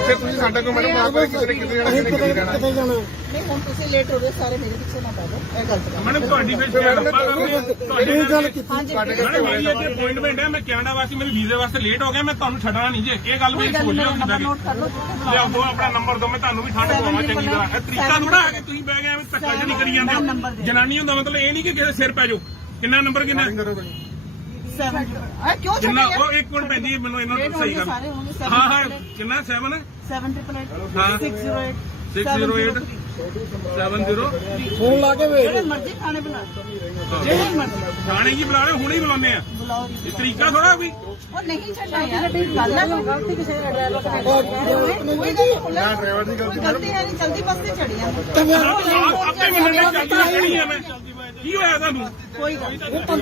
फिर तुझे साडा को मैडम आप कितने कितने जाना नहीं हम तुझे लेट हो रहे सारे मेरे पीछे ना पा दो ਇਹ ਗਲਤ ਗੱਲ मैडम ਤੁਹਾਡੀ ਫਿਰ ਤੁਹਾਡੀ ਗੱਲ ਕੀਤੀ ਮੈਡਮ ਮੇਰੀ ਇੱਥੇ ਅਪਾਇੰਟਮੈਂਟ ਹੈ ਮੈਂ ਕੈਨੇਡਾ ਵਾਸਤੇ ਮੇਰੇ ਵੀਜ਼ੇ ਵਾਸਤੇ ਲੇਟ ਹੋ ਗਿਆ ਮੈਂ ਤੁਹਾਨੂੰ ਛੱਡਣਾ ਨਹੀਂ ਜੇ ਇਹ ਗੱਲ ਵੀ ਸੋਚ ਲਿਓ ਕਿਦਾਂ ਨੋਟ ਕਰ ਲਓ ਲਿਆਓ ਦੋ ਆਪਣਾ ਨੰਬਰ ਦੋ ਮੈਂ ਤੁਹਾਨੂੰ ਵੀ ਠੰਡ ਪਵਾਵਾਂ ਚੰਗੀ ਤਰ੍ਹਾਂ ਇਹ ਤਰੀਕਾ ਥੋੜਾ ਹੈ ਕਿ ਤੁਸੀਂ ਬਹਿ ਗਏ ਐਵੇਂ ਧੱਕਾ ਜਿਹਾ ਨਹੀਂ ਕਰੀ ਜਾਂਦੇ ਜਨਾਨੀ ਹੁੰਦਾ ਮਤਲਬ ਇਹ ਨਹੀਂ ਕਿ ਕਿਸੇ ਸਿਰ ਪੈ ਜਾਓ ਕਿੰਨਾ ਨੰਬਰ ਕਿੰਨਾ ਕਿਉਂ ਕਿੰਨਾ ਉਹ ਇੱਕ ਮਿੰਟ ਪੈਂਦੀ ਮੈਨੂੰ ਇਹਨਾਂ ਨੂੰ ਸਹੀ ਕਰ ਹਾਂ ਹਾਂ ਕਿੰਨਾ 7 788 608 70 फोन ला के भेज ਜਿਹੜੇ ਮਰਜ਼ੀ ਖਾਣੇ ਬਣਾ ਜਿਹੜੇ ਮਰਜ਼ੀ ਥਾਣੇ ਕੀ ਬੁਲਾ ਰਹੇ ਹੁਣੇ ਹੀ ਬੁਲਾਉਂਦੇ ਆ ਬੁਲਾਓ ਇਹ ਤਰੀਕਾ ਥੋੜਾ ਵੀ ਉਹ ਨਹੀਂ ਛੱਡਣਾ ਯਾਰ ਗੱਲ ਹੈ ਗਲਤੀ ਕਿਸੇ ਦਾ ਡਰਾਈਵਰ ਦਾ ड्राइवर की गलती ਗਲਤੀ ਹੈ ਨਹੀਂ ਜਲਦੀ ਬੱਸ ਤੇ ਚੜੀ ਜਾਂਦੇ ਆਪੇ ਮੰਨਣੇ ਚੱਲਦੀ ਨਹੀਂ ਆ ਮੈਂ ਕੀ ਹੋਇਆ ਤੁਹਾਨੂੰ ਕੋਈ ਗੱਲ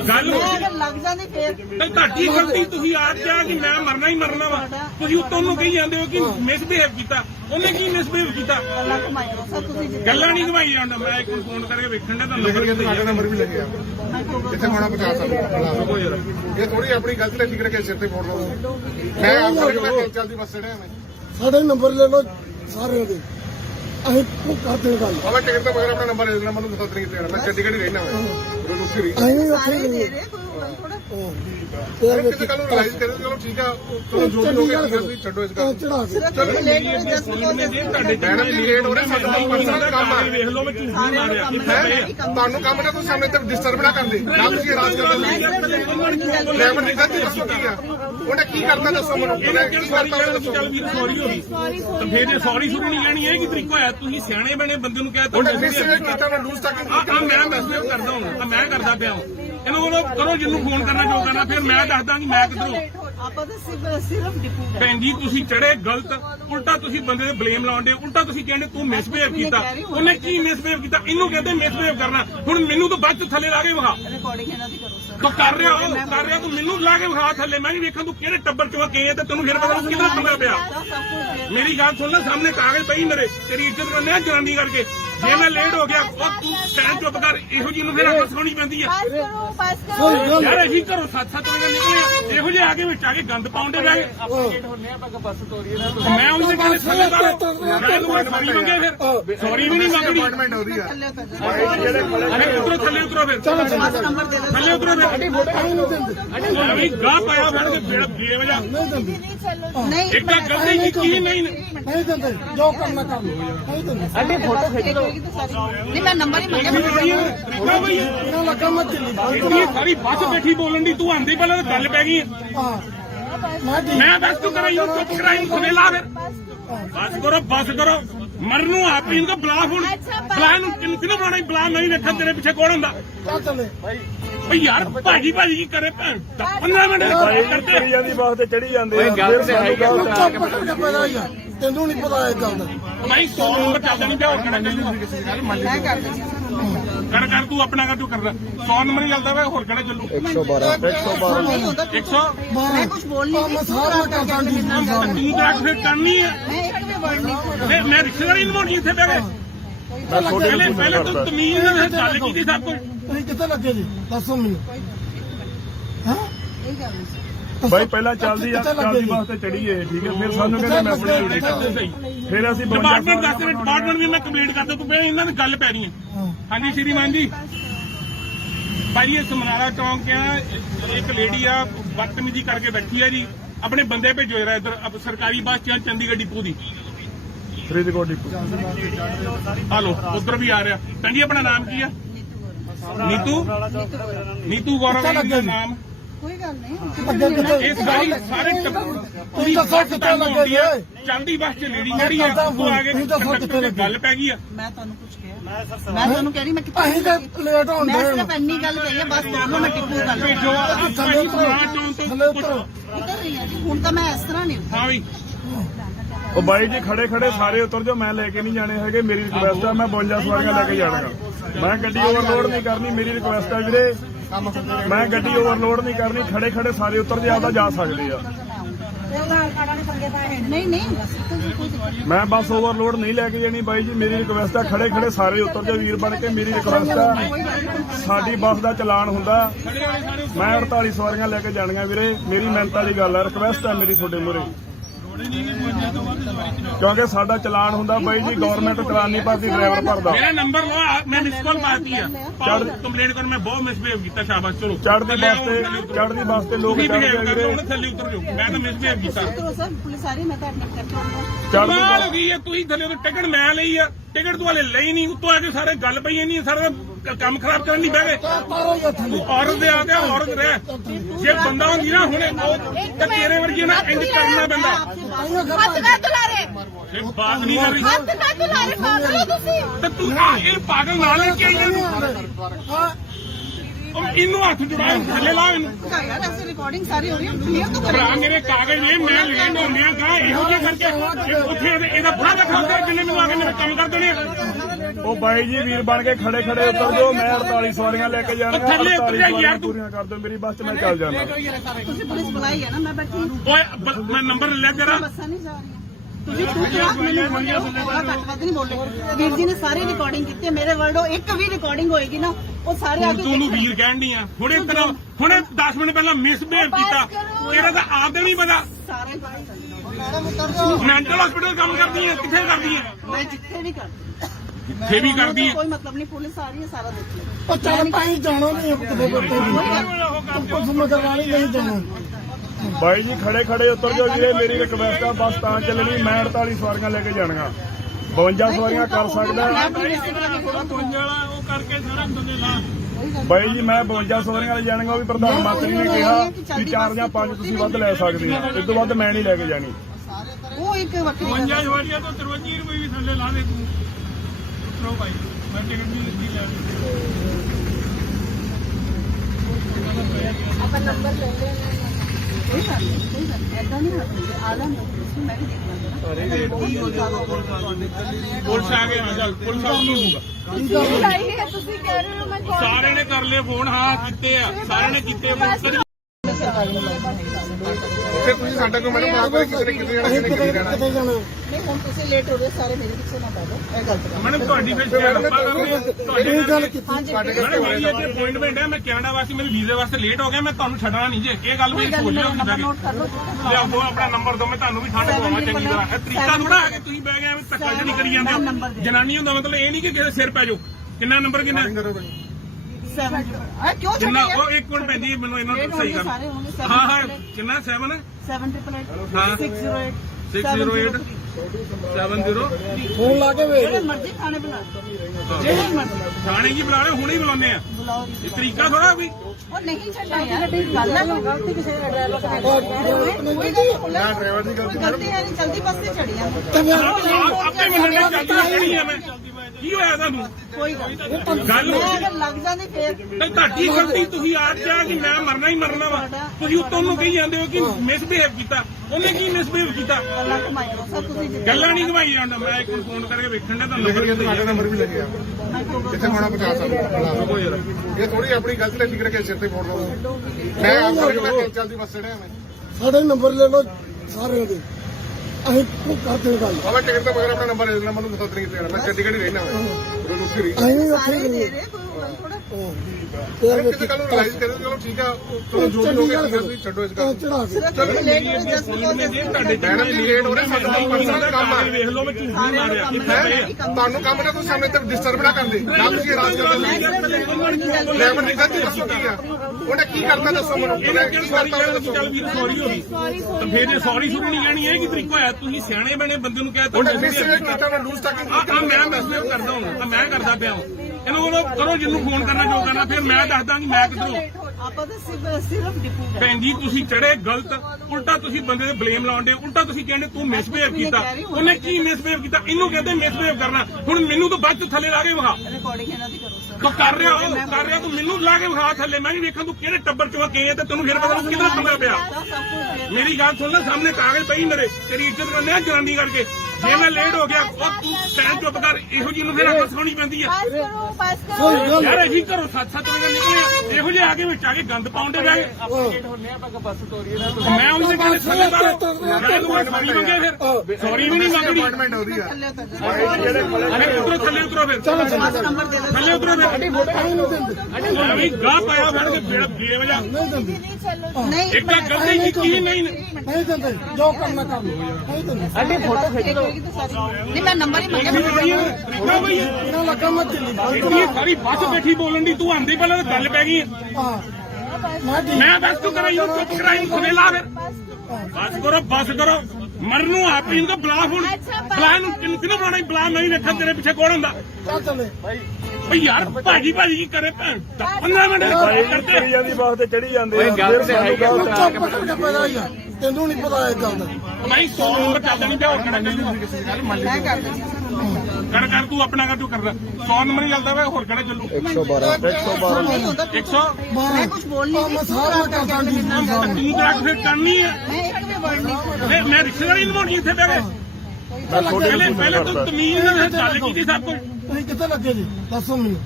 ਗੱਲ ਮੈਂ ਅਗਰ ਲੱਗ ਜਾਂਦੀ ਫੇਰ ਤੇ ਤੁਹਾਡੀ ਗਲਤੀ ਤੁਸੀਂ ਆਪ ਕਿਹਾ ਕਿ ਮੈਂ ਮਰਨਾ ਹੀ ਮਰਨਾ ਵਾ ਤੁਸੀਂ ਉੱਤੋਂ ਨੂੰ ਕਹੀ ਜਾਂਦੇ ਹੋ ਕਿ ਮਿਸਬਿਹੇਵ ਕੀਤਾ ਉਹਨੇ ਕੀ ਮਿਸਬਿਹੇਵ ਕੀਤਾ ਗੱਲਾਂ ਘੁਮਾਈਓ ਸਰ ਤੁਸੀਂ ਗੱਲਾਂ ਨਹੀਂ ਘਵਾਈ ਜਾਂਦਾ ਮੈਂ ਇੱਕ ਫੋਨ ਕਰਕੇ ਵੇਖਣ ਦਾ ਨੰਬਰ साडा नंबर भी लगे इतने होना 50 ये थोड़ी अपनी गलती है ठीक रखे सिर पे फोड़ दो मैं चलती बस चढ़े मैं ਸਾਡੇ ਨੰਬਰ ਲੈ ਲਓ ਸਾਰਿਆਂ ਦੇ ਅਸੀਂ ਕਰਦੇ ਗੱਲ बाबा टिकट तो मगर अपना नंबर दे देना मैं बता नहीं देना मैं चंडीगढ़ ही रहना मैं दूसरी रही ਅਸੀਂ ਉੱਥੇ ਸਾਰੇ ਹੀ ਦੇ ਰਹੇ ਕੋਈ ਥੋੜਾ किसी कल रिलाइज कर चलो ठीक है चलो जो भी हो गया छोड़ो इस गल ਚੜਾ ਕੇ ਚਲੋ ਲੇਟ ਹੋ ਜਸਟ ਤੁਹਾਡੇ मैडम लेट हो रहे साडा पर्सनल काम है ਵੇਖ ਲਓ ਮੈਂ ਝੂਠ ਨਹੀਂ ਮਾਰਿਆ ਤੁਹਾਨੂੰ ਕੰਮ ਨਾ ਕੋਈ ਸਾਹਮਣੇ ਤੇ ਡਿਸਟਰਬ ਨਾ ਕਰਦੇ ਨਾ ਤੁਸੀਂ ਰਾਜ ਕਰਦੇ ਡਰਾਈਵਰ ਦੀ ਗਲਤੀ ਦੱਸੋ ਕੀ ਆ ਉਹਨੇ ਕੀ ਕਰਤਾ ਦੱਸੋ ਮੈਨੂੰ ਉਹਨੇ ਕੀ ਕਰਤਾ ਦੱਸੋ ਸੌਰੀ ਹੋ ਗਈ ਤਾਂ ਫੇਰ ਇਹ ਸੌਰੀ ਸ਼ੁਰੂ ਨਹੀਂ ਲੈਣੀ ਇਹ ਕੀ ਤਰੀਕਾ ਹੋਇਆ ਤੁਸੀਂ ਸਿਆਣੇ ਬਣੇ ਬੰਦੇ ਨੂੰ ਕਹਿ ਉਹਨੇ ਮਿਸਬਿਹੇਵ ਕੀਤਾ ਮੈਂ ਲੂਜ਼ ਤੱਕ ਮੈਂ ਮੈਸੇਜ ਕਰਦਾ ਹਾਂ ਮੈਂ ਕਰਦਾ ਪਿਆ ਇਹਨੂੰ ਬੋਲੋ ਕਰੋ ਜਿਹਨੂੰ ਫੋਨ ਕਰਨਾ ਜੋ ਕਰਨਾ ਫਿਰ ਮੈਂ ਦੱਸਦਾ ਕਿ ਮੈਂ ਕਿੱਧਰੋਂ ਆਪਾਂ ਤਾਂ ਸਿਰਫ ਡਿਪੂ ਭੈਣ ਜੀ ਤੁਸੀਂ ਚੜੇ ਗਲਤ ਉਲਟਾ ਤੁਸੀਂ ਬੰਦੇ ਤੇ ਬਲੇਮ ਲਾਉਂਦੇ ਉਲਟਾ ਤੁਸੀਂ ਕਹਿੰਦੇ ਤੂੰ ਮਿਸਬਿਹੇਵ ਕੀਤਾ ਉਹਨੇ ਕੀ ਮਿਸਬਿਹੇਵ ਕੀਤਾ ਇਹਨੂੰ ਕਹਿੰਦੇ ਮਿਸਬਿਹੇਵ ਕਰਨਾ ਹੁਣ ਮੈਨੂੰ ਤਾਂ ਬਾਅਦ ਚ ਥੱਲੇ ਲਾ ਕੇ ਵਿਖਾ ਰਿਕਾਰਡਿੰਗ ਇਹਨਾਂ ਦੀ ਕਰੋ ਸਰ ਤੂੰ ਕਰ ਰਿਹਾ ਤੂੰ ਮੈਨੂੰ ਲਾ ਕੇ ਵਿਖਾ ਥੱਲੇ ਮੈਂ ਵੀ ਵੇਖਾਂ ਤੂੰ ਕਿਹੜੇ ਟੱਬਰ ਚੋਂ ਗਏ ਤੇ ਤੈਨੂੰ ਫਿਰ ਪਤਾ ਕਿਹਦਾ ਪੰਗਾ ਪਿਆ ਮੇਰੀ ਗੱਲ ਸੁਣ ਲੈ ਸਾਹਮਣੇ ਕਾਗਜ਼ ਪਈ ਮੇਰੇ ਤੇਰੀ ਇੱਜ਼ਤ ਕਰਨੇ ਆ ਜਨਾਨੀ ਕਰਕੇ ਜੇ ਮੈਂ ਲੇਟ ਹੋ ਗਿਆ ਉਹ ਤੂੰ ਸਟੈਂਡ ਚੁੱਪ ਕਰ ਇਹੋ ਜਿਹੀ ਨੂੰ ਫਿਰ ਅੱਖ ਸੁਣੀ ਪੈਂਦੀ ਆ ਪਾਸ ਕਰੋ ਯਾਰ ਅਸੀਂ ਘਰੋਂ 7-7 ਵਜੇ ਨਿਕਲੇ ਇਹੋ ਜਿਹੇ ਆ ਕੇ ਵਿੱਚ ਆ ਕੇ ਗੰਦ ਪਾਉਂਦੇ ਬਹਿ ਗਏ ਮੈਂ ਉਹਦੇ ਕਹਿੰਦੇ ਥੱਲੇ ਕਰ ਮੈਂ ਤੂੰ ਸੌਰੀ ਮੰਗੇ ਫਿਰ ਸੌਰੀ ਵੀ ਨਹੀਂ ਮੰਗਣੀ ਅਪਾਇੰਟਮੈਂਟ ਹੋ ਰਹੀ ਹੈ ਅਰੇ ਉਤਰੋ ਥੱਲੇ ਉਤਰੋ ਫਿਰ ਨੰਬਰ ਦੇ ਦਿਓ ਥੱਲੇ ਉਤਰੋ ਫਿਰ ਅਰੇ ਗਾਹ ਪਾਇਆ ਫੜ ਕੇ ਬੇਵਜਾ ਨਹੀਂ ਇੱਕ ਤਾਂ ਗਲਤੀ ਕੀਤੀ ਨਹੀਂ ਨਹੀਂ ਦਿੰਦੇ ਜੋ ਕਰਨਾ ਕਰ ਲਓ ਨਹੀਂ ਦਿੰਦੇ ਨਹੀਂ ਮੈਂ ਨੰਬਰ ਹੀ ਮੰਗਿਆ ਇਹਨਾਂ ਲੱਗਾ ਮੈਂ ਦਿੱਲੀ ਇਹ ਸਾਰੀ ਬੱਸ ਬੈਠੀ ਬੋਲਣ ਦੀ ਤੂੰ ਆਂਦੀ ਪਹਿਲਾਂ ਤਾਂ ਗੱਲ ਪੈ ਗਈ ਹਾਂ ਮੈਂ ਦੱਸ ਤੂੰ ਕਰਾਈ ਨੂੰ ਚੁੱਪ ਕਰਾਈ ਨੂੰ ਖਵੇਲਾ ਫਿਰ ਬਸ ਕਰੋ ਮਰਨ ਨੂੰ ਆਪ ਹੀ ਇਹਨੂੰ ਬੁਲਾ ਹੁਣ ਬੁਲਾ ਨੂੰ ਕਿਹਨੂੰ ਬੁਲਾਣਾ ਬੁਲਾ ਨਹੀਂ ਵੇਖਣ ਤੇਰੇ ਪਿੱਛੇ ਕੌਣ ਹੁੰਦਾ ਚੱਲ ਚੱਲੇ ਓ ਯਾਰ ਭਾਜੀ ਕੀ ਕਰੇ ਭੈਣ 15 ਮਿੰਟ ਕਰਦੇ ਜਾਂਦੀ ਬਾਸ ਤੇ ਚੜੀ ਜਾਂਦੇ ਆ ਤੈਨੂੰ ਨਹੀਂ ਪਤਾ ਇਹ ਗੱਲ ਦਾ ਭਾਈ 100 ਨੰਬਰ ਚੱਲਦਾ ਨਹੀਂ ਪਿਆ ਹੋਰ ਕਿਹੜਾ ਚੱਲੂ ਕਰ ਤੂੰ ਆਪਣਾ ਕਰ ਤੂੰ ਕਰਦਾ 100 ਨੰਬਰ ਹੀ ਚੱਲਦਾ ਵਾ ਹੋਰ ਕਿਹੜਾ ਚੱਲੂ 100 ਮੈਂ ਕੁਝ ਬੋਲ ਨਹੀਂ ਮੈਂ ਸਾਰਾ ਕਰਦਾ ਜੀ ਤੂੰ ਤਾਂ ਫਿਰ ਕਰਨੀ ਹੈ ਮੈਂ ਇੱਕ ਵੀ ਵਰਡ ਨਹੀਂ ਮੈਂ ਰਿਸ਼ਤੇਦਾਰੀ ਨਿਭਾਉਣੀ ਇੱਥੇ ਬਹਿ ਕੇ ਪਹਿਲੇ ਤੂੰ ਤਮੀਜ਼ ਨਾਲ ਗੱਲ ਕੀਤੀ ਸਭ ਕੁਝ ਤੁਸੀਂ ਕਿੱਥੇ ਲੱਗੇ ਜੀ ਦੱਸੋ ਮੈਨੂੰ ਹਾਂ ਇਹ ਗੱਲ ਨਹੀਂ ਬਾਈ ਪਹਿਲਾਂ ਚੱਲਦੀ ਬਾਸ ਤੇ ਚੜੀਏ ਠੀਕ ਹੈ ਫਿਰ ਸਾਨੂੰ ਕਹਿੰਦੇ ਮੈਂ ਆਪਣੀ ਡਿਊਟੀ ਕਰਦਾ ਫਿਰ ਅਸੀਂ ਡਿਪਾਰਟਮੈਂਟ ਦੱਸ ਰਿਹਾ ਡਿਪਾਰਟਮੈਂਟ ਵੀ ਮੈਂ ਕੰਪਲੀਟ ਕਰਦਾ ਤੂੰ ਪਹਿਲਾਂ ਇਹਨਾਂ ਦੀ ਗੱਲ ਪੈ ਰਹੀ ਹੈ ਹਾਂਜੀ ਸ਼੍ਰੀਮਾਨ ਜੀ ਭਾਈ ਇਹ ਸਮਨਾਰਾ ਚੌਂਕ ਆ ਇੱਕ ਲੇਡੀ ਆ ਬਦਤਮੀਜ਼ੀ ਕਰਕੇ ਬੈਠੀ ਆ ਜੀ ਆਪਣੇ ਬੰਦੇ ਭੇਜੋ ਜਰਾ ਇੱਧਰ ਸਰਕਾਰੀ ਬੱਸ ਚ ਚੰਡੀਗੜ੍ਹ ਡਿਪੂ ਦੀ ਫਰੀਦਕੋਟ ਡਿਪੂ ਹਲੋ ਉਧਰ ਵੀ ਆ ਰਿਹਾ ਕਹਿੰਦੀ ਆਪਣਾ ਨਾਮ ਕੀ ਆ ਨੀਤੂ ਗੌਰਵ ਦਾ ਨਾਮ ਕੋਈ ਗੱਲ ਨਹੀਂ ਇਹ ਸਾਰੇ ਤੁਸੀਂ ਦੱਸੋ ਕਿੱਥੇ ਲੱਗੇ ਜੀ ਚਲਦੀ ਬੱਸ ਚ ਲੇਡੀ ਜਿਹੜੀ ਹੈ ਉਹ ਆ ਕੇ ਗੱਲ ਪੈ ਗਈ ਆ ਮੈਂ ਤੁਹਾਨੂੰ ਕੁਝ ਕਿਹਾ ਮੈਂ ਤੁਹਾਨੂੰ ਕਹਿ ਰਹੀ ਮੈਂ ਕਿੱਥੇ ਅਸੀਂ ਤਾਂ ਲੇਟ ਹੋਣ ਮੈਂ ਦੇ ਸਿਰਫ ਇੰਨੀ ਗੱਲ ਕਹੀ ਹੈ ਬਸ ਦੋਨੋਂ ਮੈਂ ਟਿੱਪੂ ਗੱਲ ਭੇਜੋ ਥੱਲੇ ਉਤਰੋ ਉਤਰ ਰਹੀ ਹਾਂ ਜੀ ਹੁਣ ਤਾਂ ਮੈਂ ਇਸ ਤਰ੍ਹਾਂ ਨਹੀਂ ਹਾਂ ਵੀ ਉਹ ਬਾਈ ਜੀ ਖੜੇ ਸਾਰੇ ਉਤਰ ਜਾਓ ਮੈਂ ਲੈ ਕੇ ਨਹੀਂ ਜਾਣੇ ਹੈਗੇ ਮੇਰੀ ਰਿਕੁਐਸਟ ਆ ਮੈਂ 52 ਸਵਾਰੀਆਂ ਲੈ ਕੇ ਜਾਣਾਗਾ ਮੈਂ ਗੱਡੀ ਓਵਰਲੋਡ ਨਹੀਂ ਕਰਨੀ ਮੇਰੀ ਰਿਕੁਐਸਟ ਆ ਵੀਰੇ ਮੈਂ ਗੱਡੀ ਓਵਰਲੋਡ ਨਹੀਂ ਕਰਨੀ ਖੜੇ ਸਾਰੇ ਉਤਰ ਜੇ ਆਪਦਾ ਜਾ ਸਕਦੇ ਆ ਨਹੀਂ ਮੈਂ ਬੱਸ ਓਵਰਲੋਡ ਨਹੀਂ ਲੈ ਕੇ ਜਾਣੀ ਬਾਈ ਜੀ ਮੇਰੀ ਰਿਕੁਐਸਟ ਆ ਖੜੇ ਸਾਰੇ ਉਤਰ ਜਾ ਵੀਰ ਬਣ ਕੇ ਮੇਰੀ ਰਿਕੁਐਸਟ ਆ ਸਾਡੀ ਬੱਸ ਦਾ ਚਲਾਨ ਹੁੰਦਾ ਮੈਂ 48 ਸਵਾਰੀਆਂ ਲੈ ਕੇ ਜਾਣੀਆਂ ਵੀਰੇ ਮੇਰੀ ਮਿਹਨਤ ਵਾਲੀ ਗੱਲ ਆ ਰਿਕੁਐਸਟ ਆ ਮੇਰੀ ਤੁਹਾਡੇ ਮੂਹਰੇ ਕਿਉਂਕਿ ਸਾਡਾ ਚਲਾਨ ਹੁੰਦਾ ਬਾਈ ਜੀ, ਗਵਰਨਮੈਂਟ ਚਲਾਨ ਨਹੀਂ ਭਰਦੀ, ਡਰਾਈਵਰ ਭਰਦਾ। ਮੇਰਾ ਨੰਬਰ ਲਓ, ਮੈਂ ਮਿਸ ਕਾਲ ਪਾਤੀ ਆ। ਕੰਪਲੇਂਟ ਕਰ, ਮੈਂ ਬਹੁਤ ਮਿਸਬਿਹੇਵ ਕੀਤਾ। ਸ਼ਾਬਾਸ਼, ਚਲੋ ਚੜ੍ਹਦੀ ਬੱਸ ਤੇ ਲੋਕ ਤੁਸੀਂ ਬਿਹੇਵ ਚੜ੍ਹਦੇ ਕਰਦੇ ਹੋ ਵੀਰੇ। ਨਾ, ਥੱਲੇ ਉਤਰ ਜਾਓ। ਮੈਂ ਤਾਂ ਮਿਸਬਿਹੇਵ ਕੀਤਾ। ਉਤਰੋ ਸਰ, ਪੁਲਿਸ ਆ ਰਹੀ, ਮੈਂ ਤਾਂ ਐਡਮਿਟ ਕਰਕੇ ਆਉਂਗਾ। ਚੜ੍ਹਦੀ ਕਮਾਲ ਹੋ ਗਈ ਹੈ, ਤੁਸੀਂ ਥੱਲੇ ਤੋਂ ਟਿਕਟ ਮੈਂ ਲਈ ਆ, ਟਿਕਟ ਤੂੰ ਹਲੇ ਲਈ ਨਹੀਂ, ਉੱਤੋਂ ਆ ਕੇ ਸਾਰੇ ਗੱਲ ਪਈ ਨਹੀਂ, ਸਾਰਾ ਕੰਮ ਖਰਾਬ ਕਰਨ ਦੀ ਬਹਿ ਗਏ। ਤੂੰ ਔਰਤ ਦੇ ਆ ਗਿਆ, ਔਰਤ ਰਹਿ। ਜੇ ਬੰਦਾ ਹੁੰਦੀ ਨਾ ਹੁਣੇ ਤਾਂ ਤੇਰੇ ਵਰਗੀ ਨਾ ਇੰਜ ਕਰਨਾ ਪੈਂਦਾ। ਹੱਥ ਨਾ ਦੁਲਾਰੇ, ਇਹ ਬਾਤ ਨਹੀਂ ਕਰ ਰਹੀ ਹੱਥ ਨਾ ਦੁਲਾਰੇ, ਪਾਗਲ ਹੋ ਤੁਸੀਂ। ਤੇ ਤੂੰ ਇਹ ਪਾਗਲ ਨਾਲ ਲੈ ਕੇ ਆਈ ਇਹਨੂੰ ਹੱਥ ਜੁੜਾ ਥੱਲੇ ਲਾ ਇਹਨੂੰ। ਯਾਰ ਐਸੇ ਰਿਕਾਰਡਿੰਗ ਸਾਰੀ ਹੋ ਰਹੀ ਹੈ, ਕਲੀਅਰ ਤਾਂ ਭਰਾ ਕਰੇ। ਮੇਰੇ ਕਾਗਜ਼ ਨੇ, ਮੈਂ ਲੈਣ ਹੁੰਦਿਆਂ ਕਾ ਇਹੋ ਜਿਹਾ ਕਰਕੇ ਉੱਥੇ ਇਹਦਾ ਬੁਰਾ ਦਿਖਾਉਂਦਾ ਜਿੰਨੇ ਮੈਨੂੰ ਆ ਕੇ ਮੇਰੇ ਕੰਮ ਕਰ ਦੇਣੇ ਆ। ਉਹ ਬਾਈ ਜੀ ਵੀਰ ਬਣ ਕੇ ਖੜੇ ਉਤਰ ਜਾਓ। ਮੈਂ 48 ਸਵਾਰੀਆਂ ਲੈ ਕੇ ਜਾਣੀਆਂ, ਥੱਲੇ ਉਤਰ 48 ਜਾ ਯਾਰ ਸਵਾਰੀਆਂ ਤੂੰ। ਪੂਰੀਆਂ ਕਰ ਦਿਓ ਮੇਰੀ ਬੱਸ 'ਚ, ਮੈਂ ਚੱਲ ਜਾਣਾ। ਤੁਸੀਂ ਪੁਲਿਸ ਬੁਲਾਈ ਹੈ ਨਾ, ਮੈਂ ਬੈਠੀ ਹਾਂ। ਓਏ ਮੈਂ ਨੰਬਰ ਲੈ ਤੇਰਾ। ਬੱਸਾਂ ਨਹੀਂ ਜਾ ਰਹੀਆਂ। ਤੁਸੀਂ ਕਿਹਾ ਮੈਨੂੰ ਬੋਲਿਆ ਘੱਟ ਵੱਧ ਨਹੀਂ ਬੋਲੇ। ਵੀਰ ਜੀ ਨੇ ਸਾਰੀ ਰਿਕਾਰਡਿੰਗ ਕੀਤੀ ਹੈ, ਮੇਰੇ ਵਰਡੋ ਇੱਕ ਵੀ ਰਿਕਾਰਡਿੰਗ ਹੋਏਗੀ ਨਾ, ਉਹ ਸਾਰੇ ਆ ਕੇ ਤੂੰ ਨੂੰ ਵੀਰ ਕਹਿਣ ਦੀ ਆ। ਹੁਣੇ 10 ਮਿੰਟ ਪਹਿਲਾਂ ਮਿਸਬਿਹੇਵ ਕੀਤਾ, ਤੇਰਾ ਤਾਂ ਆਪ ਨਹੀਂ ਪਤਾ। ਸਾਰੇ ਮੈਂਟਲ ਹਸਪੀਟਲ ਕੰਮ ਕਰਦੀ ਹੈ, ਕਿੱਥੇ ਕਰਦੀ ਹੈ? ਮੈਂ ਜਿੱਥੇ ਵੀ ਕਰਦੀ ਇੱਥੇ ਵੀ ਕਰਦੀ ਹੈ। ਕੋਈ ਮਤਲਬ ਨਹੀਂ, ਪੁਲਿਸ ਆ ਰਹੀ ਹੈ, ਸਾਰਾ ਦੇਖੀ। ਉਹ ਚੱਲ ਪਾਈ ਜਾਣਾ ਨਹੀਂ ਕਿਤੇ ਕੁਝ ਮਗਰਵਾਲੀ ਨਹੀਂ ਜਾਣਾ। ਬਾਈ ਜੀ ਖੜੇ ਉਤਰ ਜਾਓ ਵੀਰੇ, ਮੇਰੀ ਰਿਕਵੈਸਟ ਆ। ਬੱਸ ਤਾਂ ਚੱਲਣੀ, ਮੈਂ 48 ਸਵਾਰੀਆਂ ਲੈ ਕੇ ਜਾਣੀਆਂ। 52 ਸਵਾਰੀਆਂ ਕਰ ਸਕਦਾ ਉਹ ਕਰਕੇ ਸਾਰਾ ਬੰਦੇ ਲਾ। ਬਾਈ ਜੀ, ਮੈਂ 52 ਸਵਾਰੀਆਂ ਲੈ ਜਾਣੀਆਂ। ਉਹ ਵੀ ਪ੍ਰਧਾਨ ਮੰਤਰੀ ਨੇ ਕਿਹਾ ਕਿ 4 ਜਾਂ 5 ਤੁਸੀਂ ਵੱਧ ਲੈ ਸਕਦੇ ਆ, ਇਸ ਤੋਂ ਵੱਧ ਮੈਂ ਨਹੀਂ ਲੈ ਕੇ ਜਾਣੀ। ਉਹ ਇੱਕ ਵੱਖਰੀ ਗੱਲ 52 ਵਾਰੀਆਂ ਤੋਂ 53 ਰੁਪਏ ਵੀ ਥੱਲੇ ਲਾ ਦੇ ਤੂੰ। ਉਤਰੋ ਭਾਈ, ਮੈਂ ਟਿਕਟ ਨਹੀਂ ਲੈ ਆਪਾਂ ਨੰਬਰ ਲੈ ਲੈਣਾ। ਕੋਈ ਗੱਲ ਨਹੀਂ, ਐਦਾਂ ਨਹੀਂ ਹੱਥ ਆਲਾ ਨਹੀਂ, ਮੈਂ ਵੀ ਦੇਖ ਲਾਂਗਾ। ਪੁਲਿਸ ਆ ਗਏ, ਚੱਲ ਪੁਲਿਸ ਆ ਗਈ। ਤੁਸੀਂ ਲਾਈ ਹੈ, ਤੁਸੀਂ ਕਹਿ ਰਹੇ ਹੋ ਮੈਂ call ਸਾਰਿਆਂ ਨੇ ਕਰ ਲਏ ਫੋਨ, ਹਾਂ ਕੀਤੇ ਆ, ਸਾਰਿਆਂ ਨੇ ਕੀਤੇ ਫੋਨ। ਫਿਰ ਤੁਸੀਂ ਸਾਡਾ ਕੋਈ ਮੈਨੂੰ ਮਾਫ ਕਰੇ, ਕਿਸੇ ਨੇ ਕਿਤੇ ਜਾਣਾ, ਕਿਸੇ ਨੇ ਕਿਤੇ ਜਾਣਾ। ਕਿਤੇ ਜਾਣਾ ਨਹੀਂ ਹੁਣ ਤੁਸੀਂ ਲੇਟ ਹੋ ਰਹੇ, ਸਾਰੇ ਮੇਰੇ ਪਿੱਛੇ ਨਾ ਪੈ ਜਾਓ, ਇਹ ਗਲਤ ਗੱਲ। ਮੈਡਮ ਤੁਹਾਡੀ ਫਿਰ ਆਪਾਂ ਕਰਦੇ ਆ ਤੁਹਾਡੀ ਇਹ ਗੱਲ ਕੀਤੀ। ਹਾਂਜੀ ਮੈਡਮ ਮੇਰੀ ਅੱਜ ਅਪਾਇੰਟਮੈਂਟ ਹੈ, ਮੈਂ ਕੈਨੇਡਾ ਵਾਸਤੇ ਮੇਰੇ ਵੀਜ਼ੇ ਵਾਸਤੇ ਲੇਟ ਹੋ ਗਿਆ, ਮੈਂ ਤੁਹਾਨੂੰ ਛੱਡਣਾ ਨਹੀਂ ਜੇ। ਇਹ ਗੱਲ ਵੀ ਕੋਈ ਗੱਲ ਸੋਚ ਨਹੀਂ, ਲਿਓ ਨੰਬਰ ਕਿਦਾਂ ਨੋਟ ਕਰ ਲਓ। ਲਿਆਓ ਦੋ ਆਪਣਾ ਨੰਬਰ ਦੋ, ਮੈਂ ਤੁਹਾਨੂੰ ਵੀ ਠੰਡ ਪਵਾਵਾਂ ਚੰਗੀ ਤਰ੍ਹਾਂ। ਇਹ ਤਰੀਕਾ ਥੋੜਾ ਹੈ ਕਿ ਤੁਸੀਂ ਬਹਿ ਗਏ ਧੱਕਾ ਜਿਹੜੀ ਕਰੀ ਜਾਂਦੇ ਹੋ। ਜਨਾਨੀ ਹੁੰਦਾ ਮਤਲਬ ਇਹ ਨਹੀਂ ਕਿ ਕਿਸੇ ਸਿਰ ਪੈ ਜਾਓ। ਕਿੰਨਾ ਨੰਬਰ ਕਿੰਨਾ 7 ਆ ਕਿਉਂ ਕਿੰਨਾ ਛੱਡਿਆ? ਉਹ ਇੱਕ ਮਿੰਟ ਪੈਂਦੀ ਮੈਨੂੰ ਇਹਨਾਂ ਨੂੰ ਸਹੀ ਕਰ। ਸਾਰੇ ਹੋਣਗੇ 7 ਹਾਂ ਹਾਂ ਕਿੰਨਾ 7 788 ਹਾਂ 608 608 70 ਫੋਨ ਲਾ ਕੇ ਵੇਖ। ਜਿਹੜੇ ਮਰਜ਼ੀ ਖਾਣੇ ਬਣਾ ਲਓ, ਜਿਹੜੇ ਮਰਜ਼ੀ ਥਾਣੇ ਕੀ ਬੁਲਾ ਰਹੇ ਹੁਣੇ ਹੀ ਬੁਲਾਉਂਦੇ ਆ। ਬੁਲਾਓ। ਇਹ ਤਰੀਕਾ ਥੋੜਾ ਵੀ ਉਹ ਨਹੀਂ ਛੱਡਣਾ ਯਾਰ, ਗੱਲ ਹੈ ਕੋਈ ਗਲਤੀ ਕਿਸੇ ਦਾ ਡਰਾਈਵਰ ਦਾ ਕੋਈ ਡਰਾਈਵਰ ਦੀ ਗਲਤੀ ਗਲਤੀ ਹੈ ਨਹੀਂ, ਜਲਦੀ ਬੱਸ ਤੇ ਚੜੀ ਆ। ਆਪੇ ਮੰਨਣਾ ਚਾਹੀਦੀ ਨਹੀਂ ਆ। ਮੈਂ ਕੀ ਹੋਇਆ ਤੁਹਾਨੂੰ ਕੋਈ ਗੱਲ ਨਹੀਂ, ਗੱਲ ਮੈਂ ਅਗਰ ਲੱਗ ਜਾਂਦੀ ਫੇਰ ਨਹੀਂ ਤੁਹਾਡੀ ਗਲਤੀ। ਤੁਸੀਂ ਆਪ ਕਿਹਾ ਕਿ ਮੈਂ ਮਰਨਾ ਹੀ ਮਰਨਾ ਵਾ, ਤੁਸੀਂ ਉੱਤੋਂ ਨੂੰ ਕਹੀ ਜਾਂਦੇ ਹੋ ਕਿ ਮਿਸਬਿਹੇਵ ਕੀਤਾ। ਉਹਨੇ ਕੀ ਮਿਸਬਿਹੇਵ ਕੀਤਾ? ਗੱਲਾਂ ਕਮਾਈ ਲਓ ਸਰ, ਤੁਸੀਂ ਜਿੱਦਾਂ ਗੱਲਾਂ ਨਹੀਂ ਘਵਾਈ ਜਾਂਦਾ। ਮੈਂ ਇੱਕ ਫੋਨ ਕਰਕੇ ਵੇਖਣ ਦਾ ਤਾਂ ਲਿਖ ਨੰਬਰ ਕੇ ਤੁਹਾਡਾ ਨੰਬਰ ਵੀ ਲੱਗਿਆ ਮੈਂ ਕਿਉਂ ਜਿੱਥੇ ਹੋਣਾ ਪਹੁੰਚਾ ਸਕਦਾ। ਇਹ ਥੋੜੀ ਆਪਣੀ ਗਲਤੀ ਦਾ ਫਿਕਰ ਕੇ ਸਿਰ ਤੇ ਫੋੜ ਦੋ। ਮੈਂ ਆਪ ਕਰਕੇ ਚੱਲਦੀ ਬੱਸ ਚੜਿਆ ਮੈਂ। ਸਾਡੇ ਨੰਬਰ ਲੈ ਲਓ ਸਾਰਿਆਂ ਦੇ, ਅਸੀਂ ਕਰਦੇ ਗੱਲ। ਬਾਬਾ ਟਿਕਟ ਤੋਂ ਬਗੈਰ ਆਪਣਾ ਨੰਬਰ ਦੇ ਦੇਣਾ, ਮੈਨੂੰ ਦੱਸ ਨਹੀਂ ਦੇਣਾ। ਮੈਂ ਚੰਡੀਗੜ੍ਹ ਹੀ ਰਹਿਣਾ ਮੈਂ ਰੋਜ਼ ਰਹੀ। ਅਸੀਂ ਵੀ ਉੱਥੇ ਸਾਰੇ ਹੀ ਦੇ ਗਏ। ਰਹੇ, ਕੋਈ ਗੱਲ ਥੋੜਾ। ਕਿਸੇ ਗੱਲ ਨੂੰ ਰਿਲਾਈਜ਼ ਕਰੇ, ਚਲੋ ਠੀਕ ਆ, ਚਲੋ ਜੋ ਵੀ ਹੋ ਗਿਆ ਤੁਸੀਂ ਛੱਡੋ ਇਸ ਗੱਲ। ਚੜਾ ਕੇ ਸਿਰਫ ਤੁਸੀਂ ਲੇਟ ਹੋ ਜਸਟ ਤੁਹਾਡੇ ਮੈਡਮ ਜੀ ਲੇਟ ਹੋ ਰਹੇ, ਸਾਡਾ ਪਰਸਨਲ ਕੰਮ ਆ। ਵੇਖ ਲਓ ਮੈਂ ਝੂਠ ਨਹੀਂ ਮਾਰਿਆ। ਤੁਹਾਨੂੰ ਕੰਮ ਨਾ ਕੋਈ ਸਾਹਮਣੇ ਤੇ ਡਿਸਟਰਬ ਨਾ ਕਰਦੇ, ਨਾ ਤੁਸੀਂ ਰਾਜ ਕਰਦੇ। ਡਰਾਈਵਰ ਦੀ ਗਲਤੀ ਦੱਸੋ ਕੀ ਆ, ਉਹਨੇ ਕੀ ਕਰਤਾ ਦੱਸੋ ਮੈਨੂੰ। ਉਹਨੇ ਕੀ ਕਰਤਾ ਦੱਸੋ। ਚੱਲ ਵੀਰ ਸੌਰੀ ਹੋ ਗਈ ਤਾਂ ਫੇਰ ਇਹ ਸੌਰੀ ਸ਼ੁਰੂ ਨਹੀਂ ਕਹਿਣੀ। ਇਹ ਕੀ ਤਰੀਕਾ ਹੋਇਆ? ਤੁਸੀਂ ਸਿਆਣੇ ਬਣੇ ਬੰਦੇ ਨੂੰ ਕਹਿ ਤਾ ਉਹਨੇ ਮਿਸਬਿਹੇਵ ਕੀਤਾ, ਮੈਂ ਲੂਜ਼ ਟਾਕਿੰਗ ਆ ਮੈਂ ਮੈਸੇਜ ਕਰਦਾ ਹਾਂ, ਮੈਂ ਕਰਦਾ ਪਿਆ ਹਾਂ। ਇਹਨੂੰ ਉਹਨੂੰ ਕਰੋ ਜਿਹਨੂੰ ਫੋਨ ਕਰਨਾ ਜੋ ਕਰਨਾ, ਫਿਰ ਮੈਂ ਦੱਸਦਾ ਕਿ ਮੈਂ ਕਿੱਧਰੋਂ। ਆਪਾਂ ਤਾਂ ਸਿਰਫ ਡਿਪੂ ਗਏ। ਭੈਣ ਜੀ ਤੁਸੀਂ ਚੜੇ ਗਲਤ, ਉਲਟਾ ਤੁਸੀਂ ਬੰਦੇ ਤੇ ਬਲੇਮ ਲਾਉਂਦੇ, ਉਲਟਾ ਤੁਸੀਂ ਕਹਿੰਦੇ ਤੂੰ ਮਿਸਬਿਹੇਵ ਕੀਤਾ। ਉਹਨੇ ਕੀ ਮਿਸਬਿਹੇਵ ਕੀਤਾ? ਇਹਨੂੰ ਕਹਿੰਦੇ ਮਿਸਬਿਹੇਵ ਕਰਨਾ। ਹੁਣ ਮੈਨੂੰ ਤਾਂ ਬਾਅਦ ਚ ਥੱਲੇ ਲਾ ਕੇ ਵਿਖਾ। ਰਿਕਾਰਡਿੰਗ ਇਹਨਾਂ ਦੀ ਕਰੋ ਸਰ। ਤੂੰ ਕਰ ਰਿਹਾ ਤੂੰ ਮੈਨੂੰ ਲਾ ਕੇ ਵਿਖਾ ਥੱਲੇ। ਮੈਂ ਵੀ ਵੇਖਾਂ ਤੂੰ ਕਿਹੜੇ ਟੱਬਰ ਚੋਂ ਗਏ ਤੇ ਤੈਨੂੰ ਫਿਰ ਪਤਾ ਲੱਗੂ ਕਿਹਦਾ ਪੰਗਾ ਪਿਆ। ਸਭ ਕੁਝ ਮੇਰੀ ਗੱਲ ਸੁਣ ਲੈ, ਸਾਹਮਣੇ ਕਾਗਜ਼ ਪਈ ਮੇਰੇ, ਤੇਰੀ ਇੱਜ਼ਤ ਕਰਨੇ ਆ ਜਨਾਨੀ ਕਰਕੇ। ਜੇ ਮੈਂ ਲੇਟ ਹੋ ਗਿਆ ਉਹ ਤੂੰ ਸਹਿ ਚੁੱਪ ਕਰ ਇਹੋ ਜਿਹੀ ਨੂੰ ਫਿਰ ਅੱਖ ਸਿਖਾਉਣੀ ਪੈਂਦੀ ਆ बस करो बस करो ਕੋਈ ਗੱਲ ਯਾਰ ਅਸੀਂ ਘਰੋਂ 7-7 ਵਜੇ ਨਿਕਲੇ ਆ, ਇਹੋ ਜਿਹੇ ਆ ਕੇ ਵਿੱਚ ਆ ਕੇ ਗੰਦ ਪਾਉਂਦੇ ਬੈ ਮੈਂ ਉਹਦੇ ਕਹਿੰਦੇ ਥੱਲੇ ਬਾਹਰ ਸੌਰੀ ਮੰਗੇ ਫਿਰ ਸੌਰੀ ਵੀ ਨਹੀਂ ਮੰਗਦੀ ਅਪਾਇੰਟਮੈਂਟ ਉਹਦੀ ਆ ਅਰੇ ਉਤਰੋ ਥੱਲੇ ਉਤਰੋ ਫਿਰ ਨੰਬਰ ਦੇ ਦਿਓ ਥੱਲੇ ਉਤਰੋ ਫਿਰ ਵੀ ਗਾਹ ਪਾਇਆ ਫੜ ਕੇ ਬੇੜਾ ਬੇਵਜਾ ਨਹੀਂ ਦਿੰਦੇ नहीं चलो ਨਹੀਂ ਇੱਕ ਤਾਂ ਗਲਤੀ ਕੀਤੀ ਹੀ ਨਹੀਂ ਨਹੀਂ ਦਿੰਦੇ ਜੋ ਕਰਨਾ ਕਰ ਲਓ ਨਹੀਂ ਦਿੰਦੇ ਨਹੀਂ ਮੈਂ ਨੰਬਰ ਹੀ ਮੰਗਿਆ ਤਰੀਕਾ ਬਈ ਇਹਨਾਂ ਲੱਗਾ ਮੈਂ ਦਿੱਲੀ ਇੰਨੀ ਸਾਰੀ ਬੱਸ ਬੈਠੀ ਬੋਲਣ ਦੀ ਤੂੰ ਆਂਦੀ ਪਹਿਲਾਂ ਤਾਂ ਗੱਲ ਪੈ ਗਈ ਹਾਂ ਮੈਂ ਠੀਕ ਮੈਂ ਬਸ ਤੂੰ ਕਰਾਈ ਨੂੰ ਚੁੱਪ ਕਰਾਈ ਨੂੰ ਖਵੇਲਾ ਫਿਰ ਬਸ ਕਰੋ ਮਰਨ ਨੂੰ ਆਪ ਹੀ ਨੂੰ ਬੁਲਾ ਹੁਣ ਬੁਲਾ ਨੂੰ ਕਿਹਨੂੰ ਬੁਲਾਣਾ ਬੁਲਾ ਨਹੀਂ ਵੇਖਾਂ ਤੇਰੇ ਪਿੱਛੇ ਕੌਣ ਹੁੰਦਾ ਚੱਲ ਚੱਲੇ ਓਏ ਯਾਰ ਭਾਜੀ ਕੀ ਕਰੇ ਭੈਣ 15 ਮਿੰਟ ਬਾਈ ਕਰਦੇ ਚੜੀ ਜਾਂਦੀ ਬੱਸ ਤੇ ਚੜੀ ਜਾਂਦੇ ਆ ਫਿਰ ਸਾਨੂੰ ਗੱਲ ਚੁੱਪ ਕਰਕੇ ਪੈਦਾ ਹੀ ਆ ਤੈਨੂੰ ਨਹੀਂ ਪਤਾ ਇਹ ਗੱਲ ਦਾ ਭਾਈ 100 ਨੰਬਰ ਚੱਲਦਾ ਨਹੀਂ ਪਿਆ ਹੋਰ ਕਿਹੜਾ ਚੱਲੂ ਮੈਂ ਕਰ ਦਿੰਦੀ ਕਰ ਤੂੰ ਆਪਣਾ ਕਰ ਤੂੰ ਕਰਦਾ 100 ਨੰਬਰ ਹੀ ਚੱਲਦਾ ਵਾ ਹੋਰ ਕਿਹੜਾ ਚੱਲੂ 112 ਨਹੀਂ ਹੁੰਦਾ 100 ਮੈਂ ਕੁਝ ਬੋਲ ਨਹੀਂ ਮੈਂ ਸਾਰਾ ਕਰਦਾ ਜੀ ਤੂੰ ਤਾਂ ਫਿਰ ਕਰਨੀ ਹੈ ਮੈਂ ਇੱਕ ਵੀ ਵਰਡ ਨਹੀਂ ਮੈਂ ਰਿਸ਼ਤੇਦਾਰੀ ਨਿਭਾਉਣੀ ਇੱਥੇ ਬਹਿ ਕੇ ਪਹਿਲੇ ਤੂੰ ਤਮੀਜ਼ ਨਾਲ ਗੱਲ ਕੀਤੀ ਸਭ ਕੁਝ ਤੁਸੀਂ ਕਿੱਥੇ ਲੱਗੇ ਜੀ ਦੱਸੋ ਮੈਨੂੰ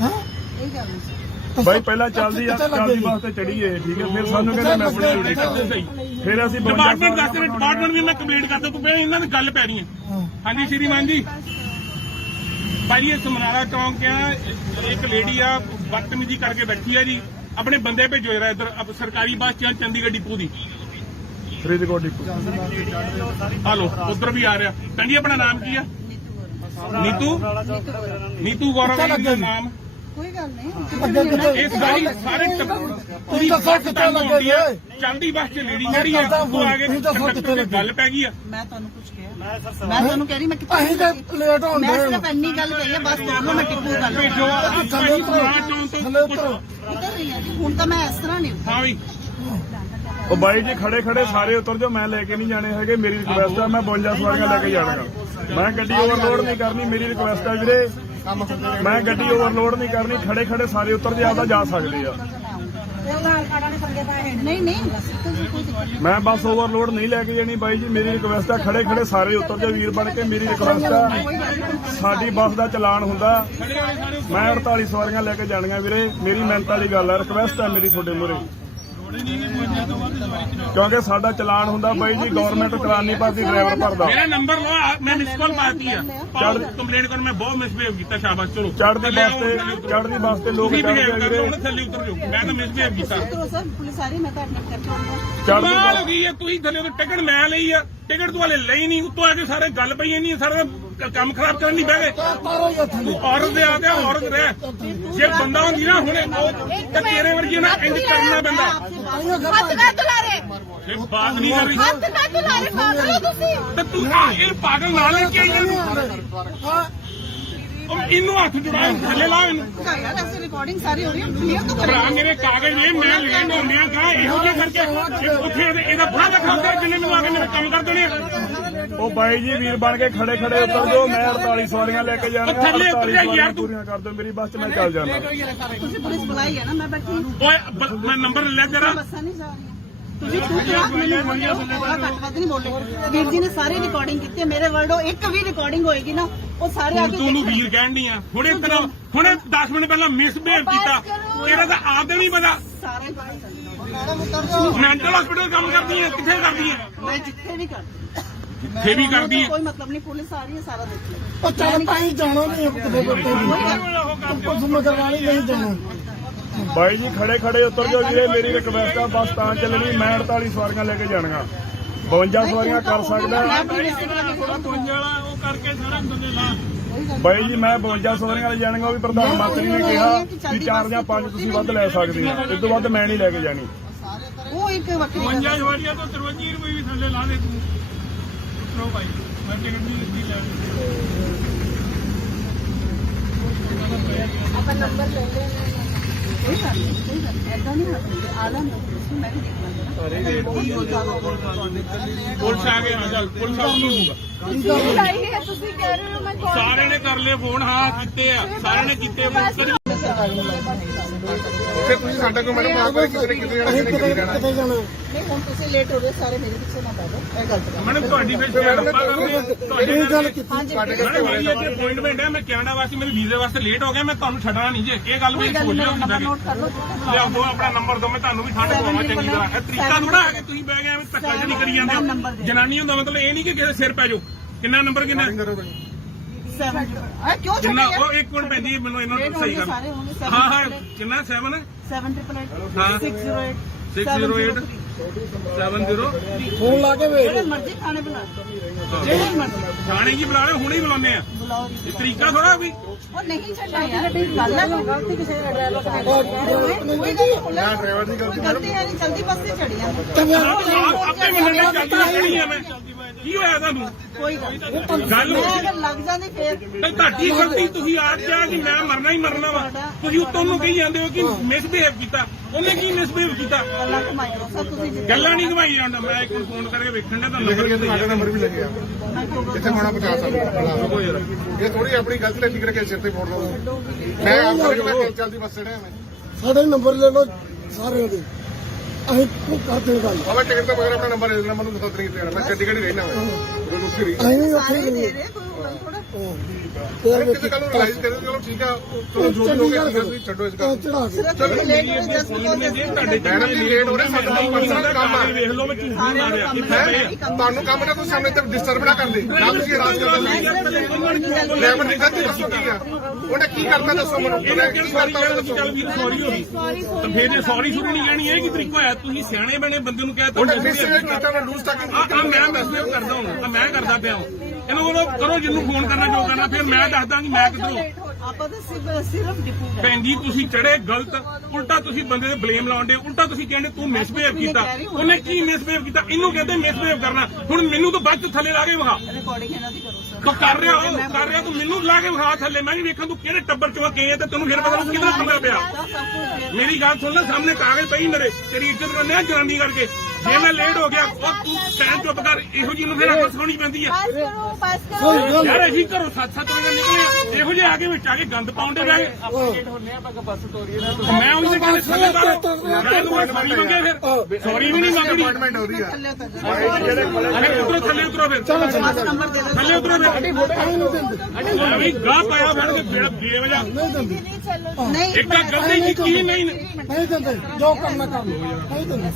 ਹਾਂ ਇਹ ਗੱਲ ਨਹੀਂ ਬਾਈ ਪਹਿਲਾਂ ਚੱਲਦੀ ਬੱਸ ਤੇ ਚੜੀਏ ਠੀਕ ਹੈ ਫਿਰ ਸਾਨੂੰ ਕਹਿੰਦੇ ਮੈਂ ਆਪਣੀ ਡਿਊਟੀ ਕਰਦਾ ਸਹੀ ਫਿਰ ਅਸੀਂ ਡਿਪਾਰਟਮੈਂਟ ਦੱਸ ਰਹੇ ਡਿਪਾਰਟਮੈਂਟ ਵੀ ਮੈਂ ਕੰਪਲੀਟ ਕਰਦਾ ਤੂੰ ਪਹਿਲਾਂ ਇਹਨਾਂ ਦੀ ਗੱਲ ਪੈ ਰਹੀ ਹੈ ਹਾਂ ਹਾਂਜੀ ਸ਼੍ਰੀਮਾਨ ਜੀ ਭਾਈ ਇਹ ਸਮਨਾਰਾ ਚੌਂਕ ਆ ਇੱਕ ਲੇਡੀ ਆ ਬਦਤਮੀਜ਼ੀ ਕਰਕੇ ਬੈਠੀ ਆ ਜੀ ਆਪਣੇ ਬੰਦੇ ਭੇਜੋ ਜਰਾ ਇੱਧਰ ਸਰਕਾਰੀ ਬੱਸ ਚ ਚੰਡੀਗੜ੍ਹ ਡਿਪੂ ਦੀ ਫਰੀਦਕੋਟ ਡਿਪੂ ਹਲੋ ਉਧਰ ਵੀ ਆ ਰਿਹਾ ਕਹਿੰਦੀ ਆਪਣਾ ਨਾਮ ਕੀ ਆ ਨੀਤੂ ਗੌਰਵ ਦਾ ਨਾਮ ਕੋਈ ਗੱਲ ਨਹੀਂ ਅੱਗੇ ਕਿੱਥੇ ਇਸ ਸਾਰੀ ਸਾਰੇ ਤੁਸੀਂ ਦੱਸੋ ਕਿੱਥੇ ਲੱਗੇ ਜੀ ਚਲਦੀ ਬੱਸ ਚ ਲੇਡੀ ਜਿਹੜੀ ਆ ਉਹ ਆ ਕੇ ਗੱਲ ਪੈ ਗਈ ਆ ਮੈਂ ਤੁਹਾਨੂੰ ਕੁਝ ਕਿਹਾ ਮੈਂ ਤੁਹਾਨੂੰ ਕਹਿ ਰਹੀ ਮੈਂ ਕਿੱਥੇ ਅਸੀਂ ਤਾਂ ਲੇਟ ਹੋਣ ਮੈਂ ਦੇ ਸਿਰਫ ਇੰਨੀ ਗੱਲ ਕਹੀ ਹੈ ਬਸ ਦੋਨੋਂ ਮੈਂ ਟਿੱਪੂ ਗੱਲ ਭੇਜੋ ਥੱਲੇ ਉਤਰੋ ਥੱਲੇ ਉਤਰੋ ਉਤਰ ਰਹੀ ਹਾਂ ਜੀ ਹੁਣ ਤਾਂ ਮੈਂ ਇਸ ਤਰ੍ਹਾਂ ਨਹੀਂ ਹਾਂ ਵੀ ਉਹ ਬਾਈ ਜੀ ਖੜੇ ਸਾਰੇ ਉਤਰ ਜਾਓ ਮੈਂ ਲੈ ਕੇ ਨਹੀਂ ਜਾਣੇ ਹੈਗੇ ਮੇਰੀ ਰਿਕੁਐਸਟ ਆ ਮੈਂ 52 ਸਵਾਰੀਆਂ ਲੈ ਕੇ ਜਾਣਾਗਾ ਮੈਂ ਗੱਡੀ ਓਵਰਲੋਡ ਨਹੀਂ ਕਰਨੀ ਮੇਰੀ ਰਿਕੁਐਸਟ ਆ ਵੀਰੇ ਮੈਂ ਗੱਡੀ ਓਵਰਲੋਡ ਨਹੀਂ ਕਰਨੀ ਖੜੇ ਸਾਰੇ ਉਤਰ ਜੇ ਆਪਦਾ ਜਾ ਸਕਦੇ ਆ ਨਹੀਂ ਕੋਈ ਮੈਂ ਬੱਸ ਓਵਰਲੋਡ ਨਹੀਂ ਲੈ ਕੇ ਜਾਣੀ ਬਾਈ ਜੀ ਮੇਰੀ ਰਿਕੁਐਸਟ ਆ ਖੜੇ ਸਾਰੇ ਉਤਰ ਜਾ ਵੀਰ ਬਣ ਕੇ ਮੇਰੀ ਰਿਕੁਐਸਟ ਆ ਸਾਡੀ ਬੱਸ ਦਾ ਚਲਾਨ ਹੁੰਦਾ ਮੈਂ 48 ਸਵਾਰੀਆਂ ਲੈ ਕੇ ਜਾਣੀਆਂ ਵੀਰੇ ਮੇਰੀ ਮਿਹਨਤ ਵਾਲੀ ਗੱਲ ਆ ਰਿਕੁਐਸਟ ਆ ਮੇਰੀ ਤੁਹਾਡੇ ਮੂਹਰੇ ਕਿਉਂਕਿ ਸਾਡਾ ਚਲਾਨ ਹੁੰਦਾ ਬਾਈ ਜੀ ਗਵਰਨਮੈਂਟ ਚਲਾਨ ਨਹੀਂ ਭਰਦੀ ਡਰਾਈਵਰ ਭਰਦਾ ਮੇਰਾ ਨੰਬਰ ਲਓ ਮੈਂ ਮਿਸ ਕਾਲ ਮਾਰਤੀ ਆ ਕੰਪਲੇਂਟ ਕਰ ਮੈਂ ਬਹੁਤ ਮਿਸਬਿਹੇਵ ਕੀਤਾ ਸ਼ਾਬਾਸ਼ ਚਲੋ ਚੜ੍ਹਦੀ ਬੱਸ ਤੇ ਲੋਕ ਬਿਹੇਵ ਚੜ੍ਹਦੇ ਕਰਦੇ ਵੀਰੇ ਹੁਣ ਥੱਲੇ ਉਤਰ ਜਾਓ ਮੈਂ ਤਾਂ ਮਿਸਬਿਹੇਵ ਕੀਤਾ ਉਤਰੋ ਸਰ ਪੁਲਿਸ ਆ ਰਹੀ ਮੈਂ ਤਾਂ ਐਡਮਿਟ ਕਰਕੇ ਆਉਂਗਾ ਚੜ੍ਹਦੀ ਕਮਾਲ ਹੋ ਗਈ ਹੈ ਤੁਸੀਂ ਥੱਲੇ ਉਹ ਟਿਕਟ ਮੈਂ ਲਈ ਆ ਟਿਕਟ ਤੂੰ ਹਲੇ ਲਈ ਨਹੀਂ ਉੱਤੋਂ ਆ ਕੇ ਸਾਰੇ ਗੱਲ ਪਈ ਨਹੀਂ ਸਾਰਾ ਕੰਮ ਖਰਾਬ ਕਰਨ ਦੀ ਬਹਿ ਗਏ ਤਾਰੋ ਹੀ ਥੱਲੇ ਔਰਤ ਦੇ ਆ ਗਿਆ ਔਰਤ ਰਹਿ ਜੇ ਬੰਦਾ ਹੁੰਦੀ ਨਾ ਹੁਣੇ ਉਹ ਤਾਂ ਤੇਰੇ ਵਰਗੀ ਨਾ ਇੰਜ ਕਰਨਾ ਪੈਂਦਾ हथ ना तुला रे ਇਹ ਬਾਤ ਨਹੀਂ ਕਰ ਰਹੀ हथ ना तुला रे पागल हो तुसी ਤੇ ਤੂੰ ਇਹ ਪਾਗਲ ਨਾਲ ਲੈ ਕੇ ਆਈ ਹਾਂ ਉਹ ਇਹਨੂੰ ਹੱਥ ਜੁੜਾ ਥੱਲੇ ਲਾ ਇਹਨੂੰ ਯਾਰ ਐਸੀ ਰਿਕਾਰਡਿੰਗ ਸਾਰੀ ਹੋ ਰਹੀ ਹੈ ਕਲੀਅਰ ਤਾਂ ਭਰਾ ਮੇਰੇ ਕਾਗਜ਼ ਨੇ ਮੈਂ ਲੈਣ ਹੁੰਦਿਆਂ ਕਾ ਇਹੋ ਜਿਹਾ ਕਰਕੇ ਉੱਥੇ ਇਹਦਾ ਬੁਰਾ ਦਿਖਾਉਂਦਾ ਜਿੰਨੇ ਨੂੰ ਆ ਕੇ ਮੇਰੇ ਕੰਮ ਕਰ ਦੇਣੇ ਆ। ਉਹ ਬਾਈ ਜੀ ਵੀਰ ਬਣ ਕੇ ਖੜੇ ਉਤਰ ਜਾਓ ਮੈਂ 48 ਸਵਾਰੀਆਂ ਲੈ ਕੇ ਜਾਣੀਆਂ ਥੱਲੇ ਉਤਰ ਜਾ 48 ਯਾਰ ਤੂੰ। ਪੂਰੀਆਂ ਕਰ ਦਿਓ ਮੇਰੀ ਬੱਸ 'ਚ ਮੈਂ ਚੱਲ ਜਾਣਾ ਤੁਸੀਂ ਪੁਲਿਸ ਬੁਲਾਈ ਹੈ ਨਾ ਮੈਂ ਬੈਠੀ ਓਏ ਮੈਂ ਨੰਬਰ ਲੈ ਤੇਰਾ ਬੱਸਾਂ ਨਹੀਂ ਜਾ ਰਹੀਆਂ ਤੁਸੀਂ ਮੈਨੂੰ ਬੋਲਾ ਘੱਟ ਵੱਧ ਨਹੀਂ ਬੋਲੇ ਵੀਰ ਜੀ ਨੇ ਸਾਰੀ ਰਿਕਾਰਡਿੰਗ ਕੀਤੀ ਹੈ ਮੇਰੇ ਵਰਡੋ ਇੱਕ ਵੀ ਰਿਕਾਰਡਿੰਗ ਹੋਏਗੀ ਨਾ ਉਹ ਸਾਰੇ ਆ ਕੇ ਤੂੰ ਨੂੰ ਵੀਰ ਕਹਿਣ ਨਹੀਂ ਆ ਹੁਣੇ 10 ਮਿੰਟ ਪਹਿਲਾਂ ਮਿਸਬਿਹੇਵ ਕੀਤਾ ਤੇਰਾ ਤਾਂ ਆਪ ਦੇ ਨਹੀਂ ਪਤਾ ਸਾਰੇ ਮੈਂਟਲ ਹਸਪੀਟਲ ਕੰਮ ਕਰਦੀ ਹੈ ਕਿੱਥੇ ਕਰਦੀ ਹੈ ਮੈਂ ਜਿੱਥੇ ਵੀ ਕਰਦੀ ਜਿੱਥੇ ਵੀ ਕਰਦੀ ਹੈ ਕੋਈ ਮਤਲਬ ਨਹੀਂ ਪੁਲਿਸ ਆ ਰਹੀ ਹੈ ਸਾਰਾ ਦੇਖ ਲਓ ਉਹ ਚੱਲ ਤਾਂ ਹੀ ਜਾਣਾ ਨਹੀਂ ਕਿਤੇ ਪੁਲਿਸ ਮਗਰਵਾਲੀ ਨਹੀਂ ਜਾਣਾ ਬਾਈ ਜੀ ਖੜੇ ਉਤਰ ਜਾਓ ਵੀਰੇ ਮੇਰੀ ਰਿਕਵੈਸਟ ਆ ਬੱਸ ਤਾਂ ਚੱਲਣੀ ਮੈਂ 48 ਸਵਾਰੀਆਂ ਲੈ ਕੇ ਜਾਣੀਆਂ 52 ਸਵਾਰੀਆਂ ਕਰ ਸਕਦਾ ਉਹ ਕਰਕੇ ਸਾਰਾ ਬੰਦੇ ਲਾ ਬਾਈ ਜੀ ਮੈਂ 52 ਸਵਾਰੀਆਂ ਲੈ ਜਾਣੀਆਂ ਉਹ ਵੀ ਪ੍ਰਧਾਨ ਮੰਤਰੀ ਨੇ ਕਿਹਾ ਕਿ 4 ਜਾਂ 5 ਤੁਸੀਂ ਵੱਧ ਲੈ ਸਕਦੇ ਆ ਇਸ ਤੋਂ ਵੱਧ ਮੈਂ ਨਹੀਂ ਲੈ ਕੇ ਜਾਣੀ ਉਹ ਇੱਕ ਵੱਖਰੀ ਗੱਲ ਹੈ। 52 ਵਾਰੀਆਂ ਤੋਂ 53 ਰੁਪਏ ਵੀ ਥੱਲੇ ਲਾ ਦੇ ਤੂੰ ਉਤਰੋ ਭਾਈ ਮੈਂ ਟਿਕਟ ਨਹੀਂ ਦਿੱਤੀ ਲੈਣ अपन नंबर ले लेना ਕੋਈ ਗੱਲ ਨਹੀਂ ਐਦਾਂ ਨਹੀਂ ਹੱਥ ਆਲਾ ਨਹੀਂ ਮੈਂ ਵੀ ਦੇਖ ਲਾਂਗਾ ਪੁਲਿਸ ਆ ਗਏ ਹਾਂ ਚੱਲ ਪੁਲਿਸ ਆ ਕੀ ਹੋਊਗਾ बुलाई है तुसी कह रहे हो मैं कॉल ਸਾਰਿਆਂ ਨੇ ਕਰ ਲਏ ਫੋਨ ਹਾਂ ਕੀਤੇ ਆ ਸਾਰਿਆਂ ਨੇ ਕੀਤੇ ਸਰਕਾਰੀ ਮੁਲਾਜ਼ਮ ਨਹੀਂ। ਫਿਰ ਤੁਸੀਂ ਸਾਡਾ ਕੋਈ ਮੈਡਮ ਆਪ ਕਿਸੇ ਨੇ ਕਿਤੇ ਜਾਣਾ ਅਸੀਂ ਕਿਸੇ ਨੇ ਕਿਤੇ ਜਾਣਾ ਕਿਤੇ ਜਾਣਾ ਨਹੀਂ ਹੁਣ ਤੁਸੀਂ ਲੇਟ ਹੋ ਰਹੇ ਸਾਰੇ ਮੇਰੇ ਪਿੱਛੇ ਨਾ ਪੈ ਜਾਓ ਇਹ ਗਲਤ ਗੱਲ ਮੈਡਮ ਤੁਹਾਡੀ ਫਿਰ ਤੁਹਾਡੀ ਇਹ ਗੱਲ ਕੀਤੀ ਹਾਂਜੀ ਮੈਡਮ ਮੇਰੀ ਇੱਥੇ ਅਪਾਇੰਟਮੈਂਟ ਹੈ, ਮੈਂ ਕੈਨੇਡਾ ਵਾਸਤੇ ਮੇਰੇ ਵੀਜ਼ੇ ਵਾਸਤੇ ਲੇਟ ਹੋ ਗਿਆ, ਮੈਂ ਤੁਹਾਨੂੰ ਛੱਡਣਾ ਨਹੀਂ ਜੇ ਇਹ ਗੱਲ ਮੇਰੀ ਭੁੱਲ ਜਾਓ ਨੰਬਰ ਨੋਟ ਕਰ ਲਓ ਲਿਆਓ ਦੋ ਆਪਣਾ ਨੰਬਰ ਦੋ, ਮੈਂ ਤੁਹਾਨੂੰ ਵੀ ਠੰਡ ਪਵਾਵਾਂ ਚੰਗੀ ਤਰ੍ਹਾਂ। ਇਹ ਤਰੀਕਾ ਥੋੜਾ ਹੈ ਕਿ ਤੁਸੀਂ ਬਹਿ ਗਏ ਐਵੇਂ ਧੱਕਾ ਜਿਹੜੀ ਕਰੀ ਜਾਂਦੇ ਹੋ। ਜਨਾਨੀ ਹੁੰਦਾ ਮਤਲਬ ਇਹ ਨਹੀਂ ਕਿ ਕਿਸੇ ਸਿਰ ਪੈ ਜਾਓ। ਕਿੰਨਾ ਨੰਬਰ ਕਿੰਨਾ 7 ਆ ਕਿਉਂ ਕਿੰਨਾ ਛੱਡਿਆ ਉਹ ਇੱਕ ਮਿੰਟ ਪੈਂਦੀ ਮੈਨੂੰ ਇਹਨਾਂ ਨੂੰ ਸਹੀ ਕਰ। ਸਾਰੇ ਹੋਣਗੇ ਹਾਂ ਹਾਂ ਕਿੰਨਾ 7 ਹੈ 7888 608 608 70 ਫੋਨ ਲਾ ਕੇ ਵੇਖ ਜਿਹੜੇ ਮਰਜ਼ੀ ਖਾਣੇ ਬਣਾ ਜਿਹੜੇ ਮਰਜ਼ੀ ਥਾਣੇ ਕੀ ਬੁਲਾ ਰਹੇ ਹੁਣੇ ਹੀ ਬੁਲਾਉਂਦੇ ਆ। ਬੁਲਾਓ ਜੀ। ਇਹ ਤਰੀਕਾ ਥੋੜਾ ਵੀ ਉਹ ਨਹੀਂ ਛੱਡਣਾ ਯਾਰ ਗੱਲ ਹੈ ਗਲਤੀ ਕਿਸੇ ਦਾ ਡਰਾਈਵਰ ਦਾ ਕੋਈ ਡਰਾਈਵਰ ਦੀ ਗਲਤੀ ਗਲਤੀ ਹੈ ਨਹੀਂ ਜਲਦੀ ਬੱਸ ਤੇ ਚੜੀ ਆ ਆਪੇ ਮੰਨਣਾ ਚਾਹੀਦੀ ਹੈ। ਮੈਂ ਕੀ ਹੋਇਆ ਤੁਹਾਨੂੰ ਕੋਈ ਗੱਲ ਗੱਲ ਮੈਂ ਅਗਰ ਲੱਗ ਜਾਂਦੀ ਫੇਰ ਤੇ ਤੁਹਾਡੀ ਗਲਤੀ ਤੁਸੀਂ ਆਪ ਕਿਹਾ ਕਿ ਮੈਂ ਮਰਨਾ ਹੀ ਮਰਨਾ ਵਾ। ਤੁਸੀਂ ਉੱਤੋਂ ਨੂੰ ਕਹੀ ਜਾਂਦੇ ਹੋ ਕਿ ਮਿਸਬਿਹੇਵ ਕੀਤਾ। ਉਹਨੇ ਕੀ ਮਿਸਬਿਹੇਵ ਕੀਤਾ? ਗੱਲਾਂ ਕਮਾਈ ਲਓ ਸਰ ਤੁਸੀਂ ਜਿੱਦਾਂ ਗੱਲਾਂ ਨਹੀਂ ਘਵਾਈ ਜਾਂਦਾ। ਮੈਂ ਇੱਕ ਨੂੰ ਫੋਨ ਕਰਕੇ ਵੇਖਣ ਦਾ ਤੁਹਾਨੂੰ ਨੰਬਰ ਲਿਖ ਸਾਡਾ ਨੰਬਰ ਵੀ ਲੱਗਿਆ ਮੈਂ ਕਿਉਂ ਜਿੱਥੇ ਹੋਣਾ ਪਹੁੰਚਾ ਸਕਦਾ। ਇਹ ਥੋੜੀ ਆਪਣੀ ਗਲਤੀ ਲੈ ਠੀਕ ਕਰਕੇ ਸਿਰ ਤੇ ਫੋੜ ਦੋ। ਮੈਂ ਆਪ ਕਰਕੇ ਚੱਲਦੀ ਬੱਸ ਚੜਿਆ ਮੈਂ ਸਾਡੇ ਨੰਬਰ ਲੈ ਲਓ ਸਾਰਿਆਂ ਦੇ ਅਸੀਂ ਕਰਦੇ ਗੱਲ ਬਾਬਾ ਟਿਕਟ ਤੋਂ ਬਗੈਰ ਆਪਣਾ ਨੰਬਰ ਦੇ ਦੇਣਾ ਮੈਨੂੰ ਦੱਸ ਨਹੀਂ ਦੇਣਾ। ਮੈਂ ਚੰਡੀਗੜ੍ਹ ਹੀ ਰਹਿਣਾ ਮੈਂ ਰੁਕੀ ਰਹੀ ਅਸੀਂ ਵੀ ਉੱਥੇ ਸਾਰੇ ਹੀ ਦੇ ਗਏ ਰਹੇ ਕੋਈ ਥੋੜਾ ਕਿਤੇ ਕੱਲ ਨੂੰ ਰਿਲਾਈਜ਼ ਕਰੇ ਚਲੋ ਠੀਕ ਆ ਚਲੋ ਜੋ ਵੀ ਹੋ ਗਿਆ ਤੁਸੀਂ ਛੱਡੋ ਇਸ ਗੱਲ ਚੜਾ ਕੇ ਸਿਰਫ ਤੁਸੀਂ ਲੇਟ ਹੋ ਜਸਟ ਤੁਹਾਡੇ ਮੈਡਮ ਜੀ ਲੇਟ ਹੋ ਰਹੇ ਸਾਡਾ ਪਰਸਨਲ ਕੰਮ ਆ। ਵੇਖ ਲਓ ਮੈਂ ਝੂਠ ਨਹੀਂ ਮਾਰਿਆ ਹੈਂ? ਤੁਹਾਨੂੰ ਕੰਮ ਨਾ ਕੋਈ ਸਾਹਮਣੇ ਤੇ ਡਿਸਟਰਬ ਨਾ ਕਰਦੇ ਨਾ ਤੁਸੀਂ ਰਾਜ ਕਰਦੇ ਡਰਾਈਵਰ ਦੀ ਗਲਤੀ ਦੱਸੋ ਕੀ ਆ ਉਹਨੇ ਕੀ ਕਰਤਾ ਦੱਸੋ ਮੈਨੂੰ ਉਹਨੇ ਕੀ ਕਰਤਾ ਉਹਨੇ ਦੱਸੋ ਸੌਰੀ ਹੋ ਗਈ ਤਾਂ ਫਿਰ ਜੇ ਸੌਰੀ ਸ਼ੁਰੂ ਨਹੀਂ ਲੈਣੀ ਇਹ ਕੀ ਤਰੀਕਾ ਹੋਇਆ? ਤੁਸੀਂ ਸਿਆਣੇ ਬਣੇ ਬੰਦੇ ਨੂੰ ਕਹਿ ਤਾ ਉਹਨੇ ਮਿਸਬਿਹੇਵ ਕੀਤਾ ਮੈਂ ਲੂਜ਼ ਤੱਕ ਮੈਂ ਮੈਸੇਜ ਕਰਦਾ ਹਾਂ ਮੈਂ ਕਰਦਾ ਪਿਆ ਇਹਨੂੰ ਬੋਲੋ ਕਰੋ ਜਿਹਨੂੰ ਫੋਨ ਕਰਨਾ ਜੋ ਕਰਨਾ ਫਿਰ ਮੈਂ ਦੱਸਦਾ ਕਿ ਮੈਂ ਕਿੱਧਰੋਂ। ਆਪਾਂ ਤਾਂ ਸਿਰਫ ਡਿਪੂ ਗਏ ਭੈਣ ਜੀ ਤੁਸੀਂ ਚੜੇ ਗਲਤ ਉਲਟਾ ਤੁਸੀਂ ਬੰਦੇ ਤੇ ਬਲੇਮ ਲਾਉਂਦੇ ਉਲਟਾ ਤੁਸੀਂ ਕਹਿੰਦੇ ਤੂੰ ਮਿਸਬਿਹੇਵ ਕੀਤਾ। ਉਹਨੇ ਕੀ ਮਿਸਬਿਹੇਵ ਕੀਤਾ? ਇਹਨੂੰ ਕਹਿੰਦੇ ਮਿਸਬਿਹੇਵ ਕਰਨਾ। ਹੁਣ ਮੈਨੂੰ ਤਾਂ ਬਾਅਦ ਚ ਥੱਲੇ ਲਾ ਕੇ ਵਿਖਾ ਰਿਕਾਰਡਿੰਗ ਇਹਨਾਂ ਦੀ ਕਰੋ ਸਰ ਤੂੰ ਕਰ ਰਿਹਾ ਤੂੰ ਮੈਨੂੰ ਲਾ ਕੇ ਵਿਖਾ ਥੱਲੇ। ਮੈਂ ਵੀ ਵੇਖਾਂ ਤੂੰ ਕਿਹੜੇ ਟੱਬਰ ਚੋਂ ਗਏ ਆ ਤੇ ਤੈਨੂੰ ਫਿਰ ਪਤਾ ਕਿਹਦਾ ਪੰਗਾ ਪਿਆ। ਮੇਰੀ ਗੱਲ ਸੁਣ ਲੈ ਸਾਹਮਣੇ ਕਾਗਜ਼ ਪਈ ਮੇਰੇ ਤੇਰੀ ਇੱਜ਼ਤ ਕਰਨੇ ਆ ਜਨਾਨੀ ਕਰਕੇ। ਜੇ ਮੈਂ ਲੇਟ ਹੋ ਗਿਆ ਉਹ ਤੂੰ ਟਾਈਮ ਚੁੱਪ ਕਰ। ਇਹੋ ਜਿਹੀ ਨੂੰ ਫਿਰ ਅੱਖ ਸੁਣੀ ਪੈਂਦੀ ਆ पास करो ਯਾਰ। ਅਸੀਂ ਘਰੋਂ 7-7 ਵਜੇ ਨਿਕਲੇ ਇਹੋ ਜਿਹੇ ਆ ਕੇ ਵਿੱਚ ਆ ਕੇ ਗੰਦ ਪਾਉਂਦੇ ਰਹੇ। ਮੈਂ ਉਹਦੇ ਕਹਿੰਦੇ ਥੱਲੇ ਸੌਰੀ ਮੰਗੇ ਫਿਰ ਸੌਰੀ ਵੀ ਨਹੀਂ ਮੰਗਦੀ। ਅਪਾਇੰਟਮੈਂਟ ਉਹਦੀ ਆ ਅਰੇ ਉਤਰੋ ਥੱਲੇ ਉਤਰੋ ਫਿਰ ਨੰਬਰ ਦੇ ਦਿਓ ਥੱਲੇ ਉਤਰੋ ਫਿਰ ਵੀ ਗਾਹ ਪਾਇਆ ਫੜ ਕੇ ਬੇੜਾ ਬੇਵਜਾ नहीं चलो ਨਹੀਂ ਇੱਕ ਤਾਂ ਗਲਤੀ ਕੀਤੀ ਨਹੀਂ। ਨਹੀਂ ਦਿੰਦੇ ਜੋ ਕਰਨਾ ਕਰ ਲਓ ਨਹੀਂ ਦਿੰਦੇ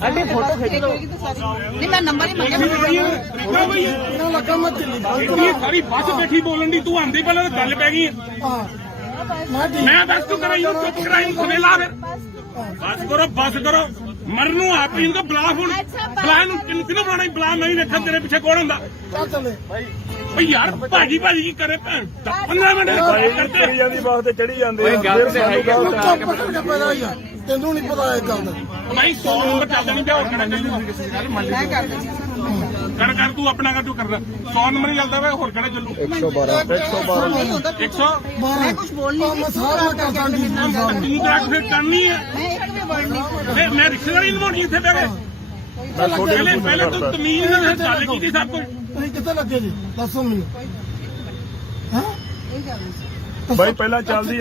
ਨਹੀਂ ਮੈਂ ਨੰਬਰ ਹੀ ਮੰਗਿਆ ਤਰੀਕਾ ਬਈ ਇਹਨਾਂ ਲੱਗਾ ਮੈਂ ਦਿੱਲੀ ਇਹ ਸਾਰੀ ਬੱਸ ਬੈਠੀ ਬੋਲਣ ਦੀ ਤੂੰ ਆਂਦੀ ਪਹਿਲਾਂ ਤਾਂ ਗੱਲ ਪੈ ਗਈ। ਹਾਂ ਮੈਂ ਠੀਕ ਮੈਂ ਬਸ ਤੂੰ ਕਰਾਈ ਨੂੰ ਚੁੱਪ ਕਰਾਈ ਨੂੰ ਖਵੇਲਾ ਫਿਰ ਬਸ ਕਰੋ ਮਰਨੂ ਆਪ ਹੀ ਨੂੰ ਬਲਾ ਹੁਣ ਬਲਾ ਨੂੰ ਕਿਹਨੂੰ ਬਣਾਣਾ ਬਲਾ ਮੈਂ ਹੀ ਵੇਖਾਂ ਤੇਰੇ ਪਿੱਛੇ ਕੌਣ ਹੁੰਦਾ। ਚੱਲ ਚੱਲੇ ਓ ਯਾਰ ਭਾਜੀ ਕੀ ਕਰੇ ਭੈਣ 15 ਮਿੰਟ ਕਰਦੇ ਕਰੀ ਜਾਂਦੀ ਬਾਸ ਤੇ ਚੜੀ ਜਾਂਦੇ ਆ ਫਿਰ ਸਾਨੂੰ ਗਲਤ ਆ। ਚੁੱਪ ਕਰਕੇ ਪੈਦਾ ਹੀ ਆ ਤੈਨੂੰ ਨਹੀਂ ਪਤਾ ਇਹ ਗੱਲ ਦਾ ਨਹੀਂ 100 ਨੰਬਰ ਚੱਲਦਾ ਨਹੀਂ ਪਿਆ ਹੋਰ ਕਿਹੜਾ ਮੈਂ ਕਰ ਦਿੰਦੀ ਕਰ ਤੂੰ ਆਪਣਾ ਕਰ ਤੂੰ ਕਰਦਾ 100 ਨੰਬਰ ਹੀ ਚੱਲਦਾ ਵਾ ਹੋਰ ਕਿਹੜਾ ਚੱਲੂ 112 ਨਹੀਂ ਹੁੰਦਾ 100 ਮੈਂ ਕੁਝ ਬੋਲ ਨਹੀਂ ਮੈਂ ਸਾਰਾ ਕਰਦਾ ਜੀ ਤੂੰ ਤਾਂ ਫਿਰ ਕਰਨੀ ਹੈ ਮੈਂ ਇੱਕ ਵੀ ਵਰਡ ਨਹੀਂ ਤੇ ਮੈਂ ਰਿਸ਼ਤੇਦਾਰੀ ਨਿਭਾਉਣੀ ਇੱਥੇ ਬਹਿ ਮੈਂ ਤੁਹਾਡੇ ਕੇ ਪਹਿਲੇ ਤੂੰ ਤਮੀਜ਼ ਨਾਲ ਗੱਲ ਕੀਤੀ ਸਭ ਕੁਝ। ਤੁਸੀਂ ਕਿੱਥੇ ਲੱਗੇ ਜੀ ਦੱਸੋ ਮੈਨੂੰ ਹਾਂ ਇਹ ਗੱਲ ਨਹੀਂ ਬਾਈ ਪਹਿਲਾਂ ਚੱਲਦੀ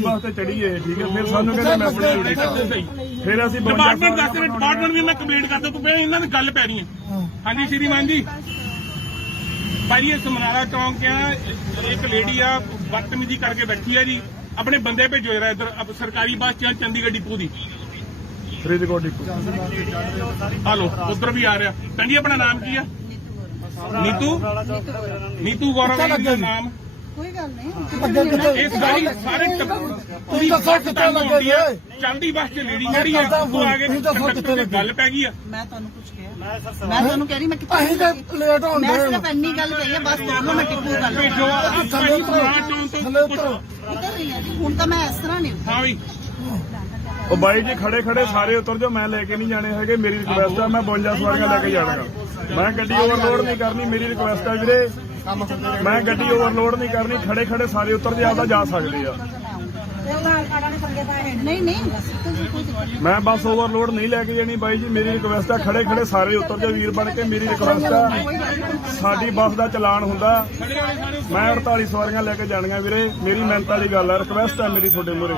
ਬਾਸ ਤੇ ਚੜੀਏ ਠੀਕ ਹੈ ਫਿਰ ਸਾਨੂੰ ਕਹਿੰਦੇ ਮੈਂ ਆਪਣੇ ਜੁੜੇ ਕਰਦੇ ਸਹੀ ਫਿਰ ਅਸੀਂ ਡਿਪਾਰਟਮੈਂਟ ਦੱਸ ਰਹੇ ਡਿਪਾਰਟਮੈਂਟ ਵੀ ਮੈਂ ਕੰਪਲੀਟ ਕਰਦਾ ਤੂੰ ਪਹਿਲਾਂ ਇਹਨਾਂ ਦੀ ਗੱਲ ਪੈ ਰਹੀ ਹੈ। ਹਾਂਜੀ ਸ਼੍ਰੀਮਾਨ ਜੀ ਭਾਜੀ ਇਹ ਸਮਨਾਰਾ ਚੌਂਕ ਆ ਇੱਕ ਲੇਡੀ ਆ ਬਦਤਮੀਜ਼ੀ ਕਰਕੇ ਬੈਠੀ ਆ ਜੀ। ਆਪਣੇ ਬੰਦੇ ਭੇਜੋ ਜਰਾ ਇੱਧਰ ਸਰਕਾਰੀ ਬੱਸ ਚ ਚੰਡੀਗੜ੍ਹ ਡਿਪੂ ਦੀ ਫਰੀਦਕੋਟ ਡਿਪੂ। ਹਲੋ ਉਧਰ ਵੀ ਆ ਰਿਹਾ। ਕਹਿੰਦੀ ਆਪਣਾ ਨਾਮ ਕੀ ਆ? ਨੀਤੂ ਗੌਰਵ ਦਾ ਨਾਮ। ਕੋਈ ਗੱਲ ਨਹੀਂ ਅੱਗੇ ਕਿੱਥੇ ਇਸ ਵਾਰੀ ਸਾਰੇ ਤੁਸੀਂ ਦੱਸੋ ਕਿੱਥੇ ਲੱਗੇ ਜੀ ਚਲਦੀ ਬੱਸ ਚ ਲੇਡੀ ਜਿਹੜੀ ਆ ਉਹ ਆ ਕੇ ਗੱਲ ਪੈ ਗਈ ਆ। ਮੈਂ ਤੁਹਾਨੂੰ ਕੁਝ ਕਿਹਾ ਮੈਂ ਤੁਹਾਨੂੰ ਕਹਿ ਰਹੀ ਮੈਂ ਕਿੱਥੇ ਅਸੀਂ ਤਾਂ ਲੇਟ ਹੋਣ ਮੈਂ ਦੇ ਸਿਰਫ ਇੰਨੀ ਗੱਲ ਕਹੀ ਹੈ ਬਸ ਦੋਨੋਂ ਮੈਂ ਟਿੱਪੂ ਗੱਲ ਭੇਜੋ ਥੱਲੇ ਉਤਰੋ ਥੱਲੇ ਉਤਰੋ ਉਤਰ ਰਹੀ ਹਾਂ ਜੀ ਹੁਣ ਤਾਂ ਮੈਂ ਇਸ ਤਰ੍ਹਾਂ ਨਹੀਂ ਹਾਂ ਵੀ ਉਹ ਬਾਈ ਜੀ ਖੜੇ ਸਾਰੇ ਉਤਰ ਜਾਓ। ਮੈਂ ਲੈ ਕੇ ਨਹੀਂ ਜਾਣੇ ਹੈਗੇ। ਮੇਰੀ ਰਿਕੁਐਸਟ ਆ ਮੈਂ 52 ਸਵਾਰੀਆਂ ਲੈ ਕੇ ਜਾਣਾਗਾ। ਮੈਂ ਗੱਡੀ ਓਵਰਲੋਡ ਨਹੀਂ ਕਰਨੀ। ਮੇਰੀ ਰਿਕੁਐਸਟ ਆ ਵੀਰੇ ਮੈਂ ਗੱਡੀ ਓਵਰਲੋਡ ਨਹੀਂ ਕਰਨੀ। ਖੜੇ ਸਾਰੇ ਉਤਰ ਜੇ ਆਪਦਾ ਜਾ ਸਕਦੇ ਆ। ਨਹੀਂ ਨਹੀਂ ਮੈਂ ਬੱਸ ਓਵਰਲੋਡ ਨਹੀਂ ਲੈ ਕੇ ਜਾਣੀ ਬਾਈ ਜੀ। ਮੇਰੀ ਰਿਕੁਐਸਟ ਆ ਖੜੇ ਸਾਰੇ ਉਤਰ ਜਾ ਵੀਰ ਬਣ ਕੇ। ਮੇਰੀ ਰਿਕੁਐਸਟ ਆ ਸਾਡੀ ਬੱਸ ਦਾ ਚਲਾਨ ਹੁੰਦਾ। ਮੈਂ 48 ਸਵਾਰੀਆਂ ਲੈ ਕੇ ਜਾਣੀਆਂ ਵੀਰੇ। ਮੇਰੀ ਮਿਹਨਤ ਵਾਲੀ ਗੱਲ ਆ। ਰਿਕੁਐਸਟ ਆ ਮੇਰੀ ਤੁਹਾਡੇ ਮੂਹਰੇ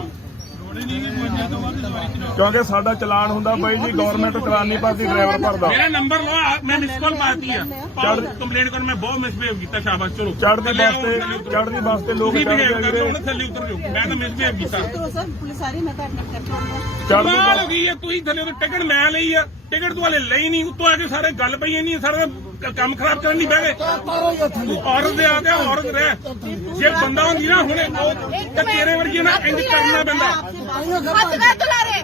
ਕਿਉਂਕਿ ਸਾਡਾ ਚਲਾਨ ਹੁੰਦਾ ਬਾਈ ਜੀ, ਗਵਰਨਮੈਂਟ ਚਲਾਨ ਨਹੀਂ ਭਰਦੀ, ਡਰਾਈਵਰ ਭਰਦਾ। ਮੇਰਾ ਨੰਬਰ ਲਓ, ਮੈਂ ਮਿਸ ਕਾਲ ਮਾਰਤੀ ਆ। ਕੰਪਲੇਂਟ ਕਰਨ ਮੈਂ ਬਹੁਤ ਮਿਸਬਿਹੇਵ ਕੀਤਾ, ਸ਼ਾਬਾਸ਼ ਚਲੋ। ਚੜ੍ਹਦੀ ਬੱਸ ਤੇ ਲੋਕ ਬਿਹੇਵ ਚੜ੍ਹਦੇ ਕਰਦੇ ਵੀਰੇ। ਹੁਣ ਥੱਲੇ ਉਤਰ ਜਾਓ, ਮੈਂ ਤਾਂ ਮਿਸਬਿਹੇਵ ਕੀਤਾ। ਕਰੋ ਸਰ, ਪੁਲਿਸ ਆ ਰਹੀ, ਮੈਂ ਤਾਂ ਐਡਮਿਟ ਕਰਕੇ ਆਉਂਗਾ। ਚੜ੍ਹਦੀ ਕਮਾਲ ਹੋ ਬੱਸ ਗਈ ਹੈ, ਤੁਸੀਂ ਥੱਲੇ ਉਤਰ ਟਿਕਟ ਮੈਂ ਲਈ ਆ, ਟਿਕਟ ਤੋਂ ਹਲੇ ਲਈ ਨਹੀਂ, ਉੱਤੋਂ ਆ ਕੇ ਸਾਰੇ ਗੱਲ ਪਈ ਨਹੀਂ, ਸਾਰਾ ਕੰਮ ਖਰਾਬ ਕਰਨ ਦੀ ਬਹਿ ਗਏ। ਤਾਰੋ ਜਾਂ ਥੱਲੇ ਔਰਤ ਦੇ ਆ ਗਿਆ, ਔਰਤ ਰਹਿ। ਜੇ ਬੰਦਾ ਹੁੰਦੀ ਨਾ ਹੁਣੇ ਉਹ ਤਾਂ ਤੇਰੇ ਵਰਗੀ ਨਾ ਇੰਜ ਕਰਨਾ ਪੈਂਦਾ। ਹੱਥ ਨਾ ਤੁਲਾ ਰਹੇ,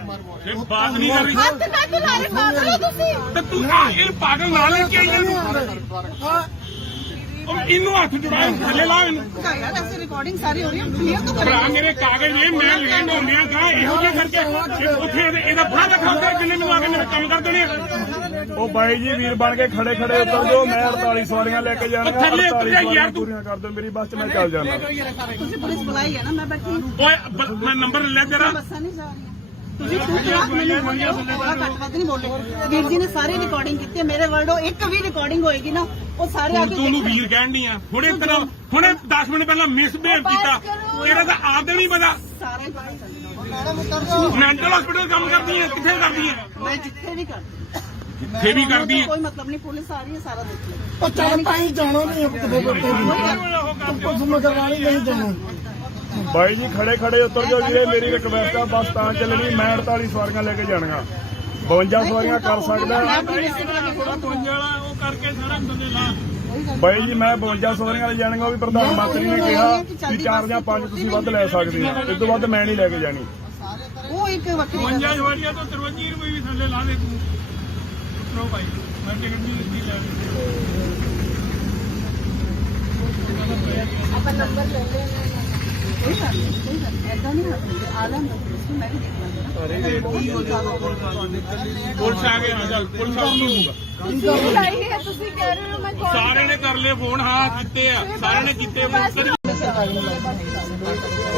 ਇਹ ਬਾਤ ਨਹੀਂ ਕਰ ਰਹੀ ਹੱਥ ਨਾ ਤੁਲਾ ਰਹੇ, ਪਾਗਲ ਹੋ ਤੁਸੀਂ। ਤੇ ਤੂੰ ਇਹ ਪਾਗਲ ਨਾਲ ਲੈ ਕੇ ਆਈ ਇਹਨੂੰ। ਉਹ ਇਹਨੂੰ ਹੱਥ ਜੁੜਾ ਥੱਲੇ ਲਾ ਇਹਨੂੰ। ਯਾਰ ਐਸੇ ਰਿਕਾਰਡਿੰਗ ਸਾਰੀ ਹੋ ਰਹੀ ਹੈ, ਕਲੀਅਰ ਤਾਂ ਭਰਾ ਕਰੋ। ਮੇਰੇ ਕਾਗਜ਼ ਨੇ ਮੈਂ ਲੈਣ ਆਉਂਦਿਆਂ ਕਹਾ ਇਹੋ ਜਿਹੇ ਕਰਕੇ ਉੱਥੇ ਇਹਦਾ ਬੁਰਾ ਦਿਖਾਉਂਦਾ ਜਿੰਨੇ ਮੈਨੂੰ ਆ ਕੇ ਮੇਰੇ ਕੰਮ ਕਰ ਦੇਣੇ ਆ। ਉਹ ਬਾਈ ਜੀ ਵੀਰ ਬਣ ਕੇ ਖੜੇ ਖੜੇ ਉਤਰ ਜਾਓ, ਮੈਂ 48 ਸਵਾਰੀਆਂ ਲੈ ਕੇ ਜਾਣੀਆਂ। ਉਹ ਥੱਲੇ ਉਤਰ ਜਾ 48 ਯਾਰ ਸਵਾਰੀਆਂ ਤੂੰ। ਪੂਰੀਆਂ ਕਰ ਦਿਓ ਮੇਰੀ ਬੱਸ 'ਚ, ਮੈਂ ਚੱਲ ਜਾਣਾ। ਤੁਸੀਂ ਪੁਲਿਸ ਬੁਲਾਈ ਹੈ ਨਾ, ਮੈਂ ਬੈਠੀ ਹਾਂ। ਓਏ ਮੈਂ ਨੰਬਰ ਲੈ ਤੇਰਾ। ਬੱਸਾਂ ਨਹੀਂ ਜਾ ਰਹੀਆਂ। ਤੁਸੀਂ ਮੈਨੂੰ ਥੋੜਾ ਘੱਟ ਵੱਧ ਨਹੀਂ ਬੋਲੇ। ਵੀਰ ਜੀ ਨੇ ਸਾਰੀ ਰਿਕਾਰਡਿੰਗ ਕੀਤੀ ਹੈ, ਮੇਰੇ ਵਰਡੋ ਇੱਕ ਵੀ ਰਿਕਾਰਡਿੰਗ ਹੋਏਗੀ ਨਾ, ਉਹ ਸਾਰੇ ਆ ਕੇ ਤੂੰ ਨੂੰ ਵੀਰ ਕਹਿਣ ਦੀ ਆ। ਹੁਣੇ 10 ਮਿੰਟ ਪਹਿਲਾਂ ਮਿਸਬਿਹੇਵ ਕੀਤਾ, ਇਹਦਾ ਤਾਂ ਆਪ ਨਹੀਂ ਪਤਾ। ਸਾਰੇ ਮੈਂਟਲ ਹਸਪੀਟਲ ਕੰਮ ਕਰਦੀ ਹੈ, ਕਿੱਥੇ ਕਰਦੀ ਹੈ? ਮੈਂ ਜਿੱਥੇ ਵੀ ਕਰਦੀ ਇੱਥੇ ਵੀ ਕਰਦੀ ਹੈ। ਕੋਈ ਮਤਲਬ ਨਹੀਂ, ਪੁਲਿਸ ਆ ਰਹੀ ਹੈ, ਸਾਰਾ ਦੇਖੋ। ਉਹ ਚੱਲ ਤਾਂ ਹੀ ਜਾਣਾ ਨਹੀਂ ਕਿਤੇ ਕੁਝ ਮਗਰ ਵਾਲੀ ਨਹੀਂ ਜਾਣਾ। ਬਾਈ ਜੀ ਖੜੇ ਖੜੇ ਉਤਰ ਜਾਓ ਵੀਰੇ, ਮੇਰੀ ਰਿਕਵੈਸਟ ਆ। ਬੱਸ ਤਾਂ ਚੱਲਣੀ, ਮੈਂ 48 ਸਵਾਰੀਆਂ ਲੈ ਕੇ ਜਾਣੀਆਂ। 52 ਸਵਾਰੀਆਂ ਕਰ ਸਕਦਾ ਉਹ ਕਰਕੇ ਸਾਰਾ ਬੰਦੇ ਲਾ। ਬਾਈ ਜੀ, ਮੈਂ 52 ਸਵਾਰੀਆਂ ਲੈ ਜਾਣੀਆਂ। ਉਹ ਵੀ ਪ੍ਰਧਾਨ ਮੰਤਰੀ ਨੇ ਕਿਹਾ ਕਿ 4 ਜਾਂ 5 ਤੁਸੀਂ ਵੱਧ ਲੈ ਸਕਦੇ ਹੋ, ਇਸ ਤੋਂ ਵੱਧ ਮੈਂ ਨਹੀਂ ਲੈ ਕੇ ਜਾਣੀ। ਉਹ ਇੱਕ ਵੱਖਰੀ ਗੱਲ 52 ਵਾਰੀਆਂ ਤੋਂ 53 ਰੁਪਏ ਵੀ ਥੱਲੇ ਲਾ ਦੇ ਤੂੰ। ਉਤਰੋ ਭਾਈ, ਮੈਂ ਟਿਕਟ ਨਹੀਂ ਦਿੱਤੀ ਲੈ ਆਪਾਂ ਨੰਬਰ ਲੈ ਲੈਣਾ। ਕੋਈ ਗੱਲ ਨਹੀਂ, ਐਦਾਂ ਨਹੀਂ ਹੱਥ ਆ ਲੈਂਦਾ ਪੁਲਿਸ ਨੂੰ, ਮੈਂ ਵੀ ਦੇਖ ਲਾਂਗਾ। ਪੁਲਿਸ ਆ ਗਏ, ਹਾਂ ਚੱਲ ਪੁਲਿਸ ਆ ਲੂਗਾ। ਤੁਸੀਂ ਲਾਈ ਹੈ, ਤੁਸੀਂ ਕਹਿ ਰਹੇ ਹੋ ਮੈਂ call ਸਾਰਿਆਂ ਨੇ ਕਰ ਲਏ ਫੋਨ, ਹਾਂ ਕੀਤੇ ਆ, ਸਾਰਿਆਂ ਨੇ ਕੀਤੇ ਫੋਨ।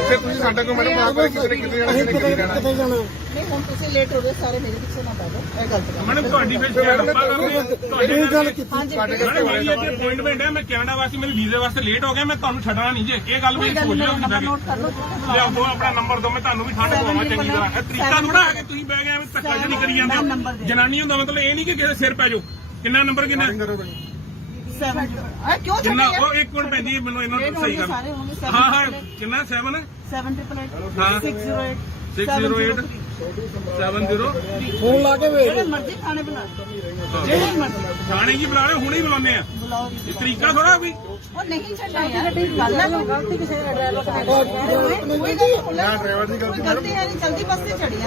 ਫਿਰ ਤੁਸੀਂ ਸਾਡਾ ਕੋਈ ਮੈਡਮ ਆਪ ਕਿਸੇ ਨੇ ਕਿਤੇ ਜਾਣਾ, ਕਿਸੇ ਨੇ ਕਿਤੇ ਜਾਣਾ। ਕਿਤੇ ਜਾਣਾ ਨਹੀਂ ਹੁਣ ਤੁਸੀਂ ਲੇਟ ਹੋ ਗਏ, ਸਾਰੇ ਮੇਰੇ ਪਿੱਛੇ ਨਾ ਪੈ ਜਾਓ, ਇਹ ਗਲਤ ਗੱਲ। ਮੈਡਮ ਤੁਹਾਡੀ ਫਿਰ ਇਹ ਗੱਲ ਕੀਤੀ। ਹਾਂਜੀ ਮੈਡਮ ਮੇਰੀ ਅੱਜ ਅਪਾਇੰਟਮੈਂਟ ਹੈ, ਮੈਂ ਕੈਨੇਡਾ ਵਾਸਤੇ ਮੇਰੇ ਵੀਜ਼ੇ ਵਾਸਤੇ ਲੇਟ ਹੋ ਗਿਆ, ਮੈਂ ਤੁਹਾਨੂੰ ਛੱਡਣਾ ਨਹੀਂ ਜੇ। ਇਹ ਗੱਲ ਵੀ ਕੋਈ ਗੱਲ ਸੋਚ ਨਹੀਂ, ਲਿਓ ਨੰਬਰ ਕਿਦਾਂ ਨੋਟ ਕਰ ਲਓ। ਲਿਆਓ ਦੋ ਆਪਣਾ ਨੰਬਰ ਦੋ, ਮੈਂ ਤੁਹਾਨੂੰ ਵੀ ਠੰਡ ਪਵਾਵਾਂ ਚੰਗੀ ਤਰ੍ਹਾਂ। ਇਹ ਤਰੀਕਾ ਥੋੜਾ ਹੈ ਕਿ ਤੁਸੀਂ ਬਹਿ ਗਏ ਐਵੇਂ ਧੱਕਾ ਜਿਹੜੀ ਕਰੀ ਜਾਂਦੇ ਹੋ। ਜਨਾਨੀ ਹੁੰਦਾ ਮਤਲਬ ਇਹ ਨਹੀਂ ਕਿ ਕਿਸੇ ਸਿਰ ਪੈ ਜਾਓ। ਕਿੰਨਾ ਨੰਬਰ ਕਿੰਨਾ 7 ਕਿਉਂ ਕਿੰਨਾ? ਛੱਡਿਆ? ਉਹ ਇੱਕ ਮਿੰਟ ਭੈਣ ਜੀ ਮੈਨੂੰ ਇਹਨਾਂ ਨੂੰ ਸਹੀ ਕਰ। ਸਾਰੇ ਹੋਣਗੇ ਹਾਂ ਹਾਂ ਕਿੰਨਾ 7 788 ਹਾਂ 608 608 70 ਫੋਨ ਲਾ ਕੇ ਵੇਖ। ਜਿਹੜੇ ਮਰਜ਼ੀ ਖਾਣੇ ਬਣਾ ਲਓ, ਜਿਹੜੇ ਮਰਜ਼ੀ ਥਾਣੇ ਕੀ ਬੁਲਾ ਰਹੇ ਹੁਣੇ ਹੀ ਬੁਲਾਉਂਦੇ ਆ। ਬੁਲਾਓ। ਇਹ ਤਰੀਕਾ ਥੋੜਾ ਵੀ। ਉਹ ਨਹੀਂ ਛੱਡਣਾ ਯਾਰ, ਗੱਲ ਹੈ ਕੋਈ ਗਲਤੀ ਕਿਸੇ ਦਾ ਡਰਾਈਵਰ ਦਾ ਨਾ ਡਰਾਈਵਰ ਦੀ ਗਲਤੀ ਗਲਤੀ ਹੈ ਨਹੀਂ, ਜਲਦੀ ਬੱਸ ਤੇ ਚੜੀ ਆ।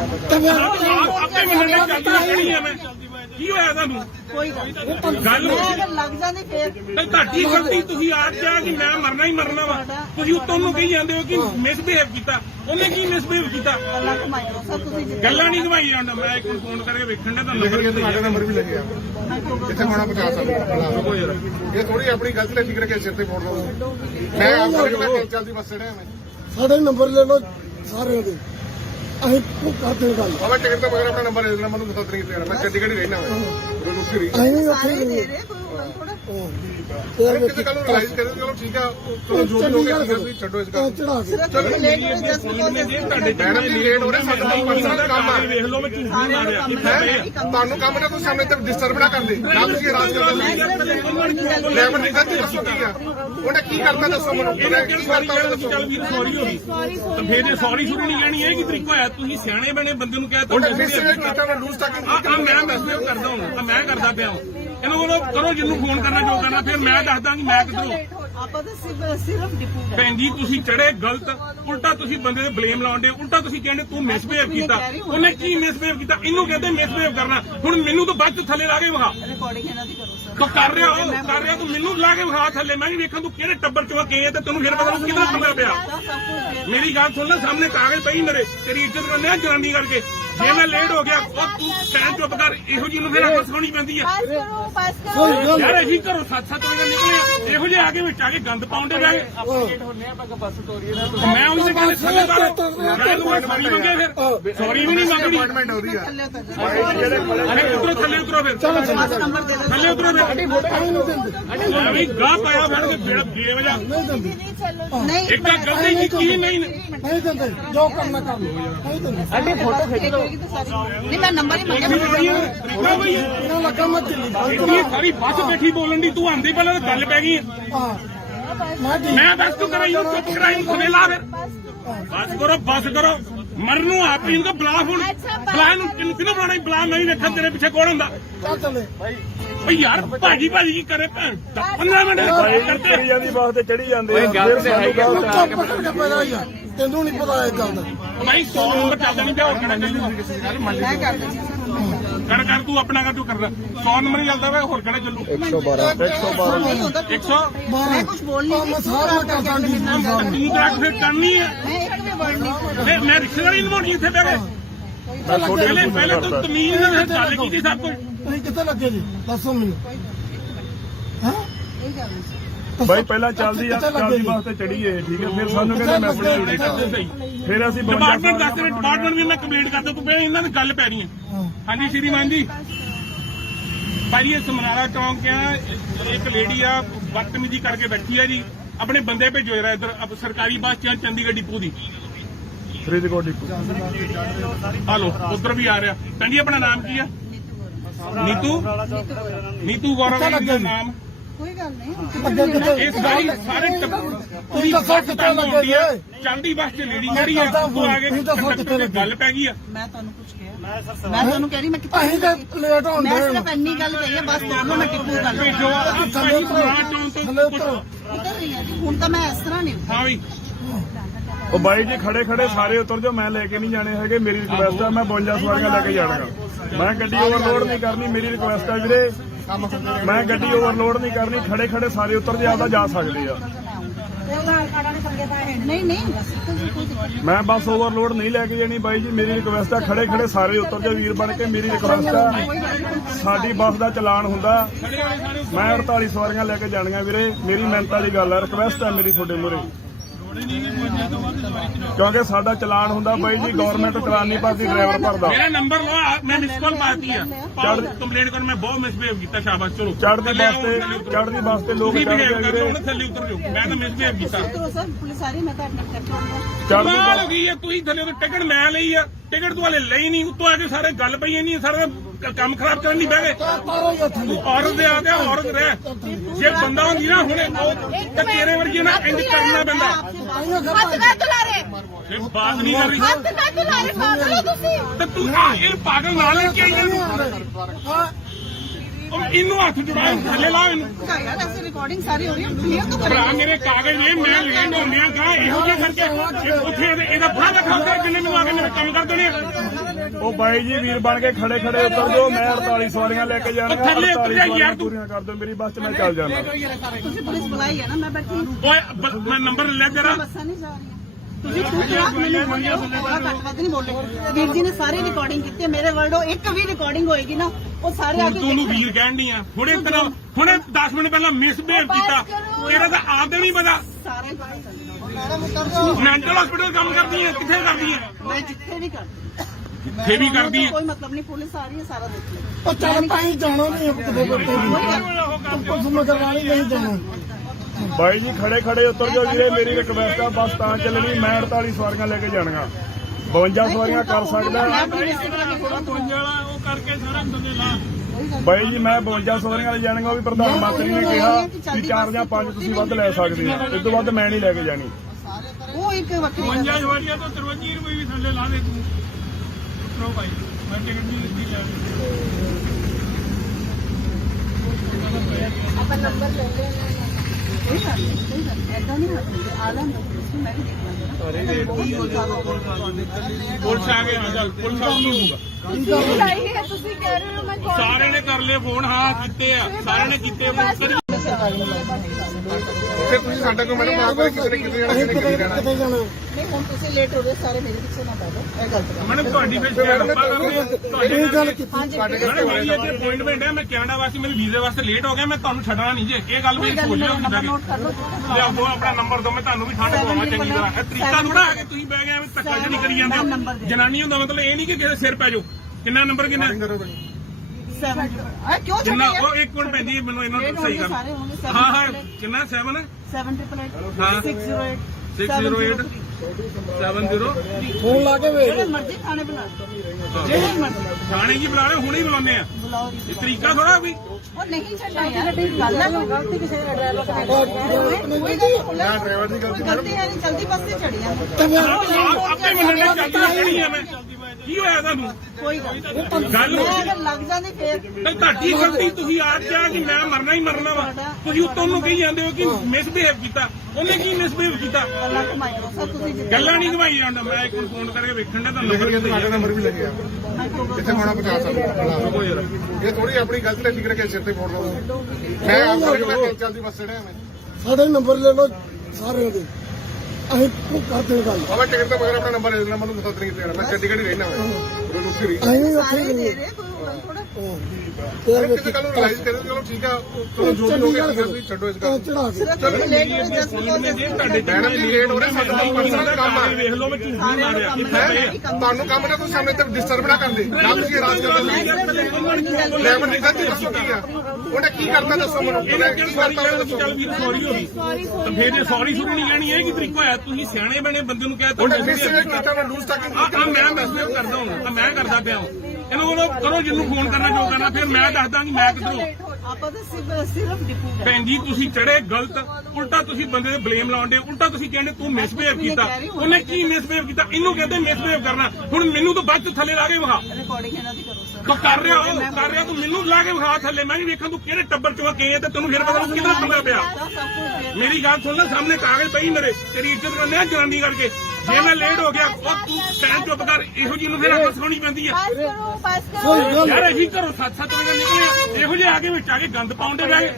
ਆਪੇ ਮੈਨੂੰ ਚੱਲਦੀ ਖੜੀ ਆ ਮੈਂ। ਕੀ ਹੋਇਆ ਤੁਹਾਨੂੰ? ਕੋਈ ਗੱਲ ਨਹੀਂ, ਗੱਲ ਮੈਂ ਅਗਰ ਲੱਗ ਜਾਂਦੀ ਫੇਰ ਤੇ ਤੁਹਾਡੀ ਗਲਤੀ, ਤੁਸੀਂ ਆਪ ਕਿਹਾ ਕਿ ਮੈਂ ਮਰਨਾ ਹੀ ਮਰਨਾ ਵਾ। ਤੁਸੀਂ ਉੱਤੋਂ ਨੂੰ ਕਹੀ ਜਾਂਦੇ ਹੋ ਕਿ ਮਿਸਬਿਹੇਵ ਕੀਤਾ। ਉਹਨੇ ਕੀ ਮਿਸਬਿਹੇਵ ਕੀਤਾ? ਗੱਲਾਂ ਘੁਮਾਈਓ ਸਰ, ਤੁਸੀਂ ਜਿੱਦਾਂ ਗੱਲਾਂ ਨਹੀਂ ਘਵਾਈ ਜਾਂਦਾ। ਮੈਂ ਇੱਕ ਵਾਰ ਫੋਨ ਕਰਕੇ ਵੇਖਣ ਦਾ ਤੁਹਾਨੂੰ ਲਿਖ ਕੇ ਸਾਡਾ ਨੰਬਰ ਵੀ ਲੱਗਿਆ। ਮੈਂ ਕਹੂੰਗਾ ਇੱਥੇ ਹੋਣਾ 50 ਸਾਲ ਇਹ ਥੋੜੀ ਆਪਣੀ ਗਲਤੀ ਤੇ ਠੀਕ ਰੱਖੇ ਸਿਰ ਤੇ ਫੋੜ ਲਓ। ਮੈਂ ਆਪ ਕਰਕੇ ਚੱਲਦੀ ਬੱਸ ਚੜਿਆ ਮੈਂ। ਸਾਡੇ ਨੰਬਰ ਲੈ ਲਓ ਸਾਰਿਆਂ ਦੇ, ਅਸੀਂ ਕਰਦੇ ਗੱਲ। ਬਾਬਾ ਟਿਕਟ ਤੋਂ ਬਗੈਰ ਆਪਣਾ ਨੰਬਰ ਦੇ ਦੇਣਾ, ਮੈਨੂੰ ਦੱਸ ਤਰੀਕ ਤੇ ਮੈਂ ਚੰਡੀਗੜ੍ਹ ਹੀ ਰਹਿਣਾ ਮੈਂ ਰੋਟੀ ਰਹੀ। ਅਸੀਂ ਵੀ ਉੱਥੇ ਸਾਰੇ ਹੀ ਦੇ ਰਹੇ। ਰਹੇ ਕੋਈ ਥੋੜਾ ਕਿਸੇ ਕੱਲ ਨੂੰ ਰਿਲਾਈਜ਼ ਕਰੇ ਚਲੋ ਠੀਕ ਆ, ਚਲੋ ਜੋ ਵੀ ਹੋ ਗਿਆ ਤੁਸੀਂ ਛੱਡੋ ਇਸ ਗੱਲ। ਚੜਾ ਕੇ ਸਿਰਫ ਲੇਟ ਹੋ ਜਸਟ ਤੁਹਾਡੇ ਮੈਡਮ ਜੀ ਲੇਟ ਹੋ ਰਹੇ, ਸਾਡਾ ਪਰਸਨਲ ਕੰਮ ਆ। ਵੇਖ ਲਓ ਮੈਂ ਝੂਠ ਨਹੀਂ ਮਾਰਿਆ। ਤੁਹਾਨੂੰ ਕੰਮ ਨਾ ਕੋਈ ਸਾਹਮਣੇ ਤੇ ਡਿਸਟਰਬ ਨਾ ਕਰਦੇ, ਨਾ ਤੁਸੀਂ ਰਾਜ ਕਰਦੇ। ਡਰਾਈਵਰ ਦੀ ਗਲਤੀ ਦੱਸੋ ਕੀ ਆ, ਉਹਨੇ ਕੀ ਕਰਤਾ ਦੱਸੋ ਮੈਨੂੰ, ਉਹਨੇ ਕੀ ਕਰਤਾ ਉਹਨੇ ਦੱਸੋ। ਚੱਲ ਵੀਰ ਸੌਰੀ ਹੋ ਗਈ ਤਾਂ ਫੇਰ ਜੇ ਸੌਰੀ ਸ਼ੁਰੂ ਨਹੀਂ ਲੈਣੀ, ਇਹ ਕੀ ਤਰੀਕਾ ਹੋਇਆ? ਤੁਸੀਂ ਸਿਆਣੇ ਬਣੇ ਬੰਦੇ ਨੂੰ ਕਹਿ ਉਹਨੇ ਮਿਸਬਿਹੇਵ ਕੀਤਾ, ਮੈਂ ਲੂਜ਼ ਤੱਕ ਮੈਂ ਮਿਸਬਿਹੇਵ ਕਰਦਾ ਹਾਂ, ਮੈਂ ਕਰਦਾ ਪਿਆ ਹਾਂ। ਇਹਨੂੰ ਬੋਲੋ ਕਰੋ ਜਿਹਨੂੰ ਫੋਨ ਕਰਨਾ ਜੋ ਕਰਨਾ, ਫਿਰ ਮੈਂ ਦੱਸਦਾ ਕਿ ਮੈਂ ਕਿੱਧਰੋਂ। ਆਪਾਂ ਤਾਂ ਸਿਰਫ ਡਿਪੂ ਗਏ। ਭੈਣ ਜੀ ਤੁਸੀਂ ਚੜੇ ਗਲਤ, ਉਲਟਾ ਤੁਸੀਂ ਬੰਦੇ ਤੇ ਬਲੇਮ ਲਾਉਂਦੇ, ਉਲਟਾ ਤੁਸੀਂ ਕਹਿੰਦੇ ਤੂੰ ਮਿਸਬਿਹੇਵ ਕੀਤਾ। ਉਹਨੇ ਕੀ ਮਿਸਬਿਹੇਵ ਕੀਤਾ? ਇਹਨੂੰ ਕਹਿੰਦੇ ਮਿਸਬਿਹੇਵ ਕਰਨਾ। ਹੁਣ ਮੈਨੂੰ ਤਾਂ ਬਾਅਦ ਚ ਥੱਲੇ ਲਾ ਕੇ ਵਿਖਾ। ਰਿਕਾਰਡਿੰਗ ਇਹਨਾਂ ਦੀ ਕਰੋ ਸਰ। ਤੂੰ ਕਰ ਰਿਹਾ ਤੂੰ ਮੈਨੂੰ ਲਾ ਕੇ ਵਿਖਾ ਥੱਲੇ। ਮੈਂ ਵੀ ਵੇਖਾਂ ਤੂੰ ਕਿਹੜੇ ਟੱਬਰ ਚੋਂ ਗਏ ਆ ਤੇ ਤੈਨੂੰ ਫਿਰ ਪਤਾ ਕਿਹਦਾ ਪੰਗਾ ਪਿਆ। ਸਭ ਕੁਝ ਮੇਰੀ ਗੱਲ ਸੁਣ ਲੈ, ਸਾਹਮਣੇ ਕਾਗਜ਼ ਪਈ ਮੇਰੇ, ਤੇਰੀ ਇੱਜ਼ਤ ਕਰਨੇ ਆ ਜਨਾਨੀ ਕਰਕੇ। ਜੇ ਮੈਂ ਲੇਟ ਹੋ ਗਿਆ ਉਹ ਤੂੰ ਟਾਈਮ ਚੁੱਪ ਕਰ ਇਹੋ ਜਿਹੀ ਨੂੰ ਫਿਰ ਆਪਾਂ ਸਿਖਾਉਣੀ ਪੈਂਦੀ ਆ बस करो ਯਾਰ ਅਸੀਂ ਘਰੋਂ 7-7 ਵਜੇ ਨਿਕਲੇ ਇਹੋ ਜਿਹੇ ਆ ਕੇ ਵਿੱਚ ਆ ਕੇ ਗੰਦ ਪਾਉਂਦੇ ਰਹੇ ਮੈਂ ਉਹਦੇ ਕਹਿੰਦੇ ਥੱਲੇ ਕਰ ਸੌਰੀ ਮੰਗੇ ਫਿਰ ਸੌਰੀ ਵੀ ਨਹੀਂ ਮੰਗਣੀ ਅਪਾਇੰਟਮੈਂਟ ਹੋ ਰਹੀ ਆ ਅਰੇ ਉਤਰੋ ਥੱਲੇ ਉਤਰੋ ਫਿਰ ਨੰਬਰ ਦੇ ਦਿਓ ਥੱਲੇ ਉਤਰੋ ਫਿਰ ਅਭੀ ਗਾਹ ਪਾਇਆ ਫੜ ਕੇ ਬੇਵਜਾ नहीं चलो ਨਹੀਂ ਇੱਕ ਤਾਂ ਗਲਤੀ ਕੀਤੀ ਹੀ ਨਹੀਂ ਨਹੀਂ ਦਿੰਦੇ ਜੋ ਕਰਨਾ ਕਰ ਲਓ ਨਹੀਂ ਦਿੰਦੇ ਨਹੀਂ ਮੈਂ ਨੰਬਰ ਹੀ ਮੰਗਿਆ ਤਰੀਕਾ ਬਈ ਇਹਨਾਂ ਲੱਗਾ ਮੈਂ ਦਿੱਲੀ ਇਹ ਸਾਰੀ ਬੱਸ ਬੈਠੀ ਬੋਲਣ ਦੀ ਤੂੰ ਆਂਦੀ ਪਹਿਲਾਂ ਤਾਂ ਗੱਲ ਪੈ ਗਈ ਹਾਂ ਮੈਂ ਠੀਕ ਮੈਂ ਬਸ ਤੂੰ ਕਰਾਈ ਚੁੱਪ ਕਰਾਈ ਖਵੇਲਾ ਫਿਰ ਬਸ ਕਰੋ ਮਰਨੂ ਆਪ ਹੀ ਇਨਕੋ ਬਲਾ ਹੁਣ ਬਲਾ ਨੂੰ ਕਿਹਨੂੰ ਬਣਾਣਾ ਬਲਾ ਨਹੀਂ ਵੇਖਣ ਤੇਰੇ ਪਿੱਛੇ ਕੌਣ ਹੁੰਦਾ ਚੱਲ ਚੱਲੇ ਓਏ ਯਾਰ ਭਾਜੀ ਕੀ ਕਰੇ ਭੈਣ 15 ਮਿੰਟ ਭਾਈ ਕਰਦੇ ਕਰੀ ਜਾਂਦੀ ਬਾਤ ਤੇ ਚੜੀ ਜਾਂਦੇ ਆ ਫਿਰ ਸਾਨੂੰ ਗੱਲ ਤੇ ਚੁੱਪ ਕਰਕੇ ਪੈਦਾ ਹੀ ਆ ਤੈਨੂੰ ਨਹੀਂ ਪਤਾ ਇਹ ਗੱਲ ਦਾ ਭਾਈ 100 ਨੰਬਰ ਚੱਲਦਾ ਨਹੀਂ ਪਿਆ ਹੋਰ ਕਿਹੜਾ ਚੱਲੂ ਮੈਂ ਕਰ ਦਿੰਦੀ ਕਰ ਤੂੰ ਆਪਣਾ ਕਰ ਤੂੰ ਕਰਦਾ 100 ਨੰਬਰ ਹੀ ਚੱਲਦਾ ਵਾ ਹੋਰ ਕਿਹੜਾ ਚੱਲੂ 112 ਨਹੀਂ ਹੁੰਦਾ 100 ਮੈਂ ਕੁਝ ਬੋਲ ਨਹੀਂ ਮੈਂ ਸਾਰਾ ਕਰਦਾ ਡੀ ਸਾਹਿਬ ਤੂੰ ਤਾਂ ਫਿਰ ਕਰਨੀ ਹੈ ਮੈਂ ਇੱਕ ਵੀ ਵਰਡ ਨਹੀਂ ਤੇ ਮੈਂ ਰਿਸ਼ਤੇਦਾਰੀ ਨਿਭਾਉਣੀ ਇੱਥੇ ਬਹਿ ਕੇ ਮੈਂ ਤੁਹਾਡੇ ਪਹਿਲੇ ਤੂੰ ਤਮੀਜ਼ ਨਾਲ ਗੱਲ ਕੀਤੀ ਸਭ ਕੁਝ ਤੁਸੀਂ ਕਿੱਥੇ ਲੱਗੇ ਜੀ ਦੱਸੋ ਮੈਨੂੰ ਹਾਂ ਇਹ ਗੱਲ ਨਹੀਂ ਭਾਈ ਪਹਿਲਾਂ ਚੱਲਦੀ ਬੱਸ ਤੇ ਚੜੀਏ ਠੀਕ ਹੈ ਫਿਰ ਸਾਨੂੰ ਕਹਿੰਦੇ ਮੈਂ ਆਪਣੀ ਡਿਊਟੀ ਕਰਦਾ ਫਿਰ ਅਸੀਂ ਡਿਪਾਰਟਮੈਂਟ ਦੱਸ ਰਹੇ ਡਿਪਾਰਟਮੈਂਟ ਵੀ ਮੈਂ ਕੰਪਲੀਟ ਕਰਦਾ ਤੂੰ ਪਹਿਲਾਂ ਇਹਨਾਂ ਦੀ ਗੱਲ ਪੈ ਰਹੀ ਹੈ ਹਾਂਜੀ ਸ਼੍ਰੀਮਾਨ ਜੀ ਭਾਜੀ ਇਹ ਸਮਨਾਰਾ ਚੌਂਕ ਆ ਇੱਕ ਲੇਡੀ ਆ ਬਦਤਮੀਜ਼ੀ ਕਰਕੇ ਬੈਠੀ ਆ ਜੀ ਆਪਣੇ ਬੰਦੇ ਭੇਜੋ ਜਰਾ ਇੱਧਰ ਸਰਕਾਰੀ ਬੱਸ ਚੰਡੀਗੜ੍ਹ ਡਿਪੂ ਦੀ ਫਰੀਦਕੋਟ ਡਿਪੂ ਹਲੋ ਉਧਰ ਵੀ ਆ ਰਿਹਾ ਕਹਿੰਦੀ ਆਪਣਾ ਨਾਮ ਕੀ ਆ ਨੀਤੂ ਗੌਰਵ ਦਾ ਨਾਮ ਕੋਈ ਗੱਲ ਨਹੀਂ ਅੱਗੇ ਕਿੱਥੇ ਇਹ ਸਾਰੇ ਤੁਸੀਂ ਦੱਸੋ ਕਿੱਥੇ ਲੱਗੇ ਜੀ ਚਲਦੀ ਬੱਸ ਚ ਲੇਡੀ ਜਿਹੜੀ ਆ ਤੂੰ ਆ ਕੇ ਗੱਲ ਪੈ ਗਈ ਆ ਮੈਂ ਤੁਹਾਨੂੰ ਕੁਝ ਕਿਹਾ ਮੈਂ ਤੁਹਾਨੂੰ ਕਹਿ ਰਹੀ ਮੈਂ ਕਿੱਥੇ ਅਸੀਂ ਤਾਂ ਲੇਟ ਹੋਣ ਮੈਂ ਦੇ ਸਿਰਫ ਇੰਨੀ ਗੱਲ ਕਹੀ ਹੈ ਬਸ ਦੋਨੋਂ ਮੈਂ ਟਿੱਪੂ ਗੱਲ ਭੇਜੋ ਭਾਜੀ ਸਮਨਾਰਾ ਚੌਂਕ ਥੱਲੇ ਤੋਂ ਉਤਰੋ ਉਤਰ ਰਹੀ ਹਾਂ ਜੀ ਹੁਣ ਤਾਂ ਮੈਂ ਇਸ ਤਰ੍ਹਾਂ ਨਹੀਂ ਹਾਂ ਵੀ ਉਹ ਬਾਈ ਜੀ ਖੜੇ ਸਾਰੇ ਉਤਰ ਜਾਓ ਮੈਂ ਲੈ ਕੇ ਨਹੀਂ ਜਾਣੇ ਹੈਗੇ ਮੇਰੀ ਰਿਕੁਐਸਟ ਆ ਮੈਂ 52 ਸਵਾਰੀਆਂ ਲੈ ਕੇ ਜਾਣਾਗਾ ਮੈਂ ਗੱਡੀ ਓਵਰਲੋਡ ਨਹੀਂ ਕਰਨੀ ਮੇਰੀ ਰਿਕੁਐਸਟ ਆ ਵੀਰੇ ਮੈਂ ਗੱਡੀ ਓਵਰਲੋਡ ਨਹੀਂ ਕਰਨੀ ਖੜੇ ਸਾਰੇ ਉਤਰ ਜੇ ਆਪਦਾ ਜਾ ਸਕਦੇ ਆ ਨਹੀਂ ਨਹੀਂ ਮੈਂ ਬੱਸ ਓਵਰਲੋਡ ਨਹੀਂ ਲੈ ਕੇ ਜਾਣੀ ਬਾਈ ਜੀ ਮੇਰੀ ਰਿਕੁਐਸਟ ਆ ਖੜੇ ਸਾਰੇ ਉਤਰ ਜਾਓ ਵੀਰ ਬਣ ਕੇ ਮੇਰੀ ਰਿਕੁਐਸਟ ਆ ਸਾਡੀ ਬੱਸ ਦਾ ਚਲਾਨ ਹੁੰਦਾ ਮੈਂ 48 ਸਵਾਰੀਆਂ ਲੈ ਕੇ ਜਾਣੀਆਂ ਵੀਰੇ ਮੇਰੀ ਮਿਹਨਤ ਵਾਲੀ ਗੱਲ ਆ ਰਿਕੁਐਸਟ ਆ ਮੇਰੀ ਤੁਹਾਡੇ ਮੂਹਰੇ ਕਿਉਂਕਿ ਸਾਡਾ ਚਲਾਨ ਹੁੰਦਾ ਬਾਈ ਜੀ ਗਵਰਨਮੈਂਟ ਚਲਾਨ ਨਹੀਂ ਭਰਦੀ ਡਰਾਈਵਰ ਭਰਦਾ ਮੇਰਾ ਨੰਬਰ ਲਓ ਮੈਂ ਮਿਸ ਕਾਲ ਮਾਰਤੀ ਆ ਕੰਪਲੇਂਟ ਕਰ ਮੈਂ ਬਹੁਤ ਮਿਸਬਿਹੇਵ ਕੀਤਾ ਸ਼ਾਬਾਸ਼ ਚਲੋ ਚੜ੍ਹਦੀ ਬੱਸ ਤੇ ਲੋਕ ਤੁਸੀਂ ਚੜ੍ਹਦੇ ਬਿਹੇਵ ਆ ਕਰਦੇ ਹੋ ਵੀਰੇ ਨਾ ਥੱਲੇ ਉਤਰ ਜਾਓ ਮੈਂ ਤਾਂ ਮਿਸਬਿਹੇਵ ਕੀਤਾ ਉਤਰੋ ਸਰ ਪੁਲਿਸ ਆ ਰਹੀ ਮੈਂ ਤਾਂ ਐਡਮਿਟ ਕਰਕੇ ਆਉਂਗਾ ਚੜ੍ਹਦੀ ਕਮਾਲ ਹੋ ਗਈ ਆ ਤੁਸੀਂ ਥੱਲੇ ਉਹ ਟਿਕਟ ਮੈਂ ਲਈ ਆ ਟਿਕਟ ਤੂੰ ਹਲੇ ਲਈ ਨਹੀਂ ਉੱਤੋਂ ਆ ਕੇ ਸਾਰੇ ਗੱਲ ਪਈ ਨਹੀਂ ਸਾਰੇ ਕੰਮ ਖਰਾਬ ਕਰਨ ਦੀ ਬਹਿ ਗਏ ਤਾਰੋ ਹੀ ਥੱਲੇ ਤੂੰ ਔਰਤ ਦੇ ਆ ਗਿਆ ਔਰਤ ਰਹਿ ਜੇ ਬੰਦਾ ਹੁੰਦੀ ਨਾ ਹੁਣੇ ਤਾਂ ਤੇਰੇ ਵਰਗੀ ਨਾ ਇੰਜ ਕਰਨਾ ਪੈਂਦਾ हथ ना तुला रे ਜੇ ਬਾਤ ਨਹੀਂ ਕਰ ਰਹੀ हथ ना तुला रे पागल हो तुसी ਤਾਂ ਤੂੰ ਇਹ ਪਾਗਲ ਨਾਲ ਲੈ ਕੇ ਆਈ ਇਹਨੂੰ ਹਾਂ ਉਹ ਇਹਨੂੰ ਹੱਥ ਜੁੜਾ ਥੱਲੇ ਲਾ ਇਹਨੂੰ ਯਾਰ ਐਸੀ ਰਿਕਾਰਡਿੰਗ ਸਾਰੀ ਹੋ ਰਹੀ ਹੈ ਕਲੀਅਰ ਤਾਂ ਭਰਾ ਕਰੋ ਮੇਰੇ ਕਾਗਜ਼ ਨੇ ਮੈਂ ਲੈਣ ਹੁੰਦਿਆਂ ਕਹਾ ਇਹੋ ਜਿਹਾ ਕਰਕੇ ਉੱਥੇ ਇਹਦਾ ਫੜਾ ਰੱਖਾ ਜਿੰਨੇ ਮੈਨੂੰ ਆ ਕੇ ਮੇਰੇ ਕੰਮ ਕਰ ਦੇਣੇ ਆ। ਉਹ ਬਾਈ ਜੀ ਵੀਰ ਬਣ ਕੇ ਖੜੇ ਉਤਰ ਜਾਓ ਮੈਂ 48 ਸਵਾਰੀਆਂ ਲੈ ਕੇ ਜਾਣੀਆਂ ਥੱਲੇ ਉਤਰ ਜਾ ਯਾਰ ਤੂੰ। ਪੂਰੀਆਂ ਕਰ ਦਿਓ ਮੇਰੀ ਬੱਸ 'ਚ ਮੈਂ ਚੱਲ ਜਾਣਾ ਤੁਸੀਂ ਪੁਲਿਸ ਬੁਲਾਈ ਹੈ ਨਾ ਮੈਂ ਬੈਠੀ ਓਏ ਮੈਂ ਨੰਬਰ ਲੈ ਜਰਾ ਬੱਸਾਂ ਨਹੀਂ ਜਾ ਰਹੀਆਂ ਤੁਸੀਂ ਚੁੱਪ ਰਹੋ ਮੈਨੂੰ ਬੋਲੋ ਘੱਟ ਵੱਧ ਨਹੀਂ ਬੋਲੇ ਵੀਰ ਜੀ ਨੇ ਸਾਰੀ ਰਿਕਾਰਡਿੰਗ ਕੀਤੀ ਹੈ ਮੇਰੇ ਵਰਡੋ ਇੱਕ ਵੀ ਰਿਕਾਰਡਿੰਗ ਹੋਏਗੀ ਨਾ ਉਹ ਸਾਰੇ ਆ ਕੇ ਤੂੰ ਨੂੰ ਵੀਰ ਕਹਿਣ ਦੀ ਆ ਹੁਣੇ 10 ਮਿੰਟ ਪਹਿਲਾਂ ਮਿਸਬਿਹੇਵ ਕੀਤਾ ਤੇਰਾ ਤਾਂ ਆਪ ਨਹੀਂ ਪਤਾ ਸਾਰੇ ਮੈਂਟਲ ਹਸਪੀਟਲ ਕੰਮ ਕਰਦੀ ਹੈ ਕਿੱਥੇ ਕਰਦੀ ਹੈ ਮੈਂ ਜਿੱਥੇ ਵੀ ਕਰਦੀ ਇੱਥੇ ਵੀ ਕਰਦੀ ਹੈ ਕੋਈ ਮਤਲਬ ਨਹੀਂ ਪੁਲਿਸ ਆ ਰਹੀ ਹੈ ਸਾਰਾ ਦੇਖ ਲਓ ਉਹ ਚੱਲ ਪਾਈ ਜਾਣਾ ਨਹੀਂ ਕਿਤੇ ਪੁਲਿਸ ਮਗਰਵਾਣੀ ਨਹੀਂ ਜਾਣਾ ਬਾਈ ਜੀ ਖੜੇ ਉਤਰ ਜਾਓ ਵੀਰੇ ਮੇਰੀ ਰਿਕਵੈਸਟ ਆ ਬੱਸ ਤਾਂ ਚੱਲਣੀ ਮੈਂ 48 ਸਵਾਰੀਆਂ ਲੈ ਕੇ ਜਾਣੀਆਂ 52 ਸਵਾਰੀਆਂ ਕਰ ਸਕਦਾ ਉਹ ਕਰਕੇ ਸਾਰਾ ਬੰਦੇ ਲਾ ਬਾਈ ਜੀ ਮੈਂ 52 ਸਵਾਰੀਆਂ ਲੈ ਜਾਣੀਆਂ ਉਹ ਵੀ ਪ੍ਰਧਾਨ ਮੰਤਰੀ ਨੇ ਕਿਹਾ ਕਿ 4 ਜਾਂ 5 ਤੁਸੀਂ ਵੱਧ ਲੈ ਸਕਦੇ ਹੋ ਇਸ ਤੋਂ ਵੱਧ ਮੈਂ ਨਹੀਂ ਲੈ ਕੇ ਜਾਣੀ ਉਹ ਇੱਕ ਵੱਖਰੀ ਗੱਲ 52 ਵਾਰੀਆਂ ਤੋਂ 53 ਰੁਪਏ ਵੀ ਥੱਲੇ ਲਾ ਦੇ ਤੂੰ ਉਤਰੋ ਭਾਈ ਮੈਂ ਟਿਕਟ ਨਹੀਂ ਦਿੱਤੀ ਲੈ अपन नंबर ले लेना ਕੋਈ ਗੱਲ ਨਹੀਂ ਐਦਾਂ ਨਹੀਂ ਹੱਥ ਆਲਮ ਦਾ ਪੁਲਿਸ ਨੂੰ ਮੈਂ ਵੀ ਦੇਖ ਲਾਂਗਾ ਪੁਲਿਸ ਆ ਗਿਆ ਚੱਲ ਪੁਲਿਸ ਆ ਲੂਗਾ तुसी लाई है तुसी कह रहे हो मैं कॉल ਸਾਰਿਆਂ ਨੇ ਕਰ ਲਏ ਫੋਨ ਹਾਂ ਕੀਤੇ ਆ ਸਾਰਿਆਂ ਨੇ ਕੀਤੇ ਫੋਨ ਫਿਰ ਤੁਸੀਂ ਸਾਡਾ ਕੋਈ ਮੈਡਮ ਆਪ ਕਿਸੇ ਨੇ ਕਿਤੇ ਜਾਣਾ ਅਸੀਂ ਕਿਸੇ ਨੇ ਕਿਤੇ ਜਾਣਾ ਕਿਤੇ ਜਾਣਾ ਨਹੀਂ ਹੁਣ ਤੁਸੀਂ ਲੇਟ ਹੋ ਗਏ ਸਾਰੇ ਮੇਰੇ ਪਿੱਛੇ ਨਾ ਪੈ ਜਾਓ ਇਹ ਗਲਤ ਗੱਲ ਮੈਡਮ ਤੁਹਾਡੀ ਫਿਰ ਤੁਹਾਡੀ ਇਹ ਗੱਲ ਕੀਤੀ ਹਾਂਜੀ ਮੈਡਮ ਮੇਰੀ ਇੱਥੇ ਅਪਾਇੰਟਮੈਂਟ ਹੈ, ਮੈਂ ਕੈਨੇਡਾ ਵਾਸਤੇ ਮੇਰੇ ਵੀਜ਼ੇ ਵਾਸਤੇ ਲੇਟ ਹੋ ਗਿਆ, ਮੈਂ ਤੁਹਾਨੂੰ ਛੱਡਣਾ ਨਹੀਂ ਜੇ ਇਹ ਗੱਲ ਵੀ ਕੋਈ ਗੱਲ ਸੋਚ ਨਹੀਂ ਲਿਓ ਨੰਬਰ ਨੋਟ ਕਰ ਲਓ ਲਿਆਓ ਦੋ ਆਪਣਾ ਨੰਬਰ ਦੋ, ਮੈਂ ਤੁਹਾਨੂੰ ਵੀ ਠੰਡ ਪਵਾਵਾਂ ਚੰਗੀ ਤਰ੍ਹਾਂ। ਇਹ ਤਰੀਕਾ ਥੋੜਾ ਹੈ ਕਿ ਤੁਸੀਂ ਬਹਿ ਗਏ ਐਵੇਂ ਧੱਕਾ ਜਿਹੜੀ ਕਰੀ ਜਾਂਦੇ ਹੋ। ਜਨਾਨੀ ਹੁੰਦਾ ਮਤਲਬ ਇਹ ਨਹੀਂ ਕਿ ਕਿਸੇ ਸਿਰ ਪੈ ਜਾਓ। ਕਿੰਨਾ ਨੰਬਰ ਕਿੰਨਾ 7 ਆ ਕਿਉਂ ਕਿੰਨਾ ਛੱਡਿਆ ਉਹ ਇੱਕ ਮਿੰਟ ਭੈਣ ਜੀ ਮੈਨੂੰ ਇਹਨਾਂ ਨੂੰ ਸਹੀ ਕਰ। ਸਾਰੇ ਹੋਣਗੇ ਹਾਂ ਹਾਂ ਕਿੰਨਾ 7 ਹੈ 788 ਹਾਂ 608 608 70 ਫੋਨ ਲਾ ਕੇ ਵੇਖ ਜਿਹੜੇ ਮਰਜ਼ੀ ਖਾਣੇ ਬਣਾ ਲਓ ਜਿਹੜੇ ਮਰਜ਼ੀ ਥਾਣੇ ਕੀ ਬੁਲਾ ਰਹੇ ਹੁਣੇ ਹੀ ਬੁਲਾਉਂਦੇ ਆ। ਬੁਲਾਓ ਇਹ ਤਰੀਕਾ ਥੋੜਾ ਵੀ ਉਹ ਨਹੀਂ ਛੱਡਣਾ ਯਾਰ ਗੱਲ ਹੈ ਕੋਈ ਗਲਤੀ ਕਿਸੇ ਦਾ ਡਰਾਈਵਰ ਦਾ ਕੋਈ ਨਾ ਡਰਾਈਵਰ ਦੀ ਗਲਤੀ ਗਲਤੀ ਹੈ ਨਹੀਂ ਜਲਦੀ ਬੱਸ ਤੇ ਚੜੀ ਆ ਆਪੇ ਮੰਨਣੇ ਚਾਹੀਦੀ ਖੜੀ ਆ ਮੈਂ ਕੀ ਹੋਇਆ ਤੁਹਾਨੂੰ ਕੋਈ ਗੱਲ ਨਹੀਂ ਗੱਲ ਮੈਂ ਅਗਰ ਲੱਗ ਜਾਂਦੀ ਫੇਰ ਤੇ ਤੁਹਾਡੀ ਗਲਤੀ ਤੁਸੀਂ ਆਪ ਕਿਹਾ ਕਿ ਮੈਂ ਮਰਨਾ ਹੀ ਮਰਨਾ ਵਾ, ਤੁਸੀਂ ਉੱਤੋਂ ਨੂੰ ਕਹੀ ਜਾਂਦੇ ਹੋ ਕਿ ਮਿਸਬਿਹੇਵ ਕੀਤਾ। ਉਹਨੇ ਕੀ ਮਿਸਬਿਹੇਵ ਕੀਤਾ? ਗੱਲਾਂ ਘੁਮਾਈਓ ਸਰ ਤੁਸੀਂ ਜਿੱਦਾਂ ਗੱਲਾਂ ਨਹੀਂ ਘਵਾਈ ਜਾਂਦਾ। ਮੈਂ ਇੱਕ ਫੋਨ ਕਰਕੇ ਵੇਖਣ ਦਾ ਤੁਹਾਨੂੰ ਨੰਬਰ ਲਿਖ ਸਾਡਾ ਨੰਬਰ ਵੀ ਲੱਗਿਆ ਮੈਂ ਕਹੂੰਗਾ ਜਿੱਥੇ ਹੋਣਾ 50 ਸਾਲ ਯਾਰ ਇਹ ਥੋੜੀ ਆਪਣੀ ਗਲਤੀ ਤੇ ਠੀਕ ਰੱਖੇ ਸਿਰ ਤੇ ਫੋੜ ਲਓ। ਮੈਂ ਆਪ ਕਰਕੇ ਚੱਲਦੀ ਬੱਸ ਚੜਿਆ ਮੈਂ ਸਾਡੇ ਨੰਬਰ ਲੈ ਲਓ ਸਾਰਿਆਂ ਦੇ ਅਸੀਂ ਕਰਦੇ ਗੱਲ ਬਾਬਾ ਟਿਕਟ ਤੋਂ ਮਗਰ ਆਪਣਾ ਨੰਬਰ ਲੈ ਲੈਣਾ, ਮੈਨੂੰ ਦੱਸ ਨਹੀਂ ਦੇਣਾ। ਮੈਂ ਚੰਡੀਗੜ੍ਹ ਹੀ ਰਹਿਣਾ ਮੈਂ ਉਹ ਲੁੱਕੀ ਰਹੀ ਅਸੀਂ ਵੀ ਉੱਥੇ ਸਾਰੇ ਹੀ ਦੇ ਗਏ ਰਹੇ ਕੋਈ ਗੱਲ ਥੋੜਾ ਕਿਸੇ ਗੱਲ ਨੂੰ ਰਿਲਾਈਜ਼ ਕਰੇ ਚਲੋ ਠੀਕ ਆ ਚਲੋ ਜੋ ਵੀ ਹੋ ਗਿਆ ਠੀਕ ਆ, ਤੁਸੀਂ ਛੱਡੋ ਇਸ ਗੱਲ ਚੜਾ ਕੇ ਚਲੋ ਲੇਟ ਹੋ ਜਸਟ ਤੁਹਾਡੇ ਮੈਡਮ ਜੀ ਲੇਟ ਹੋ ਰਹੇ ਸਾਡਾ ਪਰਸਨਲ ਕੰਮ ਆ। ਵੇਖ ਲਓ ਮੈਂ ਝੂਠ ਨਹੀਂ ਮਾਰਿਆ ਹੈਂ? ਤੁਹਾਨੂੰ ਕੰਮ ਨਾ ਕੋਈ ਸਾਹਮਣੇ ਤੇ ਡਿਸਟਰਬ ਨਾ ਕਰਦੇ ਨਾ ਤੁਸੀਂ ਰਾਜ ਕਰਦੇ ਡਰਾਈਵਰ ਦੀ ਗਲਤੀ ਦੱਸੋ ਕੀ ਆ ਉਹਨੇ ਕੀ ਕਰਤਾ ਦੱਸੋ ਮੈਨੂੰ ਉਹਨੇ ਕੀ ਕਰਤਾ ਉਹਨੇ ਦੱਸੋ ਚੱਲ ਵੀ ਸੌਰੀ ਹੋ ਗਈ ਤਾਂ ਫਿਰ ਜੇ ਸੌਰੀ ਸੁਣੀ ਨਹੀਂ ਜਾਣੀ ਇਹ ਕੀ ਤਰੀਕਾ ਹੋਇਆ? ਤੁਸੀਂ ਸਿਆਣੇ ਬਣੇ ਬੰਦੇ ਨੂੰ ਕਹਿ ਤਾ ਉਹਨੇ ਮਿਸਬਿਹੇਵ ਕੀਤਾ ਮੈਂ ਲੂਜ਼ ਟਾਕਿੰਗ ਆ ਮੈਂ ਮੈਸੇਜ ਕਰਦਾ ਹਾਂ ਮੈਂ ਕਰਦਾ ਪਿਆ ਇਹਨੂੰ ਬੋਲੋ ਕਰੋ ਜਿਹਨੂੰ ਫੋਨ ਕਰਨਾ ਜੋ ਕਰਨਾ ਫਿਰ ਮੈਂ ਦੱਸਦਾ ਕਿ ਮੈਂ ਕਿੱਧਰੋਂ। ਆਪਾਂ ਤਾਂ ਸਿਰਫ ਡਿਪੂ ਗਏ ਭੈਣ ਜੀ ਤੁਸੀਂ ਚੜੇ ਗਲਤ ਉਲਟਾ ਤੁਸੀਂ ਬੰਦੇ ਤੇ ਬਲੇਮ ਲਾਉਂਦੇ ਉਲਟਾ ਤੁਸੀਂ ਕਹਿੰਦੇ ਤੂੰ ਮਿਸਬਿਹੇਵ ਕੀਤਾ। ਉਹਨੇ ਕੀ ਮਿਸਬਿਹੇਵ ਕੀਤਾ? ਇਹਨੂੰ ਕਹਿੰਦੇ ਮਿਸਬਿਹੇਵ ਕਰਨਾ। ਹੁਣ ਮੈਨੂੰ ਤਾਂ ਬਾਅਦ ਚ ਥੱਲੇ ਲਾ ਕੇ ਵਿਖਾ ਰਿਕਾਰਡਿੰਗ ਇਹਨਾਂ ਦੀ ਕਰੋ ਸਰ ਤੂੰ ਕਰ ਰਿਹਾ ਤੂੰ ਮੈਨੂੰ ਲਾ ਕੇ ਵਿਖਾ ਥੱਲੇ। ਮੈਂ ਵੀ ਵੇਖਾਂ ਤੂੰ ਕਿਹੜੇ ਟੱਬਰ ਚੋਂ ਗਏ ਆ ਤੇ ਤੈਨੂੰ ਫਿਰ ਪਤਾ ਕਿਹਦਾ ਪੰਗਾ ਪਿਆ। ਸਭ ਕੁਝ ਮੇਰੀ ਗੱਲ ਸੁਣ ਲੈ ਸਾਹਮਣੇ ਕਾਗਜ਼ ਪਈ ਮੇਰੇ ਤੇਰੀ ਇੱਜ਼ਤ ਕਰਨੇ ਆ ਜਨਾਨੀ ਕਰਕੇ। ਜੇ ਮੈਂ ਲੇਟ ਹੋ ਗਿਆ ਉਹ ਤੂੰ ਟਾਈਮ ਚੁੱਪ ਕਰ। ਇਹੋ ਜਿਹੀ ਨੂੰ ਫਿਰ ਅੱਖ ਸੁਣੀ ਪੈਂਦੀ ਆ पास करो ਯਾਰ ਅਸੀਂ ਘਰੋਂ 7-7 ਵਜੇ ਨਿਕਲੇ ਇਹੋ ਜਿਹੇ ਆ ਕੇ ਵਿੱਚ ਆ ਕੇ ਗੰਦ ਪਾਉਂਦੇ ਰਹੇ।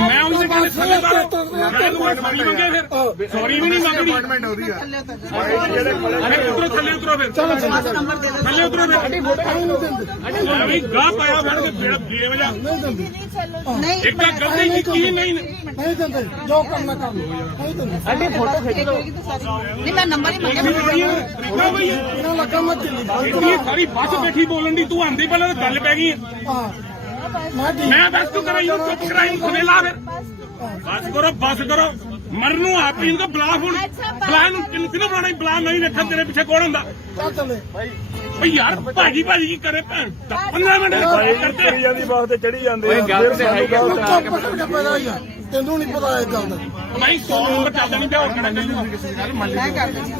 ਮੈਂ ਉਹਨੂੰ ਕਹਿੰਦੇ ਥੱਲੇ ਬਾਹਰ ਸੌਰੀ ਮੰਗੇ ਫਿਰ ਸੌਰੀ ਵੀ ਨਹੀਂ ਮੰਗਣੀ। ਅਪਾਇੰਟਮੈਂਟ ਹੋ ਰਹੀ ਆ ਥੱਲੇ ਉਤਰ ਅਰੇ ਉਤਰੋ ਥੱਲੇ ਉਤਰੋ ਫਿਰ ਬਸ ਨੰਬਰ ਦੇ ਦਿਓ ਥੱਲੇ ਉਤਰੋ ਫਿਰ ਵੀ ਗਾਹ ਪਾਇਆ ਫੜ ਕੇ ਬੇਵਜਾ नहीं चलो ਨਹੀਂ ਇੱਕ ਤਾਂ ਗਲਤੀ ਕੀਤੀ ਨਹੀਂ ਨਹੀਂ ਦਿੰਦੇ ਜੋ ਕਰਨਾ ਕਰ ਲਓ ਨਹੀਂ ਦਿੰਦੇ ਅੱਡੇ ਫੋਟੋ ਖਿੱਚ ਲਓ ਨਹੀਂ ਮੈਂ ਨੰਬਰ ਹੀ ਮੰਗਿਆ ਤਰੀਕਾ ਬਈ ਇਹਨਾਂ ਲੱਗਾ ਮੈਂ ਦਿੱਲੀ ਇੰਨੀ ਸਾਰੀ ਬੱਸ ਬੈਠੀ ਬੋਲਣ ਦੀ ਤੂੰ ਆਂਦੀ ਪਹਿਲਾਂ ਤਾਂ ਗੱਲ ਪੈ ਗਈ ਹੈ। ਹਾਂ ਮੈਂ ਠੀਕ ਮੈਂ ਦੱਸ ਤੂੰ ਕਰਾਈ ਉਹ ਚੁੱਪ ਕਰਾਈ ਖਵੇਲਾ ਫਿਰ ਬਸ ਕਰੋ ਮਰਨ ਨੂੰ ਆਪ ਹੀ ਇਹਨੂੰ ਬੁਲਾ ਹੁਣ ਬੁਲਾ ਨੂੰ ਕਿਹਨੂੰ ਬੁਲਾਣਾ ਬੁਲਾ ਨਹੀਂ ਰੱਖਾ ਤੇਰੇ ਪਿੱਛੇ ਕੌਣ ਹੁੰਦਾ ਚੱਲ ਚੱਲੇ ਭਈ ਯਾਰ ਭਾਜੀ ਕੀ ਕਰੇ ਭੈਣ 15 ਮਿੰਟ ਕਰਦੇ ਚੜੀ ਜਾਂਦੀ ਬੱਸ ਤੇ ਚੜੀ ਜਾਂਦੇ ਆ ਫਿਰ ਸਾਨੂੰ ਚੁੱਪ ਕਰਕੇ ਪੈਦਾ ਹੀ ਆ ਤੈਨੂੰ ਨਹੀਂ ਪਤਾ ਇਹ ਗੱਲ ਦਾ ਭਾਈ 100 ਨੰਬਰ ਚੱਲਦਾ ਨਹੀਂ ਪਿਆ ਹੋਰ ਕਿਹੜਾ ਚੱਲੂ ਮੈਂ ਕਰ ਦਿੰਦੀ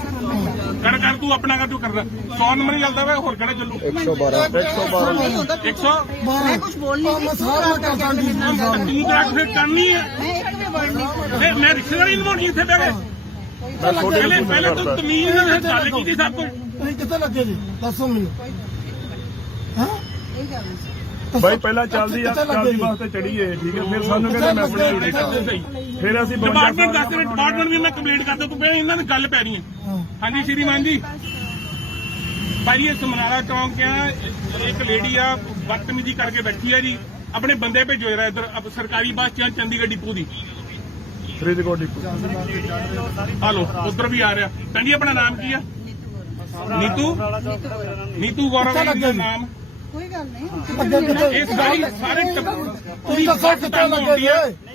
ਕਰ ਤੂੰ ਆਪਣਾ ਕਰ ਤੂੰ ਕਰਦਾ 100 ਨੰਬਰ ਹੀ ਚੱਲਦਾ ਵਾ ਹੋਰ ਕਿਹੜਾ ਚੱਲੂ 112 ਨਹੀਂ ਹੁੰਦਾ 100 ਮੈਂ ਕੁਝ ਬੋਲ ਨਹੀਂ ਮੈਂ ਸਾਰਾ ਕਰਦਾ ਜੀ ਤੂੰ ਤਾਂ ਫਿਰ ਕਰਨੀ ਹੈ ਮੈਂ ਇੱਕ ਵੀ ਵਰਡ ਨਹੀਂ ਫਿਰ ਮੈਂ ਰਿਸ਼ਤੇਦਾਰੀ ਨਿਭਾਉਣੀ ਇੱਥੇ ਬਹਿ ਕੇ ਪਹਿਲੇ ਤੂੰ ਤਮੀਜ਼ ਨਾਲ ਗੱਲ ਕੀਤੀ ਸਭ ਕੁਝ ਤੁਸੀਂ ਕਿੱਥੇ ਲੱਗੇ ਜੀ ਦੱਸੋ ਮੈਨੂੰ ਹਾਂ ਇਹ ਗੱਲ ਨਹੀਂ ਬਾਈ ਪਹਿਲਾਂ ਚੱਲਦੀ ਬੱਸ ਤੇ ਚੜੀਏ ਠੀਕ ਹੈ ਫਿਰ ਸਾਨੂੰ ਕਹਿੰਦੇ ਮੈਂ ਆਪਣੀ ਡਿਊਟੀ ਕਰਦਾ ਸਹੀ ਫਿਰ ਅਸੀਂ ਡਿਪਾਰਟਮੈਂਟ ਦੱਸ ਰਹੇ ਡਿਪਾਰਟਮੈਂਟ ਵੀ ਮੈਂ ਕੰਪਲੀਟ ਕਰਦਾ ਤੂੰ ਪਹਿਲਾਂ ਇਹਨਾਂ ਦੀ ਗੱਲ ਪੈ ਰਹੀ ਹੈ। ਹਾਂਜੀ ਸ਼੍ਰੀਮਾਨ ਜੀ ਭਾਈ ਇਹ ਸਮਨਾਰਾ ਚੌਂਕ ਆ ਇੱਕ ਲੇਡੀ ਆ ਬਦਤਮੀਜ਼ੀ ਕਰਕੇ ਬੈਠੀ ਆ ਜੀ ਆਪਣੇ ਬੰਦੇ ਭੇਜੋ ਜਰਾ ਇੱਧਰ ਸਰਕਾਰੀ ਬੱਸ ਚ ਚੰਡੀਗੜ੍ਹ ਡਿਪੂ ਦੀ ਫਰੀਦਕੋਟ ਡਿਪੂ ਹਲੋ ਉਧਰ ਵੀ ਆ ਰਿਹਾ ਕਹਿੰਦੀ ਆਪਣਾ ਨਾਮ ਕੀ ਆ ਨੀਤੂ ਗੌਰਵ ਜੀ ਦਾ ਨਾਮ ਕੋਈ ਗੱਲ ਨਹੀਂ ਇਸ ਗਾੜੀ ਸਾਰੇ ਪੂਰੀ ਦੱਸੋ ਕਿੱਥੇ ਲੱਗੇ ਜੀ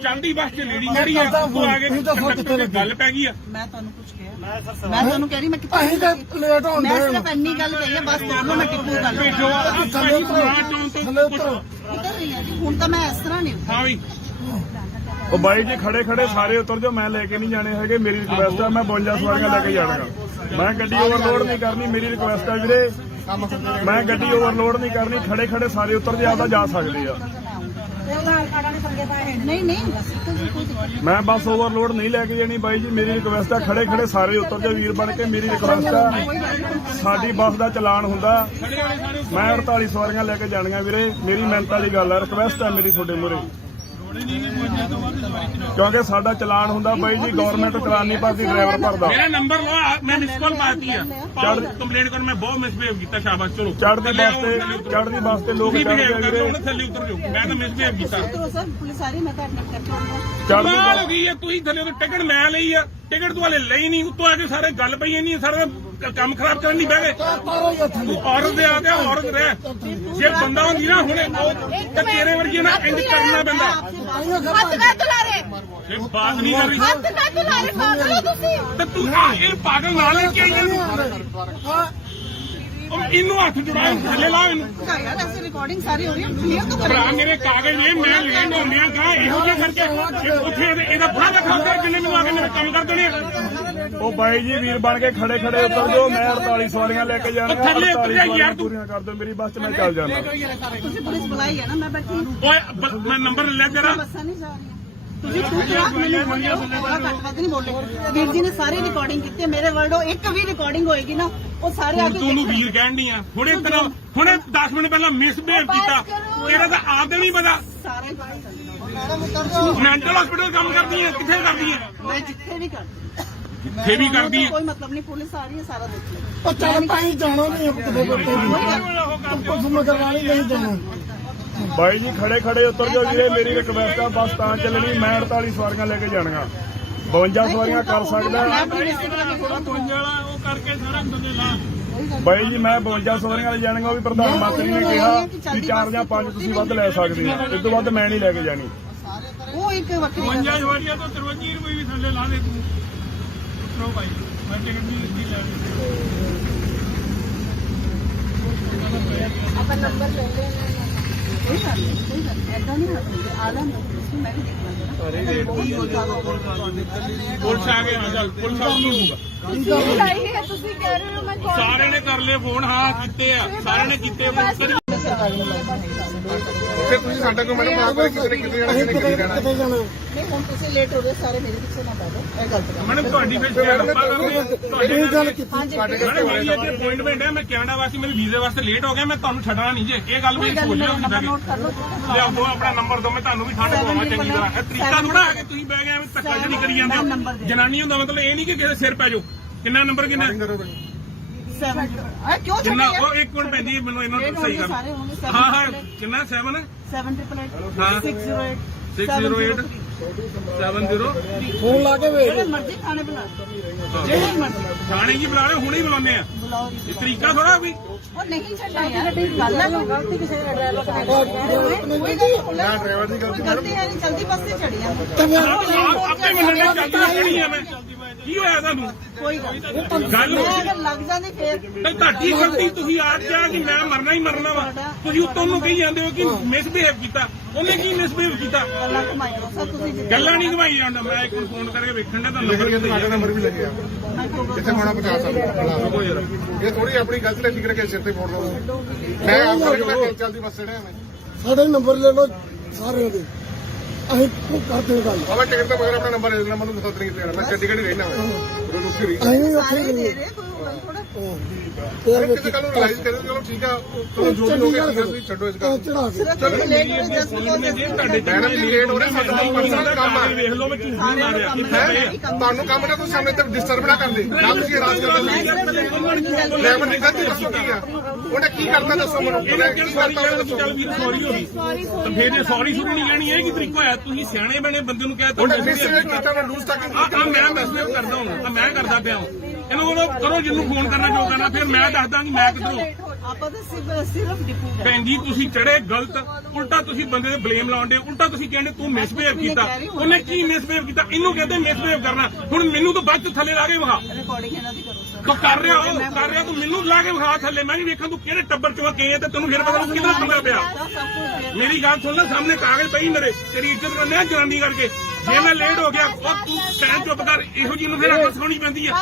ਚੰਡੀ ਬੱਸ ਚ ਲੇਡੀ ਜਿਹੜੀ ਆ ਉਹ ਆ ਕੇ ਗੱਲ ਪੈ ਗਈ ਆ ਮੈਂ ਤੁਹਾਨੂੰ ਕੁਝ ਕਿਹਾ ਮੈਂ ਤੁਹਾਨੂੰ ਕਹਿ ਰਹੀ ਮੈਂ ਕਿੱਥੇ ਅਸੀਂ ਤਾਂ ਲੇਟ ਹੋਣ ਮੈਂ ਦੇ ਸਿਰਫ ਇੰਨੀ ਗੱਲ ਕਹੀ ਹੈ ਬਸ ਤੁਹਾਨੂੰ ਮੈਂ ਟਿੱਪੂ ਗੱਲ ਭੇਜੋ ਥੱਲੇ ਉਤਰੋ ਉਤਰ ਰਹੀ ਹਾਂ ਜੀ ਹੁਣ ਤਾਂ ਮੈਂ ਇਸ ਤਰ੍ਹਾਂ ਨਹੀਂ ਹਾਂ ਵੀ ਉਹ ਬਾਈ ਜੀ ਖੜੇ ਸਾਰੇ ਉਤਰ ਜਾਓ ਮੈਂ ਲੈ ਕੇ ਨਹੀਂ ਜਾਣੇ ਹੈਗੇ ਮੇਰੀ ਰਿਕੁਐਸਟ ਆ ਮੈਂ 52 ਸਵਾਰੀਆਂ ਲੈ ਕੇ ਜਾਣਾਗਾ ਮੈਂ ਗੱਡੀ ਓਵਰਲੋਡ ਨਹੀਂ ਕਰਨੀ ਮੇਰੀ ਰਿਕੁਐਸਟ ਆ ਵੀਰੇ ਮੈਂ ਗੱਡੀ ਓਵਰਲੋਡ ਨਹੀਂ ਕਰਨੀ ਖੜੇ ਸਾਰੇ ਉਤਰ ਜੇ ਆਪਦਾ ਜਾ ਸਕਦੇ ਆ ਨਹੀਂ ਮੈਂ ਬੱਸ ਓਵਰਲੋਡ ਨਹੀਂ ਲੈ ਕੇ ਜਾਣੀ ਬਾਈ ਜੀ ਮੇਰੀ ਰਿਕੁਐਸਟ ਆ ਖੜੇ ਸਾਰੇ ਉਤਰ ਜਾਓ ਵੀਰ ਬਣ ਕੇ ਮੇਰੀ ਰਿਕੁਐਸਟ ਆ ਸਾਡੀ ਬੱਸ ਦਾ ਚਲਾਨ ਹੁੰਦਾ ਮੈਂ 48 ਸਵਾਰੀਆਂ ਲੈ ਕੇ ਜਾਣੀਆਂ ਵੀਰੇ ਮੇਰੀ ਮਿਹਨਤ ਵਾਲੀ ਗੱਲ ਆ ਰਿਕੁਐਸਟ ਆ ਮੇਰੀ ਤੁਹਾਡੇ ਮੂਹਰੇ ਕਿਉਂਕਿ ਸਾਡਾ ਚਲਾਨ ਹੁੰਦਾ ਬਾਈ ਜੀ, ਗਵਰਨਮੈਂਟ ਚਲਾਨ ਨਹੀਂ ਭਰਦੀ, ਡਰਾਈਵਰ ਭਰਦਾ। ਮੇਰਾ ਨੰਬਰ ਲਓ, ਮੈਂ ਮਿਸ ਕਾਲ ਪਾਤੀ ਆ। ਕੰਪਲੇਂਟ ਕਰ, ਮੈਂ ਬਹੁਤ ਮਿਸਬਿਹੇਵ ਕੀਤਾ, ਸ਼ਾਬਾਸ਼ ਚਲੋ। ਚੜ੍ਹਦੀ ਬੱਸ ਤੇ ਲੋਕ ਤੁਸੀਂ ਚੜ੍ਹਦੇ ਬਿਹੇਵ ਆ ਕਰ ਵੀਰੇ। ਲਓ, ਥੱਲੇ ਉਤਰ ਜਾਓ। ਮੈਂ ਤਾਂ ਮਿਸਬਿਹੇਵ ਕੀਤਾ। ਉਤਰੋ ਸਰ, ਪੁਲਿਸ ਆ ਰਹੀ, ਮੈਂ ਤਾਂ ਐਡਮਿਟ ਕਰਕੇ ਆਉਂਗਾ। ਚੜ੍ਹਦੀ ਕਮਾਲ ਹੋ ਬੱਸ ਗਈ ਹੈ, ਤੁਸੀਂ ਥੱਲੇ ਤੋਂ ਟਿਕਟ ਮੈਂ ਲਈ ਆ, ਟਿਕਟ ਤੂੰ ਹਲੇ ਲਈ ਨਹੀਂ, ਉੱਤੋਂ ਆ ਕੇ ਸਾਰੇ ਗੱਲ ਪਈ ਇੰਨੀ, ਸਾਰਾ ਕੰਮ ਖਰਾਬ ਕਰਨ ਨਹੀਂ ਬਹਿ ਗਏ। ਤਾਰਾ ਹੀ ਹੱਥਾਂ ਦੀ ਔਰਤ ਦੇ ਆ ਗਿਆ, ਔਰਤ ਰਹਿ। ਜੇ ਬੰਦਾ ਹੁੰਦੀ ਨਾ ਹੁਣੇ ਤਾਂ ਤੇਰੇ ਵਰਗੀ ਨਾ ਇੰਜ ਕਰਨਾ ਪੈਂਦਾ। ਹੱਥ ਨਾ ਤੁਲਾ ਰਹੇ, ਇਹ ਬਾਤ ਨਹੀਂ ਕਰ ਰਹੀ ਹੱਥ ਨਾ ਤੁਲਾ ਰਹੇ, ਪਾਗਲ ਹੋ ਤੁਸੀਂ। ਤੇ ਤੂੰ ਇਹ ਪਾਗਲ ਨਾਲ ਲੈ ਕੇ ਆਈ ਇਹਨੂੰ ਹੱਥ ਜੁੜਾ, ਥੱਲੇ ਲਾ ਇਹਨੂੰ। ਯਾਰ ਐਸੀ ਰਿਕਾਰਡਿੰਗ ਸਾਰੀ ਹੋ ਰਹੀ ਹੈ, ਕਲੀਅਰ ਤਾਂ ਭਰਾ ਕਰੋ। ਮੇਰੇ ਕਾਗਜ਼ ਨੇ, ਮੈਂ ਲੈਣ ਆਉਂਦਿਆ ਕਹਾਂ ਇਹੋ ਜਿਹੇ ਕਰਕੇ ਉੱਥੇ ਇਹਦਾ ਫੜਾ ਰੱਖਾਂਗੇ, ਜਿੰਨੇ ਮੈਨੂੰ ਆ ਕੇ ਮੇਰੇ ਕੰਮ ਕਰ ਦੇਣੇ ਆ। ਉਹ ਬਾਈ ਜੀ ਵੀਰ ਬਣ ਕੇ ਖੜੇ ਉਤਰ ਜਾਓ। ਮੈਂ 48 ਸਵਾਰੀਆਂ ਲੈ ਕੇ ਜਾਣਾ, ਥੱਲੇ ਉਤਰ 48 ਜਾ ਯਾਰ ਸਵਾਰੀਆਂ ਤੂੰ। ਪੂਰੀਆਂ ਕਰ ਦਿਓ ਮੇਰੀ ਬੱਸ 'ਚ, ਮੈਂ ਚੱਲ ਜਾਣਾ। ਤੁਸੀਂ ਪੁਲਿਸ ਬੁਲਾਈ ਹੈ ਨਾ, ਮੈਂ ਬੈਠੀ ਹਾਂ। ਓਏ ਮੈਂ ਨੰਬਰ ਲੈ ਤੇਰਾ। ਬੱਸਾਂ ਨਹੀਂ ਜਾ ਰਹੀਆਂ। ਤੁਸੀਂ ਟੂਟ ਰਾਤ ਮੈਨੂੰ ਬੋਲਿਓ, ਥੋੜਾ ਘੱਟ ਵੱਧ ਨਹੀਂ ਬੋਲੇ। ਵੀਰ ਜੀ ਨੇ ਸਾਰੀ ਰਿਕਾਰਡਿੰਗ ਕੀਤੀ ਹੈ, ਮੇਰੇ ਵਰਡੋ ਇੱਕ ਵੀ ਰਿਕਾਰਡਿੰਗ ਹੋਏਗੀ ਨਾ, ਉਹ ਸਾਰੇ ਆ ਕੇ ਤੂੰ ਨੂੰ ਵੀਰ ਕਹਿਣ ਡਈ ਆ। ਹੁਣੇ 10 ਮਿੰਟ ਪਹਿਲਾਂ ਮਿਸਬਿਹੇਵ ਕੀਤਾ, ਇਹਦਾ ਤਾਂ ਆਪ ਨਹੀਂ ਪਤਾ। ਸਾਰੇ ਮੈਂਟਲ ਹਸਪੀਟਲ ਕੰਮ ਕਰਦੀ ਹੈ, ਕਿੱਥੇ ਕਰਦੀ ਹੈ? ਮੈਂ ਜਿੱਥੇ ਵੀ ਕਰਦੀ ਇੱਥੇ ਵੀ ਕਰਦੀ ਹੈ। ਕੋਈ ਮਤਲਬ ਨਹੀਂ, ਪੁਲਿਸ ਆ ਰਹੀ ਹੈ, ਸਾਰਾ ਦੇਖ ਲਓ। ਉਹ ਚੱਲ ਪਾਈ ਜਾਣਾ ਨਹੀਂ ਕਿਤੇ ਬੱਤੇ ਕੁਝ ਮਗਰਵਾ ਨਹੀਂ ਜਾਣਾ। ਬਾਈ ਜੀ ਖੜੇ ਉਤਰ ਜਾਓ ਵੀਰੇ, ਮੇਰੀ ਰਿਕਵੈਸਟ ਆ। ਬੱਸ ਤਾਂ ਚੱਲਣੀ, ਮੈਂ 48 ਸਵਾਰੀਆਂ ਲੈ ਕੇ ਜਾਣੀਆਂ। 52 ਸਵਾਰੀਆਂ ਕਰ ਸਕਦਾ ਬਾਈ ਜੀ, ਮੈਂ 52 ਸਵਾਰੀਆਂ ਲੈ ਜਾਣੀਆਂ। ਉਹ ਵੀ ਪ੍ਰਧਾਨ ਮੰਤਰੀ ਨੇ ਕਿਹਾ ਕਿ 4 ਜਾਂ 5 ਤੁਸੀਂ ਵੱਧ ਲੈ ਸਕਦੇ ਹੋ, ਇਸ ਤੋਂ ਵੱਧ ਮੈਂ ਨਹੀਂ ਲੈ ਕੇ ਜਾਣੀ। ਉਹ ਇੱਕ ਵੱਖਰੀ ਗੱਲ ਹੈ। ਸਵਾਰੀਆਂ ਤੋਂ 53 ਰੁਪਏ ਵੀ ਥੱਲੇ ਲਾ ਦੇ ਤੂੰ। ਉਤਰੋ ਭਾਈ, ਮੈਂ ਟਿਕਟ ਨਹੀਂ ਦਿੱਤੀ ਲੈਣੀ। ਆਪਾਂ ਨੰਬਰ ਲੈ ਲੈਣਾ। ਕੋਈ ਗੱਲ ਨਹੀਂ, ਐਦਾਂ ਨਹੀਂ ਹੱਥ ਆਲਮ ਲੋਕ ਪੁਲਿਸ ਨੂੰ ਮੈਂ ਵੀ ਦੇਖ ਲਾਂਗਾ। ਪੁਲਿਸ ਆ ਗਏ ਨਾ, ਚੱਲ ਪੁਲਿਸ ਆ ਗਈ। ਤੁਸੀਂ ਲਾਈ ਹੈ, ਤੁਸੀਂ ਕਹਿ ਰਹੇ ਹੋ ਮੈਂ ਕਾਲ ਸਾਰਿਆਂ ਨੇ ਕਰ ਲਏ ਫੋਨ, ਹਾਂ ਕੀਤੇ ਆ, ਸਾਰਿਆਂ ਨੇ ਕੀਤੇ ਫੋਨ। ਫਿਰ ਤੁਸੀਂ ਸਾਡਾ ਕੋਈ ਮੈਡਮ ਆਪ ਕਿਤੇ ਕਿਤੇ ਜਾਣਾ, ਅਸੀਂ ਕਿਤੇ ਜਾਣਾ। ਕਿਤੇ ਜਾਣਾ। ਨਹੀਂ ਹੁਣ ਤੁਸੀਂ ਲੇਟ ਹੋ ਗਏ, ਸਾਰੇ ਮੇਰੇ ਪਿੱਛੇ ਨਾ ਪੈ ਜਾਓ, ਇਹ ਗਲਤ ਗੱਲ ਹੈ। ਮੈਡਮ ਤੁਹਾਡੀ ਫਿਰ ਲੱਭਾ ਕਰਦੇ ਆ। ਇਹ ਗੱਲ ਕੀਤੀ ਮੈਡਮ ਮੇਰੀ ਇੱਥੇ ਅਪਾਇੰਟਮੈਂਟ ਹੈ, ਮੈਂ ਕੈਨੇਡਾ ਵਾਸਤੇ ਮੇਰੇ ਵੀਜ਼ੇ ਵਾਸਤੇ ਲੇਟ ਹੋ ਗਿਆ, ਮੈਂ ਤੁਹਾਨੂੰ ਛੱਡਣਾ ਨਹੀਂ ਜੇ। ਇਹ ਗੱਲ ਕੋਈ ਵੀ ਗੱਲ ਭੁੱਲ ਨਹੀਂ, ਜਾਓ ਨੰਬਰ ਕਿਦਾਂ ਨੋਟ ਕਰ ਲਓ। ਲਿਆਓ ਦੋ ਆਪਣਾ ਨੰਬਰ ਦੋ, ਮੈਂ ਤੁਹਾਨੂੰ ਵੀ ਠੰਡ ਪਵਾਵਾਂ ਚੰਗੀ ਤਰ੍ਹਾਂ। ਇਹ ਤਰੀਕਾ ਥੋੜਾ ਹੈ ਕਿ ਤੁਸੀਂ ਬਹਿ ਗਏ ਐਵੇਂ ਧੱਕਾ ਜਿਹੜੀ ਕਰੀ ਜਾਂਦੇ ਹੋ। ਜਨਾਨੀ ਹੁੰਦਾ ਮਤਲਬ ਇਹ ਨਹੀਂ ਕਿ ਕਿਸੇ ਸਿਰ ਪੈ ਜਾਓ। ਕਿੰਨਾ ਨੰਬਰ ਕਿੰਨਾ? 7 ਕਿਉਂ ਕਿੰਨਾ? ਛੱਡਿਆ? ਉਹ ਇੱਕ ਮਿੰਟ ਪੈਂਦੀ ਮੈਨੂੰ ਇਹਨਾਂ ਲੇਟ ਨੂੰ ਹੋ ਸਹੀ ਗਏ ਕਰ। ਸਾਰੇ ਹੋਣਗੇ। ਹਾਂ ਹਾਂ ਕਿੰਨਾ 7 788 ਹਾਂ। 608 608 70 ਫੋਨ ਲਾ ਕੇ ਵੇਖ। ਜਿਹੜੇ ਮਰਜ਼ੀ ਖਾਣੇ ਬਣਾ ਲਓ, ਜਿਹੜੇ ਮਰਜ਼ੀ ਥਾਣੇ ਕੀ ਬੁਲਾ ਰਹੇ ਹੋ? ਹੁਣੇ ਹੀ ਬੁਲਾਉਂਦੇ ਆ। ਬੁਲਾਓ। ਇਹ ਤਰੀਕਾ ਥੋੜਾ ਵੀ। ਉਹ ਨਹੀਂ ਛੱਡਣਾ ਯਾਰ, ਗੱਲ ਹੈ ਗਲਤੀ ਕਿਸੇ ਦਾ ਡਰਾਈਵਰ ਦਾ ਕੋਈ ਨਾ ਡਰਾਈਵਰ ਦੀ ਗਲਤੀ ਗਲਤੀ ਹੈ ਨਹੀਂ, ਜਲਦੀ ਬੱਸ ਤੇ ਚੜੀ ਆ। ਆਪੇ ਮੰਨਣੇ ਚਾਹੀਦੀ ਖੜੀ ਆ ਮੈਂ। ਕੀ ਹੋਇਆ ਤੁਹਾਨੂੰ? ਕੋਈ ਗੱਲ ਨਹੀਂ। ਗੱਲ ਮੈਂ ਅਗਰ ਲੱਗ ਜਾਂਦੀ ਫੇਰ ਤੇ ਤੁਹਾਡੀ ਗਲਤੀ, ਤੁਸੀਂ ਆਪ ਕਿਹਾ ਕਿ ਮੈਂ ਮਰਨਾ ਹੀ ਮਰਨਾ ਵਾ। ਤੁਸੀਂ ਉੱਤੋਂ ਨੂੰ ਕਹੀ ਜਾਂਦੇ ਹੋ ਕਿ ਮਿਸਬਿਹੇਵ ਕੀਤਾ। ਉਹਨੇ ਕੀ ਮਿਸਬਿਹੇਵ ਕੀਤਾ? ਗੱਲਾਂ ਘੁਮਾਈ ਜਾਓ ਸਰ, ਤੁਸੀਂ ਜਿੱਦਾਂ ਗੱਲਾਂ ਨਹੀਂ ਘਵਾਈ ਜਾਂਦਾ। ਮੈਂ ਇੱਕ ਫੋਨ ਕਰਕੇ ਵੇਖਣ ਦਾ ਤੁਹਾਨੂੰ ਲਿਖ ਕੇ ਸਾਡਾ ਨੰਬਰ ਵੀ ਲੱਗਿਆ। ਮੈਂ ਕਿਉਂ ਜਿੱਥੇ ਹੋਣਾ ਪਹੁੰਚਾ ਸਕਦਾ। ਇਹ ਥੋੜੀ ਆਪਣੀ ਗਲਤੀ ਲੈ ਕੇ ਸਿਰ ਤੇ ਫੋੜ ਲਓ। ਮੈਂ ਆਪ ਕਰਕੇ ਚੱਲਦੀ ਬੱਸ ਚੜਿਆ ਮੈਂ। ਸਾਡੇ ਨੰਬਰ ਲੈ ਲਓ ਸਾਰਿਆਂ ਦੇ, ਅਸੀਂ ਕਰਦੇ ਗੱਲ। ਬਾਬਾ ਟਿਕਟ ਤੋਂ ਬਗੈਰ ਆਪਣਾ ਨੰਬਰ ਦੇ ਦੇਣਾ, ਮੈਨੂੰ ਦੱਸ ਨਹੀਂ ਦੇਣਾ। ਮੈਂ ਚੰਡੀਗੜ੍ਹ ਹੀ ਰਹਿਣਾ ਮੈਂ, ਉਹ ਰੁਕੀ ਰਹੀ। ਅਸੀਂ ਵੀ ਉੱਥੇ ਸਾਰੇ ਹੀ ਦੇ ਗਏ। ਰਹੇ, ਕੋਈ ਗੱਲ ਥੋੜਾ। ਕਿਸੇ ਗੱਲ ਨੂੰ ਰਿਲਾਈਜ਼ ਕਰੇ, ਚਲੋ ਠੀਕ ਆ, ਚਲੋ ਜੋ ਵੀ ਹੋ ਗਿਆ ਤੁਸੀਂ ਛੱਡੋ ਇਸ ਗੱਲ ਨੂੰ। ਚੜਾ ਕੇ ਸਿਰਫ ਤੁਸੀਂ ਲੇਟ ਹੋ ਜਸਟ ਤੁਹਾਡੇ ਮੈਡਮ ਜੀ ਲੇਟ ਹੋ ਰਹੇ, ਸਾਡਾ ਤਾਂ ਪਰਸਨਲ ਕੰਮ ਆ। ਵੇਖ ਲਓ ਮੈਂ ਝੂਠ ਨਹੀਂ ਮਾਰਿਆ। ਤੁਹਾਨੂੰ ਕੰਮ ਨਾ ਕੋਈ ਸਾਹਮਣੇ ਤੇ ਡਿਸਟਰਬ ਨਾ ਕਰਦੇ, ਨਾ ਤੁਸੀਂ ਰਾਜ ਕਰਦੇ। ਡਰਾਈਵਰ ਨੇ ਗਲਤੀ ਦੱਸੋ ਕੀ ਆ, ਉਹਨੇ ਕੀ ਕਰਤਾ ਦੱਸੋ ਮੈਨੂੰ। ਉਹਨੇ ਕੀ ਕਰਤਾ ਉਹਨੇ ਦੱਸੋ। ਚੱਲ ਵੀਰ ਸੌਰੀ ਹੋ ਗਈ ਤਾਂ ਫਿਰ ਇਹ ਸੌਰੀ ਸ਼ੁਰੂ ਨਹੀਂ ਲੈਣੀ। ਇਹ ਕੀ ਤਰੀਕਾ ਹੋਇਆ? ਤੁਸੀਂ ਸਿਆਣੇ ਬਣੇ ਬੰਦੇ ਨੂੰ ਕਹਿ ਤਾ ਉਹਨੇ ਮਿਸਬਿਹੇਵ ਕੀਤਾ, ਉਹਨੇ ਲੂਜ਼ ਟਾਕਿੰਗ ਕੀਤੀ। ਮੈਂ ਮਿਸਬਿਹੇਵ ਕਰਦਾ ਹਾਂ, ਮੈਂ ਕਰਦਾ ਪਿਆ ਹਾਂ। ਇਹਨੂੰ ਬੋਲੋ ਕਰੋ, ਜਿਹਨੂੰ ਫੋਨ ਕਰਨਾ ਜੋ ਕਰਨਾ, ਫਿਰ ਮੈਂ ਦੱਸਦਾ ਕਿ ਮੈਂ ਕਿੱਧਰੋਂ। ਆਪਾਂ ਤਾਂ ਸਿਰਫ ਡਿਪੂ ਗਏ। ਭੈਣ ਜੀ ਤੁਸੀਂ ਚੜੇ ਗਲਤ, ਉਲਟਾ ਤੁਸੀਂ ਬੰਦੇ ਤੇ ਬਲੇਮ ਲਾਉਂਦੇ, ਉਲਟਾ ਤੁਸੀਂ ਕਹਿੰਦੇ ਤੂੰ ਮਿਸਬਿਹੇਵ ਕੀਤਾ। ਉਹਨੇ ਕੀ ਮਿਸਬਿਹੇਵ ਕੀਤਾ? ਇਹਨੂੰ ਕਹਿੰਦੇ ਮਿਸਬਿਹੇਵ ਕਰਨਾ। ਹੁਣ ਮੈਨੂੰ ਤਾਂ ਬਾਅਦ ਚ ਥੱਲੇ ਲਾ ਕੇ ਵਿਖਾ। ਰਿਕਾਰਡਿੰਗ ਇਹਨਾਂ ਦੀ ਕਰੋ ਸਰ। ਤੂੰ ਕਰ ਰਿਹਾ ਤੂੰ ਮੈਨੂੰ ਲਾ ਕੇ ਵਿਖਾ ਥੱਲੇ। ਮੈਂ ਵੀ ਵੇਖਾਂ ਤੂੰ ਕਿਹੜੇ ਟੱਬਰ ਚੋਂ ਗਈ ਹੈ ਤੇ ਤੈਨੂੰ ਫਿਰ ਪਤਾ ਲੱਗੂ ਕਿਹਦਾ ਪੰਗਾ ਪਿਆ। ਸਭ ਕੁਝ ਮੇਰੀ ਗੱਲ ਸੁਣ ਲੈ, ਸਾਹਮਣੇ ਕਾਗਜ਼ ਪਈ ਮੇਰੇ, ਤੇਰੀ ਇੱਜ਼ਤ ਕਰਨੇ ਆ ਜਨਾਨੀ ਕਰਕੇ। ਜੇ ਮੈਂ ਲੇਟ ਹੋ ਗਿਆ ਉਹ ਤੂੰ ਕਹਿ ਚੁੱਪ ਕਰ ਇਹੋ ਜਿਹੀ ਨੂੰ ਫਿਰ ਅੱਖ ਸਿਖਾਉਣੀ ਪੈਂਦੀ ਆ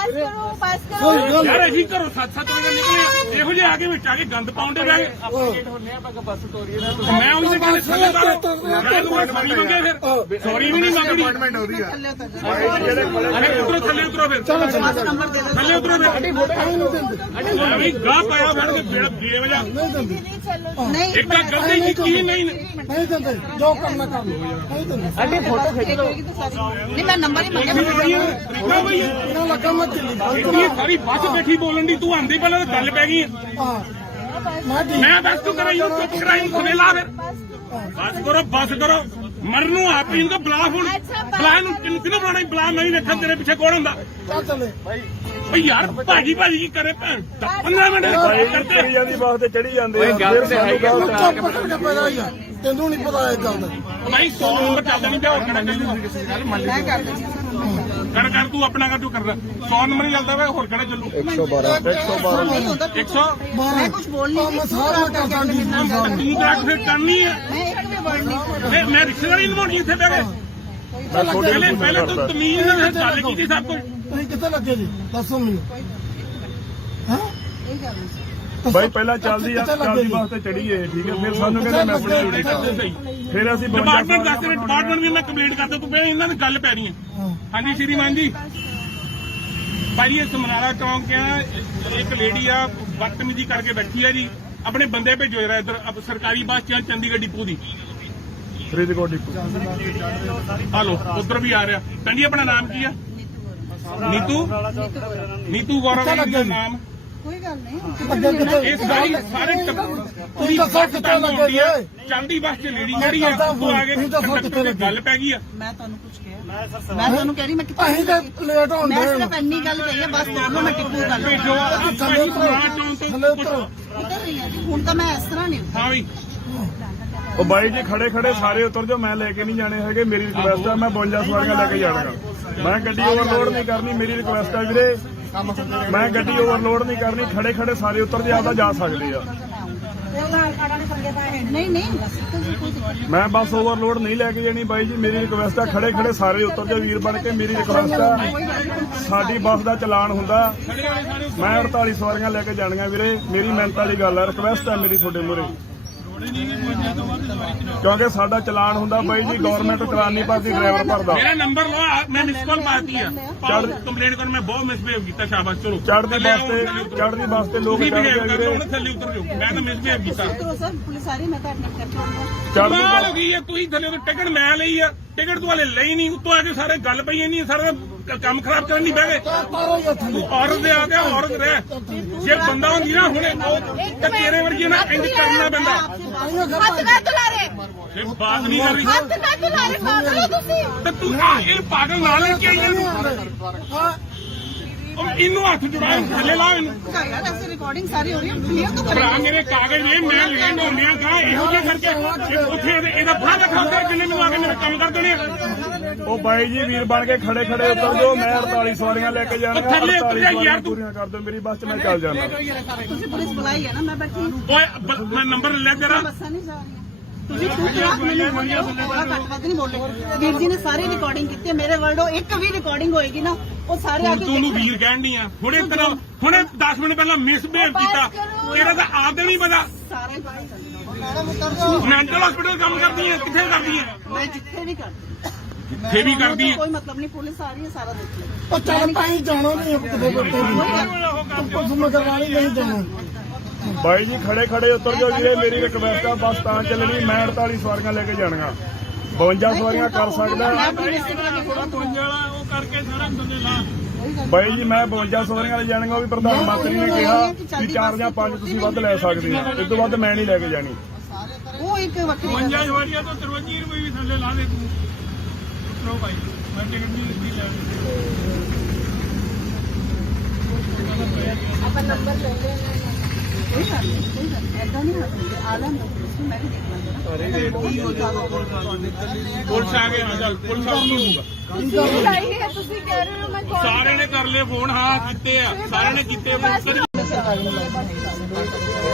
बस करो ਯਾਰ ਅਸੀਂ ਘਰੋਂ 7-7 ਵਜੇ ਨਿਕਲੇ ਆ, ਇਹੋ ਜਿਹੇ ਆ ਕੇ ਵਿੱਚ ਆ ਕੇ ਗੰਦ ਪਾਉਂਦੇ ਬੈ ਮੈਂ ਉਹਨੂੰ ਤੇ ਕਹਿੰਦੇ ਥੱਲੇ ਬਾਹਰ ਸੌਰੀ ਮੰਗੇ ਫਿਰ ਸੌਰੀ ਵੀ ਨਹੀਂ ਮੰਗਣੀ ਅਪਾਇੰਟਮੈਂਟ ਹੋ ਰਹੀ ਆ ਅਰੇ ਉਤਰੋ ਥੱਲੇ ਉਤਰੋ ਫਿਰ ਨੰਬਰ ਦੇ ਥੱਲੇ ਉਤਰੋ ਫਿਰ ਅਭੀ ਗਾਹ ਪਾਇਆ ਫੜ ਕੇ ਬੇਵਜਾ नहीं चलो ਨਹੀਂ ਇੱਕ ਤਾਂ ਗਲਤੀ ਕੀਤੀ ਨਹੀਂ ਨਹੀਂ ਦਿੰਦੇ ਜੋ ਕਰਨਾ ਕਰ ਲਓ ਨਹੀਂ ਦਿੰਦੇ ਨਹੀਂ ਮੈਂ ਨੰਬਰ ਹੀ ਮੰਗਿਆ ਤਰੀਕਾ ਬਈ ਇਹਨਾਂ ਲੱਗਾ ਮੈਂ ਦਿੱਲੀ ਇੰਨੀ ਸਾਰੀ ਬੱਸ ਬੈਠੀ ਬੋਲਣ ਦੀ ਤੂੰ ਆਂਦੀ ਪਹਿਲਾਂ ਤਾਂ ਗੱਲ ਪੈ ਗਈ ਹੈ। ਹਾਂ ਮੈਂ ਠੀਕ ਮੈਂ ਬਸ ਤੂੰ ਕਰਾਈ ਉਹ ਚੁੱਪ ਕਰਾਈ ਖੁਨੇ ਲਾ ਫਿਰ ਬਸ ਕਰੋ ਮਰਨ ਨੂੰ ਆਪ ਹੀ ਇਹਨੂੰ ਬਲਾ ਹੁਣ ਬਲਾ ਨੂੰ ਕਿਹਨੂੰ ਬਣਾਣਾ ਬਲਾ ਨਹੀਂ ਰੱਖਾ ਤੇਰੇ ਪਿੱਛੇ ਕੌਣ ਹੁੰਦਾ ਚੱਲ ਚੱਲੇ ਬਈ ਯਾਰ ਭਾਜੀ ਕੀ ਕਰੇ ਭੈਣ 15 ਮਿੰਟ ਕਰਦੇ ਚੜੀ ਜਾਂਦੀ ਬੱਸ ਤੇ ਚੜੀ ਜਾਂਦੇ ਆ ਫਿਰ ਸਾਨੂੰ ਚੁੱਪ ਕਰਕੇ ਪੈਦਾ ਹੀ ਆ ਤੈਨੂੰ ਨਹੀਂ ਪਤਾ ਇਹ ਗੱਲ ਦਾ ਨਹੀਂ 100 ਨੰਬਰ ਚੱਲਦਾ ਨਹੀਂ ਪਿਆ ਹੋਰ ਕਿਹੜਾ ਚੱਲੂ ਕਰ ਤੂੰ ਆਪਣਾ ਕਰ ਤੂੰ ਕਰਦਾ 100 ਨੰਬਰ ਹੀ ਚੱਲਦਾ ਵਾ ਹੋਰ ਕਿਹੜਾ ਚੱਲੂ 100 ਮੈਂ ਕੁਝ ਬੋਲ ਨਹੀਂ ਮੈਂ ਸਾਰਾ ਕਰਦਾ ਜੀ ਤੂੰ ਤਾਂ ਫਿਰ ਕਰਨੀ ਹੈ ਮੈਂ ਇੱਕ ਵੀ ਵਰਡ ਨਹੀਂ ਮੈਂ ਰਿਸ਼ਤੇਦਾਰੀ ਨਿਭਾਉਣੀ ਇੱਥੇ ਬਹਿ ਕੇ ਪਹਿਲੇ ਤੂੰ ਤਮੀਜ਼ ਨਾਲ ਗੱਲ ਕੀਤੀ ਸਭ ਕੁਝ ਤੁਸੀਂ ਕਿੱਥੇ ਲੱਗੇ ਜੀ ਦੱਸੋ ਮੈਨੂੰ ਹਾਂ ਇਹ ਗੱਲ ਨਹੀਂ ਬਾਈ ਪਹਿਲਾਂ ਚੱਲਦੀ ਬੱਸ ਤੇ ਚੜੀਏ ਠੀਕ ਹੈ ਫਿਰ ਸਾਨੂੰ ਕਹਿੰਦੇ ਮੈਂ ਆਪਣੀ ਡਿਊਟੀ ਕਰਦਾ ਸਹੀ ਫਿਰ ਅਸੀਂ ਡਿਪਾਰਟਮੈਂਟ ਦੱਸ ਰਹੇ ਡਿਪਾਰਟਮੈਂਟ ਵੀ ਮੈਂ ਕੰਪਲੇਂਟ ਕਰਦਾ ਤੂੰ ਪਹਿਲਾਂ ਇਹਨਾਂ ਦੀ ਗੱਲ ਪੈ ਰਹੀ ਹੈ ਹਾਂਜੀ ਸ਼੍ਰੀਮਾਨ ਜੀ ਭਾਈ ਇਹ ਸਮਨਾਰਾ ਚੌਂਕ ਆ ਇੱਕ ਲੇਡੀ ਆ ਬਦਤਮੀਜ਼ੀ ਕਰਕੇ ਬੈਠੀ ਆ ਜੀ ਆਪਣੇ ਬੰਦੇ ਭੇਜੋ ਜਰਾ ਇੱਧਰ ਸਰਕਾਰੀ ਬੱਸ ਚ ਚੰਡੀਗੜ੍ਹ ਡਿਪੂ ਦੀ ਫਰੀਦਕੋਟ ਡਿਪੂ ਹਲੋ ਉਧਰ ਵੀ ਆ ਰਿਹਾ ਕਹਿੰਦੀ ਆਪਣਾ ਨਾਮ ਕੀ ਆ ਨੀਤੂ ਗੌਰਵ ਜੀ ਦਾ ਨਾਮ ਕੋਈ ਗੱਲ ਨਹੀਂ ਇਸ ਗਾੜੀ ਸਾਰੇ ਪੂਰੀ ਬੱਸ ਤੰਗ ਹੁੰਦੀ ਆ ਚੰਡੀ ਬੱਸ ਚ ਲੇਡੀ ਜਿਹੜੀ ਆ ਉਹ ਆ ਕੇ ਗੱਲ ਪੈ ਗਈ ਆ ਮੈਂ ਤੁਹਾਨੂੰ ਕੁਝ ਕਿਹਾ ਮੈਂ ਤੁਹਾਨੂੰ ਕਹਿ ਰਹੀ ਮੈਂ ਕਿੱਥੇ ਅਸੀਂ ਤਾਂ ਲੇਟ ਹੋਣ ਮੈਂ ਦੇ ਸਿਰਫ ਇੰਨੀ ਗੱਲ ਕਹੀ ਹੈ ਬਸ ਦੋਨੋਂ ਮੈਂ ਟਿੱਪੂ ਗੱਲ ਭੇਜੋ ਥੱਲੇ ਉਤਰੋ ਉਤਰ ਰਹੀ ਹਾਂ ਜੀ ਹੁਣ ਤਾਂ ਮੈਂ ਇਸ ਤਰ੍ਹਾਂ ਨਹੀਂ ਹਾਂ ਵੀ ਉਹ ਬਾਈ ਜੀ ਖੜੇ ਸਾਰੇ ਉਤਰ ਜਾਓ ਮੈਂ ਲੈ ਕੇ ਨਹੀਂ ਜਾਣੇ ਹੈਗੇ ਮੇਰੀ ਰਿਕੁਐਸਟ ਆ ਮੈਂ 52 ਸਵਾਰੀਆਂ ਲੈ ਕੇ ਜਾਣਾਗਾ ਮੈਂ ਗੱਡੀ ਓਵਰਲੋਡ ਨਹੀਂ ਕਰਨੀ ਮੇਰੀ ਰਿਕੁਐਸਟ ਆ ਵੀਰੇ ਮੈਂ ਗੱਡੀ ਓਵਰਲੋਡ ਨਹੀਂ ਕਰਨੀ ਖੜੇ ਸਾਰੇ ਉਤਰ ਜੇ ਆਪਦਾ ਜਾ ਸਕਦੇ ਆ ਨਹੀਂ ਮੈਂ ਬੱਸ ਓਵਰਲੋਡ ਨਹੀਂ ਲੈ ਕੇ ਜਾਣੀ ਬਾਈ ਜੀ ਮੇਰੀ ਰਿਕੁਐਸਟ ਆ ਖੜੇ ਸਾਰੇ ਉਤਰ ਜਾਓ ਵੀਰ ਬਣ ਕੇ ਮੇਰੀ ਰਿਕੁਐਸਟ ਆ ਸਾਡੀ ਬੱਸ ਦਾ ਚਲਾਨ ਹੁੰਦਾ ਮੈਂ 48 ਸਵਾਰੀਆਂ ਲੈ ਕੇ ਜਾਣੀਆਂ ਵੀਰੇ ਮੇਰੀ ਮਿਹਨਤ ਵਾਲੀ ਗੱਲ ਆ ਰਿਕੁਐਸਟ ਆ ਮੇਰੀ ਤੁਹਾਡੇ ਮੂਹਰੇ ਕਿਉਂਕਿ ਸਾਡਾ ਚਲਾਨ ਹੁੰਦਾ ਬਾਈ ਜੀ ਗਵਰਨਮੈਂਟ ਚਲਾਨ ਨਹੀਂ ਭਰਦੀ ਡਰਾਈਵਰ ਭਰਦਾ ਮੇਰਾ ਨੰਬਰ ਲਓ ਮੈਂ ਮਿਸ ਕਾਲ ਮਾਰਤੀ ਆ ਕੰਪਲੇਂਟ ਕਰ ਮੈਂ ਬਹੁਤ ਮਿਸਬਿਹੇਵ ਕੀਤਾ ਸ਼ਾਬਾਸ਼ ਚਲੋ ਚੜ੍ਹਦੀ ਬੱਸ ਤੇ ਲੋਕ ਤੁਸੀਂ ਚੜ੍ਹਦੇ ਬਿਹੇਵ ਆ ਕਰਦੇ ਵੀਰੇ ਹੋ ਥੱਲੇ ਉਤਰ ਜਾਓ ਮੈਂ ਤਾਂ ਮਿਸਬਿਹੇਵ ਕੀਤਾ ਉਤਰੋ ਸਰ ਪੁਲਿਸ ਆ ਰਹੀ ਮੈਂ ਤਾਂ ਐਡਮਿਟ ਕਰਕੇ ਆਉਂਗਾ ਕਮਾਲ ਹੋ ਗਈ ਹੈ ਤੁਸੀਂ ਥੱਲੇ ਤੋਂ ਟਿਕਟ ਮੈਂ ਲਈ ਆ ਟਿਕਟ ਤੂੰ ਹਲੇ ਲਈ ਨਹੀਂ ਉੱਤੋਂ ਆ ਕੇ ਸਾਰੇ ਗੱਲ ਪਈ ਨਹੀਂ ਸਾਰਾ ਕੰਮ ਖਰਾਬ ਕਰਨ ਨਹੀਂ ਬਹਿ ਗਏ ਤਾਰੋ ਹੀ ਥੱਲੇ ਔਰਤ ਦੇ ਆ ਗਿਆ ਔਰਤ ਰਹਿ ਜੇ ਬੰਦਾ ਹੁੰਦੀ ਨਾ ਹੁਣੇ ਉਹ ਤਾਂ ਤੇਰੇ ਵਰਗੀ ਨਾ ਇੰਜ ਕਰਨਾ ਪੈਂਦਾ हाथ ना तुला रे ਇਹ ਬਾਤ ਨਹੀਂ ਕਰ ਰਹੀ हाथ ना तुला रे पागल हो तुसी ਤੇ ਤੂੰ ਇਹ ਪਾਗਲ ਨਾਲ ਲੈ ਕੇ ਆਈ ਹਾਂ ਇਹਨੂੰ ਹੱਥ ਜੁੜਾ ਥੱਲੇ ਲਾ ਇਹਨੂੰ ਯਾਰ ਐਸੀ ਰਿਕਾਰਡਿੰਗ ਸਾਰੀ ਹੋ ਰਹੀ ਹੈ ਕਲੀਅਰ ਤਾਂ ਭਰਾ ਕਰੋ ਮੇਰੇ ਕਾਗਜ਼ ਨੇ ਮੈਂ ਲੈਣ ਹੁੰਦਿਆਂ ਕਾ ਇਹੋ ਜਿਹਾ ਕਰਕੇ ਉੱਥੇ ਇਹਦਾ ਫੜਾ ਰੱਖਾਂਦੇ ਜਿੰਨੇ ਮੈਨੂੰ ਆ ਕੇ ਮੇਰੇ ਕੰਮ ਕਰ ਦੇਣੇ ਆ। ਉਹ ਬਾਈ ਜੀ ਵੀਰ ਬਣ ਕੇ ਖੜੇ ਉਤਰ ਜਾਓ ਮੈਂ 48 ਸਵਾਰੀਆਂ ਲੈ ਕੇ ਜਾਣੀਆਂ ਥੱਲੇ ਉਤਰ 48 ਜਾ ਯਾਰ ਸਵਾਰੀਆਂ ਤੂੰ। ਪੂਰੀਆਂ ਕਰ ਦਿਓ ਮੇਰੀ ਬੱਸ 'ਚ ਮੈਂ ਚੱਲ ਜਾਣਾ ਤੁਸੀਂ ਪੁਲਿਸ ਬੁਲਾਈ ਹੈ ਨਾ ਮੈਂ ਬੈਠੀ ਓਏ ਮੈਂ ਨੰਬਰ ਲੈ ਤੇਰਾ ਬੱਸਾਂ ਨਹੀਂ ਜਾ ਰਹੀਆਂ ਤੁਸੀਂ ਚੁੱਪ ਮੈਨੂੰ ਘੱਟ ਨਹੀਂ ਬੋਲੇ ਵੀਰ ਜੀ ਨੇ ਸਾਰੀ ਰਿਕਾਰਡਿੰਗ ਕੀਤੀ ਹੈ ਮੇਰੇ ਵਰਡੋ ਇੱਕ ਵੀ ਰਿਕਾਰਡਿੰਗ ਹੋਏਗੀ ਨਾ ਉਹ ਸਾਰੇ ਆ ਹੁਣ ਕੇ ਤੂੰ ਨੂੰ ਵੀਰ ਕਹਿਣ ਨਹੀਂ ਆ ਹੁਣੇ 10 ਮਿੰਟ ਪਹਿਲਾਂ ਮਿਸਬਿਹੇਵ ਕੀਤਾ ਤੇਰਾ ਤਾਂ ਆਪ ਨਹੀਂ ਪਤਾ ਸਾਰੇ ਮੈਂਟਲ ਹਸਪੀਟਲ ਕੰਮ ਕਰਦੀ ਹੈ ਕਿੱਥੇ ਕਰਦੀ ਹੈ ਮੈਂ ਜਿੱਥੇ ਵੀ ਕਰਦੀ ਜਿੱਥੇ ਵੀ ਕਰਦੀ ਹੈ ਕੋਈ ਮਤਲਬ ਨਹੀਂ ਪੁਲਿਸ ਆ ਰਹੀ ਹੈ ਸਾਰਾ ਦੇਖ ਲਓ ਉਹ ਚੱਲ ਪਾਈ ਜਾਣਾ ਨਹੀਂ ਕਿਤੇ ਬੱਤੇ ਦੀ ਕੁਝ ਮਗਰ ਨਹੀਂ ਜਾਣਾ ਬਾਈ ਜੀ ਖੜੇ ਉਤਰ ਜਾਓ ਵੀਰੇ ਮੇਰੀ ਰਿਕਵੈਸਟ ਆ ਬੱਸ ਤਾਂ ਚੱਲਣੀ ਮੈਂ 48 ਸਵਾਰੀਆਂ ਲੈ ਕੇ ਜਾਣੀਆਂ 52 ਸਵਾਰੀਆਂ ਕਰ ਸਕਦਾ ਮੈਂ ਆਪਣੀ ਮਿਸਟੇਕ ਨਾਲ ਥੋੜਾ ਉਹ ਕਰਕੇ ਸਾਰਾ ਬੰਦੇ ਲਾ ਬਾਈ ਜੀ ਮੈਂ 52 ਸਵਾਰੀਆਂ ਲੈ ਜਾਣੀਆਂ ਉਹ ਵੀ ਪ੍ਰਧਾਨ ਮੰਤਰੀ ਨੇ ਕਿਹਾ ਵੀ 4 ਜਾਂ 5 ਤੁਸੀਂ ਵੱਧ ਲੈ ਸਕਦੇ ਹੋ ਇਸ ਤੋਂ ਵੱਧ ਮੈਂ ਨਹੀਂ ਲੈ ਕੇ ਜਾਣੀ ਉਹ ਇੱਕ ਵੱਖਰੀ ਗੱਲ ਹੈ। 52 ਸਵਾਰੀਆਂ ਤੋਂ 53 ਰੁਪਏ ਵੀ ਥੱਲੇ ਲਾ ਦੇ ਤੂੰ ਉਤਰੋ ਭਾਈ ਮੈਂ ਟਿਕਟ ਨਹੀਂ ਲੈਣੀ अपन नंबर ले लेना ਕੋਈ ਗੱਲ ਨਹੀਂ ਐਦਾਂ ਨਹੀਂ ਹੱਥ ਆਲਮ ਨੂੰ ਪੁਲਿਸ ਨੂੰ ਮੈਂ ਵੀ ਦੇਖ ਲਾਂਗਾ ਪੁਲਿਸ ਆ ਗਏ ਹਾਂ ਚੱਲ ਪੁਲਿਸ ਆ ਗਈ ਹੋਊਗਾ लाई है तुसी कह रहे हो मैं कॉल ਸਾਰਿਆਂ ਨੇ ਕਰ ਲਏ ਫੋਨ ਹਾਂ ਕੀਤੇ ਆ ਸਾਰਿਆਂ ਨੇ ਕੀਤੇ ਫੋਨ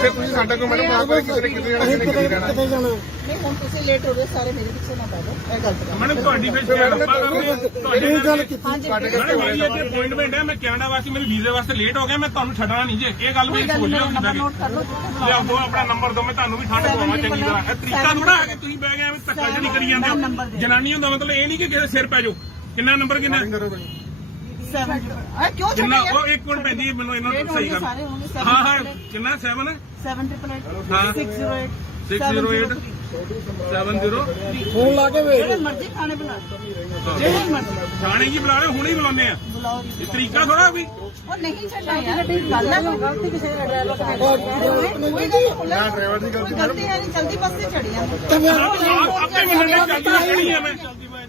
ਫਿਰ ਤੁਸੀਂ ਸਾਡਾ ਕੋਈ ਮੈਡਮ ਆਪ ਕਿਤੇ ਕਿਤੇ ਜਾਣਾ ਅਸੀਂ ਕਿਤੇ ਜਾਣਾ ਕਿਤੇ ਜਾਣਾ ਨਹੀਂ ਹੁਣ ਤੁਸੀਂ ਲੇਟ ਹੋ ਗਏ ਸਾਰੇ ਮੇਰੇ ਪਿੱਛੇ ਨਾ ਪੈ ਜਾਓ ਇਹ ਗਲਤ ਗੱਲ ਮੈਡਮ ਤੁਹਾਡੀ ਫਿਰ ਸ਼ਾਇਦ ਆਪਾਂ ਕਰਦੇ ਹਾਂ। ਤੁਹਾਡੇ ਇਹ ਗੱਲ ਕੀਤੀ ਹਾਂਜੀ ਮੈਡਮ ਮੇਰੀ ਇੱਥੇ ਅਪਾਇੰਟਮੈਂਟ ਹੈ, ਮੈਂ ਕੈਨੇਡਾ ਵਾਸਤੇ ਮੇਰੇ ਵੀਜ਼ੇ ਵਾਸਤੇ ਲੇਟ ਹੋ ਗਿਆ, ਮੈਂ ਤੁਹਾਨੂੰ ਛੱਡਣਾ ਨਹੀਂ ਜੇ ਇਹ ਗੱਲ ਵੀ ਭੁੱਲ ਜਾਓ ਨੰਬਰ ਨੋਟ ਕਰ ਲਓ ਲਿਆਓ ਦੋ ਆਪਣਾ ਨੰਬਰ ਦੋ, ਮੈਂ ਤੁਹਾਨੂੰ ਵੀ ਠੰਡ ਪਵਾਵਾਂ ਚੰਗੀ ਤਰ੍ਹਾਂ। ਇਹ ਤਰੀਕਾ ਥੋੜਾ ਹੈ ਕਿ ਤੁਸੀਂ ਬਹਿ ਗਏ ਐਵੇਂ ਧੱਕਾ ਜਿਹੜੀ ਕਰੀ ਜਾਂਦੇ ਹੋ। ਜਨਾਨੀ ਹੁੰਦਾ ਮਤਲਬ ਇਹ ਨਹੀਂ ਕਿ ਕਿਸੇ ਸਿਰ ਪੈ ਜਾਓ। ਕਿੰਨਾ ਨੰਬਰ ਕਿੰਨਾ 7 ਆ ਕਿਉਂ ਕਿੰਨਾ ਛੱਡਿਆ ਉਹ ਇੱਕ ਮਿੰਟ ਪੈਂਦੀ ਮੈਨੂੰ ਇਹਨਾਂ ਲੇਟ ਨੂੰ ਹੋ ਸਹੀ ਗਏ ਕਰ। ਸਾਰੇ ਹੋਣਗੇ ਹਾਂ ਹਾਂ ਕਿੰਨਾ 7 788 ਹਾਂ। 608 608 70 ਫੋਨ ਲਾ ਕੇ ਵੇਖ ਜਿਹੜੇ ਮਰਜ਼ੀ ਖਾਣੇ ਬਣਾ ਲਓ ਜਿਹੜੇ ਮਰਜ਼ੀ ਥਾਣੇ ਕੀ ਬੁਲਾ ਰਹੇ ਹੁਣੇ ਹੀ ਬੁਲਾਉਂਦੇ ਆ। ਬੁਲਾਓ ਜੀ। ਇਹ ਤਰੀਕਾ ਥੋੜਾ ਵੀ ਉਹ ਨਹੀਂ ਛੱਡਣਾ ਯਾਰ ਗੱਲ ਹੈ ਕੋਈ ਗਲਤੀ ਕਿਸੇ ਦਾ ਡਰਾਈਵਰ ਦਾ ਨਾ ਡਰਾਈਵਰ ਦੀ ਕੋਈ ਗਲਤੀ ਹੈ ਨਹੀਂ ਜਲਦੀ ਬੱਸ ਤੇ ਚੜੀ ਆ ਆਪੇ ਮੰਨਣੇ ਚੱਲਦੀ ਖੜੀ ਆ ਮੈਂ।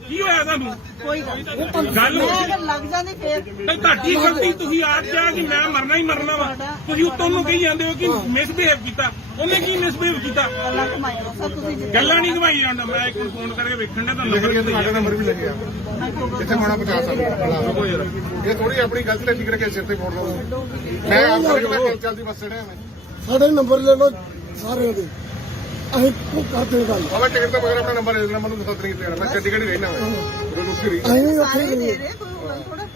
ਕੀ ਹੋਇਆ ਤੁਹਾਨੂੰ ਕੋਈ ਗੱਲ ਨਹੀਂ ਗੱਲ ਮੈਂ ਅਗਰ ਲੱਗ ਜਾਂਦੀ ਫੇਰ ਤੇ ਤੁਹਾਡੀ ਗਲਤੀ ਤੁਸੀਂ ਆਪ ਕਿਹਾ ਕਿ ਮੈਂ ਮਰਨਾ ਹੀ ਮਰਨਾ ਵਾ। ਤੁਸੀਂ ਉੱਤੋਂ ਨੂੰ ਕਹੀ ਜਾਂਦੇ ਹੋ ਕਿ ਮਿਸਬਿਹੇਵ ਕੀਤਾ। ਉਹਨੇ ਕੀ ਮਿਸਬਿਹੇਵ ਕੀਤਾ? ਗੱਲਾਂ ਕਮਾਈ ਲਓ ਸਰ ਤੁਸੀਂ ਜਿੱਦਾਂ ਗੱਲਾਂ ਨਹੀਂ ਘਵਾਈ ਜਾਂਦਾ। ਮੈਂ ਇੱਕ ਫੋਨ ਕਰਕੇ ਵੇਖਣ ਦਾ ਤੁਹਾਨੂੰ ਲਿਖ ਲਿਆ ਤੁਹਾਡਾ ਨੰਬਰ ਵੀ ਲੱਗਿਆ ਜਿੱਥੇ ਹੋਣਾ ਪਹੁੰਚਾ ਸਕਦਾ। ਇਹ ਥੋੜੀ ਆਪਣੀ ਗਲਤੀ ਤੇ ਫਿਕਰ ਕੇ ਸਿਰ ਤੇ ਫੋੜ ਲਓ। ਮੈਂ ਆਪ ਕਰਕੇ ਚੱਲਦੀ ਬੱਸ ਚੜਿਆ ਮੈਂ ਸਾਡੇ ਨੰਬਰ ਲੈ ਲਓ ਸਾਰਿਆਂ ਦੇ ਅਸੀਂ ਉਹ ਕਰਦੇ ਗੱਲ ਬਾਬਾ ਟਿਕਟ ਤੋਂ ਬਗੈਰ ਆਪਣਾ ਨੰਬਰ ਦੇ ਦੇਣਾ ਮੈਨੂੰ ਦੱਸ ਨਹੀਂ ਦੇਣਾ। ਮੈਂ ਚੰਡੀਗੜ੍ਹ ਹੀ ਰਹਿਣਾ ਰੋਜ਼ ਉੱਥੇ ਰਹੀ ਅਸੀਂ ਵੀ ਸਾਰੇ ਉੱਥੇ ਦੇ ਹੀ ਰਹੇ ਕੋਈ ਗੱਲ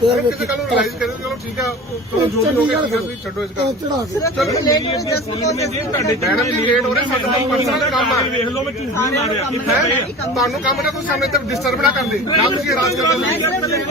ਥੋੜਾ ਕਿਸੇ ਕੱਲ ਨੂੰ ਰਿਲਾਈਜ਼ ਕਰੇ ਚਲੋ ਠੀਕ ਆ ਚਲੋ ਜੋ ਵੀ ਹੋ ਗਿਆ ਤੁਸੀਂ ਛੱਡੋ ਇਸ ਗੱਲ ਚੜਾ ਕੇ ਸਿਰਫ ਲੇਟ ਹੋ ਜਸਟ ਤੁਹਾਡੇ ਮੈਡਮ ਜੀ ਲੇਟ ਹੋ ਰਹੇ ਸਾਡਾ ਪਰਸਨਲ ਕੰਮ ਆ ਵੇਖ ਲਓ ਮੈਂ ਝੂਠ ਨਹੀਂ ਮਾਰਿਆ ਹੈ ਤੁਹਾਨੂੰ ਕੰਮ ਨਾ ਕੋਈ ਸਾਹਮਣੇ ਤੇ ਡਿਸਟਰਬ ਨਾ ਕਰਦੇ ਨਾ ਤੁਸੀਂ ਰਾਜ ਕਰਦੇ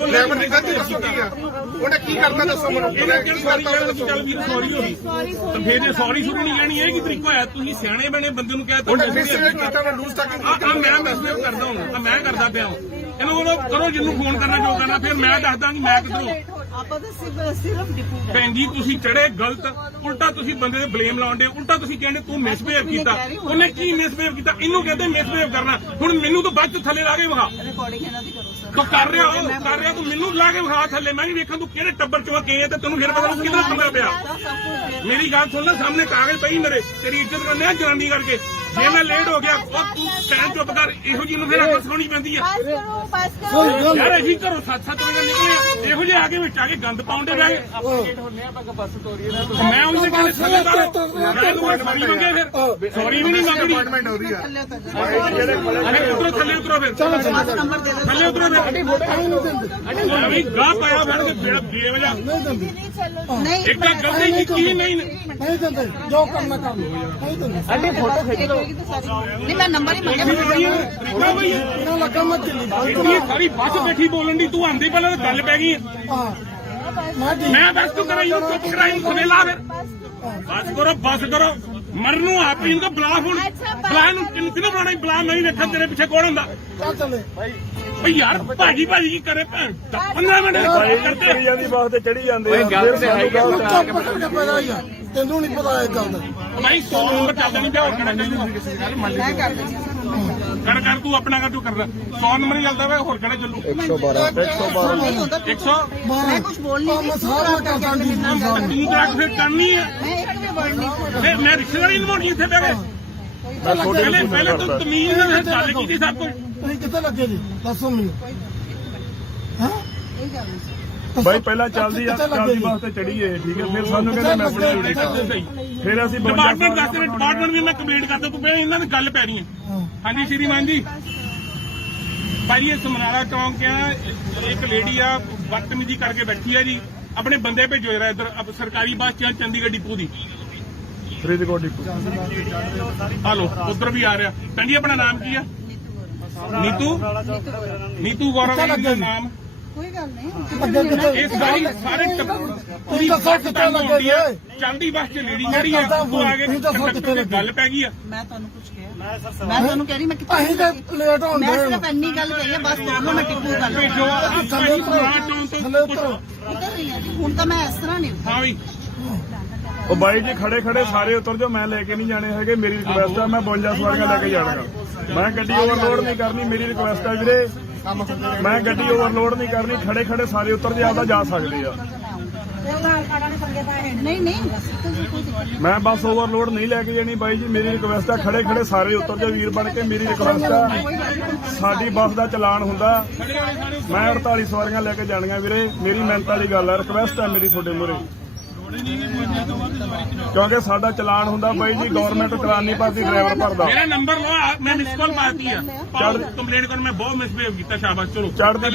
ਡਰਾਈਵਰ ਦੀ ਗਲਤੀ ਦੱਸੋ ਕੀ ਆ ਉਹਨੇ ਕੀ ਕਰਤਾ ਦੱਸੋ ਮੈਨੂੰ ਉਹਨੇ ਕੀ ਕਰਤਾ ਉਹਨੇ ਦੱਸੋ ਚੱਲ ਵੀਰ ਸੌਰੀ ਹੋ ਗਈ ਤਾਂ ਫੇਰ ਜੇ ਸੌਰੀ ਸ਼ੁਰੂ ਨਹੀਂ ਕਹਿਣੀ ਇਹ ਕੀ ਤਰੀਕਾ ਹੋਇਆ? ਤੁਸੀਂ ਸਿਆਣੇ ਬਣੇ ਬੰਦੇ ਨੂੰ ਕਹਿ ਉਹਨੇ ਤਾ ਮਿਸਬਿਹੇਵ ਕੀਤਾ ਮੈਂ ਲੂਜ਼ ਤੱਕ ਆ ਮੈਂ ਮਿਸਬਿਹੇਵ ਕਰਦਾ ਹਾਂ ਮੈਂ ਕਰਦਾ ਪਿਆ ਹਾਂ। ਇਹਨੂੰ ਬੋਲੋ ਕਰੋ ਜਿਹਨੂੰ ਫੋਨ ਕਰਨਾ ਜੋ ਕਰਨਾ ਫਿਰ ਮੈਂ ਦੱਸਦਾ ਕਿ ਮੈਂ ਕਿੱਧਰੋਂ। ਆਪਾਂ ਤਾਂ ਸਿਰਫ ਡਿਪੂ ਗਏ ਭੈਣ ਜੀ ਤੁਸੀਂ ਚੜੇ ਗਲਤ ਉਲਟਾ ਤੁਸੀਂ ਬੰਦੇ ਤੇ ਬਲੇਮ ਲਾਉਂਦੇ ਉਲਟਾ ਤੁਸੀਂ ਕਹਿੰਦੇ ਤੂੰ ਮਿਸਬਿਹੇਵ ਕੀਤਾ। ਉਹਨੇ ਕੀ ਮਿਸਬਿਹੇਵ ਕੀਤਾ? ਇਹਨੂੰ ਕਹਿੰਦੇ ਮਿਸਬਿਹੇਵ ਕਰਨਾ। ਹੁਣ ਮੈਨੂੰ ਤਾਂ ਬਾਅਦ ਚ ਥੱਲੇ ਲਾ ਕੇ ਵਿਖਾ। ਰਿਕਾਰਡਿੰਗ ਇਹਨਾਂ ਦੀ ਕਰੋ ਸਰ ਤੂੰ ਕਰ ਰਿਹਾ ਤੂੰ ਮੈਨੂੰ ਲਾ ਕੇ ਵਿਖਾ ਥੱਲੇ। ਮੈਂ ਵੀ ਵੇਖਾਂ ਤੂੰ ਕਿਹੜੇ ਟੱਬਰ ਚੋਂ ਗਏ ਤੇ ਤੈਨੂੰ ਫਿਰ ਪਤਾ ਲੱਗੂ ਕਿਹਦਾ ਪੰਗਾ ਪਿਆ। ਮੇਰੀ ਗੱਲ ਸੁਣ ਲੈ ਸਾਹਮਣੇ ਕਾਗਜ਼ ਪਈ ਮੇਰੇ ਤੇਰੀ ਇੱਜ਼ਤ ਕਰਨੇ ਆ ਜਨਾਨੀ ਕਰਕੇ। ਜੇ ਮੈਂ ਲੇਟ ਹੋ ਗਿਆ ਉਹ ਤੂੰ ਟਾਈਮ ਚੁੱਪ ਕਰ। ਇਹੋ ਜਿਹੀ ਨੂੰ ਫਿਰ ਅੱਖ ਸੁਣੀ ਪੈਂਦੀ ਆ। पास करो ਯਾਰ ਅਸੀਂ ਘਰੋਂ 7-7 ਵਜੇ ਨਿਕਲੇ ਇਹੋ ਜਿਹੇ ਆ ਕੇ ਵਿੱਚ ਆ ਕੇ ਗੰਦ ਪਾਉਂਦੇ ਰਹਿ ਗਏ। ਮੈਂ ਉਹਨੂੰ ਕਹਿੰਦੇ ਥੱਲੇ ਤਾਰੋ ਮੈਂ ਤੂੰ ਸੌਰੀ ਮੰਗੇ ਫਿਰ ਸੌਰੀ ਵੀ ਨਹੀਂ ਮੰਗਣੀ। ਅਪਾਇੰਟਮੈਂਟ ਹੋ ਰਹੀ ਆ ਅਰੇ ਉਤਰੋ ਥੱਲੇ ਉਤਰੋ ਫਿਰ ਨੰਬਰ ਦੇ ਦਿਓ ਥੱਲੇ ਉਤਰੋ ਫਿਰ ਅਭੀ ਗਾਹ ਪਾਇਆ ਫੜ ਕੇ ਬੇਵਜ੍ਹਾ नहीं चलो ਨਹੀਂ ਇੱਕ ਤਾਂ ਗਲਤੀ ਕੀਤੀ ਨਹੀਂ। ਨਹੀਂ ਦਿੰਦੇ ਜੋ ਕਰਨਾ ਕਰ ਲਓ ਨਹੀਂ ਦਿੰਦੇ ਅੱਡੇ ਫੋਟੋ ਖਿੱਚ ਲਓ ਨਹੀਂ ਮੈਂ ਨੰਬਰ ਹੀ ਮੰਗਿਆ ਤਰੀਕਾ ਬਈ ਇਹਨਾਂ ਲੱਗਾ ਮੈਂ ਦਿੱਲੀ ਇਹ ਸਾਰੀ ਬੱਸ ਬੈਠੀ ਬੋਲਣ ਦੀ ਤੂੰ ਆਂਦੀ ਪਹਿਲਾਂ ਤਾਂ ਗੱਲ ਪੈ ਗਈ। ਹਾਂ ਮੈਂ ਠੀਕ ਮੈਂ ਬਸ ਤੂੰ ਕਰਾਈ ਨੂੰ ਚੁੱਪ ਕਰਾਈ ਨੂੰ ਖਵੇਲਾ ਫਿਰ ਬਸ ਕਰੋ ਮਰਨ ਨੂੰ ਆਪ ਹੀ ਇਹਨੂੰ ਬੁਲਾ ਹੁਣ ਬੁਲਾ ਨੂੰ ਕਿਹਨੂੰ ਬੁਲਾਣਾ ਬੁਲਾ ਨਹੀਂ ਵੇਖਾਂ ਤੇਰੇ ਪਿੱਛੇ ਕੌਣ ਹੁੰਦਾ। ਚੱਲ ਚੱਲੇ ਓਏ ਯਾਰ ਭਾਜੀ ਕੀ ਕਰੇ ਭੈਣ 15 ਮਿੰਟ ਕਰਦੇ ਚੜੀ ਜਾਂਦੀ ਬੱਸ ਤੇ ਚੜੀ ਜਾਂਦੇ ਆ ਫਿਰ ਸਾਨੂੰ ਗਲਤ ਆ ਕੇ ਤੈਨੂੰ ਨਹੀਂ ਪਤਾ ਇਹ ਗੱਲ ਦਾ ਭਾਈ 100 ਨੰਬਰ ਚੱਲਦਾ ਨਹੀਂ ਪਿਆ ਹੋਰ ਕਿਹੜਾ ਚੱਲੂ। ਮੈਂ ਕਰ ਦਿੰਦੀ ਕਰ ਤੂੰ ਆਪਣਾ ਕਰ ਤੂੰ ਕਰਦਾ 100 ਨੰਬਰ ਹੀ ਚੱਲਦਾ ਵਾ ਹੋਰ ਕਿਹੜਾ ਚੱਲੂ। 112 ਨਹੀਂ ਹੁੰਦਾ 100 ਮੈਂ ਕੁਝ ਬੋਲ ਨਹੀਂ ਮੈਂ ਸਾਰਾ ਕਰਦਾ ਜੀ ਤੂੰ ਤਾਂ ਫਿਰ ਕਰਨੀ ਹੈ। ਮੈਂ ਇੱਕ ਵੀ ਵਰਡ ਨਹੀਂ ਫਿਰ ਮੈਂ ਰਿਸ਼ਤੇਦਾਰੀ ਨਿਭਾਉਣੀ ਇੱਥੇ ਬਹਿ ਕੇ। ਪਹਿਲੇ ਤੂੰ ਤਮੀਜ਼ ਨਾਲ ਗੱਲ ਕੀਤੀ ਸਭ ਕੁਝ। ਤੁਸੀਂ ਕਿੱਥੇ ਲੱਗੇ ਜੀ ਦੱਸੋ ਮੈਨੂੰ ਹਾਂ ਇਹ ਗੱਲ ਨਹੀਂ ਬਾਈ ਪਹਿਲਾਂ ਚੱਲਦੀ ਬੱਸ ਤੇ ਚੜੀਏ ਠੀਕ ਹੈ ਫਿਰ ਸਾਨੂੰ ਕਹਿੰਦੇ ਮੈਂ ਆਪਣੀ ਡਿਊਟੀ ਕਰਦਾ ਸਹੀ ਫਿਰ ਅਸੀਂ ਡਿਪਾਰਟਮੈਂਟ ਦੱਸ ਰਿਹਾ ਡਿਪਾਰਟਮੈਂਟ ਵੀ ਮੈਂ ਕੰਪਲੀਟ ਕਰਦਾ ਤੂੰ ਪਹਿਲਾਂ ਇਹਨਾਂ ਦੀ ਗੱਲ ਪੈ ਰਹੀ ਹੈ। ਹਾਂਜੀ ਸ਼੍ਰੀਮਾਨ ਜੀ ਭਾਜੀ ਇਹ ਸਮਨਾਰਾ ਚੌਂਕ ਆ ਇੱਕ ਲੇਡੀ ਆ ਬਦਤਮੀਜ਼ੀ ਕਰਕੇ ਬੈਠੀ ਆ ਜੀ। ਆਪਣੇ ਬੰਦੇ ਭੇਜੋ ਜਰਾ ਇੱਧਰ ਸਰਕਾਰੀ ਬੱਸ ਚ ਚੰਡੀਗੜ੍ਹ ਡਿਪੂ ਦੀ। ਫਰੀਦਕੋਟ ਡਿਪੂ ਹਲੋ ਉਧਰ ਵੀ ਆ ਰਿਹਾ। ਕਹਿੰਦੀ ਆਪਣਾ ਨਾਮ ਕੀ ਆ? ਨੀਤੂ ਗੌਰਵ ਦਾ ਨਾਮ। ਕੋਈ ਗੱਲ ਨਹੀਂ ਅੱਗੇ ਕਿੱਥੇ ਇਸ ਵਾਰੀ ਸਾਰੇ ਪੂਰੀ ਦੱਸੋ ਕਿੱਥੇ ਲੱਗੇ ਚਲਦੀ ਬੱਸ ਚ ਲੇਡੀ ਜਿਹੜੀ ਆ ਉਹ ਆ ਕੇ ਗੱਲ ਪੈ ਗਈ ਆ। ਮੈਂ ਤੁਹਾਨੂੰ ਕੁਝ ਕਿਹਾ ਮੈਂ ਤੁਹਾਨੂੰ ਕਹਿ ਰਹੀ ਮੈਂ ਕਿੱਥੇ ਅਸੀਂ ਤਾਂ ਲੇਟ ਹੁੰਦੇ ਮੈਂ ਸਿਰਫ ਇੰਨੀ ਗੱਲ ਕਹੀ ਹੈ ਬਸ ਤੁਹਾਨੂੰ ਮੈਂ ਟਿੱਪੂ ਕਰ ਭੇਜੋ ਥੱਲੇ ਤੋਂ ਉਤਰੋ ਉਤਰ ਰਹੀ ਹਾਂ ਜੀ ਹੁਣ ਤਾਂ ਮੈਂ ਇਸ ਤਰ੍ਹਾਂ ਨਹੀਂ ਹਾਂ ਵੀ ਉਹ ਬਾਈ ਜੀ ਖੜੇ ਸਾਰੇ ਉਤਰ ਜਾਓ ਮੈਂ ਲੈ ਕੇ ਨਹੀਂ ਜਾਣੇ ਹੈਗੇ ਮੇਰੀ ਰਿਕੁਐਸਟ ਆ ਮੈਂ 52 ਸਵਾਰੀਆਂ ਲੈ ਕੇ ਜਾਣਾਗਾ। ਮੈਂ ਗੱਡੀ ਓਵਰਲੋਡ ਨਹੀਂ ਕਰਨੀ ਮੇਰੀ ਰਿਕੁਐਸਟ ਆ ਵੀਰੇ ਮੈਂ ਗੱਡੀ ਓਵਰਲੋਡ ਨਹੀਂ ਕਰਨੀ ਖੜੇ ਸਾਰੇ ਉਤਰ ਜੇ ਆਪਦਾ ਜਾ ਸਕਦੇ ਆ। ਨਹੀਂ ਮੈਂ ਬੱਸ ਓਵਰਲੋਡ ਨਹੀਂ ਲੈ ਕੇ ਜਾਣੀ ਬਾਈ ਜੀ ਮੇਰੀ ਰਿਕੁਐਸਟ ਆ ਖੜੇ ਸਾਰੇ ਉਤਰ ਜਾ ਵੀਰ ਬਣ ਕੇ ਮੇਰੀ ਰਿਕੁਐਸਟ ਆ। ਸਾਡੀ ਬੱਸ ਦਾ ਚਲਾਨ ਹੁੰਦਾ ਮੈਂ 48 ਸਵਾਰੀਆਂ ਲੈ ਕੇ ਜਾਣੀਆਂ ਵੀਰੇ ਮੇਰੀ ਮਿਹਨਤ ਵਾਲੀ ਗੱਲ ਆ ਰਿਕੁਐਸਟ ਆ ਮੇਰੀ ਤੁਹਾਡੇ ਮੂਹਰੇ ਕਿਉਂਕਿ ਸਾਡਾ ਚਲਾਨ ਹੁੰਦਾ ਬਾਈ ਜੀ, ਗਵਰਨਮੈਂਟ ਚਲਾਨ ਨਹੀਂ ਭਰਦੀ, ਡਰਾਈਵਰ ਭਰਦਾ। ਮੇਰਾ ਨੰਬਰ ਲਓ, ਮੈਂ ਮਿਸ ਕਾਲ ਮਾਰਤੀ ਆ। ਕੰਪਲੇਂਟ ਕਰ, ਮੈਂ ਬਹੁਤ ਮਿਸਬਿਹੇਵ ਕੀਤਾ। ਸ਼ਾਬਾਸ਼, ਚਲੋ ਚੜ੍ਹਦੀ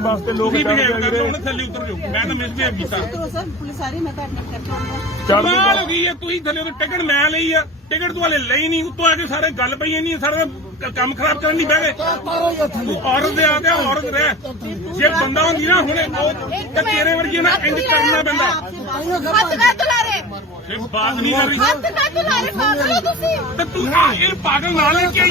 ਵਾਸਤੇ ਲੋਕ ਤੁਸੀਂ ਚੜ੍ਹਦੇ ਬਿਹੇਵ ਆ ਕਰਦੇ ਹੋ, ਵੀਰੇ। ਥੱਲੇ ਉਤਰ ਜਾਓ। ਮੈਂ ਤਾਂ ਮਿਸਬਿਹੇਵ ਕੀਤਾ। ਕਰੋ ਸਰ, ਪੁਲਿਸ ਆ ਰਹੀ, ਮੈਂ ਤਾਂ ਐਡਮਿਟ ਕਰਕੇ ਆਉਂਗਾ। ਚੜ੍ਹਦੀ ਕਮਾਲ ਹੋ ਗਈ ਹੈ, ਤੁਸੀਂ ਥੱਲੇ ਉਤਰ, ਟਿਕਟ ਮੈਂ ਲਈ ਆ, ਟਿਕਟ ਤੂੰ ਹਲੇ ਲਈ ਨਹੀਂ, ਉੱਤੋਂ ਆ ਕੇ ਸਾਰੇ ਗੱਲ ਪਈ ਨਹੀਂ, ਸਾਰਾ ਕੰਮ ਖਰਾਬ ਕਰਨ ਦੀ ਬਹਿ ਗਏ। ਔਰਤ ਦੇ ਆ ਗਿਆ, ਔਰਤ ਰਹਿ। ਜੇ ਬੰਦਾ ਹੁੰਦੀ ਨਾ ਹੁਣੇ ਤਾਂ ਤੇਰੇ ਵਰਗੀ ਨਾ ਇੰਜ ਕਰਨਾ ਪੈਂਦਾ। ਹੱਥ ਨਾ ਚਲਾ ਰਹੇ, ਇਹ ਬਾਤ ਨਹੀਂ ਕਰ ਰਹੀ ਹੱਥ ਨਾ ਚਲਾ ਰਹੇ, ਪਾਗਲ ਹੋ ਤੁਸੀਂ। ਤੇ ਤੂੰ ਇਹ ਪਾਗਲ ਨਾਲ ਲੈ ਕੇ ਆਈ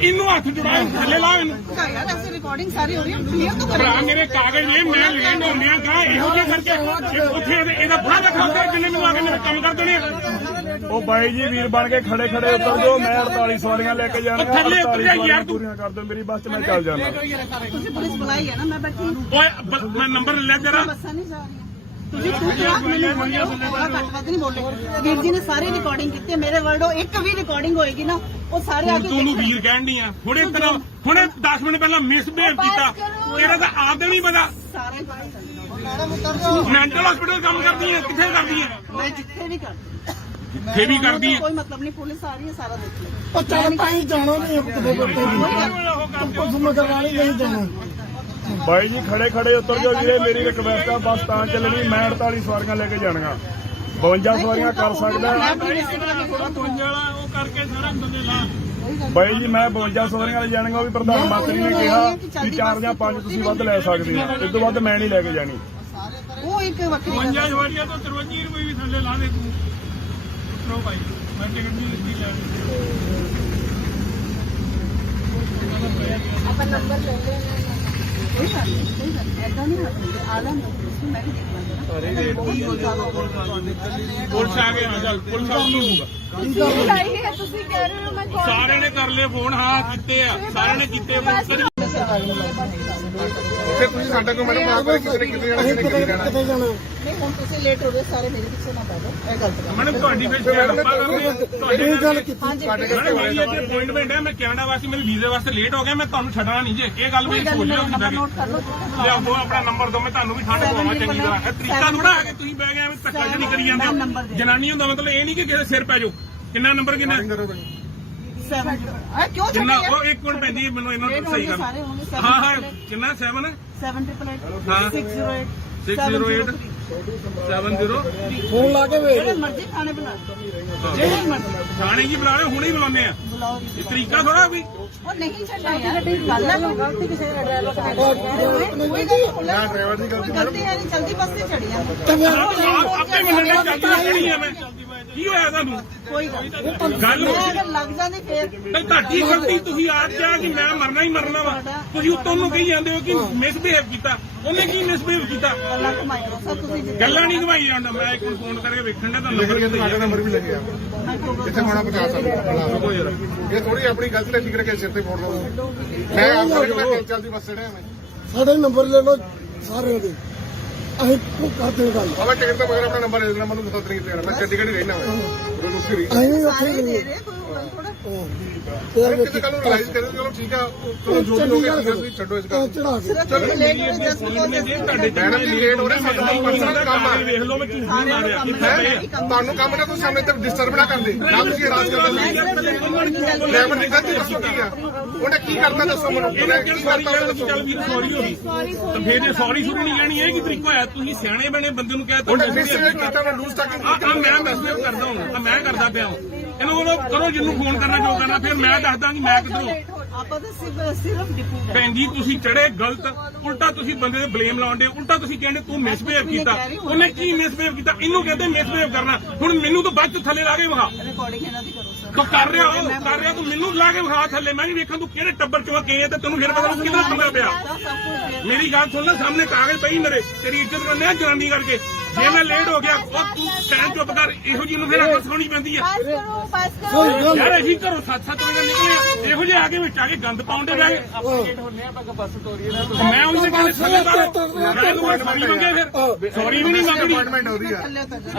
ਇਹਨੂੰ ਹੱਥ ਜੁੜਾ, ਥੱਲੇ ਲਾ ਇਹਨੂੰ। ਯਾਰ ਐਸੀ ਰਿਕਾਰਡਿੰਗ ਸਾਰੀ ਹੋ ਰਹੀ ਹੈ, ਕਲੀਅਰ ਤਾਂ ਭਰਾ ਕਰੋ। ਮੇਰੇ ਕਾਗਜ਼ ਨੇ, ਮੈਂ ਲੇਟ ਹੁੰਦਿਆਂ ਕਾ ਇਹੋ ਜਿਹੇ ਕਰਕੇ ਉੱਥੇ ਇਹਦਾ ਫੜਾ ਰੱਖਾ ਜਿੰਨੇ ਨੂੰ ਆ ਕੇ ਮੇਰੇ ਕੰਮ ਕਰ ਦੇਣੇ ਆ। ਉਹ ਬਾਈ ਜੀ ਵੀਰ ਬਣ ਕੇ ਖੜੇ ਉਤਰ ਜਾਓ। ਮੈਂ 48 ਸਵਾਰੀਆਂ ਲੈ ਕੇ ਜਾਣਗਾ, ਥੱਲੇ ਉਤਰ 48 ਜਾ ਯਾਰ ਸਵਾਰੀਆਂ ਤੂੰ। ਪੂਰੀਆਂ ਕਰ ਦਿਓ ਮੇਰੀ ਬੱਸ 'ਚ, ਮੈਂ ਚੱਲ ਜਾਣਾ। ਤੁਸੀਂ ਪੁਲਿਸ ਬੁਲਾਈ ਹੈ ਨਾ, ਮੈਂ ਬੈਠੀ ਹਾਂ। ਓਏ ਮੈਂ ਨੰਬਰ ਲੈ ਜਰਾ। ਬੱਸਾਂ ਨਹੀਂ ਜਾ ਰਹੀਆਂ। ਤੁਸੀਂ ਤੂੰ ਕਿਹਾ ਮੈਨੂੰ ਘੱਟ ਨਹੀਂ ਬੋਲੇ। ਵੀਰ ਜੀ ਨੇ ਸਾਰੀ ਰਿਕਾਰਡਿੰਗ ਕੀਤੀ ਹੈ, ਮੇਰੇ ਵਰਡੋ ਇੱਕ ਵੀ ਰਿਕਾਰਡਿੰਗ ਹੋਏਗੀ ਨਾ, ਉਹ ਸਾਰੇ ਆ ਕੇ ਤੂੰ ਨੂੰ ਵੀਰ ਕਹਿਣ ਦੀ ਆ। ਹੁਣੇ 10 ਮਿੰਟ ਪਹਿਲਾਂ ਮਿਸਬਿਹੇਵ ਕੀਤਾ, ਇਹਦਾ ਤਾਂ ਆਪ ਨਹੀਂ ਪਤਾ। ਸਾਰੇ ਮੈਂਟਲ ਹਸਪੀਟਲ ਕੰਮ ਕਰਦੀ ਹੈ, ਕਿੱਥੇ ਕਰਦੀ ਹੈ? ਮੈਂ ਜਿੱਥੇ ਵੀ ਕਰਦੀ, ਜਿੱਥੇ ਵੀ ਕਰਦੀ ਹੈ। ਕੋਈ ਮਤਲਬ ਨਹੀਂ, ਪੁਲਿਸ ਆ ਰਹੀ ਹੈ, ਸਾਰਾ ਦੇਖ ਲਓ। ਉਹ ਚੱਲ ਪਾਈ ਜਾਣਾ ਨਹੀਂ ਕੁਝ ਮਗਰਵਾਣੀ ਨਹੀਂ ਜਾਣਾ। ਬਾਈ ਜੀ ਖੜੇ ਉਤਰ ਜਾਓ ਵੀਰੇ, ਮੇਰੀ ਰਿਕਵੈਸਟ ਆ। ਬੱਸ ਤਾਂ ਚੱਲਣੀ, ਮੈਂ 48 ਸਵਾਰੀਆਂ ਲੈ ਕੇ ਜਾਣੀਆਂ, 52 ਸਵਾਰੀਆਂ ਕਰ ਸਕਦਾ। ਉਹ ਕਰਕੇ ਸਾਰਾ ਬੰਦੇ ਲਾ। ਬਾਈ ਜੀ ਮੈਂ 52 ਸਵਾਰੀਆਂ ਲੈ ਜਾਣੀਆਂ, ਉਹ ਵੀ ਪ੍ਰਧਾਨ ਮੰਤਰੀ ਨੇ ਕਿਹਾ ਕਿ 4 ਜਾਂ 5 ਤੁਸੀਂ ਵੱਧ ਲੈ ਸਕਦੇ ਹੋ, ਇਸ ਤੋਂ ਵੱਧ ਮੈਂ ਨਹੀਂ ਲੈ ਕੇ ਜਾਣੀ। ਉਹ ਇੱਕ ਵੱਖਰੀ ਗੱਲ ਹੈ। ਜਵਾਰੀਆ ਤੋਂ 53 ਰੁਪਏ ਵੀ ਥੱਲੇ ਲਾ ਦੇ ਤੂੰ। ਉਤਰੋ ਭਾਈ, ਮੈਂ ਟਿਕਟ ਨਹੀਂ ਦਿੱਤੀ ਲੈਣੀ। ਆਪਾਂ ਨੰਬਰ ਲੈ ਲੈਣਾ। ਕੋਈ ਗੱਲ ਨਹੀਂ, ਐਦਾਂ ਨਹੀਂ ਹੋਣੀ। ਆਲਮ ਪੁਲਿਸ ਨੂੰ ਮੈਂ ਵੀ ਦੇਖ ਲਾਂਗਾ। ਪੁਲਿਸ ਆ ਗਏ, ਹਾਂ ਚੱਲ ਪੁਲਿਸ ਆ ਗਈ। ਤੁਸੀਂ ਲਾਈ ਹੈ, ਤੁਸੀਂ ਕਹਿ ਰਹੇ ਹੋ ਮੈਂ call ਸਾਰਿਆਂ ਨੇ ਕਰ ਲਏ ਫੋਨ, ਹਾਂ ਕੀਤੇ ਆ, ਸਾਰਿਆਂ ਨੇ ਕੀਤੇ ਫੋਨ। ਫਿਰ ਤੁਸੀਂ ਸਾਡਾ ਕੋਈ ਮੈਨੂੰ ਮਾਰ ਕਿਸੇ ਨੇ ਕਿਤੇ ਜਾਣਾ, ਕਿਤੇ ਕਿਤੇ ਜਾਣਾ। ਕਿੱਥੇ ਜਾਣਾ? ਨਹੀਂ ਹੁਣ ਤੁਸੀਂ ਲੇਟ ਹੋ ਗਏ, ਸਾਰੇ ਮੇਰੇ ਪਿੱਛੇ ਨਾ ਪੈ ਜਾਓ। ਇਹ ਗਲਤ ਗੱਲ ਹੈ। ਮੈਡਮ ਤੁਹਾਡੀ ਫਿਰ ਆਪਾਂ ਕਰਦੇ ਆ ਤੁਹਾਡੇ ਇਹ ਗੱਲ ਕੀਤੀ। ਹਾਂਜੀ ਮੈਡਮ ਮੇਰੀ ਇੱਥੇ ਅਪਾਇੰਟਮੈਂਟ ਹੈ, ਮੈਂ ਕੈਨੇਡਾ ਵਾਸਤੇ ਮੇਰੇ ਵੀਜ਼ੇ ਵਾਸਤੇ ਲੇਟ ਹੋ ਗਿਆ, ਮੈਂ ਤੁਹਾਨੂੰ ਛੱਡਣਾ ਨਹੀਂ ਜੇ। ਇਹ ਗੱਲ ਵੀ ਕੋਈ ਗੱਲ ਸੋਚ ਨਹੀਂ, ਲਿਓ ਨੰਬਰ ਕਿਦਾਂ ਨੋਟ ਕਰ ਲਓ। ਲਿਆਓ ਦੋ ਆਪਣਾ ਨੰਬਰ ਦੋ, ਮੈਂ ਤੁਹਾਨੂੰ ਵੀ ਠੰਡ ਪਵਾਵਾਂ ਚੰਗੀ ਤਰ੍ਹਾਂ। ਇਹ ਤਰੀਕਾ ਥੋੜਾ ਹੈ ਕਿ ਤੁਸੀਂ ਬਹਿ ਗਏ ਧੱਕਾ ਜਿਹੜੀ ਕਰੀ ਜਾਂਦੇ ਹੋ। ਜਨਾਨੀ ਹੁੰਦਾ ਮਤਲਬ ਇਹ ਨਹੀਂ ਕਿ ਕਿਸੇ ਸਿਰ ਪੈ ਜਾਓ। ਕਿੰਨਾ ਨੰਬਰ ਕਿੰਨਾ? 7 ਕਿਉਂ ਕਿੰਨਾ? ਛੱਡਿਆ? ਉਹ 1 ਮਿੰਟ ਪੈਂਦੀ ਮੈਨੂੰ ਇਹਨਾਂ ਨੂੰ ਸਹੀ ਕਰ। ਸਾਰੇ ਹੋਣਗੇ। ਹਾਂ ਹਾਂ ਕਿੰਨਾ 7 788 608 608 70 ਫੋਨ ਲਾ ਕੇ ਵੇਖ। ਜਿਹੜੇ ਮਰਜ਼ੀ ਖਾਣੇ ਬਣਾ ਲਓ, ਜਿਹੜੇ ਮਰਜ਼ੀ ਥਾਣੇ ਕੀ ਬੁਲਾ ਰਹੇ, ਹੁਣੇ ਹੀ ਬੁਲਾਉਂਦੇ ਆ। ਬੁਲਾਓ। ਇਹ ਤਰੀਕਾ ਥੋੜਾ ਵੀ। ਉਹ ਨਹੀਂ ਛੱਡਣਾ ਯਾਰ, ਗੱਲ ਹੈ ਕੋਈ ਗਲਤੀ ਕਿਸੇ ਦਾ ਡਰਾਈਵਰ ਦਾ ਕੋਈ ਡਰਾਈਵਰ ਦੀ ਗਲਤੀ ਗਲਤੀ ਹੈ ਨਹੀਂ, ਜਲਦੀ ਬੱਸ ਤੇ ਚੜੀ ਆ। ਆਪੇ ਮੰਨਣੇ ਚੱਲਦੀ ਲੱਗਣੀ ਆ। ਮੈਂ ਕੀ ਹੋਇਆ ਤੁਹਾਨੂੰ? ਕੋਈ ਗੱਲ ਗੱਲ ਮੈਂ ਅਗਰ ਲੱਗ ਜਾਂਦੀ ਫੇਰ ਨਹੀਂ, ਤੁਹਾਡੀ ਗਲਤੀ। ਤੁਸੀਂ ਆਪ ਕਿਹਾ ਕਿ ਮੈਂ ਮਰਨਾ ਹੀ ਮਰਨਾ ਵਾ, ਤੁਸੀਂ ਉੱਤੋਂ ਨੂੰ ਕਹੀ ਜਾਂਦੇ ਹੋ ਕਿ ਮਿਸਬਿਹੇਵ ਕੀਤਾ। ਉਹਨੇ ਕੀ ਮਿਸਬਿਹੇਵ ਕੀਤਾ? ਗੱਲਾਂ ਘੁਮਾਈ ਜਾਓ ਸਰ, ਤੁਸੀਂ ਜਿੱਦਾਂ ਗੱਲਾਂ ਨਹੀਂ ਘਵਾਈ ਜਾਂਦਾ। ਮੈਂ ਇੱਕ ਫੋਨ ਕਰਕੇ ਵੇਖਣ ਦਾ ਤਾਂ ਨੰਬਰ ਲਿਖ ਤੁਹਾਡਾ ਨੰਬਰ ਵੀ ਲੱਗਿਆ ਕਿੱਥੇ ਹੋਣਾ 50 ਕੋਈ ਯਾਰ ਇਹ ਥੋੜੀ ਆਪਣੀ ਗਲਤੀ ਠੀਕ ਰੱਖੇ ਸਿਰ ਤੇ ਫੋੜ ਲਓ। ਮੈਂ ਆਪ ਚੱਲਦੀ ਬੱਸ ਚੜਿਆ ਮੈਂ ਸਾਡੇ ਨੰਬਰ ਲੈ ਲਓ ਸਾਰਿਆਂ ਦੇ, ਅਸੀਂ ਕਰਦੇ ਗੱਲ। ਬਾਬਾ ਟਿਕਟ ਤੋਂ ਬਗੈਰ ਆਪਣਾ ਨੰਬਰ ਦੇ ਦੇਣਾ, ਮੈਨੂੰ ਦੱਸ ਨਹੀਂ ਦੇਣਾ। ਮੈਂ ਚੰਡੀਗੜ੍ਹ ਹੀ ਰਹਿਣਾ ਮੈਂ ਰੁਕੀ ਰਹੀ ਅਸੀਂ ਵੀ ਉੱਥੇ ਸਾਰੇ ਹੀ ਦੇ ਗਏ। ਰਹੇ ਕੋਈ ਗੱਲ ਥੋੜਾ। ਕਿਤੇ ਕੱਲ ਨੂੰ ਰਿਲਾਈਜ਼ ਕਰੇ ਚਲੋ ਠੀਕ ਆ, ਚਲੋ ਜੋ ਵੀ ਹੋ ਗਿਆ ਤੁਸੀਂ ਛੱਡੋ ਇਸ ਗੱਲ ਚੜਾ ਕੇ ਸਿਰਫ ਤੁਸੀਂ ਲੇਟ ਹੋ ਜਸਟ ਤੁਹਾਡੇ ਮੈਡਮ ਜੀ ਲੇਟ ਹੋ ਰਹੇ, ਸਾਡਾ ਪਰਸਨਲ ਕੰਮ ਆ। ਵੇਖ ਲਓ ਮੈਂ ਝੂਠ ਨਹੀਂ ਮਾਰਿਆ। ਤੁਹਾਨੂੰ ਕੰਮ ਨਾ ਕੋਈ ਸਾਹਮਣੇ ਤੇ ਡਿਸਟਰਬ ਨਾ ਕਰਦੇ, ਨਾ ਤੁਸੀਂ ਰਾਜ ਕਰਦੇ। ਡਰਾਈਵਰ ਦੀ ਗਲਤੀ ਦੱਸੋ ਕੀ ਆ, ਉਹਨੇ ਕੀ ਕਰਤਾ ਦੱਸੋ ਮੈਨੂੰ। ਉਹਨੇ ਕੀ ਕਰਤਾ ਦੱਸੋ। ਚੱਲ ਵੀ ਸੌਰੀ ਹੋ ਗਈ ਤਾਂ ਫੇਰ ਜੇ ਸੌਰੀ ਸ਼ੁਰੂ ਨਹੀਂ ਲੈਣੀ, ਇਹ ਕੀ ਤਰੀਕਾ ਹੋਇਆ? ਤੁਸੀਂ ਸਿਆਣੇ ਬਣੇ ਬੰਦੇ ਨੂੰ ਕਹਿ ਤਾ ਉਹਨੇ ਮਿਸਬਿਹੇਵ ਕੀਤਾ, ਮੈਂ ਲੂਜ਼ ਟਾਕਿੰਗ ਆ ਮੈਂ ਮੈਸੇਜ ਕਰਦਾ ਹਾਂ, ਮੈਂ ਕਰਦਾ ਪਿਆ ਹਾਂ। ਇਹਨੂੰ ਬੋਲੋ ਕਰੋ ਜਿਹਨੂੰ ਫੋਨ ਕਰਨਾ ਜੋ ਕਰਨਾ, ਫਿਰ ਮੈਂ ਦੱਸਦਾ ਕਿ ਮੈਂ ਕਿੱਧਰੋਂ। ਆਪਾਂ ਤਾਂ ਸਿਰਫ ਡਿਪੂ ਗਏ। ਭੈਣ ਜੀ ਤੁਸੀਂ ਚੜੇ ਗਲਤ, ਉਲਟਾ ਤੁਸੀਂ ਬੰਦੇ ਤੇ ਬਲੇਮ ਲਾਉਂਦੇ, ਉਲਟਾ ਤੁਸੀਂ ਕਹਿੰਦੇ ਤੂੰ ਮਿਸਬਿਹੇਵ ਕੀਤਾ। ਉਹਨੇ ਕੀ ਮਿਸਬਿਹੇਵ ਕੀਤਾ? ਇਹਨੂੰ ਕਹਿੰਦੇ ਮਿਸਬਿਹੇਵ ਕਰਨਾ। ਹੁਣ ਮੈਨੂੰ ਤਾਂ ਬਾਅਦ ਚ ਥੱਲੇ ਲਾ ਕੇ ਵਿਖਾ। ਰਿਕਾਰਡਿੰਗ ਇਹਨਾਂ ਦੀ ਕਰੋ ਸਰ। ਤੂੰ ਕਰ ਰਿਹਾ ਤੂੰ ਮੈਨੂੰ ਲਾ ਕੇ ਵਿਖਾ ਥੱਲੇ। ਮੈਂ ਵੀ ਵੇਖਾਂ ਤੂੰ ਕਿਹੜੇ ਟੱਬਰ ਚੋਂ ਗਏ ਤੇ ਤੈਨੂੰ ਫਿਰ ਪਤਾ ਲੱਗੂ ਕਿਹਦਾ ਪੰਗਾ ਪਿਆ। ਮੇਰੀ ਗੱਲ ਸੁਣ ਲੈ, ਸਾਹਮਣੇ ਕਾਗਜ਼ ਪਈ ਮੇਰੇ, ਤੇਰੀ ਇੱਜ਼ਤ ਕਰਨੇ ਆ ਜਨਾਨੀ ਕਰਕੇ। ਜੇ ਮੈਂ ਲੇਟ ਹੋ ਗਿਆ ਉਹ ਤੂੰ ਸਹਿਣ ਚੁੱਪ ਕਰ। ਇਹੋ ਜਿਹੀ ਨੂੰ ਫਿਰ ਅੱਖ ਸੁਣੀ ਪੈਂਦੀ ਆ। पास करो, पास करो। ਯਾਰ ਅਸੀਂ ਘਰੋਂ 7-7 ਵਜੇ ਨਿਕਲੇ, ਇਹੋ ਜਿਹੇ ਆ ਕੇ ਵਿੱਚ ਆ ਕੇ ਗੰਦ ਪਾਉਂਦੇ ਰਹੇ। ਮੈਂ ਉਹਦੇ ਕਹਿੰਦੇ ਥੱਲੇ ਕਰ ਸੌਰੀ ਮੰਗੇ, ਫਿਰ ਸੌਰੀ ਵੀ ਨਹੀਂ ਮੰਗਣੀ। ਅਪਾਇੰਟਮੈਂਟ ਉਹਦੀ ਆ। ਥੱਲੇ ਉਤਰ ਜਾਓ।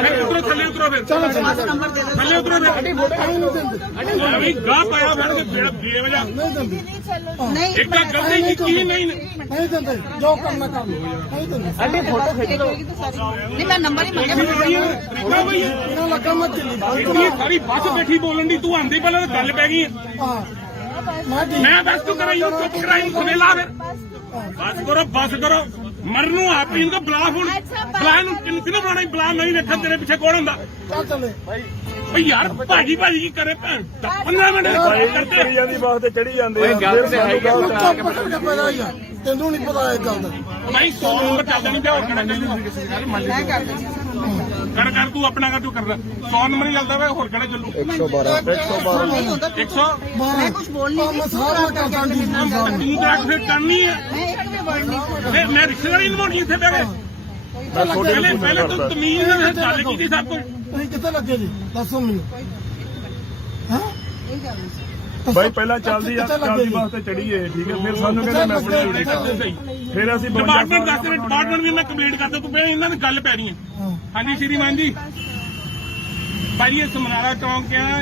ਅਰੇ ਉਤਰੋ, ਥੱਲੇ ਉਤਰੋ, ਫਿਰ ਬਸ ਨੰਬਰ ਦੇ ਦਿਓ। ਥੱਲੇ ਉਤਰੋ ਫਿਰ। ਵੀ ਗਾਹ ਪਾਇਆ ਫੜ ਕੇ ਬੇਵਜ੍ਹਾ ਨਹੀਂ ਦਿੰਦੇ नहीं चलो ਨਹੀਂ ਇੱਕ ਤਾਂ ਗਲਤੀ ਕੀਤੀ ਵੀ ਨਹੀਂ ਨਹੀਂ ਦਿੰਦੇ ਜੋ ਕਰਨਾ ਕਰ ਲਓ ਨਹੀਂ ਦਿੰਦੇ ਨਹੀਂ ਮੈਂ ਨੰਬਰ ਹੀ ਮੰਗਿਆ ਤਰੀਕਾ ਬਈ ਇਹਨਾਂ ਲੱਗਾ ਮੈਂ ਦਿੱਲੀ ਇੰਨੀ ਸਾਰੀ ਬੱਸ ਬੈਠੀ ਬੋਲਣ ਦੀ ਤੂੰ ਆਂਦੀ ਪਹਿਲਾਂ ਤਾਂ ਗੱਲ ਪੈ ਗਈ ਹਾਂ ਮੈਂ ਠੀਕ ਮੈਂ ਬਸ ਤੂੰ ਕਰਾਈ ਚੁੱਪ ਕਰਾਈ ਸੁਨੇਲਾ ਫਿਰ ਬਸ ਕਰੋ ਮਰਨੂ ਆਪ ਹੀ ਇਨਕੋ ਬਲਾ ਹੁਣ ਬਲਾ ਨੂੰ ਕਿਨੂੰ ਬਣਾਣਾ ਬਲਾ ਨਹੀਂ ਵੇਖਣ ਤੇਰੇ ਪਿੱਛੇ ਕੌਣ ਹੁੰਦਾ ਚੱਲ ਚੱਲੇ ਓਏ ਯਾਰ ਭਾਜੀ ਕੀ ਕਰੇ ਭੈਣ 15 ਮਿੰਟ ਭਾਈ ਕਰਦੇ ਚੜੀ ਜਾਂਦੀ ਬੱਸ ਤੇ ਚੜੀ ਜਾਂਦੇ ਆ ਫਿਰ ਸਾਨੂੰ ਗਲਤ ਆ ਕੇ ਪਤਾ ਪਤਾ ਹੀ ਆ ਤੈਨੂੰ ਨਹੀਂ ਪਤਾ ਇਹ ਗੱਲ ਦਾ ਭਾਈ 100 ਨੰਬਰ ਚੱਲਦਾ ਨਹੀਂ ਪਿਆ ਹੋਰ ਕਿਹੜਾ ਚੱਲੂ ਕਰ ਤੂੰ ਆਪਣਾ ਕਰ ਤੂੰ ਕਰਦਾ 100 ਨੰਬਰ ਹੀ ਚੱਲਦਾ ਵਾ ਹੋਰ ਕਿਹੜਾ ਚੱਲੂ 100 ਮੈਂ ਕੁਝ ਬੋਲ ਨਹੀਂ ਮੈਂ ਸਾਰਾ ਕਰਦਾ ਜੀ ਤੂੰ ਤਾਂ ਫਿਰ ਕਰਨੀ ਹੈ ਮੈਂ ਇੱਕ ਵੀ ਵਰਡ ਨਹੀਂ ਮੈਂ ਰਿਸ਼ਤੇਦਾਰੀ ਨਿਭਾਉਣੀ ਇੱਥੇ ਬਹਿ ਕੇ ਪਹਿਲੇ ਤੂੰ ਤਮੀਜ਼ ਨਾਲ ਗੱਲ ਕੀਤੀ ਸਭ ਕੁਝ ਤੁਸੀਂ ਕਿੱਥੇ ਲੱਗੇ ਜੀ ਦੱਸੋ ਮੈਨੂੰ ਹਾਂ ਭਾਈ ਪਹਿਲਾਂ ਚੱਲਦੀ ਬੱਸ ਤੇ ਚੜੀਏ ਠੀਕ ਹੈ ਫਿਰ ਸਾਨੂੰ ਕਹਿੰਦੇ ਮੈਂ ਆਪਣੀ ਡਿਊਟੀ ਕਰਦਾ ਫਿਰ ਅਸੀਂ ਡਿਪਾਰਟਮੈਂਟ ਦੱਸ ਰਿਹਾ ਡਿਪਾਰਟਮੈਂਟ ਵੀ ਮੈਂ ਕੰਪਲੀਟ ਕਰਦਾ ਤੂੰ ਪਹਿਲਾਂ ਇਹਨਾਂ ਦੀ ਗੱਲ ਪੈ ਰਹੀ ਹੈ ਹਾਂਜੀ ਸ਼੍ਰੀਮਾਨ ਜੀ ਭਾਈ ਇਹ ਸਮਨਾਰਾ ਚੌਂਕ ਆ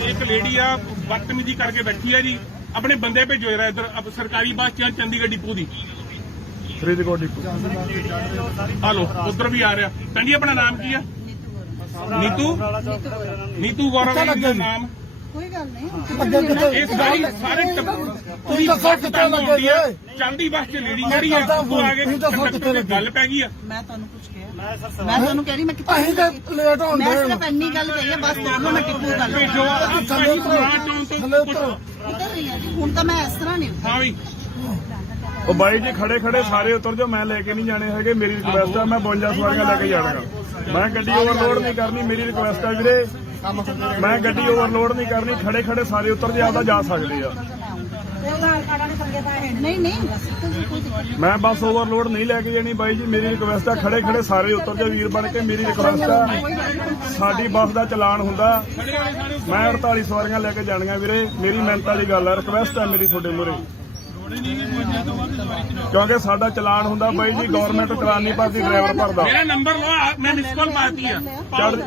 ਇੱਕ ਲੇਡੀ ਆ ਬਦਤਮੀਜ਼ੀ ਕਰਕੇ ਬੈਠੀ ਆ ਜੀ ਆਪਣੇ ਬੰਦੇ ਭੇਜੋ ਜਰਾ ਇੱਧਰ ਸਰਕਾਰੀ ਬੱਸ ਚ ਚੰਡੀਗੜ੍ਹ ਡਿਪੂ ਦੀ ਫਰੀਦਕੋਟ ਡਿਪੂ ਹਲੋ ਉਧਰ ਵੀ ਆ ਰਿਹਾ ਕੰਡੀ ਆਪਣਾ ਨਾਮ ਕੀ ਆ ਨੀਤੂ ਗੌਰਵ ਦਾ ਨਾਮ ਕੋਈ ਗੱਲ ਨਹੀਂ ਅੱਗੇ ਕਿੱਥੇ ਇਹ ਸਾਰੇ ਤੁਸੀਂ ਦੱਸੋ ਕਿੱਥੇ ਲੱਗੇ ਜੀ ਚਲਦੀ ਬੱਸ ਚ ਲੇਡੀ ਜਿਹੜੀ ਆ ਉਹ ਆ ਕੇ ਗੱਲ ਪੈ ਗਈ ਆ ਮੈਂ ਤੁਹਾਨੂੰ ਕੁਝ ਕਿਹਾ ਮੈਂ ਤੁਹਾਨੂੰ ਕਹਿ ਰਹੀ ਮੈਂ ਕਿੱਥੇ ਅਸੀਂ ਤਾਂ ਲੇਟ ਹੋਣ ਮੈਂ ਦੇ ਸਿਰਫ ਇੰਨੀ ਗੱਲ ਕਹੀ ਹੈ ਬਸ ਦੋਨੋਂ ਮੈਂ ਟਿੱਪੂ ਗੱਲ ਭੇਜੋ ਥੱਲੇ ਉਤਰੋ ਉਤਰ ਰਹੀ ਹਾਂ ਜੀ ਹੁਣ ਤਾਂ ਮੈਂ ਇਸ ਤਰ੍ਹਾਂ ਨਹੀਂ ਹਾਂ ਵੀ ਉਹ ਬਾਈ ਜੀ ਖੜੇ ਸਾਰੇ ਉਤਰ ਜਾਓ ਮੈਂ ਲੈ ਕੇ ਨਹੀਂ ਜਾਣੇ ਹੈਗੇ ਮੇਰੀ ਰਿਕੁਐਸਟ ਆ ਮੈਂ 52 ਸਵਾਰੀਆਂ ਲੈ ਕੇ ਜਾਣਾਗਾ ਮੈਂ ਗੱਡੀ ਓਵਰਲੋਡ ਨਹੀਂ ਕਰਨੀ ਮੇਰੀ ਰਿਕੁਐਸਟ ਆ ਵੀਰੇ ਮੈਂ ਗੱਡੀ ਓਵਰਲੋਡ ਨਹੀਂ ਕਰਨੀ ਖੜੇ ਸਾਰੇ ਉਤਰ ਜੇ ਆਪਦਾ ਜਾ ਸਕਦੇ ਆ ਨਹੀਂ ਕੋਈ ਦਿੱਕਤ ਮੈਂ ਬੱਸ ਓਵਰਲੋਡ ਨਹੀਂ ਲੈ ਕੇ ਜਾਣੀ ਬਾਈ ਜੀ ਮੇਰੀ ਰਿਕੁਐਸਟ ਆ ਖੜੇ ਸਾਰੇ ਉਤਰ ਜਾ ਵੀਰ ਬਣ ਕੇ ਮੇਰੀ ਰਿਕੁਐਸਟ ਆ ਸਾਡੀ ਬੱਸ ਦਾ ਚਲਾਨ ਹੁੰਦਾ ਮੈਂ 48 ਸਵਾਰੀਆਂ ਲੈ ਕੇ ਜਾਣੀਆਂ ਵੀਰੇ ਮੇਰੀ ਮਿਹਨਤ ਵਾਲੀ ਗੱਲ ਆ ਰਿਕੁਐਸਟ ਆ ਮੇਰੀ ਤੁਹਾਡੇ ਮੂਹਰੇ ਕਿਉਂਕਿ ਸਾਡਾ ਚਲਾਨ ਹੁੰਦਾ ਬਾਈ ਜੀ ਗਵਰਨਮੈਂਟ ਚਲਾਨ ਨਹੀਂ ਭਰਦੀ ਡਰਾਈਵਰ ਭਰਦਾ ਮੇਰਾ ਨੰਬਰ ਲਓ ਮੈਂ ਮਿਸ ਕਾਲ ਮਾਰਤੀ ਆ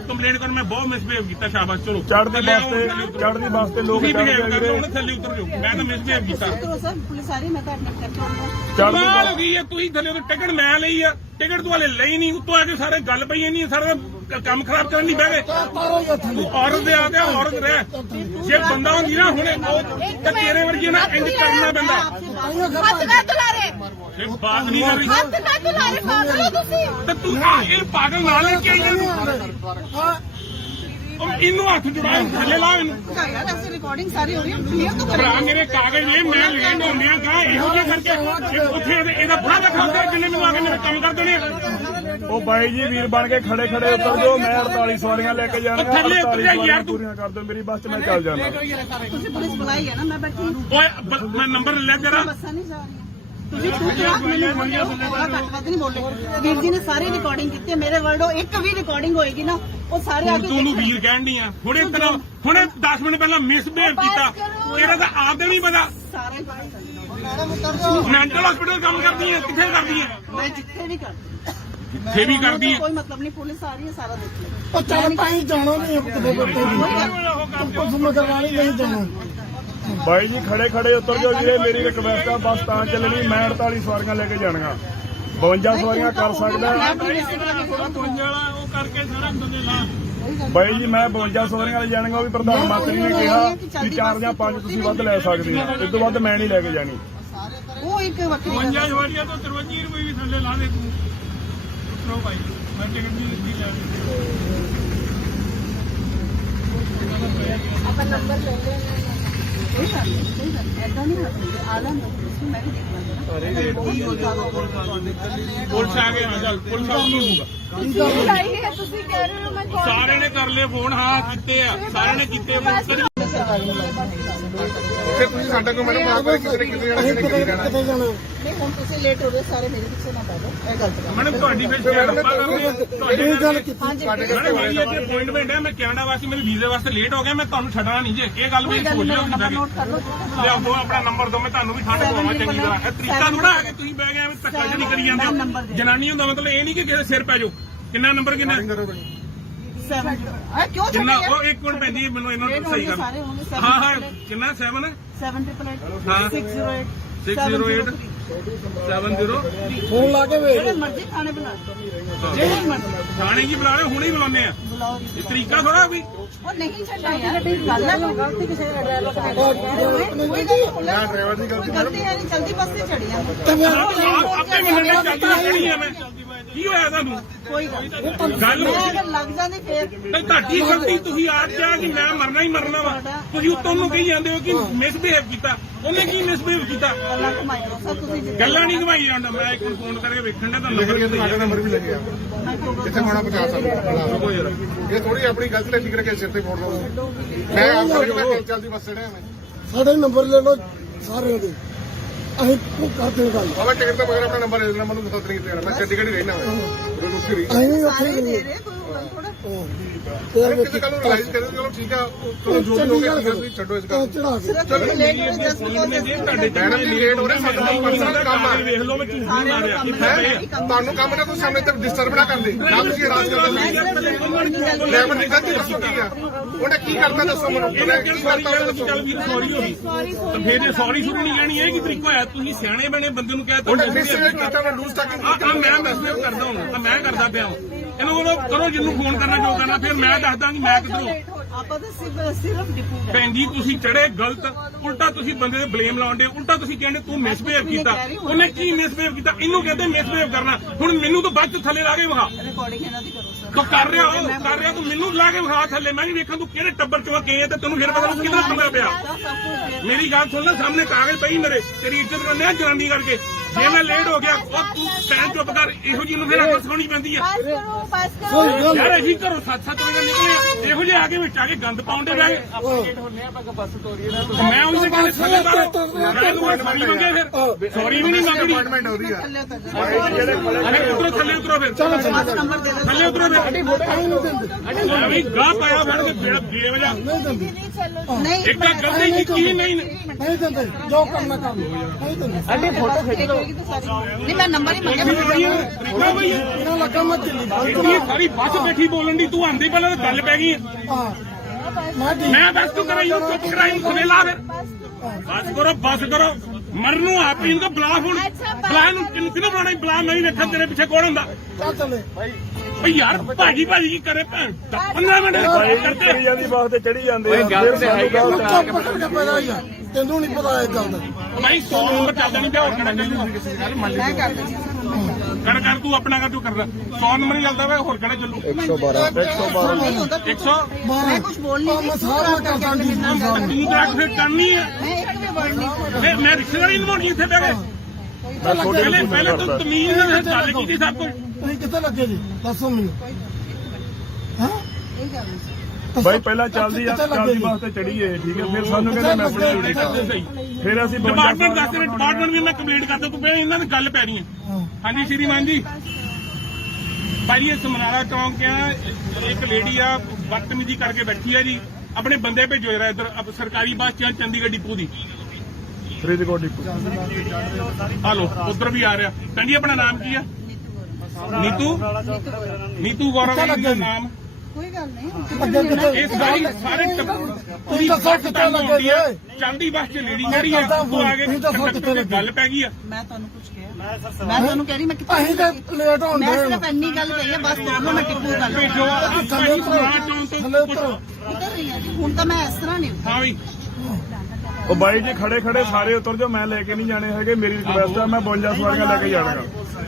ਕੰਪਲੇਂਟ ਕਰਨ ਮੈਂ ਬਹੁਤ ਮਿਸਬਿਹੇਵ ਕੀਤਾ ਸ਼ਾਬਾਸ਼ ਚਲੋ ਚੜ੍ਹਦੀ ਬੱਸ ਤੇ ਲੋਕ ਬਿਹੇਵ ਚੜ੍ਹਦੇ ਕਰਦੇ ਵੀਰੇ ਹੁਣ ਥੱਲੇ ਉਤਰ ਜਾਓ ਮੈਂ ਤਾਂ ਮਿਸਬਿਹੇਵ ਕੀਤਾ ਉਤਰੋ ਸਰ ਪੁਲਿਸ ਆ ਰਹੀ ਮੈਂ ਤਾਂ ਐਡਮਿਟ ਕਰਕੇ ਆਉਂਗਾ ਚੜ੍ਹਦੀ ਕਮਾਲ ਹੋ ਗਈ ਹੈ ਤੁਸੀਂ ਥੱਲੇ ਉਹ ਟਿਕਟ ਮੈਂ ਲਈ ਆ ਟਿਕਟ ਤੂੰ ਹਲੇ ਲਈ ਨਹੀਂ ਉੱਤੋਂ ਆ ਕੇ ਸਾਰੇ ਗੱਲ ਪਈ ਨਹੀਂ ਸਾਰਾ ਕੰਮ ਖਰਾਬ ਕਰਨ ਦੀ ਬਹਿ ਗਏ ਤਾਰੋ ਜਾਂ ਥੱਲੇ ਔਰਤ ਦੇ ਆ ਗਿਆ ਔਰਤ ਰਹਿ ਜੇ ਬੰਦਾ ਹੁੰਦੀ ਨਾ ਹੁਣੇ ਉਹ ਤੇ ਤੇਰੇ ਵਰਗੀ ਨਾ ਇੰਜ ਕਰਨਾ ਪੈਂਦਾ हथ ना तुला रे ਇਹ ਬਾਤ ਨਹੀਂ ਕਰ ਰਹੀ हथ ना तुला रे पागल हो तुसी ਤੇ ਤੂੰ ਇਹ ਪਾਗਲ ਨਾਲ ਲੈ ਕੇ ਆਈ ਇਹਨੂੰ ਇਹਨੂੰ ਹੱਥ ਜੁੜਾ ਥੱਲੇ ਲਾ ਇਹਨੂੰ ਯਾਰ ਐਸੀ ਰਿਕਾਰਡਿੰਗ ਸਾਰੀ ਹੋ ਰਹੀ ਹੈ ਕਲੀਅਰ ਤਾਂ ਭਰਾ ਮੇਰੇ ਕਾਗਜ਼ ਨੇ ਮੈਂ ਲੈਣ ਹੁੰਦਿਆਂ ਕਾ ਇਹੋ ਜਿਹਾ ਕਰਕੇ ਉੱਥੇ ਇਹਦਾ ਬੁਰਾ ਦਿਖਾਉਂਦਾ ਜਿੰਨੇ ਨੂੰ ਆ ਕੇ ਮੇਰੇ ਕੰਮ ਕਰ ਦੇਣੇ ਉਹ ਬਾਈ ਜੀ ਵੀਰ ਬਣ ਕੇ ਖੜੇ ਉਤਰ ਜਾਓ ਮੈਂ 48 ਸਵਾਰੀਆਂ ਲੈ ਕੇ ਜਾਣੀਆਂ ਥੱਲੇ ਉਤਰ ਜਾ ਯਾਰ ਤੂੰ ਪੂਰੀਆਂ ਕਰ ਦਿਓ ਮੇਰੀ ਬੱਸ 'ਚ ਮੈਂ ਚੱਲ ਜਾਣਾ ਤੁਸੀਂ ਪੁਲਿਸ ਬੁਲਾਈ ਹੈ ਨਾ ਮੈਂ ਬੈਠੀ ਓਏ ਮੈਂ ਨੰਬਰ ਲੈ ਤੇਰਾ ਬੱਸਾਂ ਨਹੀਂ ਜਾ ਰਹੀਆਂ ਤੁਸੀਂ ਘੱਟ ਨਹੀਂ ਬੋਲੇ ਵੀਰ ਜੀ ਨੇ ਸਾਰੀ ਰਿਕਾਰਡਿੰਗ ਕੀਤੀ ਹੈ ਮੇਰੇ ਵਰਡੋ ਇੱਕ ਵੀ ਰਿਕਾਰਡਿੰਗ ਹੋਏਗੀ ਨਾ ਉਹ ਸਾਰੇ ਆ ਕੇ ਤੂੰ ਵੀਰ ਕਹਿਣ ਦੀ ਆ ਹੁਣੇ 10 ਮਿੰਟ ਪਹਿਲਾਂ ਮਿਸਬਿਹੇਵ ਕੀਤਾ ਤੇਰਾ ਤਾਂ ਆਪ ਦੇ ਨਹੀਂ ਪਤਾ ਸਾਰੇ ਮੈਂਟਲ ਹਸਪੀਟਲ ਕੰਮ ਕਰਦੀ ਹੈ ਕਿੱਥੇ ਕਰਦੀ ਹੈ ਮੈਂ ਜਿੱਥੇ ਵੀ ਕਰਦੀ ਜਿੱਥੇ ਵੀ ਕਰਦੀ ਹੈ ਕੋਈ ਮਤਲਬ ਨਹੀਂ ਪੁਲਿਸ ਆ ਰਹੀ ਹੈ ਸਾਰਾ ਦੇਖ ਲਓ ਉਹ ਚੱਲ ਪਾਈ ਜਾਣਾ ਨਹੀਂ ਕਿਤੇ ਬੱਤੇ ਦੀ ਕੁਝ ਮਗਰਵਾਣੀ ਨਹੀਂ ਜਾਣਾ ਬਾਈ ਜੀ ਖੜੇ ਉਤਰ ਜਾਓ ਵੀਰੇ ਮੇਰੀ ਰਿਕਵੈਸਟ ਆ ਬੱਸ ਤਾਂ ਚੱਲਣੀ ਮੈਂ 48 ਸਵਾਰੀਆਂ ਲੈ ਕੇ ਜਾਣੀਆਂ 52 ਸਵਾਰੀਆਂ ਕਰ ਸਕਦਾ ਉਹ ਕਰਕੇ ਸਾਰਾ ਬੰਦੇ ਲਾ ਬਾਈ ਜੀ ਮੈਂ 52 ਸਵਾਰੀਆਂ ਲੈ ਜਾਣੀਆਂ ਉਹ ਵੀ ਪ੍ਰਧਾਨ ਮੰਤਰੀ ਨੇ ਕਿਹਾ ਕਿ 4 ਜਾਂ 5 ਤੁਸੀਂ ਵੱਧ ਲੈ ਸਕਦੇ ਆ ਇਸ ਤੋਂ ਵੱਧ ਮੈਂ ਨਹੀਂ ਲੈ ਕੇ ਜਾਣੀ ਉਹ ਇੱਕ ਵੱਖਰੀ ਗੱਲ 52 ਵਾਰੀਆਂ ਤੋਂ 53 ਰੁਪਏ ਵੀ ਥੱਲੇ ਲਾ ਦੇ ਤੂੰ ਉਤਰੋ ਭਾਈ ਮੈਂ ਟਿਕਟ ਨਹੀਂ ਦਿੱਤੀ ਲੈ अपन नंबर ले लेना ਕੋਈ ਗੱਲ ਨਹੀਂ ਐਦਾਂ ਨਹੀਂ ਹੱਸਦੇ ਆਲਮ ਮੈਂ ਵੀ ਦੇਖ ਲਾਂਗਾ ਪੁਲਿਸ ਆ ਗਏ ਚੱਲ ਪੁਲਿਸ ਆ ਕੀ ਹੋਊਗਾ तुसी लाई है तुसी कह रहे हो मैं कॉल ਸਾਰਿਆਂ ਨੇ ਕਰ ਲਏ ਫੋਨ ਹਾਂ ਕੀਤੇ ਆ ਸਾਰਿਆਂ ਨੇ ਕੀਤੇ ਫਿਰ ਤੁਸੀਂ ਸਾਡਾ ਕੋਈ ਮੈਨੂੰ ਮਾਰ ਕੋਈ ਕਿਤੇ ਜਾਣਾ ਅਸੀਂ ਕਿਤੇ ਕਿਤੇ ਜਾਣਾ ਕਿਤੇ ਜਾਣਾ ਨਹੀਂ ਹੁਣ ਤੁਸੀਂ ਲੇਟ ਹੋ ਰਹੇ ਸਾਰੇ ਮੇਰੇ ਪਿੱਛੇ ਨਾ ਪੈ ਜਾਓ ਇਹ ਗਲਤ ਗੱਲ ਮੈਡਮ ਤੁਹਾਡੀ ਫਿਰ ਇਹ ਗੱਲ ਕੀਤੀ ਹਾਂਜੀ ਮੈਡਮ ਮੇਰੀ ਇੱਥੇ ਅਪਾਇੰਟਮੈਂਟ ਹੈ ਮੈਂ ਕੈਨੇਡਾ ਵਾਸਤੇ ਮੇਰੇ ਵੀਜ਼ੇ ਵਾਸਤੇ ਲੇਟ ਹੋ ਗਿਆ ਮੈਂ ਤੁਹਾਨੂੰ ਛੱਡਣਾ ਨਹੀਂ ਜੇ ਇਹ ਗੱਲ ਮੇਰੀ ਭੁੱਲ ਜਾਓ ਨੰਬਰ ਨੋਟ ਕਰ ਲਓ ਲਿਆਓ ਆਪਣਾ ਨੰਬਰ ਦਿਓ ਮੈਂ ਤੁਹਾਨੂੰ ਵੀ ਠੰਡ ਪਵਾਵਾਂ ਚੰਗੀ ਤਰ੍ਹਾਂ ਇਹ ਤਰੀਕਾ ਥੋੜਾ ਹੈ ਕਿ ਤੁਸੀਂ ਬਹਿ ਗਏ ਐਵੇਂ ਧੱਕਾ ਨਹੀਂ ਕਰੀ ਜਾਂਦੇ ਜਨਾਨੀ ਹੁੰਦਾ ਮਤਲਬ ਇਹ ਨਹੀਂ ਕਿ ਕਿਸੇ ਸਿਰ ਪੈ ਜਾਓ ਕਿੰਨਾ ਨੰਬਰ ਕਿੰਨਾ ਕਿਉਂ ਕਿੰਨਾ ਛੱਡੇ ਉਹ ਇੱਕ ਮਿੰਟ ਭੈਣ ਜੀ ਮੈਨੂੰ ਇਹਨਾਂ ਨੂੰ ਸਹੀ ਕਰ ਸਾਰੇ ਹੋਣਗੇ ਹਾਂ ਹਾਂ ਕਿੰਨਾ 7 ਹੈ 7888 608 608 70 ਫੋਨ ਲਾ ਕੇ ਵੇਖ ਜਿਹੜੇ ਮਰਜ਼ੀ ਖਾਣੇ ਬਣਾ ਜਿਹੜੇ ਮਰਜ਼ੀ ਥਾਣੇ ਕੀ ਬੁਲਾ ਰਹੇ ਹੁਣੇ ਹੀ ਬੁਲਾਉਂਦੇ ਆ ਬੁਲਾਓ ਇਹ ਤਰੀਕਾ ਥੋੜਾ ਵੀ ਉਹ ਨਹੀਂ ਛੱਡਣਾ ਯਾਰ ਗੱਲ ਹੈ ਕੋਈ ਗਲਤੀ ਕਿਸੇ ਦਾ ਡਰਾਈਵਰ ਦਾ ਕੋਈ ਡਰਾਈਵਰ ਦੀ ਗਲਤੀ ਗਲਤੀ ਹੈ ਨਹੀਂ ਜਲਦੀ ਬੱਸ ਤੇ ਚੜੀ ਆ ਆਪੇ ਮੈਨੂੰ ਚੱਲਦੀ ਖੜੀ ਆ ਮੈਂ ਕੀ ਹੋਇਆ ਤੁਹਾਨੂੰ ਕੋਈ ਗੱਲ ਗੱਲ ਮੈਂ ਅਗਰ ਲੱਗ ਜਾਂਦੀ ਫੇਰ ਤੇ ਤੁਹਾਡੀ ਗਲਤੀ ਤੁਸੀਂ ਆਪ ਕਿਹਾ ਕਿ ਮੈਂ ਮਰਨਾ ਹੀ ਮਰਨਾ ਵਾ ਤੁਸੀਂ ਉੱਤੋਂ ਨੂੰ ਕਹੀ ਜਾਂਦੇ ਹੋ ਕਿ ਮਿਸਬਿਹੇਵ ਕੀਤਾ ਉਹਨੇ ਕੀ ਮਿਸਬਿਹੇਵ ਕੀਤਾ ਗੱਲਾਂ ਕਮਾਈ ਲਓ ਸਰ ਤੁਸੀਂ ਗੱਲਾਂ ਨਹੀਂ ਘਵਾਈ ਜਾਂਦਾ ਮੈਂ ਇੱਕ ਨੂੰ ਫੋਨ ਕਰਕੇ ਵੇਖਣ ਦਾ ਤੁਹਾਨੂੰ ਲਿਖ ਕੇ ਤੁਹਾਡਾ ਨੰਬਰ ਵੀ ਲੱਗਿਆ ਕਿੱਥੇ ਹੋਣਾ 50 ਸਾਲ ਇਹ ਥੋੜੀ ਆਪਣੀ ਗਲਤੀ ਲੈ ਠੀਕ ਕਰਕੇ ਸਿਰ ਤੇ ਫੋੜ ਲਓ ਮੈਂ ਆਪ ਚੱਲਦੀ ਬੱਸ ਚੜਿਆ ਮੈਂ ਸਾਡੇ ਨੰਬਰ ਲੈ ਲਓ ਸਾਰਿਆਂ ਦੇ ਅਸੀਂ ਉਹ ਕਰਦੇ ਗੱਲ ਬਾਬਾ ਟਿਕਟ ਤੋਂ ਬਗੈਰ ਆਪਣਾ ਨੰਬਰ ਦੇ ਦੇਣਾ ਮੈਨੂੰ ਦੱਸ ਨਹੀਂ ਦੇਣਾ ਮੈਂ ਚੰਡੀਗੜ੍ਹ ਹੀ ਰਹਿਣਾ ਮੈਂ ਰੁਕੀ ਰਹੀ ਅਸੀਂ ਵੀ ਉੱਥੇ ਸਾਰੇ ਹੀ ਦੇ ਰਹੇ ਰਹੇ ਕੋਈ ਥੋੜਾ ਤੇ ਕਿਤੇ ਕੱਲ ਨੂੰ ਰਿਲਾਈਜ਼ ਕਰੇ ਚਲੋ ਠੀਕ ਆ ਚਲੋ ਜੋ ਵੀ ਹੋ ਗਿਆ ਠੀਕ ਆ, ਤੁਸੀਂ ਛੱਡੋ ਇਸ ਗੱਲ ਚੜਾ ਕੇ ਸਿਰਫ ਲੇਟ ਹੋ ਜਸਟ ਤੁਹਾਡੇ ਮੈਡਮ ਜੀ ਲੇਟ ਹੋ ਰਹੇ ਸਾਡਾ ਪਰਸਨਲ ਕੰਮ ਆ ਵੇਖ ਲਓ ਮੈਂ ਝੂਠ ਨਹੀਂ ਮਾਰਿਆ ਤੁਹਾਨੂੰ ਕੰਮ ਨਾ ਕੋਈ ਸਾਹਮਣੇ ਤੇ ਡਿਸਟਰਬ ਨਾ ਕਰਦੇ ਨਾ ਤੁਸੀਂ ਰਾਜ ਕਰਦੇ ਲੈਵਲ ਦੀ ਗਲਤੀ ਦੱਸੋ ਕੀ ਆ ਉਹਨੇ ਕੀ ਕਰਤਾ ਦੱਸੋ ਮੈਨੂੰ ਉਹਨੇ ਕੀ ਕਰਤਾ ਉਹਨੇ ਦੱਸੋ ਚੱਲ ਵੀ ਸੌਰੀ ਹੋ ਗਈ ਤਾਂ ਫਿਰ ਇਹ ਸੌਰੀ ਸ਼ੁਰੂ ਨਹੀਂ ਲੈਣੀ ਇਹ ਕੀ ਤਰੀਕਾ ਹੋਇਆ ਤੁਸੀਂ ਸਿਆਣੇ ਬਣੇ ਬੰਦੇ ਨੂੰ ਕਹਿ ਉਹਨੇ ਮਿਸਟੇਕ ਕੀਤਾ ਮੈਂ ਲੂਜ਼ ਤੱਕ ਆ ਮੈਂ ਮੈਸੇਜ ਕਰਦਾ ਹਾਂ ਮੈਂ ਕਰਦਾ ਪਿਆ ਇਹਨੂੰ ਬੋਲੋ ਕਰੋ ਜਿਹਨੂੰ ਫੋਨ ਕਰਨਾ ਜੋ ਕਰਨਾ ਫਿਰ ਮੈਂ ਦੱਸਦਾ ਕਿ ਮੈਂ ਕਿੱਧਰੋਂ ਆਪਾਂ ਤਾਂ ਸਿਰਫ ਡਿਪੂ ਗਏ ਭੈਣ ਜੀ ਤੁਸੀਂ ਚੜੇ ਗਲਤ ਉਲਟਾ ਤੁਸੀਂ ਬੰਦੇ ਤੇ ਬਲੇਮ ਲਾਉਂਦੇ ਉਲਟਾ ਤੁਸੀਂ ਕਹਿੰਦੇ ਤੂੰ ਮਿਸਬਿਹੇਵ ਕੀਤਾ ਉਹਨੇ ਕੀ ਮਿਸਬਿਹੇਵ ਕੀਤਾ ਇਹਨੂੰ ਕਹਿੰਦੇ ਮਿਸਬਿਹੇਵ ਕਰਨਾ ਹੁਣ ਮੈਨੂੰ ਤਾਂ ਬਾਅਦ ਚ ਥੱਲੇ ਲਾ ਕੇ ਵਿਖਾ ਰਿਕਾਰਡਿੰਗ ਇਹਨਾਂ ਦੀ ਕਰੋ ਸਰ ਤੂੰ ਕਰ ਰਿਹਾ ਤੂੰ ਮੈਨੂੰ ਲਾ ਕੇ ਵਿਖਾ ਥੱਲੇ ਮੈਂ ਵੀ ਵੇਖਾਂ ਤੂੰ ਕਿਹੜੇ ਟੱਬਰ ਚੋਂ ਗਏ ਆ ਤੇ ਤੈਨੂੰ ਫਿਰ ਪਤਾ ਕਿਹਦਾ ਪੰਗਾ ਪਿਆ ਸਭ ਕੁਝ ਮੇਰੀ ਗੱਲ ਸੁਣ ਲੈ ਸਾਹਮਣੇ ਕਾਗਜ਼ ਪਈ ਮੇਰੇ ਤੇਰੀ ਇੱਜ਼ਤ ਕਰਨੇ ਆ ਜਨਾਨੀ ਕਰਕੇ ਜੇ ਮੈਂ ਲੇਟ ਹੋ ਗਿਆ ਉਹ ਤੂੰ ਪੈਰ ਚੁੱਪ ਕਰ ਇਹੋ ਜਿਹੀ ਨੂੰ ਫਿਰ ਅੱਖ ਸੁਣੀ ਪੈਂਦੀ ਆ पास करो ਯਾਰ ਅਸੀਂ ਘਰੋਂ 7-7 ਵਜੇ ਨਿਕਲੇ ਇਹੋ ਜਿਹੇ ਆ ਕੇ ਵਿੱਚ ਆ ਕੇ ਗੰਦ ਪਾਉਂਦੇ ਰਹੇ ਮੈਂ ਉਹਦੇ ਕਹਿੰਦੇ ਥੱਲੇ ਬਾਰੇ ਸੌਰੀ ਮੰਗੇ ਫਿਰ ਸੌਰੀ ਵੀ ਨਹੀਂ ਮੰਗਦੀ ਅਪਾਇੰਟਮੈਂਟ ਉਹਦੀ ਆ ਅਰੇ ਉਤਰੋ ਥੱਲੇ ਉਤਰੋ ਫਿਰ ਨੰਬਰ ਦੇ ਦਿਓ ਥੱਲੇ ਉਤਰੋ ਫਿਰ ਵੀ ਗਾਹ ਪਾਇਆ ਫੜ ਕੇ ਬੇਵਜਾ नहीं चलो ਨਹੀਂ ਇੱਕ ਤਾਂ ਗਲਤੀ ਕੀਤੀ ਨਹੀਂ ਨਹੀਂ ਦਿੰਦੇ ਜੋ ਕਰਨਾ ਕਰ ਨਹੀਂ ਦਿੰਦੇ ਨਹੀਂ ਮੈਂ ਨੰਬਰ ਹੀ ਮੰਗਿਆ ਤਰੀਕਾ ਬਈ ਇਹਨਾਂ ਲੱਗਾ ਮੈਂ ਦਿੱਲੀ ਤੂੰ ਇਹ ਸਾਰੀ ਬੱਸ ਬੈਠੀ ਬੋਲਣ ਦੀ ਤੂੰ ਆਂਦੀ ਪਹਿਲਾਂ ਤਾਂ ਗੱਲ ਪੈ ਗਈ ਹਾਂ ਮੈਂ ਠੀਕ ਮੈਂ ਬਸ ਤੂੰ ਕਰਾਈ ਨੂੰ ਚੁੱਪ ਕਰਾਈ ਨੂੰ ਸੁਨੇ ਲਾ ਫਿਰ ਬਸ ਕਰੋ ਮਰਨੂ ਆਪ ਹੀ ਨੂੰ ਬਲਾ ਹੁਣ ਬਲਾ ਨੂੰ ਕਿਹਨੂੰ ਬਣਾਣਾ ਬਲਾ ਮੈਂ ਹੀ ਵੇਖਾਂ ਤੇਰੇ ਪਿੱਛੇ ਕੌਣ ਹੁੰਦਾ ਚੱਲ ਚੱਲੇ ਓਏ ਯਾਰ ਭਾਜੀ ਕੀ ਕਰੇ ਭੈਣ 15 ਮਿੰਟ ਕਰਦੇ ਚੜੀ ਜਾਂਦੀ ਬਾਸ ਤੇ ਚੜੀ ਜਾਂਦੇ ਆ ਫਿਰ ਸਾਨੂੰ ਤੂੰ ਗਲਤ ਚੁੱਪ ਕਰਕੇ ਪੈਦਾ ਹੀ ਆ ਤੈਨੂੰ ਨਹੀਂ ਪਤਾ ਇਹ ਗੱਲ ਦਾ ਨਹੀਂ 100 ਨੰਬਰ ਚੱਲਦਾ ਨਹੀਂ ਪਿਆ ਹੋਰ ਕਿਹੜਾ ਚੱਲੂ ਮੈਂ ਕਰ ਦਿੰਦੀ ਕਰ ਤੂੰ ਆਪਣਾ ਕਰ ਤੂੰ ਕਰਦਾ 100 ਨੰਬਰ ਹੀ ਚੱਲਦਾ ਵਾ ਹੋਰ ਕਿਹੜਾ ਚੱਲੂ 112 ਨਹੀਂ ਹੁੰਦਾ 100 ਮੈਂ ਕੁਝ ਬੋਲ ਨਹੀਂ ਮੈਂ ਸਾਰਾ ਕਰਦਾ ਨਹੀਂ ਤੂੰ ਤਾਂ ਫਿਰ ਕਰਨੀ ਹੈ ਮੈਂ ਇੱਕ ਵੀ ਵਰਡ ਨਹੀਂ ਫਿਰ ਮੈਂ ਰਿਸ਼ਤੇਦਾਰੀ ਨਿਭਾਉਣੀ ਇੱਥੇ ਬਹਿ ਕੇ ਮੈਂ ਤੁਹਾਡੇ ਨਾਲ ਪਹਿਲੇ ਤੂੰ ਤਮੀਜ਼ ਨਾਲ ਗੱਲ ਕੀਤੀ ਸਭ ਕੁਝ ਤੁਸੀਂ ਕਿੱਥੇ ਲੱਗੇ ਜੀ ਦੱਸੋ ਮੈਨੂੰ ਹਾਂ ਇਹ ਗੱਲ ਨਹੀਂ ਬਾਈ ਪਹਿਲਾਂ ਚੱਲਦੀ ਬੱਸ ਤੇ ਚੜੀਏ ਠੀਕ ਹੈ ਫਿਰ ਸਾਨੂੰ ਕਹਿੰਦੇ ਮੈਂ ਆਪਣੀ ਡਿਊਟੀ ਕਰਦਾ ਸਹੀ ਫਿਰ ਅਸੀਂ ਡਿਪਾਰਟਮੈਂਟ ਦੱਸ ਰਹੇ ਡਿਪਾਰਟਮੈਂਟ ਵੀ ਮੈਂ ਕੰਪਲੀਟ ਕਰਦਾ ਤੂੰ ਪਹਿਲਾਂ ਇਹਨਾਂ ਦੀ ਗੱਲ ਪੈ ਰਹੀ ਹੈ ਹਾਂਜੀ ਸ਼੍ਰੀਮਾਨ ਜੀ ਭਾਈ ਇਹ ਸਮਨਾਰਾ ਚੌਂਕ ਆ ਇੱਕ ਲੇਡੀ ਆ ਬਦਤਮੀਜ਼ੀ ਕਰਕੇ ਬੈਠੀ ਆ ਜੀ ਆਪਣੇ ਬੰਦੇ ਭੇਜੋ ਜਰਾ ਇੱਧਰ ਸਰਕਾਰੀ ਬੱਸ ਚ ਚੰਡੀਗੜ੍ਹ ਡਿਪੂ ਦੀ ਫਰੀਦਕੋਟ ਡਿਪੂ ਹਲੋ ਉਧਰ ਵੀ ਆ ਰਿਹਾ ਕਹਿੰਦੀ ਆਪਣਾ ਨਾਮ ਕੀ ਆ ਨੀਤੂ ਗੌਰਵ ਦਾ ਨਾਮ ਕੋਈ ਗੱਲ ਨਹੀਂ ਅੱਗੇ ਕਿੱਥੇ ਇਹ ਸਾਰੇ ਤੁਸੀਂ ਦੱਸੋ ਕਿੱਥੇ ਲੱਗੇ ਜੀ ਚਲਦੀ ਬੱਸ ਚ ਲੇਡੀ ਜਿਹੜੀ ਆ ਉਹ ਆ ਕੇ ਗੱਲ ਪੈ ਗਈ ਆ ਮੈਂ ਤੁਹਾਨੂੰ ਕੁਝ ਕਿਹਾ ਮੈਂ ਤੁਹਾਨੂੰ ਕਹਿ ਰਹੀ ਮੈਂ ਕਿੱਥੇ ਅਸੀਂ ਤਾਂ ਲੇਟ ਹੋਣ ਮੈਂ ਦੇ ਸਿਰਫ ਇੰਨੀ ਗੱਲ ਕਹੀ ਹੈ ਬਸ ਤੁਹਾਨੂੰ ਮੈਂ ਟਿੱਪੂ ਗੱਲ ਭੇਜੋ ਥੱਲੇ ਉਤਰੋ ਥੱਲੇ ਤੋਂ ਉਤਰੋ ਉਤਰ ਰਹੀ ਹਾਂ ਜੀ ਹੁਣ ਤਾਂ ਮੈਂ ਇਸ ਤਰ੍ਹਾਂ ਨਹੀਂ ਹਾਂ ਵੀ ਉਹ ਬਾਈ ਜੀ ਖੜੇ ਸਾਰੇ ਉਤਰ ਜਾਓ ਮੈਂ ਲੈ ਕੇ ਨਹੀਂ ਜਾਣੇ ਹੈਗੇ ਮੇਰੀ ਰਿਕੁਐਸਟ ਆ ਮੈਂ 52 ਸਵਾਰੀਆਂ ਲੈ ਕੇ ਜਾਣਾਗਾ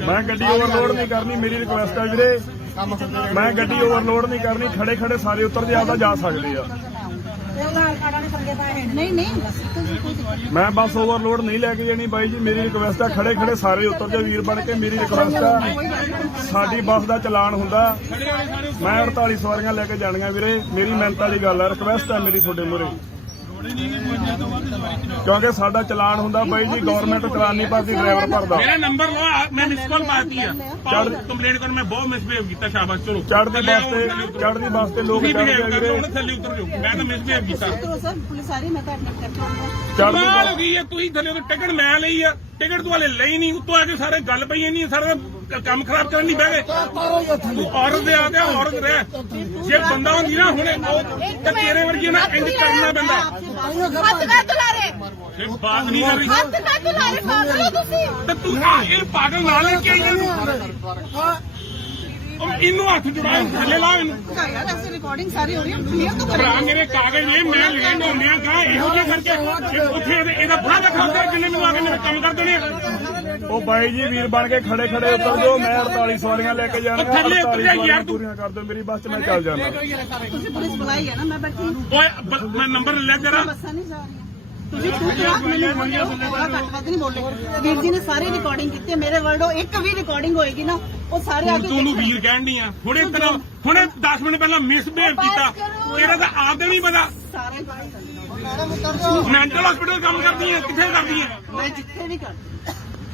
ਮੈਂ ਗੱਡੀ ਓਵਰਲੋਡ ਨਹੀਂ ਕਰਨੀ ਮੇਰੀ ਰਿਕੁਐਸਟ ਆ ਵੀਰੇ ਮੈਂ ਗੱਡੀ ਓਵਰਲੋਡ ਨਹੀਂ ਕਰਨੀ ਖੜੇ ਸਾਰੇ ਉਤਰ ਜੇ ਆਪਦਾ ਜਾ ਸਕਦੇ ਆ ਨਹੀਂ ਤੁਸੀਂ ਕੋਈ ਦਿੱਕਤ ਨਹੀਂ। ਮੈਂ ਬੱਸ ਓਵਰਲੋਡ ਨਹੀਂ ਲੈ ਕੇ ਜਾਣੀ ਬਾਈ ਜੀ ਮੇਰੀ ਰਿਕੁਐਸਟ ਆ ਖੜੇ ਸਾਰੇ ਉਤਰ ਜਾ ਵੀਰ ਬਣ ਕੇ ਮੇਰੀ ਰਿਕੁਐਸਟ ਆ ਸਾਡੀ ਬੱਸ ਦਾ ਚਲਾਨ ਹੁੰਦਾ ਮੈਂ 48 ਸਵਾਰੀਆਂ ਲੈ ਕੇ ਜਾਣੀਆਂ ਵੀਰੇ ਮੇਰੀ ਮਿਹਨਤ ਵਾਲੀ ਗੱਲ ਆ ਰਿਕੁਐਸਟ ਆ ਮੇਰੀ ਤੁਹਾਡੇ ਮੂਹਰੇ ਕਿਉਂਕਿ ਸਾਡਾ ਚਲਾਨ ਹੁੰਦਾ ਬਾਈ ਜੀ ਗਵਰਨਮੈਂਟ ਚਲਾਨ ਨਹੀਂ ਭਰਦੀ ਡਰਾਈਵਰ ਭਰਦਾ ਮੇਰਾ ਨੰਬਰ ਲਓ ਮੈਂ ਮਿਸ ਕਾਲ ਮਾਰਤੀ ਆ ਕੰਪਲੇਂਟ ਕਰ ਮੈਂ ਬਹੁਤ ਮਿਸਬਿਹੇਵ ਕੀਤਾ ਸ਼ਾਬਾਸ਼ ਚਲੋ ਚੜ੍ਹਦੀ ਬੱਸ ਤੇ ਲੋਕ ਤੁਸੀਂ ਚੜ੍ਹਦੇ ਬਿਹੇਵ ਆ ਕਰ ਲਓ ਵੀਰੇ ਥੱਲੇ ਉਤਰ ਜਾਓ ਮੈਂ ਤਾਂ ਮਿਸਬਿਹੇਵ ਕੀਤਾ ਉਤਰੋ ਸਰ ਪੁਲਿਸ ਆ ਰਹੀ ਮੈਂ ਤਾਂ ਐਡਮਿਟ ਕਰਕੇ ਆਉਂਗਾ ਚੜ੍ਹਦੀ ਕਮਾਲ ਹੋ ਬੱਸ ਗਈ ਹੈ ਤੁਸੀਂ ਥੱਲੇ ਟਿਕਟ ਮੈਂ ਲਈ ਆ ਟਿਕਟ ਤੁਹਾਡੇ ਲਈ ਨਹੀਂ ਉੱਤੋਂ ਆ ਕੇ ਸਾਰੇ ਗੱਲ ਪਈ ਨਹੀਂ ਸਾਰਾ ਕੰਮ ਖਰਾਬ ਕਰਨ ਨਹੀਂ ਬਹਿ ਗਏ ਤਾਰੋ ਹੀ ਥੱਲੇ ਔਰਤ ਦੇ ਆ ਗਿਆ ਔਰਤ ਰਹਿ ਜੇ ਬੰਦਾ ਹੁੰਦੀ ਨਾ ਹੁਣੇ ਉਹ ਤੇ ਤੇਰੇ ਵਰਗੀ ਨਾ ਇੰਜ ਕਰਨਾ ਪੈਂਦਾ ਹੱਥ ਨਾ ਤੁਲਾ ਰਹੇ ਫਿਰ ਬਾਤ ਨਹੀਂ ਕਰ ਰਹੀ ਹੱਥ ਨਾ ਤੁਲਾ ਰਹੇ ਪਾਗਲ ਹੋ ਤੁਸੀਂ ਤੇ ਤੂੰ ਇਹ ਪਾਗਲ ਨਾਲ ਲੈ ਕੇ ਆਈ ਇਹਨੂੰ ਉਹ ਇਹਨੂੰ ਹੱਥ ਜੁੜਾ ਥੱਲੇ ਲਾ ਇਹਨੂੰ ਯਾਰ ਐਸੀ ਰਿਕਾਰਡਿੰਗ ਸਾਰੀ ਹੋ ਰਹੀ ਹੈ ਕਲੀਅਰ ਤਾਂ ਭਰਾ ਕਰੋ ਮੇਰੇ ਕਾਗਜ਼ ਨੇ ਮੈਂ ਲੈਣ ਆਉਂਦਿਆਂ ਕਹਾ ਇਹੋ ਜਿਹਾ ਕਰਕੇ ਉੱਥੇ ਇਹਦਾ ਬੁਰਾ ਦਿਖਾਉਂਦਾ ਜਿੰਨੇ ਮੈਨੂੰ ਆ ਕੇ ਮੇਰੇ ਕੰਮ ਕਰ ਦੇਣੇ ਉਹ ਬਾਈ ਜੀ ਵੀਰ ਬਣ ਕੇ ਖੜੇ ਖੜੇ ਉਤਰ ਜਾਓ ਮੈਂ 48 ਸਵਾਰੀਆਂ ਲੈ ਕੇ ਜਾਣਾ ਉਹ ਥੱਲੇ ਉਤਰ ਜਾ ਯਾਰ ਤੂੰ। ਪੂਰੀਆਂ ਕਰ ਦਿਓ ਮੇਰੀ ਬੱਸ 'ਚ ਮੈਂ ਚੱਲ ਜਾਣਾ ਤੁਸੀਂ ਪੁਲਿਸ ਬੁਲਾਈ ਹੈ ਨਾ ਮੈਂ ਬੈਠੀ ਹਾਂ। ਓਏ ਮੈਂ ਨੰਬਰ ਲੈ ਜਰਾ ਬੱਸਾਂ ਨਹੀਂ ਜਾ ਰਹੀਆਂ ਤੁਸੀਂ ਤੂੰ ਕਿਹਾ ਮੈਨੂੰ ਘੱਟ ਵੱਧ ਨਹੀਂ ਬੋਲੇ ਵੀਰ ਜੀ ਨੇ ਸਾਰੀ ਰਿਕਾਰਡਿੰਗ ਕੀਤੀ ਹੈ ਮੇਰੇ ਵਰਡੋ ਇੱਕ ਵੀ ਰਿਕਾਰਡਿੰਗ ਹੋਏਗੀ ਨਾ ਉਹ ਸਾਰੇ ਆ ਕੇ ਤੂੰ ਨੂੰ ਵੀਰ ਕਹਿਣ ਦੀ ਆ ਹੁਣੇ ਤੇਰਾ ਹੁਣੇ 10 ਮਿੰਟ ਪਹਿਲਾਂ ਮਿਸਬਿਹੇਵ ਕੀਤਾ ਤੇਰਾ ਤਾਂ ਆਪ ਦੇ ਨਹੀਂ ਪਤਾ ਸਾਰੇ ਮੈਂਟਲ ਹਸਪੀਟਲ ਕੰਮ ਕਰਦੀ ਹੈ ਕਿੱਥੇ ਕਰਦੀ ਹੈ ਮੈਂ ਜਿੱਥੇ ਵੀ ਕਰਦੀ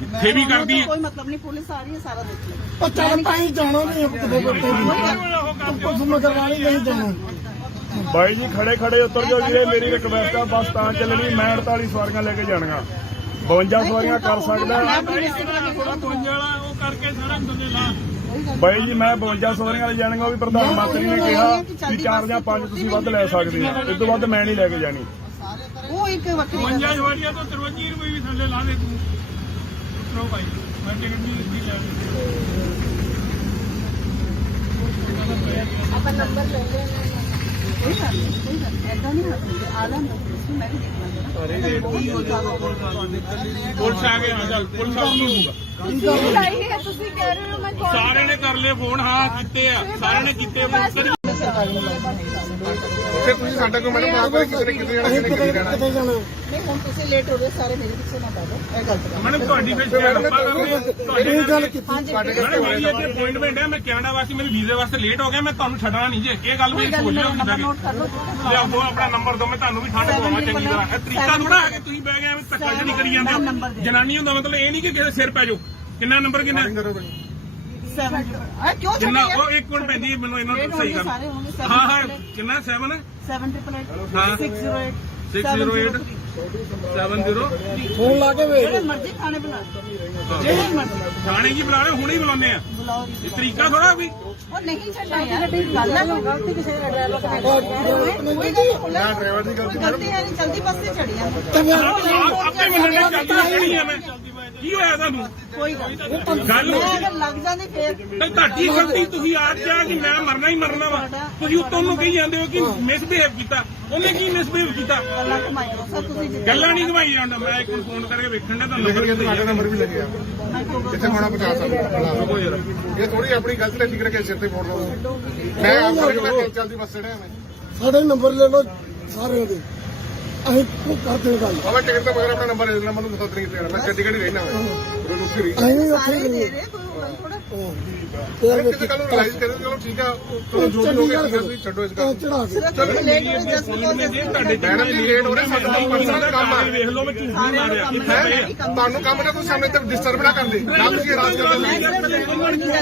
ਇੱਥੇ ਵੀ ਕਰਦੀ ਹੈ ਕੋਈ ਮਤਲਬ ਨਹੀਂ ਪੁਲਿਸ ਆ ਰਹੀ ਹੈ ਸਾਰਾ ਦੇਖ ਲਓ ਉਹ ਚੱਲ ਤਾਂ ਹੀ ਜਾਣਾ ਨਹੀਂ ਕਿਤੇ ਬੱਤੇ ਕੁਝ ਮਗਰਵਾਣੀ ਨਹੀਂ ਜਾਣਾ ਬਾਈ ਜੀ ਖੜੇ ਖੜੇ ਉਤਰ ਜਾਓ ਵੀਰੇ ਮੇਰੀ ਰਿਕਵੈਸਟ ਆ ਬੱਸ ਤਾਂ ਚੱਲਣੀ ਮੈਂ 48 ਸਵਾਰੀਆਂ ਲੈ ਕੇ ਜਾਣੀਆਂ 52 ਸਵਾਰੀਆਂ ਕਰ ਸਕਦਾ ਉਹ ਕਰਕੇ ਸਾਰਾ ਬੰਦੇ ਲਾ ਬਾਈ ਜੀ ਮੈਂ 52 ਸਵਾਰੀਆਂ ਲੈ ਜਾਣੀਆਂ ਉਹ ਵੀ ਪ੍ਰਧਾਨ ਮੰਤਰੀ ਨੇ ਕਿਹਾ ਵੀ 4 ਜਾਂ 5 ਤੁਸੀਂ ਵੱਧ ਲੈ ਸਕਦੇ ਹੋ ਇਸ ਤੋਂ ਵੱਧ ਮੈਂ ਨਹੀਂ ਲੈ ਕੇ ਜਾਣੀ ਉਹ ਇੱਕ ਵੱਖਰੀ ਗੱਲ ਹੈ। 52 ਵਾਰੀਆਂ ਤੋਂ 53 ਰੁਪਏ ਵੀ ਥੱਲੇ ਲਾ ਦੇ ਤੂੰ ਉਤਰੋ ਭਾਈ ਮੈਂ ਟਿਕਟ ਨਹੀਂ ਦਿੱਤੀ ਲੈ ਆਪਾਂ ਨੰਬਰ ਲੈ ਲੈਣਾ ਕੋਈ ਗੱਲ ਨਹੀਂ ਐਦਾਂ ਨਹੀਂ ਹੁੰਦੀ ਆਲਾ ਨੂੰ ਮੈਂ ਵੀ ਦੇਖ ਲਾਂਗਾ ਪੁਲਿਸ ਆ ਗਏ ਚੱਲ ਪੁਲਿਸ ਆ ਹੋਊਗਾ ਤੁਸੀਂ ਲਾਈ ਹੈ ਤੁਸੀਂ ਕਹਿ ਰਹੇ ਹੋ ਮੈਂ call ਸਾਰਿਆਂ ਨੇ ਕਰ ਲਏ ਫੋਨ ਹਾਂ ਕੀਤੇ ਆ ਸਾਰਿਆਂ ਨੇ ਕੀਤੇ ਫਿਰ ਤੁਸੀਂ ਸਾਡਾ ਕੋਈ ਮੈਡਮ ਆਪ ਕਿਸੇ ਨੇ ਕਿਤੇ ਜਾਣਾ ਕਿਸੇ ਨੇ ਕਿਤੇ ਜਾਣਾ ਕਿਤੇ ਜਾਣਾ ਨਹੀਂ ਹੁਣ ਤੁਸੀਂ ਲੇਟ ਹੋ ਗਏ ਸਾਰੇ ਮੇਰੇ ਪਿੱਛੇ ਨਾ ਪੈ ਜਾਓ ਇਹ ਗਲਤ ਗੱਲ ਮੈਡਮ ਤੁਹਾਡੀ ਫਿਰ ਇਹ ਗੱਲ ਕੀਤੀ ਹਾਂਜੀ ਮੈਡਮ ਮੇਰੀ ਅੱਜ ਅਪਾਇੰਟਮੈਂਟ ਹੈ ਮੈਂ ਕੈਨੇਡਾ ਵਾਸਤੇ ਮੇਰੇ ਵੀਜ਼ੇ ਵਾਸਤੇ ਲੇਟ ਹੋ ਗਿਆ ਮੈਂ ਤੁਹਾਨੂੰ ਛੱਡਣਾ ਨਹੀਂ ਜੇ ਇਹ ਗੱਲ ਵੀ ਕੋਈ ਗੱਲ ਸੋਚ ਨਹੀਂ ਲਿਓ ਨੰਬਰ ਨੋਟ ਕਰ ਲਓ ਲਿਆਓ ਦੋ ਆਪਣਾ ਨੰਬਰ ਦੋ ਮੈਂ ਤੁਹਾਨੂੰ ਵੀ ਠੰਡ ਪਵਾਵਾਂ ਚੰਗੀ ਤਰ੍ਹਾਂ ਇਹ ਤਰੀਕਾ ਥੋੜਾ ਹੈ ਕਿ ਤੁਸੀਂ ਬਹਿ ਗਏ ਐਵੇਂ ਧੱਕਾ ਜਿਹੜੀ ਕਰੀ ਜਾਂਦੇ ਹੋ ਜਨਾਨੀ ਹੁੰਦਾ ਮਤਲਬ ਇਹ ਨਹੀਂ ਕਿ ਕਿਸੇ ਸਿਰ ਪੈ ਜਾਓ ਕਿੰਨਾ ਨੰਬਰ ਕਿੰਨਾ 7 ਆ ਕਿਉਂ ਕਿੰਨਾ ਛੱਡਿਆ ਉਹ ਇੱਕ ਮਿੰਟ ਪੈਂਦੀ ਮੈਨੂੰ ਇਹਨਾਂ ਨੂੰ ਸਹੀ ਕਰ ਸਾਰੇ ਹੋਣਗੇ ਹਾਂ ਹਾਂ ਕਿੰਨਾ 7 788 ਹਾਂ 608 70 ਫੋਨ ਲਾ ਕੇ ਵੇਖ ਜਿਹੜੇ ਮਰਜ਼ੀ ਖਾਣੇ ਬਣਾ ਲਓ ਜਿਹੜੇ ਮਰਜ਼ੀ ਥਾਣੇ ਕੀ ਬੁਲਾ ਰਹੇ ਹੁਣੇ ਹੀ ਬੁਲਾਉਂਦੇ ਆ ਬੁਲਾਓ ਇਹ ਤਰੀਕਾ ਥੋੜਾ ਵੀ ਉਹ ਨਹੀਂ ਛੱਡਣਾ ਯਾਰ ਗੱਲ ਹੈ ਕੋਈ ਗਲਤੀ ਕਿਸੇ ਦਾ ਡਰਾਈਵਰ ਦਾ ਨਾ ਡਰਾਈਵਰ ਦੀ ਗਲਤੀ ਗਲਤੀ ਹੈ ਨਹੀਂ ਜਲਦੀ ਬੱਸ ਤੇ ਚੜੀ ਆ ਆਪੇ ਮੰਨਣੇ ਚੱਲਦੀ ਖੜੀ ਆ ਮੈਂ ਕੀ ਹੋਇਆ ਤੁਹਾਨੂੰ ਕੋਈ ਗੱਲ ਗੱਲ ਮੈਂ ਅਗਰ ਲੱਗ ਜਾਂਦੀ ਫੇਰ ਤੇ ਤੁਹਾਡੀ ਗਲਤੀ ਤੁਸੀਂ ਆਪ ਕਿਹਾ ਕਿ ਮੈਂ ਮਰਨਾ ਹੀ ਮਰਨਾ ਵਾ ਤੁਸੀਂ ਉੱਤੋਂ ਨੂੰ ਕਹੀ ਜਾਂਦੇ ਹੋ ਕਿ ਮਿਸਬਿਹੇਵ ਕੀਤਾ ਉਹਨੇ ਕੀ ਮਿਸਬਿਹੇਵ ਕੀਤਾ ਗੱਲਾਂ ਕਮਾਈਓ ਸਰ ਤੁਸੀਂ ਜਿੱਦਾਂ ਗੱਲਾਂ ਨਹੀਂ ਘਵਾਈ ਜਾਂਦਾ ਮੈਂ ਇੱਕ ਨੂੰ ਫੋਨ ਕਰਕੇ ਵੇਖਣ ਦਾ ਤੁਹਾਨੂੰ ਲਿਖ ਕੇ ਸਾਡਾ ਨੰਬਰ ਵੀ ਲੱਗਿਆ ਮੈਂ ਕਿਉਂ ਜਿੱਥੇ ਹੋਣਾ ਪਹੁੰਚਾ ਸਕਦਾ ਇਹ ਥੋੜੀ ਆਪਣੀ ਗਲਤੀ ਲੈ ਠੀਕ ਕਰਕੇ ਸਿਰ ਤੇ ਫੋੜ ਲਓ ਮੈਂ ਆਪ ਕਰਕੇ ਮੈਂ ਚੱਲਦੀ ਬੱਸ ਚੜਿਆ ਮੈਂ ਸਾਡੇ ਨੰਬਰ ਲੈ ਲਓ ਸਾਰਿਆਂ ਦੇ ਅਸੀਂ ਕਰਦੇ ਗੱਲ ਬਾਬਾ ਟਿਕਟ ਤੋਂ ਬਗੈਰ ਆਪਣਾ ਨੰਬਰ ਲੈ ਲੈਣਾ ਮੈਨੂੰ ਦੱਸ ਤਰੀਕ ਤੇ ਮੈਂ ਚੰਡੀਗੜ੍ਹ ਹੀ ਰਹਿਣਾ ਮੈਂ ਰੁਕੀ ਰਹੀ ਅਸੀਂ ਵੀ ਉੱਥੇ ਸਾਰੇ ਗਏ ਦੇ ਰਹੇ ਕੋਈ ਗੱਲ ਥੋੜਾ ਕਿਸੇ ਕੱਲ ਨੂੰ ਰਿਲਾਈਜ਼ ਕਰੇ ਚਲੋ ਠੀਕ ਆ ਚਲੋ ਜੋ ਵੀ ਹੋ ਗਿਆ ਠੀਕ ਆ ਤੁਸੀਂ ਛੱਡੋ ਇਸ ਗੱਲ ਚੜਾ ਕੇ ਸਿਰਫ ਲੇਟ ਹੋ ਜਸਟ ਤੁਹਾਡੇ ਮੈਡਮ ਜੀ ਲੇਟ ਹੋ ਰਹੇ ਸਾਡਾ ਪਰਸਨਲ ਕੰਮ ਆ ਵੇਖ ਲਓ ਮੈਂ ਝੂਠ ਨਹੀਂ ਮਾਰਿਆ ਹੈ ਤੁਹਾਨੂੰ ਕੰਮ ਨਾ ਕੋਈ ਸਾਹਮਣੇ ਤੇ ਡਿਸਟਰਬ ਨਾ ਕਰਦੇ ਨਾ ਤੁਸੀਂ ਰਾਜ ਕਰਦੇ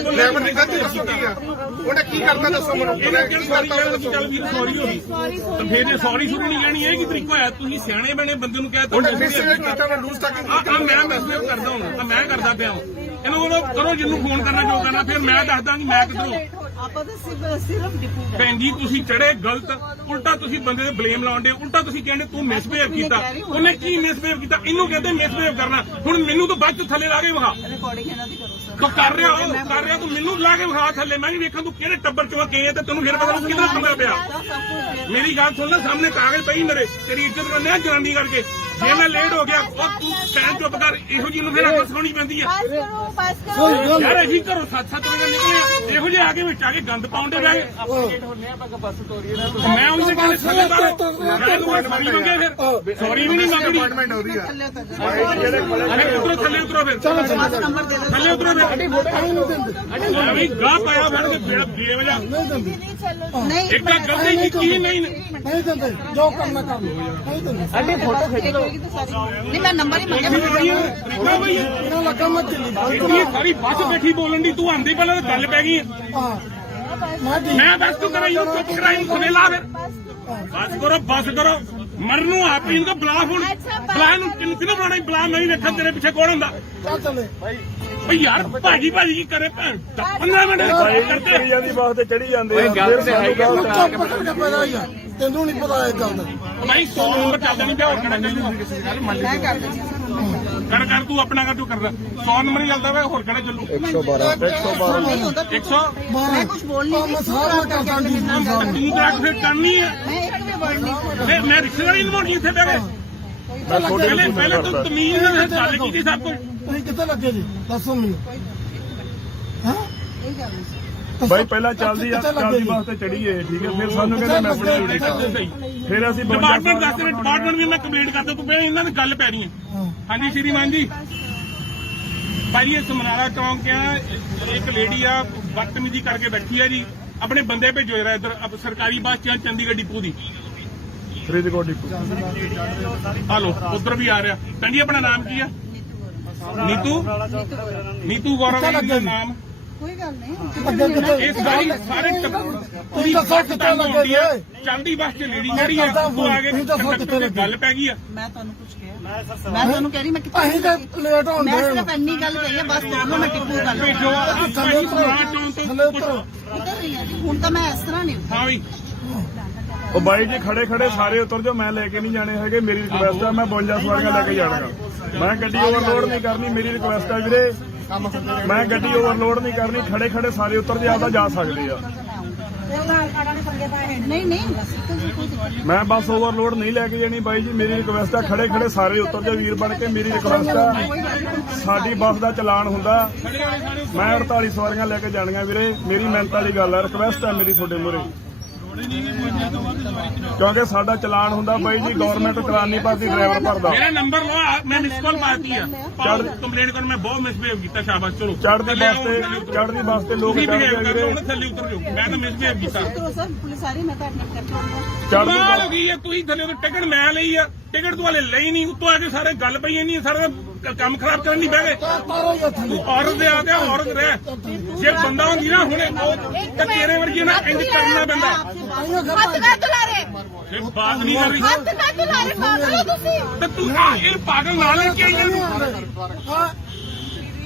ਡਰਾਈਵਰ ਦੀ ਗਲਤੀ ਦੱਸੋ ਕੀ ਆ ਉਹਨੇ ਕੀ ਕਰਤਾ ਦੱਸੋ ਮੈਨੂੰ ਉਹਨੇ ਕੀ ਕਰਤਾ ਉਹਨੇ ਦੱਸੋ ਚੱਲ ਵੀ ਸੌਰੀ ਹੋ ਗਈ ਤਾਂ ਫੇਰ ਜੇ ਸੌਰੀ ਸੁਣੀ ਨਹੀਂ ਜਾਣੀ ਇਹ ਕੀ ਤਰੀਕਾ ਹੋਇਆ ਤੁਸੀਂ ਸਿਆਣੇ ਬਣੇ ਬੰਦੇ ਨੂੰ ਕਹਿ ਉਹਨੇ ਮਿਸਟੇਕ ਕੀਤਾ ਮੈਂ ਲੂਜ਼ ਤੱਕ ਆ ਮੈਂ ਮੈਸੇਜ ਕਰਦਾ ਹਾਂ ਮੈਂ ਕਰਦਾ ਪਿਆ ਇਹਨੂੰ ਉਹਨੂੰ ਕਰੋ ਜਿਹਨੂੰ ਫੋਨ ਕਰਨਾ ਜੋ ਕਰਨਾ ਫਿਰ ਮੈਂ ਦੱਸਦਾ ਕਿ ਮੈਂ ਕਿੱਧਰੋਂ ਆਪਾਂ ਤਾਂ ਸਿਰਫ ਡਿਪੂ ਭੈਣ ਜੀ ਤੁਸੀਂ ਚੜੇ ਗਲਤ ਉਲਟਾ ਤੁਸੀਂ ਬੰਦੇ ਤੇ ਬਲੇਮ ਲਾਉਂਦੇ ਉਲਟਾ ਤੁਸੀਂ ਕਹਿੰਦੇ ਤੂੰ ਮਿਸਬਿਹੇਵ ਕੀਤਾ ਉਹਨੇ ਕੀ ਮਿਸਬਿਹੇਵ ਕੀਤਾ ਇਹਨੂੰ ਕਹਿੰਦੇ ਮਿਸਬਿਹੇਵ ਕਰਨਾ ਹੁਣ ਮੈਨੂੰ ਤਾਂ ਬਾਅਦ ਚ ਥੱਲੇ ਲਾ ਕੇ ਵਿਖਾ ਰਿਕਾਰਡਿੰਗ ਇਹਨਾਂ ਦੀ ਕਰੋ ਸਰ ਤੂੰ ਕਰ ਰਿਹਾ ਤੂੰ ਮੈਨੂੰ ਲਾ ਕੇ ਵਿਖਾ ਥੱਲੇ ਮੈਂ ਵੀ ਵੇਖਾਂ ਤੂੰ ਕਿਹੜੇ ਟੱਬਰ ਚੋਂ ਗਏ ਆ ਤੇ ਤੈਨੂੰ ਫਿਰ ਪਤਾ ਕਿਹਦਾ ਪੰਗਾ ਪਿਆ ਸਭ ਕੁਝ ਮੇਰੀ ਗੱਲ ਸੁਣ ਲੈ ਸਾਹਮਣੇ ਕਾਗਜ਼ ਪਈ ਮੇਰੇ ਤੇਰੀ ਇੱਜ਼ਤ ਕਰਨੇ ਆ ਜਨਾਨੀ ਕਰਕੇ ਜੇ ਮੈਂ ਲੇਟ ਹੋ ਗਿਆ ਉਹ ਤੂੰ ਕਹਿ ਚੁੱਪ ਕਰ ਇਹੋ ਜਿਹੀ ਨੂੰ ਫਿਰ ਅੱਖ ਸੁਣੀ ਪੈਂਦੀ ਆ पास करो ਯਾਰ ਅਸੀਂ ਘਰੋਂ 7-7 ਵਜੇ ਨਿਕਲੇ ਇਹੋ ਜਿਹੇ ਆ ਕੇ ਵਿੱਚ ਆ ਕੇ ਗੰਦ ਪਾਉਂਦੇ ਰਹੇ ਮੈਂ ਉਹਦੇ ਕਹਿੰਦੇ ਥੱਲੇ ਮੈਂ ਸੌਰੀ ਮੰਗੇ ਫਿਰ ਸੌਰੀ ਵੀ ਨਹੀਂ ਮੰਗਣੀ ਅਪਾਇੰਟਮੈਂਟ ਹੋ ਰਹੀ ਆ ਥੱਲੇ ਉਤਰ ਅਰੇ ਉਤਰੋ ਥੱਲੇ ਉਤਰੋ ਫਿਰ ਜਾਓ ਨੰਬਰ ਦੇ ਦਿਓ ਥੱਲੇ ਉਤਰੋ ਫਿਰ ਅਸੀਂ ਨਹੀਂ ਦਿੰਦੇ ਮੈਂ ਵੀ ਗਾਹ ਪਾਇਆ ਫੜ ਕੇ ਬੇਵਜਾ नहीं चलो ਨਹੀਂ ਇੱਕ ਤਾਂ ਗਲਤੀ ਕੀਤੀ ਨਹੀਂ ਨਹੀਂ ਦਿੰਦੇ ਜੋ ਕਰਨਾ ਕਰ ਲਓ ਨਹੀਂ ਦਿੰਦੇ ਅੱਡੇ ਫੋਟੋ ਖਿੱਚ ਲਓ ਨਹੀਂ ਮੈਂ ਨੰਬਰ ਹੀ ਮੰਗਿਆ ਮੈਂ ਤਰੀਕਾ ਬਈ ਇਹਨਾਂ ਲੱਗਾ ਮੈਂ ਦਿੱਲੀ ਇਤਨੀ ਸਾਰੀ ਬੱਸ ਬੈਠੀ ਬੋਲਣ ਦੀ ਤੂੰ ਆਂਦੀ ਪਹਿਲਾਂ ਤਾਂ ਗੱਲ ਪੈ ਗਈ ਹਾਂ ਮੈਂ ਠੀਕ ਮੈਂ ਦੱਸ ਤੂੰ ਕਰਾਈ ਚੁੱਪ ਕਰਾਈ ਸੁਣੇ ਲਾ ਫਿਰ ਬਸ ਕਰੋ मरनू आप इनको बुला फोन बुला किन्नू बुलाना बुला नहीं रखा तेरे पीछे कौन होंदा ਚੱਲ ਚੱਲੇ भाई यार भाजी भाजी की करे 15 मिनट ਭਾਈ करते ਕੁੜੀਆਂ ਦੀ ਬਾਤ ਤੇ ਚੜੀ ਜਾਂਦੇ ਆ ਫਿਰ ਸਾਨੂੰ ਗੱਲ ਚੁੱਪ ਕਰਕੇ ਪੈਦਾ ਹੀ ਆ ਤੈਨੂੰ ਨਹੀਂ ਪਤਾ ਇਹ ਗੱਲ ਦਾ भाई 100 नंबर ਚੱਲਦਾ ਨਹੀਂ ਪਿਆ ਹੋਰ ਕਿਹੜਾ ਚੱਲੂ ਕਰ ਤੂੰ ਆਪਣਾ ਕਰ ਤੂੰ ਕਰ 100 ਨੰਬਰ ਹੀ ਚੱਲਦਾ ਵੇ ਹੋਰ ਕਿਹੜਾ ਚੱਲੂ 112 नहीं होता 100 मैं कुछ बोल नहीं ਮੈਂ ਸਾਰਾ ਕਰਦਾ ਜੀ ਤੂੰ ਤਾਂ ਫਿਰ ਕਰਨੀ ਹੈ मैं एक भी वर्ड नहीं ਤੇ ਮੈਂ ਰਿਸ਼ਤੇਦਾਰੀ ਨਿਭਾਉਣੀ ਇੱਥੇ ਬਹਿ ਕੇ ਮੈਂ ਤੁਹਾਡੇ ਪਹਿਲੇ ਤੂੰ ਤਮੀਜ਼ ਨਾਲ ਗੱਲ ਕੀਤੀ ਸਭ ਕੁਝ ਤੁਸੀਂ ਕਿੱਥੇ ਲੱਗੇ ਜੀ ਦੱਸੋ ਮੈਨੂੰ ਹਾਂ ਭਾਈ ਪਹਿਲਾਂ ਚੱਲਦੀ ਬੱਸ ਤੇ ਚੜੀਏ ਠੀਕ ਹੈ ਫਿਰ ਸਾਨੂੰ ਕਹਿੰਦੇ ਮੈਂ ਆਪਣੀ ਡਿਊਟੀ ਕਰਾਂ ਫਿਰ ਅਸੀਂ ਡਿਪਾਰਟਮੈਂਟ ਦੱਸ ਰਹੇ ਡਿਪਾਰਟਮੈਂਟ ਵੀ ਮੈਂ ਕੰਪਲੀਟ ਕਰਦਾ ਤੂੰ ਪਹਿਲਾਂ ਇਹਨਾਂ ਦੀ ਗੱਲ ਪੈ ਰਹੀ ਹੈ ਹਾਂਜੀ ਸ਼੍ਰੀਮਾਨ ਜੀ ਭਾਈ ਇਹ ਸਮਨਾਰਾ ਚੌਂਕ ਆ ਇੱਕ ਲੇਡੀ ਆ ਬਦਤਮੀਜ਼ੀ ਕਰਕੇ ਬੈਠੀ ਆ ਜੀ ਆਪਣੇ ਬੰਦੇ ਭੇਜੋ ਜਰਾ ਇੱਧਰ ਸਰਕਾਰੀ ਬੱਸ ਚੰਡੀਗੜ੍ਹ ਡਿਪੂ ਦੀ ਫਰੀਦਕੋਟ ਡਿਪੂ ਹਲੋ ਉਧਰ ਵੀ ਆ ਰਿਹਾ ਕਹਿੰਦੀ ਆਪਣਾ ਨਾਮ ਕੀ ਆ ਨੀਤੂ ਗੌਰਵ ਦਾ ਨਾਮ कोई गल नहीं ਇਸ ਸਾਰੀ ਸਾਰੇ ਪੂਰੀ ਦੱਸੋ ਕਿੱਥੇ ਲੱਗੇ ਜੀ? ਚਲਦੀ ਬੱਸ ਚ ਲੇਡੀ ਜਿਹੜੀ ਆ ਤੂੰ ਆ ਕੇ ਗੱਲ ਪੈ ਗਈ ਆ मैं तुहानू कुछ कहा मैं तुहानू कह रही मैं कितने ਅਸੀਂ ਤਾਂ ਲੇਟ ਹੋਣ मैं ਦੇ सिर्फ इन्नी गल कही है बस दोनों मैं टिप्पू गल ਭੇਜੋ ਥੱਲੇ ਉਤਰੋ उतर रही है हुण तो मैं इस तरह नहीं ਹਾਂ ਵੀ ਉਹ ਬਾਈ ਜੀ ਖੜੇ ਖੜੇ ਸਾਰੇ ਉਤਰ ਜਾਓ ਮੈਂ ਲੈ ਕੇ ਨਹੀਂ ਜਾਣੇ ਹੈਗੇ ਮੇਰੀ ਰਿਕੁਐਸਟ ਆ ਮੈਂ 52 ਸਵਾਰੀਆਂ ਲੈ ਕੇ ਜਾਣਾਗਾ ਮੈਂ ਗੱਡੀ ਓਵਰਲੋਡ ਨਹੀਂ ਕਰਨੀ ਮੇਰੀ ਰਿਕੁਐਸਟ ਆ ਵੀਰੇ ਮੈਂ ਗੱਡੀ ਓਵਰਲੋਡ ਨਹੀਂ ਕਰਨੀ ਖੜੇ ਖੜੇ ਸਾਰੇ ਉਤਰ ਜੇ ਆਪਦਾ ਜਾ ਸਕਦੇ ਆ नहीं नहीं बस कोई दिक्कत ਮੈਂ ਬੱਸ ਓਵਰਲੋਡ ਨਹੀਂ ਲੈ ਕੇ ਜਾਣੀ ਬਾਈ ਜੀ ਮੇਰੀ ਰਿਕੁਐਸਟ ਆ ਖੜੇ ਖੜੇ ਸਾਰੇ ਉਤਰ ਜਾਓ ਵੀਰ ਬਣ ਕੇ ਮੇਰੀ ਰਿਕੁਐਸਟ ਆ ਸਾਡੀ ਬੱਸ ਦਾ ਚਲਾਨ ਹੁੰਦਾ ਮੈਂ 48 ਸਵਾਰੀਆਂ ਲੈ ਕੇ ਜਾਣੀਆਂ ਵੀਰੇ ਮੇਰੀ ਮਿਹਨਤ ਵਾਲੀ ਗੱਲ ਆ ਰਿਕੁਐਸਟ ਆ ਮੇਰੀ ਤੁਹਾਡੇ ਮੂਹਰੇ ਕਿਉਂਕਿ ਸਾਡਾ ਚਲਾਨ ਹੁੰਦਾ ਬਾਈ ਜੀ ਗਵਰਨਮੈਂਟ ਚਲਾਨ ਨਹੀਂ ਭਰਦੀ ਡਰਾਈਵਰ ਭਰਦਾ ਮੇਰਾ ਨੰਬਰ ਲਓ ਮੈਂ ਮਿਸ ਕਾਲ ਮਾਰਤੀ ਆ ਕੰਪਲੇਂਟ ਕਰਨ ਮੈਂ ਬਹੁਤ ਮਿਸਬਿਹੇਵ ਕੀਤਾ ਸ਼ਾਬਾਸ਼ ਚਲੋ ਚੜ੍ਹਦੀ ਬੱਸ ਤੇ ਲੋਕ ਤੁਸੀਂ ਚੜ੍ਹਦੇ ਬਿਹੇਵ ਆ ਕਰ ਵੀਰੇ ਲਓ ਥੱਲੇ ਉਤਰ ਜਾਓ ਮੈਂ ਤਾਂ ਮਿਸਬਿਹੇਵ ਕੀਤਾ तो सर पुलिस आ रही मैं तो एडमिट करके आऊंगा ਚੜ੍ਹਦੀ ਕਮਾਲ ਬੱਸ ਹੋ ਗਈ ਆ ਤੁਸੀਂ ਥੱਲੇ ਤੋਂ ਟਿਕਟ ਮੈਂ ਲਈ ਆ ਟਿਕਟ ਤੂੰ ਹਲੇ ਲਈ ਨਹੀਂ ਉੱਤੋਂ ਆ ਕੇ ਸਾਰੇ ਗੱਲ ਪਈ ਨਹੀਂ ਸਾਰੇ ਕੰਮ ਖਰਾਬ ਕਰਨ ਦੀ ਬਹਿ ਗਏ ਤਾਰੋ ਜੀ ਥੱਲੇ ਤੂੰ ਔਰਤ ਦੇ ਆ ਗਿਆ ਔਰਤ ਰਹਿ ਜੇ ਬੰਦਾ ਹੁੰਦੀ ਨਾ ਹੁਣੇ ਉਹ ਤਾਂ ਤੇਰੇ ਵਰਗੀ ਨਾ ਇੰਜ ਕਰਨਾ ਪੈਂਦਾ ਹੱਥ ਨਾ ਤੁਲਾ ਰਹੇ ਇਹ ਬਾਤ ਨਹੀਂ ਕਰ ਰਹੀ ਹੱਥ ਨਾ ਤੁਲਾ ਰਹੇ ਪਾਗਲ ਹੋ ਤੁਸੀਂ ਤੇ ਤੂੰ ਇਹ ਪਾਗਲ ਨਾਲ ਲੈ ਕੇ ਆਈ ਇਹਨੂੰ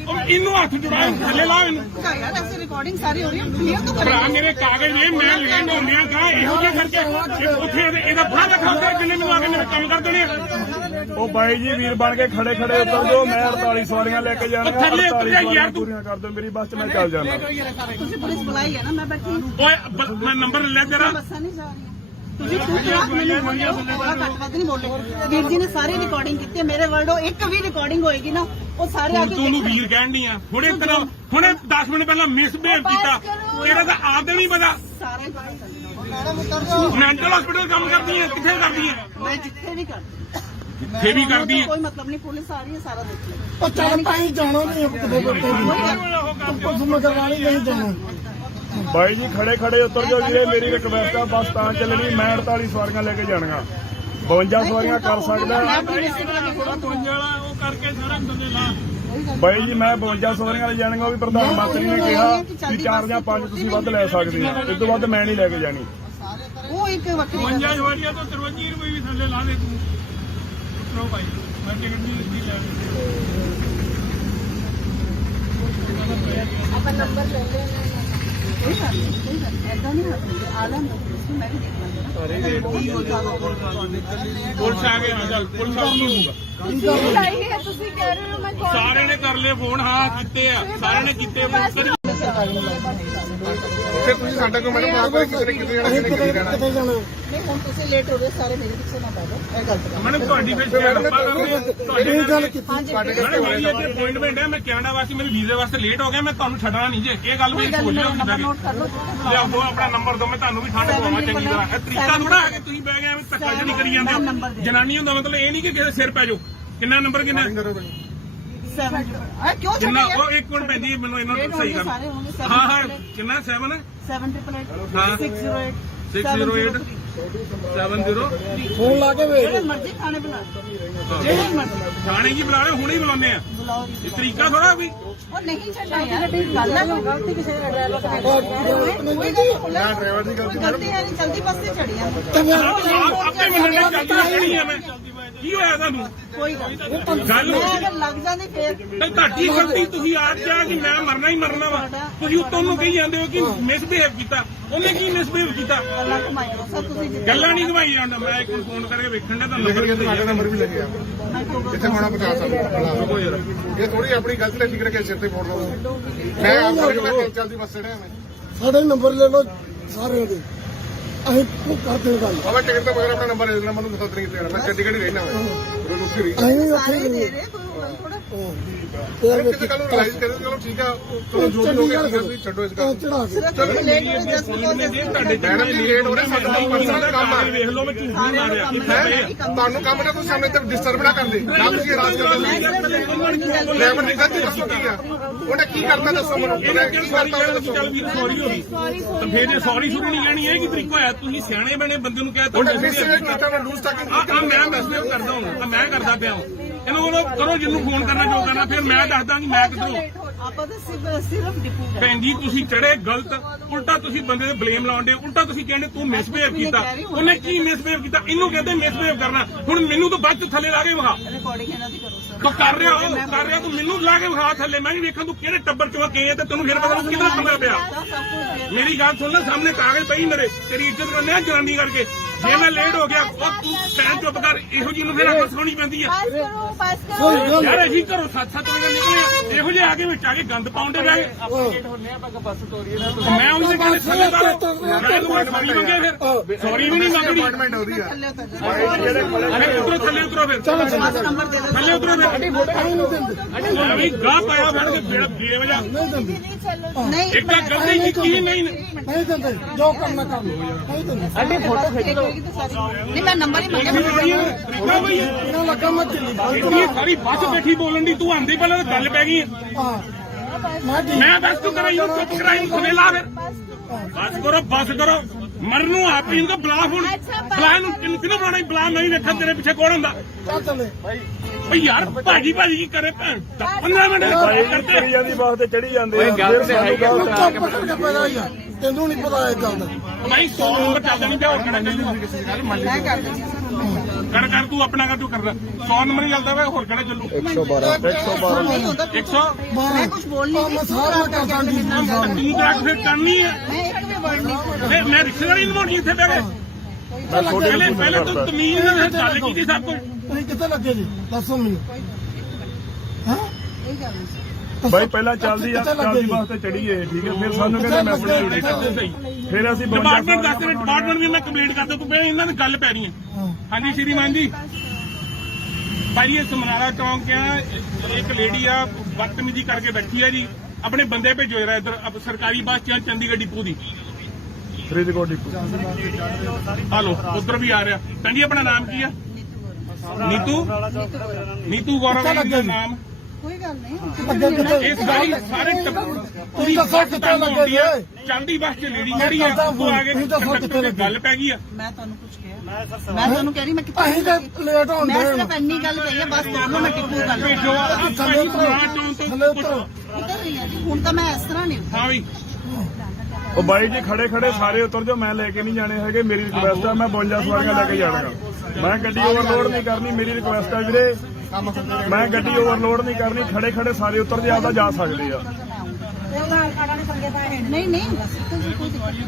ਉਹ ਇਹਨੂੰ ਹੱਥ ਜੁੜਾ ਥੱਲੇ ਲਾ ਇਹਨੂੰ यार ऐसे रिकॉर्डिंग सारी हो रही है क्लियर तो ਭਰਾ करो ਮੇਰੇ ਕਾਗਜ਼ ਨੇ ਮੈਂ ਲੈਣ ਹੁੰਦਿਆਂ ਕਾ ਇਹੋ ਜਿਹਾ ਕਰਕੇ ਉੱਥੇ ਇਹਦਾ ਫੜਾ ਰੱਖਾਂਗਾ ਜਿੰਨੇ ਮੈਨੂੰ ਆ ਕੇ ਮੇਰੇ ਕੰਮ ਕਰ ਦੇਣੇ ਆ। ਉਹ ਬਾਈ ਜੀ ਵੀਰ ਬਣ ਕੇ ਖੜੇ ਖੜੇ ਉਤਰ ਜਾਓ ਮੈਂ 48 ਸਵਾਰੀਆਂ ਲੈ ਕੇ ਜਾਣਾ ਉਹ ਥੱਲੇ ਉਤਰ ਜਾ ਯਾਰ ਤੂੰ। ਪੂਰੀਆਂ ਕਰ ਦਿਓ ਮੇਰੀ ਬੱਸ 'ਚ ਮੈਂ ਚੱਲ ਜਾਣਾ तुझे पुलिस बुलाई है ना मैं बैठी हूँ ਓਏ ਮੈਂ ਨੰਬਰ ਲੈ ਤੇਰਾ बसा नहीं जा रही ਤੁਸੀਂ ਤੂੰ ਕਿਹਾ ਮੈਨੂੰ ਬੋਲਿਆ ਘੱਟ ਵੱਧ ਨਹੀਂ ਬੋਲੇ ਵੀਰ ਜੀ ਨੇ ਸਾਰੀ ਰਿਕਾਰਡਿੰਗ ਕੀਤੀ ਹੈ ਮੇਰੇ ਵਰਡੋ ਇੱਕ ਵੀ ਰਿਕਾਰਡਿੰਗ ਹੋਏਗੀ ਨਾ ਉਹ ਸਾਰੇ ਆ ਕੇ ਤੂੰ ਨੂੰ ਵੀਰ ਕਹਿਣ ਨਹੀਂ ਆ ਹੁਣੇ ਤੇਰਾ ਹੁਣੇ 10 ਮਿੰਟ ਪਹਿਲਾਂ ਮਿਸਬਿਹੇਵ ਕੀਤਾ ਤੇਰਾ ਤਾਂ ਆਪ ਨਹੀਂ ਪਤਾ ਸਾਰੇ ਮੈਂਟਲ ਹਸਪੀਟਲ ਕੰਮ ਕਰਦੀ ਹੈ ਕਿੱਥੇ ਕਰਦੀ ਹੈ ਮੈਂ ਜਿੱਥੇ ਵੀ ਕਰਦੀ ਇੱਥੇ ਵੀ ਕਰਦੀ ਹੈ ਕੋਈ ਮਤਲਬ ਨਹੀਂ ਪੁਲਿਸ ਆ ਰਹੀ ਹੈ ਸਾਰਾ ਦੇਖ ਲੈ ਉਹ ਚੱਲ ਪਾਈ ਜਾਣਾ ਨਹੀਂ ਕਿਤੇ ਬੱਤੇ ਨੂੰ ਕਰਵਾਣੀ ਨਹੀਂ ਜਾਣਾ ਬਾਈ ਜੀ ਖੜੇ ਖੜੇ ਉਤਰ ਜਾਓ ਵੀਰੇ ਮੇਰੀ ਰਿਕਵੈਸਟ ਆ ਬੱਸ ਤਾਂ ਚੱਲਣੀ ਮੈਂ 48 ਸਵਾਰੀਆਂ ਲੈ ਕੇ ਜਾਣੀਆਂ 52 ਸਵਾਰੀਆਂ ਕਰ ਸਕਦਾ ਉਹ ਕਰਕੇ ਸਾਰਾ ਬੰਦੇ ਲਾ ਬਾਈ ਜੀ ਮੈਂ 52 ਸਵਾਰੀਆਂ ਲੈ ਜਾਣੀਆਂ ਉਹ ਵੀ ਪ੍ਰਧਾਨ ਮੰਤਰੀ ਨੇ ਕਿਹਾ ਕਿ 4 ਜਾਂ 5 ਤੁਸੀਂ ਵੱਧ ਲੈ ਸਕਦੇ ਹੋ ਇਸ ਤੋਂ ਵੱਧ ਮੈਂ ਨਹੀਂ ਲੈ ਕੇ ਜਾਣੀ ਉਹ ਇੱਕ ਵੱਖਰੀ 52 ਵਾਰੀਆਂ ਤੋਂ 53 ਰੁਪਏ ਵੀ ਥੱਲੇ ਲਾ ਦੇ ਤੂੰ ਉਤਰੋ ਭਾਈ ਮੈਂ ਟਿਕਟ ਨਹੀਂ ਲਿੱਤੀ ਲੈ ਆਪਾਂ ਨੰਬਰ ਲੈ ਲੈਣਾ ਕੋਈ ਗੱਲ ਨਹੀਂ ਐਦਾਂ ਨਹੀਂ ਹੱਥ ਆਲਮ ਪੁਲਿਸ ਨੂੰ ਮੈਂ ਵੀ ਦੇਖ ਲਾਂਗਾ ਪੁਲਿਸ ਆ ਗਿਆ ਚੱਲ ਪੁਲਿਸ ਆ ਲੂਗਾ ਤੁਸੀਂ ਲਾਈ ਹੈ ਤੁਸੀਂ ਕਹਿ ਰਹੇ ਹੋ ਮੈਂ ਕੌਣ ਸਾਰਿਆਂ ਨੇ ਕਰ ਲਏ ਫੋਨ ਹਾਂ ਕੀਤੇ ਆ ਸਾਰਿਆਂ ਨੇ ਕੀਤੇ ਫੋਨ ਫਿਰ ਤੁਸੀਂ ਸਾਡਾ ਕੋਈ ਮੈਡਮ ਆਪ ਕਿਤੇ ਕਿਤੇ ਜਾਣਾ ਅਸੀਂ ਕਿਤੇ ਜਾਣਾ ਕਿਤੇ ਜਾਣਾ ਨਹੀਂ ਹੁਣ ਤੁਸੀਂ ਲੇਟ ਹੋ ਗਏ ਸਾਰੇ ਮੇਰੇ ਪਿੱਛੇ ਨਾ ਪੈ ਜਾਓ ਇਹ ਗਲਤ ਗੱਲ ਮੈਡਮ ਤੁਹਾਡੀ ਫਿਰ ਤੁਹਾਡੀ ਇਹ ਗੱਲ ਕੀਤੀ ਮੈਡਮ ਮੇਰੀ ਇੱਥੇ ਅਪਾਇੰਟਮੈਂਟ ਹੈ ਮੈਂ ਕੈਨੇਡਾ ਵਾਸਤੇ ਮੇਰੇ ਵੀਜ਼ੇ ਵਾਸਤੇ ਲੇਟ ਹੋ ਗਿਆ ਮੈਂ ਤੁਹਾਨੂੰ ਛੱਡਣਾ ਨਹੀਂ ਜੇ ਇਹ ਗੱਲ ਕੋਈ ਮੇਰੀ ਗੱਲ ਭੁੱਲ ਨਹੀਂ ਜਾਓ ਨੰਬਰ ਨੋਟ ਕਰ ਲਓ ਲਿਆਓ ਦੋ ਆਪਣਾ ਨੰਬਰ ਦੋ ਮੈਂ ਤੁਹਾਨੂੰ ਵੀ ਠੰਡ ਪਵਾਵਾਂ ਚੰਗੀ ਤਰ੍ਹਾਂ ਇਹ ਤਰੀਕਾ ਥੋੜਾ ਹੈ ਕਿ ਤੁਸੀਂ ਬਹਿ ਗਏ ਐਵੇਂ ਧੱਕਾ ਜਿਹੜੀ ਕਰੀ ਜਾਂਦੇ ਹੋ ਜਨਾਨੀ ਹੁੰਦਾ ਮਤਲਬ ਇਹ ਨਹੀਂ ਕਿ ਕਿਸੇ ਸਿਰ ਪੈ ਜਾਓ ਕਿੰਨਾ ਨੰਬਰ ਕਿੰਨਾ 7 ਕਿਉਂ ਕਿੰਨਾ ਛੱਡਿਆ ਉਹ ਇੱਕ ਮਿੰਟ ਪੈਂਦੀ ਮੈਨੂੰ ਇਹਨਾਂ ਨੂੰ ਸਹੀ ਕਰ ਸਾਰੇ ਹੋਣਗੇ ਹਾਂ ਹਾਂ ਕਿੰਨਾ 7 7888 ਹਾਂ 608 608 70 ਫੋਨ ਲਾ ਕੇ ਵੇਖ ਜਿਹੜੇ ਮਰਜ਼ੀ ਖਾਣੇ ਬਣਾ ਲਓ। ਜਿਹੜੇ ਮਰਜ਼ੀ ਥਾਣੇ ਕੀ ਬੁਲਾ ਰਹੇ ਹੁਣੇ ਹੀ ਬੁਲਾਉਂਦੇ ਆ ਬੁਲਾਓ ਜੀ। ਇਹ ਤਰੀਕਾ ਥੋੜਾ ਵੀ ਉਹ ਨਹੀਂ ਛੱਡਣਾ ਯਾਰ ਗੱਲ ਹੈ ਗਲਤੀ ਕਿਸੇ ਦਾ ਡਰਾਈਵਰ ਦਾ ਕੋਈ ਨਾ ਡਰਾਈਵਰ ਦੀ ਗਲਤੀ ਗਲਤੀ ਹੈ ਨਹੀਂ ਜਲਦੀ ਬੱਸ ਤੇ ਚੜੀਆਂ ਆਪੇ ਮੰਨਣੇ ਚਾਹੀਦੀ ਖੜੀ ਆ ਮੈਂ ਕੀ ਹੋਇਆ ਤੁਹਾਨੂੰ ਕੋਈ ਗੱਲ ਨਹੀਂ। ਗੱਲ ਮੈਂ ਹੋਈ ਅਗਰ ਲੱਗ ਜਾਂਦੀ ਫੇਰ ਤੇ ਤੁਹਾਡੀ ਗਲਤੀ ਤੁਸੀਂ ਆਪ ਕਿਹਾ ਕਿ ਮੈਂ ਮਰਨਾ ਹੀ ਮਰਨਾ ਵਾ ਤੁਸੀਂ ਉੱਤੋਂ ਨੂੰ ਕਹੀ ਜਾਂਦੇ ਹੋ ਕਿ ਮਿਸਬਿਹੇਵ ਕੀਤਾ ਉਹਨੇ ਕੀ ਮਿਸਬਿਹੇਵ ਕੀਤਾ ਗੱਲਾਂ ਘੁਮਾਈਓ ਸਰ ਤੁਸੀਂ ਜਿੱਦਾਂ ਗੱਲਾਂ ਨਹੀਂ ਘਵਾਈ ਜਾਂਦਾ ਮੈਂ ਇੱਕ ਫੋਨ ਕਰਕੇ ਵੇਖਣ ਦਾ ਤੁਹਾਨੂੰ ਲਿਖ ਕੇ ਤੁਹਾਡਾ ਨੰਬਰ ਵੀ ਲੱਗਿਆ ਇੱਥੇ ਹੋਣਾ 50 ਸਾਲ ਕੋਈ ਯਾਰ ਇਹ ਥੋੜੀ ਆਪਣੀ ਗਲਤੀ ਤੇ ਠੀਕ ਕਰਕੇ ਸਿਰ ਤੇ ਫੋੜ ਲਓ ਮੈਂ ਆਪ ਕਰਕੇ ਚੱਲਦੀ ਬੱਸ ਚੜਿਆ ਮੈਂ ਸਾਡੇ ਨੰਬਰ ਲੈ ਲਓ ਸਾਰਿਆਂ ਦੇ ਅਸੀਂ ਉਹ ਕਰਦੇ ਗੱਲ ਬਾਬਾ ਟਿਕਟ ਤੋਂ ਬਗੈਰ ਆਪਣਾ ਨੰਬਰ ਦੇ ਦੇਣਾ ਮੈਨੂੰ ਦੱਸ ਨਹੀਂ ਦੇਣਾ ਮੈਂ ਚੰਡੀਗੜ੍ਹ ਹੀ ਰਹਿਣਾ ਮੈਂ ਉਹ ਦੁੱਖੀ ਰਹੀ ਅਸੀਂ ਉੱਥੇ ਸਾਰੇ ਹੀ ਦੇ ਗਏ ਰਹੇ ਕੋਈ ਗੱਲ ਥੋੜਾ ਕਿਸੇ ਕੱਲ ਨੂੰ ਰਿਲਾਈਜ਼ ਕਰੇ ਚਲੋ ਠੀਕ ਆ ਚਲੋ ਜੋ ਵੀ ਹੋ ਗਿਆ ਠੀਕ ਆ ਤੁਸੀਂ ਛੱਡੋ ਇਸ ਗੱਲ ਚੜਾ ਕੇ ਚਲੋ ਲੇਟ ਹੋ ਜਸਟ ਤੁਹਾਡੇ ਮੈਡਮ ਜੀ ਲੇਟ ਹੋ ਰਹੇ ਸਾਡਾ ਪਰਸਨਲ ਕੰਮ ਆ ਵੇਖ ਲਓ ਮੈਂ ਝੂਠ ਨਹੀਂ ਮਾਰਿਆ ਤੁਹਾਨੂੰ ਕੰਮ ਨਾ ਕੋਈ ਸਾਹਮਣੇ ਤੇ ਡਿਸਟਰਬ ਨਾ ਕਰਦੇ ਨਾ ਤੁਸੀਂ ਰਾਜ ਕਰਦੇ ਡਰਾਈਵਰ ਦੀ ਗਲਤੀ ਦੱਸੋ ਕੀ ਆ ਉਹਨੇ ਕੀ ਕਰਤਾ ਦੱਸੋ ਮੈਨੂੰ ਉਹਨੇ ਕੀ ਕਰਤਾ ਉਹਨੇ ਦੱਸੋ ਚੱਲ ਵੀ ਸੌਰੀ ਹੋ ਗਈ ਤਾਂ ਫੇਰ ਜੇ ਸੌਰੀ ਸ਼ੁਰੂ ਨਹੀਂ ਕਹਿਣੀ ਇਹ ਕੀ ਤਰੀਕਾ ਹੋਇਆ ਤੁਸੀਂ ਸਿਆਣੇ ਬਣੇ ਬੰਦੇ ਨੂੰ ਕਹਿ ਉਹਨੇ ਤਾ ਮਿਸਬਿਹੇਵ ਕੀਤਾ ਮੈਂ ਲੂਜ਼ ਟਾਕਿੰਗ ਆ ਮੈਂ ਮਿਸਬਿਹੇਵ ਕਰਦਾ ਹਾਂ ਮੈਂ ਕਰਦਾ ਪਿਆ ਇਹਨੂੰ ਬੋਲੋ ਕਰੋ ਜਿਹਨੂੰ ਫੋਨ ਕਰਨਾ ਜੋ ਕਰਨਾ ਫਿਰ ਮੈਂ ਦੱਸਦਾ ਕਿ ਮੈਂ ਕਿੱਧਰੋਂ ਆਪਾਂ ਤਾਂ ਸਿਰਫ ਡਿਪੂ ਗਏ ਭੈਣ ਜੀ ਤੁਸੀਂ ਚੜੇ ਗਲਤ ਉਲਟਾ ਤੁਸੀਂ ਬੰਦੇ ਤੇ ਬਲੇਮ ਲਾਉਂਦੇ ਉਲਟਾ ਤੁਸੀਂ ਕਹਿੰਦੇ ਤੂੰ ਮਿਸਬਿਹੇਵ ਕੀਤਾ ਉਹਨੇ ਕੀ ਮਿਸਬਿਹੇਵ ਕੀਤਾ ਇਹਨੂੰ ਕਹਿੰਦੇ ਮਿਸਬਿਹੇਵ ਕਰਨਾ ਹੁਣ ਮੈਨੂੰ ਤਾਂ ਬਾਅਦ ਚ ਥੱਲੇ ਲਾ ਕੇ ਵਿਖਾ ਰਿਕਾਰਡਿੰਗ ਇਹਨਾਂ ਦੀ ਕਰੋ ਸਰ ਤੂੰ ਕਰ ਰਿਹਾ ਤੂੰ ਮੈਨੂੰ ਲਾ ਕੇ ਵਿਖਾ ਥੱਲੇ ਮੈਂ ਵੀ ਵੇਖਾਂ ਤੂੰ ਕਿਹੜੇ ਟੱਬਰ ਚੋਂ ਗਏ ਆ ਤੇ ਤੈਨੂੰ ਫਿਰ ਪਤਾ ਕਿਹਦਾ ਪੰਗਾ ਪਿਆ ਸਭ ਕੁਝ ਮੇਰੀ ਗੱਲ ਸੁਣ ਲੈ ਸਾਹਮਣੇ ਕਾਗਜ਼ ਪਈ ਮੇਰੇ ਤੇਰੀ ਇੱਜ਼ਤ ਕਰਨੇ ਆ ਜਨਾਨੀ ਕਰਕੇ ਜੇ ਮੈਂ ਲੇਟ ਹੋ ਗਿਆ ਉਹ ਤੂੰ ਪੈਨ ਚੁੱਪ ਕਰ ਇਹੋ ਜਿਹੀ ਨੂੰ ਫਿਰ ਅੱਖ ਸੁਣੀ ਪੈਂਦੀ ਆ पास करो ਯਾਰ ਅਸੀਂ ਘਰੋਂ 7-7 ਵਜੇ ਨਿਕਲੇ ਇਹੋ ਜਿਹੇ ਆ ਕੇ ਵਿੱਚ ਆ ਕੇ ਗੰਦ ਪਾਉਂਦੇ ਰਹੇ ਮੈਂ ਉਹਨੂੰ ਕਹਿੰਦੇ ਥੱਲੇ ਬਾਹਰ ਸੌਰੀ ਮੰਗੇ ਫਿਰ ਸੌਰੀ ਵੀ ਨਹੀਂ ਮੰਗਣੀ ਅਪਾਇੰਟਮੈਂਟ ਹੋ ਰਹੀ ਆ ਥੱਲੇ ਉਤਰ ਅਰੇ ਉਤਰੋ ਥੱਲੇ ਉਤਰੋ ਫਿਰ ਬਸ ਨੰਬਰ ਦੇ ਦਿਓ ਥੱਲੇ ਉਤਰੋ ਫਿਰ ਅਭੀ ਗਾਹ ਪਾਇਆ ਫੜ ਕੇ ਬੇਵਜਾ नहीं चलो ਨਹੀਂ ਇੱਕ ਤਾਂ ਗਲਤੀ ਕੀਤੀ ਨਹੀਂ ਨਹੀਂ ਦਿੰਦੇ ਜੋ ਕਰਨਾ ਕਰ ਲਓ ਨਹੀਂ ਦਿੰਦੇ ਅੱਡੇ ਫੋਟੋ ਖਿੱਚ ਲਓ ਨਹੀਂ ਮੈਂ ਨੰਬਰ ਹੀ ਮੰਗਿਆ ਤਰੀਕਾ ਬਈ ਇਹਨਾਂ ਲੱਗਾ ਮੈਂ ਦਿੱਲੀ ਇੰਨੀ ਸਾਰੀ ਬੱਸ ਬੈਠੀ ਬੋਲਣ ਦੀ ਤੂੰ ਆਂਦੀ ਪਹਿਲਾਂ ਤਾਂ ਗੱਲ ਪੈ ਗਈ ਹਾਂ ਮੈਂ ਠੀਕ ਮੈਂ ਬਸ ਤੂੰ ਕਰਾਈ ਨੂੰ ਚੁੱਪ ਕਰਾਈ ਨੂੰ ਖਵੇਲਾ ਫਿਰ ਬਸ ਕਰੋ ਮਰਨ ਨੂੰ ਆਪ ਹੀ ਇਹਨੂੰ ਬੁਲਾ ਹੁਣ ਬੁਲਾ ਨੂੰ ਕਿਹਨੂੰ ਬੁਲਾਣਾ ਬੁਲਾ ਨਹੀਂ ਵੇਖਾ ਤੇਰੇ ਪਿੱਛੇ ਕੌਣ ਹੁੰਦਾ ਚੱਲ ਚੱਲੇ ਓ ਯਾਰ ਭਾਜੀ ਕੀ ਕਰੇ ਭੈਣ 15 ਮਿੰਟ ਕਰੀ ਕਰਦੇ ਜਾਂਦੀ ਬੱਸ ਤੇ ਚੜੀ ਜਾਂਦੇ ਆ ਫਿਰ ਸਾਨੂੰ ਗਲਤ ਆ। ਚੁੱਪ ਕਰਕੇ ਪੈਦਾ ਹੀ ਆ ਤੈਨੂੰ ਨਹੀਂ ਪਤਾ ਇਹ ਗੱਲ ਦਾ ਭਾਈ 100 ਨੰਬਰ ਚੱਲਦਾ ਨਹੀਂ ਪਿਆ ਹੋਰ ਕਿਹੜਾ ਚੱਲੂ ਮੈਂ ਕਰ ਦਿੰਦੀ ਕਰ ਤੂੰ ਆਪਣਾ ਕਰ ਤੂੰ ਕਰਦਾ 100 ਨੰਬਰ ਹੀ ਚੱਲਦਾ ਵਾ ਹੋਰ ਕਿਹੜਾ ਚੱਲੂ 112 ਨਹੀਂ ਹੁੰਦਾ 100 ਮੈਂ ਕੁਝ ਬੋਲ ਨਹੀਂ ਮੈਂ ਸਾਰਾ ਕਰਦਾ ਜੀ ਤੂੰ ਤਾਂ ਫਿਰ ਕਰਨੀ ਹੈ ਮੈਂ ਇੱਕ ਵੀ ਵਰਡ ਨਹੀਂ ਤੇ ਮੈਂ ਰਿਸ਼ਤੇਦਾਰੀ ਨਿਭਾਉਣੀ ਇੱਥੇ ਬਹਿ ਕੇ ਮੈਂ ਤੁਹਾਡੇ ਪਹਿਲੇ ਤੂੰ ਤਮੀਜ਼ ਨਾਲ ਗੱਲ ਕੀਤੀ ਸਭ ਕੁਝ ਤੁਸੀਂ ਕਿੱਥੇ ਲੱਗੇ ਜੀ ਦੱਸੋ ਮੈਨੂੰ ਹਾਂ ਇਹ ਗੱਲ ਨਹੀਂ ਬਾਈ ਪਹਿਲਾਂ ਚੱਲਦੀ ਬੱਸ ਤੇ ਚੜੀਏ ਠੀਕ ਹੈ ਫਿਰ ਸਾਨੂੰ ਕਹਿੰਦੇ ਮੈਂ ਆਪਣੀ ਡਿਊਟੀ ਕਰਦਾ ਸਹੀ ਫਿਰ ਅਸੀਂ ਡਿਪਾਰਟਮੈਂਟ ਦੱਸ ਰਹੇ ਡਿਪਾਰਟਮੈਂਟ ਵੀ ਮੈਂ ਕੰਪਲੀਟ ਕਰਦਾ ਤੂੰ ਪਹਿਲਾਂ ਇਹਨਾਂ ਦੀ ਗੱਲ ਪੈ ਰਹੀ ਹੈ ਹਾਂਜੀ ਸ਼੍ਰੀਮਾਨ ਜੀ ਭਾਈ ਇਹ ਸਮਨਾਰਾ ਚੌਂਕ ਆ ਇੱਕ ਲੇਡੀ ਆ ਬਦਤਮੀਜ਼ੀ ਕਰਕੇ ਬੈਠੀ ਆ ਜੀ ਆਪਣੇ ਬੰਦੇ ਭੇਜੋ ਜਰਾ ਇੱਧਰ ਸਰਕਾਰੀ ਬੱਸ ਚ ਚੰਡੀਗੜ੍ਹ ਡਿਪੂ ਦੀ ਫਰੀਦਕੋਟ ਡਿਪੂ ਹਲੋ ਉਧਰ ਵੀ ਆ ਰਿਹਾ ਕਹਿੰਦੀ ਆਪਣਾ ਨਾਮ ਕੀ ਆ ਨੀਤੂ ਗੌਰਵ ਜੀ ਦਾ ਨਾਮ ਕੋਈ ਗੱਲ ਨਹੀਂ ਅੱਗੇ ਕਿੱਥੇ ਇਸ ਗਾੜੀ ਸਾਰੇ ਤੁਸੀਂ ਦੱਸੋ ਕਿੱਥੇ ਲੱਗੇ ਜੀ ਚਲਦੀ ਬੱਸ ਚ ਲੇਡੀ ਜਿਹੜੀ ਆ ਉਹ ਆ ਕੇ ਗੱਲ ਪੈ ਗਈ ਆ ਮੈਂ ਤੁਹਾਨੂੰ ਕੁਝ ਕਿਹਾ ਮੈਂ ਤੁਹਾਨੂੰ ਕਹਿ ਰਹੀ ਮੈਂ ਕਿੱਥੇ ਅਸੀਂ ਤਾਂ ਲੇਟ ਹੋਣ ਮੈਂ ਦੇ ਸਿਰਫ ਇੰਨੀ ਗੱਲ ਕਹੀ ਹੈ ਬਸ ਦੋਨੋਂ ਮੈਂ ਟਿੱਪੂ ਗੱਲ ਭੇਜੋ ਥੱਲੇ ਥੱਲੇ ਉਤਰੋ ਉਤਰ ਰਹੀ ਹਾਂ ਜੀ ਹੁਣ ਤਾਂ ਮੈਂ ਇਸ ਤਰ੍ਹਾਂ ਨਹੀਂ ਹਾਂ ਵੀ ਉਹ ਬਾਈ ਜੀ ਖੜੇ ਸਾਰੇ ਉਤਰ ਜਾਓ ਮੈਂ ਲੈ ਕੇ ਨਹੀਂ ਜਾਣੇ ਹੈਗੇ ਮੇਰੀ ਰਿਕੁਐਸਟ ਆ ਮੈਂ 52 ਸਵਾਰੀਆਂ ਲੈ ਕੇ ਜਾਣਾਗਾ ਮੈਂ ਗੱਡੀ ਓਵਰਲੋਡ ਨਹੀਂ ਕਰਨੀ ਮੇਰੀ ਰਿਕੁਐਸਟ ਆ ਵੀਰੇ ਮੈਂ ਗੱਡੀ ਓਵਰਲੋਡ ਨਹੀਂ ਕਰਨੀ ਖੜੇ ਸਾਰੇ ਉਤਰ ਜੇ ਆਪਦਾ ਜਾ ਸਕਦੇ ਆ ਨਹੀਂ ਨਹੀਂ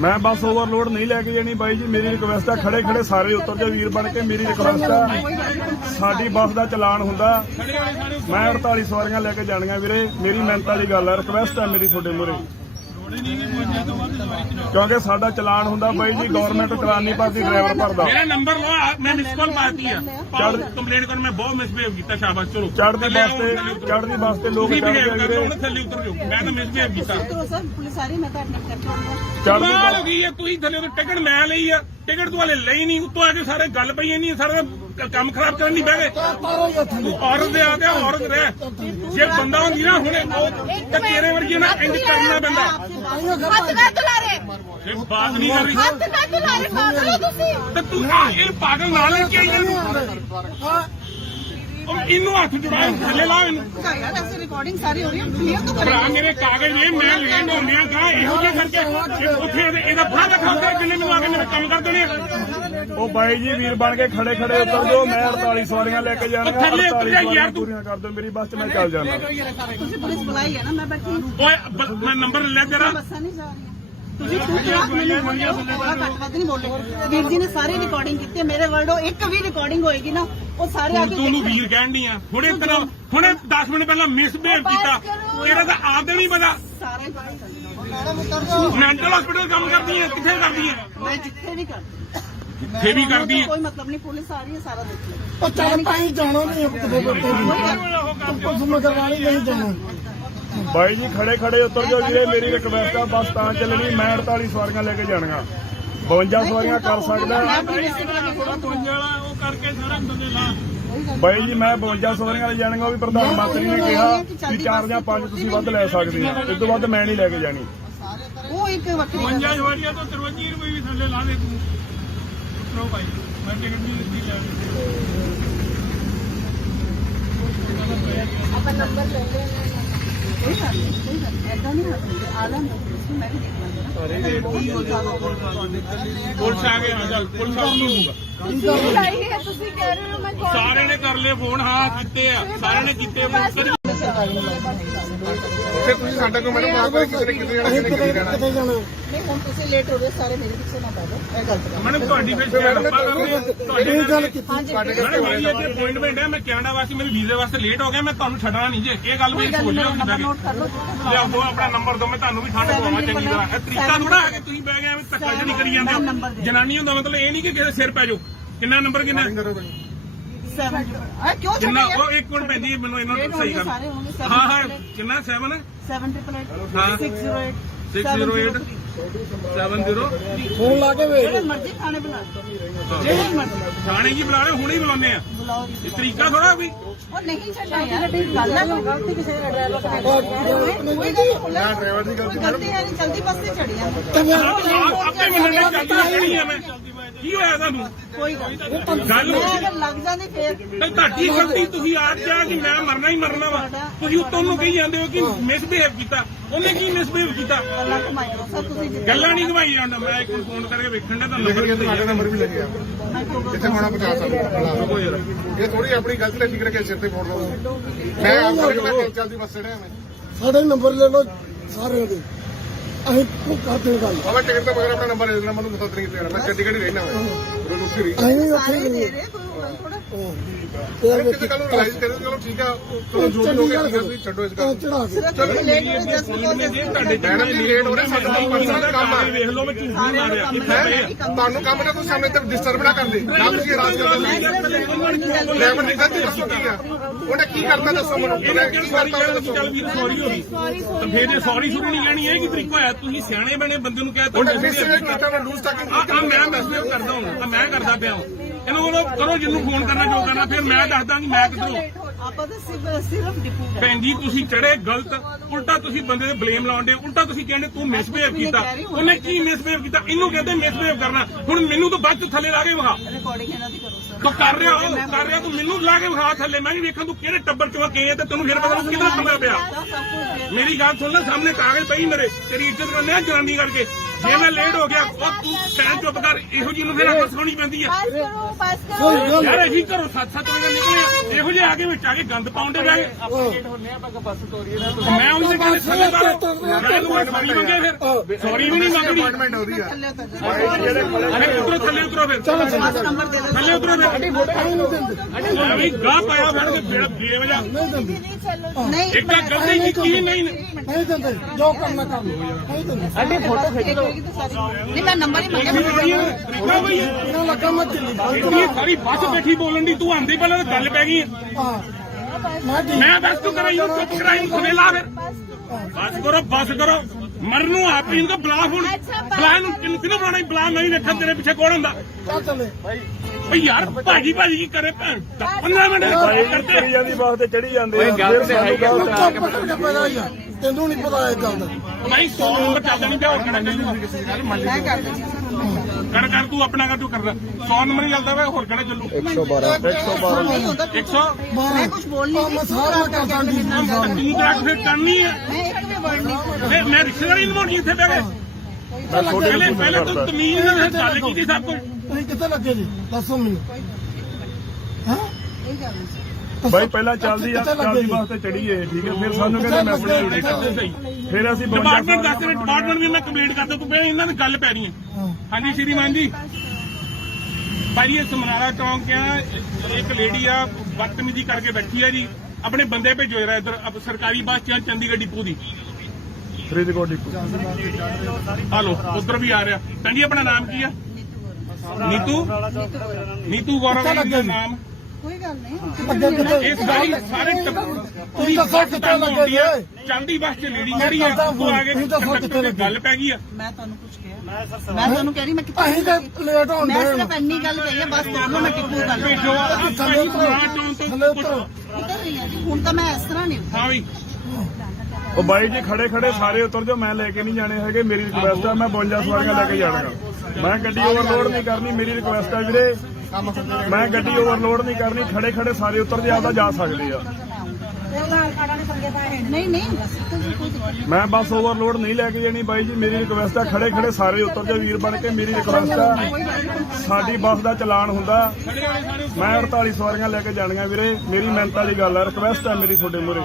ਮੈਂ ਬੱਸ ਓਵਰਲੋਡ ਨਹੀਂ ਲੈ ਕੇ ਜਾਣੀ ਬਾਈ ਜੀ ਮੇਰੀ ਰਿਕੁਐਸਟ ਆ ਖੜੇ ਸਾਰੇ ਉਤਰ ਜਾਓ ਵੀਰ ਬਣ ਕੇ ਮੇਰੀ ਰਿਕੁਐਸਟ ਆ ਸਾਡੀ ਬੱਸ ਦਾ ਚਲਾਨ ਹੁੰਦਾ ਮੈਂ 48 ਸਵਾਰੀਆਂ ਲੈ ਕੇ ਜਾਣੀਆਂ ਵੀਰੇ ਮੇਰੀ ਮਿਹਨਤ ਵਾਲੀ ਗੱਲ ਆ ਰਿਕੁਐਸਟ ਆ ਮੇਰੀ ਤੁਹਾਡੇ ਮੂਹਰੇ ਕਿਉਂਕਿ ਸਾਡਾ ਚਲਾਨ ਹੁੰਦਾ ਬਾਈ ਜੀ ਗਵਰਨਮੈਂਟ ਚਲਾਨ ਨਹੀਂ ਭਰਦੀ ਡਰਾਈਵਰ ਭਰਦਾ ਮੇਰਾ ਨੰਬਰ ਲਓ ਮੈਂ ਮਿਸ ਕਾਲ ਮਾਰਤੀ ਆ ਕੰਪਲੇਂਟ ਕਰ ਮੈਂ ਬਹੁਤ ਮਿਸਬਿਹੇਵ ਕੀਤਾ ਸ਼ਾਬਾਸ਼ ਚਲੋ ਚੜ੍ਹਦੀ ਬੱਸ ਤੇ ਲੋਕ ਤੁਸੀਂ ਚੜ੍ਹਦੇ ਬਿਹੇਵ ਆ ਕਰਦੇ ਵੀਰੇ ਉਹਨੇ ਥੱਲੇ ਉਤਰ ਜਾਓ ਮੈਂ ਤਾਂ ਮਿਸਬਿਹੇਵ ਕੀਤਾ ਉਤਰੋ ਸਰ ਪੁਲਿਸ ਆ ਰਹੀ ਮੈਂ ਤਾਂ ਐਡਮਿਟ ਕਰਕੇ ਆਉਂਗਾ ਚੜ੍ਹਦੀ ਕਮਾਲ ਹੋ ਬੱਸ ਗਈ ਹੈ ਤੁਸੀਂ ਥੱਲੇ ਤੋਂ ਟਿਕਟ ਮੈਂ ਲਈ ਆ ਟਿਕਟ ਤੂੰ ਹਲੇ ਲਈ ਨਹੀਂ ਉੱਤੋਂ ਆ ਕੇ ਸਾਰੇ ਗੱਲ ਪਈ ਨਹੀਂ ਸਾਰਾ ਕੰਮ ਖਰਾਬ ਕਰਨ ਨਹੀਂ ਬਹਿ ਗਏ ਤਾਰੋ ਹੀ ਥੱਲੇ ਤੂੰ ਔਰਤ ਦੇ ਆ ਗਿਆ ਔਰਤ ਰਹਿ ਜੇ ਬੰਦਾ ਹੁੰਦੀ ਨਾ ਹੁਣੇ ਉਹ ਤਾਂ ਤੇਰੇ ਵਰਗੀ ਨਾ ਇੰਜ ਕਰਨਾ ਪੈਂਦਾ हाथ में दुला रहे ਇਹ ਬਾਤ ਨਹੀਂ ਕਰ ਰਹੀ ਹੱਥ ਕੱਟ ਲਾ ਰਹੇ ਪਾਗਲ ਹੋ ਤੁਸੀਂ ਤੇ ਤੂੰ ਇਹ ਪਾਗਲ ਨਾਲ ਲੈ ਕੇ ਆਈ ਇਹਨੂੰ ਉਹ ਇਹਨੂੰ ਹੱਥ ਜੁੜਾ ਥੱਲੇ ਲਾ ਇਹਨੂੰ ਯਾਰ ਐਸੇ ਰਿਕਾਰਡਿੰਗ ਸਾਰੀ ਹੋ ਰਹੀ ਹੈ ਕਲੀਅਰ ਤਾਂ ਭਰਾ ਕਰੋ ਮੇਰੇ ਕਾਗਜ਼ ਇਹ ਮੈਂ ਲੈਣ ਹੁੰਦਿਆਂ ਕਾ ਇਹੋ ਜਿਹਾ ਕਰਕੇ ਉੱਥੇ ਇਹਦਾ ਫਾਹ ਰੱਖਾਂਗੇ ਜਿੰਨੇ ਮੈਨੂੰ ਆ ਕੇ ਮੇਰੇ ਕੰਮ ਕਰ ਦੇਣੇ ਆ। ਉਹ ਬਾਈ ਜੀ ਵੀਰ ਬਣ ਕੇ ਖੜੇ ਖੜੇ ਉਤਰ ਜਾਓ, ਮੈਂ 48 ਸਵਾਰੀਆਂ ਲੈ ਕੇ ਜਾਣਾ, ਥੱਲੇ ਉਤਰ 48 ਜਾ ਯਾਰ ਸਵਾਰੀਆਂ ਤੂੰ। ਪੂਰੀਆਂ ਕਰ ਦਿਓ ਮੇਰੀ ਬੱਸ 'ਚ ਮੈਂ ਚੱਲ ਜਾਣਾ। ਤੁਸੀਂ ਪੁਲਿਸ ਬੁਲਾਈ ਹੈ ਨਾ, ਮੈਂ ਬੈਠੀ ਹਾਂ। ਓਏ ਮੈਂ ਨੰਬਰ ਲੈ ਤੇਰਾ ਬੱਸਾਂ ਨਹੀਂ ਜਾ ਰਹੀਆਂ। ਤੁਸੀਂ ਮੈਨੂੰ ਘੱਟ ਵੱਧ ਨਹੀਂ ਬੋਲੇ। ਵੀਰ ਜੀ ਨੇ ਸਾਰੀ ਰਿਕਾਰਡਿੰਗ ਕੀਤੀ ਹੈ, ਮੇਰੇ ਵਰਡੋ ਇੱਕ ਵੀ ਰਿਕਾਰਡਿੰਗ ਹੋਏਗੀ ਨਾ ਉਹ ਸਾਰੇ ਆ ਕੇ ਤੂੰ ਨੂੰ ਵੀਰ ਕਹਿਣ ਦੀ ਆ ਹੁਣੇ 10 ਮਿੰਟ ਪਹਿਲਾਂ ਮਿਸਬਿਹੇਵ ਕੀਤਾ ਇਹਦਾ ਤਾਂ ਆਪ ਨਹੀਂ ਪਤਾ। ਸਾਰੇ ਮੈਂਟਲ ਹਸਪੀਟਲ ਕੰਮ ਕਰਦੀ ਹੈ ਕਿੱਥੇ ਕਰਦੀ ਹੈ ਮੈਂ ਜਿੱਥੇ ਵੀ ਕਰਦੀ ਜਿੱਥੇ ਵੀ ਕਰਦੀ ਹੈ ਕੋਈ ਮਤਲਬ ਨਹੀਂ, ਪੁਲਿਸ ਆ ਰਹੀ ਹੈ ਸਾਰਾ ਦੇਖ ਲਓ। ਉਹ ਚੱਲ ਪਾਈ ਜਾਣਾ ਨਹੀਂ ਕਿਤੇ ਬੱਤੇ ਕੁਝ ਮਗਰਵਾਣੀ ਨਹੀਂ ਜਾਣਾ। ਬਾਈ ਜੀ ਖੜੇ ਖੜੇ ਉਤਰ ਜਾਓ ਵੀਰੇ, ਮੇਰੀ ਰਿਕਵੈਸਟ ਆ, ਬੱਸ ਤਾਂ ਚੱਲਣੀ, ਮੈਂ 48 ਸਵਾਰੀਆਂ ਲੈ ਕੇ ਜਾਣੀਆਂ, 52 ਸਵਾਰੀਆਂ ਕਰ ਸਕਦਾ। ਉਹ ਕਰਕੇ ਸਾਰਾ ਬੰਦੇ ਲਾ ਬਾਈ ਜੀ ਮੈਂ 52 ਸਵਾਰੀਆਂ ਲੈ ਜਾਣੀਆਂ, ਉਹ ਵੀ ਪ੍ਰਧਾਨ ਮੰਤਰੀ ਨੇ ਕਿਹਾ ਵੀ 4 ਜਾਂ 5 ਤੁਸੀਂ ਵੱਧ ਲੈ ਸਕਦੇ ਹੋ, ਇਸ ਤੋਂ ਵੱਧ ਮੈਂ ਨਹੀਂ ਲੈ ਕੇ ਜਾਣੀ। ਉਹ ਇੱਕ ਵੱਖਰੀ 52 ਜਵਾਰੀਆਂ ਤੋਂ 53 ਰੁਪਏ ਵੀ ਥੱਲੇ ਲਾ ਦੇ ਤੂੰ ਉਤਰੋ ਭਾਈ ਮੈਂ ਟਿਕਟ ਨਹੀਂ ਦਿੱਤੀ ਲੈ ਆਪਾਂ ਨੰਬਰ ਲੈ ਲੈ ਕੋਈ ਗੱਲ ਨਹੀਂ ਐਦਾਂ ਨਹੀਂ ਹੱਥ ਆਲਮ ਮੈਂ ਵੀ ਦੇਖ ਲਾਂਗਾ ਪੁਲਿਸ ਆ ਗਏ ਹਾਂ ਚੱਲ ਪੁਲਿਸ ਆ ਲੂਗਾ ਤੁਸੀਂ ਲਾਈ ਹੈ ਤੁਸੀਂ ਕਹਿ ਰਹੇ ਹੋ ਮੈਂ ਕਾਲ ਸਾਰਿਆਂ ਨੇ ਕਰ ਲਏ ਫੋਨ ਹਾਂ ਕੀਤੇ ਆ ਸਾਰਿਆਂ ਨੇ ਕੀਤੇ ਫੋਨ ਫਿਰ ਤੁਸੀਂ ਸਾਡਾ ਕੋਈ ਮੈਡਮ ਆਪ ਕਿਤੇ ਕਿਤੇ ਜਾਣਾ ਅਸੀਂ ਕਿਤੇ ਜਾਣਾ ਕਿਤੇ ਜਾਣਾ। ਨਹੀਂ ਹੁਣ ਤੁਸੀਂ ਲੇਟ ਹੋ ਗਏ, ਸਾਰੇ ਮੇਰੇ ਪਿੱਛੇ ਨਾ ਪੈ ਜਾਓ, ਇਹ ਗਲਤ ਗੱਲ ਮੈਡਮ ਤੁਹਾਡੀ ਫਿਰ ਸ਼ਾਇਦ ਆਪਾਂ ਕਰਦੇ ਆ ਤੁਹਾਡੀ ਇਹ ਗੱਲ ਕੀਤੀ ਸਾਡੇ ਮੈਡਮ ਮੇਰੀ ਇੱਥੇ ਅਪਾਇੰਟਮੈਂਟ ਹੈ ਮੈਂ ਕੈਨੇਡਾ ਵਾਸਤੇ ਮੇਰੇ ਵੀਜ਼ੇ ਵਾਸਤੇ ਲੇਟ ਹੋ ਗਿਆ ਮੈਂ ਤੁਹਾਨੂੰ ਛੱਡਣਾ ਨਹੀਂ ਜੇ ਇਹ ਗੱਲ ਵੀ ਕੋਈ ਗੱਲ ਸੋਚ ਨਹੀਂ, ਲਿਓ ਮੇਰਾ ਕਿਦਾਂ ਨੰਬਰ ਨੋਟ ਕਰ ਲਓ। ਲਿਆਓ ਦੋ ਆਪਣਾ ਨੰਬਰ ਦੋ ਮੈਂ ਤੁਹਾਨੂੰ ਵੀ ਠੰਡ ਪਵਾਵਾਂ ਚੰਗੀ ਤਰ੍ਹਾਂ ਇਹ ਤਰੀਕਾ ਥੋੜਾ ਹੈ ਕਿ ਤੁਸੀਂ ਬਹਿ ਗਏ ਐਵੇਂ ਧੱਕਾ ਜਿਹੜੀ ਕਰੀ ਜਾਂਦੇ ਹੋ ਜਨਾਨੀ ਹੁੰਦਾ ਮਤਲਬ ਇਹ ਨਹੀਂ ਕਿ ਕਿਸੇ ਸਿਰ ਪੈ ਜਾਓ ਕਿੰਨਾ ਨੰਬਰ ਕਿੰਨਾ 7 ਆ ਕਿਉਂ ਕਿੰਨਾ ਛੱਡਿਆ ਉਹ ਇੱਕ ਮਿੰਟ ਪੈਂਦੀ ਮੈਨੂੰ ਇਹਨਾਂ ਨੂੰ ਸਹੀ ਕਰ ਸਾਰੇ ਹੋਣਗੇ ਹਾਂ ਹਾਂ ਕਿੰਨਾ 7 788 608 608 70 ਫੋਨ ਲਾ ਕੇ ਵੇਖ ਜਿਹੜੇ ਮਰਜ਼ੀ ਖਾਣੇ ਬਣਾ ਲਓ, ਜਿਹੜੇ ਮਰਜ਼ੀ ਥਾਣੇ ਕੀ ਬੁਲਾ ਰਹੇ ਹੁਣੇ ਹੀ ਬੁਲਾਉਂਦੇ ਆ ਬੁਲਾਓ। ਇਹ ਤਰੀਕਾ ਥੋੜਾ ਵੀ ਉਹ ਨਹੀਂ ਛੱਡਣਾ ਯਾਰ, ਗੱਲ ਹੈ ਗਲਤੀ ਕਿਸੇ ਦਾ ਡਰਾਈਵਰ ਦਾ ਨਾ ਡਰਾਈਵਰ ਦੀ ਗਲਤੀ ਗਲਤੀ ਹੈ ਨਹੀਂ, ਜਲਦੀ ਬੱਸ ਤੇ ਚੜੀ ਆ ਆਪੇ ਮੰਨਣੇ ਚਾਹੀਦੀ ਖੜੀ ਆ ਮੈਂ ਕੀ ਹੋਇਆ ਤੁਹਾਨੂੰ ਕੋਈ ਗੱਲ ਨਹੀਂ। ਗੱਲ ਮੈਂ ਅਗਰ ਲੱਗ ਜਾਂਦੀ ਫੇਰ ਤੇ ਤੁਹਾਡੀ ਗਲਤੀ ਤੁਸੀਂ ਆਪ ਕਿਹਾ ਕਿ ਮੈਂ ਮਰਨਾ ਹੀ ਮਰਨਾ ਵਾ ਤੁਸੀਂ ਉੱਤੋਂ ਨੂੰ ਕਹੀ ਜਾਂਦੇ ਹੋ ਕਿ ਮਿਸਬਿਹੇਵ ਕੀਤਾ ਉਹਨੇ ਕੀ ਮਿਸਬਿਹੇਵ ਕੀਤਾ ਗੱਲਾਂ ਘੁਮਾਈ ਜਾਓ ਸਰ, ਤੁਸੀਂ ਜਿੱਦਾਂ ਗੱਲਾਂ ਨਹੀਂ ਘਵਾਈ ਜਾਂਦਾ ਮੈਂ ਇੱਕ ਫੋਨ ਕਰਕੇ ਵੇਖਣ ਦਾ ਤੁਹਾਨੂੰ ਲਿਖ ਨੰਬਰ ਕੇ ਤੁਹਾਡਾ ਨੰਬਰ ਵੀ ਲੱਗਿਆ ਮੈਂ ਕਿਉਂ ਜਿੱਥੇ ਹੋਣਾ ਪਹੁੰਚਾ ਸਕਦਾ ਇਹ ਥੋੜੀ ਆਪਣੀ ਗਲਤੀ ਦਾ ਫਿਕਰ ਕੇ ਸਿਰ ਤੇ ਫੋੜ ਲਓ ਮੈਂ ਆਪ ਕਰਕੇ ਚੱਲਦੀ ਬੱਸ ਚੜਿਆ ਮੈਂ ਸਾਡੇ ਨੰਬਰ ਲੈ ਲਓ ਸਾਰਿਆਂ ਦੇ, ਅਸੀਂ ਉਹ ਕਰਦੇ ਹਾਂ ਗੱਲ। ਬਾਬਾ ਟਿਕਟ ਤੋਂ ਬਗੈਰ ਆਪਣਾ ਨੰਬਰ ਦੇ ਦੇਣਾ ਮੈਨੂੰ ਦੱਸ ਨਹੀਂ ਕਿਤੇ ਮੈਂ ਚੰਡੀਗੜ੍ਹ ਹੀ ਰਹਿਣਾ ਮੈਂ ਉਹ ਦੁੱਖੀ ਰਹੀ ਅਸੀਂ ਉੱਥੇ ਸਾਰੇ ਹੀ ਦੇ ਗਏ। ਰਹੇ ਕੋਈ ਗੱਲ ਥੋੜਾ ਕਿਸੇ ਗੱਲ ਨੂੰ ਰਿਲਾਈਜ਼ ਕਰੇ ਚਲੋ ਠੀਕ ਆ ਚਲੋ ਜੋ ਵੀ ਹੋ ਗਿਆ ਤੁਸੀਂ ਛੱਡੋ ਇਸ ਗੱਲ ਚੜਾ ਕੇ ਸਿਰਫ ਲੇਟ ਹੋ ਜਸਟ ਤੁਹਾਡੇ ਮੈਡਮ ਜੀ ਲੇਟ ਹੋ ਰਹੇ ਸਾਡਾ ਪਰਸਨਲ ਕੰਮ ਆ ਵੇਖ ਲਓ ਮੈਂ ਝੂਠ ਨਹੀਂ ਮਾਰਿਆ ਤੁਹਾਨੂੰ ਕੰਮ ਨਾ ਕੋਈ ਸਾਹਮਣੇ ਤੇ ਡਿਸਟਰਬ ਨਾ ਕਰਦੇ ਨਾ ਤੁਸੀਂ ਰਾਜ ਕਰਦੇ ਡਰਾਈਵਰ ਦੀ ਗਲਤੀ ਦੱਸੋ ਕੀ ਆ ਉਹਨੇ ਕੀ ਕਰਤਾ ਦੱਸੋ ਮੈਨੂੰ ਉਹਨੇ ਕੀ ਕਰਤਾ ਉਹਨੇ ਦੱਸੋ ਚੱਲ ਵੀਰ ਸੌਰੀ ਹੋ ਗਈ ਤਾਂ ਫੇਰ ਜੇ ਸੌਰੀ ਸ਼ੁਰੂ ਨਹੀਂ ਲੈਣੀ ਇਹ ਕੀ ਤਰੀਕਾ ਹੋਇਆ ਤੁਸੀਂ ਸਿਆਣੇ ਬਣੇ ਬੰਦੇ ਨੂੰ ਕਹਿ ਤਾ ਉਹਨੇ ਮਿਸਬਿਹੇਵ ਕੀਤਾ ਮੈਂ ਲੂਜ਼ ਟਾਕਿੰਗ ਆ ਮੈਂ ਮੈਸੇਜ ਕਰਦਾ ਹਾਂ ਮੈਂ ਕਰਦਾ ਪਿਆ ਇਹਨੂੰ ਬੋਲੋ ਕਰੋ ਜਿਹਨੂੰ ਫੋਨ ਕਰਨਾ ਜੋ ਕਰਨਾ ਫਿਰ ਮੈਂ ਦੱਸਦਾ ਕਿ ਮੈਂ ਕਿੱਧਰੋਂ ਆਪਾਂ ਤਾਂ ਸਿਰਫ ਡਿਪੂ ਭੈਣ ਜੀ ਤੁਸੀਂ ਚੜੇ ਗਲਤ ਉਲਟਾ ਤੁਸੀਂ ਬੰਦੇ ਤੇ ਬਲੇਮ ਲਾਉਂਦੇ ਉਲਟਾ ਤੁਸੀਂ ਕਹਿੰਦੇ ਤੂੰ ਮਿਸਬਿਹੇਵ ਕੀਤਾ ਉਹਨੇ ਕੀ ਮਿਸਬਿਹੇਵ ਕੀਤਾ ਇਹਨੂੰ ਕਹਿੰਦੇ ਮਿਸਬਿਹੇਵ ਕਰਨਾ ਹੁਣ ਮੈਨੂੰ ਤਾਂ ਬਾਅਦ ਚ ਥੱਲੇ ਲਾ ਕੇ ਵਿਖਾ ਰਿਕਾਰਡਿੰਗ ਇਹਨਾਂ ਦੀ ਕਰੋ ਸਰ। ਤੂੰ ਕਰ ਰਿਹਾ ਤੂੰ ਮੈਨੂੰ ਲਾ ਕੇ ਵਿਖਾ ਥੱਲੇ ਮੈਂ ਵੀ ਵੇਖਾਂ ਤੂੰ ਕਿਹੜੇ ਟੱਬਰ ਚੋਂ ਗਏ ਤੇ ਤੈਨੂੰ ਫਿਰ ਪਤਾ ਲੱਗੂ ਕਿਹਦਾ ਪੰਗਾ ਪਿਆ ਸਭ ਕੁਝ ਦੇ ਮੇਰੀ ਗੱਲ ਸੁਣ ਲੈ ਸਾਹਮਣੇ ਕਾਗਜ਼ ਪਈ ਮੇਰੇ ਤੇਰੀ ਇੱਜ਼ਤ ਕਰਨੇ ਆ ਜਨਾਨੀ ਕਰਕੇ ਜੇ ਮੈਂ ਲੇਟ ਹੋ ਗਿਆ ਉਹ ਤੂੰ ਸਹਿਣ ਚੁੱਪ ਕਰ ਇਹੋ ਜਿਹੀ ਨੂੰ ਫਿਰ ਅੱਖ ਸੁਣੀ ਪੈਂਦੀ ਆ पास करो ਯਾਰ ਅਸੀਂ ਘਰੋਂ 7-7 ਵਜੇ ਨਿਕਲੇ ਆ ਇਹੋ ਜਿਹੇ ਆ ਕੇ ਵਿੱਚ ਆ ਕੇ ਗੰਦ ਪਾਉਂਦੇ ਬੈ ਮੈਂ ਉਹਨੂੰ ਕਹਿੰਦੇ ਥੱਲੇ ਬਾਹਰ ਸੌਰੀ ਮੰਗੇ ਫਿਰ ਸੌਰੀ ਵੀ ਨਹੀਂ ਮੰਗਣੀ ਅਪਾਇੰਟਮੈਂਟ ਹੋ ਰਹੀ ਆ ਥੱਲੇ ਉਤਰ ਜਾਓ। ਅਰੇ ਉਤਰੋ ਥੱਲੇ ਉਤਰੋ ਫਿਰ ਬਸ ਨੰਬਰ ਦੇ ਦਿਓ। ਥੱਲੇ ਉਤਰੋ ਫਿਰ ਅਭੀ ਗਾਹ ਪਾਇਆ ਫੜ ਕੇ ਬੇਵਜਾ नहीं चलो ਨਹੀਂ ਇੱਕ ਤਾਂ ਗਲਤੀ ਕੀਤੀ ਨਹੀਂ ਨਹੀਂ ਦਿੰਦੇ ਜੋ ਕਰਨਾ ਕੰਮ ਨਹੀਂ ਦਿੰਦੇ ਅੱਡੇ ਫੋਟੋ ਖਿੱਚ ਲਓ ਨਹੀਂ ਮੈਂ ਨੰਬਰ ਹੀ ਮੰਗਿਆ ਤਰੀਕਾ ਬਈ ਇਹਨਾਂ ਲੱਗਾ ਮੈਂ ਦਿੱਲੀ ਇੰਨੀ ਸਾਰੀ ਬੱਸ ਬੈਠੀ ਬੋਲਣ ਦੀ ਤੂੰ ਆਂਦੀ ਪਹਿਲਾਂ ਤਾਂ ਗੱਲ ਪੈ ਗਈ ਹੈ। ਹਾਂ ਮੈਂ ਠੀਕ ਮੈਂ ਬਸ ਤੂੰ ਕਰਾਈ ਚੁੱਪ ਕਰਾਈ ਖਵੇ ਲਾ ਫਿਰ ਬਸ ਕਰੋ ਮਰਨ ਨੂੰ ਆਪ ਹੀ ਇਹਨੂੰ ਬੁਲਾ ਹੁਣ ਬੁਲਾ ਨੂੰ ਕਿਹਨੂੰ ਬੁਲਾਣਾ ਬੁਲਾ ਨਹੀਂ ਵੇਖਣ ਤੇਰੇ ਪਿੱਛੇ ਕੌਣ ਹੁੰਦਾ ਚੱਲ ਚੱਲੇ ਓਏ ਯਾਰ ਭਾਜੀ ਕੀ ਕਰੇ ਭੈਣ 15 ਮਿੰਟ ਬਾਈ ਕਰਦੇ ਚੜੀ ਜਾਂਦੀ ਬੱਸ ਤੇ ਚੜੀ ਜਾਂਦੇ ਆ ਫਿਰ ਸਾਨੂੰ ਗਲਤ ਹੈ ਕੰਮ ਪਤਾ ਨਹੀਂ ਪਤਾ ਹੀ ਆ ਤੈਨੂੰ ਨਹੀਂ ਪਤਾ ਇਹ ਗੱਲ ਦਾ ਭਾਈ 100 ਨੰਬਰ ਚੱਲਦਾ ਨਹੀਂ ਪਿਆ ਹੋਰ ਕਿਹੜਾ ਚੱਲੂ ਮੈਂ ਕਰ ਦਿੰਦੀ ਕਰ ਤੂੰ ਆਪਣਾ ਕਰ ਤੂੰ ਕਰਦਾ 100 ਨੰਬਰ ਹੀ ਚੱਲਦਾ ਵਾ ਹੋਰ ਕਿਹੜਾ ਚੱਲੂ 112 ਨਹੀਂ ਹੁੰਦਾ 100 ਮੈਂ ਕੁਝ ਬੋਲ ਨਹੀਂ ਮੈਂ ਸਾਰਾ ਕਰਦਾ ਜੀ ਤੂੰ ਤਾਂ ਫਿਰ ਕਰਨੀ ਹੈ ਮੈਂ ਇੱਕ ਵੀ ਵਰਡ ਨਹੀਂ ਬੋਲਿਆ ਮੈਂ ਰਿਸ਼ਤੇਦਾਰੀ ਨਿਭਾਉਣੀ ਇੱਥੇ ਬਹਿ ਕੇ ਮੈਂ ਤੁਹਾਡੇ ਪਹਿਲੇ ਤੂੰ ਤਮੀਜ਼ ਨਾਲ ਗੱਲ ਕੀਤੀ ਸਭ ਕੁਝ ਤੁਸੀਂ ਕਿੱਥੇ ਲੱਗੇ ਜੀ ਦੱਸੋ ਮੈਨੂੰ ਹਾਂ ਇਹ ਗੱਲ ਨਹੀਂ ਬਾਈ ਪਹਿਲਾਂ ਚੱਲਦੀ ਬੱਸ ਤੇ ਚੜੀਏ ਠੀਕ ਹੈ ਫਿਰ ਸਾਨੂੰ ਕਹਿੰਦੇ ਮੈਂ ਆਪਣੀ ਡਿਊਟੀ ਕਰਦਾ ਫਿਰ ਅਸੀਂ ਡਿਪਾਰਟਮੈਂਟ ਦੱਸ ਰਹੇ ਡਿਪਾਰਟਮੈਂਟ ਵੀ ਮੈਂ ਕੰਪਲੀਟ ਕਰਦਾ ਤੂੰ ਪਹਿਲਾਂ ਇਹਨਾਂ ਦੀ ਗੱਲ ਪੈ ਰਹੀ ਹੈ ਹਾਂਜੀ ਸ਼੍ਰੀਮਾਨ ਜੀ ਭਾਈ ਇਹ ਸਮਨਾਰਾ ਚੌਂਕ ਆ ਇੱਕ ਲੇਡੀ ਆ ਬਦਤਮੀਜ਼ੀ ਕਰਕੇ ਬੈਠੀ ਆ ਜੀ ਆਪਣੇ ਬੰਦੇ ਭੇਜੋ ਜਰਾ ਇੱਧਰ ਸਰਕਾਰੀ ਬੱਸ ਚ ਚੰਡੀਗੜ੍ਹ ਡਿਪੂ ਦੀ ਫਰੀਦਕੋਟ ਡਿਪੂ ਹਲੋ ਉਧਰ ਵੀ ਆ ਰਿਹਾ ਕਹਿੰਦੀ ਆਪਣਾ ਨਾਮ ਕੀ ਆ ਨੀਤੂ ਗੌਰਵ ਜੀ ਦਾ ਨਾਮ ਕੋਈ ਗੱਲ ਨਹੀਂ ਅੱਗੇ ਕਿੱਥੇ ਇਸ ਵਾਰੀ ਸਾਰੇ ਪੂਰੀ ਦੱਸੋ ਕਿੱਥੇ ਲੱਗੇ ਜੀ ਚਲਦੀ ਬੱਸ ਚ ਲੇਡੀ ਜਿਹੜੀ ਆ ਉਹ ਆ ਕੇ ਗੱਲ ਪੈ ਗਈ ਆ ਮੈਂ ਤੁਹਾਨੂੰ ਕੁਝ ਕਿਹਾ ਮੈਂ ਤੁਹਾਨੂੰ ਕਹਿ ਰਹੀ ਮੈਂ ਕਿੱਥੇ ਅਸੀਂ ਤਾਂ ਲੇਟ ਹੋਣ ਮੈਂ ਦੇ ਸਿਰਫ ਇੰਨੀ ਗੱਲ ਕਹੀ ਹੈ ਬਸ ਦੋਨੋਂ ਮੈਂ ਟਿੱਪੂ ਗੱਲ ਭੇਜੋ ਥੱਲੇ ਉਤਰੋ ਉਤਰ ਰਹੀ ਹਾਂ ਜੀ ਹੁਣ ਤਾਂ ਮੈਂ ਇਸ ਤਰ੍ਹਾਂ ਨਹੀਂ ਹਾਂ ਵੀ ਉਹ ਬਾਈ ਜੀ ਖੜੇ ਸਾਰੇ ਉਤਰ ਜਾਓ ਮੈਂ ਲੈ ਕੇ ਨਹੀਂ ਜਾਣੇ ਹੈਗੇ ਮੇਰੀ ਰਿਕੁਐਸਟ ਹੈ ਮੈਂ 52 ਸਵਾਰੀਆਂ ਲੈ ਕੇ ਜਾਣਾਗਾ ਮੈਂ ਗੱਡੀ ਓਵਰਲੋਡ ਨਹੀਂ ਕਰਨੀ ਮੇਰੀ ਰਿਕੁਐਸਟ ਹੈ ਵੀਰੇ ਮੈਂ ਗੱਡੀ ਓਵਰਲੋਡ ਨਹੀਂ ਕਰਨੀ ਖੜੇ ਸਾਰੇ ਉਤਰ ਜੇ ਆਪਦਾ ਜਾ ਸਕਦੇ ਆ ਨਹੀਂ ਮੈਂ ਬੱਸ ਓਵਰਲੋਡ ਨਹੀਂ ਲੈ ਕੇ ਜਾਣੀ ਬਾਈ ਜੀ ਮੇਰੀ ਰਿਕੁਐਸਟ ਹੈ ਖੜੇ ਸਾਰੇ ਉਤਰ ਜਾਓ ਵੀਰ ਬਣ ਕੇ ਮੇਰੀ ਰਿਕੁਐਸਟ ਹੈ ਸਾਡੀ ਬੱਸ ਦਾ ਚਲਾਨ ਹੁੰਦਾ ਮੈਂ 48 ਸਵਾਰੀਆਂ ਲੈ ਕੇ ਜਾਣੀਆਂ ਵੀਰੇ ਮੇਰੀ ਮਿਹਨਤ ਵਾਲੀ ਗੱਲ ਹੈ ਰਿਕੁਐਸਟ ਹੈ ਮੇਰੀ ਤੁਹਾਡੇ ਮੂਹਰੇ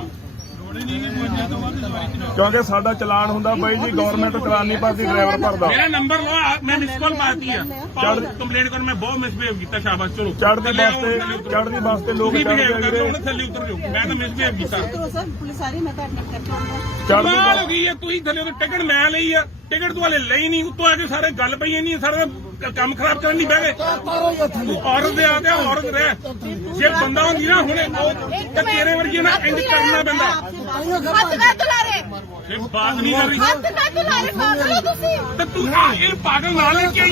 ਕਿਉਂਕਿ ਸਾਡਾ ਚਲਾਨ ਹੁੰਦਾ ਬਾਈ ਜੀ ਗਵਰਨਮੈਂਟ ਚਲਾਨ ਨਹੀਂ ਭਰਦੀ ਡਰਾਈਵਰ ਭਰਦਾ ਮੇਰਾ ਨੰਬਰ ਲਓ ਮੈਂ ਮਿਸ ਕਾਲ ਮਾਰਤੀ ਆ ਕੰਪਲੇਂਟ ਕਰ ਮੈਂ ਬਹੁਤ ਮਿਸਬਿਹੇਵ ਕੀਤਾ ਸ਼ਾਬਾਸ਼ ਚਲੋ ਚੜ੍ਹਦੀ ਬੱਸ ਤੇ ਲੋਕ ਚੜ੍ਹਦੇ ਆ ਵੀਰੇ ਉਹਨੇ ਥੱਲੇ ਉਤਰ ਜਾਓ ਮੈਂ ਤਾਂ ਮਿਸਬਿਹੇਵ ਕੀਤਾ ਸਰ ਪੁਲਿਸ ਆ ਰਹੀ ਮੈਂ ਤਾਂ ਐਡਮਿਟ ਕਰਕੇ ਆਉਂਦਾ ਕਮਾਲ ਹੋ ਗਈ ਹੈ ਤੁਸੀਂ ਥੱਲੇ ਤੋਂ ਟਿਕਟ ਮੈਂ ਲਈ ਆ ਟਿਕਟ ਤੂੰ ਹਲੇ ਲਈ ਨਹੀਂ ਉੱਤੋਂ ਆ ਕੇ ਸਾਰੇ ਗੱਲ ਪਈ ਨਹੀਂ ਸਾਰਾ ਕੰਮ ਖਰਾਬ ਕਰਨ ਨਹੀਂ ਬਹਿ ਗਏ ਔਰਤ ਦੇ ਆ ਗਿਆ ਔਰਤ ਰਹਿ ਜੇ ਬੰਦਾ ਹੁੰਦੀ ਨਾ ਹੁਣੇ ਉਹ ਤੇਰੇ ਵਰਗੀ ਨਾ ਇੰਜ ਕਰਨਾ ਪੈਂਦਾ ਹੱਥ ਨਾ ਦੁਲਾਰੇ ਇਹ ਬਾਤ ਨਹੀਂ ਕਰ ਰਹੀ ਹੱਥ ਨਾ ਦੁਲਾਰੇ ਪਾਗਲ ਹੋ ਤੁਸੀਂ ਤੇ ਤੂੰ ਇਹ ਪਾਗਲ ਨਾਲ ਲੈ ਕੇ ਆਈ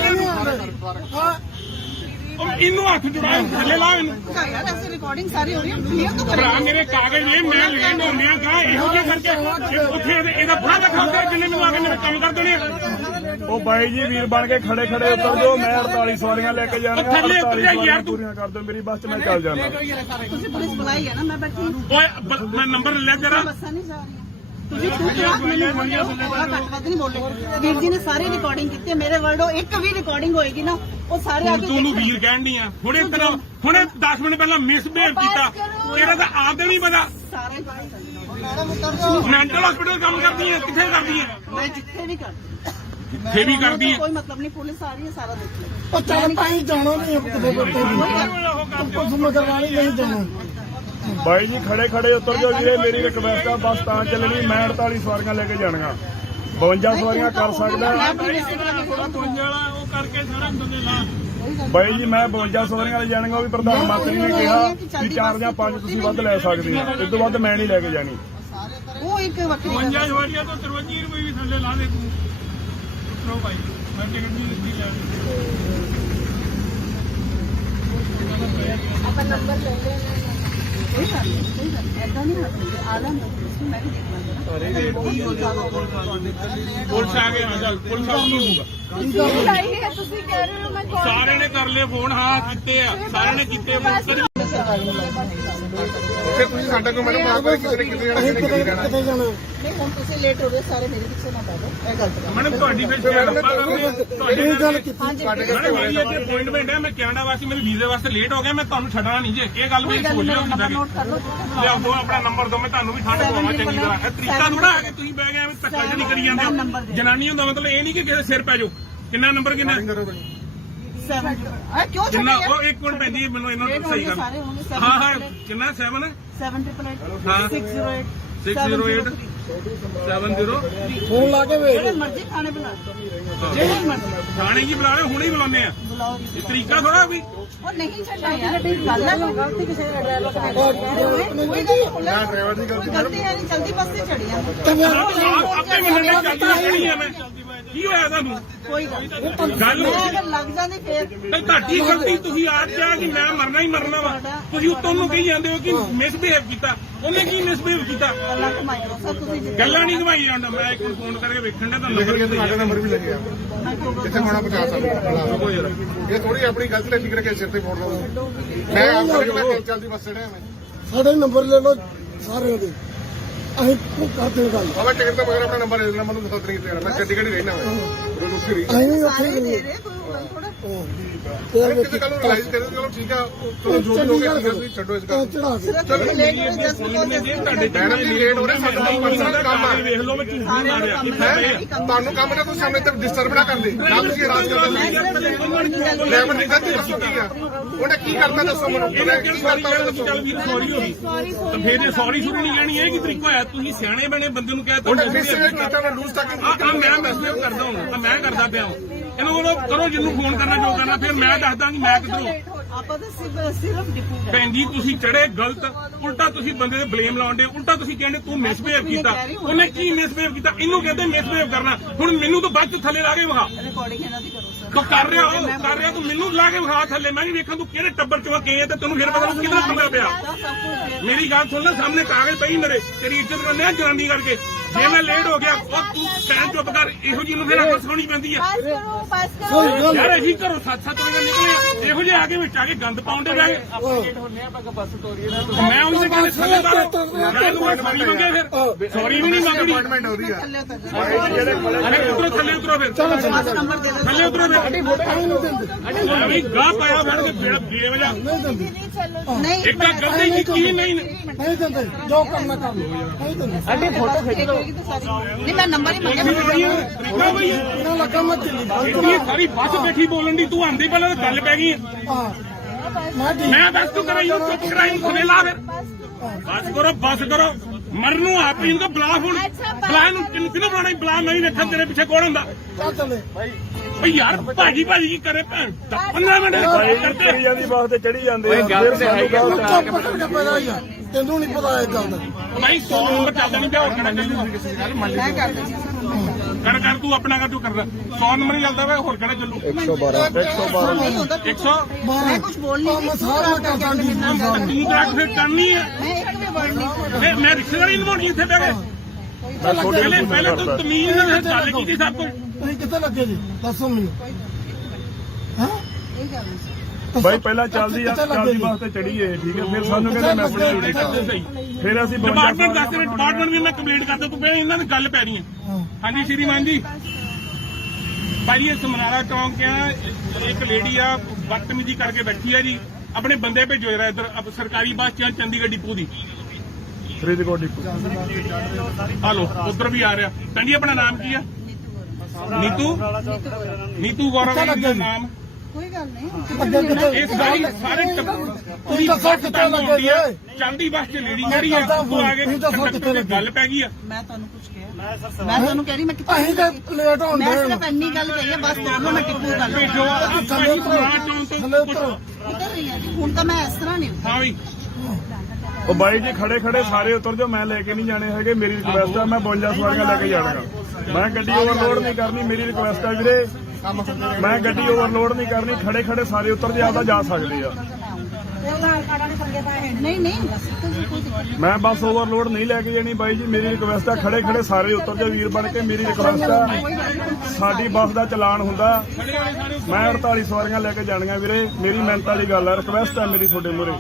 ਇਹਨੂੰ ਹੱਥ ਜੁੜਾ ਥੱਲੇ ਲਾ ਇਹਨੂੰ ਯਾਰ ਐਸੀ ਰਿਕਾਰਡਿੰਗ ਸਾਰੀ ਹੋ ਰਹੀ ਹੈ ਕਲੀਅਰ ਤਾਂ ਭਰਾ ਮੇਰੇ ਕਾਗਜ਼ ਨੇ ਮੈਂ ਲੇਟ ਹੋ ਗਿਆ ਕਾ ਇਹੋ ਜਿਹਾ ਕਰਕੇ ਉੱਥੇ ਇਹਦਾ ਬੁਰਾ ਦਿਖਾਉਂਦੇ ਜਿੰਨੇ ਮੈਨੂੰ ਆ ਕੇ ਮੇਰੇ ਕੰਮ ਕਰ ਦੇਣੇ ਉਹ ਬਾਈ ਜੀ ਵੀਰ ਬਣ ਕੇ ਖੜੇ ਉਤਰ ਜਾਓ ਮੈਂ 48 ਸਵਾਰੀਆਂ ਲੈ ਕੇ ਜਾਣੀਆਂ ਥੱਲੇ ਉਤਰ ਜਾ 48 ਯਾਰ ਸਵਾਰੀਆਂ ਤੂੰ। ਪੂਰੀਆਂ ਕਰ ਦਿਓ ਮੇਰੀ ਬੱਸ 'ਚ ਮੈਂ ਚੱਲ ਜਾਣਾ ਤੁਸੀਂ ਪੁਲਿਸ ਬੁਲਾਈ ਹੈ ਨਾ ਮੈਂ ਬੈਠੀ ਓਏ ਮੈਂ ਨੰਬਰ ਲੈ ਜਰਾ ਬੱਸਾਂ ਨਹੀਂ ਜਾ ਰਹੀਆਂ ਤੁਸੀਂ ਚੁੱਪ ਮੈਨੂੰ ਬੋਲਿਓ ਘੱਟ ਵੱਧ ਨਹੀਂ ਬੋਲੇ ਵੀਰ ਜੀ ਨੇ ਸਾਰੀ ਰਿਕਾਰਡਿੰਗ ਕੀਤੀ ਮੇਰੇ ਵਰਡੋ ਇੱਕ ਵੀ ਰਿਕਾਰਡਿੰਗ ਹੋਏਗੀ ਨਾ ਉਹ ਸਾਰੇ ਆ ਕੇ ਤੂੰ ਨੂੰ ਵੀਰ ਕਹਿਣ ਦੀ ਆ ਹੁਣੇ 10 ਮਿੰਟ ਪਹਿਲਾਂ ਮਿਸਬਿਹੇਵ ਕੀਤਾ ਤੇਰਾ ਤਾਂ ਆਪ ਨਹੀਂ ਪਤਾ ਸਾਰੇ ਮੈਂਟਲ ਹਸਪੀਟਲ ਕੰਮ ਕਰਦੀ ਹੈ ਕਿੱਥੇ ਕਰਦੀ ਹੈ ਮੈਂ ਜਿੱਥੇ ਵੀ ਕਰਦੀ ਜਿੱਥੇ ਵੀ ਕਰਦੀ ਹੈ ਕੋਈ ਮਤਲਬ ਨਹੀਂ ਪੁਲਿਸ ਆ ਰਹੀ ਹੈ ਸਾਰਾ ਦੇਖ ਲਓ ਉਹ ਚੱਲ ਪਾਈ ਜਾਣਾ ਨਹੀਂ ਕਿਤੇ ਬੱਤੇ ਦੀ ਕੁਝ ਮਗਰ ਨਹੀਂ ਜਾਣਾ ਬਾਈ ਜੀ ਖੜੇ ਉਤਰ ਜਾਓ ਵੀਰੇ ਮੇਰੀ ਰਿਕਵੈਸਟ ਆ ਬੱਸ ਤਾਂ ਚੱਲਣੀ ਮੈਂ 48 ਸਵਾਰੀਆਂ ਲੈ ਕੇ ਜਾਣੀਆਂ 52 ਸਵਾਰੀਆਂ ਕਰ ਸਕਦਾ ਉਹ ਕਰਕੇ ਸਾਰਾ ਬੰਦੇ ਲਾ ਬਾਈ ਜੀ ਮੈਂ 52 ਸਵਾਰੀਆਂ ਲੈ ਜਾਣੀਆਂ ਉਹ ਵੀ ਪ੍ਰਧਾਨ ਮੰਤਰੀ ਨੇ ਕਿਹਾ ਕਿ 4 ਜਾਂ 5 ਤੁਸੀਂ ਵੱਧ ਲੈ ਸਕਦੇ ਹੋ ਇਸ ਤੋਂ ਵੱਧ ਮੈਂ ਨਹੀਂ ਲੈ ਕੇ ਜਾਣੀ ਉਹ ਇੱਕ ਵੱਖਰੀ ਗੱਲ ਹੈ। 52 ਜਵਾਰੀਆਂ ਤੋਂ 53 ਰੁਪਏ ਵੀ ਥੱਲੇ ਲਾ ਦੇ ਤੂੰ ਉਤਰੋ ਭਾਈ ਮੈਂ ਟਿਕਟ ਨਹੀਂ ਦਿੱਤੀ ਲੈਣੀ ਆਪਾਂ ਨੰਬਰ ਲੈ ਲੈਣਾ ਕੋਈ ਗੱਲ ਨਹੀਂ ਐਦਾਂ ਨਹੀਂ ਹੱਥ ਆਲਮ ਮੈਂ ਵੀ ਦੇਖ ਲਾਂਗਾ ਪੁਲਿਸ ਆ ਗਏ ਹਾਂ ਚੱਲ ਪੁਲਿਸ ਆ ਗਈ ਤੁਸੀਂ ਲਾਈ ਹੈ ਤੁਸੀਂ ਕਹਿ ਰਹੇ ਹੋ ਮੈਂ ਕਾਲ ਸਾਰਿਆਂ ਨੇ ਕਰ ਲਏ ਫੋਨ ਹਾਂ ਕੀਤੇ ਆ ਸਾਰਿਆਂ ਨੇ ਕੀਤੇ ਫੋਨ ਫਿਰ ਤੁਸੀਂ ਸਾਡਾ ਕੋਈ ਮੈਨੂੰ ਮਾਰ ਕਿਤੇ ਜਾਣਾ ਅਸੀਂ ਕਿਤੇ ਜਾਣਾ ਕਿਤੇ ਜਾਣਾ ਨਹੀਂ ਹੁਣ ਤੁਸੀਂ ਲੇਟ ਹੋ ਗਏ ਸਾਰੇ ਮੇਰੇ ਪਿੱਛੇ ਨਾ ਪੈ ਜਾਓ ਇਹ ਗਲਤ ਗੱਲ ਮੈਡਮ ਤੁਹਾਡੀ ਫਿਰ ਆਪਾਂ ਕਰਦੇ ਹਾਂ ਤੁਹਾਡੀ ਇਹ ਗੱਲ ਕੀਤੀ ਮੈਡਮ ਮੇਰੀ ਇੱਥੇ ਅਪਾਇੰਟਮੈਂਟ ਹੈ ਮੈਂ ਕੈਨੇਡਾ ਵਾਸਤੇ ਮੇਰੇ ਵੀਜ਼ੇ ਵਾਸਤੇ ਲੇਟ ਹੋ ਗਿਆ ਮੈਂ ਤੁਹਾਨੂੰ ਛੱਡਣਾ ਨਹੀਂ ਜੇ ਇਹ ਗੱਲ ਵੀ ਸੋਚ ਲਿਓ ਨੰਬਰ ਨੋਟ ਕਰ ਲਓ ਲਿਆਓ ਦੋ ਆਪਣਾ ਨੰਬਰ ਦੋ ਮੈਂ ਤੁਹਾਨੂੰ ਵੀ ਠੰਡ ਪਵਾਵਾਂ ਚੰਗੀ ਤਰ੍ਹਾਂ ਇਹ ਤਰੀਕਾ ਥੋੜਾ ਹੈ ਕਿ ਤੁਸੀਂ ਬਹਿ ਗਏ ਐਵੇਂ ਧੱਕਾ ਜਿਹੜੀ ਕਰੀ ਜਾਂਦੇ ਹੋ ਜਨਾਨੀ ਹੁੰਦਾ ਮਤਲਬ ਇਹ ਨਹੀਂ ਕਿ ਕਿਸੇ ਸਿਰ ਪੈ ਜਾਓ ਕਿੰਨਾ ਨੰਬਰ ਕਿੰਨਾ 7 ਆ ਕਿਉਂ ਕਿੰਨਾ ਛੱਡਿਆ ਉਹ ਇੱਕ ਮਿੰਟ ਪੈਂਦੀ ਹੈ ਮੈਨੂੰ ਇਹਨਾਂ ਨੂੰ ਸਹੀ ਕਰ ਸਾਰੇ ਹੋਣਗੇ ਹਾਂ ਹਾਂ ਕਿੰਨਾ 7 788 608 608 70 ਫੋਨ ਲਾ ਕੇ ਵੇਖ ਜਿਹੜੇ ਮਰਜ਼ੀ ਖਾਣੇ ਬਣਾ ਲਓ ਜਿਹੜੇ ਮਰਜ਼ੀ ਥਾਣੇ ਕੀ ਬੁਲਾ ਰਹੇ ਹੁਣੇ ਹੀ ਬੁਲਾਉਂਦੇ ਆ ਬੁਲਾਓ ਜੀ। ਇਹ ਤਰੀਕਾ ਥੋੜਾ ਵੀ ਉਹ ਨਹੀਂ ਛੱਡਣਾ ਯਾਰ ਗੱਲ ਹੈ ਗਲਤੀ ਕਿਸੇ ਦਾ ਡਰਾਈਵਰ ਦਾ ਕੋਈ ਡਰਾਈਵਰ ਦੀ ਗਲਤੀ ਗਲਤੀ ਹੈ ਨਹੀਂ ਚਲਦੀ ਬੱਸ ਤੇ ਚੜੀ ਆ ਆਪੇ ਮੰਨਣੇ ਚੱਲਦੀ ਖੜੀ ਆ ਮੈਂ ਕੀ ਹੋਇਆ ਤੁਹਾਨੂੰ ਕੋਈ ਗੱਲ ਨਹੀਂ। ਗੱਲ ਮੈਂ ਅਗਰ ਲੱਗ ਜਾਂਦੀ ਫੇਰ ਤਾਂ ਤੁਹਾਡੀ ਗਲਤੀ ਤੁਸੀਂ ਆਪ ਕਿਹਾ ਕਿ ਮੈਂ ਮਰਨਾ ਹੀ ਮਰਨਾ ਵਾ ਤੁਸੀਂ ਉੱਤੋਂ ਨੂੰ ਕਹੀ ਜਾਂਦੇ ਹੋ ਕਿ ਮਿਸਬਿਹੇਵ ਕੀਤਾ ਉਹਨੇ ਕੀ ਮਿਸਬਿਹੇਵ ਕੀਤਾ ਗੱਲਾਂ ਕਮਾਈ ਲਓ ਸਰ ਤੁਸੀਂ ਜਿੱਦਾਂ ਗੱਲਾਂ ਨਹੀਂ ਘਵਾਈ ਜਾਂਦਾ ਮੈਂ ਇੱਕ ਫੋਨ ਕਰਕੇ ਵੇਖਣ ਦਾ ਤੁਹਾਨੂੰ ਲਿਖ ਲਿਆ ਤੁਹਾਡਾ ਨੰਬਰ ਵੀ ਲੱਗਿਆ ਜਿੱਥੇ ਹੋਣਾ ਪਹੁੰਚਾ ਸਕਦਾ ਇਹ ਥੋੜੀ ਆਪਣੀ ਗਲਤੀ ਨੇ ਫਿਕਰ ਕੇ ਸਿਰ ਤੇ ਫੋੜ ਲਓ ਮੈਂ ਆਪ ਕਰਕੇ ਚੱਲਦੀ ਬੱਸ ਚੜਿਆ ਮੈਂ ਸਾਡੇ ਨੰਬਰ ਲੈ ਲਓ ਸਾਰਿਆਂ ਦੇ ਅਸੀਂ ਉਹ ਕਰਦੇ ਗੱਲ ਬਾਬਾ ਟਿਕਟ ਤੋਂ ਬਗੈਰ ਆਪਣਾ ਨੰਬਰ ਦੇ ਦੇਣਾ ਮੈਨੂੰ ਦੱਸ ਤਰੀਕ ਤੇ ਮੈਂ ਚੰਡੀਗੜ੍ਹ ਹੀ ਰਹਿਣਾ ਰੋਜ਼ ਉੱਥੇ ਰਹੀ ਅਸੀਂ ਵੀ ਉੱਥੇ ਸਾਰੇ ਹੀ ਦੇ ਗਏ। ਰਹੇ ਕੋਈ ਗੱਲ ਥੋੜਾ ਕਿਸੇ ਗੱਲ ਨੂੰ ਰਿਲਾਈਜ਼ ਕਰੇ ਚਲੋ ਠੀਕ ਆ ਚਲੋ ਜੋ ਵੀ ਹੋ ਗਿਆ ਤੁਸੀਂ ਛੱਡੋ ਇਸ ਗੱਲ ਚੜਾ ਕੇ ਸਿਰਫ ਤੁਸੀਂ ਲੇਟ ਹੋ ਜਸਟ ਬਿਕੋਜ਼ ਮੈਡਮ ਜੀ ਲੇਟ ਹੋ ਰਹੇ ਸਾਡਾ ਪਰਸਨਲ ਕੰਮ ਆ ਵੇਖ ਲਓ ਮੈਂ ਝੂਠ ਨਹੀਂ ਮਾਰਿਆ ਤੁਹਾਨੂੰ ਕੰਮ ਨਾ ਕੋਈ ਸਾਹਮਣੇ ਤੇ ਡਿਸਟਰਬ ਨਾ ਕਰਦੇ ਨਾ ਤੁਸੀਂ ਰਾਜ ਕਰਦੇ ਡਰਾਈਵਰ ਦੀ ਗਲਤੀ ਦੱਸੋ ਕੀ ਆ ਉਹਨੇ ਕੀ ਕਰਤਾ ਦੱਸੋ ਮੈਨੂੰ ਉਹਨੇ ਕੀ ਕਰਤਾ ਉਹਨੇ ਦੱਸੋ ਚੱਲ ਵੀਰ ਸੌਰੀ ਹੋ ਗਈ ਤਾਂ ਫੇਰ ਇਹ ਸੌਰੀ ਸ਼ੁਰੂ ਨਹੀਂ ਕਹਿਣੀ ਇਹ ਕੀ ਤਰੀਕਾ ਹੋਇਆ ਤੁਸੀਂ ਸਿਆਣੇ ਬਣੇ ਬੰਦੇ ਨੂੰ ਕਹਿ ਉਹਨੇ ਤਾ ਮਿਸਬਿਹੇਵ ਕੀਤਾ ਮੈਂ ਲੂਜ਼ ਤੱਕ ਆ ਮੈਂ ਮੈਸੇਜ ਕਰਦਾ ਹਾਂ ਮੈਂ ਕਰਦਾ ਪਿਆ ਇਹਨੂੰ ਉਹਨੂੰ ਕਰੋ ਜਿਹਨੂੰ ਫੋਨ ਕਰਨਾ ਜੋ ਕਰਨਾ ਫਿਰ ਮੈਂ ਦੱਸਦਾ ਕਿ ਮੈਂ ਕਿੱਧਰੋਂ ਆਪਾਂ ਤਾਂ ਸਿਰਫ ਡਿਪੂ ਗਏ ਭੈਣ ਜੀ ਤੁਸੀਂ ਚੜੇ ਗਲਤ ਉਲਟਾ ਤੁਸੀਂ ਬੰਦੇ ਤੇ ਬਲੇਮ ਲਾਉਂਦੇ ਉਲਟਾ ਤੁਸੀਂ ਕਹਿੰਦੇ ਤੂੰ ਮਿਸਬਿਹੇਵ ਕੀਤਾ ਉਹਨੇ ਕੀ ਮਿਸਬਿਹੇਵ ਕੀਤਾ ਇਹਨੂੰ ਕਹਿੰਦੇ ਮਿਸਬਿਹੇਵ ਕਰਨਾ ਹੁਣ ਮੈਨੂੰ ਤਾਂ ਬਾਅਦ ਚ ਥੱਲੇ ਲਾ ਕੇ ਵਿਖਾ ਰਿਕਾਰਡਿੰਗ ਇਹਨਾਂ ਦੀ ਕਰੋ ਸਰ ਤੂੰ ਕਰ ਰਿਹਾ ਤੂੰ ਮੈਨੂੰ ਲਾ ਕੇ ਵਿਖਾ ਥੱਲੇ ਮੈਂ ਵੀ ਵੇਖਾਂ ਤੂੰ ਕਿਹੜੇ ਟੱਬਰ ਚੋਂ ਗਏ ਤੇ ਤੈਨੂੰ ਫਿਰ ਪਤਾ ਲੱਗੂ ਕਿਹਦਾ ਪੰਗਾ ਪਿਆ ਸਭ ਕੁਝ ਮੇਰੀ ਗੱਲ ਸੁਣ ਲੈ ਸਾਹਮਣੇ ਕਾਗਜ਼ ਪਈ ਮੇਰੇ ਤੇਰੀ ਇੱਜ਼ਤ ਕਰਨੇ ਆ ਜਨਾਨੀ ਕਰਕੇ ਜੇ ਮੈਂ ਲੇਟ ਹੋ ਗਿਆ ਉਹ ਤੂੰ ਟਾਈਮ ਚੁੱਪ ਕਰ ਇਹੋ ਜਿਹੀ ਨੂੰ ਫਿਰ ਅੱਖ ਸੁਣੀ ਪੈਂਦੀ ਆ पास करो ਯਾਰ ਅਸੀਂ ਘਰੋਂ 7-7 ਵਜੇ ਨਿਕਲੇ ਇਹੋ ਜਿਹੇ ਆ ਕੇ ਵਿੱਚ ਆ ਕੇ ਗੰਦ ਪਾਉਂਦੇ ਰਹਿ ਮੈਂ ਉਹਨੂੰ ਕਹਿੰਦੇ ਥੱਲੇ ਬਾਹਰ ਸੌਰੀ ਮੰਗੇ ਫਿਰ ਸੌਰੀ ਵੀ ਨਹੀਂ ਮੰਗਣੀ ਅਪਾਇੰਟਮੈਂਟ ਉਹਦੀ ਆ ਥੱਲੇ ਉਤਰ ਜਾਓ ਅਰੇ ਉਤਰੋ ਥੱਲੇ ਉਤਰੋ ਫਿਰ ਬਸ ਨੰਬਰ ਦੇ ਦਿਓ ਥੱਲੇ ਉਤਰੋ ਫਿਰ ਅਭੀ ਗਾਹ ਪਾਇਆ ਫੜ ਕੇ ਬੇੜਾ ਬੇਵਜਾ नहीं चलो ਨਹੀਂ ਇੱਕ ਤਾਂ ਗਲਤੀ ਕੀਤੀ ਨਹੀਂ ਨਹੀਂ ਦਿੰਦੇ ਜੋ ਕਰਨਾ ਕਰ ਲਓ ਨਹੀਂ ਦਿੰਦੇ ਅੱਡੇ ਫੋਟੋ ਖਿੱਚ ਲਓ ਨਹੀਂ ਮੈਂ ਨੰਬਰ ਹੀ ਮੰਗਿਆ ਤਰੀਕਾ ਬਈ ਇਹਨਾਂ ਲੱਗਾ ਮੈਂ ਦਿੱਲੀ ਇਹ ਸਾਰੀ ਬੱਸ ਬੈਠੀ ਬੋਲਣ ਦੀ ਤੂੰ ਆਂਦੀ ਪਹਿਲਾਂ ਤਾਂ ਗੱਲ ਪੈ ਗਈ ਹਾਂ ਮੈਂ ਠੀਕ ਮੈਂ ਦੱਸ ਤੂੰ ਕਰਾਈ ਉਹ ਚੁੱਪ ਕਰਾਈ ਖਵੇਲਾ ਫਿਰ ਬਸ ਕਰੋ ਮਰਨ ਨੂੰ ਆਪ ਹੀ ਇਹਨੂੰ ਬੁਲਾ ਹੁਣ ਬੁਲਾ ਨੂੰ ਕਿਹਨੂੰ ਬੁਲਾਣਾ ਬੁਲਾ ਨਹੀਂ ਰੱਖਾਂ ਤੇਰੇ ਪਿੱਛੇ ਕੌਣ ਹੁੰਦਾ ਚੱਲ ਚੱਲੇ ਬਈ ਯਾਰ ਭਾਜੀ ਕੀ ਕਰੇ ਭੈਣ 15 ਮਿੰਟ ਭਾਈ ਕਰਦੇ ਚੜੀ ਜਾਂਦੀ ਬੱਸ ਤੇ ਚੜੀ ਜਾਂਦੇ ਆ ਫਿਰ ਸਾਨੂੰ ਗਲਤ ਆ ਚੁੱਪ ਕਰਕੇ ਪਤਾ ਹੀ ਆ ਤੈਨੂੰ ਨਹੀਂ ਪਤਾ ਇਹ ਗੱਲ ਦਾ ਭਾਈ 100 ਨੰਬਰ ਚੱਲਦਾ ਨਹੀਂ ਪਿਆ ਹੋਰ ਕਿਹੜਾ ਚੱਲੂ ਮੈਂ ਕਰ ਦਿੰਦੀ ਕਰ ਤੂੰ ਆਪਣਾ ਕਰ ਤੂੰ ਕਰਦਾ 100 ਨੰਬਰ ਹੀ ਚੱਲਦਾ ਵਾ ਹੋਰ ਕਿਹੜਾ ਚੱਲੂ 112 ਨਹੀਂ ਹੁੰਦਾ 100 ਮੈਂ ਕੁਝ ਬੋਲ ਨਹੀਂ ਮੈਂ ਸਾਰਾ ਕਰਦਾ ਜੀ ਤੂੰ ਤਾਂ ਫਿਰ ਕਰਨੀ ਹੈ ਮੈਂ ਇੱਕ ਵੀ ਵਰਡ ਨਹੀਂ ਮੈਂ ਰਿਸ਼ਤੇਦਾਰੀ ਨਿਭਾਉਣੀ ਇੱਥੇ ਬਹਿ ਕੇ ਮੈਂ ਛੋਟੇ ਪਹਿਲੇ ਤੂੰ ਤਮੀਜ਼ ਨਾਲ ਗੱਲ ਕੀਤੀ ਸਭ ਕੁਝ ਤੁਸੀਂ ਕਿੱਥੇ ਲੱਗੇ ਜੀ ਦੱਸੋ ਮੈਨੂੰ ਹਾਂ ਇਹ ਗੱਲ ਨਹੀਂ ਭਾਈ ਪਹਿਲਾਂ ਚੱਲਦੀ ਬੱਸ ਤੇ ਚੜੀਏ ਠੀਕ ਹੈ ਫਿਰ ਸਾਨੂੰ ਕਹਿੰਦੇ ਮੈਸੇਜ ਨਹੀਂ ਕਰਦੇ ਸਹੀ ਫਿਰ ਅਸੀਂ ਡਿਪਾਰਟਮੈਂਟ ਦੱਸ ਰਹੇ ਡਿਪਾਰਟਮੈਂਟ ਵੀ ਮੈਂ ਕੰਪਲੀਟ ਕਰਦਾ ਤੂੰ ਪਹਿਲਾਂ ਇਹਨਾਂ ਦੀ ਗੱਲ ਪੈ ਰਹੀ ਹੈ ਹਾਂਜੀ ਸ਼੍ਰੀਮਾਨ ਜੀ ਭਾਈ ਇਹ ਸਮਨਾਰਾ ਚੌਂਕ ਆ ਇੱਕ ਲੇਡੀ ਆ ਬਦਤਮੀਜ਼ੀ ਕਰਕੇ ਬੈਠੀ ਆ ਜੀ ਆਪਣੇ ਬੰਦੇ ਭੇਜੋ ਜਰਾ ਇੱਧਰ ਸਰਕਾਰੀ ਬੱਸ ਚ ਚੰਡੀਗੜ੍ਹ ਡਿਪੂ ਦੀ ਫਰੀਦਕੋਟ ਡਿਪੂ ਹਲੋ ਉਧਰ ਵੀ ਆ ਰਿਹਾ ਕਹਿੰਦੀ ਆਪਣਾ ਨਾਮ ਕੀ ਆ ਨੀਤੂ ਗੌਰਵ ਦਾ ਨਾਮ ਕੋਈ ਗੱਲ ਨਹੀਂ ਅੱਗੇ ਕਿੱਥੇ ਇਸ ਵਾਰੀ ਸਾਰੇ ਪੂਰੀ ਦੱਸੋ ਕਿੱਥੇ ਲੱਗੇ ਜੀ? ਚਲਦੀ ਬੱਸ ਚ ਲੇਡੀ ਜਿਹੜੀ ਆ ਉਹ ਆ ਕੇ ਤੁਸੀਂ ਦੱਸੋ ਕਿੱਥੇ ਲੱਗੇ? ਗੱਲ ਪੈ ਗਈ ਆ ਮੈਂ ਤੁਹਾਨੂੰ ਕੁਝ ਕਿਹਾ ਮੈਂ ਤੁਹਾਨੂੰ ਕਹਿ ਰਹੀ ਮੈਂ ਕਿੱਥੇ ਅਸੀਂ ਤਾਂ ਲੇਟ ਹੋਣ ਮੈਂ ਦੇ ਸਿਰਫ ਇੰਨੀ ਗੱਲ ਕਹੀ ਹੈ ਬਸ ਤੁਹਾਨੂੰ ਮੈਂ ਟਿੱਪੂ ਗੱਲ ਭੇਜੋ ਥੱਲੇ ਉਤਰੋ ਚੌਂਕ ਥੱਲੇ ਤੋਂ ਉਤਰੋ ਉਤਰ ਰਹੀ ਹਾਂ ਜੀ ਹੁਣ ਤਾਂ ਮੈਂ ਇਸ ਤਰ੍ਹਾਂ ਨਹੀਂ ਹਾਂ ਵੀ ਉਹ ਬਾਈ ਜੀ ਖੜੇ ਸਾਰੇ ਉਤਰ ਜਾਓ ਮੈਂ ਲੈ ਕੇ ਨਹੀਂ ਜਾਣੇ ਹੈਗੇ ਮੇਰੀ ਰਿਕੁਐਸਟ ਆ ਮੈਂ 52 ਸਵਾਰੀਆਂ ਲੈ ਕੇ ਜਾਣਾਗਾ ਮੈਂ ਗੱਡੀ ਓਵਰਲੋਡ ਨਹੀਂ ਕਰਨੀ ਮੇਰੀ ਰਿਕੁਐਸਟ ਆ ਵੀਰੇ ਮੈਂ ਗੱਡੀ ਓਵਰਲੋਡ ਨਹੀਂ ਕਰਨੀ ਖੜੇ ਸਾਰੇ ਉਤਰ ਜੇ ਆਪਦਾ ਜਾ ਸਕਦੇ ਆ ਨਹੀਂ ਕੋਈ ਮੈਂ ਬੱਸ ਓਵਰਲੋਡ ਨਹੀਂ ਲੈ ਕੇ ਜਾਣੀ ਬਾਈ ਜੀ ਮੇਰੀ ਰਿਕੁਐਸਟ ਆ ਖੜੇ ਸਾਰੇ ਉਤਰ ਜਾ ਵੀਰ ਬਣ ਕੇ ਮੇਰੀ ਰਿਕੁਐਸਟ ਆ ਸਾਡੀ ਬੱਸ ਦਾ ਚਲਾਨ ਹੁੰਦਾ ਮੈਂ 48 ਸਵਾਰੀਆਂ ਲੈ ਕੇ ਜਾਣੀਆਂ ਵੀਰੇ ਮੇਰੀ ਮਿਹਨਤ ਵਾਲੀ ਗੱਲ ਆ ਰਿਕੁਐਸਟ ਆ ਮੇਰੀ ਤੁਹਾਡੇ ਮੂਹਰੇ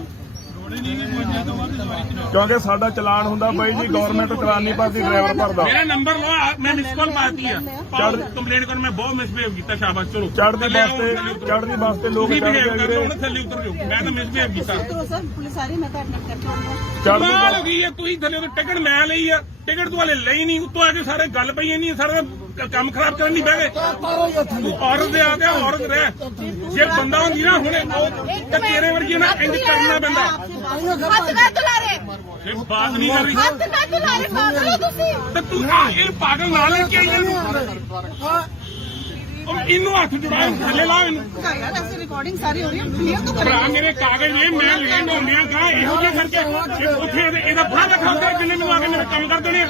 ਕਿਉਂਕਿ ਸਾਡਾ ਚਲਾਨ ਹੁੰਦਾ ਬਾਈ ਜੀ ਗਵਰਨਮੈਂਟ ਚਲਾਨ ਨਹੀਂ ਭਰਦੀ ਡਰਾਈਵਰ ਭਰਦਾ ਮੇਰਾ ਨੰਬਰ ਲਓ ਮੈਂ ਮਿਸ ਕਾਲ ਮਾਰਤੀ ਆ ਕੰਪਲੇਂਟ ਕਰ ਮੈਂ ਬਹੁਤ ਮਿਸਬਿਹੇਵ ਕੀਤਾ ਸ਼ਾਬਾਸ਼ ਚਲੋ ਚੜ੍ਹਦੀ ਬੱਸ ਤੇ ਲੋਕ ਤੁਸੀਂ ਚੜ੍ਹਦੇ ਬਿਹੇਵ ਕਰਦੇ ਵੀਰੇ ਹੋ ਥੱਲੇ ਉਤਰ ਜਾਓ ਮੈਂ ਤਾਂ ਮਿਸਬਿਹੇਵ ਕੀਤਾ ਉਤਰੋ ਸਰ ਪੁਲਿਸ ਆ ਰਹੀ ਮੈਂ ਤਾਂ ਐਡਮਿਟ ਕਰਕੇ ਆਉਂਗਾ ਚੜ੍ਹਦੀ ਕਮਾਲ ਹੋ ਬੱਸ ਗਈ ਹੈ ਤੁਸੀਂ ਥੱਲੇ ਉਹ ਟਿਕਟ ਮੈਂ ਲਈ ਆ ਟਿਕਟ ਤੂੰ ਹਲੇ ਲਈ ਨਹੀਂ ਉੱਤੋਂ ਆ ਕੇ ਸਾਰੇ ਗੱਲ ਪਈ ਨਹੀਂ ਸਾਰਾ ਕੰਮ ਖਰਾਬ ਕਰਨ ਦੀ ਬਹਿ ਗਏ ਤਾਰੋ ਹੀ ਥੱਲੇ ਔਰਤ ਦੇ ਆ ਗਿਆ ਔਰਤ ਰਹਿ ਜੇ ਬੰਦਾ ਹੁੰਦੀ ਨਾ ਹੁਣੇ ਉਹ ਤਾਂ ਤੇਰੇ ਵਰਗੀ ਨਾ ਇੰਜ ਕਰਨਾ ਪੈਂਦਾ हाथ ना तुला रे ਇਹ ਬਾਤ ਨਹੀਂ ਕਰ ਰਹੀ हाथ ना तुला रे पागल हो तुसी ਤੇ ਤੂੰ ਇਹ ਪਾਗਲ ਨਾਲ ਲੈ ਕੇ ਆਈ ਇਹਨੂੰ। ਇਹਨੂੰ ਹੱਥ ਜੁੜਾ ਥੱਲੇ ਲਾ ਇਹਨੂੰ ਯਾਰ ਐਸੀ ਰਿਕਾਰਡਿੰਗ ਸਾਰੀ ਹੋ ਰਹੀ ਹੈ ਕਲੀਅਰ ਤਾਂ ਭਰਾ ਮੇਰੇ ਕਾਗਜ਼ ਨੇ ਮੈਂ ਲੇਟ ਹੋ ਗਿਆ ਕਾ ਇਹੋ ਜਿਹਾ ਕਰਕੇ ਉੱਥੇ ਇਹਦਾ ਫੜਾ ਰੱਖਾਂਗੇ ਜਿੰਨੇ ਮੈਨੂੰ ਆ ਕੇ ਮੇਰੇ ਕੰਮ ਕਰ ਦੇਣੇ ਆ।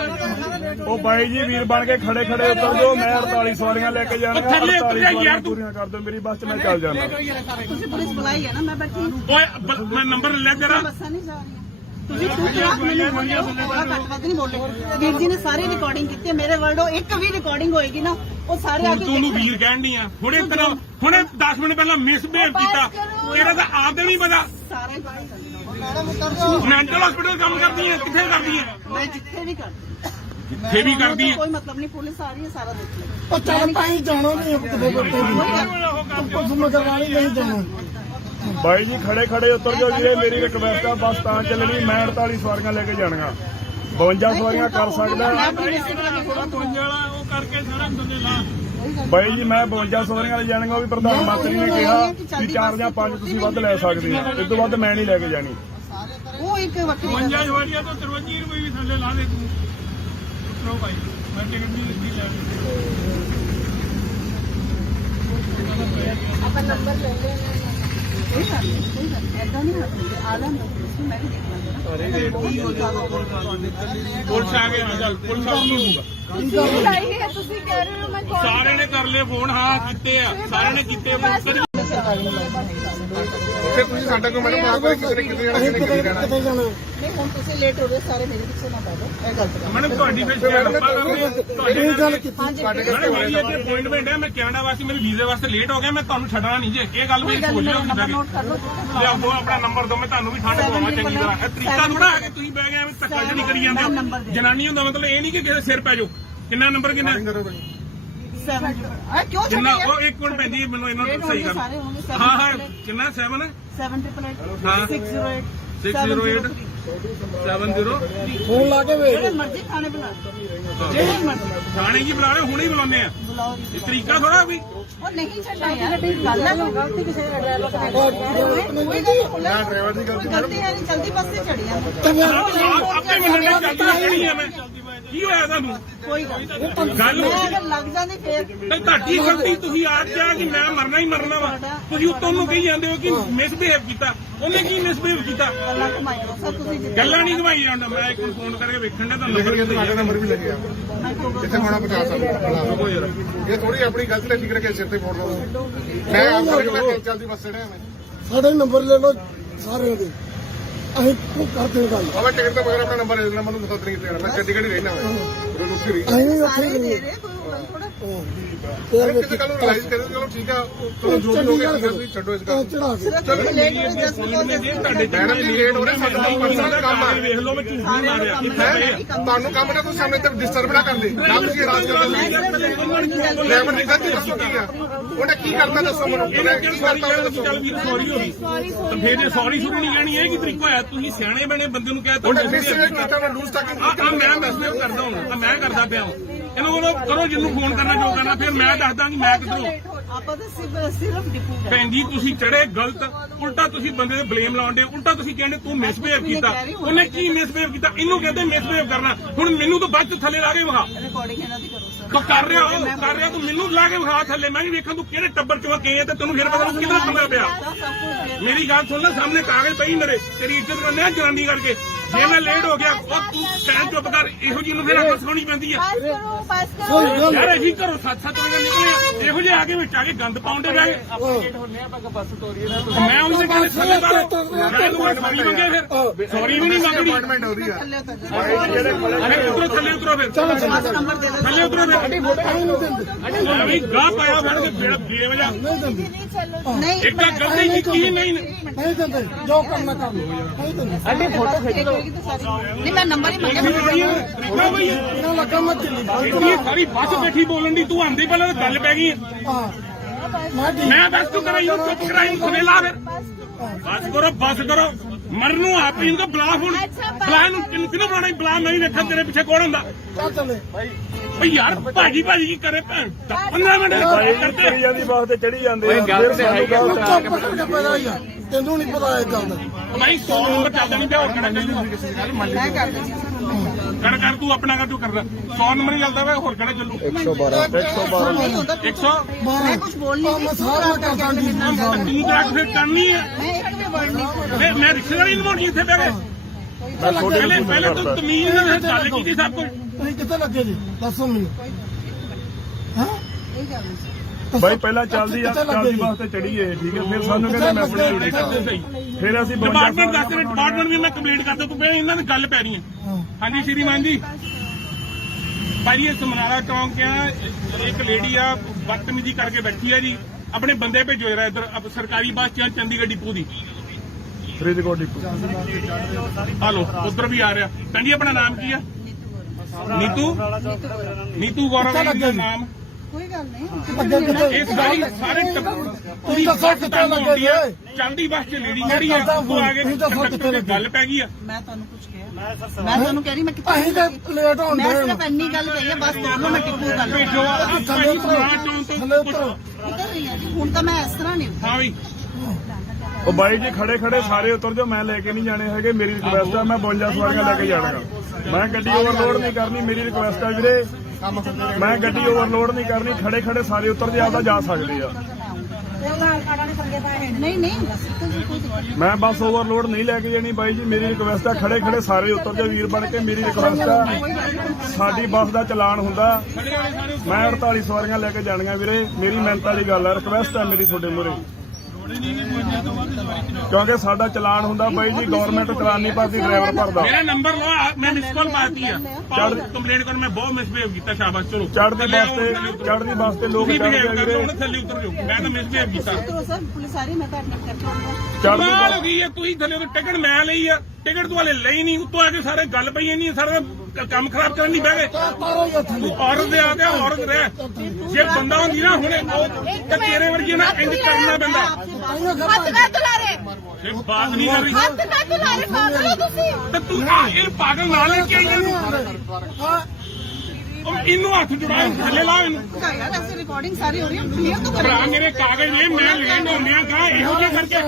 ਉਹ ਬਾਈ ਜੀ ਵੀਰ ਬਣ ਕੇ ਖੜੇ ਖੜੇ ਉਤਰ ਜਾਓ, ਮੈਂ 48 ਸਵਾਰੀਆਂ ਲੈ ਕੇ ਜਾਣੀਆਂ, ਥੱਲੇ ਉਤਰ 48 ਜਾ ਯਾਰ ਸਵਾਰੀਆਂ ਤੂੰ। ਪੂਰੀਆਂ ਕਰ ਦਿਓ ਮੇਰੀ ਬੱਸ 'ਚ, ਮੈਂ ਚੱਲ ਜਾਣਾ। ਤੁਸੀਂ ਪੁਲਿਸ ਬੁਲਾਈ ਹੈ ਨਾ, ਮੈਂ ਬੈਠੀ ਹਾਂ। ਓਏ ਮੈਂ ਨੰਬਰ ਲੈ ਤੇਰਾ ਬੱਸਾਂ ਨਹੀਂ ਜਾ ਰਹੀਆਂ। ਤੁਸੀਂ ਤੂੰ ਕਿਹਾ ਮੈਨੂੰ ਘੱਟ ਵੱਧ ਨਹੀਂ ਬੋਲੇ। ਵੀਰ ਜੀ ਨੇ ਸਾਰੀ ਰਿਕਾਰਡਿੰਗ ਕੀਤੀ ਹੈ, ਮੇਰੇ ਵਰਡੋ ਇੱਕ ਵੀ ਰਿਕਾਰਡਿੰਗ ਹੋਏਗੀ ਨਾ ਉਹ ਸਾਰੇ ਆ ਕੇ ਤੂੰ ਨੂੰ ਵੀਰ ਕਹਿਣ ਨਹੀਂ ਆ ਹੁਣੇ 10 ਮਿੰਟ ਪਹਿਲਾਂ ਮਿਸਬਿਹੇਵ ਕੀਤਾ ਇਹਦਾ ਤਾਂ ਆਪ ਦੇ ਨਹੀਂ ਪਤਾ। ਸਾਰੇ ਮੈਂਟਲ ਹਸਪੀਟਲ ਕੰਮ ਕਰਦੀ ਹੈ ਕਿੱਥੇ ਕਰਦੀ ਹੈ ਮੈਂ ਜਿੱਥੇ ਵੀ ਕਰਦੀ ਜਿੱਥੇ ਵੀ ਕਰਦੀ ਹੈ ਕੋਈ ਮਤਲਬ ਨਹੀਂ, ਪੁਲਿਸ ਆ ਰਹੀ ਹੈ ਸਾਰਾ ਦੇਖ ਲਓ। ਉਹ ਚੱਲ ਤਾਂ ਹੀ ਜਾਣਾ ਨਹੀਂ ਕਿਤੇ ਕੁਝ ਮਗਰਵਾਣੀ ਨਹੀਂ ਜਾਣਾ। ਬਾਈ ਜੀ ਖੜੇ ਖੜੇ ਉਤਰ ਜਾਓ ਵੀਰੇ, ਮੇਰੀ ਰਿਕਵੈਸਟ ਆ, ਬੱਸ ਤਾਂ ਚੱਲਣੀ, ਮੈਂ 48 ਸਵਾਰੀਆਂ ਲੈ ਕੇ ਜਾਣੀਆਂ, 52 ਸਵਾਰੀਆਂ ਕਰ ਸਕਦਾ। ਉਹ ਕਰਕੇ ਸਾਰਾ ਬੰਦੇ ਲਾ ਬਾਈ ਜੀ ਮੈਂ 52 ਸਵਾਰੀਆਂ ਲੈ ਜਾਣੀਆਂ, ਉਹ ਵੀ ਪ੍ਰਧਾਨ ਮੰਤਰੀ ਨੇ ਕਿਹਾ ਕਿ 4 ਜਾਂ 5 ਤੁਸੀਂ ਵੱਧ ਲੈ ਸਕਦੇ ਆ, ਇਸ ਤੋਂ ਵੱਧ ਮੈਂ ਨਹੀਂ ਲੈ ਕੇ ਜਾਣੀ। ਉਹ ਇੱਕ ਵੱਖਰੀ ਗੱਲ ਹੈ। ਜਵਾਰੀਆ ਤੋਂ 53 ਰੁਪਏ ਵੀ ਥੱਲੇ ਲਾ ਦੇ ਤੂੰ ਉਤਰੋ ਭਾਈ ਮੈਂ ਟਿਕਟ ਨਹੀਂ ਲੈਣੀ। ਆਪਾਂ ਨੰਬਰ ਲੈ ਲੈਣਾ ਕੋਈ ਗੱਲ ਨਹੀਂ ਐਦਾਂ ਨਹੀਂ ਹੱਥ ਆ ਲੈਂਦਾ ਪੁਲਿਸ ਨੂੰ, ਮੈਂ ਵੀ ਦੇਖ ਲਾਂਗਾ ਪੁਲਿਸ ਆ ਗਏ ਚੱਲ ਪੁਲਿਸ ਆ ਗਈ ਹੋਊਗਾ। ਲਾਈ ਹੈ ਤੁਸੀਂ ਕਹਿ ਰਹੇ ਹੋ ਮੈਂ ਕਾਲ ਸਾਰਿਆਂ ਨੇ ਕਰ ਲਏ ਫੋਨ, ਹਾਂ ਕੀਤੇ ਆ ਸਾਰਿਆਂ ਨੇ ਕੀਤੇ ਫਿਰ ਤੁਸੀਂ ਸਾਡਾ ਕੋਈ ਮੈਨੂੰ ਮਾਰ ਕਿਤੇ ਕਿਤੇ ਜਾਣਾ ਅਸੀਂ ਕਿਤੇ ਜਾਣਾ ਕਿਤੇ ਜਾਣਾ। ਨਹੀਂ ਹੁਣ ਤੁਸੀਂ ਲੇਟ ਹੋ ਰਹੇ ਸਾਰੇ ਮੇਰੇ ਪਿੱਛੇ ਨਾ ਪੈ ਜਾਓ, ਇਹ ਗਲਤ ਗੱਲ ਮੈਡਮ ਤੁਹਾਡੀ ਫਿਰ ਇਹ ਗੱਲ ਕੀਤੀ ਸਾਡੇ ਮੈਡਮ ਮੇਰੀ ਇੱਥੇ ਅਪਾਇੰਟਮੈਂਟ ਹੈ, ਮੈਂ ਕੈਨੇਡਾ ਵਾਸਤੇ ਮੇਰੇ ਵੀਜ਼ੇ ਵਾਸਤੇ ਲੇਟ ਹੋ ਗਿਆ, ਮੈਂ ਤੁਹਾਨੂੰ ਛੱਡਣਾ ਨਹੀਂ ਜੇ ਇਹ ਗੱਲ ਵੀ ਸੋਚ ਲਿਓ ਨੰਬਰ ਨੋਟ ਕਰ ਲਓ। ਲਿਆਓ ਦੋ ਆਪਣਾ ਨੰਬਰ ਦੋ, ਮੈਂ ਤੁਹਾਨੂੰ ਵੀ ਠੰਡ ਪਵਾਵਾਂ ਚੰਗੀ ਤਰ੍ਹਾਂ। ਇਹ ਤਰੀਕਾ ਥੋੜਾ ਹੈ ਕਿ ਤੁਸੀਂ ਬਹਿ ਗਏ ਐਵੇਂ ਧੱਕਾ ਜਿਹੜੀ ਕਰੀ ਜਾਂਦੇ ਹੋ। ਜਨਾਨੀ ਹੁੰਦਾ ਮਤਲਬ ਇਹ ਨਹੀਂ ਕਿ ਕਿਸੇ ਸਿਰ ਪੈ ਜਾਓ। ਕਿੰਨਾ ਨੰਬਰ ਕਿੰਨਾ 7 ਆ ਕਿਉਂ ਕਿੰਨਾ ਛੱਡਿਆ ਉਹ ਇੱਕ ਮਿੰਟ ਪੈਂਦੀ ਮੈਨੂੰ ਇਹਨਾਂ ਨੂੰ ਸਹੀ ਕਰ। ਸਾਰੇ ਹੋਣਗੇ 7 ਹਾਂ ਹਾਂ ਕਿੰਨਾ 7 788 608 608 70 ਫੋਨ ਲਾ ਕੇ ਵੇਖ। ਜਿਹੜੇ ਮਰਜ਼ੀ ਖਾਣੇ ਬਣਾ ਲਓ, ਜਿਹੜੇ ਮਰਜ਼ੀ ਥਾਣੇ ਕੀ ਬੁਲਾ ਰਹੇ ਹੁਣੇ ਹੀ ਬੁਲਾਉਂਦੇ ਆ। ਬੁਲਾਓ। ਇਹ ਤਰੀਕਾ ਥੋੜਾ ਵੀ ਉਹ ਨਹੀਂ ਛੱਡਣਾ ਯਾਰ, ਗੱਲ ਹੈ ਕੋਈ ਗਲਤੀ ਕਿਸੇ ਦਾ ਡਰਾਈਵਰ ਦਾ ਕੋਈ ਡਰਾਈਵਰ ਦੀ ਗਲਤੀ ਗਲਤੀ ਹੈ ਨਹੀਂ, ਜਲਦੀ ਬੱਸ ਤੇ ਚੜੀ ਆ ਆਪੇ ਮੰਨਣਾ ਚਾਹੀਦੀ ਹੈ। ਮੈਂ ਕੀ ਹੋਇਆ ਤੁਹਾਨੂੰ ਕੋਈ ਗੱਲ ਗੱਲ ਮੈਂ ਅਗਰ ਲੱਗ ਜਾਂਦੀ ਫੇਰ ਨਹੀਂ ਤੁਹਾਡੀ ਗਲਤੀ, ਤੁਸੀਂ ਆਪ ਕਿਹਾ ਕਿ ਮੈਂ ਮਰਨਾ ਹੀ ਮਰਨਾ ਵਾ, ਤੁਸੀਂ ਉੱਤੋਂ ਨੂੰ ਕਹੀ ਜਾਂਦੇ ਹੋ ਕਿ ਮਿਸਬਿਹੇਵ ਕੀਤਾ। ਉਹਨੇ ਕੀ ਮਿਸਬਿਹੇਵ ਕੀਤਾ? ਗੱਲਾਂ ਘੁਮਾਈ ਜਾਓ ਸਰ ਤੁਸੀਂ ਜਿੱਦਾਂ ਗੱਲਾਂ ਨਹੀਂ ਘਵਾਈ ਜਾਂਦਾ। ਮੈਂ ਇੱਕ ਫੋਨ ਕਰਕੇ ਵੇਖਣ ਦਾ ਤੁਹਾਨੂੰ ਲਿਖ ਨੰਬਰ ਕੇ ਤੁਹਾਡਾ ਨੰਬਰ ਵੀ ਲੱਗਿਆ ਮੈਂ ਕੋਈ ਜਿੱਥੇ ਹੋਣਾ ਪਹੁੰਚਾ ਸਕਦਾ। ਇਹ ਥੋੜੀ ਆਪਣੀ ਗਲਤੀ ਲੈ ਕੇ ਸਿਰ ਤੇ ਫੋੜ ਲਓ। ਮੈਂ ਆਪ ਕਰਕੇ ਚੱਲਦੀ ਬੱਸ ਚੜਿਆ ਮੈਂ ਸਾਡੇ ਨੰਬਰ ਲੈ ਲਓ ਸਾਰਿਆਂ ਦੇ, ਅਸੀਂ ਕਰਦੇ ਗੱਲ। ਬਾਬਾ ਟਿਕਟ ਤੋਂ ਬਗੈਰ ਆਪਣਾ ਨੰਬਰ ਦੇ ਦੇਣਾ, ਮੈਨੂੰ ਦੱਸ ਨਹੀਂ ਦੇਣਾ। ਮੈਂ ਚੰਡੀਗੜ੍ਹ ਹੀ ਰਹਿਣਾ ਮੈਂ ਰੁਕੀ ਰਹੀ ਅਸੀਂ ਵੀ ਉੱਥੇ ਸਾਰੇ ਹੀ ਦੇ ਗਏ। ਰਹੇ ਕੋਈ ਗੱਲ ਥੋੜਾ ਕਿਸੇ ਕੱਲ ਨੂੰ ਰਿਲਾਈਜ਼ ਕਰੇ ਚਲੋ ਠੀਕ ਆ, ਚਲੋ ਜੋ ਵੀ ਹੋ ਗਿਆ ਤੁਸੀਂ ਛੱਡੋ ਇਸ ਗੱਲ ਚੜਾ ਕੇ ਸਿਰਫ ਲੇਟ ਹੋ ਜਸਟ ਤੁਹਾਡੇ ਮੈਡਮ ਜੀ ਲੇਟ ਹੋ ਰਹੇ, ਸਾਡਾ ਪਰਸਨਲ ਕੰਮ ਆ। ਵੇਖ ਲਓ ਮੈਂ ਝੂਠ ਨਹੀਂ ਮਾਰਿਆ ਹੈ ਤੁਹਾਨੂੰ ਕੰਮ ਨਾ ਕੋਈ ਸਾਹਮਣੇ ਤੇ ਡਿਸਟਰਬ ਨਾ ਕਰਦੇ ਨਾ ਤੁਸੀਂ ਰਾਜ ਕਰਦੇ। ਡਰਾਈਵਰ ਦੀ ਗਲਤੀ ਦੱਸੋ ਕੀ ਆ, ਉਹਨੇ ਕੀ ਕਰਤਾ ਦੱਸੋ ਮੈਨੂੰ, ਉਹਨੇ ਕੀ ਕਰਤਾ ਉਹਨੇ ਦੱਸੋ। ਚੱਲ ਵੀ ਸੌਰੀ ਹੋ ਗਈ ਤਾਂ ਫਿਰ ਜੇ ਸੌਰੀ ਸ਼ੁਰੂ ਨਹੀਂ ਕਹਿਣੀ ਇਹ ਕੀ ਤਰੀਕਾ ਹੋਇਆ? ਤੁਸੀਂ ਸਿਆਣੇ ਬਣੇ ਬੰਦੇ ਨੂੰ ਕਹਿ ਤਾ ਉਹਨੇ ਮਿਸਬਿਹੇਵ ਕੀਤਾ, ਮੈਂ ਲੂਜ਼ ਤੱਕ ਮੈਂ ਮਿਸਬਿਹੇਵ ਕਰਦਾ ਹਾਂ, ਮੈਂ ਕਰਦਾ ਪਿਆ ਹਾਂ। ਇਹਨੂੰ ਬੋਲੋ ਕਰੋ ਜਿਹਨੂੰ ਫੋਨ ਕਰਨਾ ਜੋ ਕਰਨਾ, ਫਿਰ ਮੈਂ ਦੱਸਦਾ ਕਿ ਮੈਂ ਕਿੱਧਰੋਂ। ਆਪਾਂ ਤਾਂ ਸਿਰਫ ਡਿਪੂ ਗਏ। ਭੈਣ ਜੀ ਤੁਸੀਂ ਚੜੇ ਗਲਤ, ਉਲਟਾ ਤੁਸੀਂ ਬੰਦੇ ਤੇ ਬਲੇਮ ਲਾਉਂਦੇ, ਉਲਟਾ ਤੁਸੀਂ ਕਹਿੰਦੇ ਤੂੰ ਮਿਸਬਿਹੇਵ ਕੀਤਾ। ਉਹਨੇ ਕੀ ਮਿਸਬਿਹੇਵ ਕੀਤਾ? ਇਹਨੂੰ ਕਹਿੰਦੇ ਮਿਸਬਿਹੇਵ ਕਰਨਾ। ਹੁਣ ਮੈਨੂੰ ਤਾਂ ਬਾਅਦ ਚ ਥੱਲੇ ਲਾ ਕੇ ਵਿਖਾ। ਰਿਕਾਰਡਿੰਗ ਇਹਨਾਂ ਦੀ ਕਰੋ ਸਰ। ਤੂੰ ਕਰ ਰਿਹਾ ਤੂੰ ਮੈਨੂੰ ਲਾ ਕੇ ਵਿਖਾ ਥੱਲੇ। ਮੈਂ ਵੀ ਵੇਖਾਂ ਤੂੰ ਕਿਹੜੇ ਟੱਬਰ ਚੋਂ ਗਏ ਤੇ ਤੈਨੂੰ ਫਿਰ ਪਤਾ ਲੱਗੂ ਕਿਹਦਾ ਬੰਦਾ ਪਿਆ। ਸਭ ਕੁਝ ਮੇਰੀ ਗੱਲ ਸੁਣ ਲੈ, ਸਾਹਮਣੇ ਕਾਗਜ਼ ਪਈ ਮੇਰੇ, ਤੇਰੀ ਇੱਜ਼ਤ ਕਰਨੇ ਆ ਜਨਾਨੀ ਕਰਕੇ। ਜੇ ਮੈਂ ਲੇਟ ਹੋ ਗਿਆ ਉਹ ਤੂੰ ਕਹਿ ਚੁੱਪ ਕਰ। ਇਹੋ ਜਿਹੀ ਨੂੰ ਫਿਰ ਅੱਖ ਸੁਣੀ ਪੈਂਦੀ ਆ। पास करो ਯਾਰ ਅਸੀਂ ਘਰੋਂ 7-7 ਵਜੇ ਨਿਕਲੇ, ਇਹੋ ਜਿਹੇ ਆ ਕੇ ਵਿੱਚ ਆ ਕੇ ਗੰਦ ਪਾਉਂਦੇ ਰਹੇ। ਮੈਂ ਉਹਦੇ ਕਹਿੰਦੇ ਥੱਲੇ ਬਾਰੇ ਮੈਂ ਤੂੰ ਸੌਰੀ ਮੰਗੇ, ਫਿਰ ਸੌਰੀ ਵੀ ਨਹੀਂ ਮੰਗਦੀ। ਅਪਾਇੰਟਮੈਂਟ ਹੋ ਰਹੀ ਆ। ਥੱਲੇ ਉਤਰ ਜਾਓ। ਅਰੇ ਉਤਰੋ ਥੱਲੇ ਉਤਰੋ ਫਿਰ ਬਸ ਨੰਬਰ ਦੇ ਦਿਓ। ਥੱਲੇ ਉਤਰੋ ਫਿਰ ਅਭੀ ਗਾਹ ਪਾਇਆ ਫੜ ਕੇ ਬੇਵਜ੍ਹਾ। नहीं चलो ਨਹੀਂ ਇੱਕ ਤਾਂ ਗਲਤੀ ਕੀਤੀ ਨਹੀਂ। ਨਹੀਂ ਦਿੰਦੇ, ਜੋ ਕਰਨਾ ਕਰ ਲਓ। ਨਹੀਂ ਦਿੰਦੇ ਨਹੀਂ ਮੈਂ ਨੰਬਰ ਹੀ ਮੰਗਿਆ। ਤਰੀਕਾ ਬਈ ਇਹਨਾਂ ਲੱਗਾ ਮੈਂ ਦਿੱਲੀ ਇਹ ਸਾਰੀ ਬੱਸ ਬੈਠੀ ਬੋਲਣ ਦੀ, ਤੂੰ ਆਂਦੀ ਪਹਿਲਾਂ ਤਾਂ ਗੱਲ ਪੈ ਗਈ। ਹਾਂ ਮੈਂ ਠੀਕ ਮੈਂ ਬਸ ਤੂੰ ਕਰਾਈ ਨੂੰ ਚੁੱਪ ਕਰਾਈ ਨੂੰ ਸੁਨੇਲਾ ਫਿਰ ਬਸ ਕਰੋ ਮਰਨ ਨੂੰ ਆਪ ਹੀ ਬੁਲਾ ਹੁਣ ਬੁਲਾ ਇਹਨੂੰ ਕਿਹਨੂੰ ਬੁਲਾਣਾ ਬੁਲਾ। ਮੈਂ ਹੀ ਵੇਖਾਂ ਤੇਰੇ ਪਿੱਛੇ ਕੌਣ ਹੁੰਦਾ। ਚੱਲ ਚੱਲੇ ਓਏ ਯਾਰ ਭਾਜੀ ਕੀ ਕਰੇ ਭੈਣ 15 ਮਿੰਟ ਬਾਈ ਕਰਦੇ ਕਰੀ ਜਾਂਦੀ ਬੱਸ ਤੇ ਚੜੀ ਜਾਂਦੇ ਆ ਫਿਰ ਸਾਨੂੰ ਗਲਤ ਆ। ਚੁੱਪ ਕਰਕੇ ਪਤਾ ਹੀ ਆ ਤੈਨੂੰ ਨਹੀਂ ਪਤਾ ਇਹ ਗੱਲ ਦਾ ਭਾਈ 100 ਨੰਬਰ ਚੱਲਦਾ ਨਹੀਂ ਪਿਆ ਹੋਰ ਕਿਹੜਾ ਚੱਲੂ ਮੈਂ ਕਰ ਦਿੰਦੀ ਕਰ ਤੂੰ ਆਪਣਾ ਕਰ ਤੂੰ ਕਰਦਾ 100 ਨੰਬਰ ਹੀ ਚੱਲਦਾ ਵਾ ਹੋਰ ਕਿਹੜਾ ਚੱਲੂ 112 ਨਹੀਂ ਹੁੰਦਾ 100 ਮੈਂ ਕੁਝ ਬੋਲ ਨਹੀਂ ਮੈਂ ਸਾਰਾ ਕਰਦਾ ਜੀ ਤੂੰ ਤਾਂ ਫਿਰ ਕਰਨੀ ਹੈ ਮੈਂ ਇੱਕ ਵੀ ਵਰਡ ਨਹੀਂ ਬੋਲਿਆ। ਮੈਂ ਰਿਸ਼ਤੇਦਾਰੀ ਨਿਭਾਉਣੀ ਇੱਥੇ ਬਹਿ ਕੇ ਮੈਂ ਤੁਹਾਡੇ ਨੂੰ ਪਹਿਲੇ ਤੂੰ ਤਮੀਜ਼ ਨਾਲ ਗੱਲ ਕੀਤੀ ਸਭ ਕੁਝ ਤੁਸੀਂ ਕਿੱਥੇ ਲੱਗੇ ਜੀ ਦੱਸੋ ਮੈਨੂੰ ਹਾਂ ਇਹ ਗੱਲ ਨਹੀਂ ਬਾਈ ਪਹਿਲਾਂ ਚੱਲਦੀ ਬੱਸ ਤੇ ਚੜੀਏ ਠੀਕ ਹੈ ਫਿਰ ਸਾਨੂੰ ਕਹਿੰਦੇ ਮੈਂ ਆਪਣੀ ਡਿਊਟੀ ਕਰਦਾ ਸਹੀ ਫਿਰ ਅਸੀਂ ਡਿਪਾਰਟਮੈਂਟ ਦੱਸ ਰਿਹਾ ਡਿਪਾਰਟਮੈਂਟ ਵੀ ਮੈਂ ਕੰਪਲੀਟ ਕਰਦਾ ਤੂੰ ਪਹਿਲਾਂ ਇਹਨਾਂ ਦੀ ਗੱਲ ਪੈ ਰਹੀ ਹੈ ਹਾਂ ਹਾਂਜੀ ਸ਼੍ਰੀਮਾਨ ਜੀ ਭਾਜੀ ਇਹ ਸਮਨਾਰਾ ਚੌਂਕ ਆ ਇੱਕ ਲੇਡੀ ਆ ਬਦਤਮੀਜ਼ੀ ਕਰਕੇ ਬੈਠੀ ਆ ਜੀ ਆਪਣੇ ਬੰਦੇ ਭੇਜੋ ਜਰਾ ਇੱਧਰ ਸਰਕਾਰੀ ਬੱਸ ਚ ਚੰਡੀਗੜ੍ਹ ਡਿਪੂ ਦੀ ਫਰੀਦਕੋਟ ਡਿਪੂ ਹਲੋ ਉਧਰ ਵੀ ਆ ਰਿਹਾ ਕਹਿੰਦੀ ਆਪਣਾ ਨਾਮ ਕੀ ਆ ਨੀਤੂ ਗੌਰਵ ਜੀ ਦਾ ਨਾਮ ਕੋਈ ਗੱਲ ਨਹੀਂ ਅੱਗੇ ਕਿੱਥੇ ਇਹ ਸਾਰੇ ਤੁਸੀਂ ਦੱਸੋ ਕਿੱਥੇ ਲੱਗੇ ਜੀ ਚਲਦੀ ਬੱਸ ਚ ਲੇਡੀ ਜਿਹੜੀ ਆ ਉਹ ਆ ਕੇ ਗੱਲ ਪੈ ਗਈ ਆ ਮੈਂ ਤੁਹਾਨੂੰ ਕੁਝ ਕਿਹਾ ਮੈਂ ਤੁਹਾਨੂੰ ਕਹਿ ਰਹੀ ਮੈਂ ਕਿੱਥੇ ਅਸੀਂ ਤਾਂ ਲੇਟ ਹੋਣ ਮੈਂ ਦੇ ਸਿਰਫ ਇੰਨੀ ਗੱਲ ਕਹੀ ਹੈ ਬਸ ਦੋਨੋਂ ਮੈਂ ਟਿੱਪੂ ਗੱਲ ਭੇਜੋ ਭਾਜੀ ਸਮਨਾਰਾ ਚੌਂਕ ਥੱਲੇ ਤੋਂ ਉਤਰੋ ਉਤਰ ਰਹੀ ਹਾਂ ਜੀ ਹੁਣ ਤਾਂ ਮੈਂ ਇਸ ਤਰ੍ਹਾਂ ਨਹੀਂ ਹਾਂ ਵੀ ਉਹ ਬਾਈ ਜੀ ਖੜੇ ਸਾਰੇ ਉਤਰ ਜਾਓ ਮੈਂ ਲੈ ਕੇ ਨਹੀਂ ਜਾਣੇ ਹੈਗੇ ਮੇਰੀ ਰਿਕੁਐਸਟ ਆ ਮੈਂ 52 ਸਵਾਰੀਆਂ ਲੈ ਕੇ ਜਾਣਾਗਾ ਮੈਂ ਗੱਡੀ ਓਵਰਲੋਡ ਨਹੀਂ ਕਰਨੀ ਮੇਰੀ ਰਿਕੁਐਸਟ ਆ ਵੀਰੇ ਮੈਂ ਗੱਡੀ ਓਵਰਲੋਡ ਨਹੀਂ ਕਰਨੀ ਖੜੇ ਸਾਰੇ ਉਤਰ ਜੇ ਆਪਦਾ ਜਾ ਸਕਦੇ ਆ ਨਹੀਂ ਕੋਈ ਦਿੱਕਤ ਮੈਂ ਬੱਸ ਓਵਰਲੋਡ ਨਹੀਂ ਲੈ ਕੇ ਜਾਣੀ ਬਾਈ ਜੀ ਮੇਰੀ ਰਿਕੁਐਸਟ ਆ ਖੜੇ ਸਾਰੇ ਉਤਰ ਜਾਓ ਵੀਰ ਬਣ ਕੇ ਮੇਰੀ ਰਿਕੁਐਸਟ ਆ ਸਾਡੀ ਬੱਸ ਦਾ ਚਲਾਨ ਹੁੰਦਾ ਮੈਂ 48 ਸਵਾਰੀਆਂ ਲੈ ਕੇ ਜਾਣੀਆਂ ਵੀਰੇ ਮੇਰੀ ਮਿਹਨਤ ਵਾਲੀ ਗੱਲ ਆ ਰਿਕੁਐਸਟ ਆ ਮੇਰੀ ਤੁਹਾਡੇ ਮੂਹਰੇ ਕਿਉਂਕਿ ਸਾਡਾ ਚਲਾਨ ਹੁੰਦਾ ਬਾਈ ਜੀ ਗਵਰਨਮੈਂਟ ਚਲਾਨ ਨਹੀਂ ਭਰਦੀ ਡਰਾਈਵਰ ਭਰਦਾ ਮੇਰਾ ਨੰਬਰ ਲਓ ਮੈਂ ਮਿਸ ਕਾਲ ਪਾਤੀ ਆ ਕੰਪਲੇਂਟ ਕਰਨ ਮੈਂ ਬਹੁਤ ਮਿਸਬਿਹੇਵ ਕੀਤਾ ਸ਼ਾਬਾਸ਼ ਚਲੋ ਚੜ੍ਹਦੀ ਬੱਸ ਤੇ ਲੋਕ ਤੁਸੀਂ ਚੜ੍ਹਦੇ ਬਿਹੇਵ ਆ ਕਰਦੇ ਵੀਰੇ ਹੋ ਥੱਲੇ ਉਤਰ ਜਾਓ ਮੈਂ ਤਾਂ ਮਿਸਬਿਹੇਵ ਕੀਤਾ ਉਤਰੋ ਸਰ ਪੁਲਿਸ ਆ ਰਹੀ ਮੈਂ ਤਾਂ ਐਡਮਿਟ ਕਰਕੇ ਆਉਂਗਾ ਚੜ੍ਹਦੀ ਕਮਾਲ ਹੋ ਬੱਸ ਗਈ ਹੈ ਤੁਸੀਂ ਥੱਲੇ ਤੋਂ ਟਿਕਟ ਮੈਂ ਲਈ ਆ ਟਿਕਟ ਤੂੰ ਹਲੇ ਲਈ ਨਹੀਂ ਉੱਤੋਂ ਆ ਕੇ ਸਾਰੇ ਗੱਲ ਪਈ ਨਹੀਂ ਸਾਰਾ ਕੰਮ ਖਰਾਬ ਕਰਨ ਦੀ ਬਹਿ ਗਏ ਤਾਰੋ ਹੀ ਥੱਲੇ ਤੂੰ ਔਰਤ ਦੇ ਆ ਗਿਆ ਔਰਤ ਰਹਿ ਜੇ ਬੰਦਾ ਹੁੰਦੀ ਨਾ ਹੁਣੇ ਉਹ ਤੇ ਤੇਰੇ ਵਰਗੀ ਨਾ ਇੰਜ ਕਰਨਾ ਪੈਂਦਾ ਹੱਥ ਨਾ ਤੁਲਾ ਰਹੇ ਇਹ ਬਾਤ ਨਹੀਂ ਕਰ ਰਹੀ ਹੱਥ ਨਾ ਤੁਲਾ ਰਹੇ ਪਾਗਲ ਹੋ ਤੁਸੀਂ ਤੇ ਤੂੰ ਇਹ ਪਾਗਲ ਨਾਲ ਲੈ ਕੇ ਆਈ ਇਹਨੂੰ ਉਹ ਇਹਨੂੰ ਹੱਥ ਜੁੜਾ ਥੱਲੇ ਲਾ ਇਹਨੂੰ ਯਾਰ ਐਸੀ ਰਿਕਾਰਡਿੰਗ ਸਾਰੀ ਹੋ ਰਹੀ ਹੈ ਕਲੀਅਰ ਤਾਂ ਭਰਾ ਮੇਰੇ ਕਾਗਜ਼ ਨੇ ਮੈਂ ਲੈਣ ਹੁੰਦਿਆਂ ਕਾ ਇਹੋ ਜਿਹਾ ਕਰਕੇ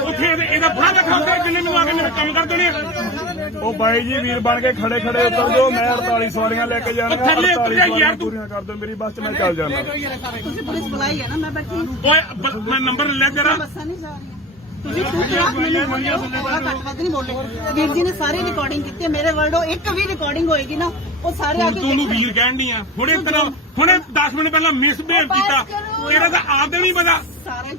ਉੱਥੇ ਇਹਦਾ ਬੁਰਾ ਦਿਖਾਉਂਦਾ ਜਿੰਨੇ ਨੂੰ ਆ ਕੇ ਮੇਰੇ ਕੰਮ ਕਰ ਦੇਣੇ ਉਹ ਬਾਈ ਜੀ ਵੀਰ ਬਣ ਕੇ ਖੜੇ ਉਤਰ ਜਾਓ ਮੈਂ 48 ਸਵਾਰੀਆਂ ਲੈ ਕੇ ਜਾਣੀਆਂ ਥੱਲੇ ਉਤਰ 48 ਜਾ ਯਾਰ ਸਵਾਰੀਆਂ ਤੂੰ। ਪੂਰੀਆਂ ਕਰ ਦਿਓ ਮੇਰੀ ਬੱਸ 'ਚ ਮੈਂ ਚੱਲ ਜਾਣਾ ਤੁਸੀਂ ਪੁਲਿਸ ਬੁਲਾਈ ਹੈ ਨਾ ਮੈਂ ਬੈਠੀ ਹਾਂ। ਓਏ ਮੈਂ ਨੰਬਰ ਲੈ ਜਰਾ ਬੱਸਾਂ ਨਹੀਂ ਜਾ ਰਹੀਆਂ ਤੁਸੀਂ ਮੈਨੂੰ ਘੱਟ ਵੱਧ ਨਹੀਂ ਬੋਲੇ ਵੀਰ ਜੀ ਨੇ ਸਾਰੀ ਰਿਕਾਰਡਿੰਗ ਕੀਤੀ ਹੈ ਮੇਰੇ ਵਰਡੋ ਇੱਕ ਵੀ ਰਿਕਾਰਡਿੰਗ ਹੋਏਗੀ ਨਾ ਉਹ ਸਾਰੇ ਆ ਕੇ ਤੂੰ ਨੂੰ ਵੀਰ ਕਹਿਣ ਦੀ ਆ ਹੁਣੇ 10 ਮਿੰਟ ਪਹਿਲਾਂ ਮਿਸਬਿਹੇਵ ਕੀਤਾ ਤੇਰਾ ਤਾਂ ਆਪ ਨਹੀਂ ਪਤਾ ਸਾਰੇ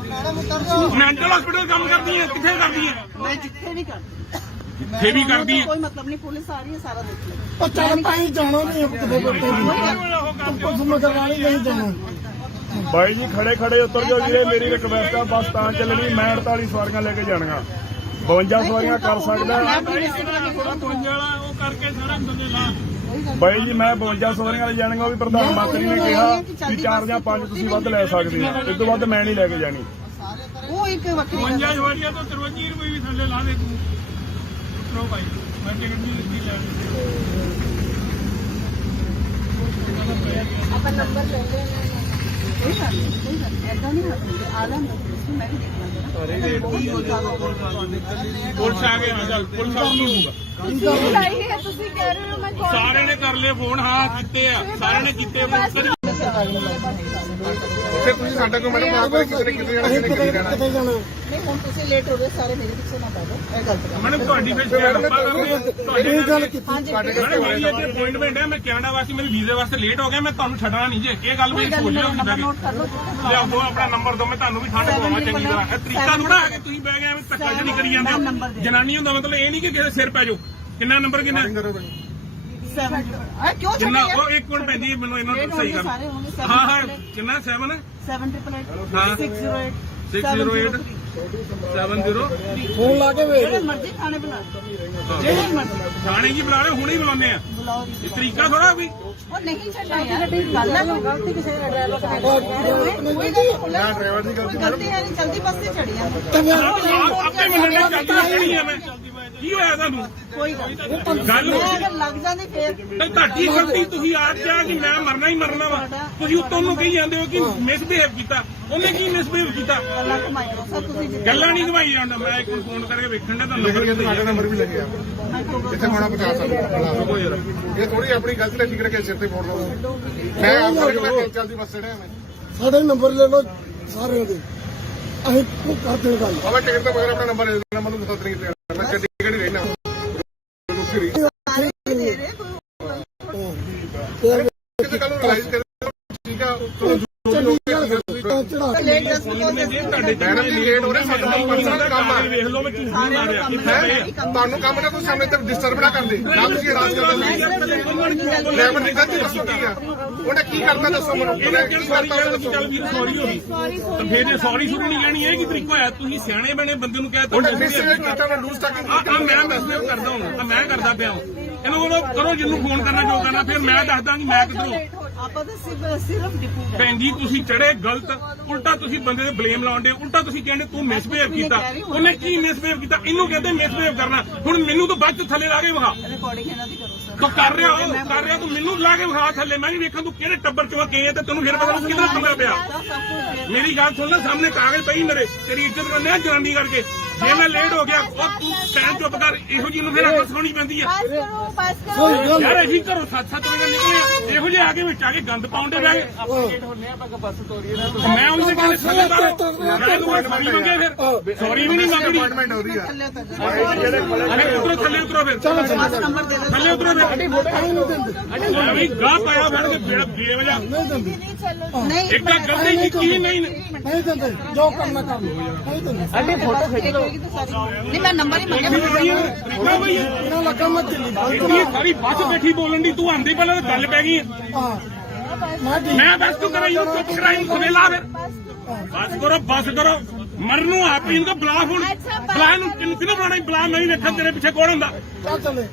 ਮੈਡਮ ਉਤਰ ਜਾਓ ਮੈਂਟਲ ਹਸਪੀਟਲ ਕੰਮ ਕਰਦੀ ਹੈ ਕਿੱਥੇ ਕਰਦੀ ਹੈ ਮੈਂ ਜਿੱਥੇ ਵੀ ਕਰਦੀ ਜਿੱਥੇ ਵੀ ਕਰਦੀ ਹੈ ਕੋਈ ਮਤਲਬ ਨਹੀਂ ਪੁਲਿਸ ਆ ਰਹੀ ਹੈ ਸਾਰਾ ਦੇਖ ਲਓ ਉਹ ਚੱਲ ਤਾਂ ਹੀ ਜਾਣਾ ਨਹੀਂ ਕਿਤੇ ਬੱਤੇ ਪੁਲਿਸ ਮਗਰ ਵਾਲੀ ਨਹੀਂ ਜਾਣਾ ਬਾਈ ਜੀ ਖੜੇ ਉਤਰ ਜਾਓ ਵੀਰੇ ਮੇਰੀ ਰਿਕਵੈਸਟ ਆ ਬੱਸ ਤਾਂ ਚੱਲਣੀ ਮੈਂ 48 ਸਵਾਰੀਆਂ ਲੈ ਕੇ ਜਾਣੀਆਂ 52 ਸਵਾਰੀਆਂ ਕਰ ਸਕਦਾ ਉਹ ਕਰਕੇ ਸਾਰਾ ਬੰਦੇ ਲਾ ਬਾਈ ਜੀ ਮੈਂ 52 ਸਵਾਰੀਆਂ ਲੈ ਜਾਣੀਆਂ ਉਹ ਵੀ ਪ੍ਰਧਾਨ ਮੰਤਰੀ ਨੇ ਕਿਹਾ ਕਿ 4 ਜਾਂ 5 ਤੁਸੀਂ ਵੱਧ ਲੈ ਸਕਦੇ ਆ ਇਸ ਤੋਂ ਵੱਧ ਮੈਂ ਨਹੀਂ ਲੈ ਕੇ ਜਾਣੀ ਉਹ ਇੱਕ ਵੱਖਰੀ ਗੱਲ 52 ਵਾਰੀਆਂ ਤੋਂ 53 ਰੁਪਏ ਵੀ ਥੱਲੇ ਲਾ ਦੇ ਤੂੰ ਉਤਰੋ ਭਾਈ ਮੈਂ ਟਿਕਟ ਨਹੀਂ ਲੈਣੀ ਆਪਾਂ ਨੰਬਰ ਲੈ ਲੈਣਾ ਕੋਈ ਗੱਲ ਨਹੀਂ ਐਦਾਂ ਨਹੀਂ ਹੱਥ ਆਲਮ ਮੈਂ ਵੀ ਦੇਖ ਲਾਂਗਾ ਪੁਲਿਸ ਆ ਗਏ ਚੱਲ ਪੁਲਿਸ ਆ ਗਈ ਤੁਸੀਂ ਲਾਈ ਹੈ ਤੁਸੀਂ ਕਹਿ ਰਹੇ ਹੋ ਮੈਂ ਕਾਲ ਸਾਰਿਆਂ ਨੇ ਕਰ ਲਏ ਫੋਨ ਹਾਂ ਕੀਤੇ ਆ ਸਾਰਿਆਂ ਨੇ ਕੀਤੇ ਫਿਰ ਤੁਸੀਂ ਸਾਡਾ ਕੋਈ ਮੈਡਮ ਆਪ ਕਿਤੇ ਕਿਤੇ ਜਾਣਾ ਕਿਤੇ ਕਿਤੇ ਜਾਣਾ ਕਿਤੇ ਜਾਣਾ ਨਹੀਂ ਹੁਣ ਤੁਸੀਂ ਲੇਟ ਹੋ ਗਏ ਸਾਰੇ ਮੇਰੇ ਪਿੱਛੇ ਨਾ ਪੈ ਜਾਓ ਇਹ ਗਲਤ ਗੱਲ ਮੈਡਮ ਤੁਹਾਡੀ ਫਿਰ ਤੁਹਾਡੀ ਇਹ ਗੱਲ ਕੀਤੀ ਹਾਂਜੀ ਮੈਡਮ ਮੇਰੀ ਇੱਥੇ ਅਪਾਇੰਟਮੈਂਟ ਹੈ ਮੈਂ ਕੈਨੇਡਾ ਵਾਸਤੇ ਮੇਰੇ ਵੀਜ਼ੇ ਵਾਸਤੇ ਲੇਟ ਹੋ ਗਿਆ ਮੈਂ ਤੁਹਾਨੂੰ ਛੱਡਣਾ ਨਹੀਂ ਜੇ ਇਹ ਗੱਲ ਮੇਰੀ ਭੁੱਲ ਜਾਓ ਨੰਬਰ ਨੋਟ ਕਰ ਲਓ ਲਿਆਓ ਦੋ ਆਪਣਾ ਨੰਬਰ ਦੋ ਮੈਂ ਤੁਹਾਨੂੰ ਵੀ ਠੰਡ ਪਵਾਵਾਂ ਚੰਗੀ ਤਰ੍ਹਾਂ ਇਹ ਤਰੀਕਾ ਥੋੜਾ ਆ ਕੇ ਤੁਸੀਂ ਬਹਿ ਗਏ ਐਵੇਂ ਧੱਕਾ ਜਿਹੜੀ ਕਰੀ ਜਾਂਦੇ ਹੋ ਜਨਾਨੀ ਹੁੰਦਾ ਮਤਲਬ ਇਹ ਨਹੀਂ ਕਿ ਕਿਸੇ ਸਿਰ ਪੈ ਜਾਓ ਕਿੰਨਾ ਨੰਬਰ ਕਿੰਨਾ 7 ਆ ਕਿਉਂ ਕਿੰਨਾ ਛੱਡਿਆ ਉਹ ਇੱਕ ਮਿੰਟ ਪੈਂਦੀ ਮੈਨੂੰ ਇਹਨਾਂ ਨੂੰ ਸਹੀ ਕਰ ਸਾਰੇ ਹੋਣਗੇ ਹਾਂ ਹਾਂ ਕਿੰਨਾ 7 788 608 608 70 ਫੋਨ ਲਾ ਕੇ ਵੇਖ ਜਿਹੜੇ ਮਰਜ਼ੀ ਖਾਣੇ ਬਣਾ ਲਓ ਜਿਹੜੇ ਮਰਜ਼ੀ ਥਾਣੇ ਕੀ ਬੁਲਾ ਰਹੇ ਹੁਣੇ ਹੀ ਬੁਲਾਉਂਦੇ ਆ ਬੁਲਾਓ ਇਹ ਤਰੀਕਾ ਥੋੜਾ ਵੀ ਉਹ ਨਹੀਂ ਛੱਡਣਾ ਯਾਰ ਗੱਲ ਹੈ ਕੋਈ ਗਲਤੀ ਕਿਸੇ ਦਾ ਡਰਾਈਵਰ ਦਾ ਕੋਈ ਡਰਾਈਵਰ ਦੀ ਗਲਤੀ ਗਲਤੀ ਹੈ ਨਹੀਂ ਜਲਦੀ ਬੱਸ ਤੇ ਚੜੀ ਆ ਆਪੇ ਮੈਨੂੰ ਜਲਦੀ ਚੜੀ ਆ ਮੈਂ ਕੀ ਹੋਇਆ ਤੁਹਾਨੂੰ ਕੋਈ ਗੱਲ ਨਹੀਂ। ਗੱਲ ਮੈਂ ਹੋਈ ਅਗਰ ਲੱਗ ਜਾਂਦੀ ਫੇਰ ਤੇ ਤੁਹਾਡੀ ਗਲਤੀ, ਤੁਸੀਂ ਆਪ ਕਿਹਾ ਕਿ ਮੈਂ ਮਰਨਾ ਹੀ ਮਰਨਾ ਵਾ, ਤੁਸੀਂ ਉੱਤੋਂ ਨੂੰ ਕਹੀ ਜਾਂਦੇ ਹੋ ਕਿ ਮਿਸਬਿਹੇਵ ਕੀਤਾ। ਉਹਨੇ ਕੀ ਮਿਸਬਿਹੇਵ ਕੀਤਾ? ਗੱਲਾਂ ਕਮਾਈਓ ਸਰ ਤੁਸੀਂ ਜਿੱਦਾਂ ਗੱਲਾਂ ਨਹੀਂ ਘਵਾਈ ਜਾਂਦਾ। ਮੈਂ ਇੱਕ ਫੋਨ ਕਰਕੇ ਵੇਖਣ ਦਾ ਤੁਹਾਨੂੰ ਲਿਖ ਕੇ ਸਾਡਾ ਨੰਬਰ ਵੀ ਲੱਗਿਆ ਮੈਂ ਕਹੂੰਗਾ ਇੱਥੇ ਹੋਣਾ 50 ਸਾਲ ਇਹ ਥੋੜੀ ਆਪਣੀ ਗਲਤੀ ਨਾਲ ਠੀਕ ਕਰਕੇ ਸਿਰ ਤੇ ਫੋੜ ਲਓ। ਮੈਂ ਆਪ ਕਰਕੇ ਚੱਲਦੀ ਬੱਸ ਚੜਿਆ ਮੈਂ ਸਾਡੇ ਨੰਬਰ ਲੈ ਲਓ ਸਾਰਿਆਂ ਦੇ, ਅਸੀਂ ਉਹ ਕਰਦੇ ਗੱਲ। ਬਾਬਾ ਟਿਕਟ ਤੋਂ ਬਗੈਰ ਆਪਣਾ ਨੰਬਰ ਦੇ ਦੇਣਾ ਮੈਨੂੰ ਦੱਸ ਨਹੀਂ ਤੇ ਮੈਂ ਗੱਡੀ ਕਿਹੜੀ ਰਹਿਣਾ ਉੱਥੇ ਰਹੀ ਸਾਰੇ ਦੇ ਰਹੇ ਕਿਤੇ ਕੱਲ ਨੂੰ ਰਿਲਾਈਜ਼ ਕਰ ਠੀਕ ਆ ਚਲੋ ਚੜਾ ਲੇਟ ਦੱਸ ਤੁਹਾਡੇ ਮੈਡਮ ਜੀ ਲੇਟ ਹੋ ਰਹੇ ਸਾਡਾ ਪਰਸਨਲ ਕੰਮ ਆ ਵੇਖ ਲਓ ਮੈਂ ਝੂਠ ਨਹੀਂ ਮਾਰਿਆ ਤੁਹਾਨੂੰ ਕੰਮ ਨਾ ਕੋਈ ਸਾਹਮਣੇ ਤੱਕ ਡਿਸਟਰਬ ਨਾ ਕਰਦੇ ਨਾ ਤੁਸੀਂ ਰਾਜ ਕਰਦੇ ਲੈਵਰ ਦੀ ਗਲਤੀ ਦੱਸੋ ਕੀ ਆ ਉਹਨੇ ਕੀ ਕਰਤਾ ਦੱਸੋ ਮੈਨੂੰ ਉਹਨੇ ਕੀ ਕਰਤਾ ਚੱਲ ਵੀਰ ਸੌਰੀ ਹੋ ਗਈ ਤਾਂ ਫੇਰ ਜੇ ਸੌਰੀ ਸ਼ੁਰੂ ਨਹੀਂ ਲੈਣੀ ਇਹ ਕੀ ਤਰੀਕਾ ਹੋਇਆ? ਤੁਸੀਂ ਸਿਆਣੇ ਬਣੇ ਬੰਦੇ ਨੂੰ ਕਹਿ ਉਹਨੇ ਮਿਸਬਿਹੇਵ ਕੀਤਾ ਮੈਂ ਲੂਜ਼ ਟਾਕਿੰਗ ਆ ਮੈਂ ਮਿਸਬਿਹੇਵ ਕਰਦਾ ਹਾਂ, ਮੈਂ ਕਰਦਾ ਪਿਆ ਇਹਨੂੰ ਬੋਲੋ ਕਰੋ ਜਿਹਨੂੰ ਫੋਨ ਕਰਨਾ ਜੋ ਕਰਨਾ, ਫਿਰ ਮੈਂ ਦੱਸਦਾ ਕਿ ਮੈਂ ਕਿੱਧਰੋਂ। ਆਪਾਂ ਤਾਂ ਸਿਰਫ ਡਿਪੂ ਗਏ। ਭੈਣ ਜੀ ਤੁਸੀਂ ਚੜੇ ਗਲਤ, ਉਲਟਾ ਤੁਸੀਂ ਬੰਦੇ ਤੇ ਬਲੇਮ ਲਾਉਂਦੇ, ਉਲਟਾ ਤੁਸੀਂ ਕਹਿੰਦੇ ਤੂੰ ਮਿਸਬਿਹੇਵ ਕੀਤਾ। ਉਹਨੇ ਕੀ ਮਿਸਬਿਹੇਵ ਕੀਤਾ? ਇਹਨੂੰ ਕਹਿੰਦੇ ਮਿਸਬਿਹੇਵ ਕਰਨਾ। ਹੁਣ ਮੈਨੂੰ ਤਾਂ ਬਾਅਦ ਚ ਥੱਲੇ ਲਾ ਕੇ ਵਿਖਾ। ਰਿਕਾਰਡਿੰਗ ਇਹਨਾਂ ਦੀ ਕਰੋ ਸਰ। ਤੂੰ ਕਰ ਰਿਹਾ ਤੂੰ ਮੈਨੂੰ ਲਾ ਕੇ ਵਿਖਾ ਥੱਲੇ। ਮੈਂ ਨਹੀਂ ਵੇਖਾਂ ਤੂੰ ਕਿਹੜੇ ਟੱਬਰ ਚੋਂ ਗਏ ਆ ਤੇ ਤੈਨੂੰ ਫਿਰ ਪਤਾ ਕਿਹਦਾ ਪੰਗਾ ਪਿਆ। ਸਭ ਕੁਝ ਮੇਰੀ ਗੱਲ ਸੁਣ ਲੈ, ਸਾਹਮਣੇ ਕਾਗਜ਼ ਪਈ ਮੇਰੇ, ਤੇਰੀ ਇੱਜ਼ਤ ਕਰਨੇ ਆ ਜਨਾਨੀ ਕਰਕੇ। ਜੇ ਮੈਂ ਲੇਟ ਹੋ ਗਿਆ ਉਹ ਤੂੰ ਟਾਈਮ ਚੁੱਪ ਕਰ। ਇਹੋ ਜਿਹੀ ਨੂੰ ਫਿਰ ਅੱਖ ਸੁਣੀ ਪੈਂਦੀ ਆ पास करो ਯਾਰ। ਅਸੀਂ ਘਰੋਂ 7-7 ਵਜੇ ਨਿਕਲੇ, ਇਹੋ ਜਿਹੇ ਆ ਕੇ ਵਿੱਚ ਆ ਕੇ ਗੰਦ ਪਾਉਂਦੇ ਰਹੇ। ਮੈਂ ਉਹਦੇ ਕਹਿੰਦੇ ਥੱਲੇਦਾਰ ਮੈਂ ਤੂੰ ਸੌਰੀ ਮੰਗੇ, ਫਿਰ ਸੌਰੀ ਵੀ ਨਹੀਂ ਮੰਗਣੀ। ਅਪਾਇੰਟਮੈਂਟ ਹੋ ਰਹੀ ਆ ਥੱਲੇ ਤੱਕ ਅਰੇ ਉਤਰੋ ਥੱਲੇ ਉਤਰੋ ਫਿਰ ਬਸ ਨੰਬਰ ਦੇ ਦਿਓ। ਥੱਲੇ ਉਤਰੋ ਫਿਰ ਵੀ ਗਾਹ ਪਾਇਆ ਫੜ ਕੇ ਬੇਵਜ੍ਹਾ। नहीं चलो ਨਹੀਂ ਇੱਕ ਤਾਂ ਗਲਤੀ ਕੀਤੀ ਹੀ ਨਹੀਂ। ਨਹੀਂ ਦਿੰਦੇ ਜੋ ਕਰਨਾ ਕਰ ਲਓ ਨਹੀਂ ਦਿੰਦੇ ਨਹੀਂ ਮੈਂ ਨੰਬਰ ਹੀ ਮੰਗਿਆ ਤਰੀਕਾ ਬਈ ਇਹਨਾਂ ਲੱਗਾ ਮੈਂ ਦਿੱਲੀ ਇਹ ਸਾਰੀ ਬੱਸ ਬੈਠੀ ਬੋਲਣ ਦੀ, ਤੂੰ ਆਂਦੀ ਪਹਿਲਾਂ ਤਾਂ ਗੱਲ ਪੈ ਗਈ। ਹਾਂ ਮੈਂ ਠੀਕ ਮੈਂ ਬਸ ਤੂੰ ਕਰਾਈ ਚੁੱਪ ਕਰਾਈ ਖਵੇਲਾ ਫਿਰ ਬਸ ਕਰੋ ਮਰਨ ਨੂੰ ਆਪ ਹੀ ਇਹਨੂੰ ਬੁਲਾ ਹੁਣ ਬੁਲਾ ਨੂੰ ਕਿਹਨੂੰ ਬੁਲਾਣਾ ਬੁਲਾ ਨਹੀਂ ਵੇਖਣ ਤੇਰੇ ਪਿੱਛੇ ਕੌਣ ਹੁੰਦਾ ਚੱਲ ਚੱਲੇ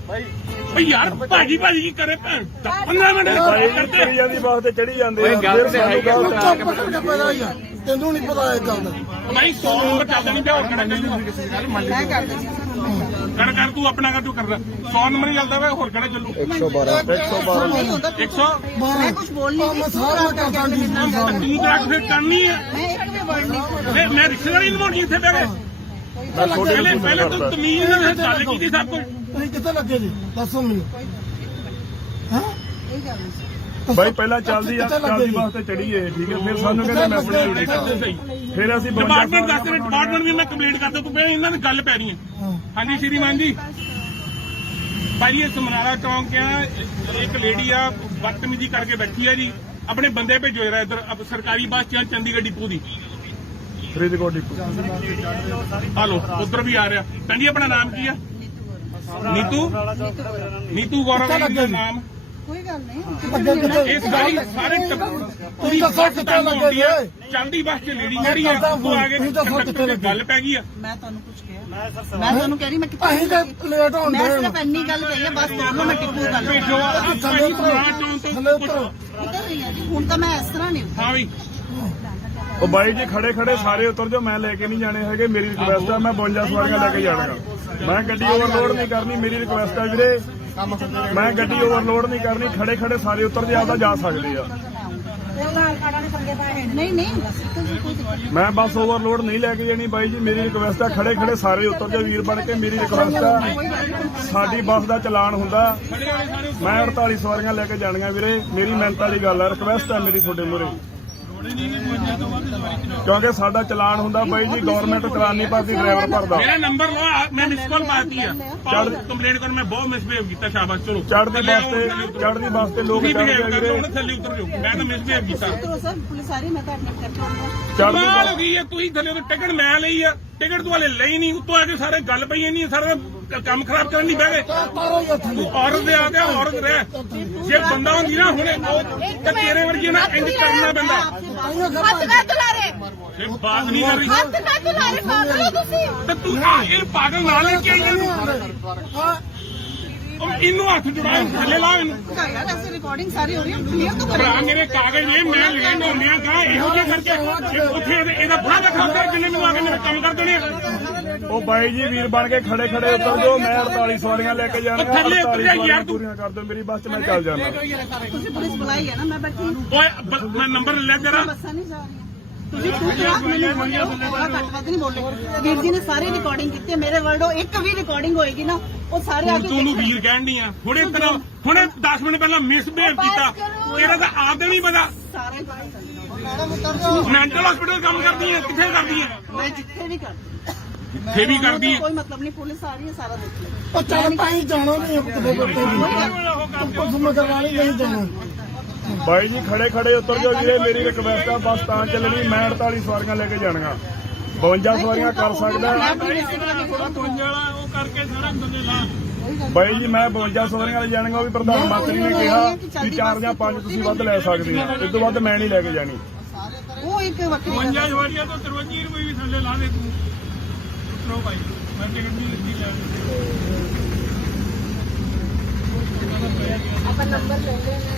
ਬਈ ਯਾਰ ਭਾਜੀ ਕੀ ਕਰੇ ਭੈਣ 15 ਮਿੰਟ ਕਰਦੇ ਕਰੀ ਜਾਂਦੀ ਬਾਸ ਤੇ ਚੜੀ ਜਾਂਦੇ ਆ ਫਿਰ ਸਾਨੂੰ ਗਲਤ ਚੁੱਪ ਕਰਕੇ ਪੈਦਾ ਹੀ ਆ ਤੈਨੂੰ ਨਹੀਂ ਪਤਾ ਇਹ ਗੱਲ ਦਾ ਨਹੀਂ 100 ਨੰਬਰ ਚੱਲਦਾ ਨਹੀਂ ਪਿਆ ਹੋਰ ਕਿਹੜਾ ਚੱਲੂ ਮੈਂ ਕਰਦਾ ਸੀ ਕਰ ਤੂੰ ਆਪਣਾ ਕਰ ਤੂੰ ਕਰਦਾ 100 ਨੰਬਰ ਹੀ ਚੱਲਦਾ ਵਾ ਹੋਰ ਕਿਹੜਾ ਚੱਲੂ 112 ਨਹੀਂ ਹੁੰਦਾ 100 ਮੈਂ ਕੁਝ ਬੋਲ ਨਹੀਂ ਮੈਂ ਸਾਰਾ ਕਰਦਾ ਜੀ ਤੂੰ ਤਾਂ ਫਿਰ ਕਰਨੀ ਹੈ ਮੈਂ ਇੱਕ ਵੀ ਵਰਡ ਨਹੀਂ ਤੇ ਮੈਂ ਰਿਸ਼ਤੇਦਾਰੀ ਨਿਭਾਉਣੀ ਇੱਥੇ ਬਹਿ ਕੇ ਮੈਂ ਛੋਟੇ ਪਹਿਲੇ ਤੂੰ ਤਮੀਜ਼ ਨਾਲ ਗੱਲ ਕੀਤੀ ਸਭ ਕੁਝ ਤੁਸੀਂ ਕਿੱਥੇ ਲੱਗੇ ਜੀ ਦੱਸੋ ਮੈਨੂੰ ਹਾਂ ਇਹ ਗੱਲ ਨਹੀਂ ਬਾਈ ਪਹਿਲਾਂ ਚੱਲਦੀ ਬਾਸ ਤੇ ਚੜੀਏ ਠੀਕ ਹੈ, ਫਿਰ ਸਾਨੂੰ ਕਹਿੰਦੇ ਮੈਂ ਆਪਣੀ ਡਿਊਟੀ ਕਰਦਾ। ਫਿਰ ਅਸੀਂ ਡਿਪਾਰਟਮੈਂਟ ਦੱਸ ਰਹੇ, ਡਿਪਾਰਟਮੈਂਟ ਵੀ ਮੈਂ ਕੰਪਲੇਂਟ ਕਰਦਾ ਤੂੰ ਪਹਿਲਾਂ ਇਹਨਾਂ ਦੀ ਗੱਲ ਪੈ ਰਹੀ ਹੈ। ਹਾਂਜੀ ਸ਼੍ਰੀਮਾਨ ਜੀ, ਭਾਜੀ ਇਹ ਸਮਨਾਰਾ ਚੌਂਕ ਆ, ਇੱਕ ਲੇਡੀ ਆ ਬਦਤਮੀਜ਼ੀ ਕਰਕੇ ਬੈਠੀ ਆ ਜੀ, ਆਪਣੇ ਬੰਦੇ ਭੇਜੋ ਜਰਾ ਇੱਧਰ ਸਰਕਾਰੀ ਬੱਸ ਚ ਚੰਡੀਗੜ੍ਹ ਡਿਪੂ ਦੀ। ਫਰੀਦਕੋਟ ਡਿਪੂ ਹਲੋ ਉਧਰ ਵੀ ਆ ਰਿਹਾ। ਭੈਣ ਜੀ ਆਪਣਾ ਨਾਮ ਕੀ ਆ? ਨੀਤੂ ਗੌਰਵ ਦਾ ਨਾਮ। ਕੋਈ ਗੱਲ ਨਹੀਂ ਅੱਗੇ ਕਿੱਥੇ ਇਸ ਸਾਰੀ ਸਾਰੇ ਤੁਸੀਂ ਦੱਸੋ ਕਿੱਥੇ ਲੱਗੇ ਜੀ ਚਲਦੀ ਬੱਸ ਚ ਲੇਡੀ ਜਿਹੜੀ ਆ ਉਹ ਆ ਕੇ ਗੱਲ ਪੈ ਗਈ ਆ। ਮੈਂ ਤੁਹਾਨੂੰ ਕੁਝ ਕਿਹਾ ਮੈਂ ਤੁਹਾਨੂੰ ਕਹਿ ਰਹੀ ਮੈਂ ਕਿੱਥੇ ਅਸੀਂ ਤਾਂ ਲੇਟ ਹੋਣ ਮੈਂ ਦੇ ਸਿਰਫ ਇੰਨੀ ਗੱਲ ਕਹੀ ਹੈ ਬਸ ਦੋਨੋਂ ਮੈਂ ਟਿੱਪੂ ਗੱਲ ਭੇਜੋ ਥੱਲੇ ਉਤਰੋ ਥੱਲੇ ਚੌਂਕ ਉਤਰੋ ਉਤਰ ਰਹੀ ਹਾਂ ਜੀ ਹੁਣ ਤਾਂ ਮੈਂ ਇਸ ਤਰ੍ਹਾਂ ਨਹੀਂ ਹਾਂ ਵੀ ਉਹ ਬਾਈ ਜੀ ਖੜੇ ਸਾਰੇ ਉਤਰ ਜਾਓ, ਮੈਂ ਲੈ ਕੇ ਨਹੀਂ ਜਾਣੇ ਹੈਗੇ। ਮੇਰੀ ਰਿਕੁਐਸਟ ਆ, ਮੈਂ 52 ਸਵਾਰੀਆਂ ਲੈ ਕੇ ਜਾਣਾਗਾ। ਮੈਂ ਗੱਡੀ ਓਵਰਲੋਡ ਨਹੀਂ ਕਰਨੀ, ਮੇਰੀ ਰਿਕੁਐਸਟ ਆ ਵੀਰੇ। ਮੈਂ ਗੱਡੀ ਓਵਰਲੋਡ ਨਹੀਂ ਕਰਨੀ, ਖੜੇ ਸਾਰੇ ਉਤਰ ਜੇ ਆਪਦਾ ਜਾ ਸਕਦੇ ਆ। ਨਹੀਂ ਨਹੀਂ ਮੈਂ ਬੱਸ ਓਵਰਲੋਡ ਨਹੀਂ ਲੈ ਕੇ ਜਾਣੀ ਬਾਈ ਜੀ, ਮੇਰੀ ਰਿਕੁਐਸਟ ਆ। ਖੜੇ ਸਾਰੇ ਉਤਰ ਜਾਓ ਵੀਰ ਬਣ ਕੇ, ਮੇਰੀ ਰਿਕੁਐਸਟ ਆ। ਸਾਡੀ ਬੱਸ ਦਾ ਚਲਾਨ ਹੁੰਦਾ, ਮੈਂ 48 ਸਵਾਰੀਆਂ ਲੈ ਕੇ ਜਾਣੀਆਂ ਵੀਰੇ। ਮੇਰੀ ਮਿਹਨਤ ਵਾਲੀ ਗੱਲ ਆ, ਰਿਕੁਐਸਟ ਆ ਮੇਰੀ ਤੁਹਾਡੇ ਮੂਹਰੇ, ਕਿਉਂਕਿ ਸਾਡਾ ਚਲਾਨ ਹੁੰਦਾ ਬਾਈ ਜੀ। ਗਵਰਨਮੈਂਟ ਚਲਾਨ ਨਹੀਂ ਭਰਦੀ, ਡਰਾਈਵਰ ਭਰਦਾ। ਮੇਰਾ ਨੰਬਰ ਲਓ, ਮੈਂ ਮਿਸ ਕਾਲ ਮਾਰਤੀ ਆ। ਕੰਪਲੇਂਟ ਕਰ, ਮੈਂ ਬਹੁਤ ਮਿਸਬਿਹੇਵ ਕੀਤਾ। ਸ਼ਾਬਾਸ਼ ਚਲੋ ਚੜ੍ਹਦੀ ਬੱਸ ਤੇ ਲੋਕ ਤੁਸੀਂ ਚੜ੍ਹਦੇ ਬਿਹੇਵ ਕਰ ਵੀਰੇ। ਲਓ, ਥੱਲੇ ਉਤਰ ਜਾਓ। ਮੈਂ ਤਾਂ ਮਿਸਬਿਹੇਵ ਕੀਤਾ। ਉਤਰੋ ਸਰ ਪੁਲਿਸ ਆ ਰਹੀ ਮੈਂ ਤਾਂ ਐਡਮਿਟ ਕਰਕੇ ਆਉਂਗਾ ਚੜ੍ਹਦੀ ਕਮਾਲ ਹੋ ਗਈ ਆ, ਤੁਸੀਂ ਥੱਲੇ ਉਹ ਟਿਕਟ ਮੈਂ ਲਈ ਆ, ਟਿਕਟ ਤੂੰ ਹਲੇ ਲਈ ਨਹੀਂ, ਉੱਤੋਂ ਆ ਕੇ ਸਾਰੇ ਗੱਲ ਪਈ ਨਹੀਂ, ਸਾਰਾ ਕੰਮ ਖਰਾਬ ਕਰਨ ਦੀ ਬਹਿ ਗਏ। ਤਾਰੋ ਹੀ ਥੱਲੇ ਤੂੰ ਔਰਤ ਦੇ ਆ ਗਿਆ, ਔਰਤ ਰਹਿ। ਜੇ ਬੰਦਾ ਹੁੰਦੀ ਨਾ ਹੁਣੇ ਤਾਂ ਤੇਰੇ ਵਰਗੀ ਨਾ ਇੰਜ ਕਰਨਾ ਪੈਂਦਾ। हाथ ना तुला रे ਇਹ ਬਾਤ ਨਹੀਂ ਕਰ ਰਹੀ हाथ ना तुला रे पागल हो तुसी ਤੇ ਤੂੰ ਇਹ ਪਾਗਲ ਨਾਲ ਲੈ ਕੇ ਆਈ ਇਹਨੂੰ। ਹਾਂ ਉਹ ਇਹਨੂੰ ਹੱਥ ਜੁੜਾ, ਥੱਲੇ ਲਾ ਇਹਨੂੰ। ਯਾਰ ਐਸੀ ਰਿਕਾਰਡਿੰਗ ਸਾਰੀ ਹੋ ਰਹੀ ਹੈ ਕਲੀਅਰ ਤਾਂ ਭਰਾ ਕਰੋ ਮੇਰੇ ਕਾਗਜ਼ ਨੇ, ਮੈਂ ਲੈਣ ਆਉਂਦਿਆਂ ਕਹਾ ਇਹੋ ਜਿਹੇ ਕਰਕੇ ਉੱਥੇ ਇਹਦਾ ਬੜਾ ਬਖਾਉਂਦਾ ਜਿੰਨੇ ਮੈਨੂੰ ਆ ਕੇ ਮੇਰੇ ਕੰਮ ਕਰ ਦੇਣੇ ਆ। ਉਹ ਬਾਈ ਜੀ ਵੀਰ ਬਣ ਕੇ ਖੜੇ ਖੜੇ ਉਤਰ ਜਾਓ ਮੈਂ 48 ਸਵਾਰੀਆਂ ਲੈ ਕੇ ਜਾਣਾ ਥੱਲੇ ਉਤਰ ਜਾ 48 ਯਾਰ ਸਵਾਰੀਆਂ ਤੂੰ। ਪੂਰੀਆਂ ਕਰ ਦਿਓ ਮੇਰੀ ਬੱਸ 'ਚ ਮੈਂ ਚੱਲ ਜਾਣਾ ਤੁਸੀਂ ਪੁਲਿਸ ਬੁਲਾਈ ਹੈ ਨਾ, ਮੈਂ ਬੈਠੀ ਹਾਂ। ਓਏ ਮੈਂ ਨੰਬਰ ਲੈ ਤੇਰਾ ਬੱਸਾਂ ਨਹੀਂ ਜਾ ਰਹੀਆਂ। ਤੁਸੀਂ ਟੂਟ ਰਾਤ ਮੈਨੂੰ ਬੋਲਿਓ, ਥੋੜਾ ਘੱਟ ਵੱਧ ਨਹੀਂ ਬੋਲੇ। ਵੀਰ ਜੀ ਨੇ ਸਾਰੀ ਰਿਕਾਰਡਿੰਗ ਕੀਤੀ ਹੈ, ਮੇਰੇ ਵਰਡੋ ਇੱਕ ਵੀ ਰਿਕਾਰਡਿੰਗ ਹੋਏਗੀ ਨਾ, ਉਹ ਸਾਰੇ ਆ ਕੇ ਤੂੰ ਵੀਰ ਕਹਿਣ ਡਈ ਆ ਹੁਣੇ 10 ਮਿੰਟ ਪਹਿਲਾਂ ਮਿਸਬਿਹੇਵ ਕੀਤਾ ਤੇਰਾ ਤਾਂ ਆਪ ਨਹੀਂ ਪਤਾ ਸਾਰੇ ਮੈਂਟਲ ਹਸਪੀਟਲ ਕੰਮ ਕਰਦੀ ਹੈ ਕਿੱਥੇ ਕਰਦੀ ਹੈ ਮੈਂ ਜਿੱਥੇ ਵੀ ਕਰਦੀ ਇੱਥੇ ਵੀ ਕਰਦੀ ਹੈ ਕੋਈ ਮਤਲਬ ਨਹੀਂ, ਪੁਲਿਸ ਆ ਰਹੀ ਹੈ, ਸਾਰਾ ਦੇਖ ਲਓ। ਉਹ ਚੱਲ ਪਾਈ ਜਾਣਾ ਨਹੀਂ ਕਿਤੇ ਪੁਲਿਸ ਮਗਰਵਾਣੀ ਨਹੀਂ ਜਾਣਾ ਬਾਈ ਜੀ ਖੜੇ ਖੜੇ ਉਤਰ ਜਾਓ ਵੀਰੇ ਮੇਰੀ ਰਿਕਵੈਸਟ ਆ ਬੱਸ ਤਾਂ ਚੱਲਣੀ ਮੈਂ 48 ਸਵਾਰੀਆਂ ਲੈ ਕੇ ਜਾਣੀਆਂ 52 ਸਵਾਰੀਆਂ ਕਰ ਸਕਦਾ ਉਹ ਕਰਕੇ ਸਾਰਾ ਬੰਦੇ ਲਾ ਬਾਈ ਜੀ ਮੈਂ 52 ਸਵਾਰੀਆਂ ਲੈ ਜਾਣੀਆਂ ਉਹ ਵੀ ਪ੍ਰਧਾਨ ਮੰਤਰੀ ਨੇ ਕਿਹਾ ਕਿ 4 ਜਾਂ 5 ਤੁਸੀਂ ਵੱਧ ਲੈ ਸਕਦੇ ਹੋ ਇਸ ਤੋਂ ਵੱਧ ਮੈਂ ਨਹੀਂ ਲੈ ਕੇ ਜਾਣੀ ਉਹ ਇੱਕ ਵੱਖਰੀ ਗੱਲ ਹੈ। ਜਵਾਰੀਆ ਤੋਂ 53 ਰੁਪਏ ਵੀ ਥੱਲੇ ਲਾ ਦੇ ਤੂੰ ਉਤਰੋ ਭਾਈ ਮੈਂ ਟਿਕਟ ਨਹੀਂ ਲਿੱਤੀ ਲੈ ਆਪਾਂ ਨੰਬਰ ਲੈ ਲੈਣਾ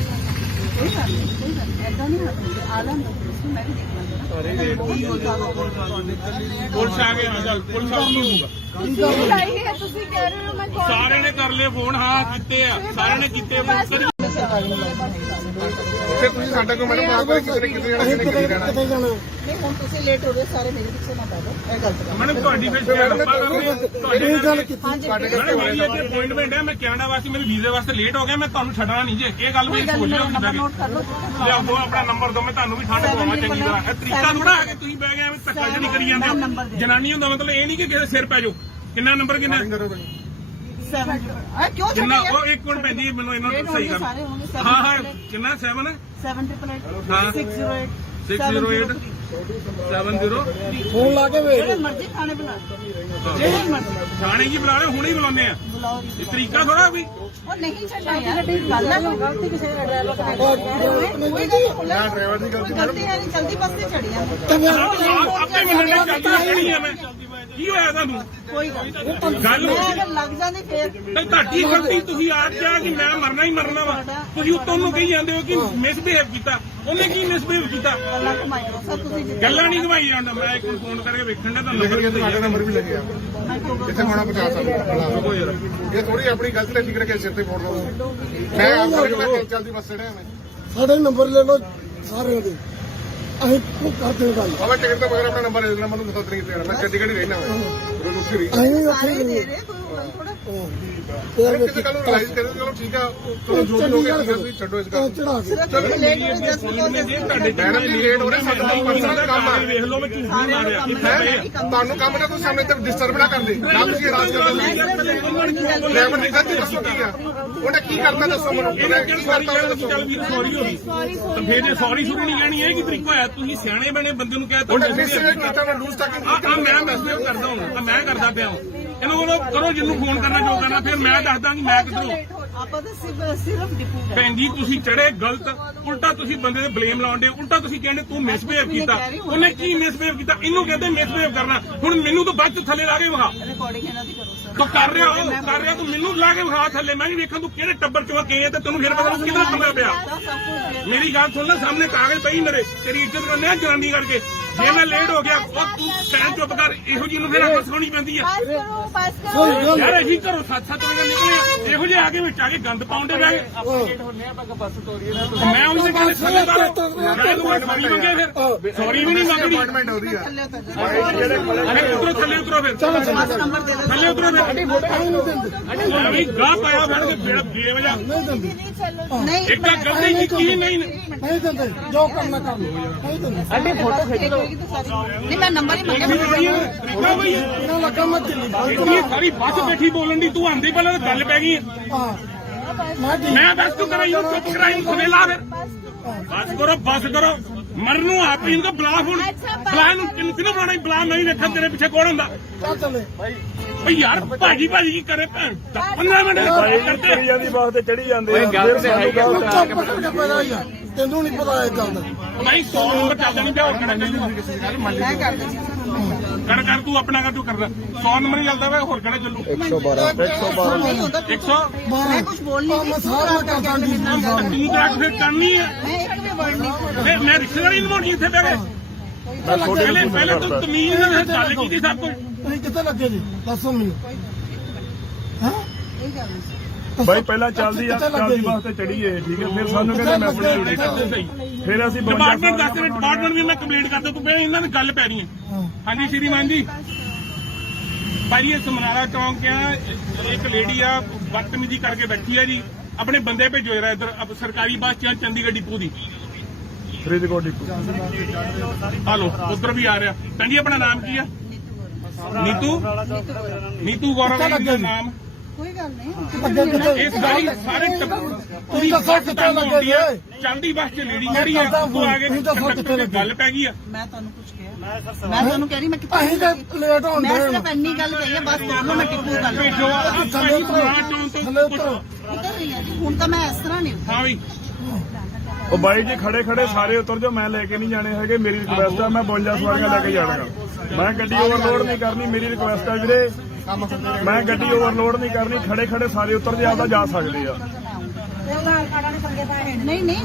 ਕੋਈ ਗੱਲ ਨਹੀਂ, ਕੋਈ ਗੱਲ ਨਹੀਂ, ਏਦਾਂ ਨਹੀਂ ਹਟਦੇ। ਆ ਲੈਣ ਦਿਓ ਪੁਲਿਸ ਨੂੰ, ਮੈਂ ਵੀ ਦੇਖ ਲਾਂਗਾ। ਪੁਲਿਸ ਆ ਗਿਆ ਚੱਲ ਪੁਲਿਸ ਆ ਕੀ ਹੋਊਗਾ ਤੁਸੀਂ ਲਾਈ ਹੈ, ਤੁਸੀਂ ਕਹਿ ਰਹੇ ਹੋ ਮੈਂ call ਸਾਰਿਆਂ ਨੇ ਕਰ ਲਏ ਫੋਨ ਹਾਂ ਕੀਤੇ ਆ ਸਾਰਿਆਂ ਨੇ ਕੀਤੇ ਫੋਨ ਫਿਰ ਤੁਸੀਂ ਸਾਡਾ ਕੋਈ ਮੈਡਮ ਆਪ ਕਿਤੇ ਕਿਤੇ ਜਾਣਾ ਅਸੀਂ ਕਿਤੇ ਕਿਤੇ ਜਾਣਾ ਕਿਤੇ ਜਾਣਾ ਨਹੀਂ ਹੁਣ ਤੁਸੀਂ ਲੇਟ ਹੋ ਗਏ, ਸਾਰੇ ਮੇਰੇ ਪਿੱਛੇ ਨਾ ਪੈ ਜਾਓ, ਇਹ ਗਲਤ ਗੱਲ ਹੈ। ਮੈਡਮ ਤੁਹਾਡੀ ਫਿਰ ਤੁਹਾਡੀ ਇਹ ਗੱਲ ਕੀਤੀ ਤੁਹਾਡੇ ਮੈਡਮ ਮੇਰੀ ਇੱਥੇ ਅਪਾਇੰਟਮੈਂਟ ਹੈ ਮੈਂ ਕੈਨੇਡਾ ਵਾਸਤੇ ਮੇਰੇ ਵੀਜ਼ੇ ਵਾਸਤੇ ਲੇਟ ਹੋ ਗਿਆ ਮੈਂ ਤੁਹਾਨੂੰ ਛੱਡਣਾ ਨਹੀਂ ਜੇ ਇਹ ਗੱਲ ਕੋਈ ਮੇਰੀ ਗੱਲ ਸੋਚ ਨਹੀਂ, ਲਿਓ ਮੇਰਾ ਨੰਬਰ ਕਿਦਾਂ ਨੋਟ ਕਰ ਲਓ। ਲਿਆਓ ਦੋ ਆਪਣਾ ਨੰਬਰ ਦੋ ਮੈਂ ਤੁਹਾਨੂੰ ਵੀ ਠੰਡ ਪਵਾਵਾਂ ਚੰਗੀ ਤਰ੍ਹਾਂ ਇਹ ਤਰੀਕਾ ਥੋੜਾ ਹੈ ਕਿ ਤੁਸੀਂ ਬਹਿ ਗਏ ਐਵੇਂ ਧੱਕਾ ਜਿਹੜੀ ਕਰੀ ਜਾਂਦੇ ਹੋ ਜਨਾਨੀ ਹੁੰਦਾ ਮਤਲਬ ਇਹ ਨਹੀਂ ਕਿ ਕਿਸੇ ਸਿਰ ਪੈ ਜਾਓ ਕਿੰਨਾ ਨੰਬਰ ਕਿੰਨਾ 7 ਕਿਉਂ ਕਿੰਨਾ ਛੱਡਿਆ ਉਹ ਇੱਕ ਮਿੰਟ ਪੈਂਦੀ ਮੈਨੂੰ ਇਹਨਾਂ ਲੇਟ ਨੂੰ ਹੋ ਸਹੀ ਗਏ ਕਰ ਸਾਰੇ ਹੋਣਗੇ। ਹਾਂ ਹਾਂ ਕਿੰਨਾ 7 788 ਹਾਂ। 608 608 70 ਫੋਨ ਲਾ ਕੇ ਵੇਖ ਜਿਹੜੇ ਮਰਜ਼ੀ ਖਾਣੇ ਬਣਾ ਲਓ, ਜਿਹੜੇ ਮਰਜ਼ੀ ਥਾਣੇ ਕੀ ਬੁਲਾ ਰਹੇ ਹੁਣੇ ਹੀ ਬੁਲਾਉਂਦੇ ਆ ਬੁਲਾਓ। ਇਹ ਤਰੀਕਾ ਥੋੜਾ ਵੀ ਉਹ ਨਹੀਂ ਛੱਡਣਾ ਯਾਰ, ਗੱਲ ਹੈ ਗਲਤੀ ਕਿਸੇ ਦਾ ਡਰਾਈਵਰ ਦਾ ਕੋਈ ਨਾ ਡਰਾਈਵਰ ਦੀ ਗਲਤੀ ਗਲਤੀ ਹੈ ਨਹੀਂ, ਜਲਦੀ ਬੱਸ ਤੇ ਚੜੀ ਜਾਂਦੇ। ਆਪੇ ਮੰਨਣੇ ਚਾਹੀਦੀ ਖੜੀ ਆ ਮੈਂ ਕੀ ਹੋਇਆ ਤੁਹਾਨੂੰ ਕੋਈ ਗੱਲ ਨਹੀਂ। ਗੱਲ ਮੈਂ ਅਗਰ ਲੱਗ ਜਾਂਦੀ ਫੇਰ ਤੇ ਤੁਹਾਡੀ ਗਲਤੀ ਤੁਸੀਂ ਆਪ ਕਿਹਾ ਕਿ ਮੈਂ ਮਰਨਾ ਹੀ ਮਰਨਾ ਵਾ ਤੁਸੀਂ ਉੱਤੋਂ ਨੂੰ ਕਹੀ ਜਾਂਦੇ ਹੋ ਕਿ ਮਿਸਬਿਹੇਵ ਕੀਤਾ ਉਹਨੇ ਕੀ ਮਿਸਬਿਹੇਵ ਕੀਤਾ ਗੱਲਾਂ ਘੁਮਾਈਓ ਸਰ, ਤੁਸੀਂ ਜਿੱਦਾਂ ਗੱਲਾਂ ਨਹੀਂ ਘਵਾਈ ਜਾਂਦਾ ਮੈਂ ਇੱਕ ਨੂੰ ਫੋਨ ਕਰਕੇ ਵੇਖਣ ਦਾ ਤੁਹਾਨੂੰ ਲਿਖ ਲਿਆ ਤੇ ਸਾਡਾ ਨੰਬਰ ਵੀ ਲੱਗਿਆ ਇੱਥੇ ਹੋਣਾ 50 ਸਾਲ ਯਾਰ ਇਹ ਥੋੜੀ ਆਪਣੀ ਗਲਤੀ ਤੇ ਫਿਕਰ ਕੇ ਸਿਰ ਤੇ ਫੋੜ ਲਓ ਮੈਂ ਆਪ ਕਰਕੇ ਚੱਲਦੀ ਬੱਸ ਚੜਿਆ ਮੈਂ ਸਾਡੇ ਨੰਬਰ ਲੈ ਲਓ ਸਾਰਿਆਂ ਦੇ ਅਸੀਂ ਕਰਦੇ ਗੱਲ ਬਾਬਾ ਟਿਕਟ ਤੋਂ ਬਗੈਰ ਆਪਣਾ ਨੰਬਰ ਦੇ ਦੇਣਾ ਮੈਨੂੰ ਦੱਸ ਨਹੀਂ ਦੇਣਾ ਮੈਂ ਚੰਡੀਗੜ੍ਹ ਹੀ ਰਹਿਣਾ ਮੈਂ ਰੋਜ਼ ਉੱਥੇ ਰਹੀ ਅਸੀਂ ਉੱਥੇ ਸਾਰੇ ਹੀ ਦੇ ਗਏ ਰਹੇ ਕੋਈ ਗੱਲ ਥੋੜਾ। ਫੇਰ ਕਿਸੇ ਗੱਲ ਨੂੰ ਰਿਲਾਈਜ਼ ਕਰੇ ਚਲੋ ਠੀਕ ਆ ਚਲੋ ਜੋ ਵੀ ਹੋ ਗਿਆ ਠੀਕ ਆ, ਤੁਸੀਂ ਛੱਡੋ ਇਸ ਗੱਲ ਚੜਾ ਕੇ ਸਿਰਫ ਤੁਸੀਂ ਲੇਟ ਹੋ ਗਏ, ਜਸਟ ਤੁਹਾਡੇ ਮੈਡਮ ਜੀ ਲੇਟ ਹੋ ਰਹੇ ਸਾਡਾ ਪਰਸਨਲ ਕੰਮ ਆ ਵੇਖ ਲਓ ਮੈਂ ਝੂਠ ਨਹੀਂ ਮਾਰਿਆ ਇੱਥੇ ਤੁਹਾਨੂੰ ਕੰਮ ਨਾ ਕੋਈ ਸਾਹਮਣੇ ਤੇ ਡਿਸਟਰਬ ਨਾ ਕਰਦੇ ਨਾ ਤੁਸੀਂ ਰਾਜ ਕਰਦੇ ਡਰਾਈਵਰ ਦੀ ਗਲਤੀ ਦੱਸੋ ਕੀ ਆ ਉਹਨੇ ਕੀ ਕਰਤਾ ਦੱਸੋ ਮੈਨੂੰ ਉਹਨੇ ਕੀ ਕਰਤਾ ਉਹਨੇ ਦੱਸੋ ਚੱਲ ਵੀਰ ਸੌਰੀ ਹੋ ਗਈ ਤਾਂ ਫੇਰ ਜੇ ਸੌਰੀ ਸ਼ੁਰੂ ਨਹੀਂ ਕਹਿਣੀ ਇਹ ਕੀ ਤਰੀਕਾ ਹੋਇਆ ਤੁਸੀਂ ਸਿਆਣੇ ਬਣੇ ਬੰਦੇ ਨੂੰ ਕਹਿ ਤਾ ਉਹਨੇ ਮਿਸਬਿਹੇਵ ਕੀਤਾ ਉਹਨੇ ਲੂਜ਼ ਟਾਕਿੰਗ ਆ ਮੈਂ ਮੈਸੇਜ ਕਰਦਾ ਹਾਂ ਮੈਂ ਕਰਦਾ ਪਿਆ ਇਹਨੂੰ ਬੋਲੋ ਕਰੋ ਜਿਹਨੂੰ ਫੋਨ ਕਰਨਾ ਜੋ ਕਰਨਾ ਫਿਰ ਮੈਂ ਦੱਸਦਾ ਕਿ ਮੈਂ ਕਿੱਧਰੋਂ ਆਪਾਂ ਤਾਂ ਸਿਰਫ ਡਿਪੂ ਹੈ। ਭੈਣ ਜੀ ਤੁਸੀਂ ਚੜੇ ਗਲਤ ਉਲਟਾ ਤੁਸੀਂ ਬੰਦੇ ਤੇ ਬਲੇਮ ਲਾਉਂਦੇ ਉਲਟਾ ਤੁਸੀਂ ਕਹਿੰਦੇ ਤੂੰ ਮਿਸਬਿਹੇਵ ਕੀਤਾ ਉਹਨੇ ਕੀ ਮਿਸਬਿਹੇਵ ਕੀਤਾ ਇਹਨੂੰ ਕਹਿੰਦੇ ਮਿਸਬਿਹੇਵ ਕਰਨਾ ਹੁਣ ਮੈਨੂੰ ਤਾਂ ਬਾਅਦ ਚ ਥੱਲੇ ਲਾ ਕੇ ਵਿਖਾ ਰਿਕਾਰਡਿੰਗ ਇਹਨਾਂ ਦੀ ਕਰੋ ਸਰ। ਤੂੰ ਕਰ ਰਿਹਾ ਤੂੰ ਮੈਨੂੰ ਲਾ ਕੇ ਵਿਖਾ ਥੱਲੇ ਮੈਂ ਵੀ ਵੇਖਾਂ ਤੂੰ ਕਿਹੜੇ ਟੱਬਰ ਚੋਂ ਗਏ ਆ ਤੇ ਤੈਨੂੰ ਫਿਰ ਪਤਾ ਕਿਹਦਾ ਪੰਗਾ ਪਿਆ ਤਾਂ ਸਭ ਕੁਝ ਮੇਰੀ ਗੱਲ ਸੁਣ ਲੈ ਸਾਹਮਣੇ ਕਾਗਜ਼ ਪਈ ਮੇਰੇ ਤੇਰੀ ਇੱਜ਼ਤ ਕਰਨੇ ਆ ਜਨਾਨੀ ਕਰਕੇ ਜੇ ਮੈਂ ਲੇਟ ਹੋ ਗਿਆ ਉਹ ਤੂੰ ਸੈਨ ਚੁੱਪ ਕਰ ਇਹੋ ਜਿਹੀ ਨੂੰ ਫਿਰ ਅੱਖ ਸੁਣੀ ਪੈਂਦੀ ਆ पास करो ਯਾਰ ਅਸੀਂ ਘਰੋਂ 7-7 ਵਜੇ ਨਿਕਲੇ ਇਹੋ ਜਿਹੇ ਆ ਕੇ ਵਿੱਚ ਆ ਕੇ ਗੰਦ ਪਾਉਂਦੇ ਬੈ ਮੈਂ ਉਹਨੂੰ ਕਹਿੰਦਾ ਥੱਲੇ ਉਤਾਰ ਸੌਰੀ ਮੰਗੇ ਫਿਰ ਸੌਰੀ ਵੀ ਨਹੀਂ ਮੰਗਣੀ ਅਪਾਇੰਟਮੈਂਟ ਹੋ ਰਹੀ ਆ ਥੱਲੇ ਉਤਰ ਜਾਓ। ਅਰੇ ਉਤਰੋ ਥੱਲੇ ਉਤਰੋ ਫਿਰ ਬਸ ਨੰਬਰ ਦੇ ਦਿਓ। ਥੱਲੇ ਉਤਰੋ ਫਿਰ ਅਭੀ ਗਾਹ ਪਾਇਆ ਫੜ ਕੇ ਬੇਵਜਾ नहीं चलो ਨਹੀਂ ਇੱਕ ਤਾਂ ਗਲਤੀ ਕੀਤੀ ਨਹੀਂ ਨਹੀਂ ਦਿੰਦੇ ਜੋ ਕਰਨਾ ਕਰ ਲਓ ਨਹੀਂ ਦਿੰਦੇ ਅੱਡੇ ਫੋਟੋ ਖਿੱਚ ਲਓ ਨਹੀਂ ਮੈਂ ਨੰਬਰ ਹੀ ਮੰਗਿਆ ਤਰੀਕਾ ਬਈ ਇਹਨਾਂ ਲੱਗਾ ਮੈਂ ਦਿੱਲੀ ਇੰਨੀ ਸਾਰੀ ਬੱਸ ਬੈਠੀ ਬੋਲਣ ਦੀ ਤੂੰ ਆਂਦੀ ਪਹਿਲਾਂ ਤਾਂ ਗੱਲ ਪੈ ਗਈ ਹਾਂ ਮੈਂ ਠੀਕ ਮੈਂ ਦੱਸ ਤੂੰ ਕਰਾਈ ਉਹ ਚੁੱਪ ਕਰਾਈ ਖਵੇਲਾ ਫਿਰ ਬਸ ਕਰੋ ਮਰਨ ਨੂੰ ਆਪ ਹੀ ਇਹਨੂੰ ਬਲਾ ਹੁਣ ਬਲਾ ਨੂੰ ਕਿਹਨੂੰ ਬਣਾਣਾ ਬਲਾ ਨਹੀਂ ਵੇਖਾ ਤੇਰੇ ਪਿੱਛੇ ਕੌਣ ਹੁੰਦਾ ਚੱਲ ਚੱਲੇ ਓਏ ਯਾਰ ਭਾਜੀ ਕੀ ਕਰੇ ਭੈਣ 15 ਮਿੰਟ ਬਾਈ ਕਰਦੇ ਚੜੀ ਜਾਂਦੀ ਬੱਸ ਤੇ ਚੜੀ ਜਾਂਦੇ ਆ ਫਿਰ ਸਾਨੂੰ ਗਲਤ ਚੁੱਪ ਕਰਕੇ ਪੈਦਾ ਹੀ ਆ ਤੈਨੂੰ ਨਹੀਂ ਪਤਾ ਇਹ ਗੱਲ ਦਾ ਭਾਈ 100 ਨੰਬਰ ਚੱਲਦਾ ਨਹੀਂ ਪਿਆ ਹੋਰ ਕਿਹੜਾ ਚੱਲੂ ਮੈਂ ਕਰ ਦਿੰਦੀ ਕਰ ਤੂੰ ਆਪਣਾ ਕਰ ਤੂੰ ਕਰਦਾ 100 ਨੰਬਰ ਹੀ ਚੱਲਦਾ ਵਾ ਹੋਰ ਕਿਹੜਾ ਚੱਲੂ 112 ਨਹੀਂ ਹੁੰਦਾ 100 ਮੈਂ ਕੁਝ ਬੋਲ ਨਹੀਂ ਮੈਂ ਸਾਰਾ ਕਰਦਾ ਜੀ ਤੂੰ ਤਾਂ ਅੱਖ ਫਿਰ ਕਰਨੀ ਹੈ ਮੈਂ ਇੱਕ ਵੀ ਵਰਡ ਨਹੀਂ ਫਿਰ ਮੈਂ ਰਿਸ਼ਤੇਦਾਰੀ ਨਿਭਾਉਣੀ ਇੱਥੇ ਬਹਿ ਕੇ ਮੈਂ ਤੁਹਾਡੇ ਪਹਿਲੇ ਤੂੰ ਤਮੀਜ਼ ਨਾਲ ਗੱਲ ਕੀਤੀ ਸਭ ਕੁਝ ਤੁਸੀਂ ਕਿੱਥੇ ਲੱਗੇ ਜੀ ਦੱਸੋ ਮੈਨੂੰ ਹਾਂ ਇਹ ਗੱਲ ਨਹੀਂ ਬਾਈ ਪਹਿਲਾਂ ਚੱਲਦੀ ਵਾਸਤੇ ਚੜੀਏ ਠੀਕ ਹੈ ਫਿਰ ਸਾਨੂੰ ਕਹਿੰਦੇ ਮੈਂ ਆਪਣੀ ਡਿਊਟੀ ਕਰਦਾ ਸਹੀ ਫਿਰ ਅਸੀਂ ਡਿਪਾਰਟਮੈਂਟ ਦੱਸ ਰਹੇ ਡਿਪਾਰਟਮੈਂਟ ਵੀ ਮੈਂ ਕੰਪਲੇਂਟ ਕਰਦਾ ਤੂੰ ਪਹਿਲਾਂ ਇਹਨਾਂ ਦੀ ਗੱਲ ਪੈ ਰਹੀ ਹੈ ਹਾਂਜੀ ਸ਼੍ਰੀਮਾਨ ਜੀ ਭਾਈ ਇਹ ਸਮਨਾਰਾ ਚੌਂਕ ਆ ਇੱਕ ਲੇਡੀ ਆ ਬਦਤਮੀਜ਼ੀ ਕਰਕੇ ਬੈਠੀ ਆ ਜੀ ਆਪਣੇ ਬੰਦੇ ਭੇਜੋ ਜਰਾ ਇੱਧਰ ਸਰਕਾਰੀ ਬੱਸ ਚ ਚੰਡੀਗੜ੍ਹ ਡਿਪੂ ਦੀ ਫਰੀਦਕੋਟ ਡਿਪੂ ਹਲੋ ਉਧਰ ਵੀ ਆ ਰਿਹਾ ਕਹਿੰਦੀ ਆਪਣਾ ਨਾਮ ਕੀ ਆ ਨੀਤੂ ਗੌਰਵ ਦਾ ਨਾਮ ਕੋਈ ਗੱਲ ਨਹੀਂ ਇਸ ਗਾੜੀ ਸਾਰੇ ਪੂਰੀ ਦੱਸੋ ਕਿੱਥੇ ਲੱਗੇ ਜੀ ਚਲਦੀ ਬੱਸ ਚ ਲੇਡੀ ਜਿਹੜੀ ਆ ਉਹ ਆ ਕੇ ਗੱਲ ਪੈ ਗਈ ਆ ਮੈਂ ਤੁਹਾਨੂੰ ਕੁਝ ਕਿਹਾ ਮੈਂ ਤੁਹਾਨੂੰ ਕਹਿ ਰਹੀ ਮੈਂ ਕਿੱਥੇ ਅਸੀਂ ਤਾਂ ਲੇਟ ਹੋਣ ਮੈਂ ਦੇ ਸਿਰਫ ਇੰਨੀ ਗੱਲ ਕਹੀ ਹੈ ਬਸ ਤੁਹਾਨੂੰ ਮੈਂ ਟਿੱਪੂ ਗੱਲ ਭੇਜੋ ਥੱਲੇ ਉਤਰੋ ਉਤਰ ਰਹੀ ਹਾਂ ਜੀ ਹੁਣ ਤਾਂ ਮੈਂ ਇਸ ਤਰ੍ਹਾਂ ਨਹੀਂ ਹਾਂ ਵੀ ਉਹ ਬਾਈ ਜੀ ਖੜੇ ਸਾਰੇ ਉਤਰ ਜਾਓ ਮੈਂ ਲੈ ਕੇ ਨਹੀਂ ਜਾਣੇ ਹੈਗੇ ਮੇਰੀ ਰਿਕੁਐਸਟ ਆ ਮੈਂ 52 ਸਵਾਰੀਆਂ ਲੈ ਕੇ ਜਾਣਾਗਾ ਮੈਂ ਗੱਡੀ ਓਵਰਲੋਡ ਨਹੀਂ ਕਰਨੀ ਮੇਰੀ ਰਿਕੁਐਸਟ ਆ ਵੀਰੇ ਮੈਂ ਗੱਡੀ ਓਵਰਲੋਡ ਨਹੀਂ ਕਰਨੀ ਖੜੇ ਸਾਰੇ ਉਤਰ ਜੇ ਆਪਦਾ ਜਾ ਸਕਦੇ ਆ ਨਹੀਂ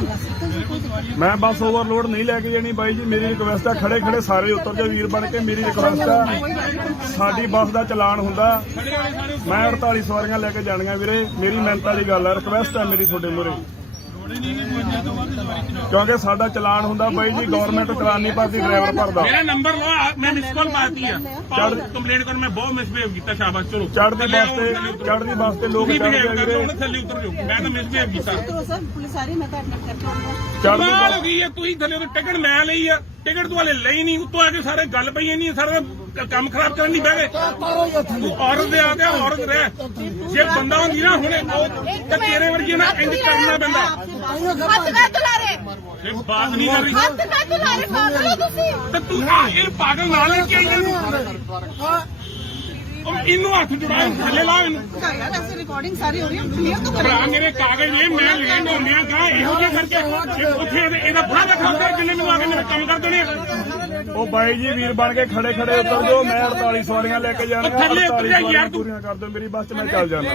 ਮੈਂ ਬੱਸ ਓਵਰਲੋਡ ਨਹੀਂ ਲੈ ਕੇ ਜਾਣੀ ਬਾਈ ਜੀ ਮੇਰੀ ਰਿਕੁਐਸਟ ਆ ਖੜੇ ਸਾਰੇ ਉਤਰ ਜਾਓ ਵੀਰ ਬਣ ਕੇ ਮੇਰੀ ਰਿਕੁਐਸਟ ਆ ਸਾਡੀ ਬੱਸ ਦਾ ਚਲਾਨ ਹੁੰਦਾ ਮੈਂ 48 ਸਵਾਰੀਆਂ ਲੈ ਕੇ ਜਾਣੀਆਂ ਵੀਰੇ ਮੇਰੀ ਮਿਹਨਤ ਵਾਲੀ ਗੱਲ ਆ ਰਿਕੁਐਸਟ ਆ ਮੇਰੀ ਤੁਹਾਡੇ ਮੂਹਰੇ ਕਿਉਂਕਿ ਸਾਡਾ ਚਲਾਨ ਹੁੰਦਾ ਬਾਈ ਜੀ ਗਵਰਨਮੈਂਟ ਚਲਾਨ ਨਹੀਂ ਭਰਦੀ ਡਰਾਈਵਰ ਭਰਦਾ ਮੇਰਾ ਨੰਬਰ ਲਓ ਮੈਂ ਮਿਸ ਕਾਲ ਮਾਰਤੀ ਆ ਕੰਪਲੇਂਟ ਕਰ ਮੈਂ ਬਹੁਤ ਮਿਸਬਿਹੇਵ ਕੀਤਾ ਸ਼ਾਬਾਸ਼ ਚਲੋ ਚੜ੍ਹਦੀ ਬੱਸ ਤੇ ਲੋਕ ਤੁਸੀਂ ਚੜ੍ਹਦੇ ਬਿਹੇਵ ਆ ਕਰਦੇ ਵੀਰੇ ਉਹਨੇ ਥੱਲੇ ਉਤਰ ਜਾਓ ਮੈਂ ਤਾਂ ਮਿਸਬਿਹੇਵ ਕੀਤਾ ਸਰ ਪੁਲਿਸ ਆ ਰਹੀ ਮੈਂ ਤਾਂ ਐਡਮਿਟ ਕਰਕੇ ਆਉਂਗਾ ਚੜ੍ਹਦੀ ਕਮਾਲ ਹੋ ਬੱਸ ਗਈ ਹੈ ਤੁਸੀਂ ਥੱਲੇ ਤੋਂ ਟਿਕਟ ਮੈਂ ਲਈ ਆ ਟਿਕਟ ਤੂੰ ਹਲੇ ਲਈ ਨਹੀਂ ਉੱਤੋਂ ਆ ਕੇ ਸਾਰੇ ਗੱਲ ਪਈ ਨਹੀਂ ਸਾਰਾ ਕੰਮ ਖਰਾਬ ਕਰਨ ਨਹੀਂ ਬਹਿ ਗਏ ਤਾਰੋ ਜੀ ਥੱਲੇ ਔਰਤ ਦੇ ਆ ਗਿਆ ਔਰਤ ਰਹਿ ਜੇ ਬੰਦਾ ਹੁੰਦੀ ਨਾ ਹੁਣੇ ਉਹ ਤਾਂ ਤੇਰੇ ਵਰਗੀ ਨਾ ਇੰਜ ਕਰਨਾ ਪੈਂਦਾ ਹੱਥ ਨਾ ਤੁਲਾਰੇ ਇਹ ਬਾਤ ਨਹੀਂ ਕਰ ਰਹੀ ਹੱਥ ਨਾ ਤੁਲਾਰੇ ਪਾਗਲ ਹੋ ਤੁਸੀਂ ਤੇ ਤੂੰ ਇਹ ਪਾਗਲ ਨਾਲ ਲੈ ਕੇ ਆਈ ਇਹਨੂੰ ਉਹ ਇਹਨੂੰ ਹੱਥ ਜੁੜਾ ਥੱਲੇ ਲਾ ਇਹਨੂੰ ਯਾਰ ਐਸੇ ਰਿਕਾਰਡਿੰਗ ਸਾਰੀ ਹੋ ਰਹੀ ਹੈ ਕਲੀਅਰ ਤਾਂ ਭਰਾ ਕਰੋ ਮੇਰੇ ਕਾਗਜ਼ ਨੇ ਮੈਂ ਲੈਣ ਹੁੰਦਿਆਂ ਕਹਾ ਇਹੋ ਜਿਹਾ ਕਰਕੇ ਉੱਥੇ ਇਹਦਾ ਫਾਹ ਰੱਖਾਂਦੇ ਜਿੰਨੇ ਮੈਨੂੰ ਆ ਕੇ ਮੇਰੇ ਕੰਮ ਕਰ ਦੇਣੇ ਉਹ ਬਾਈ ਜੀ ਵੀਰ ਬਣ ਕੇ ਖੜੇ ਉਤਰ ਜਾਓ ਮੈਂ 48 ਸਵਾਰੀਆਂ ਲੈ ਕੇ ਜਾਣੀਆਂ ਥੱਲੇ ਉਤਰ 48 ਜਾ ਯਾਰ ਸਵਾਰੀਆਂ ਤੂੰ। ਪੂਰੀਆਂ ਕਰ ਦਿਓ ਮੇਰੀ ਬੱਸ 'ਚ ਮੈਂ ਚੱਲ ਜਾਣਾ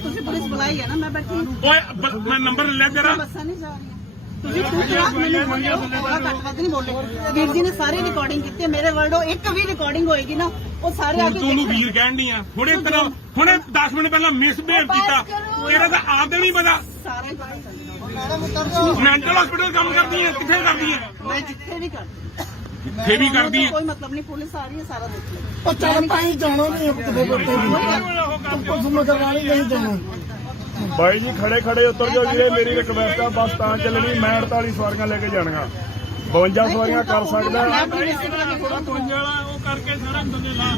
ਤੁਸੀਂ ਪੁਲਿਸ ਬੁਲਾਈ ਹੈ ਨਾ ਮੈਂ ਬੈਠੀ ਓਏ ਮੈਂ ਨੰਬਰ ਲੈ ਤੇਰਾ ਬੱਸਾਂ ਨਹੀਂ ਜਾ ਰਹੀਆਂ ਤੁਸੀਂ ਘੱਟ ਵੱਧ ਨਹੀਂ ਬੋਲੇ ਵੀਰ ਜੀ ਨੇ ਸਾਰੀ ਰਿਕਾਰਡਿੰਗ ਕੀਤੀ ਹੈ ਮੇਰੇ ਵਰਡੋ ਇੱਕ ਵੀ ਰਿਕਾਰਡਿੰਗ ਹੋਏਗੀ ਨਾ ਉਹ ਸਾਰੇ ਆ ਕੇ ਤੂੰ ਨੂੰ ਵੀਰ ਕਹਿਣ ਦੀ ਆ ਹੁਣੇ 10 ਮਿੰਟ ਪਹਿਲਾਂ ਮਿਸਬਿਹੇਵ ਕੀਤਾ ਇਹਦਾ ਤਾਂ ਆਪ ਨਹੀਂ ਪਤਾ ਸਾਰੇ ਮੈਂਟਲ ਹਸਪੀਟਲ ਕੰਮ ਕਰਦੀ ਹੈ ਕਿੱਥੇ ਕਰਦੀ ਹੈ ਮੈਂ ਜਿੱਥੇ ਵੀ ਕਰਦੀ ਜਿੱਥੇ ਵੀ ਕਰਦੀ ਹੈ ਕੋਈ ਮਤਲਬ ਨਹੀਂ ਪੁਲਿਸ ਆ ਰਹੀ ਹੈ ਸਾਰਾ ਦੇਖ ਲਓ ਉਹ ਚੱਲ ਪਾਈ ਜਾਣਾ ਨਹੀਂ ਕਿਤੇ ਬੱਤੇ ਕੁਝ ਮਗਰ ਨਹੀਂ ਜਾਣਾ ਬਾਈ ਜੀ ਖੜੇ ਉਤਰ ਜਾਓ ਵੀਰੇ ਮੇਰੀ ਰਿਕਵੈਸਟ ਆ ਬੱਸ ਤਾਂ ਚੱਲਣੀ ਮੈਂ 48 ਸਵਾਰੀਆਂ ਲੈ ਕੇ ਜਾਣੀਆਂ 52 ਸਵਾਰੀਆਂ ਕਰ ਸਕਦਾ ਉਹ ਕਰਕੇ ਸਾਰਾ ਬੰਦੇ ਲਾ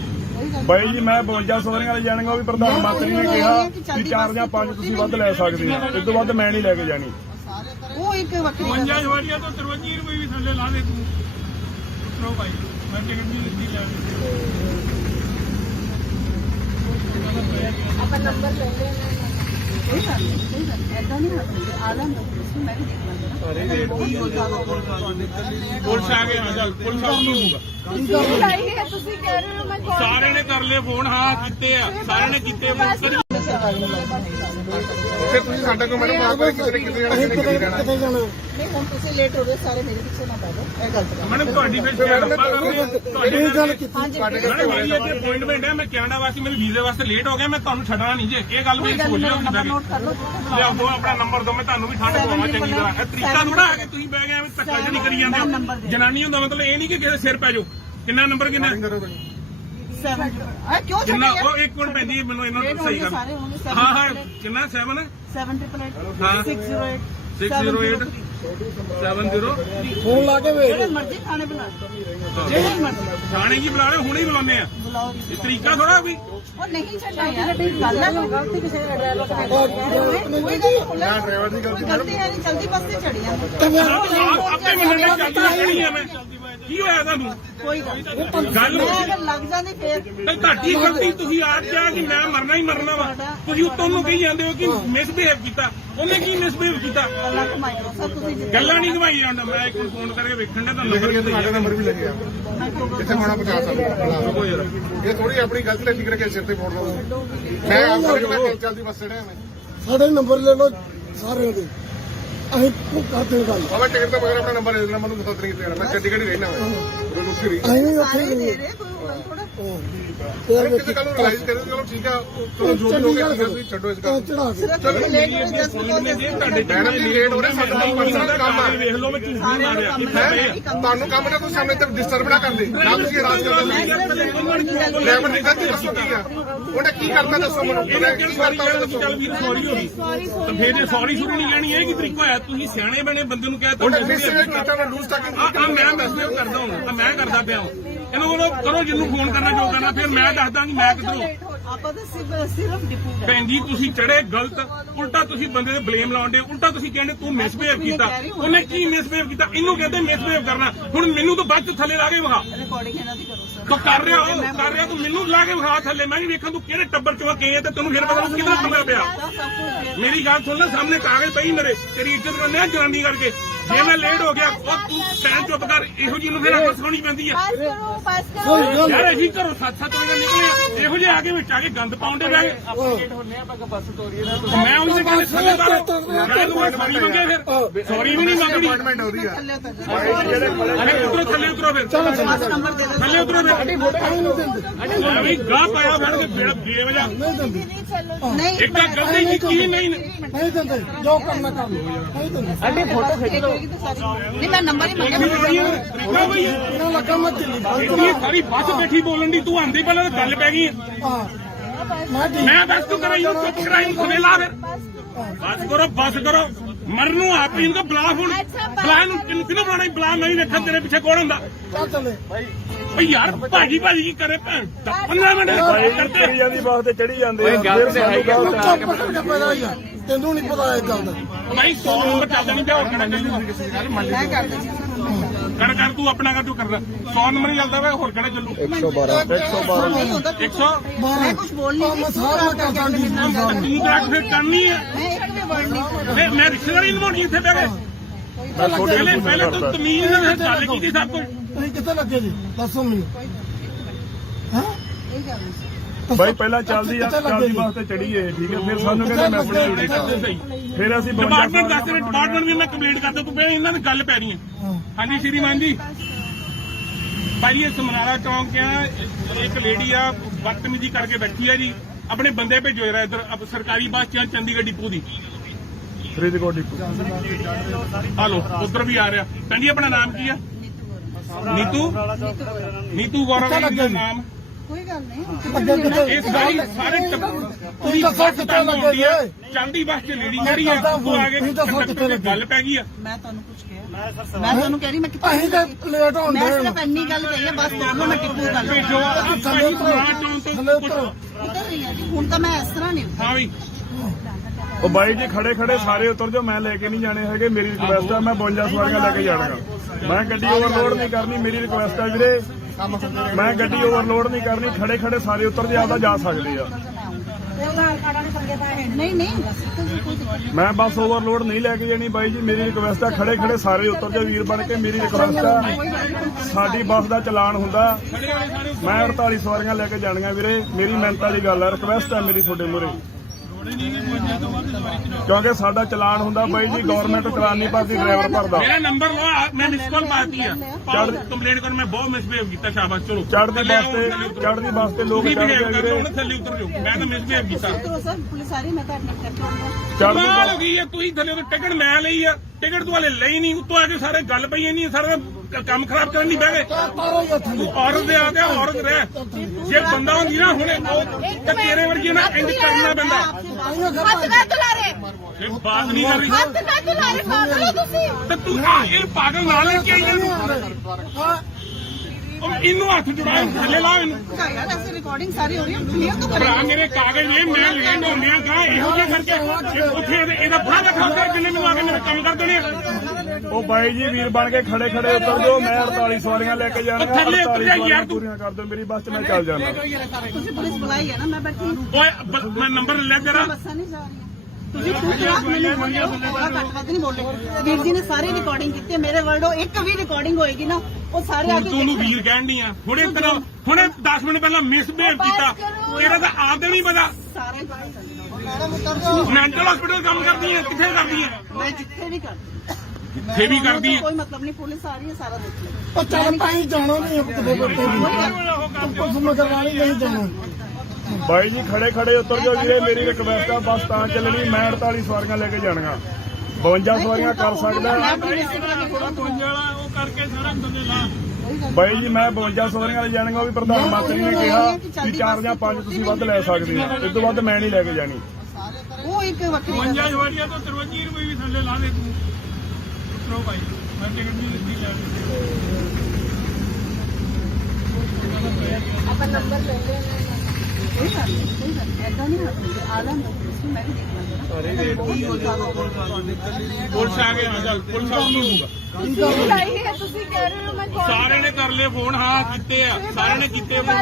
ਬਾਈ ਜੀ ਮੈਂ 52 ਸਵਾਰੀਆਂ ਲੈ ਜਾਣੀਆਂ ਉਹ ਵੀ ਪ੍ਰਧਾਨ ਮੰਤਰੀ ਨੇ ਕਿਹਾ ਕਿ 4 ਜਾਂ 5 ਤੁਸੀਂ ਵੱਧ ਲੈ ਸਕਦੇ ਹੋ ਇਸ ਤੋਂ ਵੱਧ ਮੈਂ ਨਹੀਂ ਲੈ ਕੇ ਜਾਣੀ ਉਹ ਇੱਕ ਵੱਖਰੀ ਗੱਲ ਹੈ। 52 ਜਵਾਰੀਆਂ ਤੋਂ 53 ਰੁਪਏ ਵੀ ਥੱਲੇ ਲਾ ਦੇ ਤੂੰ ਉਤਰੋ ਭਾਈ ਮੈਂ ਟਿਕਟ ਨਹੀਂ ਦਿੱਤੀ ਲੈ ਆਪਾਂ ਨੰਬਰ ਲੈ ਲੈਣਾ ਕੋਈ ਗੱਲ ਨਹੀਂ ਐਦਾਂ ਨਹੀਂ ਹੱਥ ਆ ਲੈਣ ਦੋ ਪੁਲਿਸ ਨੂੰ ਮੈਂ ਵੀ ਦੇਖ ਲਾਂਗਾ ਪੁਲਿਸ ਆ ਗਏ ਹਾਂ ਚੱਲ ਪੁਲਿਸ ਆ ਹੋਊਗਾ ਤੁਸੀਂ ਲਾਈ ਹੈ ਤੁਸੀਂ ਕਹਿ ਰਹੇ ਹੋ ਮੈਂ ਕਾਲ ਸਾਰਿਆਂ ਨੇ ਕਰ ਲਏ ਫੋਨ ਹਾਂ ਕੀਤੇ ਆ ਸਾਰਿਆਂ ਨੇ ਕੀਤੇ ਫੋਨ ਫਿਰ ਤੁਸੀਂ ਸਾਡਾ ਕੋਈ ਮੈਡਮ ਆਪ ਕਿਤੇ ਜਾਣਾ ਅਸੀਂ ਕਿਤੇ ਜਾਣਾ ਕਿਤੇ ਜਾਣਾ ਨਹੀਂ ਹੁਣ ਤੁਸੀਂ ਲੇਟ ਹੋ ਗਏ ਸਾਰੇ ਮੇਰੇ ਪਿੱਛੇ ਨਾ ਪੈ ਜਾਓ ਇਹ ਗਲਤ ਗੱਲ ਮੈਡਮ ਤੁਹਾਡੀ ਫਿਰ ਲੱਭਾ ਕਰਦੇ ਆ ਤੁਹਾਡੀ ਇਹ ਗੱਲ ਕੀਤੀ ਮੈਡਮ ਮੇਰੀ ਇੱਥੇ ਅਪਾਇੰਟਮੈਂਟ ਹੈ ਮੈਂ ਕੈਨੇਡਾ ਵਾਸਤੇ ਮੇਰੇ ਵੀਜ਼ੇ ਵਾਸਤੇ ਲੇਟ ਹੋ ਗਿਆ ਮੈਂ ਤੁਹਾਨੂੰ ਛੱਡਣਾ ਨਹੀਂ ਜੇ ਇਹ ਗੱਲ ਵੀ ਸੋਚ ਲਿਓ ਨੰਬਰ ਨੋਟ ਕਰ ਲਓ ਲਿਆਓ ਦੋ ਆਪਣਾ ਨੰਬਰ ਦੋ ਮੈਂ ਤੁਹਾਨੂੰ ਵੀ ਠੰਡ ਪਵਾਵਾਂ ਚੰਗੀ ਤਰ੍ਹਾਂ ਇਹ ਤਰੀਕਾ ਥੋੜਾ ਆ ਕੇ ਤੁਸੀਂ ਬਹਿ ਗਏ ਐਵੇਂ ਧੱਕਾ ਜਿਹੜੀ ਕਰੀ ਜਾਂਦੇ ਹੋ ਜਨਾਨੀ ਹੁੰਦਾ ਮਤਲਬ ਇਹ ਨਹੀਂ ਕਿ ਕਿਸੇ ਸਿਰ ਪੈ ਜਾਓ ਕਿੰਨਾ ਨੰਬਰ ਕਿੰਨਾ 7 ਆ ਕਿਉਂ ਕਿੰਨਾ ਛੱਡਿਆ ਉਹ ਇੱਕ ਮਿੰਟ ਪੈਂਦੀ ਮੈਨੂੰ ਇਹਨਾਂ ਨੂੰ ਸਹੀ ਕਰ ਸਾਰੇ ਹੋਣਗੇ ਹਾਂ ਹਾਂ ਕਿੰਨਾ 7 788 608 608 70 ਫੋਨ ਲਾ ਕੇ ਵੇਖ ਜਿਹੜੇ ਮਰਜ਼ੀ ਖਾਣੇ ਬਣਾ ਲਓ ਜਿਹੜੇ ਮਰਜ਼ੀ ਥਾਣੇ ਕੀ ਬੁਲਾ ਰਹੇ ਹੁਣੇ ਹੀ ਬੁਲਾਉਂਦੇ ਆ ਬੁਲਾਓ ਇਹ ਤਰੀਕਾ ਥੋੜਾ ਵੀ ਉਹ ਨਹੀਂ ਛੱਡਣਾ ਯਾਰ ਗੱਲ ਹੈ ਗਲਤੀ ਕਿਸੇ ਦਾ ਡਰਾਈਵਰ ਦਾ ਨਾ ਡਰਾਈਵਰ ਦੀ ਗਲਤੀ ਗਲਤੀ ਹੈ ਨਹੀਂ ਜਲਦੀ ਬੱਸ ਤੇ ਚੜੀ ਜਾਂਦੇ ਆਪੇ ਮੰਨਣੇ ਚਾਹੀਦੀ ਖੜੀ ਆ ਮੈਂ ਕੀ ਹੋਇਆ ਤੁਹਾਨੂੰ ਕੋਈ ਗੱਲ ਨਹੀਂ ਗੱਲ ਅਗਰ ਲੱਗ ਜਾਂਦੀ ਫੇਰ ਤੇ ਤੁਹਾਡੀ ਗਲਤੀ ਤੁਸੀਂ ਆਪ ਕਿਹਾ ਕਿ ਮੈਂ ਮਰਨਾ ਹੀ ਮਰਨਾ ਵਾ ਤੁਸੀਂ ਉੱਤੋਂ ਨੂੰ ਕਹੀ ਜਾਂਦੇ ਹੋ ਕਿ ਮਿਸਬਿਹੇਵ ਕੀਤਾ ਉਹਨੇ ਕੀ ਮਿਸਬਿਹੇਵ ਕੀਤਾ ਗੱਲਾਂ ਘੁਮਾਈ ਜਾਓ ਸਰ ਤੁਸੀਂ ਜਿੱਦਾਂ ਗੱਲਾਂ ਨਹੀਂ ਘਵਾਈ ਜਾਂਦਾ ਮੈਂ ਇੱਕ ਫੋਨ ਕਰਕੇ ਵੇਖਣ ਦਾ ਤੁਹਾਨੂੰ ਲਿਖ ਕੇ ਸਾਡਾ ਨੰਬਰ ਵੀ ਲੱਗਿਆ ਜਿੱਥੇ ਹੋਣਾ ਪਹੁੰਚਾ ਸਕਦਾ ਇਹ ਥੋੜੀ ਆਪਣੀ ਗਲਤੀ ਲੈ ਕੇ ਸਿਰ ਤੇ ਫੋੜ ਦੋ ਮੈਂ ਆਪ ਕਰਕੇ ਚੱਲਦੀ ਬੱਸ ਚੜਿਆ ਮੈਂ ਸਾਡੇ ਨੰਬਰ ਲੈ ਲਓ ਸਾਰਿਆਂ ਦੇ ਅਸੀਂ ਕਰਦੇ ਗੱਲ ਬਾਬਾ ਟਿਕਟ ਤੋਂ ਬਗੈਰ ਆਪਣਾ ਨੰਬਰ ਦੇ ਦੇਣਾ ਮੈਨੂੰ ਦੱਸ ਨਹੀਂ ਕਿਤੇ ਜਾਣਾ ਮੈਂ ਚੰਡੀਗੜ੍ਹ ਹੀ ਰਹਿਣਾ ਮੈਂ ਉਹ ਉੱਥੇ ਰਹੀ ਅਸੀਂ ਵੀ ਉੱਥੇ ਸਾਰੇ ਗਏ ਦੇ ਰਹੇ ਕੋਈ ਥੋੜਾ ਕਿਸੇ ਗੱਲ ਨੂੰ ਰਿਲਾਈਜ਼ ਕਰੇ ਚਲੋ ਠੀਕ ਆ ਚਲੋ ਜੋ ਵੀ ਹੋ ਗਿਆ ਤੁਸੀਂ ਛੱਡੋ ਇਸ ਗੱਲ ਚੜਾ ਕੇ ਸਿਰਫ ਲੇਟ ਹੋ ਜਸਟ ਤੁਹਾਡੇ ਮੈਡਮ ਲੇਟ ਹੋ ਰਹੇ ਸਾਡਾ ਪਰਸਨਲ ਕੰਮ ਆ ਵੇਖ ਲਓ ਮੈਂ ਝੂਠ ਨਹੀਂ ਮਾਰਿਆ ਤੁਹਾਨੂੰ ਕੰਮ ਨਾ ਕੋਈ ਸਾਹਮਣੇ ਤੇ ਡਿਸਟਰਬ ਨਾ ਕਰਦੇ ਨਾ ਤੁਸੀਂ ਰਾਜ ਕਰਦੇ ਡਰਾਈਵਰ ਦੀ ਗਲਤੀ ਦੱਸੋ ਕੀ ਆ ਉਹਨੇ ਕੀ ਕਰਤਾ ਦੱਸੋ ਮੈਨੂੰ ਉਹਨੇ ਕੀ ਕਰਤਾ ਉਹਨੇ ਦੱਸੋ ਚੱਲ ਵੀਰ ਸੌਰੀ ਹੋ ਗਈ ਤਾਂ ਫੇਰ ਜੇ ਸੌਰੀ ਸ਼ੁਰੂ ਨਹੀਂ ਲੈਣੀ ਇਹ ਕੀ ਤਰੀਕਾ ਹੋਇਆ ਤੁਸੀਂ ਸਿਆਣੇ ਬਣੇ ਬੰਦੇ ਨੂੰ ਕਹਿ ਉਹਨੇ ਮਿਸਬਿਹੇਵ ਕੀਤਾ ਮੈਂ ਲੂਜ਼ ਟਾਕਿੰਗ ਆ ਮੈਂ ਮੈਸੇਜ ਕਰਦਾ ਹਾਂ ਮੈਂ ਕਰਦਾ ਪਿਆ ਇਹਨੂੰ ਬੋਲੋ ਕਰੋ ਜਿਹਨੂੰ ਫੋਨ ਕਰਨਾ ਜੋ ਕਰਨਾ ਫਿਰ ਮੈਂ ਦੱਸਦਾ ਕਿ ਮੈਂ ਕਿੱਧਰੋਂ ਆਪਾਂ ਤਾਂ ਸਿਰਫ ਡਿਪੂ ਭੈਣ ਜੀ ਤੁਸੀਂ ਚੜੇ ਗਲਤ ਉਲਟਾ ਤੁਸੀਂ ਬੰਦੇ ਤੇ ਬਲੇਮ ਲਾਉਂਦੇ ਉਲਟਾ ਤੁਸੀਂ ਕਹਿੰਦੇ ਤੂੰ ਮਿਸਬਿਹੇਵ ਕੀਤਾ ਉਹਨੇ ਕੀ ਮਿਸਬਿਹੇਵ ਕੀਤਾ ਇਹਨੂੰ ਕਹਿੰਦੇ ਮਿਸਬਿਹੇਵ ਕਰਨਾ ਹੁਣ ਮੈਨੂੰ ਤਾਂ ਬਾਅਦ ਚ ਥੱਲੇ ਲਾ ਕੇ ਵਿਖਾ ਰਿਕਾਰਡਿੰਗ ਇਹਨਾਂ ਦੀ ਕਰੋ ਸਰ ਤੂੰ ਕਰ ਰਿਹਾ ਤੂੰ ਮੈਨੂੰ ਲਾ ਕੇ ਵਿਖਾ ਥੱਲੇ ਮੈਂ ਵੀ ਵੇਖਾਂ ਤੂੰ ਕਿਹੜੇ ਟੱਬਰ ਚੋਂ ਗਏ ਤੇ ਤੈਨੂੰ ਫਿਰ ਪਤਾ ਕਿਹਦਾ ਪੰਗਾ ਪਿਆ ਮੇਰੀ ਗੱਲ ਸੁਣ ਲੈ ਸਾਹਮਣੇ ਕਾਗਜ਼ ਪਈ ਮੇਰੇ ਤੇਰੀ ਇੱਜ਼ਤ ਕਰਨੇ ਆ ਜਨਾਨੀ ਕਰਕੇ ਜੇ ਮੈਂ ਲੇਟ ਹੋ ਗਿਆ ਉਹ ਤੂੰ ਸਹਿਣ ਚੁੱਪ ਕਰ ਇਹੋ ਜਿਹੀ ਨੂੰ ਫਿਰ ਅੱਖ ਸੁਣੀ ਪੈਂਦੀ ਆ पास करो ਯਾਰ ਅਸੀਂ ਘਰੋਂ ਸੱਤ ਵਜੇ ਨਿਕਲੇ ਆ ਇਹੋ ਜਿਹੇ ਆ ਕੇ ਵਿੱਚ ਆ ਕੇ ਗੰਦ ਪਾਉਂਦੇ ਬੈ ਮੈਂ ਉਹਨੂੰ ਕਹਿੰਦੇ ਥੱਲੇ ਉਤਾਰੋ ਸੌਰੀ ਮੰਗੇ ਫਿਰ ਸੌਰੀ ਵੀ ਨਹੀਂ ਮੰਗਣੀ ਅਪਾਇੰਟਮੈਂਟ ਹੋ ਰਹੀ ਆ ਫਿਰ ਉਤਰੋ ਥੱਲੇ ਉਤਰੋ ਫਿਰ ਨੰਬਰ ਦੇ ਥੱਲੇ ਉਤਰੋ ਫਿਰ ਅਭੀ ਗਾਹ ਪਾਇਆ ਫੜ ਕੇ ਬੇਵਜਾ नहीं चलो ਨਹੀਂ ਇੱਕ ਤਾਂ ਗਲਤੀ ਕੀਤੀ ਨਹੀਂ ਨਹੀਂ ਦਿੰਦੇ ਜੋ ਕਰਨਾ ਕਰ ਨਹੀਂ ਦਿੰਦੇ ਨਹੀਂ ਮੈਂ ਨੰਬਰ ਹੀ ਮੰਗਿਆ ਤਰੀਕਾ ਬਈ ਇਹਨਾਂ ਲੱਗਾ ਮੈਂ ਦਿੱਲੀ ਇੰਨੀ ਸਾਰੀ ਬੱਸ ਬੈਠੀ ਬੋਲਣ ਦੀ ਤੂੰ ਆਂਦੀ ਪਹਿਲਾਂ ਤਾਂ ਗੱਲ ਪੈ ਗਈ ਹਾਂ ਮੈਂ ਠੀਕ ਮੈਂ ਬਸ ਤੂੰ ਕਰਾਈ ਨੂੰ ਚੁੱਪ ਕਰਾਈ ਨੂੰ ਲਾ ਫਿਰ ਬਸ ਕਰੋ ਮਰਨ ਨੂੰ ਆਪ ਹੀ ਇਹਨੂੰ ਬੁਲਾ ਹੁਣ ਬੁਲਾ ਨੂੰ ਕਿਹਨੂੰ ਬਣਾਈ ਬੁਲਾ ਨਹੀਂ ਵੇਖਾਂ ਤੇਰੇ ਪਿੱਛੇ ਕੌਣ ਹੁੰਦਾ ਚੱਲ ਚੱਲੇ ਓਏ ਯਾਰ ਭਾਜੀ ਕੀ ਕਰੇ ਭੈਣ 15 ਮਿੰਟ ਕਰਦੇ ਚੜੀ ਜਾਂਦੀ ਬੱਸ ਤੇ ਚੜੀ ਜਾਂਦੇ ਆ ਫਿਰ ਸਾਨੂੰ ਗਲਤ ਆ ਚੁੱਪ ਕਰਕੇ ਪੈਦਾ ਹੀ ਆ ਤੈਨੂੰ ਨਹੀਂ ਪਤਾ ਇਹ ਗੱਲ ਦਾ ਭਾਈ 100 ਨੰਬਰ ਚੱਲਦਾ ਨਹੀਂ ਪਿਆ ਹੋਰ ਕਿਹੜਾ ਚੱਲੂ ਮੈਂ ਕਰਦਾ ਸੀ ਕਰ ਤੂੰ ਆਪਣਾ ਕਰ ਤੂੰ ਕਰਦਾ 100 ਨੰਬਰ ਹੀ ਚੱਲਦਾ ਵਾ ਹੋਰ ਕਿਹੜਾ ਚੱਲੂ 112 ਨਹੀਂ ਹੁੰਦਾ 100 ਮੈਂ ਕੁਝ ਬੋਲ ਨਹੀਂ ਮੈਂ ਸਾਰਾ ਕਰਦਾ ਜੀ ਤੂੰ ਤਾਂ ਫਿਰ ਕਰਨੀ ਹੈ ਮੈਂ ਇੱਕ ਵੀ ਵਰਡ ਨਹੀਂ ਬੋਲਿਆ ਮੈਂ ਰਿਸ਼ਤੇਦਾਰੀ ਨਿਭਾਉਣੀ ਇੱਥੇ ਬਹਿ ਕੇ ਪਹਿਲੇ ਤੂੰ ਤਮੀਜ਼ ਨਾਲ ਗੱਲ ਕੀਤੀ ਸਭ ਕੁਝ ਤੁਸੀਂ ਕਿੱਥੇ ਲੱਗੇ ਜੀ ਦੱਸੋ ਮੈਨੂੰ ਹਾਂ ਇਹ ਗੱਲ ਨਹੀਂ ਬਾਈ ਪਹਿਲਾਂ ਚੱਲਦੀ ਬੱਸ ਤੇ ਚੜੀਏ ਠੀਕ ਹੈ ਫਿਰ ਸਾਨੂੰ ਕਹਿੰਦੇ ਮੈਂ ਆਪਣੀ ਡਿਊਟੀ ਕਰਦਾ ਫਿਰ ਅਸੀਂ ਡਿਪਾਰਟਮੈਂਟ ਦੱਸ ਰਹੇ ਡਿਪਾਰਟਮੈਂਟ ਵੀ ਮੈਂ ਕੰਪਲੇਂਟ ਕਰਦਾ ਤੂੰ ਪਹਿਲਾਂ ਇਹਨਾਂ ਦੀ ਗੱਲ ਪੈ ਰਹੀ ਹੈ ਹਾਂਜੀ ਸ਼੍ਰੀਮਾਨ ਜੀ ਭਾਈ ਇਹ ਸਮਨਾਰਾ ਚੌਂਕ ਆ ਇੱਕ ਲੇਡੀ ਆ ਬਦਤਮੀਜ਼ੀ ਕਰਕੇ ਬੈਠੀ ਆ ਜੀ ਆਪਣੇ ਬੰਦੇ ਭੇਜੋ ਜਰਾ ਇੱਧਰ ਸਰਕਾਰੀ ਬੱਸ ਚ ਚੰਡੀਗੜ੍ਹ ਡਿਪੂ ਦੀ ਫਰੀਦਕੋਟ ਡਿਪੂ ਹਲੋ ਉਧਰ ਵੀ ਆ ਰਿਹਾ ਕਹਿੰਦੀ ਆਪਣਾ ਨਾਮ ਕੀ ਆ ਨੀਤੂ ਗੌਰਵ ਜੀ ਦਾ ਨਾਮ ਕੋਈ ਗੱਲ ਨਹੀਂ ਅੱਗੇ ਕਿੱਥੇ ਇਸ ਵਾਰੀ ਸਾਰੇ ਤੁਸੀਂ ਦੱਸੋ ਕਿੱਥੇ ਲੱਗੇ ਜੀ ਚੰਡੀ ਬੱਸ ਚ ਲੇਡੀ ਜਿਹੜੀ ਆ ਉਹ ਆ ਕੇ ਗੱਲ ਪੈ ਗਈ ਆ ਮੈਂ ਤੁਹਾਨੂੰ ਕੁਝ ਕਿਹਾ ਮੈਂ ਤੁਹਾਨੂੰ ਕਹਿ ਰਹੀ ਮੈਂ ਕਿੱਥੇ ਅਸੀਂ ਤਾਂ ਲੇਟ ਹੋਣ ਮੈਂ ਦੇ ਸਿਰਫ ਇੰਨੀ ਗੱਲ ਕਹੀ ਹੈ ਬਸ ਦੋਨੋਂ ਮੈਂ ਟਿੱਪੂ ਗੱਲ ਭੇਜੋ ਥੱਲੇ ਉਤਰੋ ਉਤਰ ਰਹੀ ਹਾਂ ਜੀ ਹੁਣ ਤਾਂ ਮੈਂ ਇਸ ਤਰ੍ਹਾਂ ਨਹੀਂ ਹਾਂ ਵੀ ਉਹ ਬਾਈ ਜੀ ਖੜੇ ਸਾਰੇ ਉਤਰ ਜਾਓ ਮੈਂ ਲੈ ਕੇ ਨਹੀਂ ਜਾਣੇ ਹੈਗੇ ਮੇਰੀ ਰਿਕੁਐਸਟ ਆ ਮੈਂ 52 ਸਵਾਰੀਆਂ ਲੈ ਕੇ ਜਾਣਾਗਾ ਮੈਂ ਗੱਡੀ ਓਵਰਲੋਡ ਨਹੀਂ ਕਰਨੀ ਮੇਰੀ ਰਿਕੁਐਸਟ ਆ ਵੀਰੇ ਮੈਂ ਗੱਡੀ ਓਵਰਲੋਡ ਨਹੀਂ ਕਰਨੀ ਖੜੇ ਸਾਰੇ ਉਤਰ ਜੇ ਆਪਦਾ ਜਾ ਸਕਦੇ ਆ ਨਹੀਂ ਮੈਂ ਬੱਸ ਓਵਰਲੋਡ ਨਹੀਂ ਲੈ ਕੇ ਜਾਣੀ ਬਾਈ ਜੀ ਮੇਰੀ ਰਿਕੁਐਸਟ ਆ ਖੜੇ ਸਾਰੇ ਉਤਰ ਜਾਓ ਵੀਰ ਬਣ ਕੇ ਮੇਰੀ ਰਿਕੁਐਸਟ ਆ ਸਾਡੀ ਬੱਸ ਦਾ ਚਲਾਨ ਹੁੰਦਾ ਮੈਂ 48 ਸਵਾਰੀਆਂ ਲੈ ਕੇ ਜਾਣੀਆਂ ਵੀਰੇ ਮੇਰੀ ਮਿਹਨਤ ਵਾਲੀ ਗੱਲ ਆ ਰਿਕੁਐਸਟ ਆ ਮੇਰੀ ਤੁਹਾਡੇ ਮੂਹਰੇ ਕਿਉਂਕਿ ਸਾਡਾ ਚਲਾਨ ਹੁੰਦਾ ਬਾਈ ਜੀ ਗਵਰਨਮੈਂਟ ਚਲਾਨ ਨਹੀਂ ਭਰਦੀ ਡਰਾਈਵਰ ਭਰਦਾ ਮੇਰਾ ਨੰਬਰ ਲਓ ਮੈਂ ਮਿਸ ਕਾਲ ਮਾਰਤੀ ਆ ਕੰਪਲੇਂਟ ਕਰ ਮੈਂ ਬਹੁਤ ਮਿਸਬਿਹੇਵ ਕੀਤਾ ਸ਼ਾਬਾਸ਼ ਚਲੋ ਚੜ੍ਹਦੀ ਬੱਸ ਤੇ ਲੋਕ ਚੜ੍ਹਦੇ ਆ ਵੀਰੇ ਉਹਨੇ ਥੱਲੇ ਉਤਰ ਜਾਓ ਮੈਂ ਤਾਂ ਮਿਸਬਿਹੇਵ ਕੀਤਾ ਸਰ ਪੁਲਿਸ ਆ ਰਹੀ ਮੈਂ ਤੁਹਾਡੇ ਨਾਲ ਕਰਦਾ ਕਮਾਲ ਹੋ ਗਈ ਹੈ ਤੁਸੀਂ ਥੱਲੇ ਤੋਂ ਟਿਕਟ ਮੈਂ ਲਈ ਆ ਟਿਕਟ ਤੂੰ ਹਲੇ ਲਈ ਨਹੀਂ ਉੱਤੋਂ ਆ ਕੇ ਸਾਰੇ ਗੱਲ ਪਈ ਨਹੀਂ ਸਾਰਾ ਕੰਮ ਖਰਾਬ ਕਰਨ ਨਹੀਂ ਬਹਿ ਗਏ ਔਰਤ ਦੇ ਆ ਗਿਆ ਔਰਤ ਰਹਿ ਜੇ ਬੰਦਾ ਹੁੰਦੀ ਨਾ ਹੁਣੇ ਉਹ ਤੇਰੇ ਵਰਗੀ ਨਾ ਇੰਜ ਕਰਨਾ ਪੈਂਦਾ हाथ ना तुला रे ਇਹ ਬਾਤ ਨਹੀਂ ਕਰ ਰਹੀ हाथ ना तुला रे पागल हो तुसी ਤੇ ਤੂੰ ਇਹ ਪਾਗਲ ਨਾਲ ਲੈ ਕੇ ਆਈ ਇਹਨੂੰ ਹੱਥ ਜੁੜਾ ਥੱਲੇ ਲਾ ਇਹਨੂੰ ਯਾਰ ਐਸੇ ਰਿਕਾਰਡਿੰਗ ਸਾਰੀ ਹੋ ਰਹੀ ਹੈ ਕਲੀਅਰ ਤਾਂ ਭਰਾ ਮੇਰੇ ਕਾਗਜ਼ ਨੇ ਮੈਂ ਲੇਟ ਹੁੰਦਿਆਂ ਕਾ ਇਹੋ ਜਿਹਾ ਕਰਕੇ ਉੱਥੇ ਇਹਦਾ ਬੜਾ ਰੱਖਾ ਹੁੰਦਾ ਜਿੰਨੇ ਮੈਨੂੰ ਆ ਕੇ ਮੇਰੇ ਕੰਮ ਕਰ ਦੇਣੇ ਆ ਉਹ ਬਾਈ ਜੀ ਵੀਰ ਬਣ ਕੇ ਖੜੇ ਉਤਰ ਜਾਓ ਮੈਂ 48 ਸਵਾਰੀਆਂ ਲੈ ਕੇ ਜਾਣੀਆਂ ਥੱਲੇ ਉਤਰ ਜਾ ਯਾਰ ਤੂੰ ਪੂਰੀਆਂ ਕਰ ਦਿਓ ਮੇਰੀ ਬੱਸ 'ਚ ਮੈਂ ਚੱਲ ਜਾਣਾ ਤੁਸੀਂ ਪੁਲਿਸ ਬੁਲਾਈ ਹੈ ਨਾ ਮੈਂ ਬੈਠੀ ਓਏ ਮੈਂ ਨੰਬਰ ਲੈ ਜਰਾ ਬੱਸਾਂ ਨਹੀਂ ਜਾ ਰਹੀਆਂ ਤੁਸੀਂ ਖੁਦ ਮੈਨੂੰ ਬੋਲਿਆ ਘੱਟ ਨਹੀਂ ਬੋਲੇ ਵੀਰ ਜੀ ਨੇ ਸਾਰੀ ਰਿਕਾਰਡਿੰਗ ਕੀਤੀ ਮੇਰੇ ਵਰਡੋ ਇੱਕ ਵੀ ਰਿਕਾਰਡਿੰਗ ਹੋਏਗੀ ਨਾ ਉਹ ਸਾਰੇ ਆ ਕੇ ਤੂੰ ਨੂੰ ਵੀਰ ਕਹਿਣ ਦੀ ਆ ਹੁਣੇ 10 ਮਿੰਟ ਪਹਿਲਾਂ ਮਿਸਬਿਹੇਵ ਕੀਤਾ ਤੇਰਾ ਤਾਂ ਆਪ ਨਹੀਂ ਪਤਾ ਸਾਰੇ ਮੈਂਟਲ ਹਸਪੀਟਲ ਕੰਮ ਕਰਦੀ ਹੈ ਕਿੱਥੇ ਕਰਦੀ ਹੈ ਮੈਂ ਜਿੱਥੇ ਵੀ ਕਰਦੀ ਜਿੱਥੇ ਵੀ ਕਰਦੀ ਹੈ ਕੋਈ ਮਤਲਬ ਨਹੀਂ, ਪੁਲਿਸ ਆ ਰਹੀ ਹੈ, ਸਾਰਾ ਦੇਖ ਲਓ। ਉਹ ਚੱਲ ਪਾਈ ਜਾਣਾ ਨਹੀਂ ਕਿਤੇ ਬੱਤੇ ਦੀ ਕੁਝ ਮਗਰ ਨਹੀਂ ਜਾਣਾ। ਬਾਈ ਜੀ ਖੜੇ ਖੜੇ ਉਤਰ ਜਾਓ ਵੀਰੇ, ਮੇਰੀ ਰਿਕਵੈਸਟ ਆ, ਬੱਸ ਤਾਂ ਚੱਲਣੀ, ਮੈਂ 48 ਸਵਾਰੀਆਂ ਲੈ ਕੇ ਜਾਣੀਆਂ, 52 ਸਵਾਰੀਆਂ ਕਰ ਸਕਦਾ ਉਹ ਕਰਕੇ ਸਾਰਾ ਬੰਦੇ ਲਾ ਬਾਈ ਜੀ। ਮੈਂ 52 ਸਵਾਰੀਆਂ ਲੈ ਜਾਣੀਆਂ, ਉਹ ਵੀ ਪ੍ਰਧਾਨ ਮੰਤਰੀ ਨੇ ਕਿਹਾ ਵੀ 4 ਜਾਂ 5 ਤੁਸੀਂ ਵੱਧ ਲੈ ਸਕਦੇ ਹੋ, ਇਸ ਤੋਂ ਵੱਧ ਮੈਂ ਨਹੀਂ ਲੈ ਕੇ ਜਾਣੀ। ਉਹ ਇੱਕ ਵੱਖਰੀ 52 ਜਵਾਰੀਆਂ ਤੋਂ 53 ਰੁਪਏ ਵੀ ਥੱਲੇ ਲਾ ਦੇ ਤੂੰ ਉਤਰੋ ਭਾਈ, ਮੈਂ ਟਿਕਟ ਨਹੀਂ ਦਿੱਤੀ ਲੈ अपन नंबर ले लेना ਕੋਈ ਗੱਲ ਨਹੀਂ, ਐਦਾਂ ਨਹੀਂ ਹੱਥ ਆਲਾ ਨਹੀਂ, ਮੈਂ ਵੀ ਦੇਖ ਲਾਂਗਾ। ਪੁਲਿਸ ਆ ਗਏ, ਹਾਂ ਚੱਲ ਪੁਲਿਸ ਆ ਗਈ। लाई है ਤੁਸੀਂ ਕਹਿ ਰਹੇ ਹੋ ਮੈਂ ਕੌਣ ਸਾਰਿਆਂ ਨੇ ਕਰ ਲਏ ਫੋਨ, ਹਾਂ ਕੀਤੇ ਆ, ਸਾਰਿਆਂ ਨੇ ਕੀਤੇ ਫੋਨ।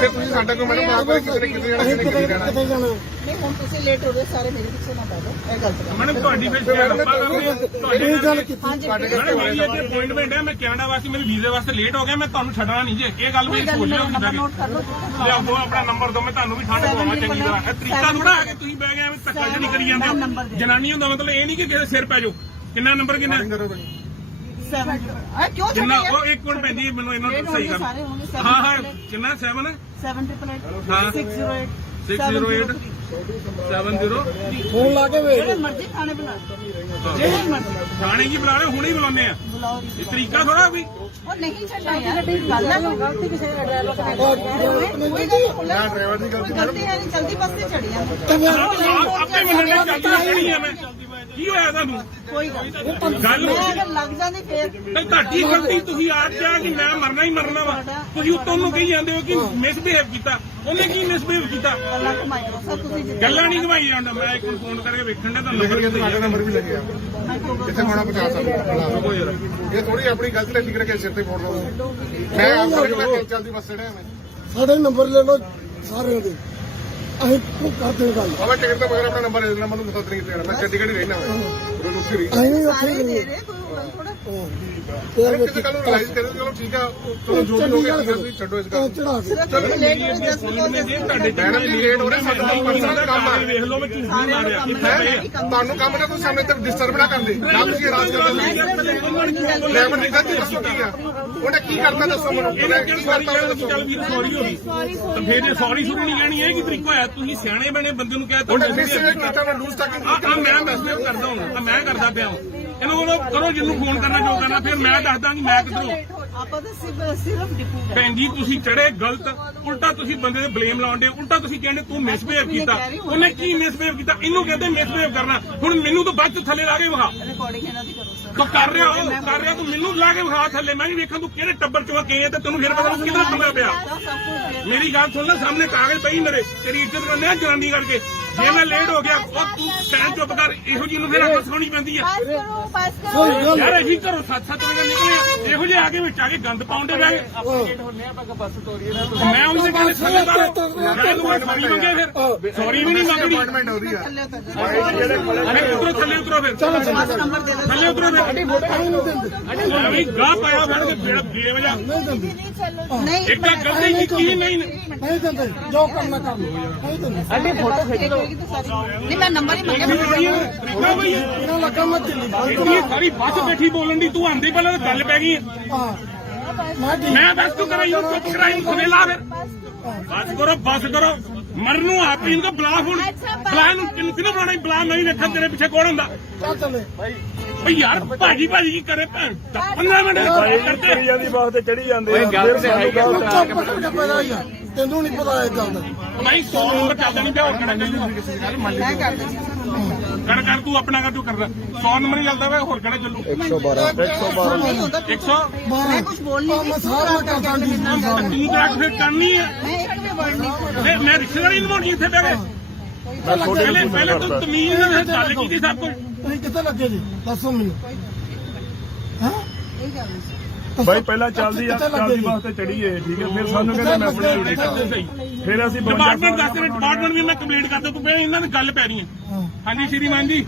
ਫਿਰ ਤੁਸੀਂ ਸਾਡਾ ਕੋਈ ਮੈਡਮ ਆਪ ਕਿਤੇ ਕਿਤੇ ਜਾਣਾ ਅਸੀਂ ਕਿਤੇ ਜਾਣਾ ਕਿਤੇ ਜਾਣਾ। ਨਹੀਂ ਹੁਣ ਤੁਸੀਂ ਲੇਟ ਹੋ ਰਹੇ ਸਾਰੇ, ਮੇਰੇ ਪਿੱਛੇ ਨਾ ਪੈ ਜਾਓ, ਇਹ ਗਲਤ ਗੱਲ। ਮੈਡਮ ਤੁਹਾਡੀ ਫਿਰ ਸ਼ਾਇਦ ਆਪਾਂ ਕਰਦੇ ਆ ਤੁਹਾਡੀ ਇਹ ਗੱਲ ਕੀਤੀ ਹਾਂਜੀ ਮੈਡਮ ਮੇਰੀ ਅੱਜ ਅਪਾਇੰਟਮੈਂਟ ਹੈ, ਮੈਂ ਕੈਨੇਡਾ ਵਾਸਤੇ ਮੇਰੇ ਵੀਜ਼ੇ ਵਾਸਤੇ ਲੇਟ ਹੋ ਗਿਆ, ਮੈਂ ਤੁਹਾਨੂੰ ਛੱਡਣਾ ਨਹੀਂ ਜੇ, ਇਹ ਗੱਲ ਵੀ ਸੋਚ ਲਿਓ ਨੰਬਰ ਕਿਦਾਂ ਨੋਟ ਕਰ ਲਓ। ਲਿਆਓ ਦੋ ਆਪਣਾ ਨੰਬਰ ਦੋ, ਮੈਂ ਤੁਹਾਨੂੰ ਵੀ ਠੰਡ ਪਵਾਵਾਂ ਚੰਗੀ ਤਰ੍ਹਾਂ। ਇਹ ਤਰੀਕਾ ਥੋੜਾ ਆ ਕੇ ਤੁਸੀਂ ਬਹਿ ਗਏ ਐਵੇਂ ਧੱਕਾ ਜਿਹੜੀ ਕਰੀ ਜਾਂਦੇ ਹੋ। ਜਨਾਨੀਆਂ ਦਾ ਮਤਲਬ ਇਹ ਨਹੀਂ ਕਿ ਕਿਸੇ ਸਿਰ ਪੈ ਜਾਓ। ਕਿੰਨਾ ਨੰਬਰ ਕਿੰਨਾ 7 ਆ ਕਿਉਂ ਕਿੰਨਾ ਛੱਡਿਆ ਉਹ ਇੱਕ ਮਿੰਟ ਪੈਂਦੀ ਮੈਨੂੰ ਇਹਨਾਂ ਨੂੰ ਸਹੀ ਕਰ। ਸਾਰੇ ਹੋਣਗੇ 7 ਹਾਂ ਹਾਂ ਕਿੰਨਾ 7 ਹੈ 788 ਹਾਂ। 608 608 70 ਫੋਨ ਲਾ ਕੇ ਵੇਖ। ਜਿਹੜੇ ਮਰਜ਼ੀ ਖਾਣੇ ਬਣਾ ਲਓ, ਜਿਹੜੇ ਮਰਜ਼ੀ ਥਾਣੇ ਕੀ ਬੁਲਾ ਰਹੇ ਹੁਣੇ ਹੀ ਬੁਲਾਉਂਦੇ ਆ। ਬੁਲਾਓ। ਇਹ ਤਰੀਕਾ ਥੋੜਾ ਵੀ ਉਹ ਨਹੀਂ ਛੱਡਣਾ ਯਾਰ, ਗੱਲ ਹੈ ਗਲਤੀ ਕਿਸੇ ਦਾ ਡਰਾਈਵਰ ਦਾ ਕੋਈ ਡਰਾਈਵਰ ਦੀ ਗਲਤੀ ਗਲਤੀ ਹੈ ਨਹੀਂ, ਜਲਦੀ ਬੱਸ ਤੇ ਚੜੀ ਆ ਆਪੇ ਮੰਨਣੇ ਚੱਲਦੀ ਖੜੀ ਆ ਮੈਂ। ਕੀ ਹੋਇਆ ਤੁਹਾਨੂੰ ਕੋਈ ਗੱਲ ਨਹੀਂ। ਗੱਲ ਮੈਂ ਅਗਰ ਲੱਗ ਜਾਂਦੀ ਫੇਰ ਨਹੀਂ ਤੁਹਾਡੀ ਗਲਤੀ, ਤੁਸੀਂ ਆਪ ਕਿਹਾ ਕਿ ਮੈਂ ਮਰਨਾ ਹੀ ਮਰਨਾ ਵਾ, ਤੁਸੀਂ ਉੱਤੋਂ ਨੂੰ ਕਹੀ ਜਾਂਦੇ ਹੋ ਕਿ ਮਿਸਬਿਹੇਵ ਕੀਤਾ। ਉਹਨੇ ਕੀ ਮਿਸਬਿਹੇਵ ਕੀਤਾ? ਗੱਲਾਂ ਕਮਾਈ ਕਰੋ ਸਰ, ਤੁਸੀਂ ਜਿੱਦਾਂ ਗੱਲਾਂ ਨਹੀਂ ਘਵਾਈ ਜਾਂਦਾ। ਮੈਂ ਇੱਕ ਫੋਨ ਕਰਕੇ ਵੇਖਣ ਦਾ ਤੁਹਾਨੂੰ ਲਿਖ ਲਿਆ ਤੁਹਾਡਾ ਨੰਬਰ ਵੀ ਲੱਗਿਆ ਜਿੱਥੇ ਹੋਣਾ ਪਹੁੰਚਾ ਸਕਦਾ। ਇਹ ਥੋੜੀ ਆਪਣੀ ਗਲਤੀ ਤੇ ਫਿਕਰ ਕੇ ਸਿਰ ਤੇ ਫੋੜ ਲਓ। ਮੈਂ ਆਪ ਚੱਲਦੀ ਬੱਸ ਚੜਿਆ ਮੈਂ ਸਾਡੇ ਨੰਬਰ ਲੈ ਲਓ ਸਾਰਿਆਂ ਦੇ, ਅਸੀਂ ਕਰਦੇ ਗੱਲ। ਬਾਬਾ ਟਿਕਟ ਤੋਂ ਬਗੈਰ ਆਪਣਾ ਨੰਬਰ ਦੇ ਦੇਣਾ, ਮੈਨੂੰ ਦੱਸ ਨਹੀਂ ਦੇਣਾ। ਮੈਂ ਚੰਡੀਗੜ੍ਹ ਹੀ ਰਹਿਣਾ ਰੋਜ਼ ਉੱਥੇ ਰਹੀ ਅਸੀਂ ਨਹੀਂ ਸਾਰੇ ਉੱਥੇ ਦੇ ਰਹੇ ਕੋਈ ਗੱਲ ਥੋੜਾ। ਕਿਸੇ ਗੱਲ ਨੂੰ ਰਿਲਾਈਜ਼ ਕਰੇ ਚਲੋ ਠੀਕ ਆ, ਚਲੋ ਜੋ ਵੀ ਹੋ ਗਿਆ ਤੁਸੀਂ ਛੱਡੋ ਇਸ ਗੱਲ ਚੜਾ ਕੇ ਸਿਰਫ ਤੁਸੀਂ ਲੇਟ ਹੋ ਜਸਟ ਤੁਹਾਡੇ ਮੈਡਮ ਜੀ ਲੇਟ ਹੋ ਰਹੇ, ਸਾਡਾ ਪਰਸਨਲ ਕੰਮ ਆ। ਵੇਖ ਲਓ ਮੈਂ ਝੂਠ ਨਹੀਂ ਮਾਰਿਆ ਕਿੱਥੇ ਪਏ ਆ। ਤੁਹਾਨੂੰ ਕੰਮ ਨਾ ਕੋਈ ਸਾਹਮਣੇ ਤੇ ਡਿਸਟਰਬ ਨਾ ਕਰਦੇ, ਨਾ ਤੁਸੀਂ ਰਾਜ ਕਰਦੇ। ਡਰਾਈਵਰ ਦੀ ਗਲਤੀ ਦੱਸੋ ਕੀ ਆ, ਉਹਨੇ ਕੀ ਕਰਤਾ ਦੱਸੋ ਮੈਨੂੰ, ਇਹਨਾਂ ਉਹਨੇ ਕਿਹੜੀ ਕੀ ਸਾਰੀ ਕਰਤਾ ਗੱਲ ਦੀ ਚੱਲ ਵੀ ਸੌਰੀ ਹੋ ਗਈ ਤਾਂ ਫਿਰ ਇਹ ਸੌਰੀ ਸ਼ੁਰੂ ਨਹੀਂ ਕਹਿਣੀ, ਇਹ ਕੀ ਤਰੀਕਾ ਹੋਇਆ? ਤੁਸੀਂ ਸਿਆਣੇ ਬਣੇ ਬੰਦੇ ਨੂੰ ਕਹਿ ਤਾ ਉਹਨੇ ਮਿਸਬਿਹੇਵ ਕੀਤਾ, ਮੈਂ ਲੂਜ਼ ਟਾਕਿੰਗ ਆ ਮੈਂ ਮੈਸੇਜ ਕਰਦਾ ਹਾਂ, ਮੈਂ ਕਰਦਾ ਪਿਆ ਹਾਂ। ਇਹਨੂੰ ਉਹਨੂੰ ਕਰੋ ਜਿਹਨੂੰ ਫੋਨ ਕਰਨਾ ਜੋ ਕਰਨਾ, ਫਿਰ ਮੈਂ ਦੱਸਦਾ ਕਿ ਮੈਂ ਕਿੱਧਰੋਂ। ਆਪਾਂ ਤਾਂ ਸਿਰਫ ਡਿਪੂ ਗਏ। ਭੈਣ ਜੀ ਤੁਸੀਂ ਚੜੇ ਗਲਤ, ਉਲਟਾ ਤੁਸੀਂ ਬੰਦੇ ਦੇ ਬਲੇਮ ਲਾਉਂਦੇ, ਉਲਟਾ ਤੁਸੀਂ ਕਹਿੰਦੇ ਤੂੰ ਮਿਸਬਿਹੇਵ ਕੀਤਾ। ਉਹਨੇ ਕੀ ਮਿਸਬਿਹੇਵ ਕੀਤਾ? ਇਹਨੂੰ ਕਹਿੰਦੇ ਮਿਸਬਿਹੇਵ ਕਰਨਾ। ਹੁਣ ਮੈਨੂੰ ਤਾਂ ਬਾਅਦ ਚ ਥੱਲੇ ਲਾ ਕੇ ਵਿਖਾ। ਰਿਕਾਰਡਿੰਗ ਇਹਨਾਂ ਦੀ ਕਰੋ ਸਰ। ਤੂੰ ਕਰ ਰਿਹਾ ਤੂੰ ਮੈਨੂੰ ਲਾ ਕੇ ਵਿਖਾ ਥੱਲੇ, ਮੈਂ ਵੀ ਵੇਖਾਂ ਤੂੰ ਕਿਹੜੇ ਟੱਬਰ ਚੋਂ ਗਏ ਤੇ ਤੈਨੂੰ ਫਿਰ ਪਤਾ ਲੱਗੂ ਕਿੱਧਰ ਤੁੰਦਾ ਪਿਆ। ਤਾਂ ਸਭ ਕੁਝ ਮੇਰੀ ਗੱਲ ਸੁਣ ਲੈ, ਸਾਹਮਣੇ ਕਾਗਜ਼ ਪਈ ਮੇਰੇ, ਤੇਰੀ ਇੱਜ਼ਤ ਕਰਨੇ ਆ ਜਨਾਨੀ ਕਰਕੇ। ਜੇ ਮੈਂ ਲੇਟ ਹੋ ਗਿਆ ਉਹ ਤੂੰ ਸਹਿਣ ਚੁੱਪ ਕਰ, ਇਹੋ ਜਿਹੀ ਨੂੰ ਫਿਰ ਅੱਖ ਸੁਣੀ ਪੈਂਦੀ ਆ। पास करो ਯਾਰ ਅਸੀਂ ਘਰੋਂ 7-7 ਵਜੇ ਨਿਕਲੇ ਆ, ਇਹੋ ਜਿਹੇ ਆ ਕੇ ਵਿੱਚ ਆ ਕੇ ਗੰਦ ਪਾਉਂਦੇ ਬਹਿ ਗਏ। ਮੈਂ ਉਹਦੇ ਕਹਿੰਦੇ ਥੱਲੇਦਾਰ ਸੌਰੀ ਮੰਗੇ, ਫਿਰ ਸੌਰੀ ਵੀ ਨਹੀਂ ਮੰਗਣੀ। ਅਪਾਇੰਟਮੈਂਟ ਉਹਦੀ ਆ। ਥੱਲੇ ਉਤਰ ਅਰੇ ਉਤਰੋ ਥੱਲੇ ਉਤਰੋ, ਫਿਰ ਜਾਓ ਨੰਬਰ ਦੇ ਦਿਓ। ਥੱਲੇ ਉਤਰੋ ਫਿਰ ਵੀ ਗਾਹ ਪਾਇਆ ਫੜ ਕੇ ਬੇਵਜਾ। नहीं चलो ਨਹੀਂ ਇੱਕ ਤਾਂ ਗਲਤੀ ਕੀਤੀ ਨਹੀਂ। ਨਹੀਂ ਦਿੰਦੇ, ਜੋ ਕਰਨਾ ਕਰ ਲਓ, ਨਹੀਂ ਦਿੰਦੇ। ਅੱਡੇ ਫੋਟੋ ਖਿੱਚ ਲਓ। ਨਹੀਂ ਮੈਂ ਨੰਬਰ ਹੀ ਮੰਗਿਆ। ਤਰੀਕਾ ਬਈ ਇਹਨਾਂ ਲੱਗਾ ਮੈਂ ਦਿੱਲੀ ਇਹ ਸਾਰੀ ਬੱਸ ਬੈਠੀ ਬੋਲਣ ਦੀ, ਤੂੰ ਆਂਦੀ ਪਹਿਲਾਂ ਤਾਂ ਗੱਲ ਪੈ ਗਈ। ਹਾਂ ਮੈਂ ਠੀਕ ਮੈਂ ਦੱਸ ਤੂੰ ਕਰਾਈ ਉਹ ਚੁੱਪ ਕਰਾਈ ਖਵੇਲਾ ਫਿਰ। ਬਸ ਕਰੋ ਮਰਨ ਨੂੰ ਆਪ ਹੀ ਇਹਨੂੰ ਬੁਲਾ। ਹੁਣ ਬੁਲਾ ਨੂੰ ਕਿਹਨੂੰ ਬੁਲਾਣਾ? ਬੁਲਾ ਨਹੀਂ ਵੇਖਣ ਤੇਰੇ ਪਿੱਛੇ ਕੌਣ ਹੁੰਦਾ। ਚੱਲ ਚੱਲੇ ਬਈ ਯਾਰ ਭਾਜੀ ਕੀ ਕਰੇ ਭੈਣ 15 ਮਿੰਟ ਕਰਦੇ। ਚੜੀ ਜਾਂਦੀ ਬੱਸ ਤੇ ਚੜੀ ਜਾਂਦੇ ਆ, ਫਿਰ ਸਾਨੂੰ ਗਲਤ ਆ। ਚੁੱਪ ਕਰਕੇ ਪਤਾ ਹੀ ਆ, ਤੈਨੂੰ ਨਹੀਂ ਪਤਾ ਇਹ ਗੱਲ ਦਾ। ਭਾਈ 100 ਨੰਬਰ ਚੱਲਦਾ ਨਹੀਂ ਪਿਆ, ਹੋਰ ਕਿਹੜਾ ਚੱਲੂ? ਮੈਂ ਕਰ ਦਿੰਦੀ ਕਰ ਤੂੰ ਆਪਣਾ ਕਰ ਤੂੰ ਕਰਦਾ। 100 ਨੰਬਰ ਹੀ ਚੱਲਦਾ ਵਾ, ਹੋਰ ਕਿਹੜਾ ਚੱਲੂ? 112 ਨਹੀਂ ਹੁੰਦਾ 100 ਮੈਂ ਕੁਝ ਬੋਲ ਨਹੀਂ ਮੈਂ ਸਾਰਾ ਕਰਦਾ ਜੀ। ਤੂੰ ਤਾਂ ਫਿਰ ਕਰਨੀ ਹੈ। ਮੈਂ ਇੱਕ ਵੀ ਵਰਡ ਨਹੀਂ ਮੈਂ ਰਿਸ਼ਤੇਦਾਰੀ ਨਿਭਾਉਣੀ ਇੱਥੇ ਬਹਿ ਕੇ। ਮੈਂ ਛੋਟੇ ਪਹਿਲੇ ਤੂੰ ਤਮੀਜ਼ ਨਾਲ ਗੱਲ ਕੀਤੀ ਸਭ ਕੁਝ। ਤੁਸੀਂ ਕਿੱਥੇ ਲੱਗੇ ਜੀ ਦੱਸੋ ਮੈਨੂੰ। ਹਾਂ ਇਹ ਗੱਲ ਨਹੀਂ। ਬਾਈ ਪਹਿਲਾਂ ਚੱਲਦੀ ਬੱਸ ਤੇ ਚੜੀਏ, ਠੀਕ ਹੈ, ਫਿਰ ਸਾਨੂੰ ਕਹਿੰਦੇ ਮੈਂ ਆਪਣੀ ਡਿਊਟੀ ਕਰਦਾ ਸਹੀ। ਫਿਰ ਅਸੀਂ ਡਿਪਾਰਟਮੈਂਟ ਦੱਸ ਰਹੇ, ਡਿਪਾਰਟਮੈਂਟ ਵੀ ਮੈਂ ਕੰਪਲੀਟ ਕਰਦਾ, ਤੂੰ ਪਹਿਲਾਂ ਇਹਨਾਂ ਦੀ ਗੱਲ ਪੈ ਰਹੀ ਹੈ। ਹਾਂਜੀ ਸ਼੍ਰੀਮਾਨ ਜੀ,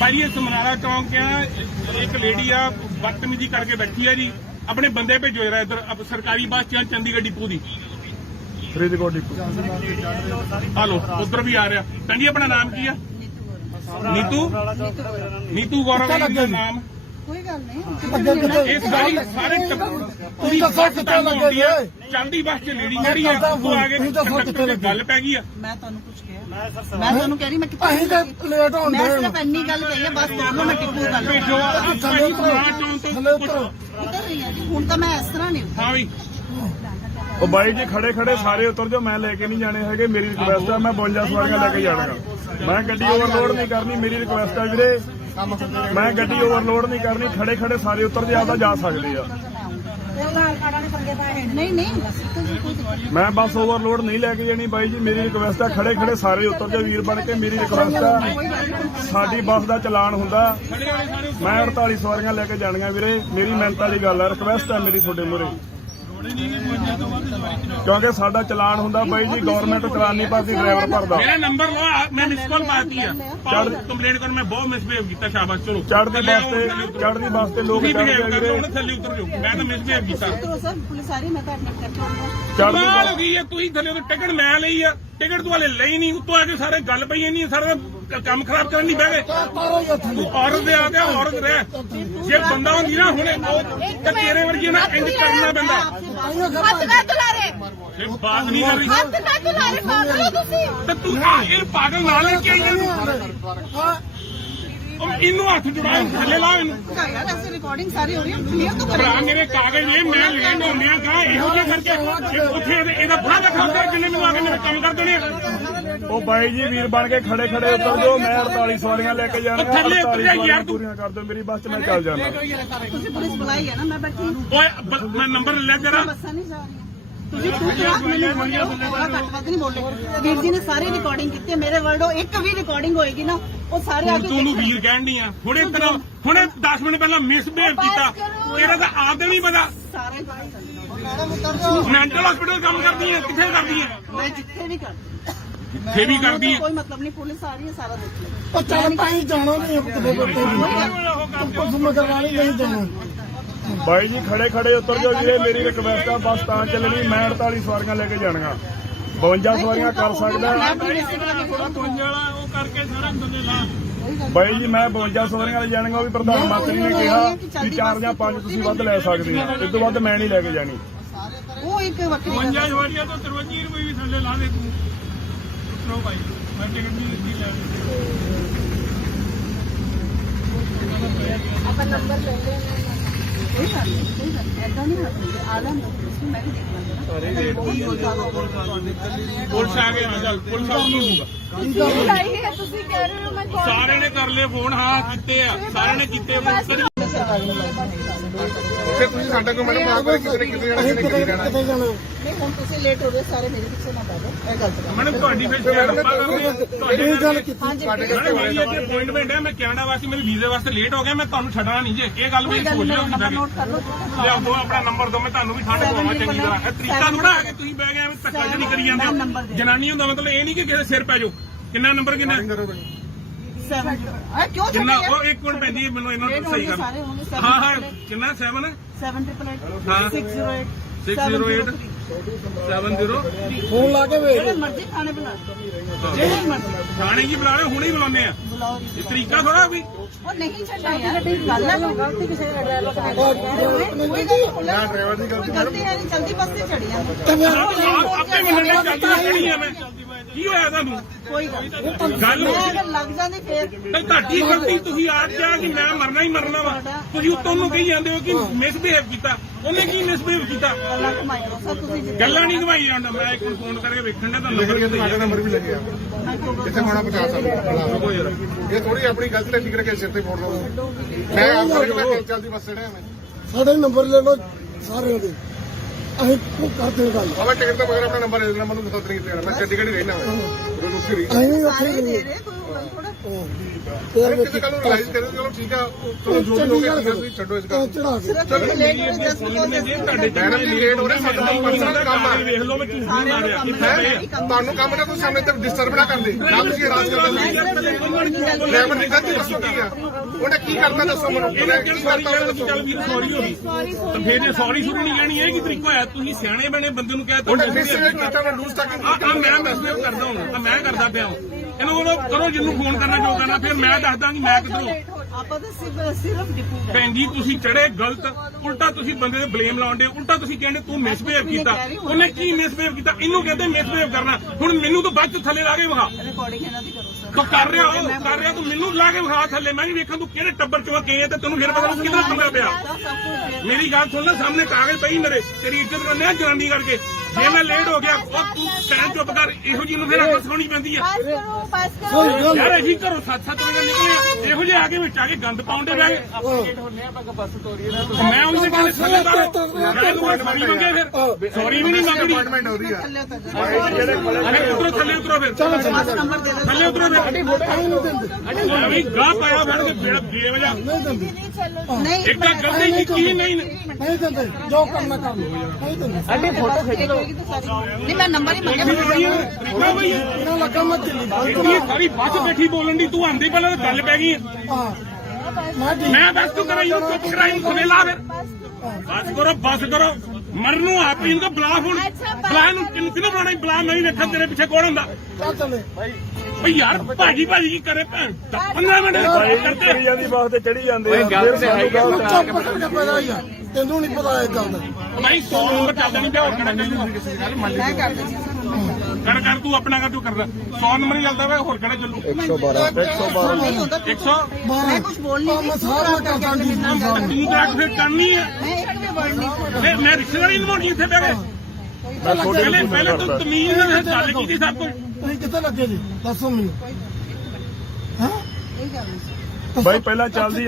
ਭਾਈ ਇਹ ਸਮਨਾਰਾ ਚੌਂਕ ਆ, ਇੱਕ ਲੇਡੀ ਆ ਬਦਤਮੀਜ਼ੀ ਕਰਕੇ ਬੈਠੀ ਆ ਜੀ, ਆਪਣੇ ਬੰਦੇ ਭੇਜੋ ਜਰਾ ਇੱਧਰ ਸਰਕਾਰੀ ਬੱਸ ਚ ਚੰਡੀਗੜ੍ਹ ਡਿਪੂ ਦੀ। ਫਰੀਦਕੋਟ ਡਿਪੂ। ਹਲੋ ਉਧਰ ਵੀ ਆ ਰਿਹਾ। ਭੈਣ ਜੀ ਆਪਣਾ ਨਾਮ ਕੀ ਆ? ਨੀਤੂ ਗੌਰਵ ਦਾ ਨਾਮ ਕੋਈ ਗੱਲ ਨਹੀਂ ਅੱਗੇ ਕਿਤੇ ਇਸ ਵਾਰੀ ਸਾਰੇ ਤੁਸੀਂ ਦੱਸੋ ਕਿੱਥੇ ਲੱਗੇ ਜੇ ਚਲਦੀ ਬੱਸ ਚ ਲੇਡੀ ਜਿਹੜੀ ਹੈ ਉਹ ਆ ਕੇ ਤੁਸੀਂ ਦੱਸੋ ਕਿੱਥੇ ਲੱਗੇ? ਗੱਲ ਪੈ ਗਈ ਆ ਮੈਂ ਤੁਹਾਨੂੰ ਕੁਝ ਕਿਹਾ ਮੈਂ ਤੁਹਾਨੂੰ ਕਹਿ ਰਹੀ ਮੈਂ ਕਿੱਥੇ ਅਸੀਂ ਤਾਂ ਲੇਟ ਹੋਣ ਮੈਂ ਦੇ ਸਿਰਫ ਇੰਨੀ ਗੱਲ ਕਹੀ ਹੈ ਬਸ ਤੁਹਾਨੂੰ ਮੈਂ ਟਿੱਪੂ ਗੱਲ ਭੇਜੋ ਥੱਲੇ ਉਤਰੋ ਥੱਲੇ ਉਤਰੋ ਉਤਰ ਰਹੀ ਹਾਂ ਜੀ ਹੁਣ ਤਾਂ ਮੈਂ ਇਸ ਤਰ੍ਹਾਂ ਨਹੀਂ ਹਾਂ ਵੀ ਉਹ ਬਾਈ ਜੀ ਖੜੇ ਖੜੇ ਸਾਰੇ ਉਤਰ ਜਾਓ ਮੈਂ ਲੈ ਕੇ ਨਹੀਂ ਜਾਣੇ ਹੈਗੇ ਮੇਰੀ ਰਿਕੁਐਸਟ ਹੈ ਮੈਂ 52 ਸਵਾਰੀਆਂ ਲੈ ਕੇ ਜਾਣਾਗਾ ਮੈਂ ਗੱਡੀ ਓਵਰਲੋਡ ਨਹੀਂ ਕਰਨੀ ਮੇਰੀ ਰਿਕੁਐਸਟ ਹੈ ਵੀਰੇ ਮੈਂ ਗੱਡੀ ਓਵਰਲੋਡ ਨਹੀਂ ਕਰਨੀ ਖੜੇ ਖੜੇ ਸਾਰੇ ਉਤਰ ਜੇ ਆਪਦਾ ਜਾ ਸਕਦੇ ਆ ਨਹੀਂ ਨਹੀਂ ਤੁਸੀਂ ਕੋਈ ਦਿੱਕਤ ਨਹੀਂ। ਮੈਂ ਬੱਸ ਓਵਰਲੋਡ ਨਹੀਂ ਲੈ ਕੇ ਜਾਣੀ ਬਾਈ ਜੀ ਮੇਰੀ ਰਿਕੁਐਸਟ ਹੈ ਖੜੇ ਖੜੇ ਸਾਰੇ ਉਤਰ ਜਾਓ ਵੀਰ ਬਣ ਕੇ ਮੇਰੀ ਰਿਕੁਐਸਟ ਹੈ ਸਾਡੀ ਬੱਸ ਦਾ ਚਲਾਨ ਹੁੰਦਾ ਮੈਂ 48 ਸਵਾਰੀਆਂ ਲੈ ਕੇ ਜਾਣੀਆਂ ਵੀਰੇ ਮੇਰੀ ਮਿਹਨਤ ਵਾਲੀ ਗੱਲ ਹੈ ਰਿਕੁਐਸਟ ਹੈ ਮੇਰੀ ਤੁਹਾਡੇ ਮੂਹਰੇ ਕਿਉਂਕਿ ਸਾਡਾ ਚਲਾਨ ਹੁੰਦਾ ਬਾਈ ਜੀ ਗਵਰਨਮੈਂਟ ਚਲਾਨ ਨਹੀਂ ਭਰਦੀ ਡਰਾਈਵਰ ਭਰਦਾ ਮੇਰਾ ਨੰਬਰ ਲਓ ਮੈਂ ਮਿਸ ਕਾਲ ਮਾਰਤੀ ਆ ਕੰਪਲੇਂਟ ਕਰਨ ਮੈਂ ਬਹੁਤ ਮਿਸਬਿਹੇਵ ਕੀਤਾ ਸ਼ਾਬਾਸ਼ ਚਲੋ ਚੜ੍ਹਦੀ ਬੱਸ ਤੇ ਲੋਕ ਤੁਸੀਂ ਬਿਹੇਵ ਚੜ੍ਹਦੇ ਕਰਦੇ ਵੀਰੇ ਹੋ ਥੱਲੇ ਉਤਰ ਜਾਓ ਮੈਂ ਤਾਂ ਮਿਸਬਿਹੇਵ ਕੀਤਾ ਉਤਰੋ ਸਰ ਪੁਲਿਸ ਆ ਰਹੀ ਮੈਂ ਤਾਂ ਐਡਮਿਟ ਕਰਕੇ ਆਉਂਗਾ ਚੜ੍ਹਦੀ ਕਮਾਲ ਹੋ ਬੱਸ ਗਈ ਹੈ ਤੁਸੀਂ ਥੱਲੇ ਉਹ ਟਿਕਟ ਮੈਂ ਲਈ ਆ ਟਿਕਟ ਤੂੰ ਹਲੇ ਲਈ ਨਹੀਂ ਉੱਤੋਂ ਆ ਕੇ ਸਾਰੇ ਗੱਲ ਪਈ ਨਹੀਂ ਸਾਰਾ ਕੰਮ ਖਰਾਬ ਕਰਨ ਨਹੀਂ ਬਹਿ ਗਏ ਤਾਰੋ ਹੀ ਹੱਥ ਤੂੰ ਔਰਤ ਦੇ ਆ ਗਿਆ ਔਰਤ ਰਹਿ ਜੇ ਬੰਦਾ ਹੁੰਦੀ ਨਾ ਹੁਣੇ ਉਹ ਤਾਂ ਤੇਰੇ ਵਰਗੀ ਨਾ ਇੰਜ ਕਰਨਾ ਪੈਂਦਾ ਹੱਥ ਨਾ ਤੁਲਾ ਰਹੇ ਇਹ ਬਾਤ ਨਹੀਂ ਕਰ ਰਹੀ ਹੱਥ ਨਾ ਤੁਲਾ ਰਹੇ ਪਾਗਲ ਹੋ ਤੁਸੀਂ ਤੇ ਤੂੰ ਇਹ ਪਾਗਲ ਨਾਲ ਲੈ ਕੇ ਆਈ ਇਹਨੂੰ ਹੱਥ ਜੁੜਾ ਥੱਲੇ ਲਾ ਇਹਨੂੰ ਯਾਰ ਐਸੇ ਰਿਕਾਰਡਿੰਗ ਸਾਰੀ ਹੋ ਰਹੀ ਹੈ ਕਲੀਅਰ ਤਾਂ ਭਰਾ ਮੇਰੇ ਕਾਗਜ਼ ਨੇ ਮੈਂ ਲੈਣ ਹੁੰਦਿਆਂ ਕਾ ਇਹੋ ਜਿਹਾ ਕਰਕੇ ਉੱਥੇ ਇਹਦਾ ਬੜਾ ਦਿਖਾਉਂਦੇ ਜਿੰਨੇ ਨੂੰ ਆ ਕੇ ਮੇਰੇ ਕੰਮ ਕਰ ਦੇਣੇ ਆ। ਉਹ ਬਾਈ ਜੀ ਵੀਰ ਬਣ ਕੇ ਖੜੇ ਖੜੇ ਉਤਰ ਜਾਓ ਮੈਂ 48 ਸਵਾਰੀਆਂ ਲੈ ਕੇ ਜਾਣੀਆਂ ਥੱਲੇ ਉਤਰ 48 ਜਾ ਯਾਰ ਸਵਾਰੀਆਂ ਤੂੰ। ਪੂਰੀਆਂ ਕਰ ਦਿਓ ਮੇਰੀ ਬੱਸ 'ਚ ਮੈਂ ਚੱਲ ਜਾਣਾ ਤੁਸੀਂ ਪੁਲਿਸ ਬੁਲਾਈ ਹੈ ਨਾ ਮੈਂ ਬੈਠੀ ਹਾਂ। ਓਏ ਮੈਂ ਨੰਬਰ ਲੈ ਤੇਰਾ ਬੱਸਾਂ ਨਹੀਂ ਜਾ ਰਹੀਆਂ ਤੁਸੀਂ ਤੂੰ ਕਿਹਾ ਮੈਨੂੰ ਥੋੜਾ ਘੱਟ ਵੱਧ ਨਹੀਂ ਬੋਲੇ ਵੀਰ ਜੀ ਨੇ ਸਾਰੀ ਰਿਕਾਰਡਿੰਗ ਕੀਤੀ ਹੈ ਮੇਰੇ ਵਰਡੋ ਇੱਕ ਵੀ ਰਿਕਾਰਡਿੰਗ ਹੋਏਗੀ ਨਾ ਉਹ ਸਾਰੇ ਆ ਹੁਣ ਕੇ ਤੂੰ ਨੂੰ ਵੀਰ ਕਹਿਣ ਦੀ ਆ ਹੁਣੇ 10 ਮਿੰਟ ਪਹਿਲਾਂ ਮਿਸਬਿਹੇਵ ਕੀਤਾ ਇਹਦਾ ਤਾਂ ਆਪ ਨਹੀਂ ਪਤਾ ਸਾਰੇ ਮੈਡਮ ਉਤਰ ਜਾਓ ਮੈਂਟਲ ਹਸਪੀਟਲ ਕੰਮ ਕਰਦੀ ਹੈ ਕਿੱਥੇ ਕਰਦੀ ਹੈ ਮੈਂ ਜਿੱਥੇ ਵੀ ਕਰਦੀ ਜਿੱਥੇ ਵੀ ਕਰਦੀ ਹੈ ਕੋਈ ਮਤਲਬ ਨਹੀਂ ਪੁਲਿਸ ਆ ਰਹੀ ਹੈ ਸਾਰਾ ਦੇਖੀ ਉਹ ਚੱਲ ਤਾਂ ਹੀ ਜਾਣਾ ਨਹੀਂ ਕਿਤੇ ਪੁੱਛ ਮਗਰ ਵਾਲੀ ਨਹੀਂ ਜਾਣਾ ਬਾਈ ਜੀ ਖੜੇ ਖੜੇ ਉਤਰ ਜਾਓ ਵੀਰੇ ਮੇਰੀ ਰਿਕਵੈਸਟ ਆ ਬੱਸ ਤਾਂ ਚੱਲਣੀ ਮੈਂ 48 ਸਵਾਰੀਆਂ ਲੈ ਕੇ ਜਾਣੀਆਂ 52 ਸਵਾਰੀਆਂ ਕਰ ਸਕਦਾ ਉਹ ਕਰਕੇ ਸਾਰਾ ਬੰਦੇ ਲਾ ਬਾਈ ਜੀ ਮੈਂ 52 ਸਵਾਰੀਆਂ ਲੈ ਜਾਣੀਆਂ ਉਹ ਵੀ ਪ੍ਰਧਾਨ ਮੰਤਰੀ ਨੇ ਕਿਹਾ ਕਿ 4 ਜਾਂ 5 ਤੁਸੀਂ ਵੱਧ ਲੈ ਸਕਦੇ ਆ ਇਸ ਤੋਂ ਵੱਧ ਮੈਂ ਨਹੀਂ ਲੈ ਕੇ ਜਾਣੀ ਉਹ ਇੱਕ ਵੱਖਰੀ ਗੱਲ ਹੈ। ਜਵਾਰੀਆਂ ਤੋਂ 53 ਰੁਪਏ ਵੀ ਥੱਲੇ ਲਾ ਦੇ ਤੂੰ ਉਤਰੋ ਭਾਈ ਮੈਂ ਟਿਕਟ ਨਹੀਂ ਦਿੱਤੀ ਲੈ ਆਪਾਂ ਨੰਬਰ ਲੈ ਲੈਣੇ ਕੋਈ ਗੱਲ ਨਹੀਂ ਐਦਾਂ ਨਹੀਂ ਹੋਣੀ ਆ ਲੈਣ ਦੋ ਪੁਲਿਸ ਨੂੰ ਮੈਂ ਵੀ ਦੇਖ ਲਾਂਗਾ ਪੁਲਿਸ ਆ ਗਏ ਚੱਲ ਪੁਲਿਸ ਆ ਹੋਊਗਾ ਲਾਈ ਹੈ ਤੁਸੀਂ ਕਹਿ ਰਹੇ ਹੋ ਮੈਂ ਕਾਲ ਸਾਰਿਆਂ ਨੇ ਕਰ ਲਏ ਫੋਨ ਹਾਂ ਕੀਤੇ ਆ ਸਾਰਿਆਂ ਨੇ ਕੀਤੇ ਫਿਰ ਤੁਸੀਂ ਸਾਡਾ ਕੋਈ ਮੈਨੂੰ ਮਾਫ ਕਰੇ ਕਿਤੇ ਜਾਣਾ ਅਸੀਂ ਕਿਤੇ ਜਾਣਾ ਕਿਤੇ ਜਾਣਾ ਨਹੀਂ ਹੁਣ ਤੁਸੀਂ ਲੇਟ ਹੋ ਰਹੇ ਸਾਰੇ ਮੇਰੇ ਪਿੱਛੇ ਨਾ ਪੈ ਜਾਓ ਇਹ ਗਲਤ ਗੱਲ ਮੈਡਮ ਤੁਹਾਡੀ ਫਿਰ ਇਹ ਗੱਲ ਕੀਤੀ ਹਾਂਜੀ ਮੈਡਮ ਮੇਰੀ ਇੱਥੇ ਅਪਾਇੰਟਮੈਂਟ ਹੈ ਮੈਂ ਕੈਨੇਡਾ ਵਾਸਤੇ ਮੇਰੇ ਵੀਜ਼ੇ ਵਾਸਤੇ ਲੇਟ ਹੋ ਗਿਆ ਮੈਂ ਤੁਹਾਨੂੰ ਛੱਡਣਾ ਨਹੀਂ ਜੇ ਇਹ ਗੱਲ ਵੀ ਕੋਈ ਗੱਲ ਸੋਚ ਨਹੀਂ ਲਿਓ ਨੰਬਰ ਕਿਦਾਂ ਨੋਟ ਕਰ ਲਓ ਲਿਆਓ ਦੋ ਆਪਣਾ ਨੰਬਰ ਦੋ ਮੈਂ ਤੁਹਾਨੂੰ ਵੀ ਠੰਡ ਪਵਾਵਾਂ ਚੰਗੀ ਤਰ੍ਹਾਂ ਇਹ ਤਰੀਕਾ ਥੋੜਾ ਹੈ ਕਿ ਤੁਸੀਂ ਬਹਿ ਗਏ ਐਵੇਂ ਧੱਕਾ ਜਿਹੜੀ ਕਰੀ ਜਾਂਦੇ ਹੋ ਜਨਾਨੀ ਹੁੰਦਾ ਮਤਲਬ ਇਹ ਨਹੀਂ ਕਿ ਕਿਸੇ ਸਿਰ ਪੈ ਜਾਓ ਕਿੰਨਾ ਨੰਬਰ ਕਿੰਨਾ 7 ਆ ਕਿਉਂ ਕਿੰਨਾ ਛੱਡਿਆ ਉਹ ਇੱਕ ਮਿੰਟ ਪੈਂਦੀ ਮੈਨੂੰ ਇਹਨਾਂ ਨੂੰ ਸਹੀ ਕਰ ਸਾਰੇ ਹੋਣਗੇ 7 ਹਾਂ ਹਾਂ ਕਿੰਨਾ 7 788 608 608 70 ਫੋਨ ਲਾ ਕੇ ਵੇਖ ਜਿਹੜੇ ਮਰਜ਼ੀ ਖਾਣੇ ਬਣਾ ਜਿਹੜੇ ਮਰਜ਼ੀ ਥਾਣੇ ਕੀ ਬੁਲਾ ਰਹੇ ਹੁਣੇ ਹੀ ਬੁਲਾਉਂਦੇ ਆ ਬੁਲਾਓ ਇਹ ਤਰੀਕਾ ਥੋੜਾ ਵੀ ਉਹ ਨਹੀਂ ਛੱਡਣਾ ਯਾਰ ਗੱਲ ਹੈ ਗਲਤੀ ਕਿਸੇ ਦਾ ਡਰਾਈਵਰ ਦਾ ਕੋਈ ਡਰਾਈਵਰ ਦੀ ਗਲਤੀ ਗਲਤੀ ਹੈ ਨਹੀਂ ਜਲਦੀ ਬੱਸ ਤੇ ਚੜੀ ਆ ਆਪੇ ਮੰਨਣਾ ਚਾਹੀਦੀ ਆ ਮੈਂ ਕੀ ਹੋਇਆ ਤੁਹਾਨੂੰ ਕੋਈ ਗੱਲ ਨਹੀਂ ਗੱਲ ਮੈਂ ਅਗਰ ਲੱਗ ਜਾਂਦੀ ਫੇਰ ਤੇ ਤੁਹਾਡੀ ਗਲਤੀ ਤੁਸੀਂ ਆਪ ਕਿਹਾ ਕਿ ਮੈਂ ਮਰਨਾ ਹੀ ਮਰਨਾ ਵਾ ਤੁਸੀਂ ਉੱਤੋਂ ਨੂੰ ਕਹੀ ਜਾਂਦੇ ਹੋ ਕਿ ਮਿਸਬਿਹੇਵ ਕੀਤਾ ਉਹਨੇ ਕੀ ਮਿਸਬਿਹੇਵ ਕੀਤਾ ਗੱਲਾਂ ਕਮਾਈ ਲਓ ਸਰ ਤੁਸੀਂ ਜਿੱਦਾਂ ਗੱਲਾਂ ਨਹੀਂ ਘਵਾਈ ਜਾਂਦਾ ਮੈਂ ਇੱਕ ਫੋਨ ਕਰਕੇ ਵੇਖਣ ਦਾ ਤੁਹਾਨੂੰ ਨੰਬਰ ਲਿਖ ਸਾਡੇ ਨੰਬਰ ਵੀ ਲੱਗਿਆ ਕਿੱਥੇ ਹੋਣਾ ਪਹੁੰਚਾ ਸਕਦਾ ਯਾਰ ਇਹ ਥੋੜੀ ਆਪਣੀ ਗਲਤੀ ਤੇ ਫਿਕਰ ਕੇ ਸਿਰ ਤੇ ਫੋੜ ਲਓ ਮੈਂ ਆਪਣੇ ਚੱਲਦੀ ਬੱਸ ਚੜਿਆ ਮੈਂ ਸਾਡੇ ਨੰਬਰ ਲੈ ਲਓ ਸਾਰਿਆਂ ਦੇ ਅਸੀਂ ਕਰਦੇ ਗੱਲ ਬਾਬਾ ਟਿਕਟ ਤੋਂ ਬਗੈਰ ਆਪਣਾ ਨੰਬਰ ਦੇ ਦੇਣਾ ਮੈਨੂੰ ਦੱਸ ਨਹੀਂ ਦੇਣਾ ਮੈਂ ਚੰਡੀਗੜ੍ਹ ਹੀ ਰਹਿਣਾ ਮੈਂ ਰੋਜ਼ ਉੱਥੇ ਰਹੀ ਅਸੀਂ ਉੱਥੇ ਸਾਰੇ ਹੀ ਦੇ ਰਹੇ ਕੋਈ ਗੱਲ ਥੋੜਾ ਕਿਸੇ ਕੱਲ ਨੂੰ ਰਿਲਾਈਜ਼ ਕਰੇ ਚਲੋ ਠੀਕ ਆ ਚਲੋ ਜੋ ਵੀ ਹੋ ਗਿਆ ਤੁਸੀਂ ਛੱਡੋ ਇਸ ਗੱਲ ਚੜਾ ਕੇ ਸਿਰਫ ਲੇਟ ਹੋ ਜਸਟ ਤੁਹਾਡੇ ਮੈਡਮ ਜੀ ਲੇਟ ਹੋ ਰਹੇ ਸਾਡਾ ਪਰਸਨਲ ਕੰਮ ਆ ਵੇਖ ਲਓ ਮੈਂ ਝੂਠ ਨਹੀਂ ਮਾਰਿਆ ਕਿੱਥੇ ਤੁਹਾਨੂੰ ਕੰਮ ਨਾ ਕੋਈ ਸਾਹਮਣੇ ਤੇ ਡਿਸਟਰਬ ਨਾ ਕਰਦੇ ਨਾ ਤੁਸੀਂ ਰਾਜ ਕਰਦੇ ਡਰਾਈਵਰ ਦੀ ਗਲਤੀ ਦੱਸੋ ਕੀ ਆ ਉਹਨੇ ਕੀ ਕਰਤਾ ਦੱਸੋ ਮੈਨੂੰ ਉਹਨੇ ਕੀ ਕਰਤਾ ਉਹਨੇ ਦੱਸੋ ਚੱਲ ਵੀ ਸੌਰੀ ਹੋ ਗਈ ਤਾਂ ਫੇਰ ਜੇ ਸੌਰੀ ਸ਼ੁਰੂ ਨਹੀਂ ਕਹਿਣੀ ਇਹ ਕੀ ਤਰੀਕਾ ਹੋਇਆ ਤੁਸੀਂ ਸਿਆਣੇ ਬਣੇ ਬੰਦੇ ਨੂੰ ਕਹਿ ਤਾ ਉਹਨੇ ਮਿਸਬਿਹੇਵ ਕੀਤਾ ਮੈਂ ਲੂਜ਼ ਤੱਕ ਆ ਮੈਂ ਮਿਸਬਿਹੇਵ ਕਰਦਾ ਹਾਂ ਮੈਂ ਕਰਦਾ ਪਿਆ ਇਹਨੂੰ ਬੋਲੋ ਕਰੋ ਜਿਹਨੂੰ ਫੋਨ ਕਰਨਾ ਜੋ ਕਰਨਾ ਫਿਰ ਮੈਂ ਦੱਸਦਾ ਕਿ ਮੈਂ ਕਿੱਧਰੋਂ ਆਪਾਂ ਤਾਂ ਸਿਰਫ ਡਿਪੂ ਗਏ। ਭੈਣ ਜੀ ਤੁਸੀਂ ਚੜੇ ਗਲਤ ਉਲਟਾ ਤੁਸੀਂ ਬੰਦੇ ਤੇ ਬਲੇਮ ਲਾਉਂਦੇ ਉਲਟਾ ਤੁਸੀਂ ਕਹਿੰਦੇ ਤੂੰ ਮਿਸਬਿਹੇਵ ਕੀਤਾ ਉਹਨੇ ਕੀ ਮਿਸਬਿਹੇਵ ਕੀਤਾ ਇਹਨੂੰ ਕਹਿੰਦੇ ਮਿਸਬਿਹੇਵ ਕਰਨਾ ਹੁਣ ਮੈਨੂੰ ਤਾਂ ਬਾਅਦ ਚ ਥੱਲੇ ਲਾ ਕੇ ਵਿਖਾ ਰਿਕਾਰਡਿੰਗ ਇਹਨਾਂ ਦੀ ਕਰੋ ਸਰ। ਤੂੰ ਕਰ ਰਿਹਾ ਤੂੰ ਮੈਨੂੰ ਲਾ ਕੇ ਵਿਖਾ ਥੱਲੇ ਮੈਂ ਵੀ ਵੇਖਾਂ ਤੂੰ ਕਿਹੜੇ ਟੱਬਰ ਚੋਂ ਗਏ ਤੇ ਤੈਨੂੰ ਫਿਰ ਪਤਾ ਲੱਗੂ ਕਿਹਦਾ ਬੰਦਾ ਪਿਆ ਮੇਰੀ ਗੱਲ ਸੁਣ ਲੈ ਸਾਹਮਣੇ ਕਾਗਜ਼ ਪਈ ਮੇਰੇ ਤੇਰੀ ਇੱਜ਼ਤ ਕਰਨੇ ਆ ਜਨਾਨੀ ਕਰਕੇ ਜੇ ਮੈਂ ਲੇਟ ਹੋ ਗਿਆ ਉਹ ਤੂੰ ਸਹਿਣ ਚੁੱਪ ਕਰ ਇਹੋ ਜਿਹੀ ਨੂੰ ਫਿਰ ਅੱਖ ਸੁਣੀ ਪੈਂਦੀ ਆ पास करो ਯਾਰ ਅਸੀਂ ਘਰੋਂ 7-7 ਵਜੇ ਨਿਕਲੇ ਇਹੋ ਜਿਹੇ ਆ ਕੇ ਵਿੱਚ ਆ ਕੇ ਗੰਦ ਪਾਉਂਦੇ ਬਹਿ ਗਏ ਮੈਂ ਉਹਦੇ ਕਹਿੰਦੇ ਥੱਲੇ ਸੌਰੀ ਮੰਗੇ ਫਿਰ ਸੌਰੀ ਵੀ ਨਹੀਂ ਮੰਗਦੀ ਅਪਾਇੰਟਮੈਂਟ ਹੋ ਰਹੀ ਆ ਅਰੇ ਉਤਰੋ ਥੱਲੇ ਉਤਰੋ ਫਿਰ ਨੰਬਰ ਦੇ ਦਿਓ। ਥੱਲੇ ਉਤਰੋ ਫਿਰ ਅਭੀ ਗਾਹ ਪਾਇਆ ਫੜ ਕੇ ਬੇੜਾ ਬੇਵਜਾ नहीं चलो ਨਹੀਂ ਇੱਕ ਤਾਂ ਗਲਤੀ ਕੀਤੀ ਨਹੀਂ ਨਹੀਂ ਦਿੰਦੇ ਜੋ ਕਰਨਾ ਕਰ ਲਓ ਨਹੀਂ ਦਿੰਦੇ ਨਹੀਂ ਮੈਂ ਨੰਬਰ ਹੀ ਮੰਗਿਆ ਤਰੀਕਾ ਬਈ ਇਹਨਾਂ ਲੱਗਾ ਮੈਂ ਦਿੱਲੀ ਇਹ ਸਾਰੀ ਬੱਸ ਬੈਠੀ ਬੋਲਣ ਦੀ ਤੂੰ ਆਂਦੀ ਪਹਿਲਾਂ ਤਾਂ ਗੱਲ ਪੈ ਗਈ ਹਾਂ ਮੈਂ ਠੀਕ ਮੈਂ ਬਸ ਤੂੰ ਕਰਾਈ ਨੂੰ ਚੁੱਪ ਕਰਾਈ ਨੂੰ ਖਵੇਲਾ ਫਿਰ ਬਸ ਕਰੋ ਮਰਨ ਨੂੰ ਆਪ ਹੀ ਇਹਨੂੰ ਬੁਲਾ ਹੁਣ ਬੁਲਾ ਨੂੰ ਕਿਹਨੂੰ ਬੁਲਾਣਾ ਬੁਲਾ ਮੈਂ ਹੀ ਵੇਖਾਂ ਤੇਰੇ ਪਿੱਛੇ ਕੌਣ ਹੁੰਦਾ ਚੱਲ ਚੱਲੇ ਬਈ ਯਾਰ ਭਾਜੀ ਕੀ ਕਰੇ ਭੈਣ 15 ਮਿੰਟ ਕਰਦੇ ਕਰੀ ਜਾਂਦੀ ਬਾਸ ਤੇ ਚੜੀ ਜਾਂਦੇ ਆ ਫਿਰ ਸਾਨੂੰ ਗਲਤ ਆ ਚੁੱਪ ਕਰਕੇ ਪਤਾ ਹੀ ਆ ਤੈਨੂੰ ਨਹੀਂ ਪਤਾ ਇਹ ਗੱਲ ਦਾ ਭਾਈ 100 ਨੰਬਰ ਚੱਲਦਾ ਨਹੀਂ ਪਿਆ ਹੋਰ ਕਿਹੜਾ ਚੱਲੂ ਮੈਂ ਕਰ ਦਿੰਦੀ ਕਰ ਤੂੰ ਆਪਣਾ ਕਰ ਤੂੰ ਕਰਦਾ 100 ਨੰਬਰ ਹੀ ਚੱਲਦਾ ਵਾ ਹੋਰ ਕਿਹੜਾ ਚੱਲੂ 112 ਨਹੀਂ ਹੁੰਦਾ 100 ਮੈਂ ਕੁਝ ਬੋਲ ਨਹੀਂ ਮੈਂ ਸਾਰਾ ਕਰਦਾ ਜੀ ਤੂੰ ਤਾਂ ਫਿਰ ਕਰਨੀ ਹੈ ਮੈਂ ਇੱਕ ਵੀ ਵਰਡ ਨਹੀਂ ਬੋਲਿਆ। ਮੈਂ ਰਿਸ਼ਤੇਦਾਰੀ ਨਿਭਾਉਣੀ ਇੱਥੇ ਬਹਿ ਕੇ ਮੈਂ ਤੁਹਾਡੇ ਪਹਿਲੇ ਤੂੰ ਤਮੀਜ਼ ਨਾਲ ਗੱਲ ਕੀਤੀ ਸਭ ਕੁਝ ਤੁਸੀਂ ਕਿੱਥੇ ਲੱਗੇ ਜੀ ਦੱਸੋ ਮੈਨੂੰ ਹਾਂ ਇਹ ਗੱਲ ਨਹੀਂ ਸੀ। ਬਾਈ ਪਹਿਲਾਂ ਚੱਲਦੀ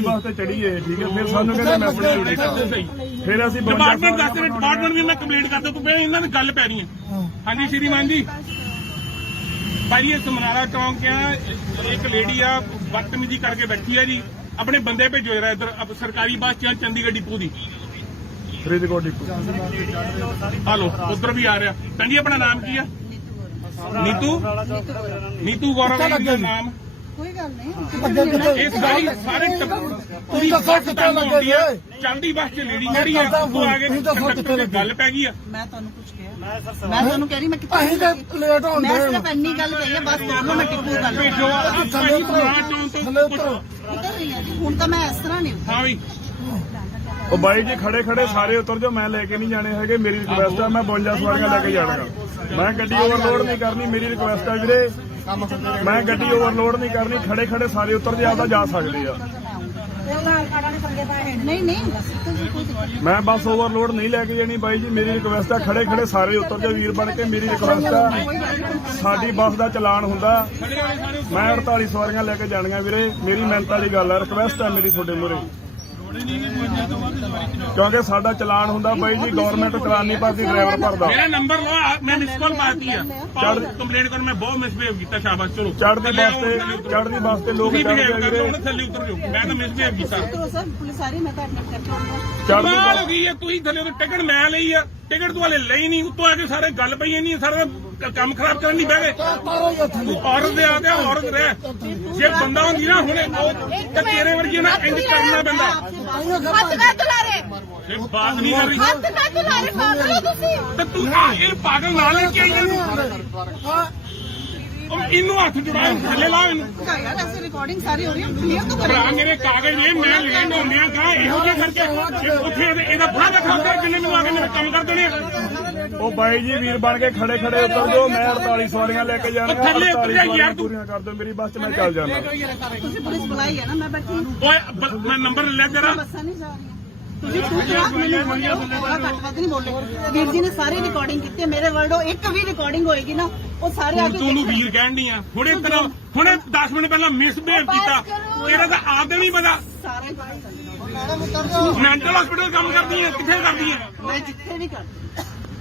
ਬਾਸ ਤੇ ਚੜੀਏ ਠੀਕ ਹੈ ਫਿਰ ਸਾਨੂੰ ਕਹਿੰਦੇ ਮੈਂ ਆਪਣੀ ਡਿਊਟੀ ਕਰਦਾ ਫਿਰ ਅਸੀਂ ਡਿਪਾਰਟਮੈਂਟ ਦੱਸ ਰਹੇ ਡਿਪਾਰਟਮੈਂਟ ਵੀ ਮੈਂ ਕੰਪਲੀਟ ਕਰਦਾ ਤੂੰ ਪਹਿਲਾਂ ਇਹਨਾਂ ਦੀ ਗੱਲ ਪੈ ਰਹੀ ਹੈ ਹਾਂ ਹਾਂਜੀ ਸ਼੍ਰੀਮਾਨ ਜੀ ਭਾਈ ਇਹ ਸਮਨਾਰਾ ਚੌਂਕ ਆ ਇੱਕ ਲੇਡੀ ਆ ਬਦਤਮੀਜ਼ੀ ਕਰਕੇ ਬੈਠੀ ਆ ਜੀ ਆਪਣੇ ਬੰਦੇ ਭੇਜੋ ਜਰਾ ਇੱਧਰ ਸਰਕਾਰੀ ਬੱਸ ਚ ਚੰਡੀਗੜ੍ਹ ਡਿਪੂ ਦੀ ਫਰੀਦਕੋਟ ਡਿਪੂ ਹਲੋ ਉਧਰ ਵੀ ਆ ਰਿਹਾ ਕੰਡੀ ਆਪਣਾ ਨਾਮ ਕੀ ਆ ਨੀਤੂ ਗੌਰਵ ਜੀ ਦਾ ਨਾਮ ਕੋਈ ਗੱਲ ਨਹੀਂ ਅੱਗੇ ਕਿੱਥੇ ਇਸ ਸਾਰੀ ਸਾਰੇ ਤੁਸੀਂ ਦੱਸੋ ਕਿੱਥੇ ਲੱਗੇ ਜੀ ਚੰਡੀ ਬੱਸ ਚ ਲੇਡੀ ਜਿਹੜੀ ਆ ਉਹ ਆ ਕੇ ਗੱਲ ਪੈ ਗਈ ਆ ਮੈਂ ਤੁਹਾਨੂੰ ਕੁਝ ਕਿਹਾ ਮੈਂ ਤੁਹਾਨੂੰ ਕਹਿ ਰਹੀ ਮੈਂ ਕਿੱਥੇ ਅਸੀਂ ਤਾਂ ਲੇਟ ਹੋਣ ਮੈਂ ਦੇ ਸਿਰਫ ਇੰਨੀ ਗੱਲ ਕਹੀ ਹੈ ਬਸ ਦੋਨੋਂ ਮੈਂ ਟਿੱਪੂ ਗੱਲ ਭੇਜੋ ਭਾਈ ਸਮਨਾਰਾ ਚੌਂਕ ਥੱਲੇ ਤੋਂ ਉਤਰੋ ਉਤਰ ਰਹੀ ਹਾਂ ਜੀ ਹੁਣ ਤਾਂ ਮੈਂ ਇਸ ਤਰ੍ਹਾਂ ਨਹੀਂ ਹਾਂ ਵੀ ਉਹ ਬਾਈ ਜੀ ਖੜੇ ਸਾਰੇ ਉਤਰ ਜਾਓ ਮੈਂ ਲੈ ਕੇ ਨਹੀਂ ਜਾਣੇ ਹੈਗੇ ਮੇਰੀ ਰਿਕੁਐਸਟ ਆ ਮੈਂ 52 ਸਵਾਰੀਆਂ ਲੈ ਕੇ ਜਾਣਾਗਾ ਮੈਂ ਗੱਡੀ ਓਵਰਲੋਡ ਨਹੀਂ ਕਰਨੀ ਮੇਰੀ ਰਿਕੁਐਸਟ ਆ ਵੀਰੇ ਮੈਂ ਗੱਡੀ ਓਵਰਲੋਡ ਨਹੀਂ ਕਰਨੀ ਖੜੇ ਸਾਰੇ ਉਤਰ ਜੇ ਆਪਦਾ ਜਾ ਸਕਦੇ ਆ ਨਹੀਂ ਕੋਈ ਦਿੱਕਤ ਮੈਂ ਬੱਸ ਓਵਰਲੋਡ ਨਹੀਂ ਲੈ ਕੇ ਜਾਣੀ ਬਾਈ ਜੀ ਮੇਰੀ ਰਿਕੁਐਸਟ ਆ ਖੜੇ ਸਾਰੇ ਉਤਰ ਜਾਓ ਵੀਰ ਬਣ ਕੇ ਮੇਰੀ ਰਿਕੁਐਸਟ ਆ ਸਾਡੀ ਬੱਸ ਦਾ ਚਲਾਨ ਹੁੰਦਾ ਮੈਂ 48 ਸਵਾਰੀਆਂ ਲੈ ਕੇ ਜਾਣੀਆਂ ਵੀਰੇ ਮੇਰੀ ਮਿਹਨਤ ਵਾਲੀ ਗੱਲ ਆ ਰਿਕੁਐਸਟ ਆ ਮੇਰੀ ਤੁਹਾਡੇ ਮੂਹਰੇ ਕਿਉਂਕਿ ਸਾਡਾ ਚਲਾਨ ਹੁੰਦਾ ਬਾਈ ਜੀ ਗਵਰਨਮੈਂਟ ਚਲਾਨ ਨਹੀਂ ਭਰਦੀ ਡਰਾਈਵਰ ਭਰਦਾ ਮੇਰਾ ਨੰਬਰ ਲਓ ਮੈਂ ਮਿਸ ਕਾਲ ਪਾਤੀ ਆ ਕੰਪਲੇਂਟ ਕਰਨ ਮੈਂ ਬਹੁਤ ਮਿਸਬਿਹੇਵ ਕੀਤਾ ਸ਼ਾਬਾਸ਼ ਚਲੋ ਚੜ੍ਹਦੀ ਬੱਸ ਤੇ ਲੋਕ ਤੁਸੀਂ ਬਿਹੇਵ ਚੜ੍ਹਦੇ ਕਰਦੇ ਵੀਰੇ ਹੋ ਥੱਲੇ ਉਤਰ ਜਾਓ ਮੈਂ ਤਾਂ ਮਿਸਬਿਹੇਵ ਕੀਤਾ ਕਰੋ ਸਰ ਪੁਲਿਸ ਆ ਰਹੀ ਮੈਂ ਤਾਂ ਐਡਮਿਟ ਕਰਕੇ ਆਉਂਗਾ ਚੜ੍ਹਦੀ ਕਮਾਲ ਹੋ ਗਈ ਹੈ ਤੁਸੀਂ ਥੱਲੇ ਤੋਂ ਟਿਕਟ ਮੈਂ ਲਈ ਆ ਟਿਕਟ ਤੂੰ ਹਲੇ ਲਈ ਨਹੀਂ ਉੱਤੋਂ ਆ ਕੇ ਸਾਰੇ ਗੱਲ ਪਈ ਨਹੀਂ ਸਾਰਾ ਕੰਮ ਖਰਾਬ ਕਰਨ ਦੀ ਬਹਿ ਗਏ ਤਾਰੋ ਹੀ ਥੱਲੇ ਤੂੰ ਔਰਤ ਦੇ ਆ ਗਿਆ ਔਰਤ ਰਹਿ ਜੇ ਬੰਦਾ ਹੁੰਦੀ ਨਾ ਹੁਣੇ ਉਹ ਤੇਰੇ ਵਰਗੀ ਨਾ ਇੰਜ ਕਰਨਾ ਪੈਂਦਾ हाथ ना तुला रे ਇਹ ਬਾਤ ਨਹੀਂ ਕਰ ਰਹੀ हाथ ना तुला रे पागल हो तुसी ਤੇ ਤੂੰ ਇਹ ਪਾਗਲ ਨਾਲ ਲੈ ਕੇ ਆਈ ਹਾਂ ਉਹ ਇਹਨੂੰ ਹੱਥ ਜੁੜਾ ਥੱਲੇ ਲਾ ਇਹਨੂੰ ਯਾਰ ਐਸੀ ਰਿਕਾਰਡਿੰਗ ਸਾਰੀ ਹੋ ਰਹੀ ਹੈ ਕਲੀਅਰ ਤਾਂ ਭਰਾ ਕਰੋ ਮੇਰੇ ਕਾਗਜ਼ ਨੇ ਮੈਂ ਲੈਣ ਹੁੰਦਿਆਂ ਕਾ ਇਹੋ ਜਿਹਾ ਕਰਕੇ ਉੱਥੇ ਇਹਦਾ ਬੁਰਾ ਦਿਖਾਉਂਦਾ ਜਿੰਨੇ ਨੂੰ ਆ ਕੇ ਮੇਰੇ ਕੰਮ ਕਰ ਦੇਣੇ ਆ। ਉਹ ਬਾਈ ਜੀ ਵੀਰ ਬਣ ਕੇ ਖੜੇ ਉਤਰ ਜਾਓ ਮੈਂ 48 ਸਵਾਰੀਆਂ ਲੈ ਕੇ ਜਾਣੀਆਂ ਥੱਲੇ ਉਤਰ 48 ਜਾ ਯਾਰ ਸਵਾਰੀਆਂ ਤੂੰ। ਪੂਰੀਆਂ ਕਰ ਦਿਓ ਮੇਰੀ ਬੱਸ 'ਚ ਮੈਂ ਚੱਲ ਜਾਣਾ ਤੁਸੀਂ ਪੁਲਿਸ ਬੁਲਾਈ ਹੈ ਨਾ ਮੈਂ ਬੈਠੀ ਹਾਂ ਓਏ ਮੈਂ ਨੰਬਰ ਲੈ ਤੇਰਾ ਬੱਸਾਂ ਨਹੀਂ ਜਾ ਰਹੀਆਂ ਤੁਸੀਂ ਚੁੱਪ ਰਹੋ ਮੈਨੂੰ ਥੋੜਾ ਘੱਟ ਵੱਧ ਨਹੀਂ ਬੋਲੇ ਵੀਰ ਜੀ ਨੇ ਸਾਰੀ ਰਿਕਾਰਡਿੰਗ ਕੀਤੀ ਹੈ ਮੇਰੇ ਵਰਡੋ ਇੱਕ ਵੀ ਰਿਕਾਰਡਿੰਗ ਹੋਏਗੀ ਨਾ ਉਹ ਸਾਰੇ ਆ ਕੇ ਤੂੰ ਨੂੰ ਵੀਰ ਕਹਿਣ ਦੀ ਆ ਹੁਣੇ 10 ਮਿੰਟ ਪਹਿਲਾਂ ਮਿਸਬਿਹੇਵ ਕੀਤਾ ਇਹਦਾ ਤਾਂ ਆਪ ਨਹੀਂ ਪਤਾ ਸਾਰੇ ਮੈਂਟਲ ਹਸਪੀਟਲ ਕੰਮ ਕਰਦੀ ਹੈ ਕਿੱਥੇ ਕਰਦੀ ਹੈ ਮੈਂ ਜਿੱਥੇ ਵੀ ਕਰਦੀ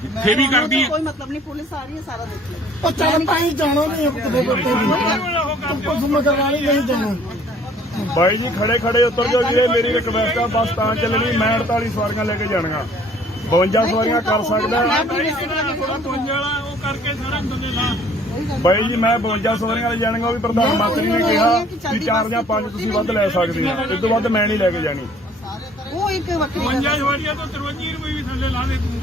ਇੱਥੇ ਵੀ ਕਰਦੀ ਹੈ ਕੋਈ ਮਤਲਬ ਨਹੀਂ ਪੁਲਿਸ ਆ ਰਹੀ ਹੈ ਸਾਰਾ ਦੇਖ ਲਓ ਉਹ ਚੱਲ ਤਾਂ ਹੀ ਜਾਣਾ ਨਹੀਂ ਕਿਤੇ ਬੱਤੇ ਦੀ ਕੁਝ ਮਗਰ ਵਾਲੀ ਨਹੀਂ ਜਾਣਾ ਬਾਈ ਜੀ ਖੜੇ ਉਤਰ ਜਾਓ ਵੀਰੇ ਮੇਰੀ ਰਿਕਵੈਸਟ ਆ ਬੱਸ ਤਾਂ ਚੱਲਣੀ ਮੈਂ 48 ਸਵਾਰੀਆਂ ਲੈ ਕੇ ਜਾਣੀਆਂ 52 ਸਵਾਰੀਆਂ ਕਰ ਸਕਦਾ ਉਹ ਕਰਕੇ ਸਾਰਾ ਬੰਦੇ ਲਾ ਬਾਈ ਜੀ ਮੈਂ 52 ਸਵਾਰੀਆਂ ਲੈ ਜਾਣੀਆਂ ਉਹ ਵੀ ਪ੍ਰਧਾਨ ਮੰਤਰੀ ਨੇ ਕਿਹਾ ਕਿ 4 ਜਾਂ 5 ਤੁਸੀਂ ਵੱਧ ਲੈ ਸਕਦੇ ਆ ਇਸ ਤੋਂ ਵੱਧ ਮੈਂ ਨਹੀਂ ਲੈ ਕੇ ਜਾਣੀ ਉਹ ਇੱਕ ਵੱਖਰੀ ਗੱਲ 52 ਵਾਰੀਆਂ ਤੋਂ 53 ਰੁਪਏ ਵੀ ਥੱਲੇ ਲਾ ਦੇ ਤੂੰ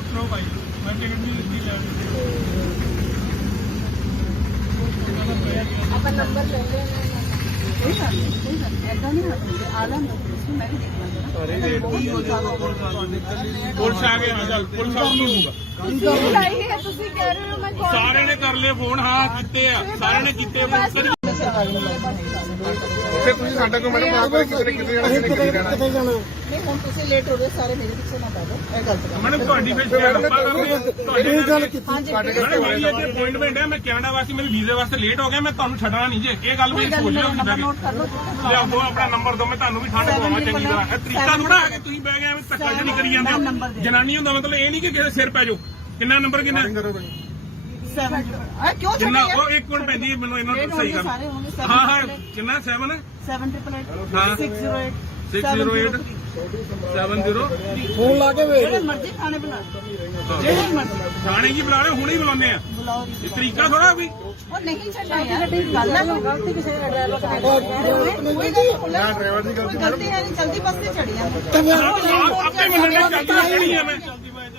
ਉਤਰੋ ਭਾਈ ਮੈਂ ਟਿਕਟ ਨਹੀਂ ਦਿੱਤੀ ਲੈ नंबर ले लेना ਕੋਈ ਗੱਲ ਨਹੀਂ ਐਦਾਂ ਨਹੀਂ ਹੱਥ ਆਲਾ ਮੈਂ ਵੀ ਦੇਖ ਲਾਂਗਾ ਪੁਲਿਸ ਆ ਗਏ ਹਾਂ ਚੱਲ ਪੁਲਿਸ ਆ ਗਈ ਹੋਊਗਾ ਲਾਈ ਹੈ ਤੁਸੀਂ ਕਹਿ ਰਹੇ ਹੋ ਮੈਂ call ਸਾਰਿਆਂ ਨੇ ਕਰ ਲਏ ਫੋਨ ਹਾਂ ਕੀਤੇ ਆ ਸਾਰਿਆਂ ਨੇ ਕੀਤੇ ਫਿਰ ਤੁਸੀਂ ਸਾਡਾ ਕੋਈ ਮੈਡਮ ਆਪ ਕਿਤੇ ਕਿਤੇ ਜਾਣਾ ਅਸੀਂ ਕਿਤੇ ਕਿਤੇ ਜਾਣਾ ਕਿਤੇ ਜਾਣਾ ਨਹੀਂ ਹੁਣ ਤੁਸੀਂ ਲੇਟ ਹੋ ਗਏ ਸਾਰੇ ਮੇਰੇ ਪਿੱਛੇ ਨਾ ਪੈ ਜਾਓ ਇਹ ਗਲਤ ਗੱਲ ਮੈਡਮ ਤੁਹਾਡੀ ਫਿਰ ਇਹ ਗੱਲ ਕੀਤੀ ਹਾਂਜੀ ਮੈਡਮ ਮੇਰੀ ਇੱਥੇ ਅਪਾਇੰਟਮੈਂਟ ਹੈ ਮੈਂ ਕੈਨੇਡਾ ਵਾਸਤੇ ਮੇਰੇ ਵੀਜ਼ੇ ਵਾਸਤੇ ਲੇਟ ਹੋ ਗਿਆ ਮੈਂ ਤੁਹਾਨੂੰ ਛੱਡਣਾ ਨਹੀਂ ਜੇ ਇਹ ਗੱਲ ਕੋਈ ਵੀ ਗੱਲ ਸੋਚ ਨਹੀਂ ਲਿਓ ਨੰਬਰ ਨੋਟ ਕਰ ਲਓ ਲਿਆਓ ਦੋ ਆਪਣਾ ਨੰਬਰ ਦੋ ਮੈਂ ਤੁਹਾਨੂੰ ਵੀ ਠੰਡ ਪਵਾਵਾਂ ਚੰਗੀ ਤਰ੍ਹਾਂ ਇਹ ਤਰੀਕਾ ਥੋੜਾ ਆ ਕੇ ਤੁਸੀਂ ਬਹਿ ਗਏ ਐਵੇਂ ਧੱਕਾ ਜਿਹੜੀ ਕਰੀ ਜਾਂਦੇ ਹੋ ਜਨਾਨੀ ਹੁੰਦਾ ਮਤਲਬ ਇਹ ਨਹੀਂ ਕਿ ਕਿਸੇ ਸਿਰ ਪੈ ਜਾਓ ਕਿੰਨਾ ਨੰਬਰ ਕਿੰਨਾ 7 ਆ ਕਿਉਂ ਕਿੰਨਾ ਛੱਡਿਆ ਉਹ ਇੱਕ ਮਿੰਟ ਪੈਂਦੀ ਮੈਨੂੰ ਇਹਨਾਂ ਨੂੰ ਸਹੀ ਕਰ ਸਾਰੇ ਹੋਣਗੇ ਹਾਂ ਹਾਂ ਕਿੰਨਾ 7 788 608 608 70 ਫੋਨ ਲਾ ਕੇ ਵੇਖ ਜਿਹੜੇ ਮਰਜ਼ੀ ਖਾਣੇ ਬਣਾ ਲਓ ਜਿਹੜੇ ਮਰਜ਼ੀ ਥਾਣੇ ਕੀ ਬੁਲਾ ਰਹੇ ਹੁਣੇ ਹੀ ਬੁਲਾਉਂਦੇ ਆ ਬੁਲਾਓ ਇਹ ਤਰੀਕਾ ਥੋੜਾ ਵੀ ਉਹ ਨਹੀਂ ਛੱਡਣਾ ਯਾਰ ਗੱਲ ਹੈ ਗਲਤੀ ਕਿਸੇ ਦਾ ਡਰਾਈਵਰ ਦਾ ਕੋਈ ਡਰਾਈਵਰ ਦੀ ਗਲਤੀ ਗਲਤੀ ਹੈ ਨਹੀਂ ਜਲਦੀ ਬੱਸ ਤੇ ਚੜੀ ਜਾਂਦੇ ਆਪੇ ਮੰਨਣਾ ਚੱਲਦੀ ਖੜੀ ਆ ਮੈਂ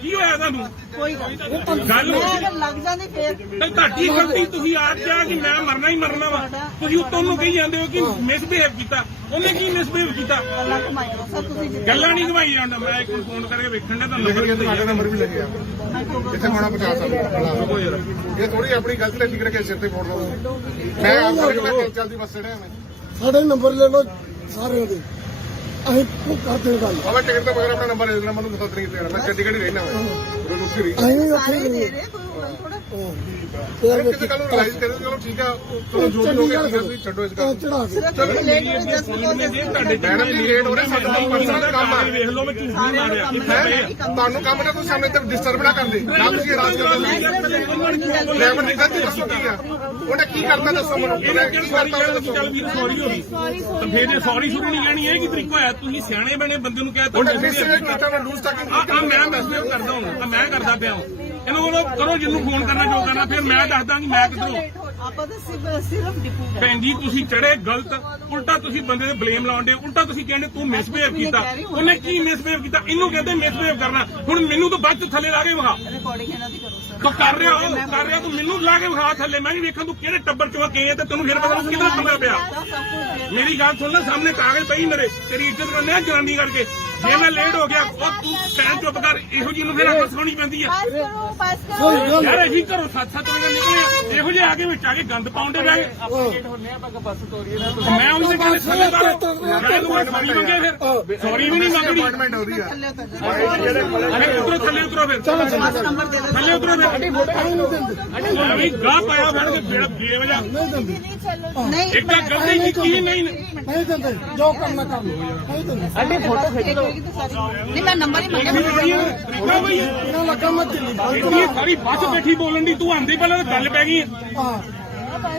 ਕੀ ਹੋਇਆ ਤੁਹਾਨੂੰ ਕੋਈ ਗੱਲ ਨਹੀਂ ਗੱਲ ਮੈਂ ਅਗਰ ਲੱਗ ਜਾਂਦੀ ਫੇਰ ਤੇ ਤੁਹਾਡੀ ਗਲਤੀ ਤੁਸੀਂ ਆਪ ਕਿਹਾ ਕਿ ਮੈਂ ਮਰਨਾ ਹੀ ਮਰਨਾ ਵਾ ਤੁਸੀਂ ਉੱਤੋਂ ਨੂੰ ਕਹੀ ਜਾਂਦੇ ਹੋ ਕਿ ਮਿਸਬਿਹੇਵ ਕੀਤਾ ਉਹਨੇ ਕੀ ਮਿਸਬਿਹੇਵ ਕੀਤਾ ਗੱਲਾਂ ਕਮਾਈਓ ਸਰ ਤੁਸੀਂ ਜਿੱਦਾਂ ਗੱਲਾਂ ਨਹੀਂ ਘਵਾਈ ਜਾਂਦਾ ਮੈਂ ਇੱਕ ਨੂੰ ਫੋਨ ਕਰਕੇ ਵੇਖਣ ਦਾ ਤੁਹਾਨੂੰ ਲਿਖ ਕੇ ਸਾਡਾ ਨੰਬਰ ਵੀ ਲੱਗਿਆ ਇੱਥੇ ਹੋਣਾ 50 ਸਾਲ ਇਹ ਥੋੜੀ ਆਪਣੀ ਗਲਤੀ ਲੈ ਠੀਕ ਕਰਕੇ ਸਿਰ ਤੇ ਫੋੜ ਦੋ ਮੈਂ ਆਪ ਚੱਲਦੀ ਬੱਸ ਚੜਿਆ ਮੈਂ ਸਾਡੇ ਨੰਬਰ ਲੈ ਲਓ ਸਾਰਿਆਂ ਦੇ ਅਸੀਂ ਕਰਦੇ ਗੱਲ ਆਵਾ ਟਿਕਟ ਤੋਂ ਬਗੈਰ ਆਪਣਾ ਨੰਬਰ ਦੇ ਦੇਣਾ ਮੈਨੂੰ ਦੱਸ ਨਹੀਂ ਦੇਣਾ ਮੈਂ ਚੰਡੀਗੜ੍ਹ ਹੀ ਰਹਿਣਾ ਮੈਂ ਰੁਕੀ ਰਹੀ ਅਸੀਂ ਵੀ ਉੱਥੇ ਸਾਰੇ ਹੀ ਦੇ ਰਹੇ ਰਹੇ ਕੋਈ ਥੋੜਾ ਫਿਰ ਕਿਤੇ ਕੱਲ ਨੂੰ ਰਿਲਾਈਜ਼ ਕਰੇ ਚਲੋ ਠੀਕ ਆ ਚਲੋ ਜੋ ਵੀ ਹੋ ਗਿਆ ਤੁਸੀਂ ਛੱਡੋ ਇਸ ਗੱਲ ਚੜਾ ਕੇ ਸਿਰਫ ਲੇਟ ਹੋ ਜਸਟ ਤੁਹਾਡੇ ਮੈਡਮ ਜੀ ਲੇਟ ਹੋ ਰਹੇ ਸਾਡਾ ਪਰਸਨਲ ਕੰਮ ਆ ਵੇਖ ਲਓ ਮੈਂ ਝੂਠ ਨਹੀਂ ਮਾਰਿਆ ਤੁਹਾਨੂੰ ਕੰਮ ਨਾ ਕੋਈ ਸਾਹਮਣੇ ਤੇ ਡਿਸਟਰਬ ਨਾ ਕਰਦੇ ਨਾ ਤੁਸੀਂ ਰਾਜ ਕਰਦੇ ਡਰਾਈਵਰ ਦੀ ਗਲਤੀ ਦੱਸੋ ਕੀ ਆ ਉਹਨੇ ਕੀ ਕਰਤਾ ਦੱਸੋ ਮੈਨੂੰ ਉਹਨੇ ਕੀ ਕਰਤਾ ਦੱਸੋ ਚੱਲ ਵੀ ਸੌਰੀ ਹੋ ਗਈ ਤਾਂ ਫੇਰ ਜੇ ਸੌਰੀ ਸ਼ੁਰੂ ਨਹੀਂ ਲੈਣੀ ਇਹ ਕੀ ਤਰੀਕਾ ਹੋਇਆ ਤੁਸੀਂ ਸਿਆਣੇ ਬਣੇ ਬੰਦੇ ਨੂੰ ਕਹਿ ਉਹਨੇ ਮਿਸਟੇਕ ਕੀਤਾ ਮੈਂ ਲੂਜ਼ ਤੱਕ ਆ ਮੈਂ ਮੈਸੇਜ ਕਰਦਾ ਹਾਂ ਮੈਂ ਕਰਦਾ ਪਿਆ ਇਹਨੂੰ ਬੋਲੋ ਕਰੋ ਜਿਹਨੂੰ ਫੋਨ ਕਰਨਾ ਜੋ ਕਰਨਾ ਫਿਰ ਮੈਂ ਦੱਸਦਾ ਕਿ ਮੈਂ ਕਿੱਧਰੋਂ ਆਪਾਂ ਤਾਂ ਸਿਰਫ ਡਿਪੂ ਗਏ ਭੈਣ ਜੀ ਤੁਸੀਂ ਚੜੇ ਗਲਤ ਉਲਟਾ ਤੁਸੀਂ ਬੰਦੇ ਤੇ ਬਲੇਮ ਲਾਉਂਦੇ ਉਲਟਾ ਤੁਸੀਂ ਕਹਿੰਦੇ ਤੂੰ ਮਿਸਬਿਹੇਵ ਕੀਤਾ ਉਹਨੇ ਕੀ ਮਿਸਬਿਹੇਵ ਕੀਤਾ ਇਹਨੂੰ ਕਹਿੰਦੇ ਮਿਸਬਿਹੇਵ ਕਰਨਾ ਹੁਣ ਮੈਨੂੰ ਤਾਂ ਬਾਅਦ ਚ ਥੱਲੇ ਲਾ ਕੇ ਵਿਖਾ ਰਿਕਾਰਡਿੰਗ ਇਹਨਾਂ ਦੀ ਕਰੋ ਸਰ ਤੂੰ ਕਰ ਰਿਹਾ ਤੂੰ ਮੈਨੂੰ ਲਾ ਕੇ ਵਿਖਾ ਥੱਲੇ ਮੈਂ ਨਹੀਂ ਵੇਖਾਂ ਤੂੰ ਕਿਹੜੇ ਟੱਬਰ ਚੋਂ ਗਏ ਆ ਤੇ ਤੈਨੂੰ ਫਿਰ ਪਤਾ ਕਿਹਦਾ ਬੰਦਾ ਪਿਆ ਮੇਰੀ ਗੱਲ ਸੁਣ ਲੈ ਸਾਹਮਣੇ ਕਾਗਜ਼ ਪਈ ਮੇਰੇ ਤੇਰੀ ਇੱਜ਼ਤ ਕਰਨੇ ਆ ਜਨਾਨੀ ਕਰਕੇ ਜੇ ਮੈਂ ਲੇਟ ਹੋ ਗਿਆ ਉਹ ਤੂੰ ਟਾਈਮ ਚੁੱਪ ਕਰ ਇਹੋ ਜਿਹੀ ਨੂੰ ਫਿਰ ਅੱਖ ਸੁਣੀ ਪੈਂਦੀ ਆ पास करो ਯਾਰ ਅਸੀਂ ਘਰੋਂ 7-7 ਵਜੇ ਨਿਕਲੇ ਇਹੋ ਜਿਹੇ ਆ ਕੇ ਵਿੱਚ ਆ ਕੇ ਗੰਦ ਪਾਉਂਦੇ ਰਹੇ ਮੈਂ ਉਹਦੇ ਕਹਿੰਦੇ ਥੱਲੇ ਕਰ ਸੌਰੀ ਮੰਗੇ ਫਿਰ ਸੌਰੀ ਵੀ ਨਹੀਂ ਮੰਗਣੀ ਅਪਾਇੰਟਮੈਂਟ ਹੋ ਰਹੀ ਆ ਅਰੇ ਉਤਰੋ ਥੱਲੇ ਉਤਰੋ ਫਿਰ ਨੰਬਰ ਦੇ ਦਿਓ ਥੱਲੇ ਉਤਰੋ ਫਿਰ ਅਭੀ ਗਾਹ ਪਾਇਆ ਫੜ ਕੇ ਬੇੜਾ ਬੇਵਜਾ नहीं चलो ਨਹੀਂ ਇੱਕ ਤਾਂ ਗਲਤੀ ਕੀਤੀ ਨਹੀਂ ਨਹੀਂ ਦਿੰਦੇ ਜੋ ਕਰਨਾ ਕਰ ਲਓ ਨਹੀਂ ਦਿੰਦੇ ਅੱਡੇ ਫੋਟੋ ਖਿੱਚੋ ਨਹੀਂ ਮੈਂ ਨੰਬਰ ਹੀ ਮੰਗਿਆ ਤਰੀਕਾ ਬਈ ਇਹਨਾਂ ਲੱਗਾ ਮੈਂ ਦਿੱਲੀ ਇਹ ਸਾਰੀ ਬੱਸ ਬੈਠੀ ਬੋਲਣ ਦੀ ਤੂੰ ਆਂਦੀ ਪਹਿਲਾਂ ਤਾਂ ਗੱਲ ਪੈ ਗਈ ਹਾਂ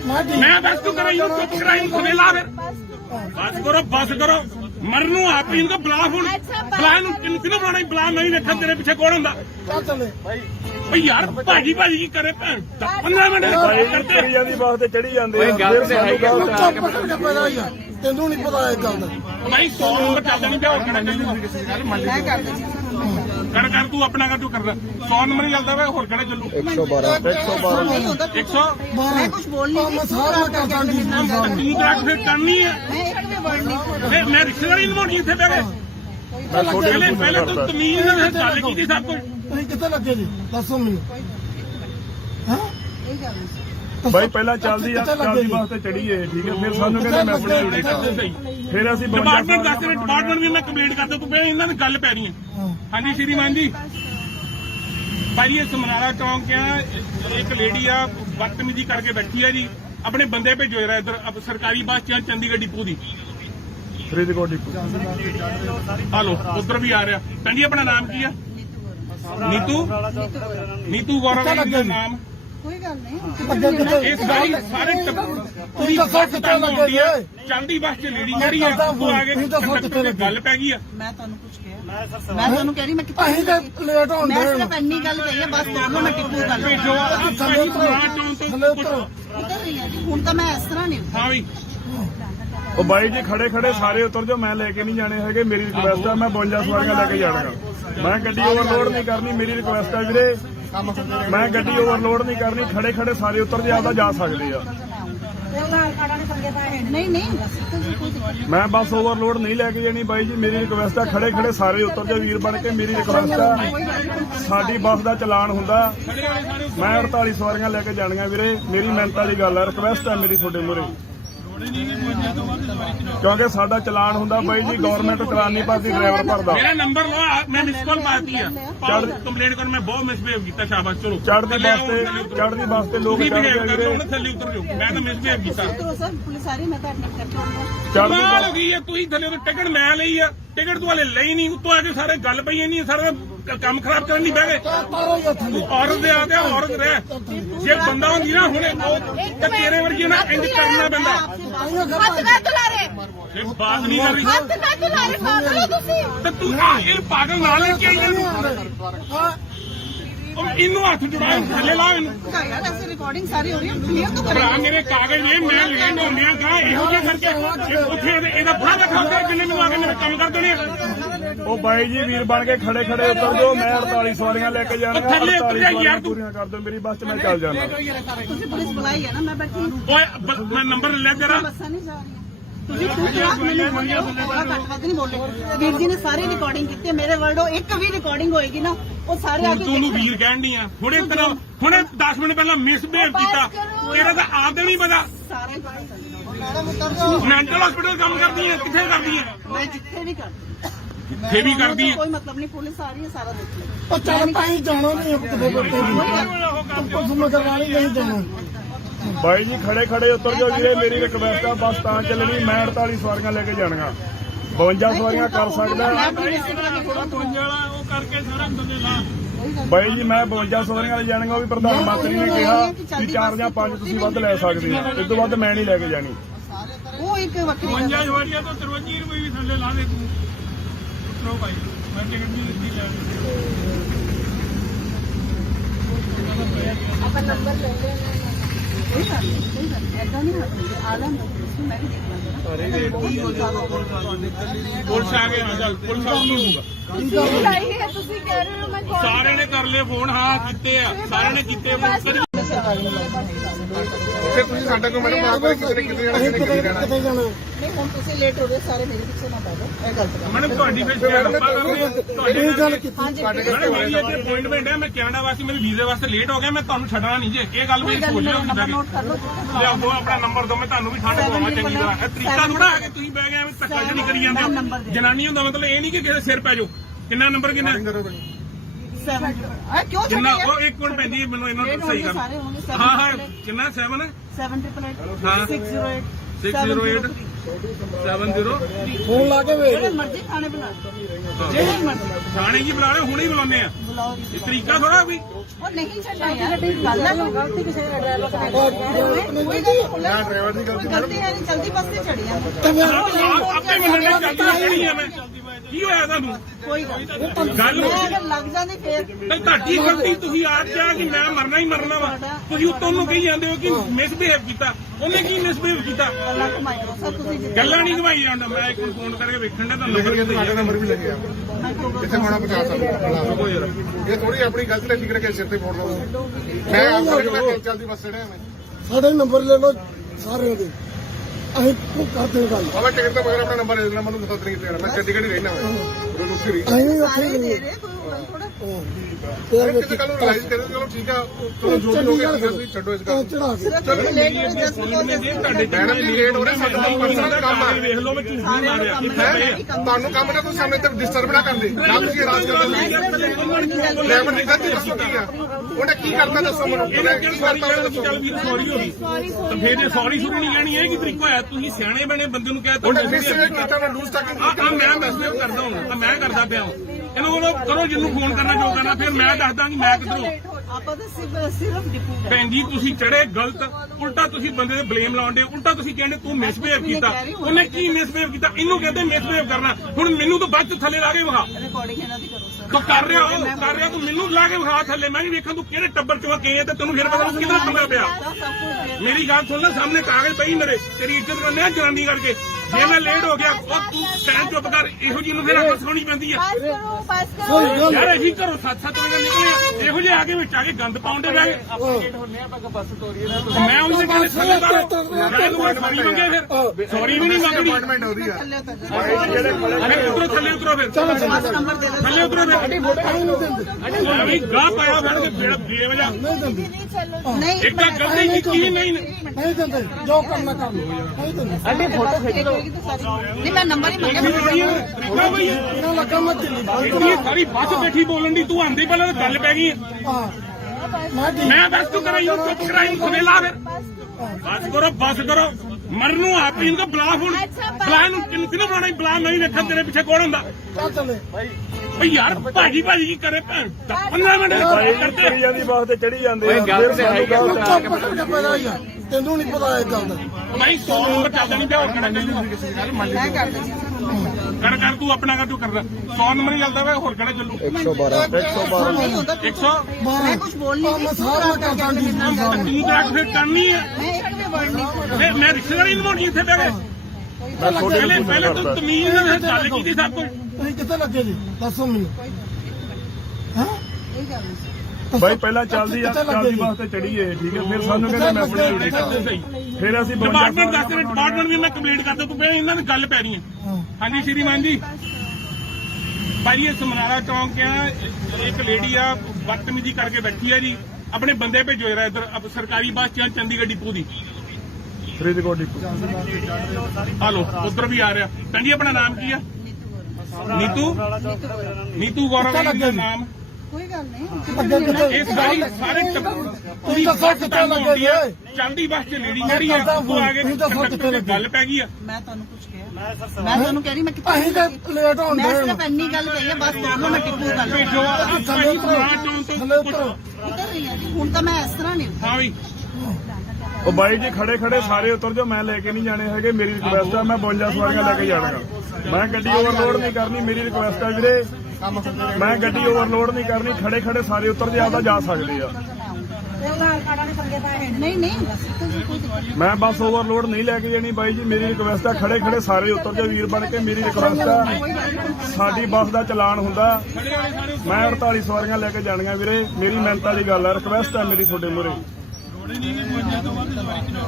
ਮੈਂ ਠੀਕ ਮੈਂ ਬਸ ਤੂੰ ਕਰਾਈ ਨੂੰ ਚੁੱਪ ਕਰਾਈ ਨੂੰ ਸੁਨੇ ਲਾ ਫਿਰ ਬਸ ਕਰੋ ਮਰਨੂ ਆਪ ਹੀ ਇਨਕੋ ਬਲਾ ਹੁਣ ਬਲਾ ਨੂੰ ਕਿਹਨੂੰ ਬਣਾਣਾ ਬਲਾ ਨਹੀਂ ਵੇਖਣ ਤੇਰੇ ਪਿੱਛੇ ਕੌਣ ਹੁੰਦਾ ਚੱਲ ਚੱਲੇ ਓਏ ਯਾਰ ਭਾਜੀ ਕੀ ਕਰੇ ਭੈਣ 15 ਮਿੰਟ ਕਰਦੇ ਕਰੀ ਜਾਂਦੀ ਬਾਤ ਤੇ ਚੜੀ ਜਾਂਦੇ ਆ ਫਿਰ ਸਾਨੂੰ ਗੱਲ ਚੁੱਪ ਕਰਕੇ ਪੈਦਾ ਹੋਇਆ ਤੈਨੂੰ ਨਹੀਂ ਪਤਾ ਇਹ ਗੱਲ ਦਾ ਨਹੀਂ 100 ਨੰਬਰ ਚੱਲਦਾ ਨਹੀਂ ਪਿਆ ਮੈਂ ਕਰ ਦਿੰਦੀ ਕਰ ਤੂੰ ਆਪਣਾ ਕਰ ਤੂੰ ਕਰਦਾ 100 ਨੰਬਰ ਹੀ ਚੱਲਦਾ ਵੇ ਹੋਰ ਕਿਹੜਾ ਚੱਲੂ 112 ਨਹੀਂ ਹੁੰਦਾ 100 ਮੈਂ ਕੁਝ ਬੋਲ ਨਹੀਂ ਮੈਂ ਸਾਰਾ ਕਰਦਾ ਜੀ ਤੂੰ ਤਾਂ ਫਿਰ ਕਰਨੀ ਹੈ ਮੈਂ ਇੱਕ ਵੀ ਵਰਡ ਨਹੀਂ ਫਿਰ ਮੈਂ ਰਿਸ਼ਤੇਦਾਰੀ ਨਿਭਾਉਣੀ ਇੱਥੇ ਬਹਿ ਕੇ ਮੈਂ ਤੁਹਾਡੇ ਪਹਿਲੇ ਤੂੰ ਤਮੀਜ਼ ਨਾਲ ਗੱਲ ਕੀਤੀ ਸਭ ਕੁਝ ਤੁਸੀਂ ਕਿੱਥੇ ਲੱਗੇ ਜੀ ਦੱਸੋ ਮੈਨੂੰ ਹਾਂ ਇਹ ਗੱਲ ਨਹੀਂ ਬਾਈ ਪਹਿਲਾਂ ਚੱਲਦੀ ਬੱਸ ਤੇ ਚੜੀਏ ਠੀਕ ਹੈ ਫਿਰ ਸਾਨੂੰ ਕਹਿੰਦੇ ਮੈਂ ਆਪਣੀ ਡਿਊਟੀ ਕਰਦਾ ਫਿਰ ਅਸੀਂ ਡਿਪਾਰਟਮੈਂਟ ਦੱਸ ਰਹੇ ਡਿਪਾਰਟਮੈਂਟ ਵੀ ਮੈਂ ਕੰਪਲੀਟ ਕਰਦਾ ਤੂੰ ਪਹਿਲਾਂ ਇਹਨਾਂ ਦੀ ਗੱਲ ਪੈ ਰਹੀ ਹੈ ਹਾਂਜੀ ਸ਼੍ਰੀਮਾਨ ਜੀ ਭਾਜੀ ਇਹ ਸਮਨਾਰਾ ਚੌਂਕ ਆ ਇੱਕ ਲੇਡੀ ਆ ਬਦਤਮੀਜ਼ੀ ਕਰਕੇ ਬੈਠੀ ਆ ਜੀ ਆਪਣੇ ਬੰਦੇ ਭੇਜੋ ਜਰਾ ਇੱਧਰ ਸਰਕਾਰੀ ਬੱਸ ਚ ਚੰਡੀਗੜ੍ਹ ਡਿਪੂ ਦੀ ਫਰੀਦਕੋਟ ਡਿਪੂ ਹਲੋ ਉੱਧਰ ਵੀ ਆ ਰਿਹਾ ਭੈਣ ਜੀ ਆਪਣਾ ਨਾਮ ਕੀ ਆ ਨੀਤੂ ਗੌਰਵ ਦਾ ਨਾਮ ਕੋਈ ਗੱਲ ਨਹੀਂ ਅੱਗੇ ਕਿੱਥੇ ਇਹ ਸਾਰੇ ਤੁਸੀਂ ਦੱਸੋ ਕਿੱਥੇ ਲੱਗੇ ਜੀ ਚਲਦੀ ਬੱਸ ਚ ਲੇਡੀ ਜਿਹੜੀ ਆ ਉਹ ਆ ਕੇ ਗੱਲ ਪੈ ਗਈ ਆ ਮੈਂ ਤੁਹਾਨੂੰ ਕੁਝ ਕਿਹਾ ਮੈਂ ਤੁਹਾਨੂੰ ਕਹਿ ਰਹੀ ਮੈਂ ਕਿੱਥੇ ਅਸੀਂ ਤਾਂ ਲੇਟ ਹੋਣ ਮੈਂ ਦੇ ਸਿਰਫ ਇੰਨੀ ਗੱਲ ਕਹੀ ਹੈ ਬਸ ਤੁਹਾਨੂੰ ਮੈਂ ਟਿੱਪੂ ਗੱਲ ਭੇਜੋ ਥੱਲੇ ਉਤਰੋ ਥੱਲੇ ਉਤਰੋ ਉਤਰ ਰਹੀ ਹਾਂ ਜੀ ਹੁਣ ਤਾਂ ਮੈਂ ਇਸ ਤਰ੍ਹਾਂ ਨਹੀਂ ਹਾਂ ਵੀ ਉਹ ਬਾਈ ਜੀ ਖੜੇ ਖੜੇ ਸਾਰੇ ਉਤਰ ਜਾਓ ਮੈਂ ਲੈ ਕੇ ਨਹੀਂ ਜਾਣੇ ਹੈਗੇ ਮੇਰੀ ਰਿਕੁਐਸਟ ਆ ਮੈਂ 52 ਸਵਾਰੀਆਂ ਲੈ ਕੇ ਜਾਣਾਗਾ ਮੈਂ ਗੱਡੀ ਓਵਰਲੋਡ ਨਹੀਂ ਕਰਨੀ ਮੇਰੀ ਰਿਕੁਐਸਟ ਆ ਵੀਰੇ ਮੈਂ ਗੱਡੀ ਓਵਰਲੋਡ ਨਹੀਂ ਕਰਨੀ ਖੜੇ ਖੜੇ ਸਾਰੇ ਉਤਰ ਜੇ ਆਪਦਾ ਜਾ ਸਕਦੇ ਆ ਨਹੀਂ ਨਹੀਂ ਤੁਸੀਂ ਕੋਈ ਦਿੱਕਤ ਨਹੀਂ। ਮੈਂ ਬੱਸ ਓਵਰਲੋਡ ਨਹੀਂ ਲੈ ਕੇ ਜਾਣੀ ਬਾਈ ਜੀ, ਮੇਰੀ ਰਿਕੁਐਸਟ ਆ ਖੜੇ ਖੜੇ ਸਾਰੇ ਉਤਰ ਜਾਓ ਵੀਰ ਬਣ ਕੇ, ਮੇਰੀ ਰਿਕੁਐਸਟ ਆ। ਸਾਡੀ ਬੱਸ ਦਾ ਚਲਾਨ ਹੁੰਦਾ, ਮੈਂ 48 ਸਵਾਰੀਆਂ ਲੈ ਕੇ ਜਾਣੀਆਂ ਵੀਰੇ, ਮੇਰੀ ਮਿਹਨਤ ਵਾਲੀ ਗੱਲ ਆ, ਰਿਕੁਐਸਟ ਆ ਮੇਰੀ ਤੁਹਾਡੇ ਮੂਹਰੇ, ਕਿਉਂਕਿ ਸਾਡਾ ਚਲਾਨ ਹੁੰਦਾ ਬਾਈ ਜੀ, ਗਵਰਨਮੈਂਟ ਚਲਾਨ ਨਹੀਂ ਭਰਦੀ, ਡਰਾਈਵਰ ਭਰਦਾ। ਮੇਰਾ ਨੰਬਰ ਲਓ, ਮੈਂ ਮਿਸ ਕਾਲ ਮਾਰਤੀ ਆ, ਕੰਪਲੇਂਟ ਕਰਨ ਮੈਂ ਬਹੁਤ ਮਿਸਬਿਹੇਵ ਕੀਤਾ, ਸ਼ਾਬਾਸ਼ ਚਲੋ ਚੜ੍ਹਦੀ ਬੱਸ ਤੇ ਲੋਕ ਤੁਸੀਂ ਚੜ੍ਹਦੇ ਬਿਹੇਵ ਆ ਕਰਦੇ ਵੀਰੇ, ਹੋ ਨਾ, ਥੱਲੇ ਉਤਰ ਜਾਓ, ਮੈਂ ਤਾਂ ਮਿਸਬਿਹੇਵ ਕੀਤਾ। ਉਤਰੋ ਸਰ, ਪੁਲਿਸ ਆ ਰਹੀ, ਮੈਂ ਤਾਂ ਐਡਮਿਟ ਕਰਕੇ ਆਉਂਗਾ। ਚੜ੍ਹਦੀ ਕਮਾਲ ਹੋ ਗਈ ਹੈ, ਤੁਸੀਂ ਥੱਲੇ ਤੋਂ ਟਿਕਟ ਮੈਂ ਲਈ ਆ, ਟਿਕਟ ਤੋਂ ਹਲੇ ਲਈ ਨਹੀਂ, ਉੱਤੋਂ ਆ ਕੇ ਸਾਰੇ ਗੱਲ ਪਈ ਨਹੀਂ, ਸਾਰਾ ਕੰਮ ਖਰਾਬ ਕਰਨ ਨਹੀਂ ਬਹਿ ਗਏ। ਤੂੰ ਔਰਤ ਦੇ ਆ ਗਿਆ, ਔਰਤ ਰਹਿ, ਜੇ ਬੰਦਾ ਹੁੰਦੀ ਨਾ ਹੁਣੇ ਤਾਂ ਤੇਰੇ ਵਰਗੀ ਨਾ ਇੰਜ ਕਰਨਾ ਪੈਂਦਾ। ਹੱਥ ਨਾ ਤੁਲਾ ਰਹੇ ਇਹ ਬਾਤ ਨਹੀਂ ਕਰ ਰਹੀ ਹੱਥ ਨਾ ਤੁਲਾ ਰਹੇ ਪਾਗਲ ਹੋ ਤੁਸੀਂ ਤੇ ਤੂੰ ਇਹ ਪਾਗਲ ਨਾਲ ਲੈ ਕੇ ਆਈ ਇਹਨੂੰ, ਉਹ ਇਹਨੂੰ ਹੱਥ ਜੁੜਾ ਥੱਲੇ ਲਾ ਇਹਨੂੰ। ਯਾਰ ਐਸੀ ਰਿਕਾਰਡਿੰਗ ਸਾਰੀ ਹੋ ਰਹੀ ਹੈ, ਕਲੀਅਰ ਤਾਂ ਭਰਾ ਕਰੋ। ਮੇਰੇ ਕਾਗਜ਼ ਨੇ, ਮੈਂ ਲੈਣ ਹੁੰਦਿਆਂ ਕਹਾ ਇਹੋ ਜਿਹੇ ਕਰਕੇ ਉੱਥੇ ਇਹਦਾ ਬੁਰਾ ਦਿਖਾਉਂਦਾ ਜਿੰਨੇ ਮੈਨੂੰ ਆ ਕੇ ਮੇਰੇ ਕੰਮ ਕਰ ਦੇਣੇ ਆ। ਉਹ ਬਾਈ ਜੀ ਵੀਰ ਬਣ ਕੇ ਖੜੇ ਖੜੇ ਉਤਰ ਜਾਓ, ਮੈਂ 48 ਸਵਾਰੀਆਂ ਲੈ ਕੇ ਜਾਣੀਆਂ, ਥੱਲੇ ਉਤਰ 48 ਜਾ ਯਾਰ ਸਵਾਰੀਆਂ ਤੂੰ। ਪੂਰੀਆਂ ਕਰ ਦਿਓ ਮੇਰੀ ਬੱਸ 'ਚ, ਮੈਂ ਚੱਲ ਜਾਣਾ। ਤੁਸੀਂ ਪੁਲਿਸ ਬੁਲਾਈ ਹੈ ਨਾ, ਮੈਂ ਬੈਠੀ ਹਾਂ। ਓਏ ਮੈਂ ਨੰਬਰ ਲੈ ਤੇਰਾ, ਬੱਸਾਂ ਨਹੀਂ ਜਾ ਰਹੀਆਂ। ਤੁਸੀਂ ਮੈਨੂੰ ਘੱਟ ਨਹੀਂ ਬੋਲੇ। ਵੀਰ ਜੀ ਨੇ ਸਾਰੀ ਰਿਕਾਰਡਿੰਗ ਕੀਤੀ ਹੈ, ਮੇਰੇ ਵਰਡੋ ਇੱਕ ਵੀ ਰਿਕਾਰਡਿੰਗ ਹੋਏਗੀ ਨਾ, ਉਹ ਸਾਰੇ ਆ ਕੇ ਤੂੰ ਵੀਰ ਕਹਿਣ ਦੀ ਆ, ਹੁਣੇ ਤੇਰਾ ਹੁਣੇ 10 ਮਿੰਟ ਪਹਿਲਾਂ ਮਿਸਬਿਹੇਵ ਕੀਤਾ, ਤੇਰਾ ਤਾਂ ਆਪ ਨਹੀਂ ਪਤਾ। ਸਾਰੇ ਮੈਂਟਲ ਹਸਪੀਟਲ ਕੰਮ ਕਰਦੀ ਹੈ, ਕਿੱਥੇ ਕਰਦੀ ਹੈ? ਮੈਂ ਜਿੱਥੇ ਵੀ ਕਰਦੀ ਇੱਥੇ ਵੀ ਕਰਦੀ ਹੈ। ਕੋਈ ਮਤਲਬ ਨਹੀਂ, ਪੁਲਿਸ ਆ ਰਹੀ ਹੈ, ਸਾਰਾ ਦੇਖ ਲਓ। ਉਹ ਚੱਲ ਤਾਂ ਹੀ ਜਾਣਾ ਨਹੀਂ ਕਿਤੇ ਕੁਝ ਮਗਰਵਾਣੀ ਨਹੀਂ ਜਾਣਾ। ਬਾਈ ਜੀ ਖੜੇ ਖੜੇ ਉਤਰ ਜਾਓ ਵੀਰੇ, ਮੇਰੀ ਰਿਕਵੈਸਟ ਆ, ਬੱਸ ਤਾਂ ਚੱਲਣੀ, ਮੈਂ 48 ਸਵਾਰੀਆਂ ਲੈ ਕੇ ਜਾਣੀਆਂ, 52 ਸਵਾਰੀਆਂ ਕਰ ਸਕਦਾ। ਉਹ ਕਰਕੇ ਸਾਰਾ ਬੰਦੇ ਲਾ ਬਾਈ ਜੀ ਮੈਂ 52 ਸਵਾਰੀਆਂ ਲੈ ਜਾਣੀਆਂ, ਉਹ ਵੀ ਪ੍ਰਧਾਨ ਮੰਤਰੀ ਨੇ ਕਿਹਾ ਕਿ 4 ਜਾਂ 5 ਤੁਸੀਂ ਵੱਧ ਲੈ ਸਕਦੇ ਹੋ, ਇਸ ਤੋਂ ਵੱਧ ਮੈਂ ਨਹੀਂ ਲੈ ਕੇ ਜਾਣੀ। ਉਹ ਇੱਕ ਵੱਖਰੀ ਗੱਲ 52 ਵਾਰੀਆਂ ਤੋਂ 53 ਰੁਪਏ ਵੀ ਥੱਲੇ ਲਾ ਦੇ ਤੂੰ। ਉਤਰੋ ਭਾਈ, ਮੈਂ ਟਿਕਟ ਨਹੀਂ ਦਿੱਤੀ ਲੈ ਆਪਾਂ ਨੰਬਰ ਲੈ ਲੈਣਾ ਕੋਈ ਗੱਲ ਨਹੀਂ, ਐਦਾਂ ਨਹੀਂ ਹੋਣਾ। ਆ ਲੈਣ ਦਿਓ, ਮੈਂ ਵੀ ਦੇਖ ਲਾਂਗਾ। ਪੁਲਿਸ ਆ ਗਏ, ਚੱਲ ਪੁਲਿਸ ਆ ਗਈ। ਤੁਸੀਂ ਲਾਈ ਹੈ ਤੁਸੀਂ ਕਹਿ ਰਹੇ ਹੋ ਮੈਂ ਕਾਲ ਸਾਰਿਆਂ ਨੇ ਕਰ ਲਏ ਫੋਨ, ਹਾਂ ਕੀਤੇ ਆ, ਸਾਰਿਆਂ ਨੇ ਕੀਤੇ ਫੋਨ। ਫਿਰ ਤੁਸੀਂ ਸਾਡਾ ਕੋਈ ਮੈਡਮ ਆਪ ਕਿਤੇ ਨੇ ਕਿਤੇ ਜਾਣਾ, ਕਿਤੇ ਕਿਤੇ ਜਾਣਾ। ਕਿਤੇ ਜਾਣਾ ਨਹੀਂ ਹੁਣ ਤੁਸੀਂ ਲੇਟ ਹੋ ਗਏ, ਸਾਰੇ ਮੇਰੇ ਪਿੱਛੇ ਨਾ ਪੈ ਜਾਓ, ਇਹ ਗਲਤ ਗੱਲ। ਮੈਡਮ ਤੁਹਾਡੀ ਫਿਰ ਤੁਹਾਡੀ ਇਹ ਗੱਲ ਕੀਤੀ। ਹਾਂਜੀ ਮੈਡਮ ਮੇਰੀ ਇੱਥੇ ਅਪਾਇੰਟਮੈਂਟ ਹੈ, ਮੈਂ ਕੈਨੇਡਾ ਵਾਸਤੇ ਮੇਰੇ ਵੀਜ਼ੇ ਵਾਸਤੇ ਲੇਟ ਹੋ ਗਿਆ, ਮੈਂ ਤੁਹਾਨੂੰ ਛੱਡਣਾ ਨਹੀਂ ਜੇ, ਇਹ ਗੱਲ ਮੇਰੀ ਸੋਚ ਲਿਓ ਕਿੱਦਾਂ ਦੀ। ਨੋਟ ਕਰ ਲਓ। ਲਿਆਓ ਦੋ ਆਪਣਾ ਨੰਬਰ ਦੋ, ਮੈਂ ਤੁਹਾਨੂੰ ਵੀ ਠੰਡ ਪਵਾਵਾਂ ਚੰਗੀ ਤਰ੍ਹਾਂ। ਇਹ ਤਰੀਕਾ ਥੋੜਾ ਹੈ ਕਿ ਤੁਸੀਂ ਬਹਿ ਗਏ ਐਵੇਂ ਧੱਕਾ ਜਿਹੜੀ ਕਰੀ ਜਾਂਦੇ ਹੋ। ਜਨਾਨੀ ਹੁੰਦਾ ਮਤਲਬ ਇਹ ਨਹੀਂ ਕਿ ਕਿਸੇ ਸਿਰ ਪੈ ਜਾਓ। ਕਿੰਨਾ ਨੰਬਰ ਕਿੰਨਾ 7 ਆ ਕਿਉਂ ਕਿੰਨਾ? ਛੱਡਿਆ? ਉਹ ਇੱਕ ਮਿੰਟ ਪੈਂਦੀ ਮੈਨੂੰ ਇਹਨਾਂ ਨੂੰ ਸਹੀ ਕਰ। ਸਾਰੇ ਹੋਣਗੇ 7 ਹਾਂ ਹਾਂ ਕਿੰਨਾ 7 788 ਹਾਂ 608 608 70 ਫੋਨ ਲਾ ਕੇ ਵੇਖ ਜਿਹੜੇ ਮਰਜ਼ੀ ਖਾਣੇ ਬਣਾ ਲਓ, ਜਿਹੜੇ ਮਰਜ਼ੀ ਥਾਣੇ ਕੀ ਬੁਲਾ ਰਹੇ, ਹੁਣੇ ਹੀ ਬੁਲਾਉਂਦੇ ਆ। ਬੁਲਾਓ। ਇਹ ਤਰੀਕਾ ਥੋੜਾ ਵੀ ਉਹ ਨਹੀਂ ਛੱਡਣਾ ਯਾਰ, ਗੱਲ ਹੈ ਕੋਈ ਗਲਤੀ ਕਿਸੇ ਦਾ ਡਰਾਈਵਰ ਦਾ ਕੋਈ ਨਾ ਡਰਾਈਵਰ ਦੀ ਗਲਤੀ ਗਲਤੀ ਹੈ ਨਹੀਂ, ਜਲਦੀ ਬੱਸ ਤੇ ਚੜੀ ਆ ਆਪੇ ਮੰਨਣੇ ਚੱਲਦੀ ਖੜੀ ਆ ਮੈਂ। ਕੀ ਹੋਇਆ ਤੁਹਾਨੂੰ? ਕੋਈ ਗੱਲ ਨਹੀਂ। ਗੱਲ ਮੈਂ ਅਗਰ ਲੱਗ ਜਾਂਦੀ ਫੇਰ ਤੇ ਤੁਹਾਡੀ ਗਲਤੀ, ਤੁਸੀਂ ਆਪ ਕਿਹਾ ਕਿ ਮੈਂ ਮਰਨਾ ਹੀ ਮਰਨਾ ਵਾ, ਤੁਸੀਂ ਉੱਤੋਂ ਨੂੰ ਕਹੀ ਜਾਂਦੇ ਹੋ ਕਿ ਮਿਸਬਿਹੇਵ ਕੀਤਾ। ਉਹਨੇ ਕੀ ਮਿਸਬਿਹੇਵ ਕੀਤਾ? ਗੱਲਾਂ ਘੁਮਾਈਓ ਸਰ, ਤੁਸੀਂ ਜਿੱਦਾਂ ਗੱਲਾਂ ਨਹੀਂ ਘਵਾਈ ਜਾਂਦਾ। ਮੈਂ ਇੱਕ ਨੂੰ ਫੋਨ ਕਰਕੇ ਵੇਖਣ ਦਾ ਤੁਹਾਨੂੰ ਲਿਖ ਕੇ ਸਾਡਾ ਨੰਬਰ ਵੀ ਲੱਗਿਆ ਮੈਂ ਕਹੂੰਗਾ ਜਿੱਥੇ ਹੋਣਾ ਪਹੁੰਚਾ ਸਕਦਾ। ਯਾਰ ਇਹ ਥੋੜੀ ਆਪਣੀ ਗਲਤੀ ਨਾਲ ਠੀਕ ਰੱਖੇ ਸਿਰ ਤੇ ਫੋੜ ਲਓ। ਮੈਂ ਆਪ ਕਰਕੇ ਚੱਲਦੀ ਬੱਸ ਚੜਿਆ ਮੈਂ। ਸਾਡੇ ਨੰਬਰ ਲੈ ਲਓ ਸਾਰਿਆਂ ਦੇ, ਅਸੀਂ ਕਰਦੇ ਗੱਲ। ਬਾਬਾ ਟਿਕਟ ਤੋਂ ਮਗਰ ਆਪਣਾ ਨੰਬਰ ਦੇ ਦੇਣਾ, ਮੈਨੂੰ ਦੱਸ ਨਹੀਂ ਦੇਣਾ। ਮੈਂ ਚੰਡੀਗੜ੍ਹ ਹੀ ਰਹਿਣਾ ਮੈਂ, ਉਹ ਉੱਥੇ ਰਹੀ। ਅਸੀਂ ਵੀ ਉੱਥੇ ਸਾਰੇ ਹੀ ਦੇ ਗਏ। ਰਹੇ ਕੋਈ ਥੋੜਾ ਤੇ ਕਿਸੇ ਕੱਲ ਨੂੰ ਰਿਲਾਈਜ਼ ਕਰੇ, ਚਲੋ ਠੀਕ ਆ, ਚਲੋ ਜੋ ਵੀ ਹੋ ਗਿਆ ਤੁਸੀਂ ਛੱਡੋ ਇਸ ਗੱਲ। ਚੜਾ ਕੇ ਸਿਰਫ ਲੇਟ ਹੋ ਜਸਟ ਤੁਹਾਡੇ ਮੈਡਮ ਜੀ ਲੇਟ ਹੋ ਰਹੇ, ਸਾਡਾ ਪਰਸਨਲ ਕੰਮ ਆ। ਵੇਖ ਲਓ ਮੈਂ ਝੂਠ ਨਹੀਂ ਮਾਰਿਆ। ਤੁਹਾਨੂੰ ਕੰਮ ਨਾ ਕੋਈ ਸਾਹਮਣੇ ਤੇ ਡਿਸਟਰਬ ਨਾ ਕਰਦੇ, ਨਾ ਤੁਸੀਂ ਰਾਜ ਕਰਦੇ। ਡਰਾਈਵਰ ਦੀ ਗਲਤੀ ਦੱਸੋ ਕੀ ਆ, ਉਹਨੇ ਕੀ ਕਰਤਾ ਦੱਸੋ ਮੈਨੂੰ, ਉਹਨੇ ਕੀ ਕਰਤਾ ਉਹਨੇ ਦੱਸੋ। ਚੱਲ ਵੀਰ ਸੌਰੀ ਹੋ ਗਈ ਤਾਂ ਫੇਰ ਜੇ ਸੌਰੀ ਸ਼ੁਰੂ ਨਹੀਂ ਲੈਣੀ, ਇਹ ਕੀ ਤਰੀਕਾ ਹੋਇਆ? ਤੁਸੀਂ ਸਿਆਣੇ ਬਣੇ ਬੰਦੇ ਨੂੰ ਕਹਿ ਤਾ ਉਹਨੇ ਮਿਸਬਿਹੇਵ ਕੀਤਾ, ਮੈਂ ਲੂਜ਼ ਟਾਕਿੰਗ ਆ ਮੈਂ ਮਿਸਬਿਹੇਵ ਕਰਦਾ ਹਾਂ, ਮੈਂ ਕਰਦਾ ਪਿਆ ਹਾਂ। ਇਹਨੂੰ ਬੋਲੋ ਕਰੋ, ਜਿਹਨੂੰ ਫੋਨ ਕਰਨਾ ਜੋ ਕਰਨਾ, ਫਿਰ ਮੈਂ ਦੱਸਦਾ ਕਿ ਮੈਂ ਕਿੱਧਰੋਂ। ਆਪਾਂ ਤਾਂ ਸਿਰਫ ਡਿਪੂ ਗਏ। ਭੈਣ ਜੀ ਤੁਸੀਂ ਚੜੇ ਗਲਤ, ਉਲਟਾ ਤੁਸੀਂ ਬੰਦੇ ਦੇ ਬਲੇਮ ਲਾਉਂਦੇ, ਉਲਟਾ ਤੁਸੀਂ ਕਹਿੰਦੇ ਤੂੰ ਮਿਸਬਿਹੇਵ ਕੀਤਾ। ਉਹਨੇ ਕੀ ਮਿਸਬਿਹੇਵ ਕੀਤਾ? ਇਹਨੂੰ ਕਹਿੰਦੇ ਮਿਸਬਿਹੇਵ ਕਰਨਾ। ਹੁਣ ਮੈਨੂੰ ਤਾਂ ਬਾਅਦ ਚ ਥੱਲੇ ਲਾ ਕੇ ਵਿਖਾ। ਰਿਕਾਰਡਿੰਗ ਇਹਨਾਂ ਦੀ ਕਰੋ ਸਰ। ਤੂੰ ਕਰ ਰਿਹਾ ਤੂੰ ਮੈਨੂੰ ਲਾ ਕੇ ਵਿਖਾ ਥੱਲੇ ਮੈਂ ਵੀ ਵੇਖਾਂ ਤੂੰ ਕਿਹੜੇ ਟੱਬਰ ਚੋਂ ਗਈ ਹੈ ਤੇ ਤੈਨੂੰ ਫਿਰ ਪਤਾ ਕਿਹਦਾ ਪੰਗਾ ਪਿਆ ਮੇਰੀ ਗੱਲ ਸੁਣ ਲੈ ਸਾਹਮਣੇ ਕਾਗਜ਼ ਪਈ ਮੇਰੇ ਤੇਰੀ ਇੱਜ਼ਤ ਕਰਨੇ ਆ ਜਨਾਨੀ ਕਰਕੇ ਜੇ ਮੈਂ ਲੇਟ ਹੋ ਗਿਆ ਉਹ ਤੂੰ ਟਾਈਮ ਚੁੱਪ ਕਰ ਇਹੋ ਜਿਹੀ ਨੂੰ ਫਿਰ ਅੱਖ ਸੁਣੀ ਪੈਂਦੀ ਆ पास करो ਯਾਰ ਅਸੀਂ ਘਰੋਂ 7-7 ਵਜੇ ਨਿਕਲੇ ਇਹੋ ਜਿਹੇ ਆ ਕੇ ਵਿੱਚ ਆ ਕੇ ਗੰਦ ਪਾਉਂਦੇ ਰਹੇ ਮੈਂ ਉਹਦੇ ਕਹਿੰਦੇ ਸੌਰੀ ਮੰਗੇ ਫਿਰ ਸੌਰੀ ਵੀ ਨਹੀਂ ਮੰਗਣੀ ਅਪਾਇੰਟਮੈਂਟ ਹੋ ਰਹੀ ਆ ਅਰੇ ਉਤਰੋ ਥੱਲੇ ਉਤਰੋ ਫਿਰ ਨੰਬਰ ਦੇ ਦਿਓ ਥੱਲੇ ਉਤਰੋ ਫਿਰ ਵੀ ਗਾਹ ਪਾਇਆ ਫੜ ਕੇ ਬੇਵਜਾ नहीं चलो ਨਹੀਂ ਇੱਕ ਤਾਂ ਗਲਤੀ ਕੀਤੀ ਨਹੀਂ ਨਹੀਂ ਦਿੰਦੇ ਜੋ ਕਰਨਾ ਕਰ ਲਓ ਨਹੀਂ ਦਿੰਦੇ ਨਹੀਂ ਮੈਂ ਨੰਬਰ ਹੀ ਮੰਗਿਆ ਇਹਨਾਂ ਲੱਗਾ ਮੈਂ ਦਿੱਲੀ ਇਹ ਸਾਰੀ ਬੱਸ ਬੈਠੀ ਬੋਲਣ ਦੀ ਤੂੰ ਆਂਦੀ ਪਹਿਲਾਂ ਤਾਂ ਗੱਲ ਪੈ ਗਈ ਹਾਂ ਮੈਂ ਠੀਕ ਮੈਂ ਬਸ ਤੂੰ ਕਰਾਈ ਚੁੱਪ ਕਰਾਈ ਖਵੇਲਾ ਫਿਰ ਬਸ ਕਰੋ ਮਰਨ ਨੂੰ ਆਪ ਹੀ ਇਹਨੂੰ ਬਲਾ ਹੁਣ ਬਲਾ ਨੂੰ ਕਿਹਨੂੰ ਬਣਾਣਾ ਬਲਾ ਨਹੀਂ ਵੇਖਣ ਤੇਰੇ ਪਿੱਛੇ ਕੌਣ ਹੁੰਦਾ ਚੱਲ ਚੱਲੇ ਓਏ ਯਾਰ ਭਾਜੀ ਕੀ ਕਰੇ ਭੈਣ 15 ਮਿੰਟ ਬਾਈ ਕਰਦੇ ਚੜੀ ਜਾਂਦੀ ਬੱਸ ਤੇ ਚੜੀ ਜਾਂਦੇ ਆ ਫਿਰ ਸਾਨੂੰ ਗੱਲ ਚੁੱਪ ਕਰਕੇ ਪੈਦਾ ਹੀ ਆ ਤੈਨੂੰ ਨਹੀਂ ਪਤਾ ਇਹ ਗੱਲ ਦਾ ਭਾਈ 100 ਨੰਬਰ ਚੱਲਦਾ ਨਹੀਂ ਪਿਆ ਹੋਰ ਕਿਹੜਾ ਚੱਲੂ ਮੈਂ ਕਰ ਦਿੰਦੀ ਕਰ ਤੂੰ ਆਪਣਾ ਕਰ ਤੂੰ ਕਰਦਾ 100 ਨੰਬਰ ਹੀ ਚੱਲਦਾ ਵਾ ਹੋਰ ਕਿਹੜਾ ਚੱਲੂ 112 ਨਹੀਂ ਹੁੰਦਾ 100 ਮੈਂ ਕੁਝ ਬੋਲ ਨਹੀਂ ਮੈਂ ਸਾਰਾ ਕਰਦਾ ਜੀ ਤੂੰ ਤਾਂ ਫਿਰ ਕਰਨੀ ਹੈ ਮੈਂ ਇੱਕ ਵੀ ਵਰਡ ਨਹੀਂ ਫਿਰ ਮੈਂ ਰਿਸ਼ਤੇਦਾਰੀ ਨਿਭਾਉਣੀ ਇੱਥੇ ਬਹਿ ਕੇ ਮੈਂ ਤੁਹਾਡੇ ਪਹਿਲੇ ਤੂੰ ਤਮੀਜ਼ ਨਾਲ ਗੱਲ ਕੀਤੀ ਸਭ ਕੁਝ ਤੁਸੀਂ ਕਿੱਥੇ ਲੱਗੇ ਜੀ ਦੱਸੋ ਮੈਨੂੰ ਹਾਂ ਇਹ ਗੱਲ ਨਹੀਂ ਬਾਈ ਪਹਿਲਾਂ ਚੱਲਦੀ ਬੱਸ ਤੇ ਚੜੀਏ ਠੀਕ ਹੈ ਫਿਰ ਸਾਨੂੰ ਕਹਿੰਦੇ ਮੈਂ ਆਪਣੀ ਡਿਊਟੀ ਕਰਦਾ ਫਿਰ ਅਸੀਂ ਡਿਪਾਰਟਮੈਂਟ ਦੱਸ ਰਹੇ ਡਿਪਾਰਟਮੈਂਟ ਵੀ ਮੈਂ ਕੰਪਲੀਟ ਕਰਦਾ ਤੂੰ ਪਹਿਲਾਂ ਇਹਨਾਂ ਨਾਲ ਗੱਲ ਪੈ ਰਹੀ ਹੈ ਹਾਂਜੀ ਸ਼੍ਰੀਮਾਨ ਜੀ ਭਾਜੀ ਇਹ ਸਮਨਾਰਾ ਚੌਂਕ ਆ ਇੱਕ ਲੇਡੀ ਆ ਬਦਤਮੀਜ਼ੀ ਕਰਕੇ ਬੈਠੀ ਆ ਜੀ ਆਪਣੇ ਬੰਦੇ ਭੇਜੋ ਜਰਾ ਇੱਧਰ ਸਰਕਾਰੀ ਬੱਸ ਚੰਡੀਗੜ੍ਹ ਡਿਪੂ ਦੀ ਫਰੀਦਕੋਟ ਡਿਪੂ ਹਲੋ ਉੱਧਰ ਵੀ ਆ ਰਿਹਾ ਭੈਣ ਜੀ ਆਪਣਾ ਨਾਮ ਕੀ ਆ ਨੀਤੂ ਗੌਰਵ ਜੀ ਦਾ ਨਾਮ ਕੋਈ ਗੱਲ ਨਹੀਂ ਅੱਗੇ ਕਿੱਥੇ ਇਹ ਸਾਰੇ ਤੁਸੀਂ ਦੱਸੋ ਕਿੱਥੇ ਲੱਗੇ ਜੀ ਚਲਦੀ ਬੱਸ ਚ ਲੇਡੀ ਜਿਹੜੀ ਆ ਉਹ ਆ ਕੇ ਗੱਲ ਪੈ ਗਈ ਆ ਮੈਂ ਤੁਹਾਨੂੰ ਕੁਝ ਕਿਹਾ ਮੈਂ ਤੁਹਾਨੂੰ ਕਹਿ ਰਹੀ ਮੈਂ ਕਿੱਥੇ ਅਸੀਂ ਤਾਂ ਲੇਟ ਹੋਣ ਮੈਂ ਦੇ ਸਿਰਫ ਇੰਨੀ ਗੱਲ ਕਹੀ ਹੈ ਬਸ ਦੋਨੋਂ ਮੈਂ ਟਿੱਪੂ ਗੱਲ ਭੇਜੋ ਥੱਲੇ ਉਤਰੋ ਥੱਲੇ ਕੁਝ ਉਤਰੋ ਉਤਰ ਰਹੀ ਹਾਂ ਜੀ ਹੁਣ ਤਾਂ ਮੈਂ ਇਸ ਤਰ੍ਹਾਂ ਨਹੀਂ ਹਾਂ ਵੀ ਉਹ ਬਾਈ ਜੀ ਖੜੇ ਸਾਰੇ ਉਤਰ ਜਾਓ ਮੈਂ ਲੈ ਕੇ ਨਹੀਂ ਜਾਣੇ ਹੈਗੇ ਮੇਰੀ ਰਿਕੁਐਸਟ ਆ ਮੈਂ 52 ਸਵਾਰੀਆਂ ਲੈ ਕੇ ਜਾਣਾਗਾ ਮੈਂ ਗੱਡੀ ਓਵਰਲੋਡ ਨਹੀਂ ਕਰਨੀ ਮੇਰੀ ਰਿਕੁਐਸਟ ਆ ਵੀਰੇ ਮੈਂ ਗੱਡੀ ਓਵਰਲੋਡ ਨਹੀਂ ਕਰਨੀ ਖੜੇ ਸਾਰੇ ਉਤਰ ਜੇ ਆਪਦਾ ਜਾ ਸਕਦੇ ਆ ਨਹੀਂ ਨਹੀਂ ਬਸ ਕੋਈ ਦਿੱਕਤ ਮੈਂ ਬੱਸ ਓਵਰਲੋਡ ਨਹੀਂ ਲੈ ਕੇ ਜਾਣੀ ਬਾਈ ਜੀ ਮੇਰੀ ਰਿਕੁਐਸਟ ਆ ਖੜੇ ਸਾਰੇ ਉਤਰ ਜਾਓ ਵੀਰ ਬਣ ਕੇ ਮੇਰੀ ਰਿਕੁਐਸਟ ਆ ਸਾਡੀ ਬੱਸ ਦਾ ਚਲਾਨ ਹੁੰਦਾ ਮੈਂ 48 ਸਵਾਰੀਆਂ ਲੈ ਕੇ ਜਾਣੀਆਂ ਵੀਰੇ ਮੇਰੀ ਮਿਹਨਤ ਵਾਲੀ ਗੱਲ ਆ ਰਿਕੁਐਸਟ ਆ ਮੇਰੀ ਤੁਹਾਡੇ ਮੂਹਰੇ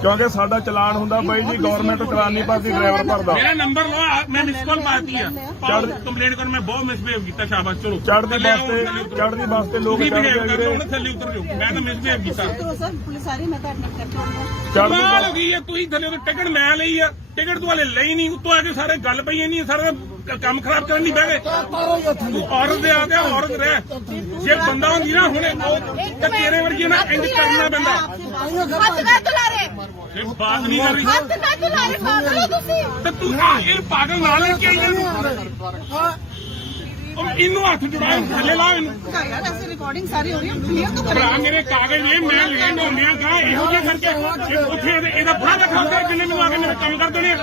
ਕਿਉਂਕਿ ਸਾਡਾ ਚਲਾਨ ਹੁੰਦਾ ਬਾਈ ਜੀ ਗਵਰਨਮੈਂਟ ਚਲਾਨ ਨਹੀਂ ਭਰਦੀ ਡਰਾਈਵਰ ਭਰਦਾ ਮੇਰਾ ਨੰਬਰ ਲਓ ਮੈਂ ਮਿਸ ਕਾਲ ਮਾਰਤੀ ਆ ਕੰਪਲੇਂਟ ਕਰ ਮੈਂ ਬਹੁਤ ਮਿਸਬਿਹੇਵ ਕੀਤਾ ਸ਼ਾਬਾਸ਼ ਚਲੋ ਚੜ੍ਹਦੀ ਬੱਸ ਤੇ ਲੋਕ ਚੜ੍ਹਦੇ ਆ ਵੀਰੇ ਉਹਨੇ ਥੱਲੇ ਉਤਰ ਜਾਓ ਮੈਂ ਤਾਂ ਮਿਸਬਿਹੇਵ ਕੀਤਾ ਕਰੋ ਸਰ ਪੁਲਿਸ ਆ ਰਹੀ ਮੈਂ ਤਾਂ ਐਡਮਿਟ ਕਰਕੇ ਆਉਂਗਾ ਚੜ੍ਹਦੀ ਕਮਾਲ ਹੋ ਗਈ ਆ ਤੁਸੀਂ ਥੱਲੇ ਉਹ ਟਿਕਟ ਮੈਂ ਲਈ ਆ ਟਿਕਟ ਤੂੰ ਹਲੇ ਲਈ ਨਹੀਂ ਉੱਤੋਂ ਆ ਕੇ ਸਾਰੇ ਗੱਲ ਪਈ ਨਹੀਂ ਸਾਰਾ ਕੰਮ ਖਰਾਬ ਕਰਨ ਨਹੀਂ ਬਹਿ ਗਏ ਤਾਰੋ ਹੀ ਉੱਥੇ ਤੂੰ ਔਰਤ ਦੇ ਆ ਗਿਆ ਔਰਤ ਰਹਿ ਜੇ ਬੰਦਾ ਹੁੰਦੀ ਨਾ ਹੁਣੇ ਤਾਂ ਤੇਰੇ ਵਰਗੀ ਨਾ ਇੰਜ ਕਰਨਾ ਪੈਂਦਾ हाथ ना दुला रहे ਇਹ ਬਾਤ ਨਹੀਂ ਕਰ ਰਹੀ हाथ ना दुला रहे पागल हो तुसी ਤੇ ਤੂੰ ਇਹ ਪਾਗਲ ਨਾਲ ਲੈ ਕੇ ਆਈ ਹਾਂ ਇਹਨੂੰ ਹੱਥ ਜੁੜਾ ਥੱਲੇ ਲਾ ਇਹਨੂੰ ਯਾਰ ਐਸੀ ਰਿਕਾਰਡਿੰਗ ਸਾਰੀ ਹੋ ਰਹੀ ਹੈ ਕਲੀਅਰ ਤਾਂ ਭਰਾ ਕਰੋ ਮੇਰੇ ਕਾਗਜ਼ ਨੇ ਮੈਂ ਲੈਣ ਹੁੰਦਿਆ ਕਾ ਇਹੋ ਜਿਹਾ ਕਰਕੇ ਉੱਥੇ ਇਹਦਾ ਫੜਾ ਦਿਖਾਉਂਦੇ ਜਿੰਨੇ ਮੈਨੂੰ ਆ ਕੇ ਮੇਰੇ ਕੰਮ ਕਰ ਦੇਣੇ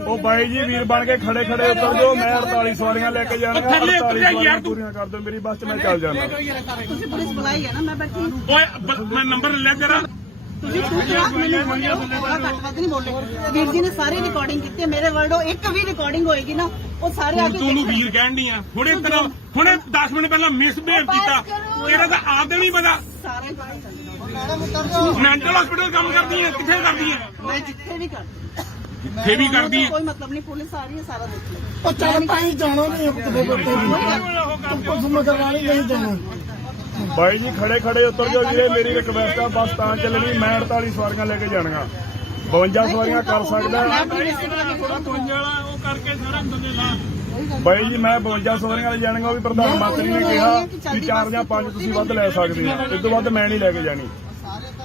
ਉਹ ਬਾਈ ਜੀ ਵੀਰ ਬਣ ਕੇ ਖੜੇ ਉਤਰ ਜਾਓ ਮੈਂ 48 ਸਵਾਰੀਆਂ ਲੈ ਕੇ ਜਾਣੀਆਂ ਥੱਲੇ ਉਤਰ ਜਾ ਯਾਰ ਤੂੰ। ਪੂਰੀਆਂ ਕਰ ਦਿਓ ਮੇਰੀ ਬੱਸ 'ਚ ਮੈਂ ਚੱਲ ਜਾਣਾ ਤੁਸੀਂ ਪੁਲਿਸ ਬੁਲਾਈ ਹੈ ਨਾ ਮੈਂ ਬੈਠੀ ਓਏ ਮੈਂ ਨੰਬਰ ਲੈ ਤੇਰਾ ਤੁਸੀਂ ਚੁੱਪ ਰਹੋ ਮੈਨੂੰ ਬੋਲਾ ਘੱਟ ਵੱਧ ਨਹੀਂ ਬੋਲੇ ਵੀਰ ਜੀ ਨੇ ਸਾਰੀ ਰਿਕਾਰਡਿੰਗ ਕੀਤੀ ਹੈ ਮੇਰੇ ਵਰਡੋ ਇੱਕ ਵੀ ਰਿਕਾਰਡਿੰਗ ਹੋਏਗੀ ਨਾ ਉਹ ਸਾਰੇ ਆ ਕੇ ਤੂੰ ਨੂੰ ਵੀਰ ਕਹਿਣ ਦੀ ਆ ਹੁਣੇ 10 ਮਿੰਟ ਪਹਿਲਾਂ ਮਿਸਬਿਹੇਵ ਕੀਤਾ ਤੇਰਾ ਤਾਂ ਆਪ ਨਹੀਂ ਪਤਾ ਸਾਰੇ ਮੈਡਮ ਉਤਰ ਜਾਓ ਮੈਂਟਲ ਹਸਪੀਟਲ ਕੰਮ ਕਰਦੀ ਹੈ ਕਿੱਥੇ ਕਰਦੀ ਹੈ ਮੈਂ ਜਿੱਥੇ ਵੀ ਕਰਦੀ ਜਿੱਥੇ ਵੀ ਕਰਦੀ ਹੈ ਕੋਈ ਮਤਲਬ ਨਹੀਂ ਪੁਲਿਸ ਆ ਰਹੀ ਹੈ ਸਾਰਾ ਦੇਖ ਲਓ ਉਹ ਚੱਲ ਤਾਂ ਹੀ ਜਾਣਾ ਨਹੀਂ ਕਿਤੇ ਬੱਤੇ ਵੀ ਕੁਝ ਮਗਰ ਵਾਲੀ ਨਹੀਂ ਜਾਣਾ ਬਾਈ ਜੀ ਖੜੇ ਉਤਰ ਜਾਓ ਵੀਰੇ ਮੇਰੀ ਰਿਕਵੈਸਟ ਆ ਬੱਸ ਤਾਂ ਚੱਲਣੀ ਮੈਂ 48 ਸਵਾਰੀਆਂ ਲੈ ਕੇ ਜਾਣੀਆਂ 52 ਸਵਾਰੀਆਂ ਕਰ ਸਕਦਾ ਉਹ ਕਰਕੇ ਸਾਰਾ ਬੰਦੇ ਲਾ ਬਾਈ ਜੀ ਮੈਂ 52 ਸਵਾਰੀਆਂ ਲੈ ਜਾਣੀਆਂ ਉਹ ਵੀ ਪ੍ਰਧਾਨ ਮੰਤਰੀ ਨੇ ਕਿਹਾ ਕਿ 4 ਜਾਂ 5 ਤੁਸੀਂ ਵੱਧ ਲੈ ਸਕਦੇ ਆ ਇਸ ਤੋਂ ਵੱਧ ਮੈਂ ਨਹੀਂ ਲੈ ਕੇ ਜਾਣੀ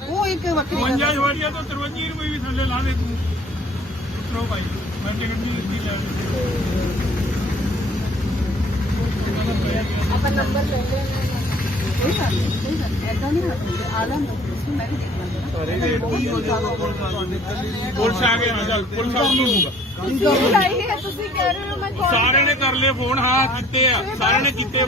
ਉਹ ਇੱਕ ਵੱਖਰੀ ਗੱਲ 52 ਵਾਰੀਆਂ ਤੋਂ 53 ਰੁਪਏ ਵੀ ਥੱਲੇ ਲਾ ਦੇ ਤੂੰ ਉਤਰੋ ਭਾਈ ਮੈਂ ਟਿਕਟ ਨਹੀਂ ਲੈ अपन नंबर ले लेना ਕੋਈ ਗੱਲ ਨਹੀਂ ਐਦਾਂ ਨਹੀਂ ਹੱਥ ਆਲਮ ਤੁਸੀਂ ਮੈਂ ਵੀ ਦੇਖ ਲਾਂਗਾ ਕੀ ਹੋ ਜਾਣਾ ਪੁਲਿਸ ਆ ਗਏ ਹਾਂ ਚੱਲ ਪੁਲਿਸ ਆ ਕੀ ਹੋਊਗਾ ਤੁਸੀਂ ਲਾਈ ਹੈ ਤੁਸੀਂ ਕਹਿ ਰਹੇ ਹੋ ਮੈਂ call ਸਾਰਿਆਂ ਨੇ ਕਰ ਲਏ ਫੋਨ ਹਾਂ ਕੀਤੇ ਆ ਸਾਰਿਆਂ ਨੇ ਕੀਤੇ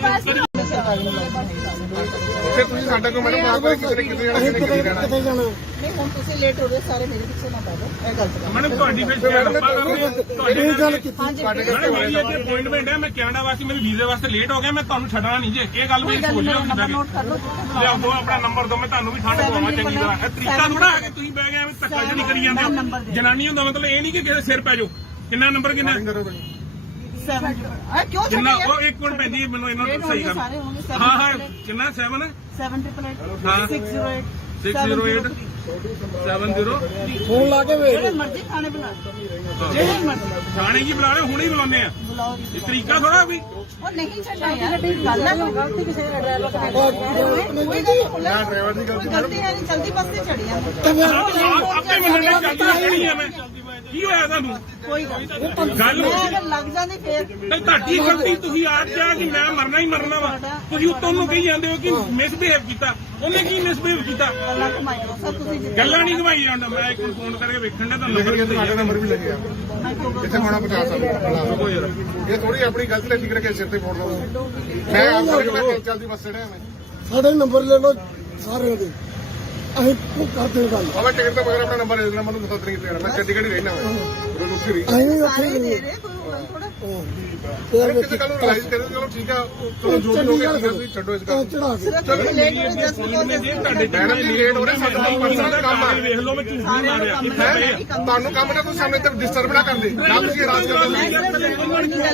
ਫਿਰ ਤੁਸੀਂ ਸਾਡਾ ਕੋਈ ਮੈਡਮ ਆਪ ਕਰੇ ਕਿਤੇ ਕਿਤੇ ਜਾਣਾ ਅਸੀਂ ਕਿਤੇ ਕਿਤੇ ਜਾਣਾ ਕਿਤੇ ਜਾਣਾ ਨਹੀਂ ਹੁਣ ਤੁਸੀਂ ਲੇਟ ਹੋ ਰਹੇ ਸਾਰੇ ਮੇਰੇ ਪਿੱਛੇ ਨਾ ਪੈ ਜਾਓ ਇਹ ਗਲਤ ਗੱਲ ਮੈਡਮ ਤੁਹਾਡੀ ਫਿਰ ਤੁਹਾਡੀ ਇਹ ਗੱਲ ਕੀਤੀ ਹਾਂਜੀ ਮੈਡਮ ਮੇਰੀ ਇੱਥੇ ਅਪਾਇੰਟਮੈਂਟ ਹੈ ਮੈਂ ਕੈਨੇਡਾ ਵਾਸਤੇ ਮੇਰੇ ਵੀਜ਼ੇ ਵਾਸਤੇ ਲੇਟ ਹੋ ਗਿਆ ਮੈਂ ਤੁਹਾਨੂੰ ਛੱਡਣਾ ਨਹੀਂ ਜੇ ਇਹ ਗੱਲ ਮੇਰੀ ਸੋਚ ਲਿਓ ਨੰਬਰ ਨੋਟ ਕਰ ਲਓ ਲਿਆਓ ਦੋ ਆਪਣਾ ਨੰਬਰ ਦੋ ਮੈਂ ਤੁਹਾਨੂੰ ਵੀ ਠੰਡ ਪਵਾਵਾਂ ਚੰਗੀ ਤਰ੍ਹਾਂ ਇਹ ਤਰੀਕਾ ਥੋੜਾ ਆ ਕੇ ਤੁਸੀਂ ਬਹਿ ਗਏ ਐਵੇਂ ਧੱਕਾ ਜਿਹੜੀ ਕਰੀ ਜਾਂਦੇ ਹੋ ਜਨਾਨੀ ਹੁੰਦਾ ਮਤਲਬ ਇਹ ਨਹੀਂ ਕਿ ਕਿਸੇ ਸਿਰ ਪੈ ਜਾਓ ਕਿੰਨਾ ਨੰਬਰ ਕਿੰਨਾ 7 ਆ ਕਿਉਂ ਕਿੰਨਾ ਛੱਡਿਆ ਉਹ ਇੱਕ ਮਿੰਟ ਪੈਂਦੀ ਮੈਨੂੰ ਇਹਨਾਂ ਨੂੰ ਸਹੀ ਕਰ ਸਾਰੇ ਹੋਣਗੇ ਹਾਂ ਹਾਂ ਕਿੰਨਾ 7 788 608 608 70 ਫੋਨ ਲਾ ਕੇ ਵੇਖ ਜਿਹੜੇ ਮਰਜ਼ੀ ਖਾਣੇ ਬਣਾ ਜਿਹੜੇ ਮਰਜ਼ੀ ਥਾਣੇ ਕੀ ਬੁਲਾ ਰਹੇ ਹੁਣੇ ਹੀ ਬੁਲਾਉਂਦੇ ਆ ਬੁਲਾਓ ਇਹ ਤਰੀਕਾ ਥੋੜਾ ਵੀ ਉਹ ਨਹੀਂ ਛੱਡਣਾ ਯਾਰ ਗੱਲ ਹੈ ਗਲਤੀ ਕਿਸੇ ਦਾ ਡਰਾਈਵਰ ਦਾ ਕੋਈ ਡਰਾਈਵਰ ਦੀ ਗਲਤੀ ਗਲਤੀ ਹੈ ਨਹੀਂ ਜਲਦੀ ਬੱਸ ਤੇ ਚੜੀ ਆ ਆਪੇ ਮੰਨਣਾ ਚਾਹੀਦੀ ਖੜੀ ਆ ਮੈਂ ਕੀ ਹੋਇਆ ਤੁਹਾਨੂੰ ਕੋਈ ਗੱਲ ਗੱਲ ਮੈਂ ਅਗਰ ਲੱਗ ਜਾਂਦੀ ਫੇਰ ਤੇ ਤੁਹਾਡੀ ਗਲਤੀ ਤੁਸੀਂ ਆਪ ਕਿਹਾ ਕਿ ਮੈਂ ਮਰਨਾ ਹੀ ਮਰਨਾ ਵਾ ਤੁਸੀਂ ਉੱਤੋਂ ਨੂੰ ਕਹੀ ਜਾਂਦੇ ਹੋ ਕਿ ਮਿਸਬਿਹੇਵ ਕੀਤਾ ਉਹਨੇ ਕੀ ਮਿਸਬਿਹੇਵ ਕੀਤਾ ਗੱਲਾਂ ਕਮਾਈ ਲਓ ਸਰ ਤੁਸੀਂ ਜਿੱਦਾਂ ਗੱਲਾਂ ਨਹੀਂ ਘਵਾਈ ਜਾਂਦਾ ਮੈਂ ਇੱਕ ਨੂੰ ਫੋਨ ਕਰਕੇ ਵੇਖਣ ਦਾ ਤੁਹਾਨੂੰ ਨੰਬਰ ਕਿਤੇ ਸਾਡਾ ਨੰਬਰ ਵੀ ਲੱਗਿਆ ਇੱਥੇ ਹੋਣਾ 50 ਸਾਲ ਇਹ ਥੋੜੀ ਆਪਣੀ ਗਲਤੀ ਦਾ ਠੀਕ ਰੱਖੇ ਸਿਰ ਤੇ ਫੋੜ ਦੋ ਮੈਂ ਆਪ ਚੱਲਦੀ ਬੱਸ ਚੜਿਆ ਮੈਂ ਸਾਡੇ ਨੰਬਰ ਲੈ ਲਓ ਸਾਰਿਆਂ ਦੇ ਅਸੀਂ ਉਹ ਕਰਦੇ ਗੱਲ ਬਾਬਾ ਟਿਕਟ ਤੋਂ ਬਗੈਰ ਆਪਣਾ ਨੰਬਰ ਦੇ ਦੇਣਾ ਮੈਨੂੰ ਦੱਸ ਨਹੀਂ ਦੇਣਾ ਮੈਂ ਚੰਡੀਗੜ੍ਹ ਹੀ ਰਹਿਣਾ ਮੈਂ ਰੁਕੀ ਰਹੀ ਅਸੀਂ ਵੀ ਉੱਥੇ ਸਾਰੇ ਹੀ ਦੇ ਨੇ ਰਹੇ ਕੋਈ ਥੋੜਾ ਇਹਦੇ ਕਿਸੇ ਕੱਲ ਨੂੰ ਰਿਲਾਈਜ਼ ਕਰੇ ਚਲੋ ਠੀਕ ਆ ਚਲੋ ਜੋ ਵੀ ਹੋ ਗਿਆ ਤੁਸੀਂ ਛੱਡੋ ਇਸ ਗੱਲ ਚੜਾ ਕੇ ਸਿਰਫ ਲੇਟ ਹੋ ਜਸਟ ਤੁਹਾਡੇ ਮੈਡਮ ਜੀ ਲੇਟ ਹੋ ਰਹੇ ਸਾਡਾ ਪਰਸਨਲ ਕੰਮ ਆ ਵੇਖ ਲਓ ਮੈਂ ਝੂਠ ਨਹੀਂ ਮਾਰਿਆ ਤੁਹਾਨੂੰ ਕੰਮ ਨਾ ਕੋਈ ਸਾਹਮਣੇ ਤੇ ਡਿਸਟਰਬ ਨਾ ਕਰਦੇ ਨਾ ਤੁਸੀਂ ਰਾਜ ਕਰਦੇ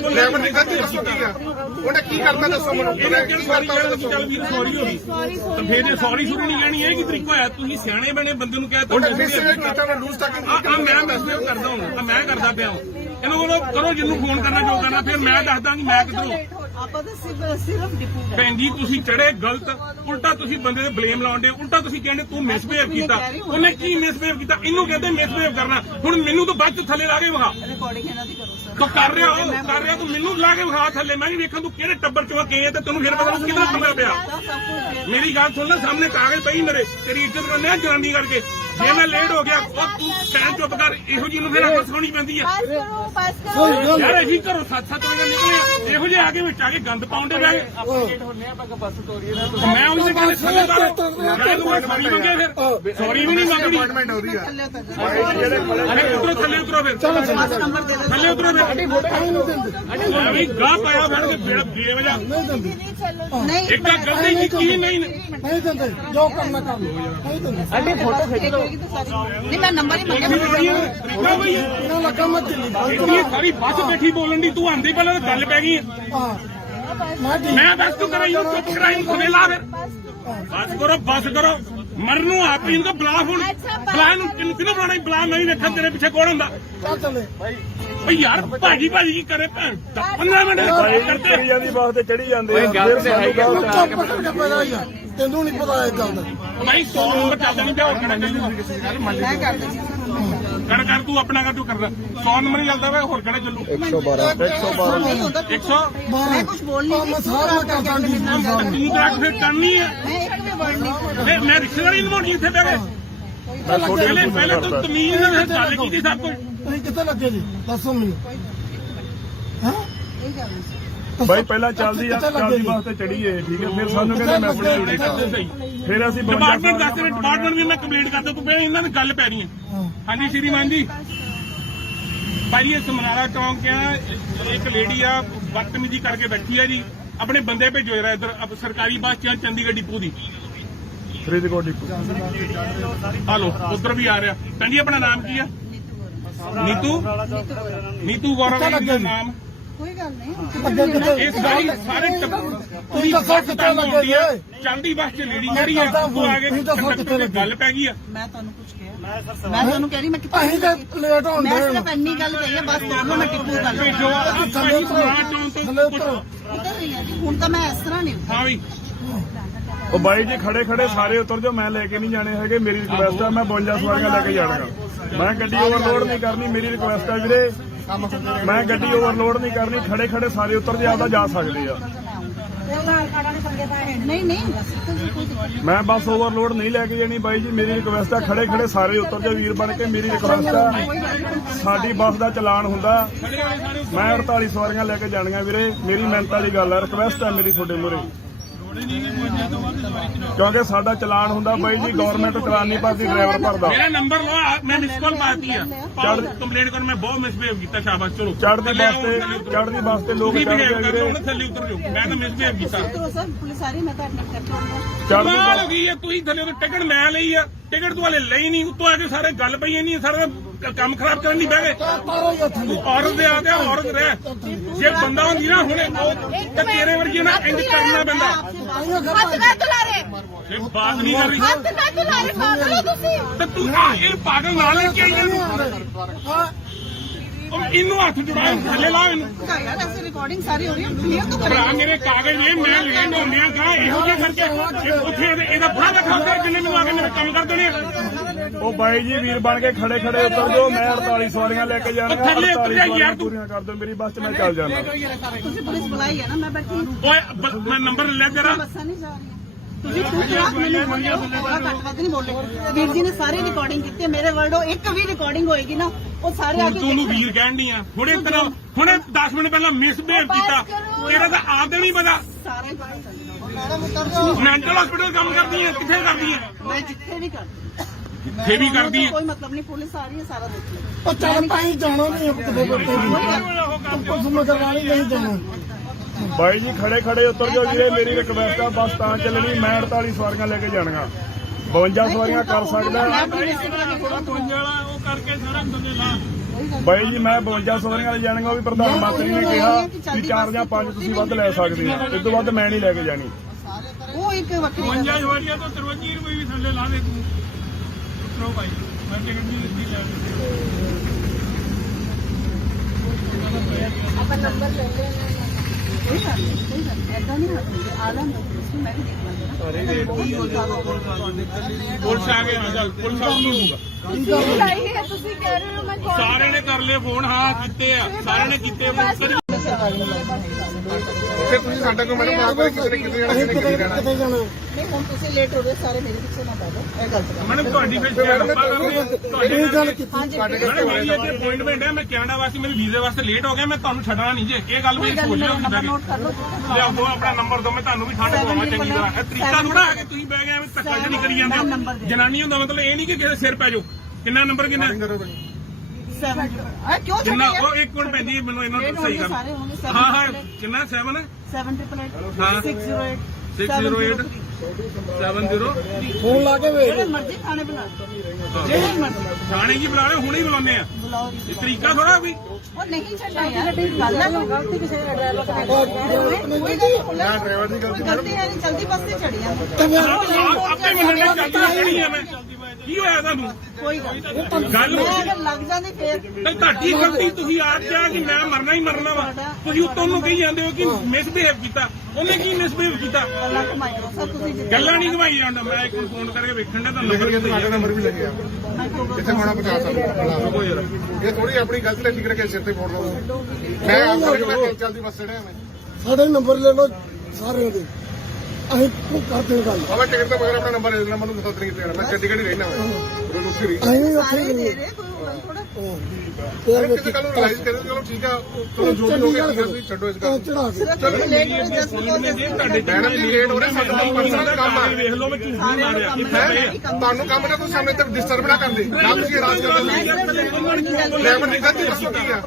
ਡਰਾਈਵਰ ਦੀ ਗਲਤੀ ਦੱਸੋ ਕੀ ਆ ਉਹਨੇ ਕੀ ਕਰਤਾ ਦੱਸੋ ਮੈਨੂੰ ਉਹਨੇ ਕੀ ਕਰਤਾ ਉਹਨੇ ਦੱਸੋ ਚੱਲ ਵੀ ਸੌਰੀ ਹੋ ਗਈ ਤਾਂ ਫੇਰ ਜੇ ਸੌਰੀ ਸ਼ੁਰੂ ਨਹੀਂ ਲੈਣੀ ਇਹ ਕੀ ਤਰੀਕਾ ਹੋਇਆ ਤੁਸੀਂ ਸਿਆਣੇ ਬਣੇ ਬੰਦੇ ਨੂੰ ਕਹਿ ਉਹਨੇ ਮਿਸਬਿਹੇਵ ਕੀਤਾ ਮੈਂ ਲੂਜ਼ ਟਾਕਿੰਗ ਆ ਮੈਂ ਮੈਸੇਜ ਕਰਦਾ ਹਾਂ ਮੈਂ ਕਰਦਾ ਪਿਆ ਇਹਨੂੰ ਬੋਲੋ ਕਰੋ ਜਿਹਨੂੰ ਫੋਨ ਕਰਨਾ ਜੋ ਕਰਨਾ ਫਿਰ ਮੈਂ ਦੱਸਦਾ ਕਿ ਮੈਂ ਕਿੱਧਰੋਂ ਆਪਾਂ ਤਾਂ ਸਿਰਫ ਡਿਪੂ ਦਾ ਭੈਣ ਜੀ ਤੁਸੀਂ ਚੜੇ ਗਲਤ ਉਲਟਾ ਤੁਸੀਂ ਬੰਦੇ ਤੇ ਬਲੇਮ ਲਾਉਂਦੇ ਉਲਟਾ ਤੁਸੀਂ ਕਹਿੰਦੇ ਤੂੰ ਮਿਸਬਿਹੇਵ ਕੀਤਾ ਉਹਨੇ ਕੀ ਮਿਸਬਿਹੇਵ ਕੀਤਾ ਇਹਨੂੰ ਕਹਿੰਦੇ ਮਿਸਬਿਹੇਵ ਕਰਨਾ ਹੁਣ ਮੈਨੂੰ ਤਾਂ ਬਾਅਦ ਚ ਥੱਲੇ ਲਾ ਕੇ ਵਿਖਾ ਰਿਕਾਰਡਿੰਗ ਇਹਨਾਂ ਦੀ ਕਰੋ ਸਰ ਤੂੰ ਕਰ ਰਿਹਾ ਤੂੰ ਮੈਨੂੰ ਲਾ ਕੇ ਵਿਖਾ ਥੱਲੇ ਮੈਂ ਵੀ ਵੇਖਾਂ ਤੂੰ ਕਿਹੜੇ ਟੱਬਰ ਚੋਂ ਗਏ ਆ ਤੇ ਤੈਨੂੰ ਫਿਰ ਪਤਾ ਕਿਹਦਾ ਬੰਦਾ ਪਿਆ ਸਭ ਕੁਝ ਮੇਰੀ ਗੱਲ ਸੁਣ ਲੈ ਸਾਹਮਣੇ ਕਾਗਜ਼ ਪਈ ਮੇਰੇ ਤੇਰੀ ਇੱਜ਼ਤ ਕਰਨੇ ਆ ਜਨਾਨੀ ਕਰਕੇ ਜੇ ਮੈਂ ਲੇਟ ਹੋ ਗਿਆ ਉਹ ਤੂੰ ਕਹਿ ਚੁੱਪ ਕਰ ਇਹੋ ਜੀ ਨੂੰ ਫਿਰ ਅੱਖ ਸੁਣੀ ਪੈਂਦੀ ਆ पास करो ਸਹੀ ਗੱਲ ਯਾਰ ਅਸੀਂ ਘਰੋਂ 7-7 ਵਜੇ ਨਿਕਲੇ ਇਹੋ ਜਿਹੇ ਆ ਕੇ ਵਿੱਚ ਆ ਕੇ ਗੰਦ ਪਾਉਂਦੇ ਰਹੇ ਮੈਂ ਉਹਦੇ ਕਹਿੰਦੇ ਥੱਲੇ ਕਰ ਸੌਰੀ ਮੰਗੇ ਫਿਰ ਸੌਰੀ ਵੀ ਨਹੀਂ ਮੰਗਦੀ ਅਪਾਇੰਟਮੈਂਟ ਹੋ ਰਹੀ ਆ ਥੱਲੇ ਉਤਰ ਜਾਓ ਅਰੇ ਉਤਰੋ ਥੱਲੇ ਉਤਰੋ ਫਿਰ ਬਸ ਨੰਬਰ ਦੇ ਦਿਓ ਥੱਲੇ ਉਤਰੋ ਫਿਰ ਅਸੀਂ ਨਹੀਂ ਦਿੰਦੇ ਮੈਂ ਵੀ ਗਾਹ ਪਾਇਆ ਫੜ ਕੇ ਬੇਵਜਾ ਨਹੀਂ ਦਿੰਦੇ नहीं चलो ਨਹੀਂ ਇੱਕ ਤਾਂ ਗਲਤੀ ਕੀਤੀ ਨਹੀਂ ਨਹੀਂ ਦਿੰਦੇ ਜੋ ਕਰਨਾ ਕਰ ਲਓ ਨਹੀਂ ਦਿੰਦੇ ਅੱਡੇ ਫੋਟੋ ਖਿੱਚੋ ਨਹੀਂ ਮੈਂ ਨੰਬਰ ਹੀ ਮੰਗਿਆ ਤਰੀਕਾ ਬਈ ਇਹਨਾਂ ਲੱਗਾ ਮੈਂ ਦਿੱਲੀ ਇਹ ਸਾਰੀ ਬੱਸ ਬੈਠੀ ਬੋਲਣ ਦੀ ਤੂੰ ਆਂਦੀ ਪਹਿਲਾਂ ਤਾਂ ਗੱਲ ਪੈ ਗਈ ਹਾਂ ਮੈਂ ਠੀਕ ਮੈਂ ਦੱਸ ਤੂੰ ਕਰਾਈ ਉਹ ਚੁੱਪ ਕਰਾਈ ਸੁਨੇ ਲਾ ਫਿਰ ਬਸ ਕਰੋ ਮਰਨੂ ਆਪ ਹੀ ਇਹਨੂੰ ਬੁਲਾ ਹੁਣ ਬੁਲਾ ਨੂੰ ਕਿਹਨੂੰ ਬੁਲਾਣਾ ਬੁਲਾ ਨਹੀਂ ਵੇਖਣ ਤੇਰੇ ਪਿੱਛੇ ਕੌਣ ਹੁੰਦਾ ਚੱਲ ਚੱਲੇ ਓਏ ਯਾਰ ਭਾਜੀ ਕੀ ਕਰੇ ਭੈਣ 15 ਮਿੰਟ ਕਰਦੇ ਕਰੀ ਜਾਂਦੀ ਬਾਤ ਤੇ ਚੜੀ ਜਾਂਦੇ ਆ ਫਿਰ ਸਾਨੂੰ ਤੂੰ ਚੁੱਪ ਕਰਕੇ ਪੈਦਾ ਯਾਰ ਤੈਨੂੰ ਨਹੀਂ ਪਤਾ ਇਹ ਗੱਲ ਦਾ ਨਹੀਂ 100 ਨੰਬਰ ਚੱਲਦਾ ਨਹੀਂ ਪਿਆ ਹੋਰ ਕਿਹੜਾ ਚੱਲੂ ਮੈਂ ਕਰ ਦਿੰਦੀ ਕਰ ਤੂੰ ਆਪਣਾ ਕਰ ਤੂੰ ਕਰਦਾ 100 ਨੰਬਰ ਹੀ ਚੱਲਦਾ ਵਾ ਹੋਰ ਕਿਹੜਾ ਚੱਲੂ 112 ਨਹੀਂ ਹੁੰਦਾ 100 ਮੈਂ ਕੁਝ ਬੋਲ ਨਹੀਂ ਮੈਂ ਸਾਰਾ ਕਰਦਾ ਡੀ ਸਾਹਿਬ ਤੂੰ ਤਾਂ ਫਿਰ ਕਰਨੀ ਹੈ ਮੈਂ ਇੱਕ ਵੀ ਵਰਡ ਨਹੀਂ ਤੇ ਮੈਂ ਰਿਸ਼ਤੇਦਾਰੀ ਨਿਭਾਉਣੀ ਇੱਥੇ ਬਹਿ ਕੇ ਮੈਂ ਤੁਹਾਡੇ ਪਹਿਲੇ ਤੂੰ ਤਮੀਜ਼ ਨਾਲ ਗੱਲ ਕੀਤੀ ਸਭ ਕੁਝ ਤੁਸੀਂ ਕਿੱਥੇ ਲੱਗੇ ਜੀ ਦੱਸੋ ਮੈਨੂੰ ਹਾਂ ਇਹ ਗੱਲ ਨਹੀਂ ਬਾਈ ਪਹਿਲਾਂ ਚੱਲਦੀ ਬੱਸ ਤੇ ਚੜੀਏ ਠੀਕ ਹੈ ਫਿਰ ਸਾਨੂੰ ਕਹਿੰਦੇ ਮੈਂ ਆਪਣੀ ਡਿਊਟੀ ਕਰਦਾ ਸਹੀ ਫਿਰ ਅਸੀਂ ਡਿਪਾਰਟਮੈਂਟ ਦੱਸ ਰਹੇ ਡਿਪਾਰਟਮੈਂਟ ਵੀ ਮੈਂ ਕੰਪਲੀਟ ਕਰਦਾ ਤੂੰ ਪਹਿਲਾਂ ਇਹਨਾਂ ਨਾਲ ਗੱਲ ਪੈ ਰਹੀ ਹੈ ਹਾਂਜੀ ਸ਼੍ਰੀਮਾਨ ਜੀ ਭਾਜੀ ਇਹ ਸਮਨਾਰਾ ਚੌਂਕ ਆ ਇੱਕ ਲੇਡੀ ਆ ਬਦਤਮੀਜ਼ੀ ਕਰਕੇ ਬੈਠੀ ਆ ਜੀ ਆਪਣੇ ਬੰਦੇ ਭੇਜੋ ਜਰਾ ਇੱਧਰ ਸਰਕਾਰੀ ਬੱਸ ਚ ਚੰਡੀਗੜ੍ਹ ਡਿਪੂ ਦੀ ਫਰੀਦਕੋਟ ਡਿਪੂ ਹਲੋ ਉੱਧਰ ਵੀ ਆ ਰਿਹਾ ਭੈਣ ਜੀ ਆਪਣਾ ਨਾਮ ਕੀ ਆ ਨੀਤੂ ਗੌਰਵ ਦਾ ਨਾਮ ਕੋਈ ਗੱਲ ਨਹੀਂ ਅੱਗੇ ਕਿੱਥੇ ਇਹ ਸਾਰੇ ਤੁਸੀਂ ਦੱਸੋ ਕਿੱਥੇ ਲੱਗੇ ਜੀ ਚਲਦੀ ਬੱਸ ਚ ਲੇਡੀ ਜਿਹੜੀ ਆ ਉਹ ਆ ਕੇ ਗੱਲ ਪੈ ਗਈ ਆ ਮੈਂ ਤੁਹਾਨੂੰ ਕੁਝ ਕਿਹਾ ਮੈਂ ਤੁਹਾਨੂੰ ਕਹਿ ਰਹੀ ਮੈਂ ਕਿੱਥੇ ਅਸੀਂ ਤਾਂ ਲੇਟ ਹੋਣ ਮੈਂ ਦੇ ਸਿਰਫ ਇੰਨੀ ਗੱਲ ਕਹੀ ਹੈ ਬਸ ਤੁਹਾਨੂੰ ਮੈਂ ਟਿੱਪੂ ਗੱਲ ਭੇਜੋ ਥੱਲੇ ਉਤਰੋ ਥੱਲੇ ਉਤਰੋ ਉਤਰ ਰਹੀ ਹਾਂ ਜੀ ਹੁਣ ਤਾਂ ਮੈਂ ਇਸ ਤਰ੍ਹਾਂ ਨਹੀਂ ਹਾਂ ਵੀ ਉਹ ਬਾਈ ਜੀ ਖੜੇ ਸਾਰੇ ਉਤਰ ਜਾਓ ਮੈਂ ਲੈ ਕੇ ਨਹੀਂ ਜਾਣੇ ਹੈਗੇ ਮੇਰੀ ਰਿਕੁਐਸਟ ਆ ਮੈਂ 52 ਸਵਾਰੀਆਂ ਲੈ ਕੇ ਜਾਣਾਗਾ ਮੈਂ ਗੱਡੀ ਓਵਰਲੋਡ ਨਹੀਂ ਕਰਨੀ ਮੇਰੀ ਰਿਕੁਐਸਟ ਆ ਵੀਰੇ ਮੈਂ ਗੱਡੀ ਓਵਰਲੋਡ ਨਹੀਂ ਕਰਨੀ ਖੜੇ ਸਾਰੇ ਉਤਰ ਜੇ ਆਪਦਾ ਜਾ ਸਕਦੇ ਆ ਨਹੀਂ ਨਹੀਂ ਤੁਸੀਂ ਕੋਈ ਦਿੱਕਤ ਨਹੀਂ। ਮੈਂ ਬੱਸ ਓਵਰਲੋਡ ਨਹੀਂ ਲੈ ਕੇ ਜਾਣੀ ਬਾਈ ਜੀ, ਮੇਰੀ ਰਿਕੁਐਸਟ ਆ ਖੜੇ ਖੜੇ ਸਾਰੇ ਉਤਰ ਜਾਓ ਵੀਰ ਬਣ ਕੇ, ਮੇਰੀ ਰਿਕੁਐਸਟ ਆ। ਸਾਡੀ ਬੱਸ ਦਾ ਚਲਾਨ ਹੁੰਦਾ, ਮੈਂ 48 ਸਵਾਰੀਆਂ ਲੈ ਕੇ ਜਾਣੀਆਂ ਵੀਰੇ, ਮੇਰੀ ਮਿਹਨਤ ਵਾਲੀ ਗੱਲ ਆ, ਰਿਕੁਐਸਟ ਆ ਮੇਰੀ ਤੁਹਾਡੇ ਮੂਹਰੇ, ਕਿਉਂਕਿ ਸਾਡਾ ਚਲਾਨ ਹੁੰਦਾ ਬਾਈ ਜੀ, ਗਵਰਨਮੈਂਟ ਚਲਾਨ ਨਹੀਂ ਭਰਦੀ, ਡਰਾਈਵਰ ਭਰਦਾ। ਮੇਰਾ ਨੰਬਰ ਲਓ, ਮੈਂ ਮਿਸ ਕਾਲ ਮਾਰਤੀ ਆ, ਕੰਪਲੇਂਟ ਕਰਨ ਮੈਂ ਬਹੁਤ ਮਿਸਬਿਹੇਵ ਕੀਤਾ, ਸ਼ਾਬਾਸ਼ ਚਲੋ ਚੜ੍ਹਦੀ ਬੱਸ ਤੇ ਲੋਕ ਤੁਸੀਂ ਚੜ੍ਹਦੇ ਬਿਹੇਵ ਆ ਕਰਦੇ ਵੀਰੇ, ਹੋ ਨਾ, ਥੱਲੇ ਉਤਰ ਜਾਓ, ਮੈਂ ਤਾਂ ਮਿਸਬਿਹੇਵ ਕੀਤਾ। ਕਰੋ ਸਰ, ਪੁਲਿਸ ਆ ਰਹੀ, ਮੈਂ ਤਾਂ ਐਡਮਿਟ ਕਰਕੇ ਆਉਂਗਾ। ਚੜ੍ਹਦੀ ਕਮਾਲ ਹੋ ਗਈ ਹੈ, ਤੁਸੀਂ ਥੱਲੇ ਉਤਰ, ਟਿਕਟ ਮੈਂ ਲਈ ਆ, ਟਿਕਟ ਤੁਹਾਡੇ ਲਈ ਨਹੀਂ, ਉੱਤੋਂ ਆ ਕੇ ਸਾਰੇ ਗੱਲ ਪਈ ਨਹੀਂ, ਸਾਰਾ ਕੰਮ ਖਰਾਬ ਕਰਨ ਦੀ ਬਹਿ ਗਏ। ਔਰਤ ਦੇ ਆ ਗਿਆ, ਔਰਤ ਰਹਿ, ਜੇ ਬੰਦਾ ਹੁੰਦੀ ਨਾ ਹੁਣੇ ਤੇ ਤੇਰੇ ਵਰਗੀ ਨਾ ਇੰਜ ਕਰਨਾ ਪੈਂਦਾ। ਹੱਥ ਨਾ ਤੁਲਾ ਰਹੇ, ਇਹ ਬਾਤ ਨਹੀਂ ਕਰ ਰਹੀ ਹੱਥ ਨਾ ਤੁਲਾ ਰਹੇ, ਪਾਗਲ ਹੋ ਤੁਸੀਂ। ਤੇ ਤੂੰ ਇਹ ਪਾਗਲ ਨਾਲ ਲੈ ਕੇ ਆਈ ਇਹਨੂੰ ਹੱਥ ਜੁੜਾ ਥੱਲੇ ਲਾ ਇਹਨੂੰ। ਯਾਰ ਐਸੀ ਰਿਕਾਰਡਿੰਗ ਸਾਰੀ ਹੋ ਰਹੀ ਹੈ, ਕਲੀਅਰ ਤਾਂ ਭਰਾ ਕਰੋ। ਮੇਰੇ ਕਾਗਜ਼ ਨੇ, ਮੈਂ ਲੈਣ ਹੁੰਦਿਆਂ ਕਹਾ ਇਹੋ ਜਿਹੇ ਕਰਕੇ ਉੱਥੇ ਇਹਦਾ ਬੁਰਾ ਰੱਖਾ ਕਰ, ਜਿੰਨੇ ਮੈਨੂੰ ਆ ਕੇ ਮੇਰੇ ਕੰਮ ਕਰ ਦੇਣੇ। ਉਹ ਬਾਈ ਜੀ ਵੀਰ ਬਣ ਕੇ ਖੜੇ ਖੜੇ ਉਤਰ ਜਾਓ, ਮੈਂ 48 ਸਵਾਰੀਆਂ ਲੈ ਕੇ ਜਾਣੀਆਂ, ਥੱਲੇ ਉਤਰ ਜਾ 48 ਯਾਰ ਤੂੰ। ਪੂਰੀਆਂ ਕਰ ਦਿਓ ਮੇਰੀ ਬੱਸ 'ਚ, ਮੈਂ ਚੱਲ ਜਾਣਾ। ਤੁਸੀਂ ਪੁਲਿਸ ਬੁਲਾਈ ਹੈ ਨਾ, ਮੈਂ ਬੈਠੀ ਹਾਂ। ਓਏ ਮੈਂ ਨੰਬਰ ਲੈ ਤੇਰਾ। ਬੱਸਾਂ ਨਹੀਂ ਜਾ ਰਹੀਆਂ। ਤੁਸੀਂ ਚੁੱਪ ਰਹੋ, ਮੈਨੂੰ ਥੋੜਾ ਘੱਟ ਵੱਧ ਨਹੀਂ ਬੋਲੇ। ਵੀਰ ਜੀ ਨੇ ਸਾਰੀ ਰਿਕਾਰਡਿੰਗ ਕੀਤੀ ਹੈ, ਮੇਰੇ ਵਰਡੋ ਇੱਕ ਵੀ ਰਿਕਾਰਡਿੰਗ ਹੋਏਗੀ ਨਾ, ਉਹ ਸਾਰੇ ਆ ਕੇ ਤੂੰ ਨੂੰ ਵੀਰ ਕਹਿਣ ਦੀ ਆ, ਹੁਣੇ ਤੇਰਾ ਹੁਣੇ 10 ਮਿੰਟ ਪਹਿਲਾਂ ਮਿਸਬਿਹੇਵ ਕੀਤਾ, ਤੇਰਾ ਤਾਂ ਆਪ ਨਹੀਂ ਪਤਾ। ਸਾਰੇ ਮੈਂਟਲ ਹਸਪੀਟਲ ਕੰਮ ਕਰਦੀ ਹੈ, ਕਿੱਥੇ ਕਰਦੀ ਹੈ? ਮੈਂ ਜਿੱਥੇ ਵੀ ਕਰਦੀ ਇੱਥੇ ਵੀ ਕਰਦੀ ਹੈ। ਕੋਈ ਮਤਲਬ ਨਹੀਂ, ਪੁਲਿਸ ਆ ਰਹੀ ਹੈ, ਸਾਰਾ ਦੇਖੋ। ਉਹ ਚੱਲ ਤਾਂ ਹੀ ਜਾਣਾ ਨਹੀਂ ਕੁਝ ਮਗਰਵਾਣੀ ਨਹੀਂ ਜਾਣਾ। ਬਾਈ ਜੀ ਖੜੇ ਖੜੇ ਉਤਰ ਜਾਓ ਵੀਰੇ, ਮੇਰੀ ਰਿਕਵੈਸਟ ਆ, ਬੱਸ ਤਾਂ ਚੱਲਣੀ, ਮੈਂ 48 ਸਵਾਰੀਆਂ ਲੈ ਕੇ ਜਾਣੀਆਂ, 52 ਸਵਾਰੀਆਂ ਕਰ ਸਕਦਾ। ਉਹ ਕਰਕੇ ਸਾਰਾ ਬੰਦੇ ਲਾ। ਬਾਈ ਜੀ ਮੈਂ 52 ਸਵਾਰੀਆਂ ਲੈ ਜਾਣੀਆਂ, ਉਹ ਵੀ ਪ੍ਰਧਾਨ ਮੰਤਰੀ ਨੇ ਕਿਹਾ ਕਿ 4 ਜਾਂ 5 ਤੁਸੀਂ ਵੱਧ ਲੈ ਸਕਦੇ ਹੋ, ਇਸ ਤੋਂ ਵੱਧ ਮੈਂ ਨਹੀਂ ਲੈ ਕੇ ਜਾਣੀ। ਉਹ ਇੱਕ ਵੱਖਰੀ ਗੱਲ 52 ਵਾਰੀਆਂ ਤੋਂ 53 ਰੁਪਏ ਵੀ ਥੱਲੇ ਲਾ ਦੇ ਤੂੰ। ਉਤਰੋ ਭਾਈ, ਮੈਂ ਟਿਕਟ ਨਹੀਂ ਦਿੱਤੀ ਲੈ। ਆਪਾਂ ਨੰਬਰ ਲੈ ਲੈਣਾ। ਕੋਈ ਗੱਲ ਨਹੀਂ, ਐਦਾਂ ਨਹੀਂ ਹੋਣੀ। ਆਲਮ ਮੈਂ ਵੀ ਦੇਖ ਲਾਂਗਾ। ਪੁਲਿਸ ਆ ਗਏ, ਚੱਲ ਪੁਲਿਸ ਆ ਲੂਗਾ। ਤੁਸੀਂ ਲਾਈ ਹੈ, ਤੁਸੀਂ ਕਹਿ ਰਹੇ ਹੋ ਮੈਂ call ਸਾਰਿਆਂ ਨੇ ਕਰ ਲਏ ਫੋਨ, ਹਾਂ ਕੀਤੇ ਆ, ਸਾਰਿਆਂ ਨੇ ਕੀਤੇ ਫੋਨ। ਫਿਰ ਤੁਸੀਂ ਸਾਡਾ ਕੋਈ ਮੈਡਮ ਆਪ ਕਿਤੇ ਨੇ ਕਿਤੇ ਜਾਣਾ, ਕਿਤੇ ਕਿਤੇ ਜਾਣਾ। ਕਿੱਥੇ ਜਾਣਾ? ਨਹੀਂ ਹੁਣ ਤੁਸੀਂ ਲੇਟ ਹੋ ਗਏ, ਸਾਰੇ ਮੇਰੇ ਪਿੱਛੇ ਨਾ ਪੈ ਜਾਓ, ਇਹ ਗਲਤ ਗੱਲ। ਮੈਡਮ ਤੁਹਾਡੀ ਫਿਰ ਤੁਹਾਡੀ ਇਹ ਗੱਲ ਕੀਤੀ। ਹਾਂਜੀ ਮੈਡਮ ਮੇਰੀ ਇੱਥੇ ਅਪਾਇੰਟਮੈਂਟ ਹੈ, ਮੈਂ ਕੈਨੇਡਾ ਵਾਸਤੇ ਮੇਰੇ ਵੀਜ਼ੇ ਵਾਸਤੇ ਲੇਟ ਹੋ ਗਿਆ, ਮੈਂ ਤੁਹਾਨੂੰ ਛੱਡਣਾ ਨਹੀਂ ਜੇ, ਇਹ ਗੱਲ ਵੀ ਕੋਈ ਗੱਲ ਸੋਚ ਨਹੀਂ, ਲਿਓ ਨੰਬਰ ਕਿਦਾਂ ਨੋਟ ਕਰ ਲਓ। ਲਿਆਓ ਦੋ ਆਪਣਾ ਨੰਬਰ ਦੋ, ਮੈਂ ਤੁਹਾਨੂੰ ਵੀ ਠੰਡ ਪਵਾਵਾਂ ਚੰਗੀ ਤਰ੍ਹਾਂ। ਇਹ ਤਰੀਕਾ ਥੋੜਾ ਹੈ ਕਿ ਤੁਸੀਂ ਬਹਿ ਗਏ ਐਵੇਂ ਧੱਕਾ ਜਿਹੜੀ ਕਰੀ ਜਾਂਦੇ। ਜਨਾਨੀ ਹੁੰਦਾ ਮਤਲਬ ਇਹ ਨਹੀਂ ਕਿ ਕਿਸੇ ਸਿਰ ਪੈ ਜਾਓ। ਕਿੰਨਾ ਨੰਬਰ ਕਿੰਨਾ? 7 ਕਿਉਂ ਕਿੰਨਾ? ਛੱਡਿਆ? ਉਹ ਇੱਕ ਮਿੰਟ ਭੈਣ ਜੀ, ਮੈਨੂੰ ਇਹਨਾਂ ਨੂੰ ਸਹੀ ਕਰ। ਸਾਰੇ ਹੋਣਗੇ। ਹਾਂ ਹਾਂ ਕਿੰਨਾ? 7 788 ਹਾਂ 608 608 70 ਫੋਨ ਲਾ ਕੇ ਵੇਖ। ਜਿਹੜੇ ਮਰਜ਼ੀ ਖਾਣੇ ਬਣਾ ਲਓ, ਜਿਹੜੇ ਮਰਜ਼ੀ ਥਾਣੇ ਕੀ ਬੁਲਾ ਰਹੇ, ਹੁਣੇ ਹੀ ਬੁਲਾਉਂਦੇ ਆ। ਬੁਲਾਓ। ਇਹ ਤਰੀਕਾ ਥੋੜਾ ਵੀ। ਉਹ ਨਹੀਂ ਛੱਡਣਾ ਯਾਰ, ਗੱਲ ਹੈ ਕੋਈ ਗਲਤੀ ਕਿਸੇ ਦਾ ਡਰਾਈਵਰ ਦਾ ਕੋਈ ਨਾ ਡਰਾਈਵਰ ਦੀ ਗਲਤੀ ਗਲਤੀ ਹੈ ਨਹੀਂ, ਜਲਦੀ ਬੱਸ ਤੇ ਚੜੀ ਆ। ਆਪੇ ਮੰਨਣੇ ਚੱਲਦੀ ਖੜੀ ਆ ਮੈਂ। ਕੀ ਹੋਇਆ ਤੁਹਾਨੂੰ? ਕੋਈ ਗੱਲ ਨਹੀਂ। ਗੱਲ ਮੈਂ ਅਗਰ ਲੱਗ ਜਾਂਦੀ ਫੇਰ ਤੇ ਤੁਹਾਡੀ ਗਲਤੀ, ਤੁਸੀਂ ਆਪ ਕਿਹਾ ਕਿ ਮੈਂ ਮਰਨਾ ਹੀ ਮਰਨਾ ਵਾ, ਤੁਸੀਂ ਉੱਤੋਂ ਨੂੰ ਕਹੀ ਜਾਂਦੇ ਹੋ ਕਿ ਮਿਸਬਿਹੇਵ ਕੀਤਾ। ਉਹਨੇ ਕੀ ਮਿਸਬਿਹੇਵ ਕੀਤਾ? ਗੱਲਾਂ ਘੁਮਾਈਓ ਸਰ, ਤੁਸੀਂ ਜਿੱਦਾਂ ਗੱਲਾਂ ਨਹੀਂ ਘਵਾਈ ਜਾਂਦਾ। ਮੈਂ ਇੱਕ ਨੂੰ ਫੋਨ ਕਰਕੇ ਵੇਖਣ ਦਾ ਤੁਹਾਨੂੰ ਲਿਖ ਕੇ ਸਾਡਾ ਨੰਬਰ ਵੀ ਲੱਗਿਆ ਮੈਂ ਕਹੂੰਗਾ ਜਿੱਥੇ ਹੋਣਾ ਪਹੁੰਚਾ ਸਕਦਾ। ਯਾਰ ਇਹ ਥੋੜੀ ਆਪਣੀ ਗਲਤੀ ਲੈ ਠੀਕ ਕਰਕੇ ਸਿਰ ਤੇ ਫੋੜ ਲਓ। ਮੈਂ ਆਪ ਕਰਕੇ ਚੱਲਦੀ ਬੱਸ ਚੜਿਆ ਮੈਂ। ਸਾਡੇ ਨੰਬਰ ਲੈ ਲਓ ਸਾਰਿਆਂ ਦੇ, ਅਸੀਂ ਕਰਦੇ ਗੱਲ। ਬਾਬਾ ਟਿਕਟ ਤੋਂ ਬਗੈਰ ਆਪਣਾ ਨੰਬਰ ਲੈ ਲੈਣਾ, ਮੈਨੂੰ ਦੱਸ ਤਰੀਕ ਤੇ ਜਾਣਾ। ਮੈਂ ਚੰਡੀਗੜ੍ਹ ਹੀ ਰਹਿਣਾ ਮੈਂ, ਰੋਜ਼ ਉੱਥੇ ਰਹੀ। ਅਸੀਂ ਵੀ ਉੱਥੇ ਸਾਰੇ ਹੀ ਦੇ ਗਏ। ਰਹੇ ਕੋਈ ਥੋੜਾ ਤੇ ਕਿਸੇ ਕੱਲ ਨੂੰ ਰਿਲਾਈਜ਼ ਕਰੇ, ਚਲੋ ਠੀਕ ਆ, ਚਲੋ ਜੋ ਵੀ ਹੋ ਗਿਆ ਠੀਕ ਆ, ਤੁਸੀਂ ਛੱਡੋ ਇਸ ਗੱਲ। ਚੜਾ ਕੇ ਚਲੋ ਲੇਟ ਹੋ ਜਸਟ ਤੁਹਾਡੇ ਮੈਡਮ ਜੀ ਲੇਟ ਹੋ ਰਹੇ, ਸਾਡਾ ਪਰਸਨਲ ਕੰਮ ਆ। ਵੇਖ ਲਓ ਮੈਂ ਝੂਠ ਨਹੀਂ ਮਾਰਿਆ। ਤੁਹਾਨੂੰ ਕੰਮ ਨਾ ਕੋਈ ਸਾਹਮਣੇ ਤੱਕ ਡਿਸਟਰਬ ਨਾ ਕਰਦੇ, ਨਾ ਤੁਸੀਂ ਰਾਜ ਕਰਦੇ। ਡਰਾਈਵਰ ਦੀ ਗਲਤੀ ਦੱਸੋ ਕੀ ਆ,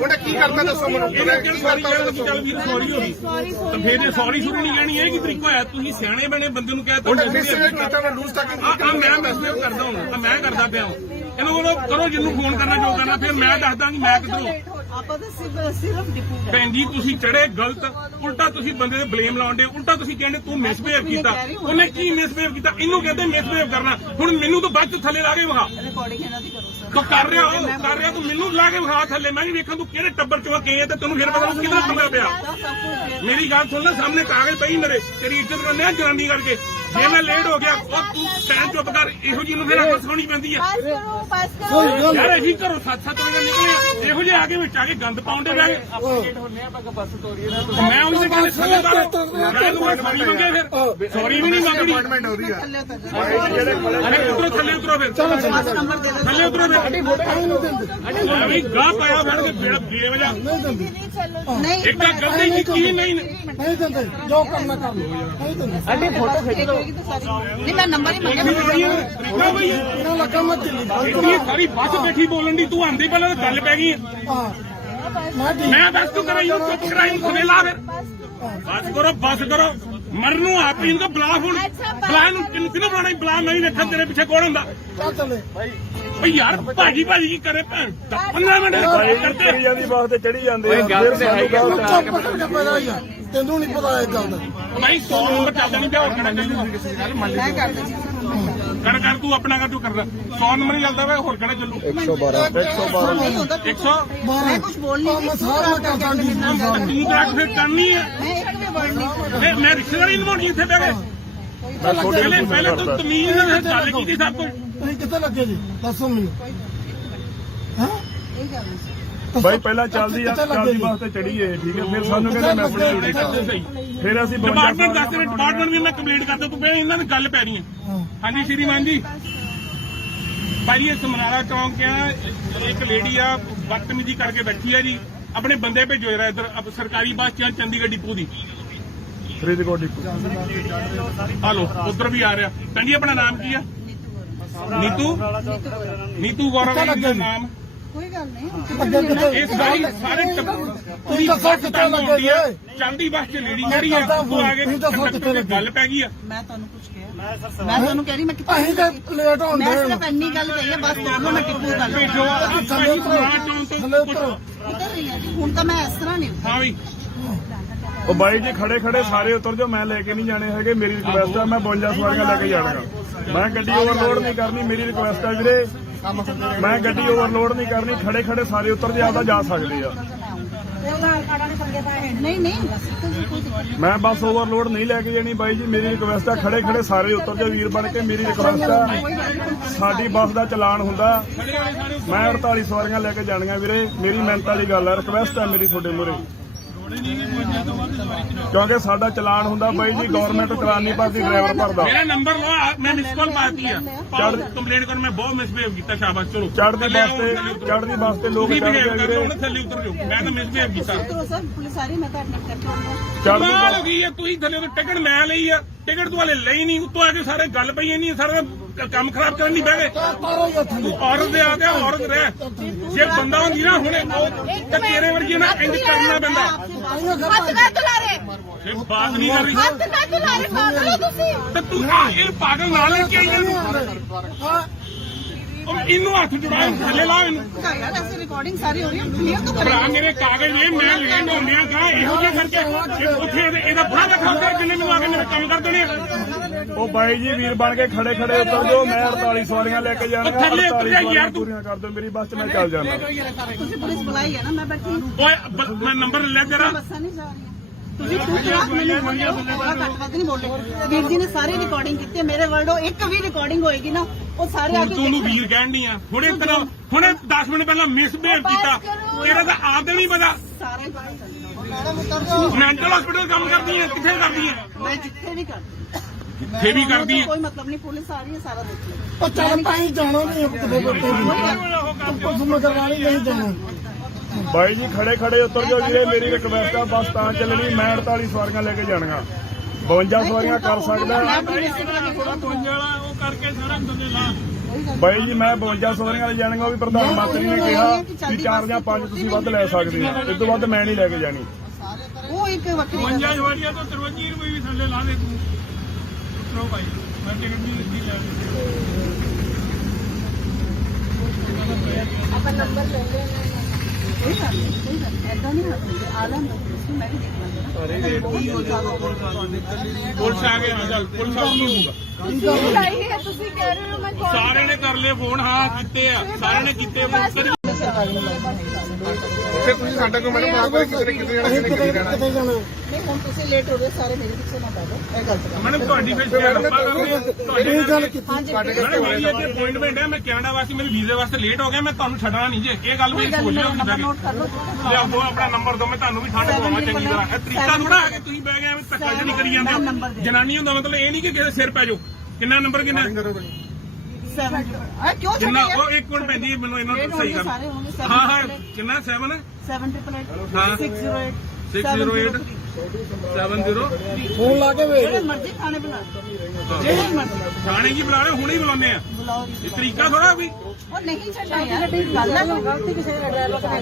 ਉਹਨੇ ਕੀ ਕਰਤਾ ਦੱਸੋ ਮੈਨੂੰ, ਉਹਨੇ ਕੀ ਕਰਤਾ ਉਹਨੇ ਦੱਸੋ। ਚੱਲ ਵੀਰ ਸੌਰੀ ਹੋ ਗਈ ਤਾਂ ਫੇਰ ਜੇ ਸੌਰੀ ਸ਼ੁਰੂ ਨਹੀਂ ਲੈਣੀ, ਇਹ ਕੀ ਤਰੀਕਾ ਹੋਇਆ? ਤੁਸੀਂ ਸਿਆਣੇ ਬਣੇ ਬੰਦੇ ਨੂੰ ਕਹਿ ਤਾ ਉਹਨੇ ਮਿਸਬਿਹੇਵ ਕੀਤਾ, ਮੈਂ ਲੂਜ਼ ਟਾਕਿੰਗ ਮੈਂ ਮਿਸਬਿਹੇਵ ਕਰਦਾ ਹੁਣ, ਮੈਂ ਕਰਦਾ ਪਿਆ ਹਾਂ। ਇਹਨੂੰ ਬੋਲੋ ਕਰੋ, ਜਿਹਨੂੰ ਫੋਨ ਕਰਨਾ ਜੋ ਕਰਨਾ, ਫਿਰ ਮੈਂ ਦੱਸਦਾ ਕਿ ਮੈਂ ਕਿੱਧਰੋਂ। ਆਪਾਂ ਤਾਂ ਸਿਰਫ ਡਿਪੂ ਹੈ। ਭੈਣ ਜੀ ਤੁਸੀਂ ਚੜੇ ਗਲਤ, ਉਲਟਾ ਤੁਸੀਂ ਬੰਦੇ ਤੇ ਬਲੇਮ ਲਾਉਂਦੇ, ਉਲਟਾ ਤੁਸੀਂ ਕਹਿੰਦੇ ਤੂੰ ਮਿਸਬਿਹੇਵ ਕੀਤਾ। ਉਹਨੇ ਕੀ ਮਿਸਬਿਹੇਵ ਕੀਤਾ? ਇਹਨੂੰ ਕਹਿੰਦੇ ਮਿਸਬਿਹੇਵ ਕਰਨਾ। ਹੁਣ ਮੈਨੂੰ ਤਾਂ ਬਾਅਦ ਚ ਥੱਲੇ ਲਾ ਕੇ ਵਿਖਾ। ਰਿਕਾਰਡਿੰਗ ਇਹਨਾਂ ਦੀ ਕਰੋ ਸਰ। ਤੂੰ ਕਰ ਰਿਹਾ ਤੂੰ ਮੈਨੂੰ ਲਾ ਕੇ ਵਿਖਾ ਥੱਲੇ, ਮੈਂ ਵੀ ਵੇਖਾਂ ਤੂੰ ਕਿਹੜੇ ਟੱਬਰ ਚੋਂ ਗਏ ਆ ਤੇ ਤੈਨੂੰ ਫਿਰ ਪਤਾ ਕਿਹਦਾ ਪੰਗਾ ਪਿਆ। ਤਾਂ ਸਭ ਕੁਝ ਮੇਰੀ ਗੱਲ ਸੁਣ ਲੈ, ਸਾਹਮਣੇ ਕਾਗਜ਼ ਪਈ ਮੇਰੇ, ਤੇਰੀ ਇੱਜ਼ਤ ਕਰਨੇ ਆ ਜਨਾਨੀ ਕਰਕੇ। ਜੇ ਮੈਂ ਲੇਟ ਹੋ ਗਿਆ ਉਹ ਤੂੰ ਟਾਈਮ ਚੁੱਪ ਕਰ ਇਹੋ ਜਿਹੀ ਨੂੰ ਫਿਰ ਆਪਾਂ ਸਿਖਾਉਣੀ ਪੈਂਦੀ ਆ बस करो ਯਾਰ ਅਸੀਂ ਘਰੋਂ 7-7 ਵਜੇ ਨਿਕਲੇ ਇਹੋ ਜਿਹੇ ਆ ਕੇ ਵਿੱਚ ਆ ਕੇ ਗੰਦ ਪਾਉਂਦੇ ਬੈ ਗਏ ਮੈਂ ਉਹਦੇ ਕੋਲ ਸਮਝਦਾਰ ਮੈਂ ਤੂੰ ਸੌਰੀ ਮੰਗੇ ਫਿਰ ਸੌਰੀ ਵੀ ਨਹੀਂ ਮੰਗਣੀ ਅਪਾਇੰਟਮੈਂਟ ਹੋ ਰਹੀ ਆ ਅਰੇ ਉਤਰੋ ਥੱਲੇ ਉਤਰੋ ਫਿਰ ਨੰਬਰ ਦੇ ਦਿਓ। ਥੱਲੇ ਉਤਰੋ ਫਿਰ ਅਭੀ ਗਾਹ ਪਾਇਆ ਫੜ ਕੇ ਬੇਵਜ੍ਹਾ दीदी चलो ਨਹੀਂ ਇੱਕ ਤਾਂ ਗਲਤੀ ਕੀਤੀ ਹੀ ਨਹੀਂ ਨਹੀਂ ਦਿੰਦੇ ਜੋ ਕਰਨਾ ਕਰ ਲਓ ਨਹੀਂ ਦਿੰਦੇ ਨਹੀਂ ਮੈਂ ਨੰਬਰ ਹੀ ਮੰਗਿਆ ਤਰੀਕਾ ਬਈ ਇਹਨਾਂ ਲੱਗਾ ਮੈਂ ਦਿੱਲੀ ਇੰਨੀ ਸਾਰੀ ਬੱਸ ਬੈਠੀ ਬੋਲਣ ਦੀ ਤੂੰ ਆਂਦੀ ਪਹਿਲਾਂ ਤਾਂ ਗੱਲ ਪੈ ਗਈ ਹਾਂ ਮੈਂ ਠੀਕ ਮੈਂ ਦੱਸ ਤੂੰ ਕਰਾਈ ਉਹ ਚੁੱਪ ਕਰਾਈ ਖਵੇਲਾ ਫਿਰ ਬਸ ਕਰੋ ਮਰਨ ਨੂੰ ਆਪ ਹੀ ਇਹਨੂੰ ਬਲਾ ਹੁਣ ਬਲਾ ਨੂੰ ਕਿਹਨੂੰ ਬਣਾਣਾ ਬਲਾ ਨਹੀਂ ਰੱਖਣ ਤੇਰੇ ਪਿੱਛੇ ਕੌਣ ਹੁੰਦਾ ਚੱਲ ਚੱਲੇ ਬਈ ਯਾਰ ਭਾਜੀ ਕੀ ਕਰੇ ਭੈਣ 15 ਮਿੰਟ ਬਾਈ ਕਰਦੇ ਚੜੀ ਜਾਂਦੀ ਬੱਸ ਤੇ ਚੜੀ ਜਾਂਦੇ ਆ ਫਿਰ ਸਾਨੂੰ ਗੱਲ ਚੁੱਪ ਕਰਕੇ ਪੈਦਾ ਹੀ ਆ ਤੈਨੂੰ ਨਹੀਂ ਪਤਾ ਇਹ ਗੱਲ ਦਾ ਭਾਈ 100 ਨੰਬਰ ਚੱਲਦਾ ਨਹੀਂ ਪਿਆ ਹੋਰ ਕਿਹੜਾ ਚੱਲੂ ਮੈਂ ਕਰ ਦਿੰਦੀ ਕਰ ਤੂੰ ਆਪਣਾ ਕਰ ਤੂੰ ਕਰਦਾ 100 ਨੰਬਰ ਹੀ ਚੱਲਦਾ ਵਾ ਹੋਰ ਕਿਹੜਾ ਚੱਲੂ 112 ਨਹੀਂ ਹੁੰਦਾ 100 ਮੈਂ ਕੁਝ ਬੋਲ ਨਹੀਂ ਮੈਂ ਸਾਰਾ ਕਰਦਾ ਜੀ ਤੂੰ ਤਾਂ ਫਿਰ ਕਰਨੀ ਹੈ ਮੈਂ ਇੱਕ ਵੀ ਵਰਡ ਨਹੀਂ ਮੈਂ ਰਿਸ਼ਤੇਦਾਰੀ ਨਿਭਾਉਣੀ ਇੱਥੇ ਬਹਿ ਕੇ ਮੈਂ ਤੁਹਾਡੇ ਪਹਿਲੇ ਤੂੰ ਤਮੀਜ਼ ਨਾਲ ਗੱਲ ਕੀਤੀ ਸਭ ਕੁਝ ਤੁਸੀਂ ਕਿੱਥੇ ਲੱਗੇ ਜੀ ਦੱਸੋ ਮੈਨੂੰ ਹਾਂ ਇਹ ਗੱਲ ਨਹੀਂ ਬਾਈ ਪਹਿਲਾਂ ਚੱਲਦੀ ਬੱਸ ਤੇ ਚੜੀਏ ਠੀਕ ਹੈ ਫਿਰ ਸਾਨੂੰ ਕਹਿੰਦੇ ਮੈਂ ਆਪਣੀ ਡਿਊਟੀ ਕਰਦਾ ਫਿਰ ਅਸੀਂ ਡਿਪਾਰਟਮੈਂਟ ਦੱਸ ਰਹੇ ਡਿਪਾਰਟਮੈਂਟ ਵੀ ਮੈਂ ਕੰਪਲੀਟ ਕਰਦਾ ਤੂੰ ਪਹਿਲਾਂ ਇਹਨਾਂ ਦੀ ਗੱਲ ਪੈ ਰਹੀ ਹੈ ਹਾਂਜੀ ਸ਼੍ਰੀਮਾਨ ਜੀ ਭਾਜੀ ਇਹ ਸਮਨਾਰਾ ਚੌਂਕ ਆ ਇੱਕ ਲੇਡੀ ਆ ਬਦਤਮੀਜ਼ੀ ਕਰਕੇ ਬੈਠੀ ਆ ਜੀ ਆਪਣੇ ਬੰਦੇ ਭੇਜੋ ਜਰਾ ਇੱਧਰ ਸਰਕਾਰੀ ਬੱਸ ਚੰਡੀਗੜ੍ਹ ਡਿਪੂ ਦੀ ਫਰੀਦਕੋਟ ਡਿਪੂ ਹਲੋ ਉਧਰ ਵੀ ਆ ਰਿਹਾ ਕਹਿੰਦੀ ਆਪਣਾ ਨਾਮ ਕੀ ਆ ਨੀਤੂ ਗੌਰਵ ਦਾ ਨਾਮ ਕੋਈ ਗੱਲ ਨਹੀਂ ਅੱਗੇ ਕਿੱਥੇ ਇਹ ਸਾਰੇ ਤੁਸੀਂ ਦੱਸੋ ਕਿੱਥੇ ਲੱਗੇ ਜੀ ਚਲਦੀ ਬੱਸ ਚ ਲੇਡੀ ਜਿਹੜੀ ਆ ਉਹ ਆ ਕੇ ਗੱਲ ਪੈ ਗਈ ਆ ਮੈਂ ਤੁਹਾਨੂੰ ਕੁਝ ਕਿਹਾ ਮੈਂ ਤੁਹਾਨੂੰ ਕਹਿ ਰਹੀ ਮੈਂ ਕਿੱਥੇ ਅਸੀਂ ਤਾਂ ਲੇਟ ਹੁੰਦੇ ਮੈਂ ਸਿਰਫ ਇੰਨੀ ਗੱਲ ਕਹੀ ਹੈ ਬਸ ਦੋਨੋਂ ਮੈਂ ਟਿੱਪੂ ਗੱਲ ਭੇਜੋ ਥੱਲੇ ਉਤਰੋ ਥੱਲੇ ਉਤਰੋ ਉਤਰ ਰਹੀ ਹਾਂ ਜੀ ਹੁਣ ਤਾਂ ਮੈਂ ਇਸ ਤਰ੍ਹਾਂ ਨਹੀਂ ਹਾਂ ਵੀ ਉਹ ਬਾਈ ਜੀ ਖੜੇ ਸਾਰੇ ਉਤਰ ਜਾਓ ਮੈਂ ਲੈ ਕੇ ਨਹੀਂ ਜਾਣੇ ਹੈਗੇ ਮੇਰੀ ਰਿਕੁਐਸਟ ਆ ਮੈਂ 52 ਸਵਾਰੀਆਂ ਲੈ ਕੇ ਜਾਣਾਗਾ ਮੈਂ ਗੱਡੀ ਓਵਰਲੋਡ ਨਹੀਂ ਕਰਨੀ ਮੇਰੀ ਰਿਕੁਐਸਟ ਆ ਵੀਰੇ ਮੈਂ ਗੱਡੀ ਓਵਰਲੋਡ ਨਹੀਂ ਕਰਨੀ ਖੜੇ ਸਾਰੇ ਉਤਰ ਜੇ ਆਪਦਾ ਜਾ ਸਕਦੇ ਆ ਨਹੀਂ ਨਹੀਂ ਮੈਂ ਬੱਸ ਓਵਰਲੋਡ ਨਹੀਂ ਲੈ ਕੇ ਜਾਣੀ ਬਾਈ ਜੀ ਮੇਰੀ ਰਿਕੁਐਸਟ ਆ ਖੜੇ ਸਾਰੇ ਉਤਰ ਜਾਓ ਵੀਰ ਬਣ ਕੇ ਮੇਰੀ ਰਿਕੁਐਸਟ ਆ ਸਾਡੀ ਬੱਸ ਦਾ ਚਲਾਨ ਹੁੰਦਾ ਮੈਂ 48 ਸਵਾਰੀਆਂ ਲੈ ਕੇ ਜਾਣੀਆਂ ਵੀਰੇ ਮੇਰੀ ਮਿਹਨਤ ਵਾਲੀ ਗੱਲ ਆ ਰਿਕੁਐਸਟ ਆ ਮੇਰੀ ਤੁਹਾਡੇ ਮੂਹਰੇ ਕਿਉਂਕਿ ਸਾਡਾ ਚਲਾਨ ਹੁੰਦਾ ਬਾਈ ਜੀ ਗਵਰਨਮੈਂਟ ਚਲਾਨ ਨਹੀਂ ਭਰਦੀ ਡਰਾਈਵਰ ਭਰਦਾ ਮੇਰਾ ਨੰਬਰ ਲਓ ਮੈਂ ਮਿਸ ਕਾਲ ਮਾਰਤੀ ਆ ਕੰਪਲੇਂਟ ਕਰ ਮੈਂ ਬਹੁਤ ਮਿਸਬਿਹੇਵ ਕੀਤਾ ਸ਼ਾਬਾਸ਼ ਚਲੋ ਚੜ੍ਹਦੀ ਬੱਸ ਤੇ ਲੋਕ ਤੁਸੀਂ ਚੜ੍ਹਦੇ ਬਿਹੇਵ ਆ ਕਰਦੇ ਵੀਰੇ ਹੋ ਥੱਲੇ ਉਤਰ ਜਾਓ ਮੈਂ ਤਾਂ ਮਿਸਬਿਹੇਵ ਕੀਤਾ ਉਤਰੋ ਸਰ ਪੁਲਿਸ ਆ ਰਹੀ ਮੈਂ ਤਾਂ ਐਡਮਿਟ ਕਰਕੇ ਆਉਂਦਾ ਚੜ੍ਹਦੀ ਕਮਾਲ ਬੱਸ ਹੋ ਗਈ ਆ ਤੁਸੀਂ ਥੱਲੇ ਉਹ ਟਿਕਟ ਮੈਂ ਲਈ ਆ ਟਿਕਟ ਤੂੰ ਹਲੇ ਲਈ ਨਹੀਂ ਉੱਤੋਂ ਆ ਕੇ ਸਾਰੇ ਗੱਲ ਪਈ ਨਹੀਂ ਸਾਰਾ ਕੰਮ ਖਰਾਬ ਕਰਨ ਨਹੀਂ ਬਹਿ ਗਏ ਤਾਰੋ ਹੀ ਥੱਲੇ ਔਰਤ ਦੇ ਆ ਗਿਆ ਔਰਤ ਰਹਿ ਜੇ ਬੰਦਾ ਹੁੰਦੀ ਨਾ ਹੁਣੇ ਤਾਂ ਤੇਰੇ ਵਰਗੀ ਨਾ ਇੰਜ ਕਰਨਾ ਪੈਂਦਾ हथ का दुलारे ਇਹ ਬਾਤ ਨਹੀਂ ਕਰ ਰਹੀ हथ का दुलारे पागल हो तुसी ਤੇ ਤੂੰ ਇਹ ਪਾਗਲ ਨਾਲ ਲੈ ਕੇ ਆਈ ਇਹਨੂੰ ਉਹ ਇਹਨੂੰ ਹੱਥ ਜੁੜਾ ਥੱਲੇ ਲਾ ਇਹਨੂੰ ਯਾਰ ਐਸੀ ਰਿਕਾਰਡਿੰਗ ਸਾਰੀ ਹੋ ਰਹੀ ਹੈ ਕਲੀਅਰ ਤਾਂ ਭਰਾ ਮੇਰੇ ਕਾਗਜ਼ ਨੇ ਮੈਂ ਲੈਣ ਹੁੰਦਿਆਂ ਕਾ ਇਹੋ ਜਿਹਾ ਕਰਕੇ ਉੱਥੇ ਇਹਦਾ ਫੜਾ ਰੱਖਾਂਗੇ ਜਿੰਨੇ ਮੈਨੂੰ ਆ ਕੇ ਮੇਰੇ ਕੰਮ ਕਰ ਦੇਣੇ ਉਹ ਬਾਈ ਜੀ ਵੀਰ ਬਣ ਕੇ ਖੜੇ ਉਤਰ ਜਾਓ ਮੈਂ 48 ਸਵਾਰੀਆਂ ਲੈ ਕੇ ਜਾਣਾ ਥੱਲੇ ਉਤਰ ਜਾ ਯਾਰ ਤੂੰ ਪੂਰੀਆਂ ਕਰ ਦਿਓ ਮੇਰੀ ਬੱਸ 'ਚ ਮੈਂ ਚੱਲ ਜਾਣਾ ਤੁਸੀਂ ਪੁਲਿਸ ਬੁਲਾਈ ਹੈ ਨਾ ਮੈਂ ਬੈਠੀ ਹਾਂ ਓਏ ਮੈਂ ਨੰਬਰ ਲੈ ਤੇਰਾ ਬੱਸਾਂ ਨਹੀਂ ਜਾ ਰਹੀਆਂ ਤੁਸੀਂ ਚੁੱਪ ਰਹੋ ਮੈਨੂੰ ਬੋਲੋ ਥੋੜਾ ਘੱਟ ਵੱਧ ਨਹੀਂ ਬੋਲੇ ਵੀਰ ਜੀ ਨੇ ਸਾਰੀ ਰਿਕਾਰਡਿੰਗ ਕੀਤੀ ਹੈ ਮੇਰੇ ਵਰਡੋ ਇੱਕ ਵੀ ਰਿਕਾਰਡਿੰਗ ਹੋਏਗੀ ਨਾ ਉਹ ਸਾਰੇ ਆ ਕੇ ਤੂੰ ਨੂੰ ਵੀਰ ਕਹਿਣ ਨਹੀਂ ਆ ਹੁਣੇ 10 ਮਿੰਟ ਪਹਿਲਾਂ ਮਿਸਬਿਹੇਵ ਕੀਤਾ ਇਹਦਾ ਤਾਂ ਆਪ ਨਹੀਂ ਪਤਾ ਸਾਰੇ ਮੈਡਮ ਉਤਰ ਜਾਓ ਮੈਂਟਲ ਹਸਪੀਟਲ ਕੰਮ ਕਰਦੀ ਹੈ ਕਿੱਥੇ ਕਰਦੀ ਹੈ ਮੈਂ ਜਿੱਥੇ ਵੀ ਕਰਦੀ ਜਿੱਥੇ ਵੀ ਕਰਦੀ ਹੈ ਕੋਈ ਮਤਲਬ ਨਹੀਂ ਪੁਲਿਸ ਆ ਰਹੀ ਹੈ ਸਾਰਾ ਦੇਖ ਲਓ ਉਹ ਚੱਲ ਪਾਈ ਜਾਣਾ ਨਹੀਂ ਕਿਤੇ ਬੱਤੇ ਵੀ ਕੁਝ ਮਗਰਵਾਣੀ ਨਹੀਂ ਜਾਣਾ ਬਾਈ ਜੀ ਖੜੇ ਉਤਰ ਜਾਓ ਵੀਰੇ ਮੇਰੀ ਰਿਕਵੈਸਟ ਆ ਬੱਸ ਤਾਂ ਚੱਲਣੀ ਮੈਂ 48 ਸਵਾਰੀਆਂ ਲੈ ਕੇ ਜਾਣੀਆਂ 52 ਸਵਾਰੀਆਂ ਕਰ ਸਕਦਾ ਉਹ ਕਰਕੇ ਸਾਰਾ ਬੰਦੇ ਲਾ ਬਾਈ ਜੀ ਮੈਂ 52 ਸਵਾਰੀਆਂ ਲੈ ਜਾਣੀਆਂ ਉਹ ਵੀ ਪ੍ਰਧਾਨ ਮੰਤਰੀ ਨੇ ਕਿਹਾ ਕਿ 4 ਜਾਂ 5 ਤੁਸੀਂ ਵੱਧ ਲੈ ਸਕਦੇ ਹੋ ਇਸ ਤੋਂ ਵੱਧ ਮੈਂ ਨਹੀਂ ਲੈ ਕੇ ਜਾਣੀ ਉਹ ਇੱਕ ਵੱਖਰੀ ਗੱਲ ਹੈ। 52 ਜਵਾਰੀਆਂ ਤੋਂ 53 ਰੁਪਏ ਵੀ ਥੱਲੇ ਲਾ ਦੇ ਤੂੰ ਉਤਰੋ ਭਾਈ ਮੈਂ ਟਿਕਟ ਨਹੀਂ ਲਿੱਤੀ ਲੈ अपन नंबर ले लेना ਕੋਈ ਗੱਲ ਨਹੀਂ ਐਦਾਂ ਨਹੀਂ ਹੁੰਦਾ ਆਲਮ ਦਾ ਪੁਲਿਸ ਨੂੰ ਮੈਂ ਵੀ ਦੇਖ ਲਾਂਗਾ ਪੁਲਿਸ ਆ ਗਏ ਹਾਂ ਚੱਲ ਪੁਲਿਸ ਆ ਗਈ बुलाई है तुसी कह रहे हो मैं कॉल ਸਾਰਿਆਂ ਨੇ ਕਰ ਲਏ ਫੋਨ ਹਾਂ ਕੀਤੇ ਆ ਸਾਰਿਆਂ ਨੇ ਕੀਤੇ ਫੋਨ ਫਿਰ ਤੁਸੀਂ ਸਾਡਾ ਕੋਈ ਮੈਡਮ ਆਪ ਕਿਤੇ ਕਿਤੇ ਜਾਣਾ ਅਸੀਂ ਕਿਤੇ ਕਿਤੇ ਜਾਣਾ ਕਿਤੇ ਜਾਣਾ ਨਹੀਂ ਹੁਣ ਤੁਸੀਂ ਲੇਟ ਹੋ ਰਹੇ ਸਾਰੇ ਮੇਰੇ ਪਿੱਛੇ ਨਾ ਪੈ ਜਾਓ ਇਹ ਗਲਤ ਗੱਲ ਮੈਡਮ ਤੁਹਾਡੀ ਫਿਰ ਤੁਹਾਡੀ ਇਹ ਗੱਲ ਕੀਤੀ ਹਾਂਜੀ ਮੈਡਮ ਮੇਰੀ ਇੱਥੇ ਅਪਾਇੰਟਮੈਂਟ ਹੈ, ਮੈਂ ਕੈਨੇਡਾ ਵਾਸਤੇ ਮੇਰੇ ਵੀਜ਼ੇ ਵਾਸਤੇ ਲੇਟ ਹੋ ਗਿਆ, ਮੈਂ ਤੁਹਾਨੂੰ ਛੱਡਣਾ ਨਹੀਂ ਜੇ ਇਹ ਗੱਲ ਮੇਰੀ ਸੋਚ ਲਿਓ ਨੰਬਰ ਨੋਟ ਕਰ ਲਓ ਲਿਆਓ ਦੋ ਆਪਣਾ ਨੰਬਰ ਦੋ, ਮੈਂ ਤੁਹਾਨੂੰ ਵੀ ਠੰਡ ਪਵਾਵਾਂ ਚੰਗੀ ਤਰ੍ਹਾਂ। ਇਹ ਤਰੀਕਾ ਥੋੜਾ ਹੈ ਕਿ ਤੁਸੀਂ ਬਹਿ ਗਏ ਐਵੇਂ ਧੱਕਾ ਨਹੀਂ ਕਰੀ ਜਾਂਦੇ ਹੋ। ਜਨਾਨੀ ਹੁੰਦਾ ਮਤਲਬ ਇਹ ਨਹੀਂ ਕਿ ਕਿਸੇ ਸਿਰ ਪੈ ਜਾਓ। ਕਿੰਨਾ ਨੰਬਰ ਕਿੰਨਾ 7 ਕਿਉਂ ਕਿੰਨਾ ਛੱਡਿਆ ਉਹ ਇੱਕ ਮਿੰਟ ਭੈਣ ਜੀ ਮੈਨੂੰ ਇਹਨਾਂ ਨੂੰ ਸਹੀ ਕਰ। ਸਾਰੇ ਹੋਣਗੇ 7 ਹਾਂ ਹਾਂ ਕਿੰਨਾ 7 ਹੈ 788 ਹਾਂ 608 608 70 ਫੋਨ ਲਾ ਕੇ ਵੇਖ ਜਿਹੜੇ ਮਰਜ਼ੀ ਖਾਣੇ ਬਣਾ ਜਿਹੜੇ ਮਰਜ਼ੀ ਥਾਣੇ ਕੀ ਬੁਲਾ ਰਹੇ ਹੁਣੇ ਹੀ ਬੁਲਾਉਂਦੇ ਆ। ਬੁਲਾਓ ਇਹ ਤਰੀਕਾ ਥੋੜਾ ਵੀ ਉਹ ਨਹੀਂ ਛੱਡਣਾ ਯਾਰ ਗੱਲ ਹੈ ਗਲਤੀ ਕਿਸੇ ਦਾ ਡਰਾਈਵਰ ਦਾ ਕੋਈ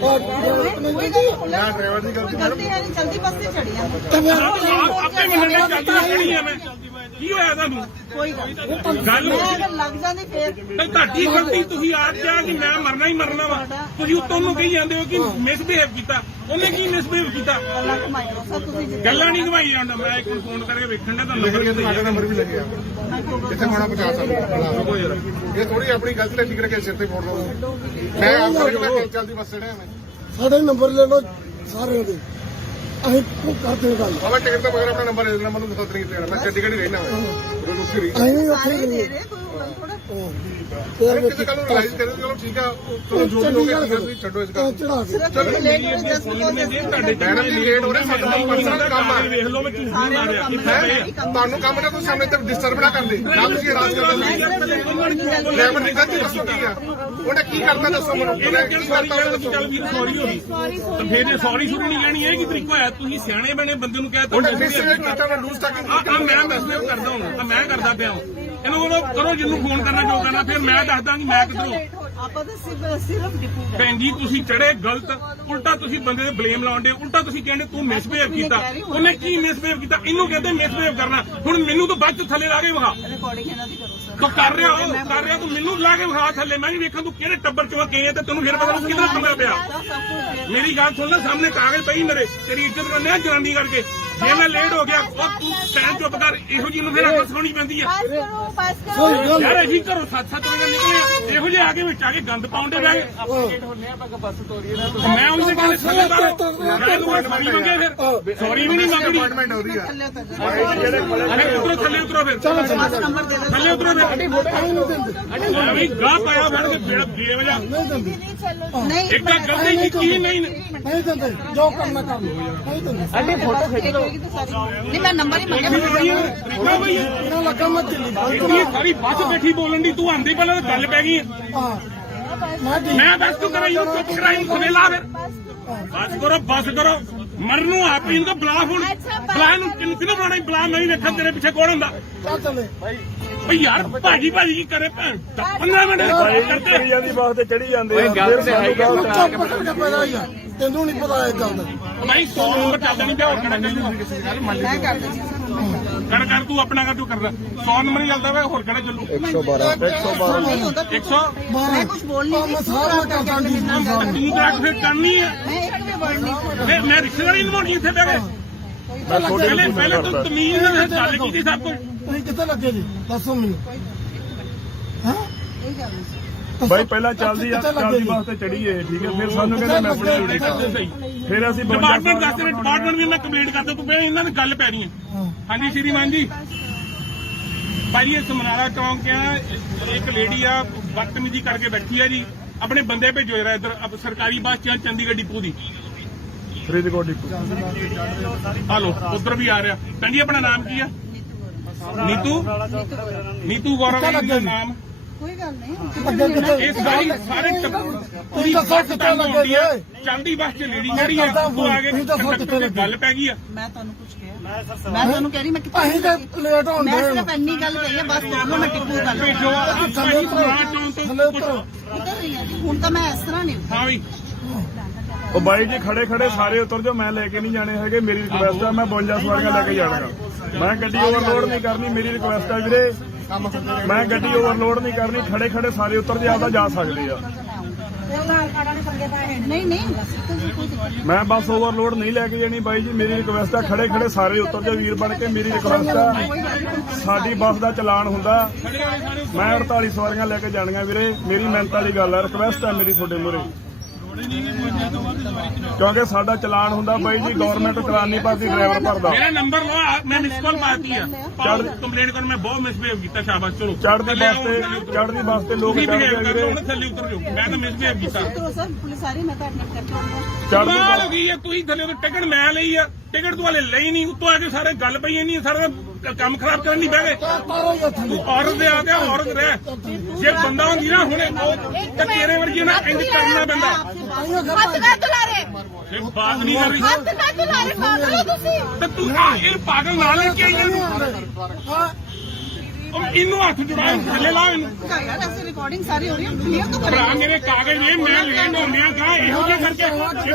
ਨਾ ਡਰਾਈਵਰ ਦੀ ਗਲਤੀ ਗਲਤੀ ਹੈ ਨਹੀਂ ਜਲਦੀ ਬੱਸ ਤੇ ਚੜੀ ਜਾਂਦੇ ਆਪੇ ਮੰਨਣੇ ਚਾਹੀਦੀ ਖੜੀ ਆ ਮੈਂ ਕੀ ਹੋਇਆ ਤੁਹਾਨੂੰ ਕੋਈ ਗੱਲ ਨਹੀਂ ਗੱਲ ਮੈਂ ਅਗਰ ਲੱਗ ਜਾਂਦੀ ਫੇਰ ਤੇ ਤੁਹਾਡੀ ਗਲਤੀ ਤੁਸੀਂ ਆਪ ਕਿਹਾ ਕਿ ਮੈਂ ਮਰਨਾ ਹੀ ਮਰਨਾ ਵਾ, ਤੁਸੀਂ ਉੱਤੋਂ ਨੂੰ ਕਹੀ ਜਾਂਦੇ ਹੋ ਕਿ ਮਿਸਬਿਹੇਵ ਕੀਤਾ। ਉਹਨੇ ਕੀ ਮਿਸਬਿਹੇਵ ਕੀਤਾ? ਗੱਲਾਂ ਘੁਮਾਈ ਜਾਓ ਸਰ ਤੁਸੀਂ ਜਿੱਦਾਂ ਗੱਲਾਂ ਨਹੀਂ ਘਵਾਈ ਜਾਂਦਾ। ਮੈਂ ਇੱਕ ਫੋਨ ਕਰਕੇ ਵੇਖਣ ਦਾ ਤੁਹਾਨੂੰ ਨੰਬਰ ਕਿੱਥੇ ਸਾਡਾ ਨੰਬਰ ਵੀ ਲੱਗਿਆ ਜਿੱਥੇ ਹੋਣਾ ਪਹੁੰਚਾ ਸਕਦਾ। ਇਹ ਥੋੜੀ ਆਪਣੀ ਗਲਤੀ ਤੇ ਠੀਕ ਕਰਕੇ ਸਿਰ ਤੇ ਫੋੜ ਲਓ। ਮੈਂ ਆਪ ਚੱਲਦੀ ਬੱਸ ਚੜਿਆ ਮੈਂ ਸਾਡੇ ਨੰਬਰ ਲੈ ਲਓ ਸਾਰਿਆਂ ਦੇ ਅਸੀਂ ਕਰਦੇ ਗੱਲ ਬਾਬਾ ਟਿਕਟ ਤੋਂ ਬਗੈਰ ਆਪਣਾ ਨੰਬਰ ਦੇ ਮੈਨੂੰ ਦੱਸ ਨਹੀਂ ਦੇਣਾ। ਮੈਂ ਚੰਡੀਗੜ੍ਹ ਹੀ ਰਹਿਣਾ ਮੈਂ ਉਹ ਰੁਕੀ ਰਹੀ ਅਸੀਂ ਵੀ ਉੱਥੇ ਸਾਰੇ ਹੀ ਦੇ ਗਏ ਰਹੇ ਕੋਈ ਗੱਲ ਥੋੜਾ ਕਿਸੇ ਗੱਲ ਨੂੰ ਰਿਲਾਈਜ਼ ਕਰੇ ਚਲੋ ਠੀਕ ਆ ਚਲੋ ਜੋ ਵੀ ਹੋ ਗਿਆ ਠੀਕ ਆ, ਤੁਸੀਂ ਛੱਡੋ ਇਸ ਗੱਲ ਚੜਾ ਕੇ ਚਲੋ ਲੇਟ ਹੋ ਜਸਟ ਤੁਹਾਡੇ ਮੈਡਮ ਜੀ ਲੇਟ ਹੋ ਰਹੇ ਸਾਡਾ ਪਰਸਨਲ ਕੰਮ ਆ ਵੇਖ ਲਓ ਮੈਂ ਝੂਠ ਨਹੀਂ ਮਾਰਿਆ ਹੈ ਤੁਹਾਨੂੰ ਕੰਮ ਨਾ ਕੋਈ ਸਾਹਮਣੇ ਤੇ ਡਿਸਟਰਬ ਨਾ ਕਰਦੇ ਨਾ ਤੁਸੀਂ ਰਾਜ ਕਰਦੇ ਡਰਾਈਵਰ ਦੀ ਗਲਤੀ ਦੱਸੋ ਕੀ ਆ ਉਹਨੇ ਕੀ ਕਰਤਾ ਦੱਸੋ ਮੈਨੂੰ ਉਹਨੇ ਕੀ ਕਰਤਾ ਉਹਨੇ ਦੱਸੋ ਚੱਲ ਵੀਰ ਸੌਰੀ ਹੋ ਗਈ ਤਾਂ ਫਿਰ ਜੇ ਸੌਰੀ ਸ਼ੁਰੂ ਨਹੀਂ ਲੈਣੀ ਇਹ ਕੀ ਤਰੀਕਾ ਹੋਇਆ? ਤੁਸੀਂ ਸਿਆਣੇ ਬਣੇ ਬੰਦੇ ਨੂੰ ਕਹਿ ਉਹਨੇ ਤਾ ਮਿਸਬਿਹੇਵ ਕੀਤਾ ਉਹਨੇ ਲੂਜ਼ ਟਾਕਿੰਗ ਆ ਮੈਂ ਮਿਸਬਿਹੇਵ ਕਰਦਾ ਹਾਂ, ਮੈਂ ਕਰਦਾ ਪਿਆ ਹਾਂ। ਇਹਨੂੰ ਬੋਲੋ ਕਰੋ ਜਿਹਨੂੰ ਫੋਨ ਕਰਨਾ ਜੋ ਕਰਨਾ, ਫਿਰ ਮੈਂ ਦੱਸਦਾ ਕਿ ਮੈਂ ਕਿੱਧਰੋਂ। ਆਪਾਂ ਤਾਂ ਸਿਰਫ ਡਿਪੂ ਭੈਣ ਜੀ ਤੁਸੀਂ ਚੜੇ ਗਲਤ, ਉਲਟਾ ਤੁਸੀਂ ਬੰਦੇ ਤੇ ਬਲੇਮ ਲਾਉਂਦੇ, ਉਲਟਾ ਤੁਸੀਂ ਕਹਿੰਦੇ ਤੂੰ ਮਿਸਬਿਹੇਵ ਕੀਤਾ। ਉਹਨੇ ਕੀ ਮਿਸਬਿਹੇਵ ਕੀਤਾ? ਇਹਨੂੰ ਕਹਿੰਦੇ ਮਿਸਬਿਹੇਵ ਕਰਨਾ। ਹੁਣ ਮੈਨੂੰ ਤਾਂ ਬਾਅਦ ਚ ਥੱਲੇ ਲਾ ਕੇ ਵਿਖਾ ਰਿਕਾਰਡਿੰਗ ਇਹਨਾਂ ਦੀ ਕਰੋ ਸਰ ਤੂੰ ਕਰ ਰਿਹਾ ਤੂੰ ਮੈਨੂੰ ਲਾ ਕੇ ਵਿਖਾ ਥੱਲੇ, ਮੈਂ ਵੀ ਵੇਖਾਂ ਤੂੰ ਕਿਹੜੇ ਟੱਬਰ ਚੋਂ ਗਏ ਆ ਤੇ ਤੈਨੂੰ ਫਿਰ ਪਤਾ ਕਿਹਦਾ ਪੰਗਾ ਪਿਆ। ਸਭ ਕੁਝ ਮੇਰੀ ਗੱਲ ਸੁਣ ਲੈ, ਸਾਹਮਣੇ ਕਾਗਜ਼ ਪਈ ਮੇਰੇ, ਤੇਰੀ ਇੱਜ਼ਤ ਕਰਨੇ ਆ ਜਨਾਨੀ ਕਰਕੇ। ਜੇ ਮੈਂ ਲੇਟ ਹੋ ਗਿਆ ਉਹ ਤੂੰ ਸਹਿਣ ਚੁੱਪ ਕਰ, ਇਹੋ ਜਿਹੀ ਨੂੰ ਫਿਰ ਅੱਖ ਸੁਣੀ ਪੈਂਦੀ ਆ। पास करो ਯਾਰ ਅਸੀਂ ਘਰੋਂ 7-7 ਵਜੇ ਨਿਕਲੇ ਆ, ਇਹੋ ਜਿਹੇ ਆ ਕੇ ਵਿੱਚ ਆ ਕੇ ਗੰਦ ਪਾਉਂਦੇ ਬੈ ਗਏ। ਮੈਂ ਉਹਨੂੰ ਕਹਿੰਦੇ ਥੱਲੇ ਉਤਾਰੋ, ਸੌਰੀ ਮੰਗੇ ਫਿਰ ਸੌਰੀ ਵੀ ਨਹੀਂ ਮੰਗਣੀ। ਅਪਾਇੰਟਮੈਂਟ ਹੋ ਰਹੀ ਆ ਥੱਲੇ ਉਤਰ ਅਰੇ ਉਤਰੋ ਥੱਲੇ ਉਤਰੋ ਫਿਰ ਬਸ ਨੰਬਰ ਦੇ ਥੱਲੇ ਉਤਰੋ ਫਿਰ ਅਭੀ ਗਾਹ ਪਾਇਆ ਫੜ ਕੇ ਬੇਵਜਾ नहीं चलो ਨਹੀਂ ਇੱਕ ਤਾਂ ਗਲਤੀ ਕੀਤੀ ਨਹੀਂ। ਨਹੀਂ ਦਿੰਦੇ ਜੋ ਕਰਨਾ ਕਰ ਲਓ ਨਹੀਂ ਦਿੰਦੇ ਅੱਡੇ ਫੋਟੋ ਖਿੱਚ ਲਓ ਨਹੀਂ ਮੈਂ ਨੰਬਰ ਹੀ ਮੰਗਿਆ ਤਰੀਕਾ ਬਈ ਇਹਨਾਂ ਲੱਗਾ ਮੈਂ ਦਿੱਲੀ ਇਹ ਸਾਰੀ ਬੱਸ ਬੈਠੀ ਬੋਲਣ ਦੀ, ਤੂੰ ਆਂਦੀ ਪਹਿਲਾਂ ਤਾਂ ਗੱਲ ਪੈ ਗਈ। ਹਾਂ ਮੈਂ ਠੀਕ ਮੈਂ ਦੱਸ ਤੂੰ ਕਰਾਈ ਉਹ ਚੁੱਪ ਕਰਾਈ ਖਵੇਲਾ ਫਿਰ ਬਸ ਕਰੋ ਮਰਨ ਨੂੰ ਆਪ ਹੀ ਇਹਨੂੰ ਬੁਲਾ ਹੁਣ ਬੁਲਾ ਨੂੰ ਕਿਹਨੂੰ ਬੁਲਾਣਾ ਬੁਲਾ ਨਹੀਂ ਵੇਖਾਂ ਤੇਰੇ ਪਿੱਛੇ ਕੌਣ ਹੁੰਦਾ। ਚੱਲ ਚੱਲੇ ਬਈ ਯਾਰ ਭਾਜੀ ਕੀ ਕਰੇ ਭੈਣ 15 ਮਿੰਟ ਕਰਦੇ ਚੜੀ ਜਾਂਦੀ ਬੱਸ ਤੇ ਚੜੀ ਜਾਂਦੇ ਆ ਫਿਰ ਸਾਨੂੰ ਚੁੱਪ ਕਰਕੇ ਪੈਦਾ ਹੀ ਆ ਤੈਨੂੰ ਨਹੀਂ ਪਤਾ ਇਹ ਗੱਲ ਦਾ ਭਾਈ 100 ਨੰਬਰ ਚੱਲਦਾ ਨਹੀਂ ਪਿਆ ਹੋਰ ਕਿਹੜਾ ਚੱਲੂ। ਮੈਂ ਕਰ ਦਿੰਦੀ ਕਰ ਤੂੰ ਆਪਣਾ ਕਰ ਤੂੰ ਕਰਦਾ 100 ਨੰਬਰ ਹੀ ਚੱਲਦਾ ਵਾ ਹੋਰ ਕਿਹੜਾ ਚੱਲੂ। 112 ਨਹੀਂ ਹੁੰਦਾ 100 ਮੈਂ ਕੁਝ ਬੋਲ ਨਹੀਂ ਮੈਂ ਸਾਰਾ ਕਰਦਾ ਜੀ ਤੂੰ ਤਾਂ ਆਖ ਫਿਰ ਕਰਨੀ ਹੈ। ਮੈਂ ਇੱਕ ਵੀ ਵਰਡ ਨਹੀਂ ਫਿਰ ਮੈਂ ਰਿਸ਼ਤੇਦਾਰੀ ਨਿਭਾਉਣੀ ਇੱਥੇ ਬਹਿ ਕੇ। ਮੈਂ ਤੁਹਾਡੇ ਪਹਿਲੇ ਤੂੰ ਤਮੀਜ਼ ਨਾਲ ਗੱਲ ਕੀਤੀ ਸਭ ਕੁਝ। ਤੁਸੀਂ ਕਿੱਥੇ ਲੱਗੇ ਜੀ ਦੱਸੋ ਮੈਨੂੰ ਹਾਂ ਇਹ ਗੱਲ ਨਹੀਂ ਬਾਈ ਪਹਿਲਾਂ ਚੱਲਦੀ ਬੱਸ ਤੇ ਚੜੀਏ ਠੀਕ ਹੈ, ਫਿਰ ਸਾਨੂੰ ਕਹਿੰਦੇ ਮੈਂ ਆਪਣੀ ਡਿਊਟੀ ਕਰਦਾ ਸਹੀ ਫਿਰ ਅਸੀਂ ਡਿਪਾਰਟਮੈਂਟ ਦੱਸ ਰਹੇ, ਡਿਪਾਰਟਮੈਂਟ ਵੀ ਮੈਂ ਕੰਪਲੀਟ ਕਰਦਾ, ਤੂੰ ਪਹਿਲਾਂ ਇਹਨਾਂ ਦੀ ਗੱਲ ਪੈ ਰਹੀ ਹੈ। ਹਾਂਜੀ ਸ਼੍ਰੀਮਾਨ ਜੀ ਭਾਜੀ ਇਹ ਸਮਨਾਰਾ ਚੌਂਕ ਆ, ਇੱਕ ਲੇਡੀ ਆ ਬਦਤਮੀਜ਼ੀ ਕਰਕੇ ਬੈਠੀ ਆ ਜੀ, ਆਪਣੇ ਬੰਦੇ ਭੇਜੋ ਜਰਾ ਇੱਧਰ ਸਰਕਾਰੀ ਬੱਸ ਚ ਚੰਡੀਗੜ੍ਹ ਡਿਪੂ ਦੀ। ਫਰੀਦਕੋਟ ਡਿਪੂ ਹਲੋ ਉਧਰ ਵੀ ਆ ਰਿਹਾ। ਕਹਿੰਦੀ ਆਪਣਾ ਨਾਮ ਕੀ ਆ? ਨੀਤੂ ਗੌਰਵ ਦਾ ਨਾਮ। ਕੋਈ ਗੱਲ ਨਹੀਂ ਅੱਗੇ ਕਿੱਥੇ ਇਸ ਗਾੜੀ ਸਾਰੇ ਪੂਰੀ ਬੱਸ ਤੰਗ ਹੁੰਦੀ ਆ, ਚਲਦੀ ਬੱਸ ਚ ਲੇਡੀ ਜਿਹੜੀ ਆ ਉਹ ਆ ਕੇ ਗੱਲ ਪੈ ਗਈ ਆ। ਮੈਂ ਤੁਹਾਨੂੰ ਕੁਝ ਕਿਹਾ ਮੈਂ ਤੁਹਾਨੂੰ ਕਹਿ ਰਹੀ ਮੈਂ ਕਿੱਥੇ ਅਸੀਂ ਤਾਂ ਲੇਟ ਹੋਣ ਮੈਂ ਦੇ ਸਿਰਫ ਇੰਨੀ ਗੱਲ ਕਹੀ ਹੈ ਬਸ ਤੁਹਾਨੂੰ ਮੈਂ ਟਿੱਪੂ ਗੱਲ ਭੇਜੋ ਥੱਲੇ ਉਤਰੋ ਉਤਰ ਰਹੀ ਹਾਂ ਜੀ ਹੁਣ ਤਾਂ ਮੈਂ ਇਸ ਤਰ੍ਹਾਂ ਨਹੀਂ ਹਾਂ ਵੀ ਉਹ ਬਾਈ ਜੀ ਖੜੇ ਸਾਰੇ ਉਤਰ ਜਾਓ, ਮੈਂ ਲੈ ਕੇ ਨਹੀਂ ਜਾਣੇ ਹੈਗੇ, ਮੇਰੀ ਰਿਕੁਐਸਟ ਆ, ਮੈਂ 52 ਸਵਾਰੀਆਂ ਲੈ ਕੇ ਜਾਣਾਗਾ। ਮੈਂ ਗੱਡੀ ਓਵਰਲੋਡ ਨਹੀਂ ਕਰਨੀ, ਮੇਰੀ ਰਿਕੁਐਸਟ ਆ ਵੀਰੇ, ਮੈਂ ਗੱਡੀ ਓਵਰਲੋਡ ਨਹੀਂ ਕਰਨੀ। ਖੜੇ ਸਾਰੇ ਉਤਰ ਜੇ ਆਪਦਾ ਜਾ ਸਕਦੇ ਆ। ਨਹੀਂ ਮੈਂ ਬੱਸ ਓਵਰਲੋਡ ਨਹੀਂ ਲੈ ਕੇ ਜਾਣੀ ਬਾਈ ਜੀ, ਮੇਰੀ ਰਿਕੁਐਸਟ ਆ, ਖੜੇ ਸਾਰੇ ਉਤਰ ਜਾਓ ਵੀਰ ਬਣ ਕੇ, ਮੇਰੀ ਰਿਕੁਐਸਟ ਆ। ਸਾਡੀ ਬੱਸ ਦਾ ਚਲਾਨ ਹੁੰਦਾ, ਮੈਂ 48 ਸਵਾਰੀਆਂ ਲੈ ਕੇ ਜਾਣੀਆਂ ਵੀਰੇ, ਮੇਰੀ ਮਿਹਨਤ ਵਾਲੀ ਗੱਲ ਆ, ਰਿਕੁਐਸਟ ਆ ਮੇਰੀ ਤੁਹਾਡੇ ਮੂਹਰੇ। ਕਿਉਂਕਿ ਸਾਡਾ ਚਲਾਨ ਹੁੰਦਾ ਬਾਈ ਜੀ, ਗਵਰਨਮੈਂਟ ਚਲਾਨ ਨਹੀਂ ਭਰਦੀ, ਡਰਾਈਵਰ ਭਰਦਾ। ਮੇਰਾ ਨੰਬਰ ਲਓ, ਮੈਂ ਮਿਸ ਕਾਲ ਪਾਤੀ ਆ। ਕੰਪਲੇਂਟ ਕਰ, ਮੈਂ ਬਹੁਤ ਮਿਸਬਿਹੇਵ ਕੀਤਾ। ਸ਼ਾਬਾਸ਼, ਚਲੋ ਚੜ੍ਹਦੀ ਬੱਸ ਤੇ ਲੋਕ ਚੜ੍ਹਦੇ ਆ ਵੀਰੇ। ਉਹਨੇ ਥੱਲੇ ਉਤਰ ਜਾਓ, ਮੈਂ ਤਾਂ ਮਿਸਬਿਹੇਵ ਕੀਤਾ। ਉਤਰੋ ਸਰ, ਪੁਲਿਸ ਆ ਰਹੀ, ਮੈਂ ਤਾਂ ਐਡਮਿਟ ਕਰਕੇ ਆਉਂਗਾ। ਚੜ੍ਹਦੀ ਕਮਾਲ ਹੋ ਬੱਸ ਗਈ ਹੈ, ਤੁਸੀਂ ਥੱਲੇ ਤੋਂ ਟਿਕਟ ਮੈਂ ਲਈ ਆ, ਟਿਕਟ ਤੂੰ ਹਲੇ ਲਈ ਨਹੀਂ, ਉੱਤੋਂ ਆ ਕੇ ਸਾਰੇ ਗੱਲ ਪਈ ਨਹੀਂ, ਸਾਰਾ ਕੰਮ ਖਰਾਬ ਕਰਨ ਨਹੀਂ ਬਹਿ ਗਏ। ਤਾਰੋ ਹੀ ਹੱਥ ਤੂੰ ਔਰਤ ਦੇ ਆ ਗਿਆ, ਔਰਤ ਰਹਿ। ਜੇ ਬੰਦਾ ਹੁੰਦੀ ਨਾ ਹੁਣੇ ਤਾਂ ਤੇਰੇ ਵਰਗੀ ਨਾ ਇੰਜ ਕਰਨਾ ਪੈਂਦਾ। ਹੱਥ ਨਾ ਤੁਲਾ ਰਹੇ, ਇਹ ਬਾਤ ਨਹੀਂ ਕਰ ਰਹੀ ਹੱਥ ਨਾ ਤੁਲਾ ਰਹੇ, ਪਾਗਲ ਹੋ ਤੁਸੀਂ। ਤੇ ਤੂੰ ਇਹ ਪਾਗਲ ਨਾਲ ਲੈ ਕੇ ਆਈ ਇਹਨੂੰ ਹੱਥ ਜੁੜਾ ਥੱਲੇ ਲਾ ਇਹਨੂੰ। ਯਾਰ ਐਸੇ ਰਿਕਾਰਡਿੰਗ ਸਾਰੀ ਹੋ ਰਹੀ ਹੈ, ਕਲੀਅਰ ਤਾਂ ਭਰਾ ਕਰੋ। ਮੇਰੇ ਕਾਗਜ਼ ਨੇ, ਮੈਂ ਲੈਣ ਹੁੰਦਿਆਂ ਕਹਾ ਇਹੋ ਜਿਹਾ ਕਰਕੇ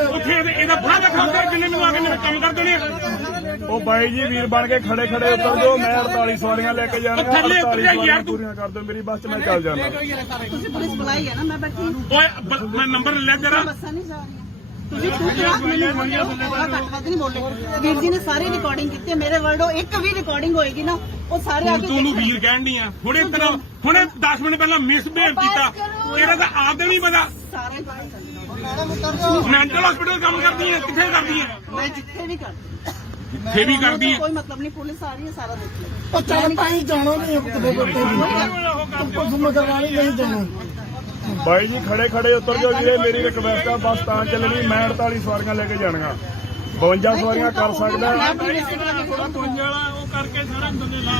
ਉੱਥੇ ਇਹਦਾ ਫਾਇਦਾ ਖਾਂਦੇ ਜਿੰਨੇ ਮੈਨੂੰ ਆ ਕੇ ਮੇਰੇ ਕੰਮ ਕਰ ਦੇਣੇ ਆ। ਉਹ ਬਾਈ ਜੀ ਵੀਰ ਬਣ ਕੇ ਖੜੇ ਉਤਰ ਜਾਓ। ਮੈਂ 48 ਸਵਾਰੀਆਂ ਲੈ ਕੇ ਜਾਣਾ, ਥੱਲੇ ਉਤਰ 48 ਜਾ ਯਾਰ ਸਵਾਰੀਆਂ ਤੂੰ। ਪੂਰੀਆਂ ਕਰ ਦਿਓ ਮੇਰੀ ਬੱਸ 'ਚ, ਮੈਂ ਚੱਲ ਜਾਣਾ। ਤੁਸੀਂ ਪੁਲਿਸ ਬੁਲਾਈ ਹੈ ਨਾ, ਮੈਂ ਬੈਠੀ ਹਾਂ। ਓਏ ਮੈਂ ਨੰਬਰ ਲੈ ਤੇਰਾ। ਬੱਸਾਂ ਨਹੀਂ ਜਾ ਰਹੀਆਂ। ਤੁਸੀਂ ਮੈਨੂੰ ਘੱਟ ਵੱਧ ਨਹੀਂ ਬੋਲੇ। ਵੀਰ ਜੀ ਨੇ ਸਾਰੀ ਰਿਕਾਰਡਿੰਗ ਕੀਤੀ ਹੈ, ਮੇਰੇ ਵਰਡੋ ਇੱਕ ਵੀ ਰਿਕਾਰਡਿੰਗ ਹੋਏਗੀ ਨਾ, ਉਹ ਸਾਰੇ ਆ ਕੇ ਤੂੰ ਨੂੰ ਵੀਰ ਕਹਿਣ ਡਈ ਆ। ਹੁਣੇ 10 ਮਿੰਟ ਪਹਿਲਾਂ ਮਿਸਬਿਹੇਵ ਕੀਤਾ, ਇਹਦਾ ਤਾਂ ਆਪ ਦੇ ਨਹੀਂ ਪਤਾ। ਸਾਰੇ ਮੈਂਟਲ ਹਸਪੀਟਲ ਕੰਮ ਕਰਦੀ ਹੈ, ਕਿੱਥੇ ਕਰਦੀ ਹੈ? ਮੈਂ ਜਿੱਥੇ ਵੀ ਕਰਦੀ ਇੱਥੇ ਵੀ ਕਰਦੀ ਹੈ। ਕੋਈ ਮਤਲਬ ਨਹੀਂ, ਪੁਲਿਸ ਆ ਰਹੀ ਹੈ, ਸਾਰਾ ਦੇਖ ਲਓ। ਉਹ ਚੱਲ ਪਾਈ ਜਾਣਾ ਨਹੀਂ ਕਿਤੇ ਬੱਤੇ ਨੂੰ ਕੁਝ ਮਗਰਵਾਣੀ ਨਹੀਂ ਜਾਣਾ। ਬਾਈ ਜੀ ਖੜੇ ਉਤਰ ਜਾਓ ਵੀਰੇ, ਮੇਰੀ ਰਿਕਵੈਸਟ ਆ। ਬੱਸ ਤਾਂ ਚੱਲਣੀ, ਮੈਂ 48 ਸਵਾਰੀਆਂ ਲੈ ਕੇ ਜਾਣੀਆਂ, 52 ਸਵਾਰੀਆਂ ਕਰ ਸਕਦਾ। ਉਹ ਕਰਕੇ ਸਾਰਾ ਬੰਦੇ ਲਾ।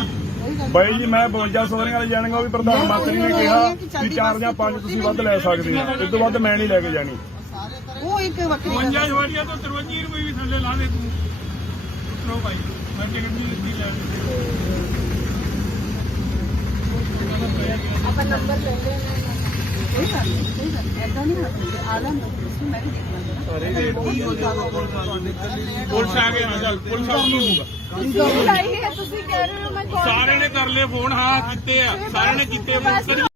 ਬਾਈ ਜੀ ਮੈਂ 52 ਸਵਾਰੀਆਂ ਲੈ ਜਾਣੀਆਂ, ਉਹ ਵੀ ਪ੍ਰਧਾਨ ਮੰਤਰੀ ਨੇ ਕਿਹਾ ਵੀ 4 ਜਾਂ 5 ਤੁਸੀਂ ਵੱਧ ਲੈ ਸਕਦੇ ਹੋ, ਇਸ ਤੋਂ ਵੱਧ ਮੈਂ ਨਹੀਂ ਲੈ ਕੇ ਜਾਣੀ। ਉਹ ਇੱਕ ਵੱਖਰੀ ਗੱਲ ਹੈ। ਜਵਾਰੀਆ ਤੋਂ 53 ਰੁਪਏ ਵੀ ਥੱਲੇ ਲਾ ਦੇ ਤੂੰ। ਉਤਰੋ ਭਾਈ, ਮੈਂ ਟਿਕਟ ਨਹੀਂ ਦਿੱਤੀ ਲੈਣ। ਆਪਾਂ ਨੰਬਰ ਲੈ ਲੈਣਾ। ਕੋਈ ਗੱਲ ਨਹੀਂ, ਐਦਾਂ ਨਹੀਂ ਹੱਥ ਆਲਮ ਦਾ ਪੁਲਿਸ ਨੂੰ ਮੈਂ ਵੀ ਦੇਖ ਲਾਂਗਾ। ਪੁਲਿਸ ਆ ਗਏ ਨਾ, ਚੱਲ ਪੁਲਿਸ ਆ ਗਈ। ਤੁਸੀਂ ਲਾਈ ਹੈ, ਤੁਸੀਂ ਕਹਿ ਰਹੇ ਹੋ ਮੈਂ ਕਾਲ ਸਾਰੇ ਨੇ ਕਰ ਲਏ ਫੋਨ, ਹਾਂ ਕੀਤੇ ਆ, ਸਾਰਿਆਂ ਨੇ ਕੀਤੇ ਫੋਨ।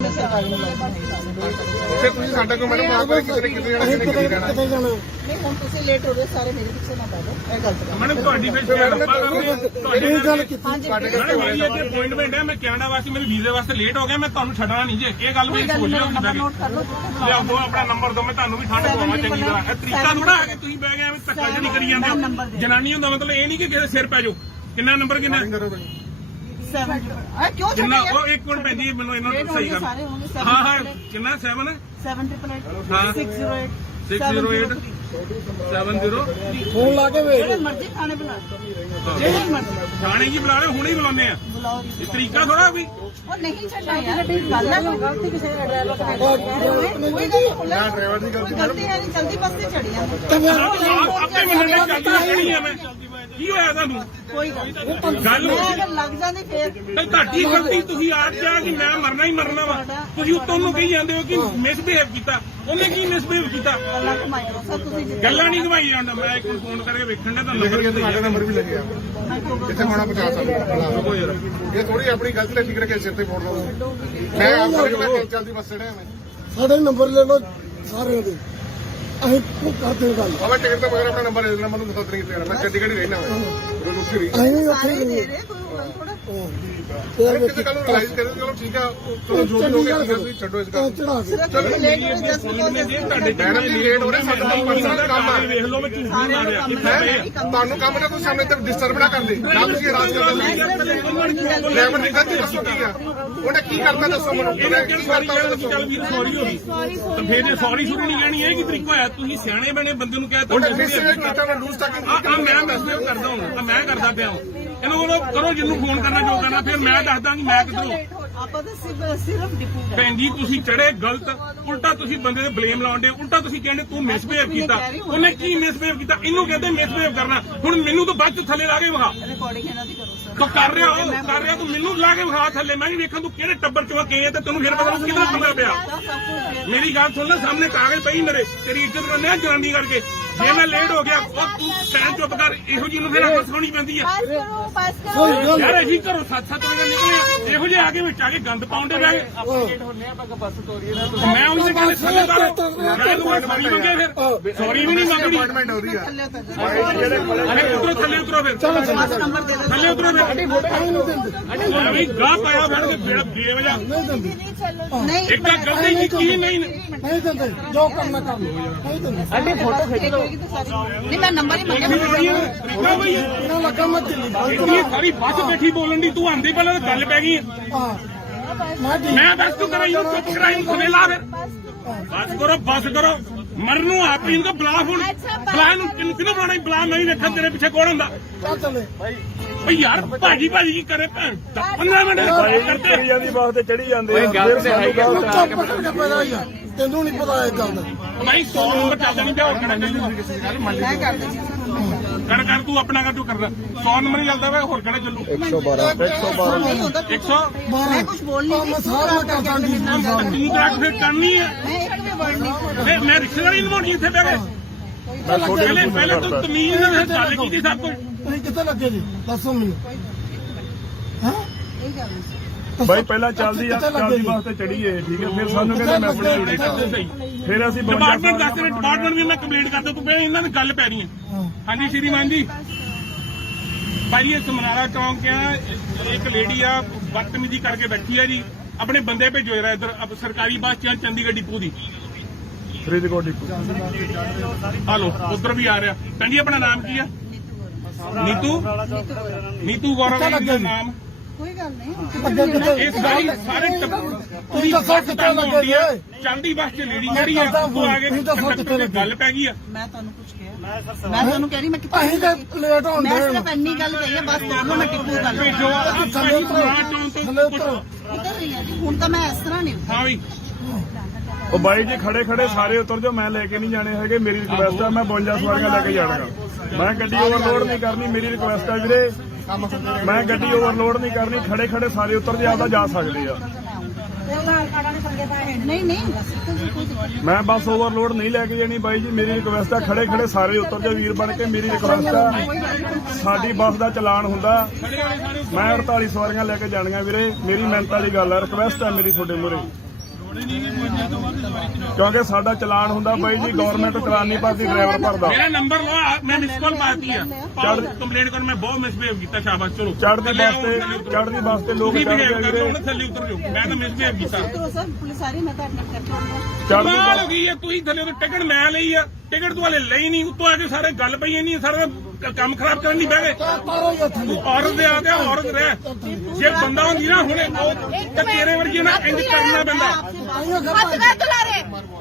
ਫਿਰ ਤੁਸੀਂ ਸਾਡਾ ਕੋਈ ਮੈਡਮ ਆਪ ਕਿਤੇ ਕਿਤੇ ਜਾਣਾ, ਅਸੀਂ ਕਿਤੇ ਜਾਣਾ। ਕਿਤੇ ਜਾਣਾ। ਨਹੀਂ ਹੁਣ ਤੁਸੀਂ ਲੇਟ ਹੋ ਰਹੇ, ਸਾਰੇ ਮੇਰੇ ਪਿੱਛੇ ਨਾ ਪੈ ਜਾਓ, ਇਹ ਗਲਤ ਗੱਲ ਹੈ। ਮੈਡਮ ਤੁਹਾਡੀ ਫਿਰ ਲੱਭਾ ਕਰਦੇ ਆ। ਇਹ ਗੱਲ ਕੀਤੀ ਹਾਂਜੀ ਮੈਡਮ ਮੇਰੀ ਇੱਥੇ ਅਪਾਇੰਟਮੈਂਟ ਹੈ, ਮੈਂ ਕੈਨੇਡਾ ਵਾਸਤੇ ਮੇਰੇ ਵੀਜ਼ੇ ਵਾਸਤੇ ਲੇਟ ਹੋ ਗਿਆ, ਮੈਂ ਤੁਹਾਨੂੰ ਛੱਡਣਾ ਨਹੀਂ ਜੇ। ਇਹ ਗੱਲ ਵੀ ਸੋਚ ਲਿਓ ਨੰਬਰ ਨੋਟ ਕਰ ਲਓ। ਲਿਆਓ ਦੋ ਆਪਣਾ ਨੰਬਰ ਦੋ, ਮੈਂ ਤੁਹਾਨੂੰ ਵੀ ਠੰਡ ਪਵਾਵਾਂ ਚੰਗੀ ਤਰ੍ਹਾਂ। ਇਹ ਤਰੀਕਾ ਥੋੜਾ ਆ ਕੇ ਤੁਸੀਂ ਬਹਿ ਗਏ ਐਵੇਂ ਧੱਕਾ ਜਿਹੜੀ ਕਰੀ ਜਾਂਦੇ ਹੋ। ਜਨਾਨੀ ਹੁੰਦਾ ਮਤਲਬ ਇਹ ਨਹੀਂ ਕਿ ਕਿਸੇ ਸਿਰ ਪੈ ਜਾਓ। ਕਿੰਨਾ ਨੰਬਰ ਕਿੰਨਾ? 7 ਕਿਉਂ ਕਿੰਨਾ? ਛੱਡਿਆ? ਉਹ ਇੱਕ ਮਿੰਟ ਪੈਂਦੀ ਮੈਨੂੰ ਇਹਨਾਂ ਲੇਟ ਨੂੰ ਹੋ ਸਹੀ ਗਏ ਕਰ। ਸਾਰੇ ਹੋਣਗੇ। ਹਾਂ ਹਾਂ ਕਿੰਨਾ 7 788 ਹਾਂ। 608 608 70 ਫੋਨ ਲਾ ਕੇ ਵੇਖ। ਜਿਹੜੇ ਮਰਜ਼ੀ ਖਾਣੇ ਬਣਾ ਲਓ, ਜਿਹੜੇ ਮਰਜ਼ੀ ਥਾਣੇ ਕੀ ਬੁਲਾ ਰਹੇ, ਹੁਣੇ ਹੀ ਬੁਲਾਉਂਦੇ ਆ। ਬੁਲਾਓ। ਇਹ ਤਰੀਕਾ ਥੋੜਾ ਵੀ। ਉਹ ਨਹੀਂ ਛੱਡਣਾ ਯਾਰ, ਗੱਲ ਹੈ ਗਲਤੀ ਕਿਸੇ ਦਾ ਡਰਾਈਵਰ ਦਾ ਨਾ ਡਰਾਈਵਰ ਦੀ ਗਲਤੀ ਗਲਤੀ ਹੈ ਨਹੀਂ, ਜਲਦੀ ਬੱਸ ਤੇ ਚੜੀ ਜਾਂਦੇ। ਆਪੇ ਮੰਨਣਾ ਚਾਹੀਦੀ ਹੈ। ਮੈਂ ਕੀ ਹੋਇਆ ਤੁਹਾਨੂੰ? ਕੋਈ ਗੱਲ ਨਹੀਂ। ਗੱਲ ਅਗਰ ਲੱਗ ਜਾਂਦੀ ਫੇਰ ਤੇ ਤੁਹਾਡੀ ਗਲਤੀ, ਤੁਸੀਂ ਆਪ ਕਿਹਾ ਕਿ ਮੈਂ ਮਰਨਾ ਹੀ ਮਰਨਾ ਵਾ, ਤੁਸੀਂ ਉੱਤੋਂ ਨੂੰ ਕਹੀ ਜਾਂਦੇ ਹੋ ਕਿ ਮਿਸਬਿਹੇਵ ਕੀਤਾ। ਉਹਨੇ ਕੀ ਮਿਸਬਿਹੇਵ ਕੀਤਾ? ਗੱਲਾਂ ਘੁਮਾਈ ਜਾਓ ਸਰ, ਤੁਸੀਂ ਜਿੱਦਾਂ ਗੱਲਾਂ ਨਹੀਂ ਘਵਾਈ ਜਾਂਦਾ। ਮੈਂ ਇੱਕ ਫੋਨ ਕਰਕੇ ਵੇਖਣ ਦਾ ਤੁਹਾਨੂੰ ਲਿਖ ਕੇ ਤੁਹਾਡਾ ਨੰਬਰ ਵੀ ਲੱਗਿਆ ਜਿੱਥੇ ਹੋਣਾ ਪਹੁੰਚਾ ਸਕਦਾ। ਇਹ ਥੋੜੀ ਆਪਣੀ ਗਲਤੀ ਦਾ ਫਿਕਰ ਕੇ ਸਿਰ ਤੇ ਫੋੜ ਲਓ। ਮੈਂ ਆਪ ਕਰਕੇ ਚੱਲਦੀ ਬੱਸ ਚੜਿਆ ਮੈਂ। ਸਾਡੇ ਨੰਬਰ ਲੈ ਲਓ ਸਾਰਿਆਂ ਦੇ, ਅਸੀਂ ਕਰਦੇ ਹਾਂ ਗੱਲ। ਆਵਾ ਟਿਕਟ ਤੋਂ ਬਗੈਰ ਆਪਣਾ ਨੰਬਰ ਦੇ ਦੇਣਾ, ਮੈਨੂੰ ਦੱਸ ਨਹੀਂ ਕਿਤੇ ਜਾਣਾ। ਮੈਂ ਚੰਡੀਗੜ੍ਹ ਹੀ ਰਹਿਣਾ ਮੈਂ, ਉਹ ਉੱਥੇ ਰਹੀ। ਅਸੀਂ ਉੱਥੇ ਸਾਰੇ ਹੀ ਦੇ ਗਏ। ਰਹੇ, ਕੋਈ ਗੱਲ ਥੋੜਾ। ਕਿਸੇ ਗੱਲ ਨੂੰ ਰਿਲਾਈਜ਼ ਕਰੇ, ਚਲੋ ਠੀਕ ਆ, ਚਲੋ ਜੋ ਵੀ ਹੋ ਗਿਆ ਤੁਸੀਂ ਛੱਡੋ ਇਸ ਗੱਲ ਨੂੰ। ਚੜਾ ਕੇ ਸਿਰਫ ਲੇਟ ਹੋ ਜਸਟ ਤੁਹਾਡੇ ਮੈਡਮ ਜੀ ਲੇਟ ਹੋ ਰਹੇ, ਸਾਡਾ ਪਰਸਨਲ ਕੰਮ ਆ। ਵੇਖ ਲਓ ਮੈਂ ਝੂਠ ਨਹੀਂ ਮਾਰਿਆ ਕਿੱਥੇ ਪਏ ਆ। ਤੁਹਾਨੂੰ ਕੰਮ ਨਾ ਕੋਈ ਸਾਹਮਣੇ ਤੇ ਡਿਸਟਰਬ ਨਾ ਕਰਦੇ, ਨਾ ਤੁਸੀਂ ਰਾਜ ਕਰਦੇ। ਡਰਾਈਵਰ ਦੀ ਗਲਤੀ ਦੱਸੋ ਕੀ ਆ, ਉਹਨੇ ਕੀ ਕਰਤਾ ਦੱਸੋ ਮੈਨੂੰ। ਇਹਨੇ ਕਿਹੜੀ ਵਾਰੀ ਕਹਿਣਾ ਤੁਸੀਂ ਚੱਲ ਵੀਰ ਸੌਰੀ ਹੋ ਗਈ ਤਾਂ ਫੇਰ ਜੇ ਸੌਰੀ ਸ਼ੁਰੂ ਨਹੀਂ ਕਹਿਣੀ, ਇਹ ਕੀ ਤਰੀਕਾ ਹੋਇਆ? ਤੁਸੀਂ ਸਿਆਣੇ ਬਣੇ ਬੰਦੇ ਨੂੰ ਕਹਿ ਤਾ ਉਹਨੇ ਮਿਸਬਿਹੇਵ ਕੀਤਾ, ਮੈਂ ਲੂਜ਼ ਟਾਕਿੰਗ ਮੈਂ ਮਿਸਬਿਹੇਵ ਕਰਦਾ ਹਾਂ, ਮੈਂ ਕਰਦਾ ਪਿਆ ਹਾਂ। ਇਹਨੂੰ ਬੋਲੋ ਕਰੋ, ਜਿਹਨੂੰ ਫੋਨ ਕਰਨਾ ਜੋ ਕਰਨਾ, ਫਿਰ ਮੈਂ ਦੱਸਦਾ ਕਿ ਮੈਂ ਕਿੱਧਰੋਂ। ਆਪਾਂ ਤਾਂ ਸਿਰਫ ਡਿਪੂ ਗਏ। ਭੈਣ ਜੀ ਤੁਸੀਂ ਚੜੇ ਗਲਤ, ਉਲਟਾ ਤੁਸੀਂ ਬੰਦੇ ਦੇ ਬਲੇਮ ਲਾਉਂਦੇ, ਉਲਟਾ ਤੁਸੀਂ ਕਹਿੰਦੇ ਤੂੰ ਮਿਸਬਿਹੇਵ ਕੀਤਾ। ਉਹਨੇ ਕੀ ਮਿਸਬਿਹੇਵ ਕੀਤਾ? ਇਹਨੂੰ ਕਹਿੰਦੇ ਮਿਸਬਿਹੇਵ ਕਰਨਾ। ਹੁਣ ਮੈਨੂੰ ਤਾਂ ਬਾਅਦ ਚ ਥੱਲੇ ਲਾ ਕੇ ਵਿਖਾ। ਰਿਕਾਰਡਿੰਗ ਇਹਨਾਂ ਦੀ ਕਰੋ ਸਰ। ਤੂੰ ਕਰ ਰਿਹਾ ਤੂੰ ਮੈਨੂੰ ਲਾ ਕੇ ਵਿਖਾ ਥੱਲੇ, ਮੈਂ ਵੀ ਵੇਖਾਂ ਤੂੰ ਕਿਹੜੇ ਟੱਬਰ ਚੋਂ ਕਹੇ ਤੇ ਤੈਨੂੰ ਫਿਰ ਪਤਾ ਲੱਗੂ ਕਿਹਦਾ ਪੰਗਾ ਪਿਆ। ਸਭ ਕੁਝ ਮੇਰੀ ਗੱਲ ਸੁਣ ਲੈ, ਸਾਹਮਣੇ ਕਾਗਜ਼ ਪਈ ਮੇਰੇ, ਤੇਰੀ ਇੱਜ਼ਤ ਕਰਨੇ ਆ ਜਨਾਨੀ ਕਰਕੇ। ਜੇ ਮੈਂ ਲੇਟ ਹੋ ਗਿਆ ਉਹ ਤੂੰ ਟਾਈਮ ਚੁੱਪ ਕਰ ਇਹੋ ਜਿਹੀ ਨੂੰ ਫਿਰ ਅੱਖ ਸੁਣੀ ਪੈਂਦੀ ਆ बस करो बस ਕੋਈ करो ਗੱਲ ਯਾਰ ਅਸੀਂ ਘਰੋਂ 7-7 ਵਜੇ ਨਿਕਲੇ ਆ, ਇਹੋ ਜਿਹੇ ਆ ਕੇ ਵਿੱਚ ਆ ਕੇ ਗੰਦ ਪਾਉਂਦੇ ਬੈ ਮੈਂ ਉਹਨੂੰ ਕਹਿੰਦਾ ਥੱਲੇ ਕਰ ਮੈਂ ਤੂੰ ਸੌਰੀ ਮੰਗੇ ਫਿਰ ਸੌਰੀ ਵੀ ਨਹੀਂ ਮੰਗਣੀ ਅਪਾਇੰਟਮੈਂਟ ਹੋ ਰਹੀ ਆ ਥੱਲੇ ਉਤਰ ਜਾਓ। ਅਰੇ ਉਤਰੋ ਥੱਲੇ ਉਤਰੋ ਫਿਰ ਬਸ ਨੰਬਰ ਦੇ ਦਿਓ। ਥੱਲੇ ਉਤਰੋ ਫਿਰ ਅਰੇ ਗਾਹ ਪਾਇਆ ਫੜ ਕੇ ਬੇਵਜ੍ਹਾ ਨਹੀਂ ਦਿੰਦੇ नहीं चलो ਨਹੀਂ ਇੱਕ ਤਾਂ ਗਲਤੀ ਕੀਤੀ ਨਹੀਂ ਨਹੀਂ ਦਿੰਦੇ ਜੋ ਕਰਨਾ ਕਰ ਲਓ ਨਹੀਂ ਦਿੰਦੇ ਅੱਡੇ ਫੋਟੋ ਖਿੱਚ ਲਓ ਨਹੀਂ ਮੈਂ ਨੰਬਰ ਹੀ ਮੰਗਿਆ ਤਰੀਕਾ ਬਈ ਇਹਨਾਂ ਲੱਗਾ ਮੈਂ ਦਿੱਲੀ ਇਹ ਸਾਰੀ ਬੱਸ ਬੈਠੀ ਬੋਲਣ ਦੀ ਤੂੰ ਆਂਦੀ ਪਹਿਲਾਂ ਤਾਂ ਗੱਲ ਪੈ ਗਈ ਹੈ। ਹਾਂ ਮੈਂ ਠੀਕ ਮੈਂ ਬਸ ਤੂੰ ਕਰਾਈ ਨੂੰ ਚੁੱਪ ਕਰਾਈ ਨੂੰ ਖਵੇ ਲਾ ਫਿਰ ਬਸ ਕਰੋ ਮਰਨ ਨੂੰ ਆਪ ਹੀ ਨੂੰ ਬੁਲਾ ਹੁਣ ਬੁਲਾ ਨੂੰ ਕਿਹਨੂੰ ਬਣਾਈ ਬੁਲਾ ਨਹੀਂ ਰੱਖਾਂ ਤੇਰੇ ਪਿੱਛੇ ਕੌਣ ਹੁੰਦਾ ਚੱਲ ਚੱਲੇ ਬਈ ਯਾਰ ਭਾਜੀ ਕੀ ਕਰੇ ਭੈਣ 15 ਮਿੰਟ ਕਰਦੇ ਚੜੀ ਜਾਂਦੀ ਬੱਸ ਤੇ ਚੜੀ ਜਾਂਦੇ ਆ ਫਿਰ ਸਾਨੂੰ ਗਲਤ ਆ। ਚੁੱਪ ਕਰਕੇ ਪੈਦਾ ਹੀ ਆ ਤੈਨੂੰ ਨਹੀਂ ਪਤਾ ਇਹ ਗੱਲ ਦਾ ਭਾਈ 100 ਨੰਬਰ ਚੱਲਦਾ ਨਹੀਂ ਪਿਆ ਹੋਰ ਕਿਹੜਾ ਚੱਲੂ ਮੈਂ ਕਰ ਦਿੰਦੀ ਕਰ ਤੂੰ ਆਪਣਾ ਕਰ ਤੂੰ ਕਰਦਾ 100 ਨੰਬਰ ਹੀ ਚੱਲਦਾ ਵਾ ਹੋਰ ਕਿਹੜਾ ਚੱਲੂ 112 ਨਹੀਂ ਹੁੰਦਾ 100 ਮੈਂ ਕੁਝ ਬੋਲ ਨਹੀਂ ਮੈਂ ਸਾਰਾ ਕਰ ਸਕਦੀ ਤੂੰ ਤਾਂ ਫਿਰ ਕਰਨੀ ਹੈ ਮੈਂ ਇੱਕ ਵੀ ਵਰਡ ਨਹੀਂ ਫਿਰ ਮੈਂ ਰਿਸ਼ਤੇਦਾਰੀ ਨਿਭਾਉਣੀ ਇੱਥੇ ਬਹਿ ਕੇ ਮੈਂ ਤੁਹਾਡੇ ਨੂੰ ਪਹਿਲੇ ਤੂੰ ਤਮੀਜ਼ ਨਾਲ ਗੱਲ ਕੀਤੀ ਸਭ ਕੁਝ ਤੁਸੀਂ ਕਿੱਥੇ ਲੱਗੇ ਜੀ ਦੱਸੋ ਮੈਨੂੰ ਹਾਂ ਇਹ ਗੱਲ ਨਹੀਂ ਬਾਈ ਪਹਿਲਾਂ ਚੱਲਦੀ ਬੱਸ ਤੇ ਚੜੀਏ ਠੀਕ ਹੈ ਫਿਰ ਸਾਨੂੰ ਕਹਿੰਦੇ ਮੈਂ ਆਪਣੀ ਡਿਊਟੀ ਕਰਦਾ ਸਹੀ ਫਿਰ ਅਸੀਂ 52 ਡਿਪਾਰਟਮੈਂਟ ਦੱਸ ਰਹੇ ਡਿਪਾਰਟਮੈਂਟ ਵੀ ਮੈਂ ਕੰਪਲੇਂਟ ਕਰਦਾ ਤੂੰ ਪਹਿਲਾਂ ਇਹਨਾਂ ਦੀ ਗੱਲ ਪੈ ਰਹੀ ਹੈ ਹਾਂ ਹਾਂਜੀ ਸ਼੍ਰੀਮਾਨ ਜੀ ਭਾਈ ਇਹ ਸਮਨਾਰਾ ਚੌਂਕ ਆ ਇੱਕ ਲੇਡੀ ਆ ਬਦਤਮੀਜ਼ੀ ਕਰਕੇ ਬੈਠੀ ਆ ਜੀ ਆਪਣੇ ਬੰਦੇ ਭੇਜੋ ਜਰਾ ਇੱਧਰ ਸਰਕਾਰੀ ਬੱਸ ਚ ਚੰਡੀਗੜ੍ਹ ਡਿਪੂ ਦੀ ਫਰੀਦਕੋਟ ਡਿਪੂ ਹਲੋ ਉਧਰ ਵੀ ਆ ਰਿਹਾ ਕਹਿੰਦੀ ਆਪਣਾ ਨਾਮ ਕੀ ਆ ਨੀਤੂ ਗੌਰਵ ਜੀ ਦਾ ਨਾਮ ਕੋਈ ਗੱਲ ਨਹੀਂ ਅੱਗੇ ਕਿੱਥੇ ਇਸ ਵਾਰੀ ਸਾਰੇ ਪੂਰੀ ਦੱਸੋ ਕਿੱਥੇ ਲੱਗੇ ਜੀ? ਚਲਦੀ ਬੱਸ ਚ ਲੇਡੀ ਜਿਹੜੀ ਆ ਉਹ ਆ ਕੇ ਤੁਸੀਂ ਦੱਸੋ ਕਿੱਥੇ ਲੱਗੇ? ਗੱਲ ਪੈ ਗਈ ਆ ਮੈਂ ਤੁਹਾਨੂੰ ਕੁਝ ਕਿਹਾ ਮੈਂ ਤੁਹਾਨੂੰ ਕਹਿ ਰਹੀ ਮੈਂ ਕਿੱਥੇ ਅਸੀਂ ਤਾਂ ਲੇਟ ਹੁੰਦੇ ਮੈਂ ਹਾਂ ਸਿਰਫ ਇੰਨੀ ਗੱਲ ਕਹੀ ਹੈ ਬਸ ਦੋਨੋਂ ਮੈਂ ਟਿੱਪੂ ਗੱਲ ਭੇਜੋ ਥੱਲੇ ਉਤਰੋ ਥੱਲੇ ਉਤਰੋ ਉਤਰ ਰਹੀ ਹਾਂ ਜੀ ਹੁਣ ਤਾਂ ਮੈਂ ਇਸ ਤਰ੍ਹਾਂ ਨਹੀਂ ਹਾਂ ਵੀ ਉਹ ਬਾਈ ਜੀ ਖੜੇ ਸਾਰੇ ਉਤਰ ਜਾਓ ਮੈਂ ਲੈ ਕੇ ਨਹੀਂ ਜਾਣੇ ਹੈਗੇ ਮੇਰੀ ਰਿਕੁਐਸਟ ਆ ਮੈਂ 52 ਸਵਾਰੀਆਂ ਲੈ ਕੇ ਜਾਣਾਗਾ ਮੈਂ ਗੱਡੀ ਓਵਰਲੋਡ ਨਹੀਂ ਕਰਨੀ ਮੇਰੀ ਰਿਕੁਐਸਟ ਆ ਵੀਰੇ ਮੈਂ ਗੱਡੀ ਓਵਰਲੋਡ ਨਹੀਂ ਕਰਨੀ ਖੜੇ ਸਾਰੇ ਉਤਰ ਜੇ ਆਪਦਾ ਜਾ ਸਕਦੇ ਆ ਨਹੀਂ ਨਹੀਂ ਮੈਂ ਬੱਸ ਓਵਰਲੋਡ ਨਹੀਂ ਲੈ ਕੇ ਜਾਣੀ ਬਾਈ ਜੀ ਮੇਰੀ ਰਿਕੁਐਸਟ ਆ ਖੜੇ ਸਾਰੇ ਉਤਰ ਜਾਓ ਵੀਰ ਬਣ ਕੇ ਮੇਰੀ ਰਿਕੁਐਸਟ ਆ ਸਾਡੀ ਬੱਸ ਦਾ ਚਲਾਨ ਹੁੰਦਾ ਮੈਂ 48 ਸਵਾਰੀਆਂ ਲੈ ਕੇ ਜਾਣੀਆਂ ਵੀਰੇ ਮੇਰੀ ਮਿਹਨਤ ਵਾਲੀ ਗੱਲ ਆ ਰਿਕੁਐਸਟ ਆ ਮੇਰੀ ਤੁਹਾਡੇ ਮੂਹਰੇ ਕਿਉਂਕਿ ਸਾਡਾ ਚਲਾਨ ਹੁੰਦਾ ਬਾਈ ਜੀ ਗਵਰਨਮੈਂਟ ਚਲਾਨ ਨਹੀਂ ਭਰਦੀ ਡਰਾਈਵਰ ਭਰਦਾ ਮੇਰਾ ਨੰਬਰ ਲਓ ਮੈਂ ਮਿਸ ਕਾਲ ਮਾਰਤੀ ਆ ਕੰਪਲੇਂਟ ਕਰ ਮੈਂ ਬਹੁਤ ਮਿਸਬਿਹੇਵ ਕੀਤਾ ਸ਼ਾਬਾਸ਼ ਚਲੋ ਚੜ੍ਹਦੀ ਬੱਸ ਤੇ ਲੋਕ ਚੜ੍ਹਦੇ ਮਿਸਬਿਹੇਵ ਵੀਰੇ ਕਰ ਥੱਲੇ ਉਤਰ ਜਾਓ ਮੈਂ ਤਾਂ ਮਿਸਬਿਹੇਵ ਕੀਤਾ ਉਤਰੋ ਸਰ ਪੁਲਿਸ ਆ ਰਹੀ ਮੈਂ ਤਾਂ ਐਡਮਿਟ ਕਰਕੇ ਆਉਂਗਾ ਚੜ੍ਹਦੀ ਕਮਾਲ ਹੋ ਬੱਸ ਗਈ ਹੈ ਤੁਸੀਂ ਥੱਲੇ ਤੋਂ ਟਿਕਟ ਮੈਂ ਲਈ ਆ ਟਿਕਟ ਤੂੰ ਹਲੇ ਲਈ ਨਹੀਂ ਉੱਤੋਂ ਆ ਕੇ ਸਾਰੇ ਗੱਲ ਪਈ ਨਹੀਂ ਸਾਰਾ ਕੰਮ ਖਰਾਬ ਕਰਨ ਦੀ ਬਹਿ ਗਏ ਤਾਰੋ ਹੀ ਥੱਲੇ ਔਰਤ ਦੇ ਆ ਗਿਆ ਔਰਤ ਰਹਿ ਜੇ ਬੰਦਾ ਹੁੰਦੀ ਨਾ ਹੁਣੇ ਉਹ ਤਾਂ ਤੇਰੇ ਵਰਗੀ ਨਾ ਇੰਜ ਕਰਨਾ ਪੈਂਦਾ हथ ना तुला रे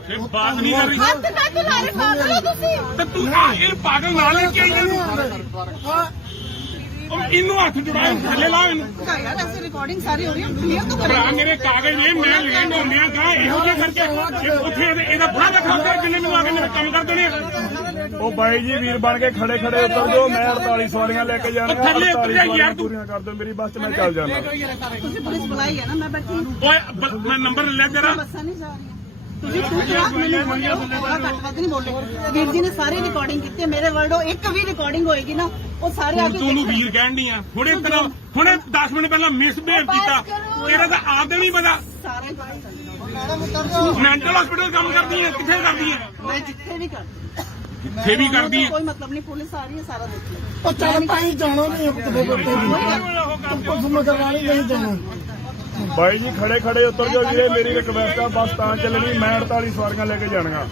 ਇਹ ਬਾਤ ਨਹੀਂ ਕਰ ਰਹੀ हथ ना तुला रे पागल हो तुसी ਤੇ ਤੂੰ ਇਹ ਪਾਗਲ ਨਾਲ ਲੈ ਕੇ ਆਈ ਇਹਨੂੰ ਇਹਨੂੰ ਹੱਥ ਜੁੜਾਇਆ ਥੱਲੇ ਲਾ ਇਹਨੂੰ ਯਾਰ ਐਸੀ ਰਿਕਾਰਡਿੰਗ ਸਾਰੀ ਹੋ ਰਹੀ ਹੈ ਕਲੀਅਰ ਤਾਂ ਭਰਾ ਕਰੋ ਮੇਰੇ ਕਾਗਜ਼ ਨੇ ਮੈਂ ਲੈਣ ਹੁੰਦਿਆਂ ਕਾ ਇਹੋ ਜਿਹਾ ਕਰਕੇ ਉੱਥੇ ਇਹਦਾ ਬੜਾ ਰੱਖਾ ਹੁੰਦਾ ਜਿੰਨੇ ਮੈਨੂੰ ਆ ਕੇ ਮੇਰੇ ਕੰਮ ਕਰ ਦੇਣੇ ਆ। ਉਹ ਬਾਈ ਜੀ ਵੀਰ ਬਣ ਕੇ ਖੜੇ ਉਤਰ ਜਾਓ ਮੈਂ 48 ਸਵਾਰੀਆਂ ਲੈ ਕੇ ਜਾਣੀਆਂ ਥੱਲੇ ਉਤਰ 48 ਜਾ ਯਾਰ ਸਵਾਰੀਆਂ ਤੂੰ। ਪੂਰੀਆਂ ਕਰ ਦਿਓ ਮੇਰੀ ਬੱਸ 'ਚ ਮੈਂ ਚੱਲ ਜਾਣਾ ਤੁਸੀਂ ਪੁਲਿਸ ਬੁਲਾਈ ਹੈ ਨਾ ਮੈਂ ਬੈਠੀ ਹਾਂ ਓਏ ਮੈਂ ਨੰਬਰ ਲੈ ਜਰਾ ਬੱਸਾਂ ਨਹੀਂ ਜਾ ਰਹੀਆਂ ਤੁਸੀਂ ਪੁੱਛਿਆ ਮੈਨੂੰ ਬੋਲਿਓ ਘੱਟ ਵੱਧ ਨਹੀਂ ਬੋਲੇ ਵੀਰ ਜੀ ਨੇ ਸਾਰੀ ਰਿਕਾਰਡਿੰਗ ਕੀਤੀ ਹੈ, ਮੇਰੇ ਵਰਡੋ ਇੱਕ ਵੀ ਰਿਕਾਰਡਿੰਗ ਹੋਏਗੀ ਨਾ ਉਹ ਸਾਰੇ ਆ ਕੇ ਤੂੰ ਨੂੰ ਵੀਰ ਕਹਿਣ ਦੀ ਆ ਹੁਣੇ 10 ਮਿੰਟ ਪਹਿਲਾਂ ਮਿਸਬਿਹੇਵ ਕੀਤਾ ਇਹਦਾ ਤਾਂ ਆਪ ਨਹੀਂ ਪਤਾ ਸਾਰੇ ਮੈਂਟਲ ਹਸਪੀਟਲ ਕੰਮ ਕਰਦੀ ਹੈ ਕਿੱਥੇ ਕਰਦੀ ਹੈ ਮੈਂ ਜਿੱਥੇ ਵੀ ਕਰਦੀ ਜਿੱਥੇ ਵੀ ਕਰਦੀ ਹੈ ਕੋਈ ਮਤਲਬ ਨਹੀਂ ਪੁਲਿਸ ਆ ਰਹੀ ਹੈ ਸਾਰਾ ਦੇਖ ਲਓ ਉਹ ਚੱਲ ਪਾਈ ਜਾਣਾ ਨਹੀਂ ਕਿਤੇ ਬੱਤੇ ਦੀ ਕੁਝ ਮਗਰ ਨਹੀਂ ਜਾਣਾ ਬਾਈ ਜੀ ਖੜੇ ਉਤਰ ਜਾਓ ਵੀਰੇ ਮੇਰੀ ਰਿਕਵੈਸਟ ਆ ਬੱਸ ਤਾਂ ਚੱਲਣੀ ਮੈਂ 48 ਸਵਾਰੀਆਂ ਲੈ ਕੇ ਜਾਣੀਆਂ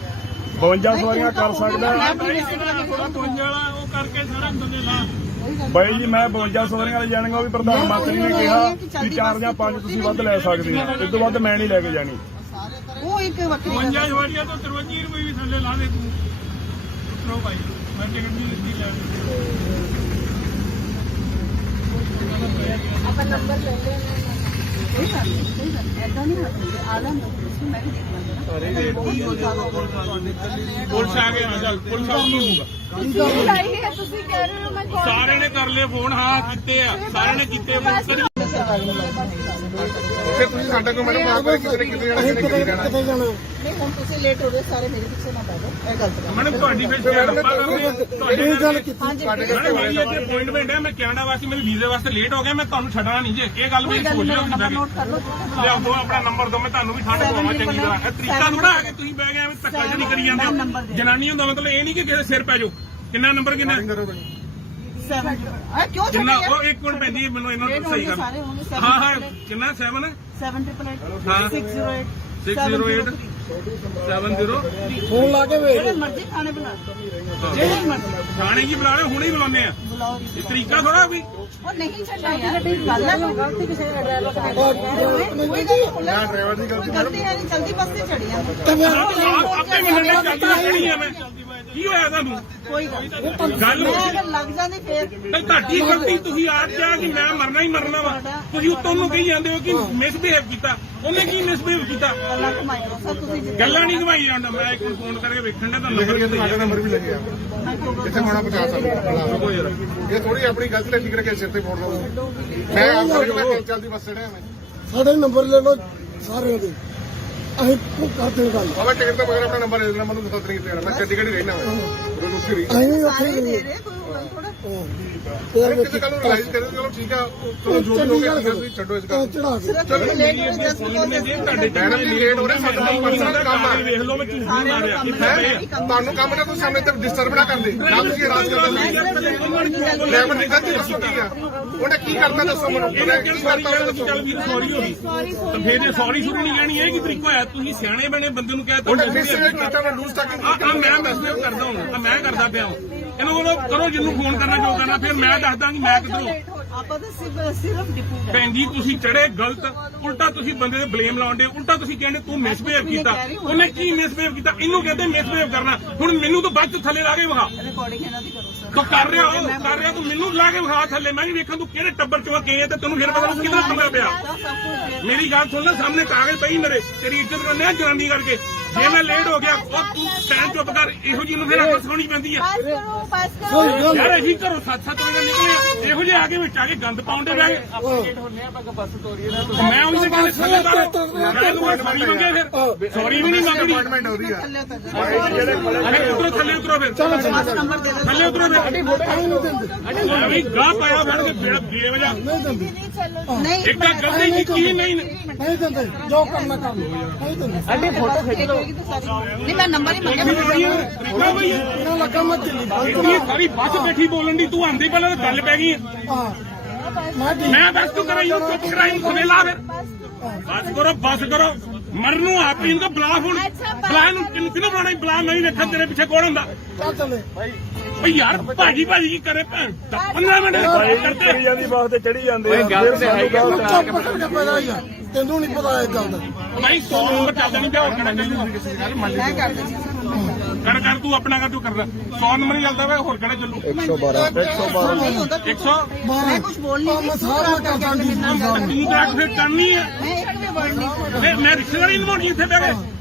52 ਸਵਾਰੀਆਂ ਕਰ ਸਕਦਾ ਉਹ ਕਰਕੇ ਸਾਰਾ ਬੰਦੇ ਲਾ ਬਾਈ ਜੀ ਮੈਂ 52 ਸਵਾਰੀਆਂ ਲੈ ਜਾਣੀਆਂ ਉਹ ਵੀ ਪ੍ਰਧਾਨ ਮੰਤਰੀ ਨੇ ਕਿਹਾ ਕਿ 4 ਜਾਂ 5 ਤੁਸੀਂ ਵੱਧ ਲੈ ਸਕਦੇ ਹੋ ਇਸ ਤੋਂ ਵੱਧ ਮੈਂ ਨਹੀਂ ਲੈ ਕੇ ਜਾਣੀ ਉਹ ਇੱਕ ਵੱਖਰੀ ਗੱਲ ਹੈ। ਜਵਾੜੀਆਂ ਤੋਂ 53 ਰੁਪਏ ਵੀ ਥੱਲੇ ਲਾ ਦੇ ਤੂੰ ਉਤਰੋ ਭਾਈ ਮੈਂ ਟਿਕਟ ਨਹੀਂ ਦਿੱਤੀ ਲੈ अपन नंबर ले लेना ਕੋਈ ਗੱਲ ਨਹੀਂ ਐਦਾਂ ਨਹੀਂ ਹੁੰਦੀ ਆਲਮ ਨੂੰ ਪੁਲਿਸ ਨੂੰ ਮੈਂ ਵੀ ਦੇਖ ਲਾਂਗਾ ਪੁਲਿਸ ਆ ਗਏ ਹਾਂ ਪੁਲਿਸ ਆ ਗਈ ਹੋਊਗਾ बुलाई है तुसी कह रहे हो मैं कॉल ਸਾਰਿਆਂ ਨੇ ਕਰ ਲਏ ਫੋਨ ਹਾਂ ਕੀਤੇ ਆ ਸਾਰਿਆਂ ਨੇ ਕੀਤੇ ਫੋਨ ਫਿਰ ਤੁਸੀਂ ਸਾਡਾ ਕੋਈ ਮੈਡਮ ਆਪ ਕਿਤੇ ਨਾ ਕਿਤੇ ਜਾਣਾ ਅਸੀਂ ਕਿਤੇ ਕਿਤੇ ਜਾਣਾ ਕਿਤੇ ਜਾਣਾ ਨਹੀਂ ਹੁਣ ਤੁਸੀਂ ਲੇਟ ਹੋ ਰਹੇ ਸਾਰੇ ਮੇਰੇ ਪਿੱਛੇ ਨਾ ਪੈ ਜਾਓ ਇਹ ਗਲਤ ਗੱਲ ਮੈਡਮ ਤੁਹਾਡੀ ਫਿਰ ਆਪਾਂ ਕਰਦੇ ਹਾਂ ਤੁਹਾਡੇ ਇਹ ਗੱਲ ਕੀਤੀ ਹਾਂਜੀ ਮੈਡਮ ਮੇਰੀ ਇੱਥੇ ਅਪਾਇੰਟਮੈਂਟ ਹੈ ਮੈਂ ਕੈਨੇਡਾ ਵਾਸਤੇ ਮੇਰੇ ਵੀਜ਼ੇ ਵਾਸਤੇ ਲੇਟ ਹੋ ਗਿਆ ਮੈਂ ਤੁਹਾਨੂੰ ਛੱਡਣਾ ਨਹੀਂ ਜੇ ਇਹ ਗੱਲ ਵੀ ਸੋਚ ਲਿਓ ਨੰਬਰ ਨੋਟ ਕਰ ਲਓ ਲਿਆਓ ਦੋ ਆਪਣਾ ਨੰਬਰ ਦੋ ਮੈਂ ਤੁਹਾਨੂੰ ਵੀ ਠੰਡ ਪਵਾਵਾਂ ਚੰਗੀ ਤਰ੍ਹਾਂ ਇਹ ਤਰੀਕਾ ਥੋੜਾ ਆ ਕੇ ਤੁਸੀਂ ਬਹਿ ਗਏ ਐਵੇਂ ਧੱਕਾ ਜਿਹੜੀ ਕਰੀ ਜਾਂਦੇ ਹੋ ਜਨਾਨੀ ਹੁੰਦਾ ਮਤਲਬ ਇਹ ਨਹੀਂ ਕਿ ਕਿਸੇ ਸਿਰ ਪੈ ਜਾਓ ਕਿੰਨਾ ਨੰਬਰ ਕਿੰਨਾ 7 ਆ ਕਿਉਂ ਕਿੰਨਾ ਛੱਡਿਆ ਉਹ ਇੱਕ ਮਿੰਟ ਪੈਂਦੀ ਮੈਨੂੰ ਇਹਨਾਂ ਲੇਟ ਨੂੰ ਹੋ ਸਹੀ ਗਏ ਕਰ ਸਾਰੇ ਹੋਣਗੇ ਹਾਂ ਹਾਂ ਕਿੰਨਾ 7 788 608 70 ਫੋਨ ਲਾ ਕੇ ਵੇਖ ਜਿਹੜੇ ਮਰਜ਼ੀ ਖਾਣੇ ਬਣਾ ਲਓ ਜਿਹੜੇ ਮਰਜ਼ੀ ਥਾਣੇ ਕੀ ਬੁਲਾ ਰਹੇ ਹੁਣੇ ਹੀ ਬੁਲਾਉਂਦੇ ਆ ਬੁਲਾਓ ਜੀ। ਇਹ ਤਰੀਕਾ ਥੋੜਾ ਵੀ ਉਹ ਨਹੀਂ ਛੱਡਣਾ ਯਾਰ ਗੱਲ ਹੈ ਕੋਈ ਗਲਤੀ ਕਿਸੇ ਦਾ ਡਰਾਈਵਰ ਦਾ ਕੋਈ ਡਰਾਈਵਰ ਦੀ ਕੋਈ ਗਲਤੀ ਹੈ ਨਹੀਂ ਜਲਦੀ ਬੱਸ ਤੇ ਚੜੀ ਆ ਆਪੇ ਮੰਨਣੇ ਚੱਲਦੀ ਖੜੀ ਆ ਮੈਂ ਕੀ ਹੋਇਆ ਤੁਹਾਨੂੰ ਕੋਈ ਗੱਲ ਗੱਲ ਮੈਂ ਅਗਰ ਲੱਗ ਜਾਂਦੀ ਫੇਰ ਤੇ ਤੁਹਾਡੀ ਗਲਤੀ ਤੁਸੀਂ ਆਪ ਕਿਹਾ ਕਿ ਮੈਂ ਮਰਨਾ ਹੀ ਮਰਨਾ ਵਾ ਤੁਸੀਂ ਉੱਤੋਂ ਨੂੰ ਕਹੀ ਜਾਂਦੇ ਹੋ ਕਿ ਮਿਸਬਿਹੇਵ ਕੀਤਾ ਉਹਨੇ ਕੀ ਮਿਸਬਿਹੇਵ ਕੀਤਾ ਗੱਲਾਂ ਕਮਾਈ ਕਰੋ ਸਰ ਤੁਸੀਂ ਜਿੱਦਾਂ ਗੱਲਾਂ ਨਹੀਂ ਘਵਾਈ ਜਾਂਦਾ ਮੈਂ ਇੱਕ ਫੋਨ ਕਰਕੇ ਵੇਖਣ ਦਾ ਤੁਹਾਨੂੰ ਲਿਖ ਲਿਆ ਤੁਹਾਡਾ ਨੰਬਰ ਵੀ ਲੱਗਿਆ ਕਿੱਥੇ ਹੋਣਾ ਪਹੁੰਚਾ ਸਕਦਾ ਯਾਰ ਇਹ ਥੋੜੀ ਆਪਣੀ ਗਲਤੀ ਨਾਲ ਫਿਕਰ ਕੇ ਸਿਰ ਤੇ ਫੋੜ ਦੋ ਮੈਂ ਆਪ ਕਰਕੇ ਚੱਲਦੀ ਬੱਸ ਚੜਿਆ ਮੈਂ ਸਾਡੇ ਨੰਬਰ ਲੈ ਲਓ ਸਾਰਿਆਂ ਦੇ ਅਸੀਂ ਕਰਦੇ ਗੱਲ ਬਾਬਾ ਟਿਕਟ ਤੋਂ ਬਗੈਰ ਆਪਣਾ ਨੰਬਰ ਦੇ ਦੇਣਾ ਮੈਨੂੰ ਦੱਸ ਨਹੀਂ ਦੇਣਾ ਮੈਂ ਚੰਡੀਗੜ੍ਹ ਹੀ ਰਹਿਣਾ ਰੋਜ਼ ਉੱਥੇ ਰਹੀ ਅਸੀਂ ਉੱਥੇ ਸਾਰੇ ਹੀ ਦੇ ਰਹੇ ਕੋਈ ਗੱਲ ਥੋੜਾ ਕਿਸੇ ਗੱਲ ਨੂੰ ਰਿਲਾਈਜ਼ ਕਰੇ ਚਲੋ ਠੀਕ ਆ ਚਲੋ ਜੋ ਵੀ ਹੋ ਗਿਆ ਤੁਸੀਂ ਛੱਡੋ ਇਸ ਗੱਲ ਚੜਾ ਕੇ ਚਲੋ ਲੇਟ ਹੋ ਜਸਟ ਤੁਹਾਡੇ ਮੈਡਮ ਜੀ ਲੇਟ ਹੋ ਰਹੇ ਸਾਡਾ ਪਰਸਨਲ ਕੰਮ ਆ ਵੇਖ ਲਓ ਮੈਂ ਝੂਠ ਨਹੀਂ ਮਾਰਿਆ ਤੁਹਾਨੂੰ ਕੰਮ ਨਾ ਕੋਈ ਸਾਹਮਣੇ ਤੇ ਡਿਸਟਰਬ ਨਾ ਕਰਦੇ ਨਾ ਤੁਸੀਂ ਰਾਜ ਕਰਦੇ ਡਰਾਈਵਰ ਦੀ ਗਲਤੀ ਦੱਸੋ ਕੀ ਆ ਉਹਨੇ ਕੀ ਕਰਤਾ ਦੱਸੋ ਮੈਨੂੰ ਉਹਨੇ ਕੀ ਕਰਤਾ ਉਹਨੇ ਦੱਸੋ ਚੱਲ ਵੀਰ ਸੌਰੀ ਹੋ ਗਈ ਤਾਂ ਫੇਰ ਇਹ ਸੌਰੀ ਸ਼ੁਰੂ ਨਹੀਂ ਲੈਣੀ ਇਹ ਕੀ ਤਰੀਕਾ ਹੋਇਆ ਤੁਸੀਂ ਸਿਆਣੇ ਬਣੇ ਬੰਦੇ ਨੂੰ ਕਹਿ ਉਹਨੇ ਤਾ ਮਿਸਬਿਹੇਵ ਕੀਤਾ ਮੈਂ ਲੂਜ਼ ਤੱਕ ਆ ਮੈਂ ਮੈਸੇਜ ਕਰਦਾ ਹਾਂ ਮੈਂ ਕਰਦਾ ਪਿਆ ਇਹਨੂੰ ਬੋਲੋ ਕਰੋ ਜਿਹਨੂੰ ਫੋਨ ਕਰਨਾ ਜੋ ਕਰਨਾ ਫਿਰ ਮੈਂ ਦੱਸਦਾ ਕਿ ਮੈਂ ਕਿੱਧਰੋਂ ਆਪਾਂ ਤਾਂ ਸਿਰਫ ਡਿਪੂ ਗਏ ਭੈਣ ਜੀ ਤੁਸੀਂ ਚੜੇ ਗਲਤ ਉਲਟਾ ਤੁਸੀਂ ਬੰਦੇ ਤੇ ਬਲੇਮ ਲਾਉਂਦੇ ਉਲਟਾ ਤੁਸੀਂ ਕਹਿੰਦੇ ਤੂੰ ਮਿਸਬਿਹੇਵ ਕੀਤਾ ਉਹਨੇ ਕੀ ਮਿਸਬਿਹੇਵ ਕੀਤਾ ਇਹਨੂੰ ਕਹਿੰਦੇ ਮਿਸਬਿਹੇਵ ਕਰਨਾ ਹੁਣ ਮੈਨੂੰ ਤਾਂ ਬਾਅਦ ਚ ਥੱਲੇ ਲਾ ਕੇ ਵਿਖਾ ਰਿਕਾਰਡਿੰਗ ਇਹਨਾਂ ਦੀ ਕਰੋ ਸਰ ਤੂੰ ਕਰ ਰਿਹਾ ਤੂੰ ਮੈਨੂੰ ਲਾ ਕੇ ਵਿਖਾ ਥੱਲੇ ਮੈਂ ਵੀ ਵੇਖਾਂ ਤੂੰ ਕਿਹੜੇ ਟੱਬਰ ਚੋਂ ਗਏ ਤੇ ਤੈਨੂੰ ਫਿਰ ਪਤਾ ਲੱਗੂ ਕਿਹਦਾ ਪੰਗਾ ਪਿਆ ਸਭ ਕੁਝ ਮੇਰੀ ਗੱਲ ਸੁਣ ਲੈ ਸਾਹਮਣੇ ਕਾਗਜ਼ ਪਈ ਮੇਰੇ ਤੇਰੀ ਇੱਜ਼ਤ ਕਰਨੇ ਆ ਜਨਾਨੀ ਕਰਕੇ ਜੇ ਮੈਂ ਲੇਟ ਹੋ ਗਿਆ ਉਹ ਤੂੰ ਟਾਈਮ ਚੁੱਪ ਕਰ ਇਹੋ ਜਿਹੀ ਨੂੰ ਫਿਰ ਅੱਖ ਸੁਣੀ ਪੈਂਦੀ ਆ पास करो ਯਾਰ ਅਸੀਂ ਘਰੋਂ 7-7 ਵਜੇ ਨਿਕਲੇ ਆ ਇਹੋ ਜਿਹੇ ਆ ਕੇ ਵਿੱਚ ਆ ਕੇ ਗੰਦ ਪਾਉਂਦੇ ਰਹਿ ਗਏ ਮੈਂ ਉਹਦੇ ਕਹਿੰਦੇ ਥੱਲੇ ਕਰ ਸੌਰੀ ਮੰਗੇ ਫਿਰ ਸੌਰੀ ਵੀ ਨਹੀਂ ਮੰਗਣੀ ਅਪਾਇੰਟਮੈਂਟ ਹੋ ਰਹੀ ਆ ਥੱਲੇ ਉਤਰ ਅਰੇ ਉਤਰੋ ਥੱਲੇ ਉਤਰੋ ਫਿਰ ਬਸ ਨੰਬਰ ਦੇ ਦਿਓ ਥੱਲੇ ਉਤਰੋ ਫਿਰ ਅਰੇ ਗਾਹ ਪਾਇਆ ਫੜ ਕੇ ਬੇੜਾ ਬੇਵਜਾ ਨਹੀਂ ਦਿੰਦੇ नहीं चलो ਨਹੀਂ ਇੱਕ ਤਾਂ ਗਲਤੀ ਕੀਤੀ ਨਹੀਂ ਨਹੀਂ ਦਿੰਦੇ ਜੋ ਕਰਨਾ ਕਰ ਲਓ ਨਹੀਂ ਦਿੰਦੇ ਅੱਡੇ ਫੋਟੋ ਖਿੱਚ ਲਓ ਨਹੀਂ ਮੈਂ ਨੰਬਰ ਹੀ ਮੰਗਿਆ ਤਰੀਕਾ ਬਈ ਇਹਨਾਂ ਲੱਗਾ ਮੈਂ ਦਿੱਲੀ ਇਹ ਸਾਰੀ ਬੱਸ ਬੈਠੀ ਬੋਲਣ ਦੀ ਤੂੰ ਆਂਦੀ ਪਹਿਲਾਂ ਤਾਂ ਗੱਲ ਪੈ ਗਈ ਹਾਂ ਮੈਂ ਠੀਕ ਮੈਂ ਦੱਸ ਤੂੰ ਕਰਾਈ ਨੂੰ ਚੁੱਪ ਕਰਾਈ ਨੂੰ ਖਵੇਲਾ ਫਿਰ ਬਸ ਕਰੋ ਮਰਨ ਨੂੰ ਆਪ ਹੀ ਇਹਨੂੰ ਬਲਾ ਹੁਣ ਬਲਾ ਨੂੰ ਕਿਹਨੂੰ ਬਣਾਣਾ ਬਲਾ ਨਹੀਂ ਰੱਖਣ ਤੇਰੇ ਪਿੱਛੇ ਕੋਣ ਹੁੰਦਾ ਚੱਲ ਚੱਲੇ ਓਏ ਯਾਰ ਭਾਜੀ ਕੀ ਕਰੇ ਭੈਣ 15 ਮਿੰਟ ਕਰਦੇ ਚੜੀ ਜਾਂਦੀ ਬਾਸ ਤੇ ਚੜੀ ਜਾਂਦੇ ਆ ਫਿਰ ਸਾਨੂੰ ਗਲਤ ਚੁੱਪ ਕਰਕੇ ਪਤਾ ਹੀ ਆ ਤੈਨੂੰ ਨਹੀਂ ਪਤਾ ਇਹ ਗੱਲ ਦਾ ਭਾਈ 100 ਨੰਬਰ ਚੱਲਦਾ ਨਹੀਂ ਪਿਆ ਹੋਰ ਕਿਹੜਾ ਚੱਲੂ ਮੈਂ ਕਰ ਦਿੰਦੀ ਕਰ ਤੂੰ ਆਪਣਾ ਕਰ ਤੂੰ ਕਰਦਾ 100 ਨੰਬਰ ਹੀ ਚੱਲਦਾ ਵਾ ਹੋਰ ਕਿਹੜਾ ਚੱਲੂ 112 ਨਹੀਂ ਹੁੰਦਾ 100 ਮੈਂ ਕੁਝ ਬੋਲ ਨਹੀਂ ਮੈਂ ਸਾਰਾ ਕਰਦਾ ਜੀ ਤੂੰ ਤਾਂ ਫਿਰ ਕਰਨੀ ਹੈ ਮੈਂ ਇੱਕ ਵੀ ਵਰਡ ਨਹੀਂ ਮੈਂ ਰਿਸ਼ਤੇਦਾਰੀ ਨਿਭਾਉਣੀ ਇੱਥੇ ਬਹਿ ਕੇ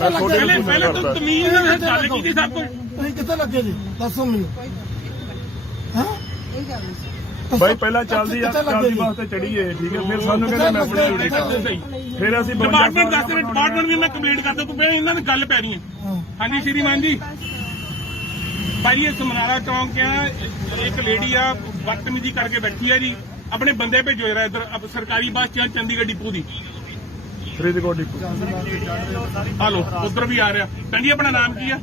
ਮੈਂ ਛੋਟੇ ਨੂੰ ਪਹਿਲੇ ਤੂੰ ਤਮੀਜ਼ ਨਾਲ ਗੱਲ ਕੀਤੀ ਸਭ ਕੁਝ ਤੁਸੀਂ ਕਿੱਥੇ ਲੱਗੇ ਜੀ ਦੱਸੋ ਮੈਨੂੰ ਹਾਂ ਇਹ ਗੱਲ ਨਹੀਂ ਬਾਈ ਪਹਿਲਾਂ ਚੱਲਦੀ ਬਾਸ ਤੇ ਚੜੀਏ ਠੀਕ ਹੈ ਫਿਰ ਸਾਨੂੰ ਕਹਿੰਦੇ ਮੈਂ ਆਪਣੀ ਡਿਊਟੀ ਕਰਦਾ ਫਿਰ ਅਸੀਂ ਡਿਪਾਰਟਮੈਂਟ ਦੱਸ ਰਹੇ ਡਿਪਾਰਟਮੈਂਟ ਵੀ ਮੈਂ ਕੰਪਲੀਟ ਕਰਦਾ ਤੂੰ ਪਹਿਲਾਂ ਇਹਨਾਂ ਦੀ ਗੱਲ ਪੈ ਰਹੀ ਹੈ ਹਾਂਜੀ ਸ਼੍ਰੀਮਾਨ ਜੀ ਭਾਈ ਇਹ ਸਮਨਾਰਾ ਚੌਂਕ ਆ ਇੱਕ ਲੇਡੀ ਆ ਬਦਤਮੀਜ਼ੀ ਕਰਕੇ ਬੈਠੀ ਆ ਜੀ ਆਪਣੇ ਬੰਦੇ ਭੇਜੋ ਜਰਾ ਇੱਧਰ ਸਰਕਾਰੀ ਬੱਸ ਚ ਚੰਡੀਗੜ੍ਹ ਡਿਪੂ ਦੀ ਫਰੀਦਕੋਟ ਡਿਪੂ ਹਲੋ ਉਧਰ ਵੀ ਆ ਰਿਹਾ ਕਹਿੰਦੀ ਆਪਣਾ ਨਾਮ ਕੀ ਆ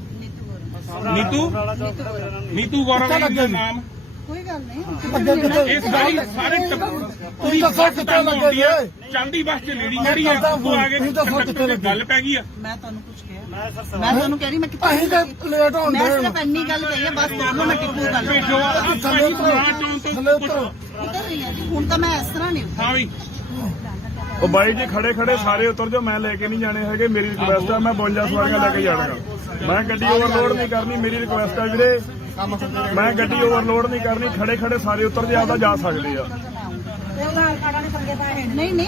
ਨੀਤੂ ਗੌਰਵ ਜੀ ਦਾ ਨਾਮ ਕੋਈ ਗੱਲ ਨਹੀਂ ਅੱਗੇ ਕਿੱਥੇ ਇਸ ਵਾਰੀ ਸਾਰੇ ਤੁਸੀਂ ਦੱਸੋ ਕਿੱਥੇ ਲੱਗੇ ਜੀ ਚਲਦੀ ਬੱਸ ਚ ਲੇਡੀ ਜਿਹੜੀ ਆ ਉਹ ਆ ਕੇ ਗੱਲ ਪੈ ਗਈ ਆ ਮੈਂ ਤੁਹਾਨੂੰ ਕੁਝ ਕਿਹਾ ਮੈਂ ਤੁਹਾਨੂੰ ਕਹਿ ਰਹੀ ਮੈਂ ਕਿੱਥੇ ਅਸੀਂ ਤਾਂ ਲੇਟ ਹੋਣ ਮੈਂ ਦੇ ਸਿਰਫ ਇੰਨੀ ਗੱਲ ਕਹੀ ਹੈ ਬਸ ਦੋਨੋਂ ਮੈਂ ਟਿੱਪੂ ਗੱਲ ਭੇਜੋ ਥੱਲੇ ਉਤਰੋ ਥੱਲੇ ਉਤਰੋ ਉਤਰ ਰਹੀ ਹਾਂ ਜੀ ਹੁਣ ਤਾਂ ਮੈਂ ਇਸ ਤਰ੍ਹਾਂ ਨਹੀਂ ਹਾਂ ਵੀ ਉਹ ਬਾਈ ਜੀ ਖੜੇ ਸਾਰੇ ਉਤਰ ਜਾਓ ਮੈਂ ਲੈ ਕੇ ਨਹੀਂ ਜਾਣੇ ਹੈਗੇ ਮੇਰੀ ਰਿਕੁਐਸਟ ਆ ਮੈਂ 52 ਸਵਾਰੀਆਂ ਲੈ ਕੇ ਜਾਣਾਗਾ ਮੈਂ ਗੱਡੀ ਓਵਰਲੋਡ ਨਹੀਂ ਕਰਨੀ ਮੇਰੀ ਰਿਕੁਐਸਟ ਆ ਵੀਰੇ ਮੈਂ ਗੱਡੀ ਓਵਰਲੋਡ ਨਹੀਂ ਕਰਨੀ ਖੜੇ ਸਾਰੇ ਉਤਰ ਜੇ ਆਪਦਾ ਜਾ ਸਕਦੇ ਆ ਨਹੀਂ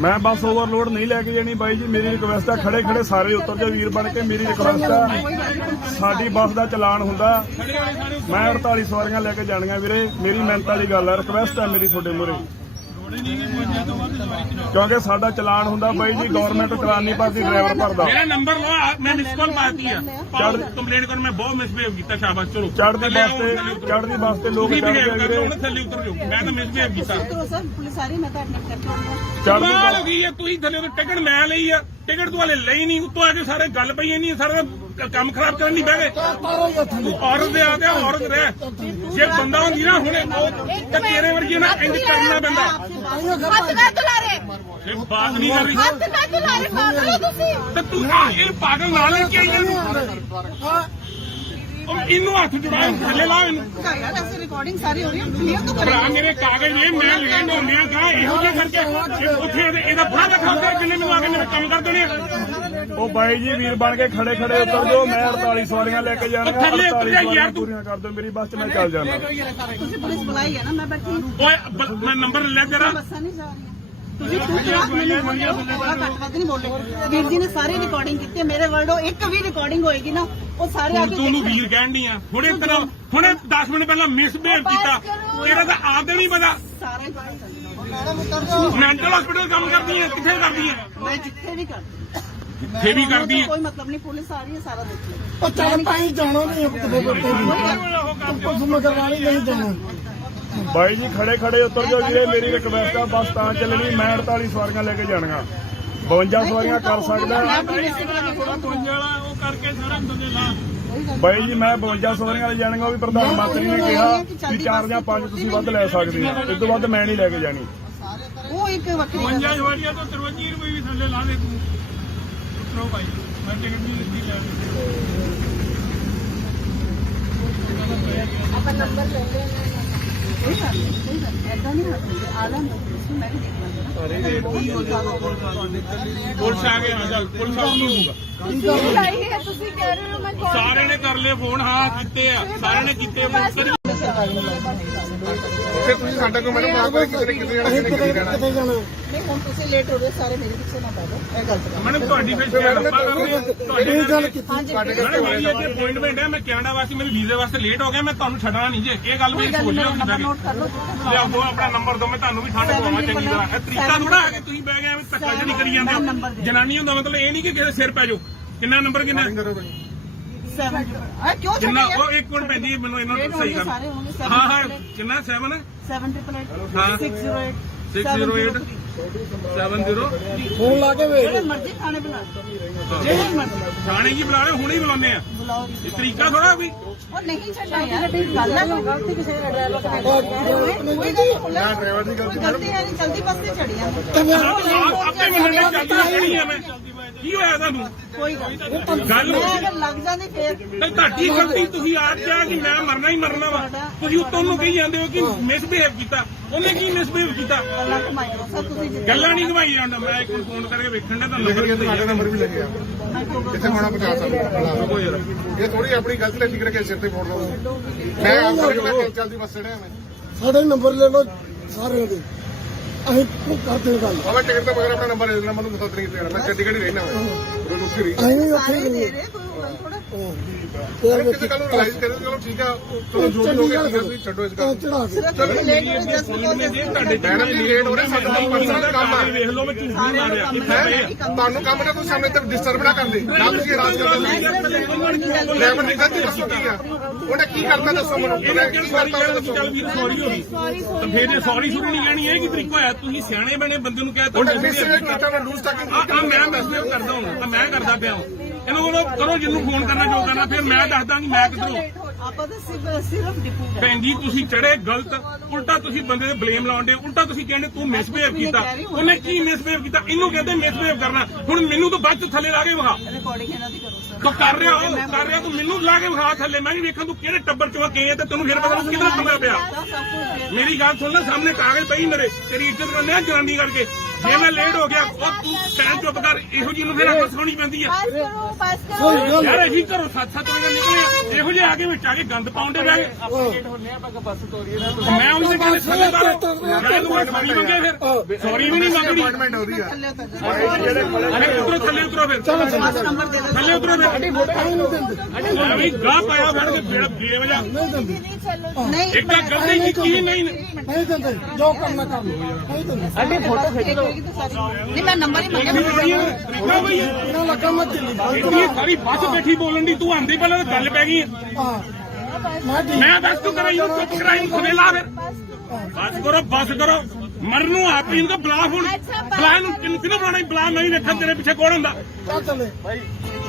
ਮੈਂ ਬੱਸ ਓਵਰਲੋਡ ਨਹੀਂ ਲੈ ਕੇ ਜਾਣੀ ਬਾਈ ਜੀ ਮੇਰੀ ਰਿਕੁਐਸਟ ਆ ਖੜੇ ਸਾਰੇ ਉਤਰ ਜਾ ਵੀਰ ਬਣ ਕੇ ਮੇਰੀ ਰਿਕੁਐਸਟ ਆ ਸਾਡੀ ਬੱਸ ਦਾ ਚਲਾਨ ਹੁੰਦਾ ਮੈਂ 48 ਸਵਾਰੀਆਂ ਲੈ ਕੇ ਜਾਣੀਆਂ ਵੀਰੇ ਮੇਰੀ ਮਿਹਨਤ ਵਾਲੀ ਗੱਲ ਆ ਰਿਕੁਐਸਟ ਆ ਮੇਰੀ ਤੁਹਾਡੇ ਮੂਹਰੇ ਕਿਉਂਕਿ ਸਾਡਾ ਚਲਾਨ ਹੁੰਦਾ ਬਾਈ ਜੀ, ਗਵਰਨਮੈਂਟ ਚਲਾਨ ਨਹੀਂ ਭਰਦੀ, ਡਰਾਈਵਰ ਭਰਦਾ। ਮੇਰਾ ਨੰਬਰ ਲਓ, ਮੈਂ ਮਿਸ ਕਾਲ ਮਾਰਤੀ ਆ। ਕੰਪਲੇਂਟ ਕਰਨ ਮੈਂ ਬਹੁਤ ਮਿਸਬਿਹੇਵ ਕੀਤਾ, ਸ਼ਾਬਾਸ਼ ਚਲੋ। ਚੜ੍ਹਦੀ ਬੱਸ ਤੇ ਲੋਕ ਚੜ੍ਹਦੇ ਵੀਰੇ, ਹੁਣ ਥੱਲੇ ਉਤਰ ਜਾਓ, ਮੈਂ ਤਾਂ ਮਿਸਬਿਹੇਵ ਕੀਤਾ। ਸਰ ਪੁਲਿਸ ਆ ਰਹੀ, ਮੈਂ ਤਾਂ ਐਡਮਿਟ ਕਰਕੇ ਆਉਂਦਾ। ਕਮਾਲ ਹੋ ਗਈ ਹੈ, ਤੁਸੀਂ ਥੱਲੇ ਉਹ ਟਿਕਟ ਮੈਂ ਲਈ ਆ, ਟਿਕਟ ਤੂੰ ਹਲੇ ਲਈ ਨਹੀਂ, ਉੱਤੋਂ ਆ ਕੇ ਸਾਰੇ ਗੱਲ ਪਈ ਨਹੀਂ, ਸਾਰਾ ਕੰਮ ਖਰਾਬ ਕਰਨ ਦੀ ਬਹਿ ਗਏ। ਔਰਤ ਦੇ ਆ ਗਿਆ, ਔਰਤ ਰਹਿ, ਜੇ ਬੰਦਾ ਹੁੰਦੀ ਨਾ ਹੁਣੇ ਤਾਂ ਤੇਰੇ ਵਰਗੀ ਨਾ ਇੰਜ ਕਰਨਾ ਪੈਂਦਾ। ਹੱਥ ਕਰ ਦੁਲਾਰੇ, ਇਹ ਬਾਤ ਨਹੀਂ ਕਰ ਰਹੀ ਹੱਥ ਕਰ ਦੁਲਾਰੇ, ਪਾਗਲ ਹੋ ਤੁਸੀਂ। ਤੇ ਤੂੰ ਇਹ ਪਾਗਲ ਨਾਲ ਲੈ ਕੇ ਆਈ ਇਹਨੂੰ ਹੱਥ ਜੁੜਾ ਥੱਲੇ ਲਾ ਇਹਨੂੰ। ਯਾਰ ਐਸੇ ਰਿਕਾਰਡਿੰਗ ਸਾਰੀ ਹੋ ਰਹੀ ਹੈ, ਕਲੀਅਰ ਤਾਂ ਭਰਾ ਕਰੇ। ਮੇਰੇ ਕਾਗਜ਼ ਨੇ, ਮੈਂ ਲੈਣ ਹੁੰਦਿਆ ਕਾ ਇਹੋ ਜਿਹਾ ਕਰਕੇ ਉੱਥੇ ਇਹਦਾ ਬੁਰਾ ਦਿਖਾਉਂਦੇ ਕਿੰਨੇ ਮੈਨੂੰ ਆ ਕੇ ਮੇਰੇ ਕੰਮ ਕਰ ਦੇਣੇ ਆ। ਉਹ ਬਾਈ ਜੀ ਵੀਰ ਬਣ ਕੇ ਖੜੇ ਖੜੇ ਉਤਰ ਜਾਓ, ਮੈਂ 48 ਸਵਾਰੀਆਂ ਲੈ ਕੇ ਜਾਣੀਆਂ, ਥੱਲੇ ਉਤਰ 48 ਜਾ ਯਾਰ ਸਵਾਰੀਆਂ ਤੂੰ। ਪੂਰੀਆਂ ਕਰ ਦਿਓ ਮੇਰੀ ਬੱਸ 'ਚ, ਮੈਂ ਚੱਲ ਜਾਣਾ। ਤੁਸੀਂ ਪੁਲਿਸ ਬੁਲਾਈ ਹੈ ਨਾ, ਮੈਂ ਬੈਠੀ ਹਾਂ। ਓਏ ਮੈਂ ਨੰਬਰ ਲੈ ਤੇਰਾ। ਬੱਸਾਂ ਨਹੀਂ ਜਾ ਰਹੀਆਂ। ਤੁਸੀਂ ਘੱਟ ਵੱਧ ਨਹੀਂ ਬੋਲੇ। ਵੀਰ ਜੀ ਨੇ ਸਾਰੀ ਰਿਕਾਰਡਿੰਗ ਕੀਤੀ ਹੈ, ਮੇਰੇ ਵਰਡੋ ਇੱਕ ਵੀ ਰਿਕਾਰਡਿੰਗ ਹੋਏਗੀ ਨਾ, ਉਹ ਸਾਰੇ ਆ ਕੇ ਤੂੰ ਨੂੰ ਵੀਰ ਕਹਿਣ ਦੀ ਆ। ਹੁਣੇ 10 ਮਿੰਟ ਪਹਿਲਾਂ ਮਿਸਬਿਹੇਵ ਕੀਤਾ, ਇਹਦਾ ਤਾਂ ਆਪ ਨਹੀਂ ਪਤਾ। ਸਾਰੇ ਮੈਂਟਲ ਹਸਪੀਟਲ ਕੰਮ ਕਰਦੀ ਹੈ, ਕਿੱਥੇ ਕਰਦੀ ਹੈ? ਮੈਂ ਜਿੱਥੇ ਵੀ ਕਰਦੀ ਜਿੱਥੇ ਵੀ ਕਰਦੀ ਹੈ। ਕੋਈ ਮਤਲਬ ਨਹੀਂ, ਪੁਲਿਸ ਆ ਰਹੀ ਹੈ, ਸਾਰਾ ਦੇਖੋ। ਉਹ ਚੱਲ ਪਾਈ ਜਾਣਾ ਨਹੀਂ ਪੁਲਿਸ ਮਗਰਵਾਲੀ ਨਹੀਂ ਜਾਣਾ। ਬਾਈ ਜੀ ਖੜੇ ਖੜੇ ਉਤਰ ਜਾਓ ਵੀਰੇ, ਮੇਰੀ ਰਿਕਵੈਸਟ ਆ, ਬੱਸ ਤਾਂ ਚੱਲਣੀ, ਮੈਂ 48 ਸਵਾਰੀਆਂ ਲੈ ਕੇ ਜਾਣੀਆਂ, 52 ਸਵਾਰੀਆਂ ਕਰ ਸਕਦਾ। ਉਹ ਕਰਕੇ ਸਾਰਾ ਬੰਦੇ ਲਾ। ਬਾਈ ਜੀ ਮੈਂ 52 ਸਵਾਰੀਆਂ ਲੈ ਜਾਣੀਆਂ, ਉਹ ਵੀ ਪ੍ਰਧਾਨ ਮੰਤਰੀ ਨੇ ਕਿਹਾ ਕਿ 4 ਜਾਂ 5 ਤੁਸੀਂ ਵੱਧ ਲੈ ਸਕਦੇ ਆ, ਇਸ ਤੋਂ ਵੱਧ ਮੈਂ ਨਹੀਂ ਲੈ ਕੇ ਜਾਣੀ। ਉਹ ਇੱਕ ਵੱਖਰੀ ਗੱਲ ਹੈ। ਜਵਾੜੀਆਂ ਤੋਂ 53 ਰੁਪਏ ਵੀ ਥੱਲੇ ਲਾ ਦੇ ਤੂੰ। ਉਤਰੋ ਭਾਈ, ਮੈਂ ਟਿਕਟ ਨਹੀਂ ਦਿੱਤੀ ਲੈ। ਆਪਾਂ ਨੰਬਰ ਲੈ ਲੈਣਾ। ਕੋਈ ਗੱਲ ਨਹੀਂ, ਐਦਾਂ ਨਹੀਂ ਹੱਥ ਆ ਲੈਂਦਾ, ਮੈਂ ਵੀ ਦੇਖ ਲਾਂਗਾ। ਪੁਲਿਸ ਆ ਗਏ, ਹਾਂ ਚੱਲ ਪੁਲਿਸ ਆ ਗਈ। ਤੁਸੀਂ ਲਾਈ ਹੈ, ਤੁਸੀਂ ਕਹਿ ਰਹੇ ਹੋ ਮੈਂ ਕਾਲ। ਸਾਰਿਆਂ ਨੇ ਕਰ ਲਏ ਫੋਨ, ਹਾਂ ਕੀਤੇ ਆ, ਸਾਰਿਆਂ ਨੇ ਕੀਤੇ ਫੋਨ। ਫਿਰ ਤੁਸੀਂ ਸਾਡਾ ਕੋਈ ਮੈਨੂੰ ਮਾਰ ਕਿਤੇ ਕਿਤੇ ਜਾਣਾ ਕਿਤੇ ਕਿਤੇ ਜਾਣਾ। ਕਿੱਥੇ ਜਾਣਾ? ਨਹੀਂ ਹੁਣ ਤੁਸੀਂ ਲੇਟ ਹੋ ਰਹੇ, ਸਾਰੇ ਮੇਰੇ ਪਿੱਛੇ ਨਾ ਪੈ ਜਾਓ, ਇਹ ਗਲਤ ਗੱਲ ਹੈ। ਮੈਡਮ ਤੁਹਾਡੀ ਫਿਰ ਸ਼ੇਅਰ ਆਪਾਂ ਕਰਦੇ ਹਾਂ। ਤੁਹਾਡੀ ਇਹ ਗੱਲ ਕੀਤੀ। ਹਾਂਜੀ ਮੈਡਮ ਮੇਰੀ ਇੱਥੇ ਅਪਾਇੰਟਮੈਂਟ ਹੈ, ਮੈਂ ਕੈਨੇਡਾ ਵਾਸਤੇ ਮੇਰੇ ਵੀਜ਼ੇ ਵਾਸਤੇ ਲੇਟ ਹੋ ਗਿਆ, ਮੈਂ ਤੁਹਾਨੂੰ ਛੱਡਣਾ ਨਹੀਂ ਜੇ। ਇਹ ਗੱਲ ਵੀ ਸੋਚ ਲਿਓ ਨੰਬਰ ਨੋਟ ਕਰ ਲਓ। ਲਿਆਓ ਦੋ ਆਪਣਾ ਨੰਬਰ ਦੋ, ਮੈਂ ਤੁਹਾਨੂੰ ਵੀ ਠੰਡ ਪਵਾਵਾਂ ਚੰਗੀ ਤਰ੍ਹਾਂ। ਇਹ ਤਰੀਕਾ ਥੋੜਾ ਹੈ ਕਿ ਤੁਸੀਂ ਬਹਿ ਗਏ ਐਵੇਂ ਧੱਕਾ ਜਿਹੜੀ ਕਰੀ ਜਾਂਦੇ ਹੋ। ਜਨਾਨੀ ਹੁੰਦਾ ਮਤਲਬ ਇਹ ਨਹੀਂ ਕਿ ਕਿਸੇ ਸਿਰ ਪੈ ਜਾਓ। ਕਿੰਨਾ ਨੰਬਰ ਕਿੰਨਾ? 7 ਆ ਕਿਉਂ ਕਿੰਨਾ? ਛੱਡਿਆ? ਉਹ ਇੱਕ ਮਿੰਟ ਪੈਂਦੀ ਮੈਨੂੰ ਇਹਨਾਂ ਨੂੰ ਸਹੀ ਕਰ। ਸਾਰੇ ਹੋਣਗੇ 7 ਹਾਂ ਹਾਂ ਕਿੰਨਾ 7 788 ਹਾਂ 608 608 70 ਫੋਨ ਲਾ ਕੇ ਵੇਖ। ਜਿਹੜੇ ਮਰਜ਼ੀ ਖਾਣੇ ਬਣਾ ਜਿਹੜੇ ਮਰਜ਼ੀ ਥਾਣੇ ਕੀ ਬੁਲਾ ਰਹੇ ਹੁਣੇ ਹੀ ਬੁਲਾਉਂਦੇ ਆ। ਬੁਲਾਓ। ਇਹ ਤਰੀਕਾ ਥੋੜਾ ਵੀ। ਉਹ ਨਹੀਂ ਛੱਡਣਾ ਯਾਰ, ਗੱਲ ਹੈ ਗਲਤੀ ਕਿਸੇ ਦਾ ਡਰਾਈਵਰ ਦਾ ਕੋਈ ਡਰਾਈਵਰ ਦੀ ਗਲਤੀ ਗਲਤੀ ਹੈ ਨਹੀਂ, ਜਲਦੀ ਬੱਸ ਤੇ ਚੜੀ ਆ। ਆਪੇ ਮੰਨਣੇ ਚੱਲਦੀ ਨਹੀਂ ਆ। ਮੈਂ ਕੀ ਹੋਇਆ ਤੁਹਾਨੂੰ? ਕੋਈ ਗੱਲ ਗੱਲ ਮੈਂ ਅਗਰ ਲੱਗ ਜਾਂਦੀ ਫੇਰ ਨਹੀਂ ਤੁਹਾਡੀ ਗਲਤੀ। ਤੁਸੀਂ ਆਪ ਕਿਹਾ ਕਿ ਮੈਂ ਮਰਨਾ ਹੀ ਮਰਨਾ ਵਾ, ਤੁਸੀਂ ਉੱਤੋਂ ਨੂੰ ਕਹੀ ਜਾਂਦੇ ਹੋ ਕਿ ਮਿਸਬਿਹੇਵ ਕੀਤਾ। ਉਹਨੇ ਕੀ ਮਿਸਬਿਹੇਵ ਕੀਤਾ? ਗੱਲਾਂ ਘੁਮਾਈ ਜਾਓ ਸਰ, ਤੁਸੀਂ ਜਿੱਦਾਂ ਗੱਲਾਂ ਨਹੀਂ ਘਵਾਈ ਜਾਂਦਾ। ਮੈਂ ਇੱਕ ਫੋਨ ਕਰਕੇ ਵੇਖਣ ਦਾ ਤੁਹਾਨੂੰ ਲਿਖ ਕੇ ਸਾਡਾ ਨੰਬਰ ਵੀ ਲੱਗਿਆ ਕਿੱਥੇ ਹੋਣਾ 50 ਸਾਲ ਇਹ ਥੋੜੀ ਆਪਣੀ ਗਲਤੀ ਤੇ ਫਿਕਰ ਕੇ ਸਿਰ ਤੇ ਫੋੜ ਲਓ। ਮੈਂ ਆਪ ਚੱਲਦੀ ਬੱਸ ਚੜਿਆ ਮੈਂ ਸਾਡੇ ਨੰਬਰ ਲੈ ਲਓ ਸਾਰਿਆਂ ਦੇ, ਅਸੀਂ ਕਰਦੇ ਗੱਲ। ਬਾਬਾ ਟਿਕਟ ਤੋਂ ਬਗੈਰ ਆਪਣਾ ਨੰਬਰ ਦੇ ਦੇਣਾ, ਮੈਨੂੰ ਦੱਸ ਨਹੀਂ ਦੇਣਾ। ਮੈਂ ਚੰਡੀਗੜ੍ਹ ਹੀ ਰਹਿਣਾ ਮੈਂ ਰੁਕੀ ਰਹੀ ਅਸੀਂ ਵੀ ਉੱਥੇ ਸਾਰੇ ਹੀ ਦੇ ਰਹੇ ਕੋਈ ਥੋੜਾ ਕਿਸੇ ਕੱਲ ਨੂੰ ਰਿਲਾਈਜ਼ ਕਰੇ ਚਲੋ ਠੀਕ ਆ, ਚਲੋ ਜੋ ਵੀ ਹੋ ਗਿਆ ਤੁਸੀਂ ਛੱਡੋ ਇਸ ਗੱਲ ਚੜਾ ਕੇ ਸਿਰਫ ਲੇਟ ਹੋ ਜਸਟ ਤੁਹਾਡੇ ਮੈਡਮ ਜੀ ਲੇਟ ਹੋ ਰਹੇ, ਸਾਡਾ ਪਰਸਨਲ ਕੰਮ ਆ। ਵੇਖ ਲਓ ਮੈਂ ਝੂਠ ਨਹੀਂ ਮਾਰਿਆ। ਹੈ ਤੁਹਾਨੂੰ ਕੰਮ ਨਾ ਕੋਈ ਸਾਹਮਣੇ ਤੇ ਡਿਸਟਰਬ ਨਾ ਕਰਦੇ ਨਾ ਤੁਸੀਂ ਰਾਜ ਕਰਦੇ ਡਰਾਈਵਰ ਦੀ ਗਲਤੀ ਦੱਸੋ ਕੀ ਆ, ਉਹਨੇ ਕੀ ਕਰਤਾ ਦੱਸੋ ਮੈਨੂੰ, ਉਹਨੇ ਕੀ ਕਰਤਾ ਦੱਸੋ। ਚੱਲ ਵੀ ਸੌਰੀ ਹੋ ਗਈ ਤਾਂ ਫਿਰ ਇਹ ਸੌਰੀ ਸ਼ੁਰੂ ਨਹੀਂ ਲੈਣੀ। ਇਹ ਕੀ ਤਰੀਕਾ ਹੋਇਆ? ਤੁਸੀਂ ਸਿਆਣੇ ਬਣੇ ਬੰਦੇ ਨੂੰ ਕਹਿ ਤਾ ਉਹਨੇ ਮਿਸਬਿਹੇਵ ਕਰਤਾ, ਮੈਂ ਲੂਜ਼ ਤੱਕ ਮੈਂ ਮੈਸੇਜ ਕਰਦਾ ਹਾਂ, ਮੈਂ ਕਰਦਾ ਪਿਆ ਹਾਂ। ਇਹਨੂੰ ਬੋਲੋ ਕਰੋ ਜਿਹਨੂੰ ਫੋਨ ਕਰਨਾ ਜੋ ਕਰਨਾ, ਫਿਰ ਮੈਂ ਦੱਸਦਾ ਕਿ ਮੈਂ ਕਿੱਧਰੋਂ। ਆਪਾਂ ਤਾਂ ਸਿਰਫ ਡਿਪੂ ਗਏ। ਭੈਣ ਜੀ ਤੁਸੀਂ ਚੜੇ ਗਲਤ, ਉਲਟਾ ਤੁਸੀਂ ਬੰਦੇ ਤੇ ਬਲੇਮ ਲਾਉਂਦੇ, ਉਲਟਾ ਤੁਸੀਂ ਕਹਿੰਦੇ ਤੂੰ ਮਿਸਬਿਹੇਵ ਕੀਤਾ। ਉਹਨੇ ਕੀ ਮਿਸਬਿਹੇਵ ਕੀਤਾ? ਇਹਨੂੰ ਕਹਿੰਦੇ ਮਿਸਬਿਹੇਵ ਕਰਨਾ। ਹੁਣ ਮੈਨੂੰ ਤਾਂ ਬਾਅਦ ਚ ਥੱਲੇ ਲਾ ਕੇ ਵਿਖਾ। ਰਿਕਾਰਡਿੰਗ ਇਹਨਾਂ ਦੀ ਕਰੋ ਸਰ। ਤੂੰ ਕਰ ਰਿਹਾ ਤੂੰ ਮੈਨੂੰ ਲਾ ਕੇ ਵਿਖਾ ਥੱਲੇ। ਮੈਂ ਵੀ ਵੇਖਾਂ ਤੂੰ ਕਿਹੜੇ ਟੱਬਰ ਚੋਂ ਗਏ ਆ ਤੇ ਤੈਨੂੰ ਫਿਰ ਪਤਾ ਕਿਹਦਾ ਬੰਦਾ ਪਿਆ। ਸਭ ਕੁਝ ਮੇਰੀ ਗੱਲ ਸੁਣ ਲੈ, ਸਾਹਮਣੇ ਕਾਗਜ਼ ਪਈ ਮੇਰੇ, ਤੇਰੀ ਇੱਜ਼ਤ ਕਰਨੇ ਆ ਜਨਾਨੀ ਕਰਕੇ। ਜੇ ਮੈਂ ਲੇਟ ਹੋ ਗਿਆ ਉਹ ਤੂੰ ਟਾਈਮ ਚੁੱਪ ਕਰ ਇਹੋ ਜਿਹੀ ਨੂੰ ਫਿਰ ਅੱਖ ਸੁਣੀ ਪੈਂਦੀ ਆ बस करो ਯਾਰ ਅਸੀਂ ਘਰੋਂ 7-7 ਵਜੇ ਨਿਕਲੇ ਆ ਇਹੋ ਜਿਹੇ ਆ ਕੇ ਵਿੱਚ ਆ ਕੇ ਗੰਦ ਪਾਉਂਦੇ ਬਹਿ ਗਏ ਮੈਂ ਉਹਦੇ ਕਹਿੰਦੇ ਥੱਲੇ ਸੌਰੀ ਮੰਗੇ ਫਿਰ ਸੌਰੀ ਵੀ ਨਹੀਂ ਮੰਗਦੀ ਅਪਾਇੰਟਮੈਂਟ ਉਹਦੀ ਆ ਅਰੇ ਉਤਰੋ ਥੱਲੇ ਉਤਰੋ ਫਿਰ ਨੰਬਰ ਦੇ ਦਿਓ ਥੱਲੇ ਉਤਰੋ ਫਿਰ ਵੀ ਗਾਹ ਪਾਇਆ ਫੜ ਕੇ ਬੇੜਾ ਬੇਵਜਾ नहीं चलो ਨਹੀਂ ਇੱਕ ਤਾਂ ਗਲਤੀ ਕੀਤੀ ਨਹੀਂ ਨਹੀਂ ਦਿੰਦੇ ਜੋ ਕਰਨਾ ਕਰ ਲਓ ਨਹੀਂ ਦਿੰਦੇ ਨਹੀਂ ਮੈਂ ਨੰਬਰ ਹੀ ਮੰਗਿਆ ਤਰੀਕਾ ਬਈ ਇਹਨਾਂ ਲੱਗਾ ਮੈਂ ਦਿੱਲੀ ਇਹ ਸਾਰੀ ਬੱਸ ਬੈਠੀ ਬੋਲਣ ਦੀ ਤੂੰ ਆਂਦੀ ਪਹਿਲਾਂ ਤਾਂ ਗੱਲ ਪੈ ਗਈ ਹਾਂ ਮੈਂ ਠੀਕ ਮੈਂ ਬਸ ਤੂੰ ਕਰਾਈ ਚੁੱਪ ਕਰਾਈ ਖਵੇਲਾ ਫਿਰ ਬਸ ਕਰੋ ਮਰਨ ਨੂੰ ਆਪ ਹੀ ਬਲਾ ਹੁਣ ਬਲਾ ਨੂੰ ਕਿਹਨੂੰ ਬਣਾਣਾ ਬਲਾ ਨਹੀਂ ਵੇਖਣ ਤੇਰੇ ਪਿੱਛੇ ਕੌਣ ਹੁੰਦਾ ਚੱਲ ਚੱਲੇ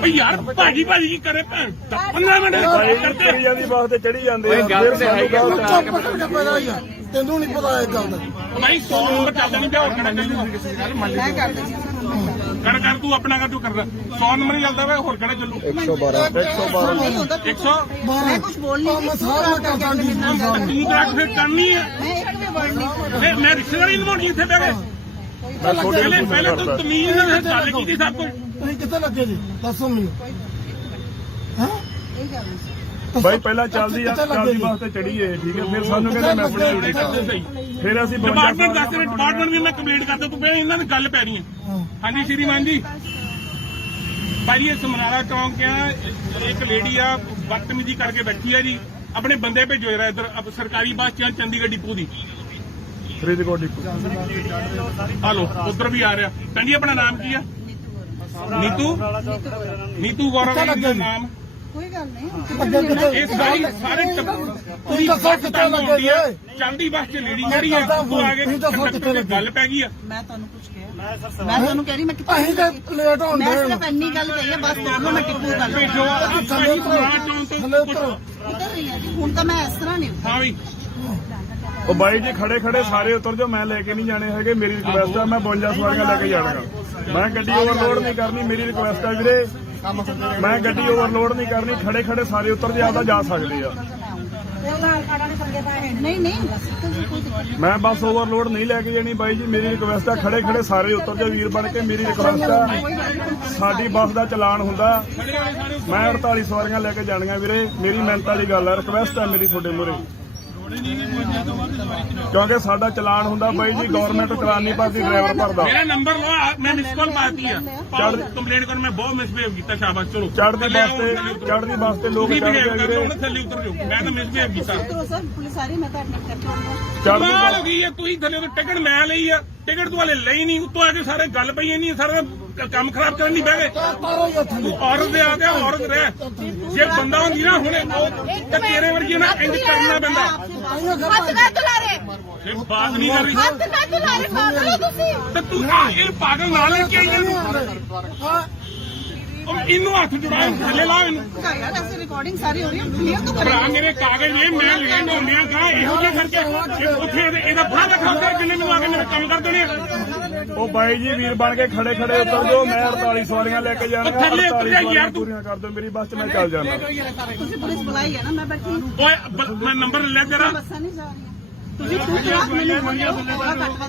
ਬਈ ਯਾਰ ਭਾਜੀ ਕੀ ਕਰੇ ਭੈਣ 15 ਮਿੰਟ ਕਰਦੇ ਕੁੜੀਆਂ ਦੀ ਬਾਤ ਤੇ ਚੜੀ ਜਾਂਦੇ ਆ ਫਿਰ ਸਾਨੂੰ ਗਲਤ ਆ ਚੁੱਪ ਕਰਕੇ ਪੈਦਾ ਯਾਰ ਤੈਨੂੰ ਨਹੀਂ ਪਤਾ ਇਹ ਗੱਲ ਦਾ ਨਹੀਂ 100 ਨੰਬਰ ਚੱਲਦਾ ਨਹੀਂ ਪਿਆ ਹੋਰ ਕਿਹੜਾ ਚੱਲੂ ਮੈਂ ਕਰ ਦਿੰਦੀ ਕਰ ਤੂੰ ਆਪਣਾ ਕਰ ਤੂੰ ਕਰਦਾ 100 ਨੰਬਰ ਹੀ ਚੱਲਦਾ ਵਾ ਹੋਰ ਕਿਹੜਾ ਚੱਲੂ 112 ਨਹੀਂ ਹੁੰਦਾ 100 ਮੈਂ ਕੁਝ ਬੋਲ ਨਹੀਂ ਮੈਂ ਸਾਰਾ ਕਰਦਾ ਜੀ ਤੂੰ ਤਾਂ ਫਿਰ ਕਰਨੀ ਹੈ ਮੈਂ ਇੱਕ ਵੀ ਵਰਡ ਨਹੀਂ ਮੈਂ ਰਿਸ਼ਤੇਦਾਰੀ ਨਿਭਾਉਣੀ ਇੱਥੇ ਬਹਿ ਕੇ ਪਹਿਲੇ ਤੂੰ ਤਮੀਜ਼ ਨਾਲ ਗੱਲ ਕੀਤੀ ਸਭ ਕੁਝ ਤੁਸੀਂ ਕਿੱਥੇ ਲੱਗੇ ਜੀ ਦੱਸੋ ਮੈਨੂੰ ਹਾਂ ਇਹ ਗੱਲ ਨਹੀਂ ਬਾਈ ਪਹਿਲਾਂ ਚੱਲਦੀ ਬੱਸ ਤੇ ਚੜੀਏ ਠੀਕ ਹੈ ਫਿਰ ਸਾਨੂੰ ਕਹਿੰਦੇ ਮੈਂ ਆਪਣੀ ਡਿਊਟੀ ਕਰਦਾ ਸਹੀ ਫਿਰ ਅਸੀਂ ਡਿਪਾਰਟਮੈਂਟ ਦੱਸ ਰਹੇ ਡਿਪਾਰਟਮੈਂਟ ਵੀ ਮੈਂ ਕੰਪਲੀਟ ਕਰਦਾ ਤੂੰ ਪਹਿਲਾਂ ਇਹਨਾਂ ਦੀ ਗੱਲ ਪੈ ਰਹੀ ਹੈ ਹਾਂਜੀ ਸ਼੍ਰੀਮਾਨ ਜੀ ਭਾਈ ਇਹ ਸਮਨਾਰਾ ਚੌਂਕ ਆ ਇੱਕ ਲੇਡੀ ਆ ਬਦਤਮੀਜ਼ੀ ਕਰਕੇ ਬੈਠੀ ਆ ਜੀ ਆਪਣੇ ਬੰਦੇ ਭੇਜੋ ਜਰਾ ਇੱਧਰ ਸਰਕਾਰੀ ਬੱਸ ਚ ਚੰਡੀਗੜ੍ਹ ਡਿਪੂ ਦੀ ਫਰੀਦਕੋਟ ਡਿਪੂ ਹਲੋ ਉਧਰ ਵੀ ਆ ਰਿਹਾ ਕਹਿੰਦੀ ਆਪਣਾ ਨਾਮ ਕੀ ਆ ਨੀਤੂ ਗੌਰਵ ਦਾ ਨਾਮ ਕੋਈ ਗੱਲ ਨਹੀਂ ਅੱਗੇ ਕਿੱਥੇ ਇਹ ਸਾਰੇ ਤੁਸੀਂ ਦੱਸੋ ਕਿੱਥੇ ਲੱਗੇ ਜੀ ਚੰਡੀ ਬੱਸ ਚ ਲੇਡੀ ਜਿਹੜੀ ਆ ਉਹ ਆ ਕੇ ਗੱਲ ਪੈ ਗਈ ਆ ਮੈਂ ਤੁਹਾਨੂੰ ਕੁਝ ਕਿਹਾ ਮੈਂ ਤੁਹਾਨੂੰ ਕਹਿ ਰਹੀ ਮੈਂ ਕਿੱਥੇ ਅਸੀਂ ਤਾਂ ਲੇਟ ਹੋਣ ਮੈਂ ਦੇ ਸਿਰਫ ਇੰਨੀ ਗੱਲ ਕਹੀ ਹੈ ਬਸ ਤੁਹਾਨੂੰ ਮੈਂ ਟਿੱਪੂ ਗੱਲ ਭੇਜੋ ਥੱਲੇ ਉਤਰੋ ਉਤਰ ਰਹੀ ਹਾਂ ਜੀ ਹੁਣ ਤਾਂ ਮੈਂ ਇਸ ਤਰ੍ਹਾਂ ਨਹੀਂ ਹਾਂ ਵੀ ਉਹ ਬਾਈ ਜੀ ਖੜੇ ਸਾਰੇ ਉਤਰ ਜਾਓ ਮੈਂ ਲੈ ਕੇ ਨਹੀਂ ਜਾਣੇ ਹੈਗੇ ਮੇਰੀ ਰਿਕੁਐਸਟ ਆ ਮੈਂ 52 ਸਵਾਰੀਆਂ ਲੈ ਕੇ ਜਾਣਾਗਾ ਮੈਂ ਗੱਡੀ ਓਵਰਲੋਡ ਨਹੀਂ ਕਰਨੀ ਮੇਰੀ ਰਿਕੁਐਸਟ ਆ ਵੀਰੇ ਮੈਂ ਗੱਡੀ ਓਵਰਲੋਡ ਨਹੀਂ ਕਰਨੀ ਖੜੇ ਸਾਰੇ ਉਤਰ ਜੇ ਆਦਾ ਜਾ ਸਕਦੇ ਆ ਨਹੀਂ ਕੋਈ ਦਿੱਕਤ ਮੈਂ ਬੱਸ ਓਵਰਲੋਡ ਨਹੀਂ ਲੈ ਕੇ ਜਾਣੀ ਬਾਈ ਜੀ ਮੇਰੀ ਰਿਕੁਐਸਟ ਆ ਖੜੇ ਸਾਰੇ ਉਤਰ ਜਾ ਵੀਰ ਬਣ ਕੇ ਮੇਰੀ ਰਿਕੁਐਸਟ ਆ ਸਾਡੀ ਬੱਸ ਦਾ ਚਲਾਨ ਹੁੰਦਾ ਮੈਂ 48 ਸਵਾਰੀਆਂ ਲੈ ਕੇ ਜਾਣੀਆਂ ਵੀਰੇ ਮੇਰੀ ਮਿਹਨਤ ਵਾਲੀ ਗੱਲ ਆ ਰਿਕੁਐਸਟ ਆ ਮੇਰੀ ਤੁਹਾਡੇ ਮੂਹਰੇ ਕਿਉਂਕਿ ਸਾਡਾ ਚਲਾਨ ਹੁੰਦਾ ਬਾਈ ਜੀ ਗਵਰਨਮੈਂਟ ਚਲਾਨ ਨਹੀਂ ਭਰਦੀ ਡਰਾਈਵਰ ਭਰਦਾ ਮੇਰਾ ਨੰਬਰ ਲਓ ਮੈਂ ਮਿਸ ਕਾਲ ਪਾਤੀ ਆ ਕੰਪਲੇਂਟ ਕਰਨ ਮੈਂ ਬਹੁਤ ਮਿਸਬਿਹੇਵ ਕੀਤਾ ਸ਼ਾਬਾਸ਼ ਚਲੋ ਚੜ੍ਹਦੀ ਬੱਸ ਤੇ ਲੋਕ ਬਿਹੇਵ ਚੜ੍ਹਦੇ ਕਰਦੇ ਵੀਰੇ ਉਹਨੇ ਥੱਲੇ ਉਤਰ ਜਾਓ ਮੈਂ ਤਾਂ ਮਿਸਬਿਹੇਵ ਕੀਤਾ ਉਤਰੋ ਸਰ ਪੁਲਿਸ ਆ ਰਹੀ ਮੈਂ ਤਾਂ ਐਡਮਿਟ ਕਰਕੇ ਆਉਂਗਾ ਚੜ੍ਹਦੀ ਕਮਾਲ ਹੋ ਗਈ ਹੈ ਤੁਸੀਂ ਥੱਲੇ ਤੋਂ ਟਿਕਟ ਮੈਂ ਲਈ ਆ ਟਿਕਟ ਤੂੰ ਹਲੇ ਲਈ ਨਹੀਂ ਉੱਤੋਂ ਆ ਕੇ ਸਾਰੇ ਗੱਲ ਪਈ ਨਹੀਂ ਸਾਰਾ ਕੰਮ ਖਰਾਬ ਕਰਨ ਦੀ ਬਹਿ ਗਏ ਤਾਰੋ ਯਾਰ ਥੱਲੇ ਤੂੰ ਔਰਤ ਦੇ ਆ ਗਿਆ ਔਰਤ ਰਹਿ ਜੇ ਬੰਦਾ ਹੁੰਦੀ ਨਾ ਹੁਣੇ ਉਹ ਤਾਂ ਤੇਰੇ ਵਰਗੀ ਨਾ ਇੰਜ ਕਰਨਾ ਪੈਂਦਾ हाथ का तुला रे ਇਹ ਬਾਤ ਨਹੀਂ ਕਰ ਰਹੀ हाथ का तुला रे पागल हो तुसी ਤੇ ਤੂੰ ਇਹ ਪਾਗਲ ਨਾਲ ਲੈ ਕੇ ਆਈ ਇਹਨੂੰ ਉਹ ਇਹਨੂੰ ਹੱਥ ਜੁੜਾ ਥੱਲੇ ਲਾ ਇਹਨੂੰ ਯਾਰ ਐਸੇ ਰਿਕਾਰਡਿੰਗ ਸਾਰੀ ਹੋ ਰਹੀ ਹੈ ਕਲੀਅਰ ਤਾਂ ਭਰਾ ਮੇਰੇ ਕਾਗਜ਼ ਨੇ ਮੈਂ ਲੈਣ ਹੁੰਦਿਆਂ ਕਹਾ ਇਹੋ ਜਿਹਾ ਕਰਕੇ ਉੱਥੇ ਇਹਦਾ ਬੁਰਾ ਦਿਖਾਉਂਦਾ ਜਿੰਨੇ ਮੈਨੂੰ ਆ ਕੇ ਮੇਰੇ ਕੰਮ ਕਰ ਦੇਣੇ ਉਹ ਬਾਈ ਜੀ ਵੀਰ ਬਣ ਕੇ ਖੜੇ ਉਤਰ ਜਾਓ ਮੈਂ 48 ਸਵਾਰੀਆਂ ਲੈ ਕੇ ਜਾਣੀਆਂ ਥੱਲੇ ਉਤਰ ਜਾ ਯਾਰ ਤੂੰ ਪੂਰੀਆਂ ਕਰ ਦਿਓ ਮੇਰੀ ਬੱਸ 'ਚ ਮੈਂ ਚੱਲ ਜਾਣਾ ਤੁਸੀਂ ਪੁਲਿਸ ਬੁਲਾਈ ਹੈ ਨਾ ਮੈਂ ਬੈਠੀ ਓਏ ਮੈਂ ਨੰਬਰ ਲੈ ਤੇਰਾ ਬੱਸਾਂ ਨਹੀਂ ਜਾ ਰਹੀਆਂ ਤੁਸੀਂ ਘੱਟ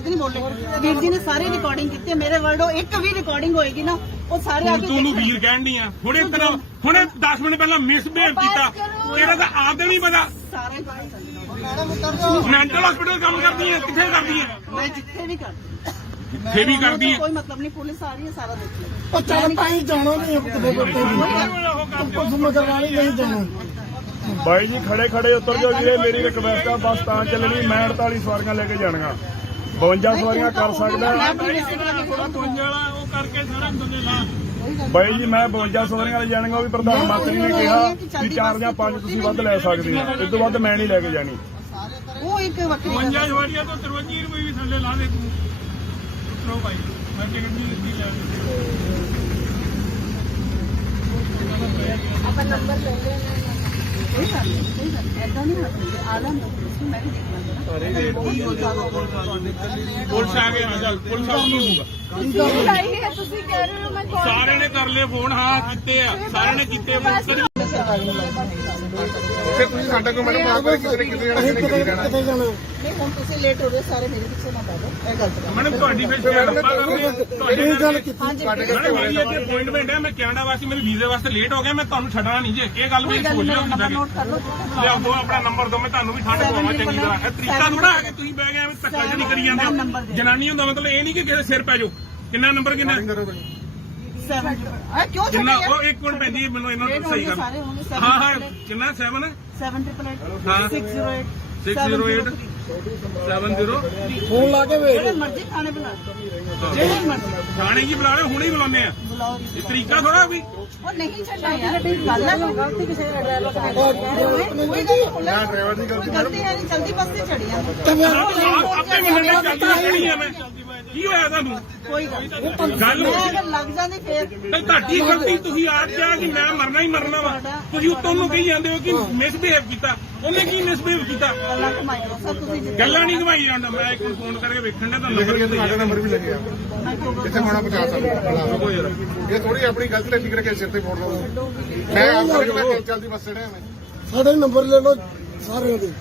ਨਹੀਂ ਬੋਲੇ ਵੀਰ ਜੀ ਨੇ ਸਾਰੀ ਰਿਕਾਰਡਿੰਗ ਕੀਤੀ ਹੈ ਮੇਰੇ ਵਰਡੋ ਇੱਕ ਵੀ ਰਿਕਾਰਡਿੰਗ ਹੋਏਗੀ ਨਾ ਉਹ ਸਾਰੇ ਆ ਕੇ ਤੂੰ ਵੀਰ ਕਹਿਣ ਦੀ ਆ ਹੁਣੇ 10 ਮਿੰਟ ਪਹਿਲਾਂ ਮਿਸਬਿਹੇਵ ਕੀਤਾ ਤੇਰਾ ਤਾਂ ਆਪ ਨਹੀਂ ਪਤਾ ਸਾਰੇ ਮੈਂਟਲ ਹਸਪੀਟਲ ਕੰਮ ਕਰਦੀ ਹੈ ਕਿੱਥੇ ਕਰਦੀ ਹੈ ਮੈਂ ਜਿੱਥੇ ਵੀ ਕਰਦੀ ਇੱਥੇ ਵੀ ਕਰਦੀ ਹੈ ਕੋਈ ਮਤਲਬ ਨਹੀਂ ਪੁਲਿਸ ਆ ਰਹੀ ਹੈ ਸਾਰਾ ਦੇਖੋ ਉਹ ਚੱਲ ਤਾਂ ਹੀ ਜਾਣਾ ਨਹੀਂ ਕਿਤੇ ਬੱਤੇ ਮਗਰ ਵਾਲੀ ਨਹੀਂ ਜਾਣਾ ਬਾਈ ਜੀ ਖੜੇ ਉਤਰ ਜਾਓ ਵੀਰੇ ਮੇਰੀ ਰਿਕਵੈਸਟ ਆ ਬੱਸ ਤਾਂ ਚੱਲਣੀ ਮੈਂ 48 ਸਵਾਰੀਆਂ ਲੈ ਕੇ ਜਾਣੀਆਂ 52 ਸਵਾਰੀਆਂ ਕਰ ਸਕਦਾ ਉਹ ਕਰਕੇ ਸਾਰਾ ਬੰਦੇ ਲਾ ਬਾਈ ਜੀ ਮੈਂ 52 ਸਵਾਰੀਆਂ ਲੈ ਜਾਣੀਆਂ ਉਹ ਵੀ ਪ੍ਰਧਾਨ ਮੰਤਰੀ ਨੇ ਕਿਹਾ ਕਿ 4 ਜਾਂ 5 ਤੁਸੀਂ ਵੱਧ ਲੈ ਸਕਦੇ ਆ ਇਸ ਤੋਂ ਵੱਧ ਮੈਂ ਨਹੀਂ ਲੈ ਕੇ ਜਾਣੀ ਉਹ ਇੱਕ ਵੱਖਰੀ 52 ਜਵਾਰੀਆਂ ਤੋਂ 53 ਰੁਪਏ ਵੀ ਥੱਲੇ ਲਾ ਦੇ ਤੂੰ ਉਤਰੋ ਭਾਈ ਮੈਂ ਟਿਕਟ ਨਹੀਂ ਦਿੱਤੀ ਲੈ अपन नंबर ले लेना ਕੋਈ ਗੱਲ ਨਹੀਂ ਐਦਾਂ ਨਹੀਂ ਹੋਣਾ ਆਲਮ ਮੈਂ ਵੀ ਦੇਖ ਲਾਂਗਾ ਪੁਲਿਸ ਆ ਗਏ ਚੱਲ ਪੁਲਿਸ ਆ ਗਈ तुसी लाई है तुसी कह रहे हो मैं कॉल ਸਾਰਿਆਂ ਨੇ ਕਰ ਲਏ ਫੋਨ ਹਾਂ ਕੀਤੇ ਆ ਸਾਰਿਆਂ ਨੇ ਕੀਤੇ ਫੋਨ ਫਿਰ ਤੁਸੀਂ ਸਾਡਾ ਕੋਈ ਮੈਡਮ ਆਪ ਕਰਕੇ ਕਿਤੇ ਕਿਤੇ ਜਾਣਾ ਅਸੀਂ ਕਿਤੇ ਕਿਤੇ ਜਾਣਾ ਕਿਤੇ ਜਾਣਾ ਨਹੀਂ ਹੁਣ ਤੁਸੀਂ ਲੇਟ ਹੋ ਰਹੇ ਸਾਰੇ ਮੇਰੇ ਪਿੱਛੇ ਨਾ ਪੈ ਜਾਓ ਇਹ ਗਲਤ ਗੱਲ ਮੈਡਮ ਤੁਹਾਡੀ ਫਿਰ ਇਹ ਗੱਲ ਕੀਤੀ ਹਾਂਜੀ ਮੈਡਮ ਮੇਰੀ ਇੱਥੇ ਅਪਾਇੰਟਮੈਂਟ ਹੈ, ਮੈਂ ਕੈਨੇਡਾ ਵਾਸਤੇ ਮੇਰੇ ਵੀਜ਼ੇ ਵਾਸਤੇ ਲੇਟ ਹੋ ਗਿਆ, ਮੈਂ ਤੁਹਾਨੂੰ ਛੱਡਣਾ ਨਹੀਂ ਜੇ ਇਹ ਗੱਲ ਮੇਰੀ ਸੋਚ ਲਿਓ ਨੰਬਰ ਨੋਟ ਕਰ ਲਓ ਲਿਆਓ ਦੋ ਆਪਣਾ ਨੰਬਰ ਦੋ, ਮੈਂ ਤੁਹਾਨੂੰ ਵੀ ਠੰਡ ਪਵਾਵਾਂ ਚੰਗੀ ਤਰ੍ਹਾਂ। ਇਹ ਤਰੀਕਾ ਥੋੜਾ ਹੈ ਕਿ ਤੁਸੀਂ ਬਹਿ ਗਏ ਐਵੇਂ ਧੱਕਾ ਜਿਹੜੀ ਕਰੀ ਜਾਂਦੇ ਹੋ। ਜਨਾਨੀ ਹੁੰਦਾ ਮਤਲਬ ਇਹ ਨਹੀਂ ਕਿ ਕਿਸੇ ਸਿਰ ਪੈ ਜਾਓ। ਕਿੰਨਾ ਨੰਬਰ ਕਿੰਨਾ 7 ਆ ਕਿਉਂ ਕਿੰਨਾ ਛੱਡਿਆ ਉਹ ਇੱਕ ਮਿੰਟ ਪੈਂਦੀ ਮੈਨੂੰ ਇਹਨਾਂ ਨੂੰ ਸਹੀ ਕਰ। ਸਾਰੇ ਹੋਣਗੇ ਹਾਂ ਹਾਂ ਕਿੰਨਾ 7 788 ਹਾਂ 608 608 70 ਫੋਨ ਲਾ ਕੇ ਵੇਖ ਜਿਹੜੇ ਮਰਜ਼ੀ ਖਾਣੇ ਬਣਾ ਲਓ ਜਿਹੜੇ ਮਰਜ਼ੀ ਥਾਣੇ ਕੀ ਬੁਲਾ ਰਹੇ ਹੁਣੇ ਹੀ ਬੁਲਾਉਂਦੇ ਆ। ਬੁਲਾਓ ਇਹ ਤਰੀਕਾ ਥੋੜਾ ਵੀ ਉਹ ਨਹੀਂ ਛੱਡਣਾ ਯਾਰ ਗੱਲ ਹੈ ਗਲਤੀ ਕਿਸੇ ਦਾ ਡਰਾਈਵਰ ਦਾ ਕੋਈ ਡਰਾਈਵਰ ਦੀ ਗਲਤੀ ਗਲਤੀ ਹੈ ਨਹੀਂ ਜਲਦੀ ਬੱਸ ਤੇ ਚੜੀ ਜਾਂਦੇ ਆਪੇ ਮੰਨਣਾ ਚਾਹੀਦਾ ਖੜੀ ਆ ਮੈਂ ਕੀ ਹੋਇਆ ਤੁਹਾਨੂੰ ਕੋਈ ਗੱਲ ਨਹੀਂ ਗੱਲ ਮੈਂ ਅਗਰ ਲੱਗ ਜਾਂਦੀ ਫੇਰ ਤੇ ਤੁਹਾਡੀ ਗਲਤੀ ਤੁਸੀਂ ਆਪ ਕਿਹਾ ਕਿ ਮੈਂ ਮਰਨਾ ਹੀ ਮਰਨਾ ਵਾ, ਤੁਸੀਂ ਉੱਤੋਂ ਨੂੰ ਕਹੀ ਜਾਂਦੇ ਹੋ ਕਿ ਮਿਸਬਿਹੇਵ ਕੀਤਾ। ਉਹਨੇ ਕੀ ਮਿਸਬਿਹੇਵ ਕੀਤਾ? ਗੱਲਾਂ ਕਮਾਈ ਲਓ ਸਰ ਤੁਸੀਂ ਜਿੱਦਾਂ ਗੱਲਾਂ ਨਹੀਂ ਘਵਾਈ ਜਾਂਦਾ। ਮੈਂ ਇੱਕ ਨੂੰ ਫੋਨ ਕਰਕੇ ਵੇਖਣ ਦਾ ਤੁਹਾਨੂੰ ਨੰਬਰ ਕਿਤੇ ਸਾਡਾ ਨੰਬਰ ਵੀ ਲੱਗਿਆ ਇੱਥੇ ਹੋਣਾ 50 ਸਾਲ ਇਹ ਥੋੜੀ ਆਪਣੀ ਗਲਤੀ ਦਾ ਫਿਕਰ ਕੇ ਸਿਰ ਤੇ ਫੋੜ ਦੋ। ਮੈਂ ਆਪ ਚੱਲਦੀ ਬੱਸ ਚੜਿਆ ਮੈਂ ਸਾਡੇ ਨੰਬਰ ਲੈ ਲਓ ਸਾਰਿਆਂ ਦੇ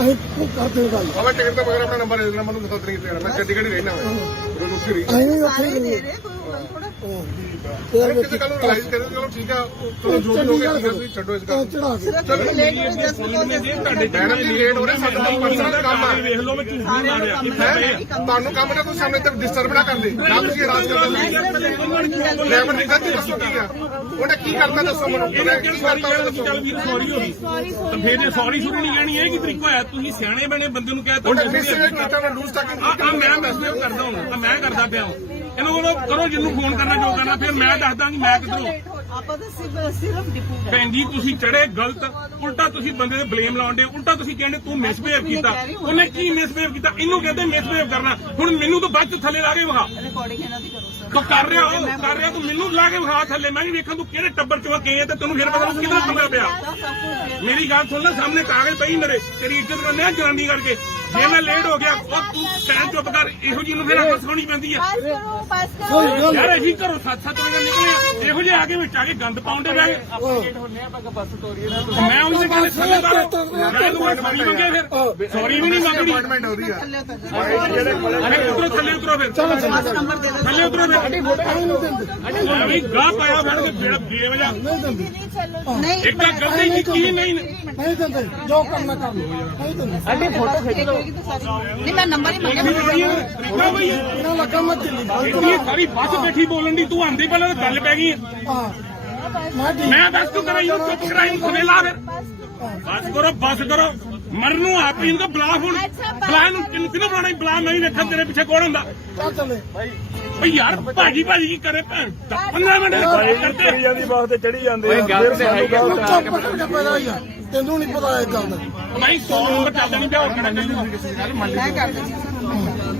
ਅਸੀਂ ਉਹ ਕਰਦੇ ਗੱਲ ਆਵਾ ਟਿਕਟ ਤੋਂ ਬਗੈਰ ਆਪਣਾ ਨੰਬਰ ਦੇ ਦੇਣਾ, ਮੈਨੂੰ ਦੱਸ ਨਹੀਂ ਦੇਣਾ। ਮੈਂ ਚੰਡੀਗੜ੍ਹ ਹੀ ਰਹਿਣਾ ਮੈਂ ਰੋਜ਼ ਉੱਥੇ ਰਹੀ ਅਸੀਂ ਵੀ ਉੱਥੇ ਸਾਰੇ ਹੀ ਦੇ ਰਹੇ ਰਹੇ ਕੋਈ ਥੋੜਾ ਇਹ ਕਿਸੇ ਕੱਲ ਨੂੰ ਰਿਲਾਈਜ਼ ਕਰੇ ਚਲੋ ਠੀਕ ਆ ਚਲੋ ਜੋ ਵੀ ਹੋ ਗਿਆ ਤੁਸੀਂ ਛੱਡੋ ਇਸ ਗੱਲ ਚੜਾ ਕੇ ਸਿਰਫ ਲੇਟ ਹੋ ਜਸਟ ਤੁਹਾਡੇ ਮੈਡਮ ਜੀ ਲੇਟ ਹੋ ਰਹੇ ਸਾਡਾ ਪਰਸਨਲ ਕੰਮ ਆ ਵੇਖ ਲਓ ਮੈਂ ਝੂਠ ਨਹੀਂ ਮਾਰਿਆ ਤੁਹਾਨੂੰ ਕੰਮ ਨਾ ਕੋਈ ਸਾਹਮਣੇ ਤੱਕ ਡਿਸਟਰਬ ਨਾ ਕਰਦੇ ਨਾ ਤੁਸੀਂ ਰਾਜ ਕਰਦੇ ਡਰਾਈਵਰ ਦੀ ਗਲਤੀ ਦੱਸੋ ਕੀ ਆ ਉਹਨੇ ਕੀ ਕਰਤਾ ਦੱਸੋ ਮੈਨੂੰ ਉਹਨੇ ਕੀ ਕਰਤਾ ਉਹਨੇ ਦੱਸੋ ਚੱਲ ਵੀ ਸੌਰੀ ਹੋ ਗਈ ਤਾਂ ਫਿਰ ਜੇ ਸੌਰੀ ਸ਼ੁਰੂ ਨਹੀਂ ਕਹਿਣੀ ਇਹ ਕੀ ਤਰੀਕਾ ਹੋਇਆ? ਤੁਸੀਂ ਸਿਆਣੇ ਬਣੇ ਬੰਦੇ ਨੂੰ ਕਹਿ ਉਹਨੇ ਮਿਸਬੀਹੇਵ ਕੀਤਾ ਮੈਂ ਲੂਜ਼ ਤੱਕ ਮੈਂ ਮੈਸੇਜ ਕਰਦਾ ਹਾਂ ਮੈਂ ਕਰਦਾ ਪਿਆ ਇਹਨੂੰ ਬੋਲੋ ਕਰੋ ਜਿਹਨੂੰ ਫੋਨ ਕਰਨਾ ਜੋ ਕਰਨਾ, ਫਿਰ ਮੈਂ ਦੱਸਦਾ ਕਿ ਮੈਂ ਕਿੱਧਰੋਂ। ਆਪਾਂ ਤਾਂ ਸਿਰਫ ਡਿਪੂ ਗਏ ਭੈਣ ਜੀ ਤੁਸੀਂ ਚੜੇ ਗਲਤ, ਉਲਟਾ ਤੁਸੀਂ ਬੰਦੇ ਤੇ ਬਲੇਮ ਲਾਉਂਦੇ, ਉਲਟਾ ਤੁਸੀਂ ਕਹਿੰਦੇ ਤੂੰ ਮਿਸਬਿਹੇਵ ਕੀਤਾ। ਉਹਨੇ ਕੀ ਮਿਸਬਿਹੇਵ ਕੀਤਾ? ਇਹਨੂੰ ਕਹਿੰਦੇ ਮਿਸਬਿਹੇਵ ਕਰਨਾ। ਹੁਣ ਮੈਨੂੰ ਤਾਂ ਬਾਅਦ ਚ ਥੱਲੇ ਲਾ ਕੇ ਵਿਖਾ। ਰਿਕਾਰਡਿੰਗ ਇਹਨਾਂ ਦੀ ਕਰੋ ਸਰ ਤੂੰ ਕਰ ਰਿਹਾ ਤੂੰ ਮੈਨੂੰ ਲਾ ਕੇ ਵਿਖਾ ਥੱਲੇ। ਮੈਂ ਵੀ ਵੇਖਾਂ ਤੂੰ ਕਿਹੜੇ ਟੱਬਰ ਚੋਂ ਗਏ ਆ ਤੇ ਤੈਨੂੰ ਫਿਰ ਪਤਾ ਕਿਹਦਾ ਬੰਦਾ ਪਿਆ। ਸਭ ਕੁਝ ਮੇਰੀ ਗੱਲ ਸੁਣ ਲੈ, ਸਾਹਮਣੇ ਕਾਗਜ਼ ਪਈ ਮੇਰੇ, ਤੇਰੀ ਇੱਜ਼ਤ ਕਰਨੇ ਆ ਜਨਾਨੀ ਕਰਕੇ। ਜੇ ਮੈਂ ਲੇਟ ਹੋ ਗਿਆ ਉਹ ਤੂੰ ਕਹਿ ਚੁੱਪ ਕਰ। ਇਹੋ ਜਿਹੀ ਨੂੰ ਫਿਰ ਅੱਖ ਸੁਣੀ ਪੈਂਦੀ ਆ। बस करो ਯਾਰ ਅਸੀਂ ਘਰੋਂ 7-7 ਵਜੇ ਨਿਕਲੇ ਆ, ਇਹੋ ਜਿਹੇ ਆ ਕੇ ਵਿੱਚ ਆ ਕੇ ਗੰਦ ਪਾਉਂਦੇ ਰਹੇ। ਮੈਂ ਉਹਦੇ ਕਹਿੰਦੇ ਥੱਲੇ ਕਰ ਸੌਰੀ ਮੰਗੇ, ਫਿਰ ਸੌਰੀ ਵੀ ਨਹੀਂ ਮੰਗਣੀ। ਅਪਾਇੰਟਮੈਂਟ ਹੋ ਰਹੀ ਆ ਥੱਲੇ ਉਤਰ ਅਰੇ ਉਤਰੋ ਥੱਲੇ ਉਤਰੋ ਫਿਰ ਬਸ ਨੰਬਰ ਦੇ ਦਿਓ ਥੱਲੇ ਉਤਰੋ ਫਿਰ ਵੀ ਗਾਹ ਪਾਇਆ ਫੜ ਕੇ ਬੇਵਜਾ। नहीं चलो ਨਹੀਂ ਇੱਕ ਤਾਂ ਗਲਤੀ ਕੀਤੀ ਨਹੀਂ। ਨਹੀਂ ਦਿੰਦੇ ਜੋ ਕਰਨਾ ਕਰ ਲਓ ਨਹੀਂ ਦਿੰਦੇ ਨਹੀਂ ਮੈਂ ਨੰਬਰ ਹੀ ਮੰਗਿਆ ਤਰੀਕਾ ਬਈ ਇਹਨਾਂ ਲੱਗਾ ਮੈਂ ਦਿੱਲੀ ਇਹ ਸਾਰੀ ਬੱਸ ਬੈਠੀ ਬੋਲਣ ਦੀ, ਤੂੰ ਆਂਦੀ ਪਹਿਲਾਂ ਤਾਂ ਗੱਲ ਪੈ ਗਈ। ਹਾਂ ਮੈਂ ਠੀਕ ਮੈਂ ਦੱਸ ਤੂੰ ਕਰਾਈ ਉਹ ਚੁੱਪ ਕਰਾਈ ਸੁਨੇ ਲਾ ਫਿਰ। ਬਸ ਕਰੋ ਮਰਨ ਨੂੰ ਆਪ ਹੀ ਇਹਨੂੰ ਬੁਲਾ। ਹੁਣ ਬੁਲਾ ਨੂੰ ਕਿਹਨੂੰ ਬੁਲਾਣਾ? ਬੁਲਾ ਮੈਂ ਹੀ ਵੇਖਾਂ ਤੇਰੇ ਪਿੱਛੇ ਕੌਣ ਹੁੰਦਾ। ਚੱਲ ਚੱਲੇ ਬਈ ਯਾਰ ਭਾਜੀ ਕੀ ਕਰੇ ਭੈਣ 15 ਮਿੰਟ ਕਰਦੇ। ਕਰੀ ਜਾਂਦੀ ਬਾਤ ਤੇ ਚੜੀ ਜਾਂਦੇ ਆ। ਫਿਰ ਸਾਨੂੰ ਗੱਲ ਚੁੱਪ ਕਰਕੇ ਪੈਦਾ ਹੀ ਆ ਤੈਨੂੰ ਨਹੀਂ ਪਤਾ ਇਹ ਗੱਲ ਦਾ ਨਹੀਂ 100 ਨੰਬਰ ਚੱਲਦਾ ਨਹੀਂ ਪਿਆ। ਹੋਰ ਕਿਹੜਾ ਚੱਲੂ? ਮੈਂ ਕਰ ਦਿੰਦੀ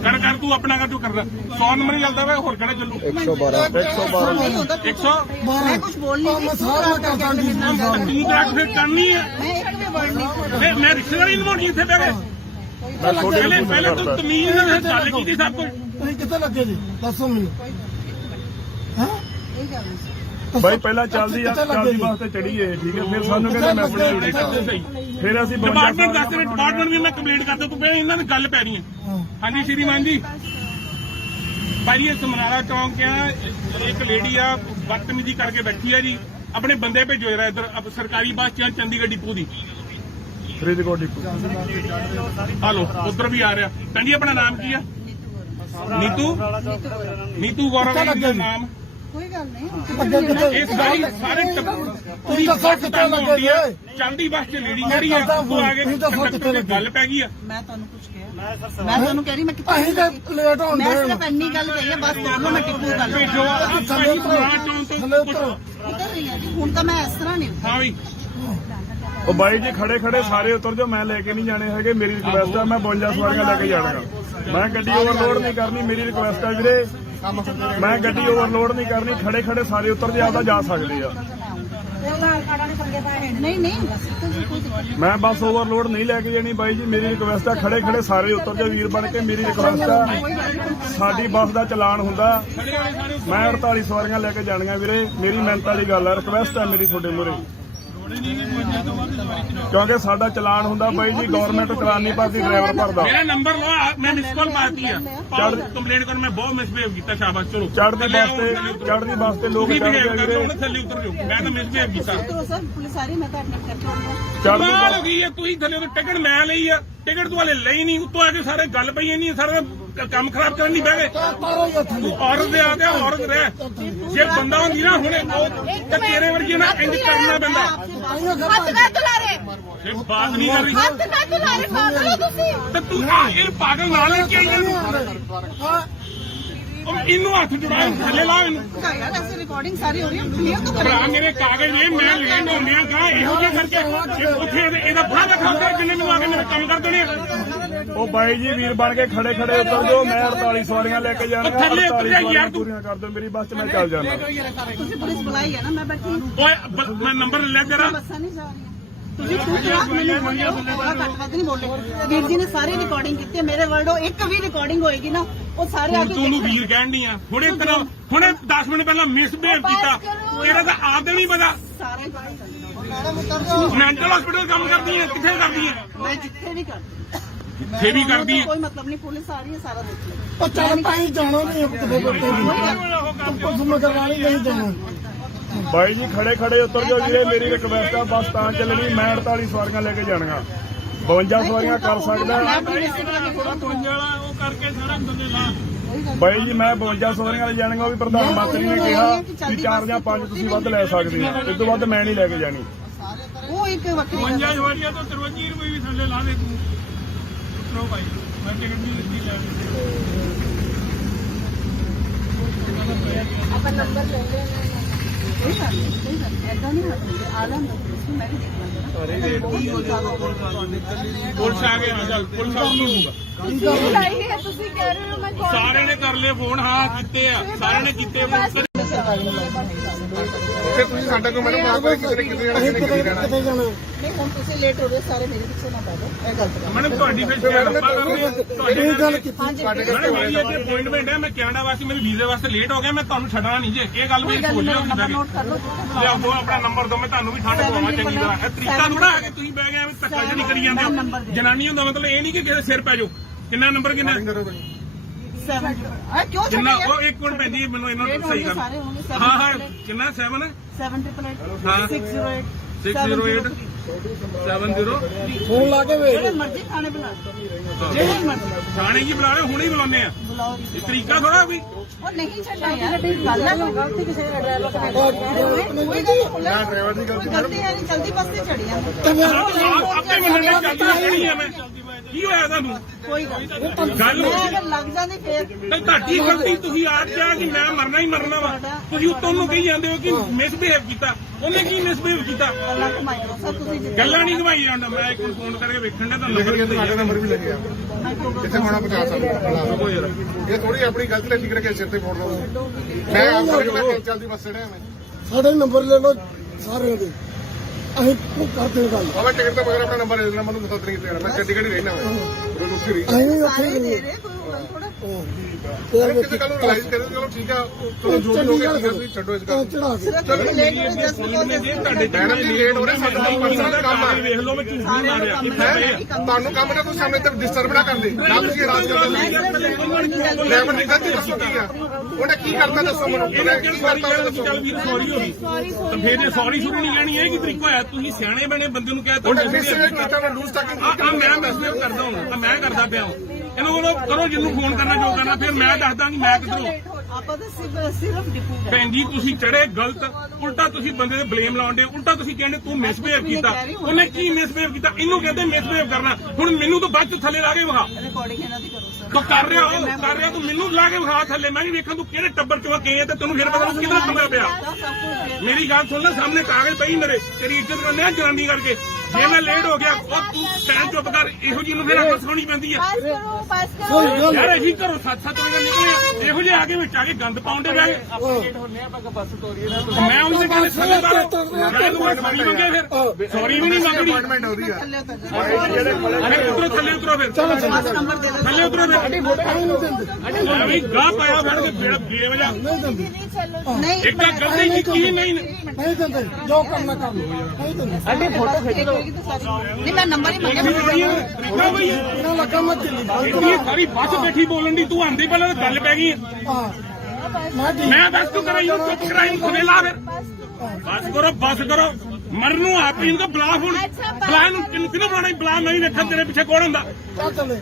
ਕਰ ਤੂੰ ਆਪਣਾ ਕਰ, ਤੂੰ ਕਰਦਾ 100 ਨੰਬਰ ਹੀ ਚੱਲਦਾ ਵਾ। ਹੋਰ ਕਿਹੜਾ ਚੱਲੂ? 112 ਨਹੀਂ ਹੁੰਦਾ 100 ਮੈਂ ਕੁਝ ਬੋਲ ਨਹੀਂ ਮੈਂ ਸਾਰਾ ਕਰਦਾ ਜੀ ਤੂੰ ਤਾਂ ਫਿਰ ਕਰਨੀ ਹੈ। ਮੈਂ ਇੱਕ ਵੀ ਵਰਡ ਨਹੀਂ ਤੇ ਮੈਂ ਰਿਸ਼ਤੇਦਾਰੀ ਨਿਭਾਉਣੀ ਇੱਥੇ ਬਹਿ ਕੇ। ਮੈਂ ਤੁਹਾਡੇ ਪਹਿਲੇ ਤੂੰ ਤਮੀਜ਼ ਨਾਲ ਗੱਲ ਕੀਤੀ ਸਭ ਕੁਝ। ਤੁਸੀਂ ਕਿੱਥੇ ਲੱਗੇ ਜੀ ਦੱਸੋ ਮੈਨੂੰ ਹਾਂ ਇਹ ਗੱਲ ਨਹੀਂ ਬਾਈ ਪਹਿਲਾਂ ਚੱਲਦੀ ਬੱਸ ਤੇ ਚੜੀਏ, ਠੀਕ ਹੈ। ਫਿਰ ਸਾਨੂੰ ਕਹਿੰਦੇ ਮੈਂ ਆਪਣੀ ਡਿਊਟੀ ਕਰਦਾ ਸਹੀ। ਫਿਰ ਅਸੀਂ ਡਿਪਾਰਟਮੈਂਟ ਦੱਸ ਰਹੇ, ਡਿਪਾਰਟਮੈਂਟ ਵੀ ਮੈਂ ਕੰਪਲੀਟ ਕਰਦਾ। ਤੂੰ ਪਹਿਲਾਂ ਇਹਨਾਂ ਦੀ ਗੱਲ ਪੈ ਰਹੀ ਹੈ। ਹਾਂਜੀ ਸ਼੍ਰੀਮਾਨ ਜੀ, ਭਾਜੀ ਇਹ ਸਮਨਾਰਾ ਚੌਂਕ ਆ, ਇੱਕ ਲੇਡੀ ਆ ਬਦਤਮੀਜ਼ੀ ਕਰਕੇ ਬੈਠੀ ਆ ਜੀ। ਆਪਣੇ ਬੰਦੇ ਭੇਜੋ ਜਰਾ ਇੱਧਰ ਸਰਕਾਰੀ ਬੱਸ ਚ ਚੰਡੀਗੜ੍ਹ ਡਿਪੂ ਦੀ। ਫਰੀਦਕੋਟ ਡਿਪੂ। ਹਲੋ ਉਧਰ ਵੀ ਆ ਰਿਹਾ। ਭੈਣ ਜੀ ਆਪਣਾ ਨਾਮ ਕੀ ਆ? ਨੀਤੂ ਗੌਰਵ ਦਾ ਨਾਮ। ਕੋਈ ਗੱਲ ਨਹੀਂ ਅੱਗੇ ਕਿੱਥੇ ਇਹ ਸਾਰੇ ਤੁਸੀਂ ਦੱਸੋ ਕਿੱਥੇ ਲੱਗੇ ਜੀ ਚਲਦੀ ਬੱਸ ਚ ਲੇਡੀ ਜਿਹੜੀ ਆ ਉਹ ਆ ਕੇ ਗੱਲ ਪੈ ਗਈ ਆ। ਮੈਂ ਤੁਹਾਨੂੰ ਕੁਝ ਕਿਹਾ ਮੈਂ ਤੁਹਾਨੂੰ ਕਹਿ ਰਹੀ ਮੈਂ ਕਿੱਥੇ ਅਸੀਂ ਤਾਂ ਲੇਟ ਹੋਣ ਮੈਂ ਦੇ ਸਿਰਫ ਇੰਨੀ ਗੱਲ ਕਹੀ ਹੈ ਬਸ ਦੋਨੋਂ ਮੈਂ ਟਿੱਪੂ ਗੱਲ ਭੇਜੋ ਥੱਲੇ ਉਤਰੋ ਥੱਲੇ ਉਤਰ ਉਤਰੋ ਉਤਰ ਰਹੀ ਹਾਂ ਜੀ। ਹੁਣ ਤਾਂ ਮੈਂ ਇਸ ਤਰ੍ਹਾਂ ਨਹੀਂ ਹਾਂ ਵੀ ਉਹ ਬਾਈ ਜੀ ਖੜੇ ਸਾਰੇ ਉਤਰ ਜਾਓ। ਮੈਂ ਲੈ ਕੇ ਨਹੀਂ ਜਾਣੇ ਹੈਗੇ, ਮੇਰੀ ਰਿਕੁਐਸਟ ਆ। ਮੈਂ 52 ਸਵਾਰੀਆਂ ਲੈ ਕੇ ਜਾਣਾਗਾ। ਮੈਂ ਗੱਡੀ ਓਵਰਲੋਡ ਨਹੀਂ ਕਰਨੀ, ਮੇਰੀ ਰਿਕੁਐਸਟ ਆ ਵੀਰੇ। ਮੈਂ ਗੱਡੀ ਓਵਰਲੋਡ ਨਹੀਂ ਕਰਨੀ। ਖੜੇ ਸਾਰੇ ਉਤਰ ਜੇ ਆਪਦਾ ਜਾ ਸਕਦੇ ਆ। ਨਹੀਂ ਬਸ ਤੁਸੀਂ ਕੋਈ ਦਿੱਕਤ ਨਹੀਂ। ਮੈਂ ਬੱਸ ਓਵਰਲੋਡ ਨਹੀਂ ਲੈ ਕੇ ਜਾਣੀ ਬਾਈ ਜੀ, ਮੇਰੀ ਰਿਕੁਐਸਟ ਆ। ਖੜੇ ਸਾਰੇ ਉਤਰ ਜਾਓ ਵੀਰ ਬਣ ਕੇ। ਮੇਰੀ ਰਿਕੁਐਸਟ ਆ, ਸਾਡੀ ਬੱਸ ਦਾ ਚਲਾਨ ਹੁੰਦਾ। ਮੈਂ 48 ਸਵਾਰੀਆਂ ਲੈ ਕੇ ਜਾਣੀਆਂ ਵੀਰੇ। ਮੇਰੀ ਮਿਹਨਤ ਵਾਲੀ ਗੱਲ ਆ, ਰਿਕੁਐਸਟ ਆ ਮੇਰੀ ਤੁਹਾਡੇ ਮੂਹਰੇ। ਕਿਉਂਕਿ ਸਾਡਾ ਚਲਾਨ ਹੁੰਦਾ ਬਾਈ ਜੀ, ਗਵਰਨਮੈਂਟ ਚਲਾਨ ਨਹੀਂ ਭਰਦੀ, ਡਰਾਈਵਰ ਭਰਦਾ। ਮੇਰਾ ਨੰਬਰ ਲਓ, ਮੈਂ ਮਿਸ ਕਾਲ ਮਾਰਤੀ ਆ। ਕੰਪਲੇਂਟ ਕਰਨ ਮੈਂ ਬਹੁਤ ਮਿਸਬਿਹੇਵ ਕੀਤਾ, ਸ਼ਾਬਾਸ਼ ਚਲੋ। ਚੜ੍ਹਦੀ ਬੱਸ ਤੇ ਲੋਕ ਤੁਸੀਂ ਬਿਹੇਵ ਚੜ੍ਹਦੇ ਕਰਦੇ ਹੋ, ਥੱਲੇ ਉਤਰ ਜਾਓ। ਮੈਂ ਤਾਂ ਮਿਸਬਿਹੇਵ ਕੀਤਾ। ਕਰੋ ਸਰ, ਪੁਲਿਸ ਆ ਰਹੀ, ਮੈਂ ਤਾਂ ਐਡਮਿਟ ਕਰਕੇ ਆਉਂਗਾ। ਕਮਾਲ ਹੋ ਗਈ ਹੈ, ਤੁਸੀਂ ਥੱਲੇ ਉਤਰ, ਟਿਕਟ ਮੈਂ ਲਈ ਆ, ਟਿਕਟ ਤੁਹਾਡੇ ਲਈ ਨਹੀਂ, ਉੱਤੋਂ ਆ ਕੇ ਸਾਰੇ ਗੱਲ ਪਈ ਨਹੀਂ, ਸਾਰਾ ਕੰਮ ਖਰਾਬ ਕਰਨ ਨਹੀਂ ਬਹਿ ਗਏ। ਤੂੰ ਔਰਤ ਦੇ ਆ ਗਿਆ, ਔਰਤ ਰਹਿ। ਜੇ ਬੰਦਾ ਹੁੰਦੀ ਨਾ ਹੁਣੇ ਤੇ ਤੇਰੇ ਵਰਗੀ ਨਾ ਇੰਜ ਕਰਨਾ ਪੈਂਦਾ। ਹੱਥ ਨਾ ਤੁਲਾਰੇ ਜੇ ਬਾਤ ਨਹੀਂ ਕਰ ਰਹੀ ਹੱਥ ਨਾ ਤੁਲਾਰੇ ਪਾਗਲ ਹੋ ਤੁਸੀਂ ਤੇ ਤੂੰ ਇਹ ਪਾਗਲ ਨਾਲ ਲੈ ਕੇ ਆਈ ਇਹਨੂੰ। ਇਹਨੂੰ ਹੱਥ ਜੁੜਾ, ਥੱਲੇ ਲਾ ਇਹਨੂੰ। ਯਾਰ ਐਸੀ ਰਿਕਾਰਡਿੰਗ ਸਾਰੀ ਹੋ ਰਹੀ ਹੈ, ਕਲੀਅਰ ਤਾਂ ਭਰਾ ਕਰੋ। ਮੇਰੇ ਕਾਗਜ਼ ਨੇ, ਮੈਂ ਲੈਣ ਹੁੰਦਿਆਂ ਕਹਾ ਇਹੋ ਜਿਹੇ ਕਰਕੇ ਉੱਥੇ ਇਹਦਾ ਬੁਰਾ ਦਿਖਾਉਂਦਾ ਜਿੰਨੇ ਮੈਨੂੰ ਆ ਕੇ ਮੇਰੇ ਕੰਮ ਕਰ ਦੇਣੇ। ਉਹ ਬਾਈ ਜੀ ਵੀਰ ਬਣ ਕੇ ਖੜੇ ਖੜੇ ਉਤਰ ਜਾਓ, ਮੈਂ 48 ਸਵਾਰੀਆਂ ਲੈ ਕੇ ਜਾਣਾ। ਥੱਲੇ ਉਤਰ ਜਾ ਯਾਰ ਤੂੰ। ਪੂਰੀਆਂ ਕਰ ਦਿਓ ਮੇਰੀ ਬੱਸ 'ਚ, ਮੈਂ ਚੱਲ ਜਾਣਾ। ਤੁਸੀਂ ਪੁਲਿਸ ਬੁਲਾਈ ਹੈ ਨਾ, ਮੈਂ ਬੈਠੀ ਹਾਂ। ਓਏ ਮੈਂ ਨੰਬਰ ਲੈ ਤੇਰਾ। ਬੱਸਾਂ ਨਹੀਂ ਜਾ ਰਹੀਆਂ। ਤੁਸੀਂ ਟੂਟ ਰਾਤ ਮੈਨੂੰ ਬੋਲੇ ਥੋੜਾ ਘੱਟ ਵੱਧ ਨਹੀਂ ਬੋਲੇ। ਵੀਰ ਜੀ ਨੇ ਸਾਰੀ ਰਿਕਾਰਡਿੰਗ ਕੀਤੀ ਹੈ, ਮੇਰੇ ਵਰਡੋ ਇੱਕ ਵੀ ਰਿਕਾਰਡਿੰਗ ਹੋਏਗੀ ਨਾ, ਉਹ ਸਾਰੇ ਆ ਕੇ ਤੂੰ ਵੀਰ ਕਹਿਣ ਦੀ ਆ। ਹੁਣੇ 10 ਮਿੰਟ ਪਹਿਲਾਂ ਮਿਸਬਿਹੇਵ ਕੀਤਾ, ਇਹਦਾ ਤਾਂ ਆਪ ਨਹੀਂ ਪਤਾ। ਸਾਰੇ ਮੈਂਟਲ ਹਸਪੀਟਲ ਕੰਮ ਕਰਦੀ ਹੈ, ਕਿੱਥੇ ਕਰਦੀ ਹੈ? ਮੈਂ ਜਿੱਥੇ ਵੀ ਕਰਦੀ ਇੱਥੇ ਵੀ ਕਰਦੀ ਹੈ। ਕੋਈ ਮਤਲਬ ਨਹੀਂ, ਪੁਲਿਸ ਆ ਰਹੀ ਹੈ, ਸਾਰਾ ਦੇਖ ਲਓ। ਉਹ ਚੱਲ ਤਾਂ ਹੀ ਜਾਣਾ ਨਹੀਂ ਪੁਲਿਸ ਮਗਰਵਾਣੀ ਨਹੀਂ ਜਾਣਾ। ਬਾਈ ਜੀ ਖੜੇ ਖੜੇ ਉਤਰ ਜਾਓ ਵੀਰੇ, ਮੇਰੀ ਰਿਕਵੈਸਟ ਆ। ਬੱਸ ਤਾਂ ਚੱਲਣੀ, ਮੈਂ 48 ਸਵਾਰੀਆਂ ਲੈ ਕੇ ਜਾਣੀਆਂ। 52 ਸਵਾਰੀਆਂ ਕਰ ਸਕਦਾ ਉਹ ਕਰਕੇ ਸਾਰਾ ਬੰਦੇ ਲਾ। ਬਾਈ ਜੀ, ਮੈਂ 52 ਸਵਾਰੀਆਂ ਲੈ ਜਾਣੀਆਂ। ਉਹ ਵੀ ਪ੍ਰਧਾਨ ਮੰਤਰੀ ਨੇ ਕਿਹਾ ਕਿ 4 ਜਾਂ 5 ਤੁਸੀਂ ਵੱਧ ਲੈ ਸਕਦੇ ਹੋ, ਇਸ ਤੋਂ ਵੱਧ ਮੈਂ ਨਹੀਂ ਲੈ ਕੇ ਜਾਣੀ। ਉਹ ਇੱਕ ਵੱਖਰੀ 52 ਸਵਾਰੀਆਂ ਤੋਂ 53 ਰੁਪਏ ਵੀ ਥੱਲੇ ਲਾ ਦੇ ਤੂੰ। ਉਤਰੋ ਭਾਈ, ਮੈਂ ਟਿਕਟ ਨਹੀਂ ਦਿੱਤੀ ਲੈ। ਆਪਾਂ ਨੰਬਰ ਲੈ ਲੈਣਾ ਕੋਈ ਗੱਲ ਨਹੀਂ, ਐਦਾਂ ਨਹੀਂ ਹੱਥ ਆਲਮ ਮੈਂ ਵੀ ਦੇਖ ਲਾਂਗਾ। ਪੁਲਿਸ ਆ ਗਿਆ, ਚੱਲ ਪੁਲਿਸ ਆ ਗਈ। ਤੁਸੀਂ ਲਾਈ ਹੈ, ਤੁਸੀਂ ਕਹਿ ਰਹੇ ਹੋ ਮੈਂ ਕਾਲ ਸਾਰਿਆਂ ਨੇ ਕਰ ਲਏ ਫੋਨ, ਹਾਂ ਕੀਤੇ ਆ, ਸਾਰਿਆਂ ਨੇ ਕੀਤੇ ਫੋਨ। ਫਿਰ ਤੁਸੀਂ ਸਾਡਾ ਕੋਈ ਮੈਡਮ ਆਪ ਕਿਸੇ ਨੇ ਕਿਤੇ ਜਾਣਾ, ਕਿਸੇ ਨੇ ਕਿਤੇ ਜਾਣਾ। ਕਿਤੇ ਜਾਣਾ ਨਹੀਂ ਹੁਣ ਤੁਸੀਂ ਲੇਟ ਹੋ ਰਹੇ ਸਾਰੇ, ਮੇਰੇ ਪਿੱਛੇ ਨਾ ਪੈ ਜਾਓ, ਇਹ ਗਲਤ ਗੱਲ। ਮੈਡਮ ਤੁਹਾਡੀ ਫਿਰ ਤੁਹਾਡੀ ਇਹ ਗੱਲ ਕੀਤੀ। ਹਾਂਜੀ ਮੈਡਮ ਮੇਰੀ ਇੱਥੇ ਅਪਾਇੰਟਮੈਂਟ ਹੈ, ਮੈਂ ਕੈਨੇਡਾ ਵਾਸਤੇ ਮੇਰੇ ਵੀਜ਼ੇ ਵਾਸਤੇ ਲੇਟ ਹੋ ਗਿਆ, ਮੈਂ ਤੁਹਾਨੂੰ ਛੱਡਣਾ ਨਹੀਂ ਜੇ। ਇਹ ਗੱਲ ਵੀ ਕੋਈ ਗੱਲ ਸੋਚ ਨਹੀਂ, ਲਿਓ ਨੰਬਰ ਕਿਦਾਂ ਨੋਟ ਕਰ ਲਓ। ਲਿਆਓ ਦੋ ਆਪਣਾ ਨੰਬਰ ਦੋ, ਮੈਂ ਤੁਹਾਨੂੰ ਵੀ ਠੰਡ ਪਵਾਵਾਂ ਚੰਗੀ ਤਰ੍ਹਾਂ। ਇਹ ਤਰੀਕਾ ਥੋੜਾ ਹੈ ਕਿ ਤੁਸੀਂ ਬਹਿ ਗਏ ਐਵੇਂ ਧੱਕਾ ਜਿਹਾ ਨਹੀਂ ਕਰੀ ਜਾਂਦੇ। ਜਨਾਨੀ ਹੁੰਦਾ ਮਤਲਬ ਇਹ ਨਹੀਂ ਕਿ ਕਿਸੇ ਸਿਰ ਪੈ ਜਾਓ। ਕਿੰਨਾ ਨੰਬਰ ਕਿੰਨਾ? 7 ਆ ਕਿਉਂ ਕਿੰਨਾ? ਛੱਡਿਆ? ਉਹ ਇੱਕ ਮਿੰਟ ਭੈਣ ਜੀ, ਮੈਨੂੰ ਇਹਨਾਂ ਨੂੰ ਸਹੀ ਕਰ। ਸਾਰੇ ਹੋਣਗੇ। ਹਾਂ ਹਾਂ, ਕਿੰਨਾ 7 788 ਹਾਂ 608 608 70 ਫੋਨ ਲਾ ਕੇ ਵੇਖ। ਜਿਹੜੇ ਮਰਜ਼ੀ ਖਾਣੇ ਬਣਾ ਲਓ, ਜਿਹੜੇ ਮਰਜ਼ੀ ਥਾਣੇ ਕੀ ਬੁਲਾ ਰਹੇ, ਹੁਣੇ ਹੀ ਬੁਲਾਉਂਦੇ ਆ। ਬੁਲਾਓ। ਇਹ ਤਰੀਕਾ ਥੋੜਾ ਵੀ। ਉਹ ਨਹੀਂ ਛੱਡਣਾ ਯਾਰ, ਗੱਲ ਹੈ ਗਲਤੀ ਕਿਸੇ ਦਾ ਡਰਾਈਵਰ ਦਾ ਨਾ ਡਰਾਈਵਰ ਦੀ ਗਲਤੀ ਗਲਤੀ ਹੈ ਨਹੀਂ, ਜਲਦੀ ਬੱਸ ਤੇ ਚੜੀ ਆ। ਆਪੇ ਮੰਨਣੇ ਚੱਲਦੀ ਖੜੀ ਆ ਮੈਂ। ਕੀ ਹੋਇਆ ਤੁਹਾਨੂੰ? ਕੋਈ ਗੱਲ ਨਹੀਂ, ਗੱਲ ਮੈਂ ਅਗਰ ਲੱਗ ਜਾਂਦੀ ਫੇਰ ਤੇ ਤੁਹਾਡੀ ਗਲਤੀ, ਤੁਸੀਂ ਆਪ ਕਿਹਾ ਕਿ ਮੈਂ ਮਰਨਾ ਹੀ ਮਰਨਾ ਵਾ। ਤੁਸੀਂ ਉੱਤੋਂ ਨੂੰ ਕਹੀ ਜਾਂਦੇ ਹੋ ਕਿ ਮਿਸਬਿਹੇਵ ਕੀਤਾ। ਉਹਨੇ ਕੀ ਮਿਸਬਿਹੇਵ ਕੀਤਾ? ਗੱਲਾਂ ਘੁਮਾਈ ਜਾਓ ਸਰ, ਤੁਸੀਂ ਜਿੱਦਾਂ ਗੱਲਾਂ ਨਹੀਂ ਘਵਾਈ ਜਾਂਦਾ। ਮੈਂ ਇੱਕ ਨੂੰ ਫੋਨ ਕਰਕੇ ਵੇਖਣ ਦਾ ਤੁਹਾਨੂੰ ਲਿਖ ਕੇ ਸਾਡਾ ਨੰਬਰ ਵੀ ਲੱਗਿਆ। ਕਿੱਥੇ ਹੋਣਾ 50 ਸਾਲ ਇਹ ਥੋੜੀ ਆਪਣੀ ਗਲਤੀ ਨਾਲ ਠੀਕ ਕਰਕੇ ਸਿਰ ਤੇ ਫੋੜ ਲਓ। ਮੈਂ ਆਪ ਚੱਲਦੀ ਬੱਸ ਚੜਿਆ ਮੈਂ। ਸਾਡੇ ਨੰਬਰ ਲੈ ਲਓ ਸਾਰਿਆਂ ਦੇ, ਅਸੀਂ ਕਰਦੇ ਗੱਲ। ਬਾਬਾ ਟਿਕਟ ਤੋਂ ਬਗੈਰ ਆਪਣਾ ਨੰਬਰ ਦੇ ਦੇਣਾ, ਮੈਨੂੰ ਦੱਸ ਨਹੀਂ ਦੇਣਾ। ਮੈਂ ਚੰਡੀਗੜ੍ਹ ਹੀ ਰਹਿਣਾ ਮੈਂ, ਰੋਜ਼ ਹੀ ਅਸੀਂ ਵੀ ਉੱਥੇ ਸਾਰੇ ਹੀ ਦੇ ਰਹੇ। ਰਹੇ ਕੋਈ ਥੋੜਾ। ਕਿਸੇ ਕੱਲ ਨੂੰ ਰਿਲਾਈਜ਼ ਕਰੇ, ਚਲੋ ਠੀਕ ਆ, ਚਲੋ ਜੋ ਵੀ ਹੋ ਗਿਆ ਠੀਕ ਆ, ਤੁਸੀਂ ਛੱਡੋ ਇਸ ਗੱਲ ਚੜਾ ਕੇ ਸਿਰਫ ਲੇਟ ਹੋ ਜਸਟ ਤੁਹਾਡੇ ਮੈਡਮ ਜੀ ਲੇਟ ਹੋ ਰਹੇ, ਸਾਡਾ ਪਰਸਨਲ ਕੰਮ ਆ। ਵੇਖ ਲਓ ਮੈਂ ਝੂਠ ਨਹੀਂ ਮਾਰਿਆ। ਤੁਹਾਨੂੰ ਕੰਮ ਨਾ ਕੋਈ ਸਾਹਮਣੇ ਤੇ ਡਿਸਟਰਬ ਨਾ ਕਰਦੇ, ਨਾ ਤੁਸੀਂ ਰਾਜ ਕਰਦੇ। ਡਰਾਈਵਰ ਦੀ ਗਲਤੀ ਦੱਸੋ ਕੀ ਆ, ਉਹਨੇ ਕੀ ਕਰਤਾ ਦੱਸੋ ਮੈਨੂੰ, ਉਹਨੇ ਕੀ ਕਰਤਾ ਉਹਨੇ ਦੱਸੋ। ਚੱਲ ਵੀਰ ਸੌਰੀ ਹੋ ਗਈ ਤਾਂ ਫੇਰ ਜੇ ਸੌਰੀ ਸ਼ੁਰੂ ਨਹੀਂ ਲੈਣੀ, ਇਹ ਕੀ ਤਰੀਕਾ ਹੋਇਆ? ਤੁਸੀਂ ਸਿਆਣੇ ਬਣੇ ਬੰਦੇ ਨੂੰ ਕਹਿ ਉਹਨੇ ਮਿਸਬਿਹੇਵ ਕੀਤਾ, ਮੈਂ ਲੂਜ਼ ਤੱਕ ਮੈਂ ਮੈਸੇਜ ਕਰਦਾ ਹਾਂ, ਮੈਂ ਕਰਦਾ ਪਿਆ ਹਾਂ। ਇਹਨੂੰ ਬੋਲੋ ਕਰੋ, ਜਿਹਨੂੰ ਫੋਨ ਕਰਨਾ ਜੋ ਕਰਨਾ, ਫਿਰ ਮੈਂ ਦੱਸਦਾ ਕਿ ਮੈਂ ਕਿੱਧਰੋਂ। ਆਪਾਂ ਤਾਂ ਸਿਰਫ ਡਿਪੂ ਗਏ। ਭੈਣ ਜੀ ਤੁਸੀਂ ਚੜੇ ਗਲਤ, ਉਲਟਾ ਤੁਸੀਂ ਬੰਦੇ ਤੇ ਬਲੇਮ ਲਾਉਂਦੇ, ਉਲਟਾ ਤੁਸੀਂ ਕਹਿੰਦੇ ਤੂੰ ਮਿਸਬਿਹੇਵ ਕੀਤਾ। ਉਹਨੇ ਕੀ ਮਿਸਬਿਹੇਵ ਕੀਤਾ? ਇਹਨੂੰ ਕਹਿੰਦੇ ਮਿਸਬਿਹੇਵ ਕਰਨਾ। ਹੁਣ ਮੈਨੂੰ ਤਾਂ ਬਾਅਦ ਚ ਥੱਲੇ ਲਾ ਕੇ ਵਿਖਾ। ਰਿਕਾਰਡਿੰਗ ਇਹਨਾਂ ਦੀ ਕਰੋ ਸਰ। ਤੂੰ ਕਰ ਰਿਹਾ ਤੂੰ ਮੈਨੂੰ ਲਾ ਕੇ ਵਿਖਾ ਥੱਲੇ। ਮੈਂ ਵੀ ਵੇਖਾਂ ਤੂੰ ਕਿਹੜੇ ਟੱਬਰ ਚੋਂ ਗਏ ਆ ਤੇ ਤੈਨੂੰ ਫਿਰ ਪਤਾ ਕਿਹਦਾ ਪੰਗਾ ਪਿਆ। ਸਭ ਕੁਝ ਮੇਰੀ ਗੱਲ ਸੁਣ ਲੈ, ਸਾਹਮਣੇ ਕਾਗਜ਼ ਪਈ ਮੇਰੇ, ਤੇਰੀ ਇੱਜ਼ਤ ਕਰਨੇ ਆ ਜਨਾਨੀ ਕਰਕੇ। ਜੇ ਮੈਂ ਲੇਟ ਹੋ ਗਿਆ ਉਹ ਤੂੰ ਟਾਈਮ ਚੁੱਪ ਕਰ ਇਹੋ ਜਿਹੀ ਨੂੰ ਫਿਰ ਅੱਖ ਸੁਣੀ ਪੈਂਦੀ ਆ बस करो ਕੋਈ ਗੱਲ ਯਾਰ ਅਸੀਂ ਘਰੋਂ 7-7 ਵਜੇ ਨਿਕਲੇ ਇਹੋ ਜਿਹੇ ਆ ਕੇ ਵਿੱਚ ਆ ਕੇ ਗੰਦ ਪਾਉਂਦੇ ਬਹਿ ਮੈਂ ਉਹਦੇ ਕੋਲ ਥੱਲੇ ਬਾਹਰ ਸੌਰੀ ਮੰਗੇ ਫਿਰ ਸੌਰੀ ਵੀ ਨਹੀਂ ਮੰਗਣੀ ਅਪਾਇੰਟਮੈਂਟ ਉਹਦੀ ਆ ਅਰੇ ਉਤਰੋ ਥੱਲੇ ਉਤਰੋ ਫਿਰ ਨੰਬਰ ਦੇ ਦਿਓ ਥੱਲੇ ਉਤਰੋ ਫਿਰ ਅਰੇ ਗਾਹ ਪਾਇਆ ਫੜ ਕੇ ਬੇਵਜਾ नहीं चलो ਨਹੀਂ ਇੱਕ ਤਾਂ ਗਲਤੀ ਕੀਤੀ ਹੀ ਨਹੀਂ ਨਹੀਂ ਦਿੰਦੇ ਜੋ ਕਰਨਾ ਕਰ ਲਓ ਨਹੀਂ ਦਿੰਦੇ ਨਹੀਂ ਮੈਂ ਨੰਬਰ ਹੀ ਮੰਗਿਆ ਤਰੀਕਾ ਬਈ ਇਹਨਾਂ ਲੱਗਾ ਮੈਂ ਦਿੱਲੀ ਇਹ ਸਾਰੀ ਬੱਸ ਬੈਠੀ ਬੋਲਣ ਦੀ ਤੂੰ ਆਂਦੀ ਪਹਿਲਾਂ ਤਾਂ ਗੱਲ ਪੈ ਗਈ ਹਾਂ ਮੈਂ ਠੀਕ ਮੈਂ ਬਸ ਤੂੰ ਕਰਾਈ ਉਹ ਚੁੱਪ ਕਰਾਈ ਖੁਨੇ ਲਾ ਫਿਰ ਬਸ ਕਰੋ ਮਰਨੂ ਆਪ ਹੀ ਇਨਕੋ ਬਲਾ ਹੁਣ ਬਲਾ ਨੂੰ ਕਿਨੂੰ ਬਣਾਣਾ ਬਲਾ ਨਹੀਂ ਵੇਖਣ ਤੇਰੇ ਪਿੱਛੇ ਕੌਣ ਹੁੰਦਾ ਚੱਲ ਚੱਲੇ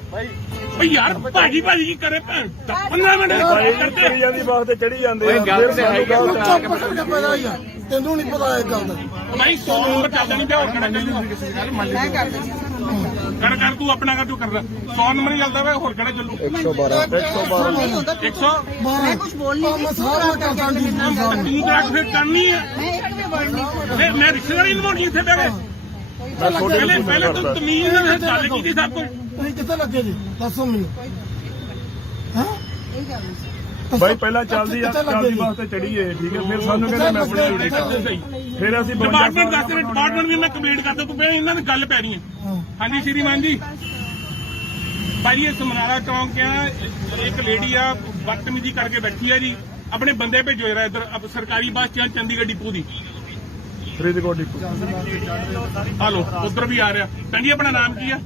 ਓ ਯਾਰ ਭਾਜੀ ਕੀ ਕਰੇ 15 ਮਿੰਟ ਬਾਈ ਕਰਦੇ ਚੜੀ ਜਾਂਦੀ ਬੱਸ ਤੇ ਚੜੀ ਜਾਂਦੇ ਆ ਫਿਰ ਸਾਨੂੰ ਤੂੰ ਗਲਤ ਚੁੱਪ ਕਰਕੇ ਪੈਦਾ ਹੀ ਆ ਤੈਨੂੰ ਨਹੀਂ ਪਤਾ ਇਹ ਗੱਲ ਦਾ ਨਹੀਂ 100 ਨੰਬਰ ਚੱਲਦਾ ਨਹੀਂ ਪਿਆ ਹੋਰ ਕਿਹੜਾ ਚੱਲੂ ਕਰ ਤੂੰ ਆਪਣਾ ਕਰ ਤੂੰ ਕਰ 100 ਨੰਬਰ ਹੀ ਚੱਲਦਾ ਵੇ ਹੋਰ ਕਿਹੜਾ ਚੱਲੂ 112 ਨਹੀਂ ਹੁੰਦਾ 100 ਮੈਂ ਕੁਝ ਬੋਲ ਨਹੀਂ ਮੈਂ ਸਾਰਾ ਕਰਦਾ ਜੀ ਤੂੰ ਤਾਂ ਫਿਰ ਕਰਨੀ ਹੈ ਮੈਂ ਇੱਕ ਵੀ ਵਰਡ ਨਹੀਂ ਫਿਰ ਮੈਂ ਰਿਸ਼ਤੇਦਾਰੀ ਨਿਭਾਉਣੀ ਇੱਥੇ ਬਹਿ ਕੇ ਮੈਂ ਤੁਹਾਡੇ ਪਹਿਲੇ ਤੂੰ ਤਮੀਜ਼ ਨਾਲ ਗੱਲ ਕੀਤੀ ਸਭ ਕੁਝ ਤੁਸੀਂ ਕਿੱਥੇ ਲੱਗੇ ਜੀ ਦੱਸੋ ਮੈਨੂੰ ਹਾਂ ਬਾਈ ਪਹਿਲਾਂ ਚੱਲਦੀ ਬੱਸ ਤੇ ਚੜੀਏ ਠੀਕ ਹੈ ਫਿਰ ਸਾਨੂੰ ਕਹਿੰਦੇ ਮੈਂ ਆਪਣੀ ਡਿਊਟੀ ਕਰਦਾ ਫਿਰ ਅਸੀਂ ਡਿਪਾਰਟਮੈਂਟ ਦੱਸ ਰਹੇ ਡਿਪਾਰਟਮੈਂਟ ਵੀ ਮੈਂ ਕੰਪਲੀਟ ਕਰਦਾ ਤੂੰ ਪਹਿਲਾਂ ਇਹਨਾਂ ਨਾਲ ਗੱਲ ਪੈ ਰਹੀ ਹੈ ਹਾਂਜੀ ਸ਼੍ਰੀਮਾਨ ਜੀ ਭਾਜੀ ਇਹ ਸਮਨਾਰਾ ਚੌਂਕ ਆ ਇੱਕ ਲੇਡੀ ਆ ਬਦਤਮੀਜ਼ੀ ਕਰਕੇ ਬੈਠੀ ਆ ਜੀ ਆਪਣੇ ਬੰਦੇ ਭੇਜੋ ਜਰਾ ਇੱਧਰ ਸਰਕਾਰੀ ਬੱਸ ਚ ਚੰਡੀਗੜ੍ਹ ਡਿਪੂ ਦੀ ਫਰੀਦਕੋਟ ਡਿਪੂ ਹਲੋ ਉਧਰ ਵੀ ਆ ਰਿਹਾ ਭੈਣ ਜੀ ਆਪਣਾ ਨਾਮ ਕੀ ਆ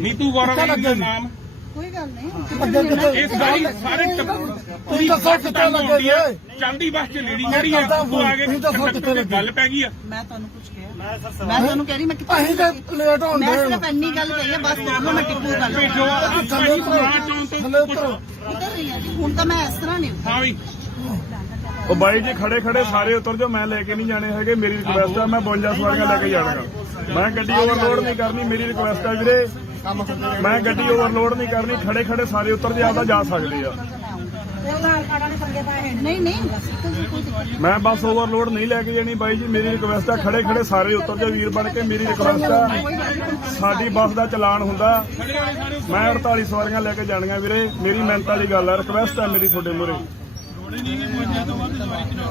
ਨੀਤੂ ਗੌਰਵ ਦਾ ਨਾਮ ਕੋਈ ਗੱਲ ਨਹੀਂ ਅੱਗੇ ਕਿੱਥੇ ਇਹ ਸਾਰੇ ਤੁਸੀਂ ਦੱਸੋ ਕਿੱਥੇ ਲੱਗੇ ਜੀ ਚਲਦੀ ਬੱਸ ਚ ਲੇਡੀ ਜਿਹੜੀ ਆ ਉਹ ਆ ਕੇ ਗੱਲ ਪੈ ਗਈ ਆ ਮੈਂ ਤੁਹਾਨੂੰ ਕੁਝ ਕਿਹਾ ਮੈਂ ਤੁਹਾਨੂੰ ਕਹਿ ਰਹੀ ਮੈਂ ਕਿੱਥੇ ਅਸੀਂ ਤਾਂ ਲੇਟ ਹੋਣ ਮੈਂ ਦੇ ਸਿਰਫ ਇੰਨੀ ਗੱਲ ਕਹੀ ਹੈ ਬਸ ਦੋਨੋਂ ਮੈਂ ਟਿੱਪੂ ਗੱਲ ਭੇਜੋ ਥੱਲੇ ਉਤਰੋ ਥੱਲੇ ਚੌਂਕ ਉਤਰੋ ਉਤਰ ਰਹੀ ਹਾਂ ਜੀ ਹੁਣ ਤਾਂ ਮੈਂ ਇਸ ਤਰ੍ਹਾਂ ਨਹੀਂ ਹਾਂ ਵੀ ਉਹ ਬਾਈ ਜੀ ਖੜੇ ਸਾਰੇ ਉਤਰ ਜਾਓ ਮੈਂ ਲੈ ਕੇ ਨਹੀਂ ਜਾਣੇ ਹੈਗੇ ਮੇਰੀ ਰਿਕੁਐਸਟ ਆ ਮੈਂ 52 ਸਵਾਰੀਆਂ ਲੈ ਕੇ ਜਾਣਾਗਾ ਮੈਂ ਗੱਡੀ ਓਵਰਲੋਡ ਨਹੀਂ ਕਰਨੀ ਮੇਰੀ ਰਿਕੁਐਸਟ ਆ ਵੀਰੇ ਮੈਂ ਗੱਡੀ ਓਵਰਲੋਡ ਨਹੀਂ ਕਰਨੀ ਖੜੇ ਸਾਰੇ ਉਤਰ ਜੇ ਆਪਦਾ ਜਾ ਸਕਦੇ ਆ ਨਹੀਂ ਨਹੀਂ ਮੈਂ ਬੱਸ ਓਵਰਲੋਡ ਨਹੀਂ ਲੈ ਕੇ ਜਾਣੀ ਬਾਈ ਜੀ ਮੇਰੀ ਰਿਕੁਐਸਟ ਆ ਖੜੇ ਸਾਰੇ ਉਤਰ ਜਾਓ ਵੀਰ ਬਣ ਕੇ ਮੇਰੀ ਰਿਕੁਐਸਟ ਆ ਸਾਡੀ ਬੱਸ ਦਾ ਚਲਾਨ ਹੁੰਦਾ ਮੈਂ 48 ਸਵਾਰੀਆਂ ਲੈ ਕੇ ਜਾਣੀਆਂ ਵੀਰੇ ਮੇਰੀ ਮਿਹਨਤ ਵਾਲੀ ਗੱਲ ਆ ਰਿਕੁਐਸਟ ਆ ਮੇਰੀ ਤੁਹਾਡੇ ਮੂਹਰੇ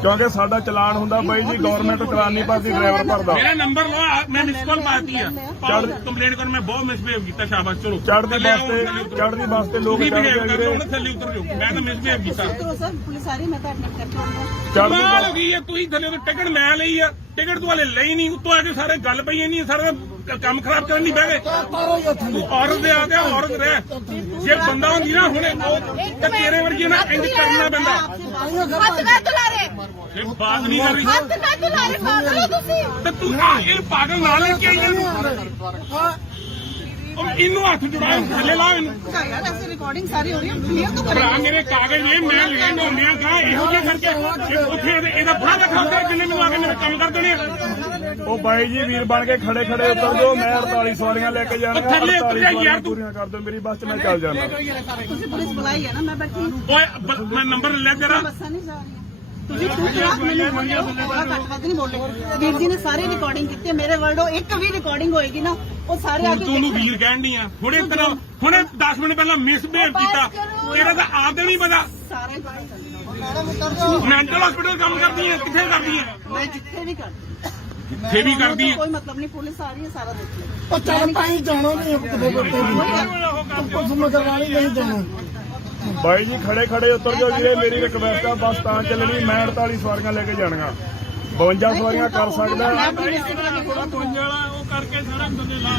ਕਿਉਂਕਿ ਸਾਡਾ ਚਲਾਨ ਹੁੰਦਾ ਬਾਈ ਜੀ ਗਵਰਨਮੈਂਟ ਚਲਾਨ ਨਹੀਂ ਭਰਦੀ ਡਰਾਈਵਰ ਭਰਦਾ ਮੇਰਾ ਨੰਬਰ ਲਓ ਮੈਂ ਮਿਸ ਕਾਲ ਮਾਰਤੀ ਆ ਕੰਪਲੇਂਟ ਕਰ ਮੈਂ ਬਹੁਤ ਮਿਸਬਿਹੇਵ ਕੀਤਾ ਸ਼ਾਬਾਸ਼ ਚਲੋ ਚੜ੍ਹਦੀ ਬੱਸ ਤੇ ਲੋਕ ਤੁਸੀਂ ਬਿਹੇਵ ਚੜ੍ਹਦੇ ਕਰਦੇ ਹੋ ਵੀਰੇ ਨਾ ਥੱਲੇ ਉਤਰ ਜਾਓ ਮੈਂ ਤਾਂ ਮਿਸਬਿਹੇਵ ਕੀਤਾ ਉਤਰੋ ਸਰ ਪੁਲਿਸ ਆ ਰਹੀ ਮੈਂ ਤਾਂ ਐਡਮਿਟ ਕਰਕੇ ਆਉਂਗਾ ਚੜ੍ਹਦੀ ਕਮਾਲ ਹੋ ਗਈ ਆ ਤੁਸੀਂ ਥੱਲੇ ਤੋਂ ਟਿਕਟ ਮੈਂ ਲਈ ਆ ਟਿਕਟ ਤੂੰ ਹਲੇ ਲਈ ਨਹੀਂ ਉੱਤੋਂ ਆ ਕੇ ਸਾਰੇ ਗੱਲ ਪਈ ਨਹੀਂ ਸਾਰਾ ਕੰਮ ਖਰਾਬ ਕਰਨ ਨਹੀਂ ਬਹਿ ਗਏ ਤਾਰੋ ਹੀ ਥੱਲੇ ਤੂੰ ਔਰਤ ਦੇ ਆ ਗਿਆ ਔਰਤ ਰਹਿ ਜੇ ਬੰਦਾ ਹੁੰਦੀ ਨਾ ਹੁਣੇ ਤਾਂ ਤੇਰੇ ਵਰਗੀ ਨਾ ਇੰਜ ਕਰਨਾ ਪੈਂਦਾ हाथ ना तुला रे ਇਹ ਬਾਤ ਨਹੀਂ ਕਰ ਰਹੀ हाथ ना तुला रे पागल हो तुसी ਤੇ ਤੂੰ ਇਹ ਪਾਗਲ ਨਾਲ ਲੈ ਕੇ ਆਈ ਹਾਂ ਇਹਨੂੰ ਹੱਥ ਜੁੜਾ ਥੱਲੇ ਲਾ ਇਹਨੂੰ ਯਾਰ ਐਸੀ ਰਿਕਾਰਡਿੰਗ ਸਾਰੀ ਹੋ ਰਹੀ ਹੈ ਕਲੀਅਰ ਤਾਂ ਭਰਾ ਕਰੋ ਮੇਰੇ ਕਾਗਜ਼ ਨੇ ਮੈਂ ਲੈਣ ਹੁੰਦਿਆਂ ਕਾ ਇਹੋ ਜਿਹਾ ਕਰਕੇ ਉੱਥੇ ਇਹਦਾ ਬੁਰਾ ਦਿਖਾਉਂਦਾ ਜਿੰਨੇ ਮੈਨੂੰ ਆ ਕੇ ਮੇਰੇ ਕੰਮ ਕਰ ਦੇਣੇ ਆ। ਉਹ ਬਾਈ ਜੀ ਵੀਰ ਬਣ ਕੇ ਖੜੇ ਉਤਰ ਜਾਓ ਮੈਂ 48 ਸਵਾਰੀਆਂ ਲੈ ਕੇ ਜਾਣਾ ਥੱਲੇ ਉਤਰ ਜਾ ਯਾਰ ਤੂੰ। ਪੂਰੀਆਂ ਕਰ ਦਿਓ ਮੇਰੀ ਬੱਸ 'ਚ ਮੈਂ ਚੱਲ ਜਾਣਾ ਤੁਸੀਂ ਪੁਲਿਸ ਬੁਲਾਈ ਹੈ ਨਾ ਮੈਂ ਬੈਠੀ ਹਾਂ ਓਏ ਮੈਂ ਨੰਬਰ ਲੈ ਤੇਰਾ ਬੱਸਾਂ ਨਹੀਂ ਜਾ ਰਹੀਆਂ ਤੁਸੀਂ ਚੁੱਪ ਰਹੋ ਮੈਨੂੰ ਬੋਲੋ ਘੱਟ ਵੱਧ ਨਹੀਂ ਬੋਲੇ ਵੀਰ ਜੀ ਨੇ ਸਾਰੀ ਰਿਕਾਰਡਿੰਗ ਕੀਤੀ ਹੈ ਮੇਰੇ ਵਰਡੋ ਇੱਕ ਵੀ ਰਿਕਾਰਡਿੰਗ ਹੋਏਗੀ ਨਾ ਉਹ ਸਾਰੇ ਆ ਕੇ ਤੂੰ ਨੂੰ ਵੀਰ ਕਹਿਣ ਦੀ ਆ ਹੁਣੇ ਤੇਰਾ ਹੁਣੇ 10 ਮਿੰਟ ਪਹਿਲਾਂ ਮਿਸਬਿਹੇਵ ਕੀਤਾ ਤੇਰਾ ਤਾਂ ਆਪ ਦੇ ਨਹੀਂ ਪਤਾ ਸਾਰੇ ਮੈਡਮ ਉਤਰ ਜਾਓ ਮੈਂਟਲ ਹਸਪੀਟਲ ਕੰਮ ਕਰਦੀ ਹੈ ਕਿੱਥੇ ਕਰਦੀ ਹੈ ਮੈਂ ਜਿੱਥੇ ਵੀ ਕਰਦੀ ਇੱਥੇ ਵੀ ਕਰਦੀ ਹੈ ਕੋਈ ਮਤਲਬ ਨਹੀਂ ਪੁਲਿਸ ਆ ਰਹੀ ਹੈ ਸਾਰਾ ਦੇਖ ਲਓ ਉਹ ਚੱਲ ਪਾਈ ਜਾਣਾ ਨਹੀਂ ਕਿਤੇ ਕੁਝ ਮਗਰਵਾਣੀ ਨਹੀਂ ਜਾਣਾ ਬਾਈ ਜੀ ਖੜੇ ਉਤਰ ਜਾਓ ਵੀਰੇ ਮੇਰੀ ਰਿਕਵੈਸਟ ਆ ਬੱਸ ਤਾਂ ਚੱਲਣੀ ਮੈਂ 48 ਸਵਾਰੀਆਂ ਲੈ ਕੇ ਜਾਣੀਆਂ 52 ਸਵਾਰੀਆਂ ਕਰ ਸਕਦਾ ਉਹ ਕਰਕੇ ਸਾਰਾ ਬੰਦੇ ਲਾ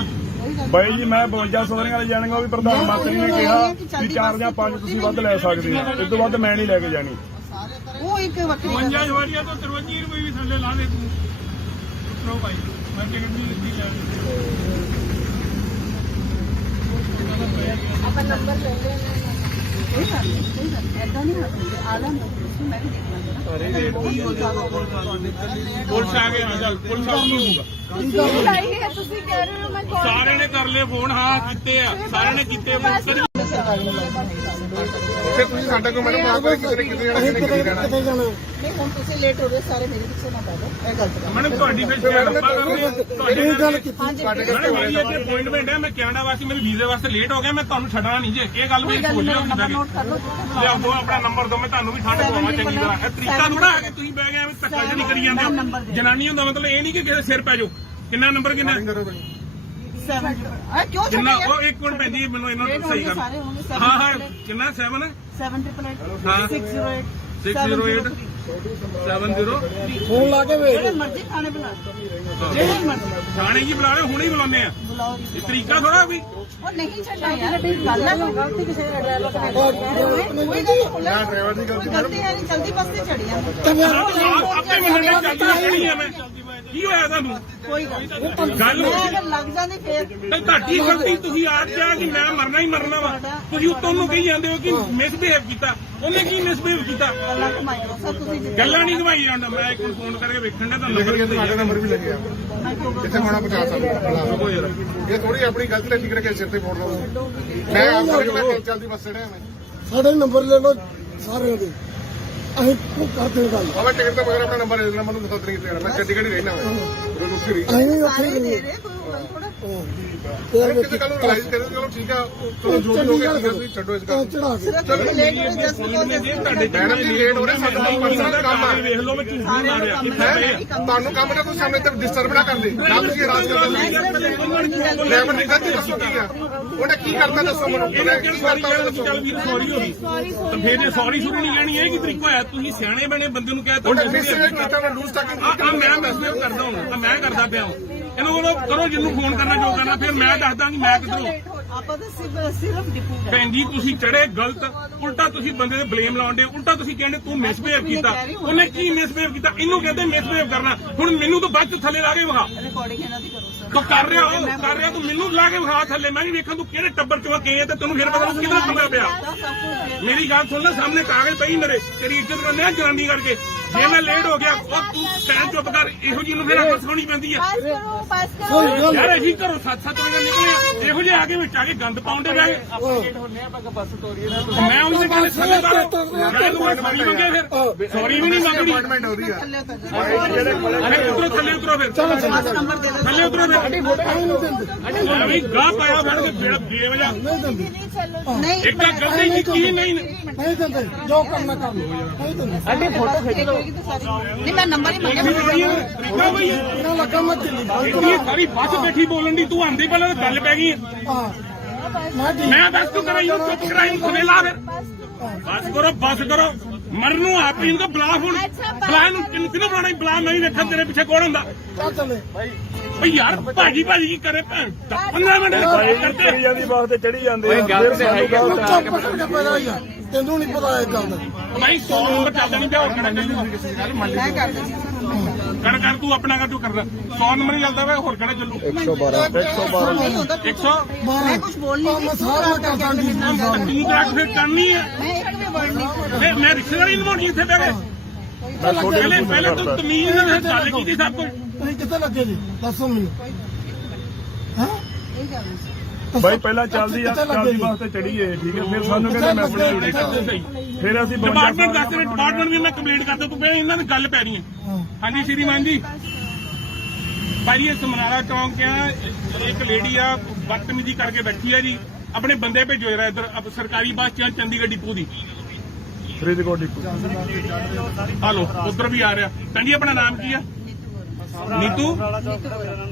ਬਾਈ ਜੀ ਮੈਂ 52 ਸਵਾਰੀਆਂ ਲੈ ਜਾਣੀਆਂ ਉਹ ਵੀ ਪ੍ਰਧਾਨ ਮੰਤਰੀ ਨੇ ਕਿਹਾ ਕਿ 4 ਜਾਂ 5 ਤੁਸੀਂ ਵੱਧ ਲੈ ਸਕਦੇ ਹੋ ਇਸ ਤੋਂ ਵੱਧ ਮੈਂ ਨਹੀਂ ਲੈ ਕੇ ਜਾਣੀ ਉਹ ਇੱਕ ਵੱਖਰੀ ਗੱਲ 52 ਵਾਰੀਆਂ ਤੋਂ 53 ਰੁਪਏ ਵੀ ਥੱਲੇ ਲਾ ਦੇ ਤੂੰ ਉਤਰੋ ਭਾਈ ਮੈਂ ਟਿਕਟ ਨਹੀਂ ਦਿੱਤੀ अपन नंबर ले लेना ਕੋਈ ਗੱਲ ਨਹੀਂ ਐਦਾਂ ਨਹੀਂ ਹੋਣਾ ਆਲਾ ਨੂੰ ਮੈਂ ਵੀ ਦੇਖ ਲਾਂਗਾ ਪੁਲਿਸ ਆ ਗਏ ਚੱਲ ਪੁਲਿਸ ਆ ਹੋਊਗਾ लाई है तुसी कह रहे हो मैं कॉल ਸਾਰਿਆਂ ਨੇ ਕਰ ਲਏ ਫੋਨ ਹਾਂ ਕੀਤੇ ਆ ਸਾਰਿਆਂ ਨੇ ਕੀਤੇ ਫੋਨ ਕੋਈ ਸਰਕਾਰੀ ਮੁਲਾਜ਼ਮ ਹੈ ਫਿਰ ਤੁਸੀਂ ਸਾਡਾ ਕੋਈ ਮੈਡਮ ਆਪ ਕਿਤੇ ਕਿਤੇ ਜਾਣਾ ਅਸੀਂ ਕਿਤੇ ਕਿਤੇ ਜਾਣਾ ਕਿਤੇ ਜਾਣਾ ਨਹੀਂ ਹੁਣ ਤੁਸੀਂ ਲੇਟ ਹੋ ਗਏ ਸਾਰੇ ਮੇਰੇ ਪਿੱਛੇ ਨਾ ਪੈ ਜਾਓ ਇਹ ਗਲਤ ਗੱਲ ਮੈਡਮ ਤੁਹਾਡੀ ਫਿਰ ਤੁਹਾਡੀ ਇਹ ਗੱਲ ਕੀਤੀ ਹਾਂਜੀ ਮੈਡਮ ਮੇਰੀ ਇੱਥੇ ਅਪਾਇੰਟਮੈਂਟ ਹੈ, ਮੈਂ ਕੈਨੇਡਾ ਵਾਸਤੇ ਮੇਰੇ ਵੀਜ਼ੇ ਵਾਸਤੇ ਲੇਟ ਹੋ ਗਿਆ, ਮੈਂ ਤੁਹਾਨੂੰ ਛੱਡਣਾ ਨਹੀਂ ਜੇ ਇਹ ਗੱਲ ਕੋਈ ਮੇਰੀ ਗੱਲ ਸੋਚ ਨਹੀਂ ਲਿਓ ਨੰਬਰ ਕਿਦਾਂ ਨੋਟ ਕਰ ਲਓ ਲਿਆਓ ਦੋ ਆਪਣਾ ਨੰਬਰ ਦੋ, ਮੈਂ ਤੁਹਾਨੂੰ ਵੀ ਠੰਡ ਪਵਾਵਾਂ ਚੰਗੀ ਤਰ੍ਹਾਂ। ਇਹ ਤਰੀਕਾ ਥੋੜਾ ਹੈ ਕਿ ਤੁਸੀਂ ਬਹਿ ਗਏ ਐਵੇਂ ਧੱਕਾ ਜਿਹੜੀ ਕਰੀ ਜਾਂਦੇ ਹੋ। ਜਨਾਨੀ ਹੁੰਦਾ ਮਤਲਬ ਇਹ ਨਹੀਂ ਕਿ ਕਿਸੇ ਸਿਰ ਪੈ ਜਾਓ। ਕਿੰਨਾ ਨੰਬਰ ਕਿੰਨਾ 7 ਆ ਕਿਉਂ ਕਿੰਨਾ ਛੱਡਿਆ ਉਹ ਇੱਕ ਮਿੰਟ ਭੈਣ ਜੀ ਮੈਨੂੰ ਇਹਨਾਂ ਲੇਟ ਨੂੰ ਹੋ ਸਹੀ ਗਏ ਕਰ। ਸਾਰੇ ਹੋਣਗੇ ਹਾਂ ਹਾਂ ਕਿੰਨਾ 7 ਹੈ 7888 ਹਾਂ 608 608 70 ਫੋਨ ਲਾ ਕੇ ਵੇਖ ਜਿਹੜੇ ਮਰਜ਼ੀ ਖਾਣੇ ਬਣਾ ਜਿਹੜੇ ਮਰਜ਼ੀ ਥਾਣੇ ਕੀ ਬੁਲਾ ਰਹੇ ਹੁਣੇ ਹੀ ਬੁਲਾਉਂਦੇ ਆ। ਬੁਲਾਓ ਇਹ ਤਰੀਕਾ ਥੋੜਾ ਵੀ ਉਹ ਨਹੀਂ ਛੱਡਣਾ ਯਾਰ ਗੱਲ ਹੈ ਗਲਤੀ ਕਿਸੇ ਦਾ ਡਰਾਈਵਰ ਦਾ ਕੋਈ ਨਾ ਡਰਾਈਵਰ ਦੀ ਗਲਤੀ ਗਲਤੀ ਹੈ ਨਹੀਂ ਜਲਦੀ ਬੱਸ ਤੇ ਚੜੀ ਆ ਆਪੇ ਮੰਨਣੇ ਚੱਲਦੀ ਖੜੀ ਆ ਮੈਂ ਕੀ ਹੋਇਆ ਤੁਹਾਨੂੰ ਕੋਈ ਗੱਲ ਨਹੀਂ ਗੱਲ ਮੈਂ ਹੋਈ ਅਗਰ ਲੱਗ ਜਾਂਦੀ ਫੇਰ ਤੇ ਤੁਹਾਡੀ ਗਲਤੀ ਤੁਸੀਂ ਆਪ ਕਿਹਾ ਕਿ ਮੈਂ ਮਰਨਾ ਹੀ ਮਰਨਾ ਵਾ, ਤੁਸੀਂ ਉੱਤੋਂ ਨੂੰ ਕਹੀ ਜਾਂਦੇ ਹੋ ਕਿ ਮਿਸਬਿਹੇਵ ਕੀਤਾ। ਉਹਨੇ ਕੀ ਮਿਸਬਿਹੇਵ ਕੀਤਾ? ਗੱਲਾਂ ਘੁਮਾਈਓ ਸਰ ਤੁਸੀਂ ਜਿੱਦਾਂ ਗੱਲਾਂ ਨਹੀਂ ਘਵਾਈ ਜਾਂਦਾ। ਮੈਂ ਇੱਕ ਫੋਨ ਕਰਕੇ ਵੇਖਣ ਦਾ ਤੁਹਾਨੂੰ ਲਿਖ ਲਿਆ ਤੇ ਸਾਡਾ ਨੰਬਰ ਵੀ ਲੱਗਿਆ ਮੈਂ ਕਿਉਂ ਜਿੱਥੇ ਹੋਣਾ ਪਹੁੰਚਾ ਸਕਦਾ ਯਾਰ ਇਹ ਥੋੜੀ ਆਪਣੀ ਗਲਤੀ ਤੇ ਠੀਕ ਰੱਖੇ ਸਿਰ ਤੇ ਫੋੜ ਲਓ ਮੈਂ ਆਪ ਕਰਕੇ ਚੱਲਦੀ ਬੱਸ ਚੜਿਆ ਮੈਂ ਸਾਡੇ ਨੰਬਰ ਲੈ ਲਓ ਸਾਰਿਆਂ ਦੇ ਅਸੀਂ ਕਰਦੇ ਗੱਲ ਬਾਬਾ ਟਿਕਟ ਤੋਂ ਬਗੈਰ ਆਪਣਾ ਨੰਬਰ ਦੇ ਦੇਣਾ ਮੈਨੂੰ ਦੱਸ ਨਹੀਂ ਦੇਣਾ ਮੈਂ ਚੰਡੀਗੜ੍ਹ ਹੀ ਰਹਿਣਾ ਮੈਂ ਉਹ ਦੁੱਖੀ ਰਹੀ ਅਸੀਂ ਵੀ ਉੱਥੇ ਸਾਰੇ ਹੀ ਦੇ ਰਹੇ ਕੋਈ ਗੱਲ ਥੋੜਾ ਕਿਸੇ ਕੱਲ ਨੂੰ ਰਿਲਾਈਜ਼ ਕਰੇ ਚਲੋ ਠੀਕ ਆ ਚਲੋ ਜੋ ਵੀ ਹੋ ਗਿਆ ਠੀਕ ਆ ਤੁਸੀਂ ਛੱਡੋ ਇਸ ਗੱਲ ਚੜਾ ਕੇ ਸਿਰਫ ਲੇਟ ਹੋ ਜਸਟ ਤੁਹਾਡੇ ਮੈਡਮ ਜੀ ਲੇਟ ਹੋ ਰਹੇ ਸਾਡਾ ਪਰਸਨਲ ਕੰਮ ਆ ਵੇਖ ਲਓ ਮੈਂ ਝੂਠ ਨਹੀਂ ਮਾਰਿਆ ਹੈਂ? ਤੁਹਾਨੂੰ ਕੰਮ ਨਾ ਕੋਈ ਸਾਹਮਣੇ ਤੇ ਡਿਸਟਰਬ ਨਾ ਕਰਦੇ ਨਾ ਤੁਸੀਂ ਰਾਜ ਕਰਦੇ ਡਰਾਈਵਰ ਦੀ ਗਲਤੀ ਦੱਸੋ ਕੀ ਆ ਉਹਨੇ ਕੀ ਕਰਤਾ ਦੱਸੋ ਮੈਨੂੰ ਉਹਨੇ ਕੀ ਕਰਤਾ ਉਹਨੇ ਦੱਸੋ ਚੱਲ ਵੀਰ ਸੌਰੀ ਹੋ ਗਈ ਤਾਂ ਫਿਰ ਜੇ ਸੌਰੀ ਸੁਣੀ ਨਹੀਂ ਲੈਣੀ ਇਹ ਕੀ ਤਰੀਕਾ ਹੋਇਆ? ਤੁਸੀਂ ਸਿਆਣੇ ਬਣੇ ਬੰਦੇ ਨੂੰ ਕਹਿ ਤਾ ਉਹਨੇ ਮਿਸਬਿਹੇਵ ਕੀਤਾ ਮੈਂ ਲੂਜ਼ ਟਾਕਿੰਗ ਮੈਂ ਮੈਸੇਜ ਕਰਦਾ ਹਾਂ ਮੈਂ ਕਰਦਾ ਪਿਆ ਇਹਨੂੰ ਬੋਲੋ ਕਰੋ ਜਿਹਨੂੰ ਫੋਨ ਕਰਨਾ ਜੋ ਕਰਨਾ ਫਿਰ ਮੈਂ ਦੱਸਦਾ ਕਿ ਮੈਂ ਕਿੱਧਰੋਂ। ਆਪਾਂ ਤਾਂ ਸਿਰਫ ਡਿਪੂ ਗਏ ਭੈਣ ਜੀ ਤੁਸੀਂ ਚੜੇ ਗਲਤ ਉਲਟਾ ਤੁਸੀਂ ਬੰਦੇ ਤੇ ਬਲੇਮ ਲਾਉਂਦੇ ਉਲਟਾ ਤੁਸੀਂ ਕਹਿੰਦੇ ਤੂੰ ਮਿਸਬਿਹੇਵ ਕੀਤਾ। ਉਹਨੇ ਕੀ ਮਿਸਬਿਹੇਵ ਕੀਤਾ? ਇਹਨੂੰ ਕਹਿੰਦੇ ਮਿਸਬਿਹੇਵ ਕਰਨਾ। ਹੁਣ ਮੈਨੂੰ ਤਾਂ ਬਾਅਦ ਚ ਥੱਲੇ ਲਾ ਕੇ ਵਿਖਾ ਰਿਕਾਰਡਿੰਗ ਇਹਨਾਂ ਦੀ ਕਰੋ ਸਰ ਤੂੰ ਕਰ ਰਿਹਾ ਤੂੰ ਮੈਨੂੰ ਲਾ ਕੇ ਵਿਖਾ ਥੱਲੇ। ਮੈਂ ਵੀ ਵੇਖਾਂ ਤੂੰ ਕਿਹੜੇ ਟੱਬਰ ਚੋਂ ਗਏ ਆ ਤੇ ਤੈਨੂੰ ਫਿਰ ਪਤਾ ਕਿਹਦਾ ਪੰਗਾ ਪਿਆ। ਤਾਂ ਸਭ ਕੁਝ ਮੇਰੀ ਗੱਲ ਸੁਣ ਲੈ ਸਾਹਮਣੇ ਕਾਗਜ਼ ਪਈ ਮੇਰੇ ਤੇਰੀ ਇੱਜ਼ਤ ਕਰਨੇ ਆ ਜਨਾਨੀ ਕਰਕੇ। ਜੇ ਮੈਂ ਲੇਟ ਹੋ ਗਿਆ ਉਹ ਤੂੰ ਸਟੈਂਡ ਚੁੱਪ ਕਰ। ਇਹੋ ਜਿਹੀ ਨੂੰ ਫਿਰ ਅੱਖ ਸੁਣੀ ਪੈਂਦੀ ਆ पास करो ਯਾਰ ਅਸੀਂ ਘਰੋਂ 7-7 ਵਜੇ ਨਿਕਲੇ ਇਹੋ ਜਿਹੇ ਆ ਕੇ ਵਿੱਚ ਆ ਕੇ ਗੰਦ ਪਾਉਂਦੇ ਰਹੇ। ਮੈਂ ਉਹਨੂੰ ਕਹਿੰਦਾ ਥੱਲੇ ਕਰ ਮੈਂ ਤੂੰ ਸੌਰੀ ਮੰਗੇ ਫਿਰ ਸੌਰੀ ਵੀ ਨਹੀਂ ਮੰਗਣੀ। ਅਪਾਇੰਟਮੈਂਟ ਹੋ ਰਹੀ ਆ ਥੱਲੇ ਉਤਰ ਜਾਓ ਅਰੇ ਉਤਰੋ ਥੱਲੇ ਉਤਰੋ ਫਿਰ ਬਸ ਨੰਬਰ ਦੇ ਦਿਓ ਥੱਲੇ ਉਤਰੋ ਫਿਰ ਅਭੀ ਗਾਹ ਪਾਇਆ ਫੜ ਕੇ ਬੇਵਜ੍ਹਾ नहीं चलो ਨਹੀਂ ਇੱਕ ਤਾਂ ਗਲਤੀ ਕੀਤੀ ਨਹੀਂ। ਨਹੀਂ ਦਿੰਦੇ ਜੋ ਕਰਨਾ ਕਰ ਲਓ ਨਹੀਂ ਦਿੰਦੇ ਅੱਡੇ ਫੋਟੋ ਖਿੱਚ ਲਓ ਨਹੀਂ ਮੈਂ ਨੰਬਰ ਹੀ ਮੰਗਿਆ ਤਰੀਕਾ ਬਈ ਇਹਨਾਂ ਲੱਗਾ ਮੈਂ ਦਿੱਲੀ ਇੰਨੀ ਸਾਰੀ ਬੱਸ ਬੈਠੀ ਬੋਲਣ ਦੀ ਤੂੰ ਆਂਦੀ ਪਹਿਲਾਂ ਤਾਂ ਗੱਲ ਪੈ ਗਈ। ਹਾਂ ਮੈਂ ਠੀਕ ਮੈਂ ਦੱਸ ਤੂੰ ਕਰਾਈ ਨੂੰ ਚੁੱਪ ਕਰਾਈ ਨੂੰ ਖਵੇਲਾ ਫਿਰ ਬਸ ਕਰੋ ਮਰਨ ਨੂੰ ਆਪ ਹੀ ਇਹਨੂੰ ਬੁਲਾ ਹੁਣ ਬੁਲਾ ਨੂੰ ਕਿਹਨੂੰ ਬੁਲਾਣਾ ਬੁਲਾ ਨਹੀਂ ਵੇਖਾਂ ਤੇਰੇ ਪਿੱਛੇ ਕੌਣ ਹੁੰਦਾ। ਚੱਲੇ ਬਈ ਯਾਰ ਭਾਜੀ ਕੀ ਕਰੇ ਭੈਣ 15 ਮਿੰਟ ਚੜੀ ਕਰਦੇ ਜਾਂਦੀ ਬੱਸ ਤੇ ਚੜੀ ਜਾਂਦੇ ਆ ਫਿਰ ਸਾਨੂੰ ਗਲਤ ਆ। ਚੁੱਪ ਕਰਕੇ ਪੈਦਾ ਹੀ ਆ ਤੈਨੂੰ ਨਹੀਂ ਪਤਾ ਇਹ ਗੱਲ ਦਾ ਭਾਈ 100 ਨੰਬਰ ਚੱਲਦਾ ਨਹੀਂ ਪਿਆ ਹੋਰ ਕਿਹੜਾ ਚੱਲੂ। ਮੈਂ ਕਰਦਾ ਸੀ ਕਰ ਤੂੰ ਆਪਣਾ ਕਰ ਤੂੰ ਕਰਦਾ 100 ਨੰਬਰ ਹੀ ਚੱਲਦਾ ਵਾ ਹੋਰ ਕਿਹੜਾ ਚੱਲੂ। 112 ਨਹੀਂ ਹੁੰਦਾ 100 ਮੈਂ ਕੁਝ ਬੋਲ ਨਹੀਂ ਮੈਂ ਸਾਰਾ ਕਰਦਾ ਜੀ ਤੂੰ ਤਾਂ ਫਿਰ ਕਰਨੀ ਹੈ ਮੈਂ ਇੱਕ ਵੀ ਵਰਡ ਨਹੀਂ ਤੇ ਮੈਂ ਰਿਸ਼ਤੇਦਾਰੀ ਨਿਭਾਉਣੀ ਇੱਥੇ ਬਹਿ ਕੇ। ਮੈਂ ਤੁਹਾਡੇ ਪਹਿਲੇ ਤੂੰ ਤਮੀਜ਼ ਨਾਲ ਗੱਲ ਕੀਤੀ ਸਭ ਕੁਝ। ਤੁਸੀਂ ਕਿੱਥੇ ਲੱਗੇ ਜੀ ਦੱਸੋ ਮੈਨੂੰ ਹਾਂ ਇਹ ਗੱਲ ਨਹੀਂ ਬਾਈ ਪਹਿਲਾਂ ਚੱਲਦੀ ਬੱਸ ਤੇ ਚੜੀਏ ਠੀਕ ਹੈ ਫਿਰ ਸਾਨੂੰ ਕਹਿੰਦੇ ਮੈਂ ਆਪਣੀ ਡਿਊਟੀ ਕਰਦਾ ਸਹੀ ਫਿਰ ਅਸੀਂ ਡਿਪਾਰਟਮੈਂਟ ਦੱਸ ਰਹੇ ਡਿਪਾਰਟਮੈਂਟ ਵੀ ਮੈਂ ਕੰਪਲੀਟ ਕਰਦਾ ਤੂੰ ਪਹਿਲਾਂ ਇਹਨਾਂ ਦੀ ਗੱਲ ਪੈ ਰਹੀ ਹੈ। ਹਾਂਜੀ ਸ਼੍ਰੀਮਾਨ ਜੀ ਭਾਜੀ ਇਹ ਸਮਨਾਰਾ ਚੌਂਕ ਆ ਇੱਕ ਲੇਡੀ ਆ ਬਦਤਮੀਜ਼ੀ ਕਰਕੇ ਬੈਠੀ ਆ ਜੀ ਆਪਣੇ ਬੰਦੇ ਭੇਜੋ ਜਰਾ ਇੱਧਰ ਸਰਕਾਰੀ ਬੱਸ ਚ ਚੰਡੀਗੜ੍ਹ ਡਿਪੂ ਦੀ ਫਰੀਦਕੋਟ ਡਿਪੂ ਹਲੋ ਉਧਰ ਵੀ ਆ ਰਿਹਾ। ਕਹਿੰਦੀ ਆਪਣਾ ਨਾਮ ਕੀ ਆ?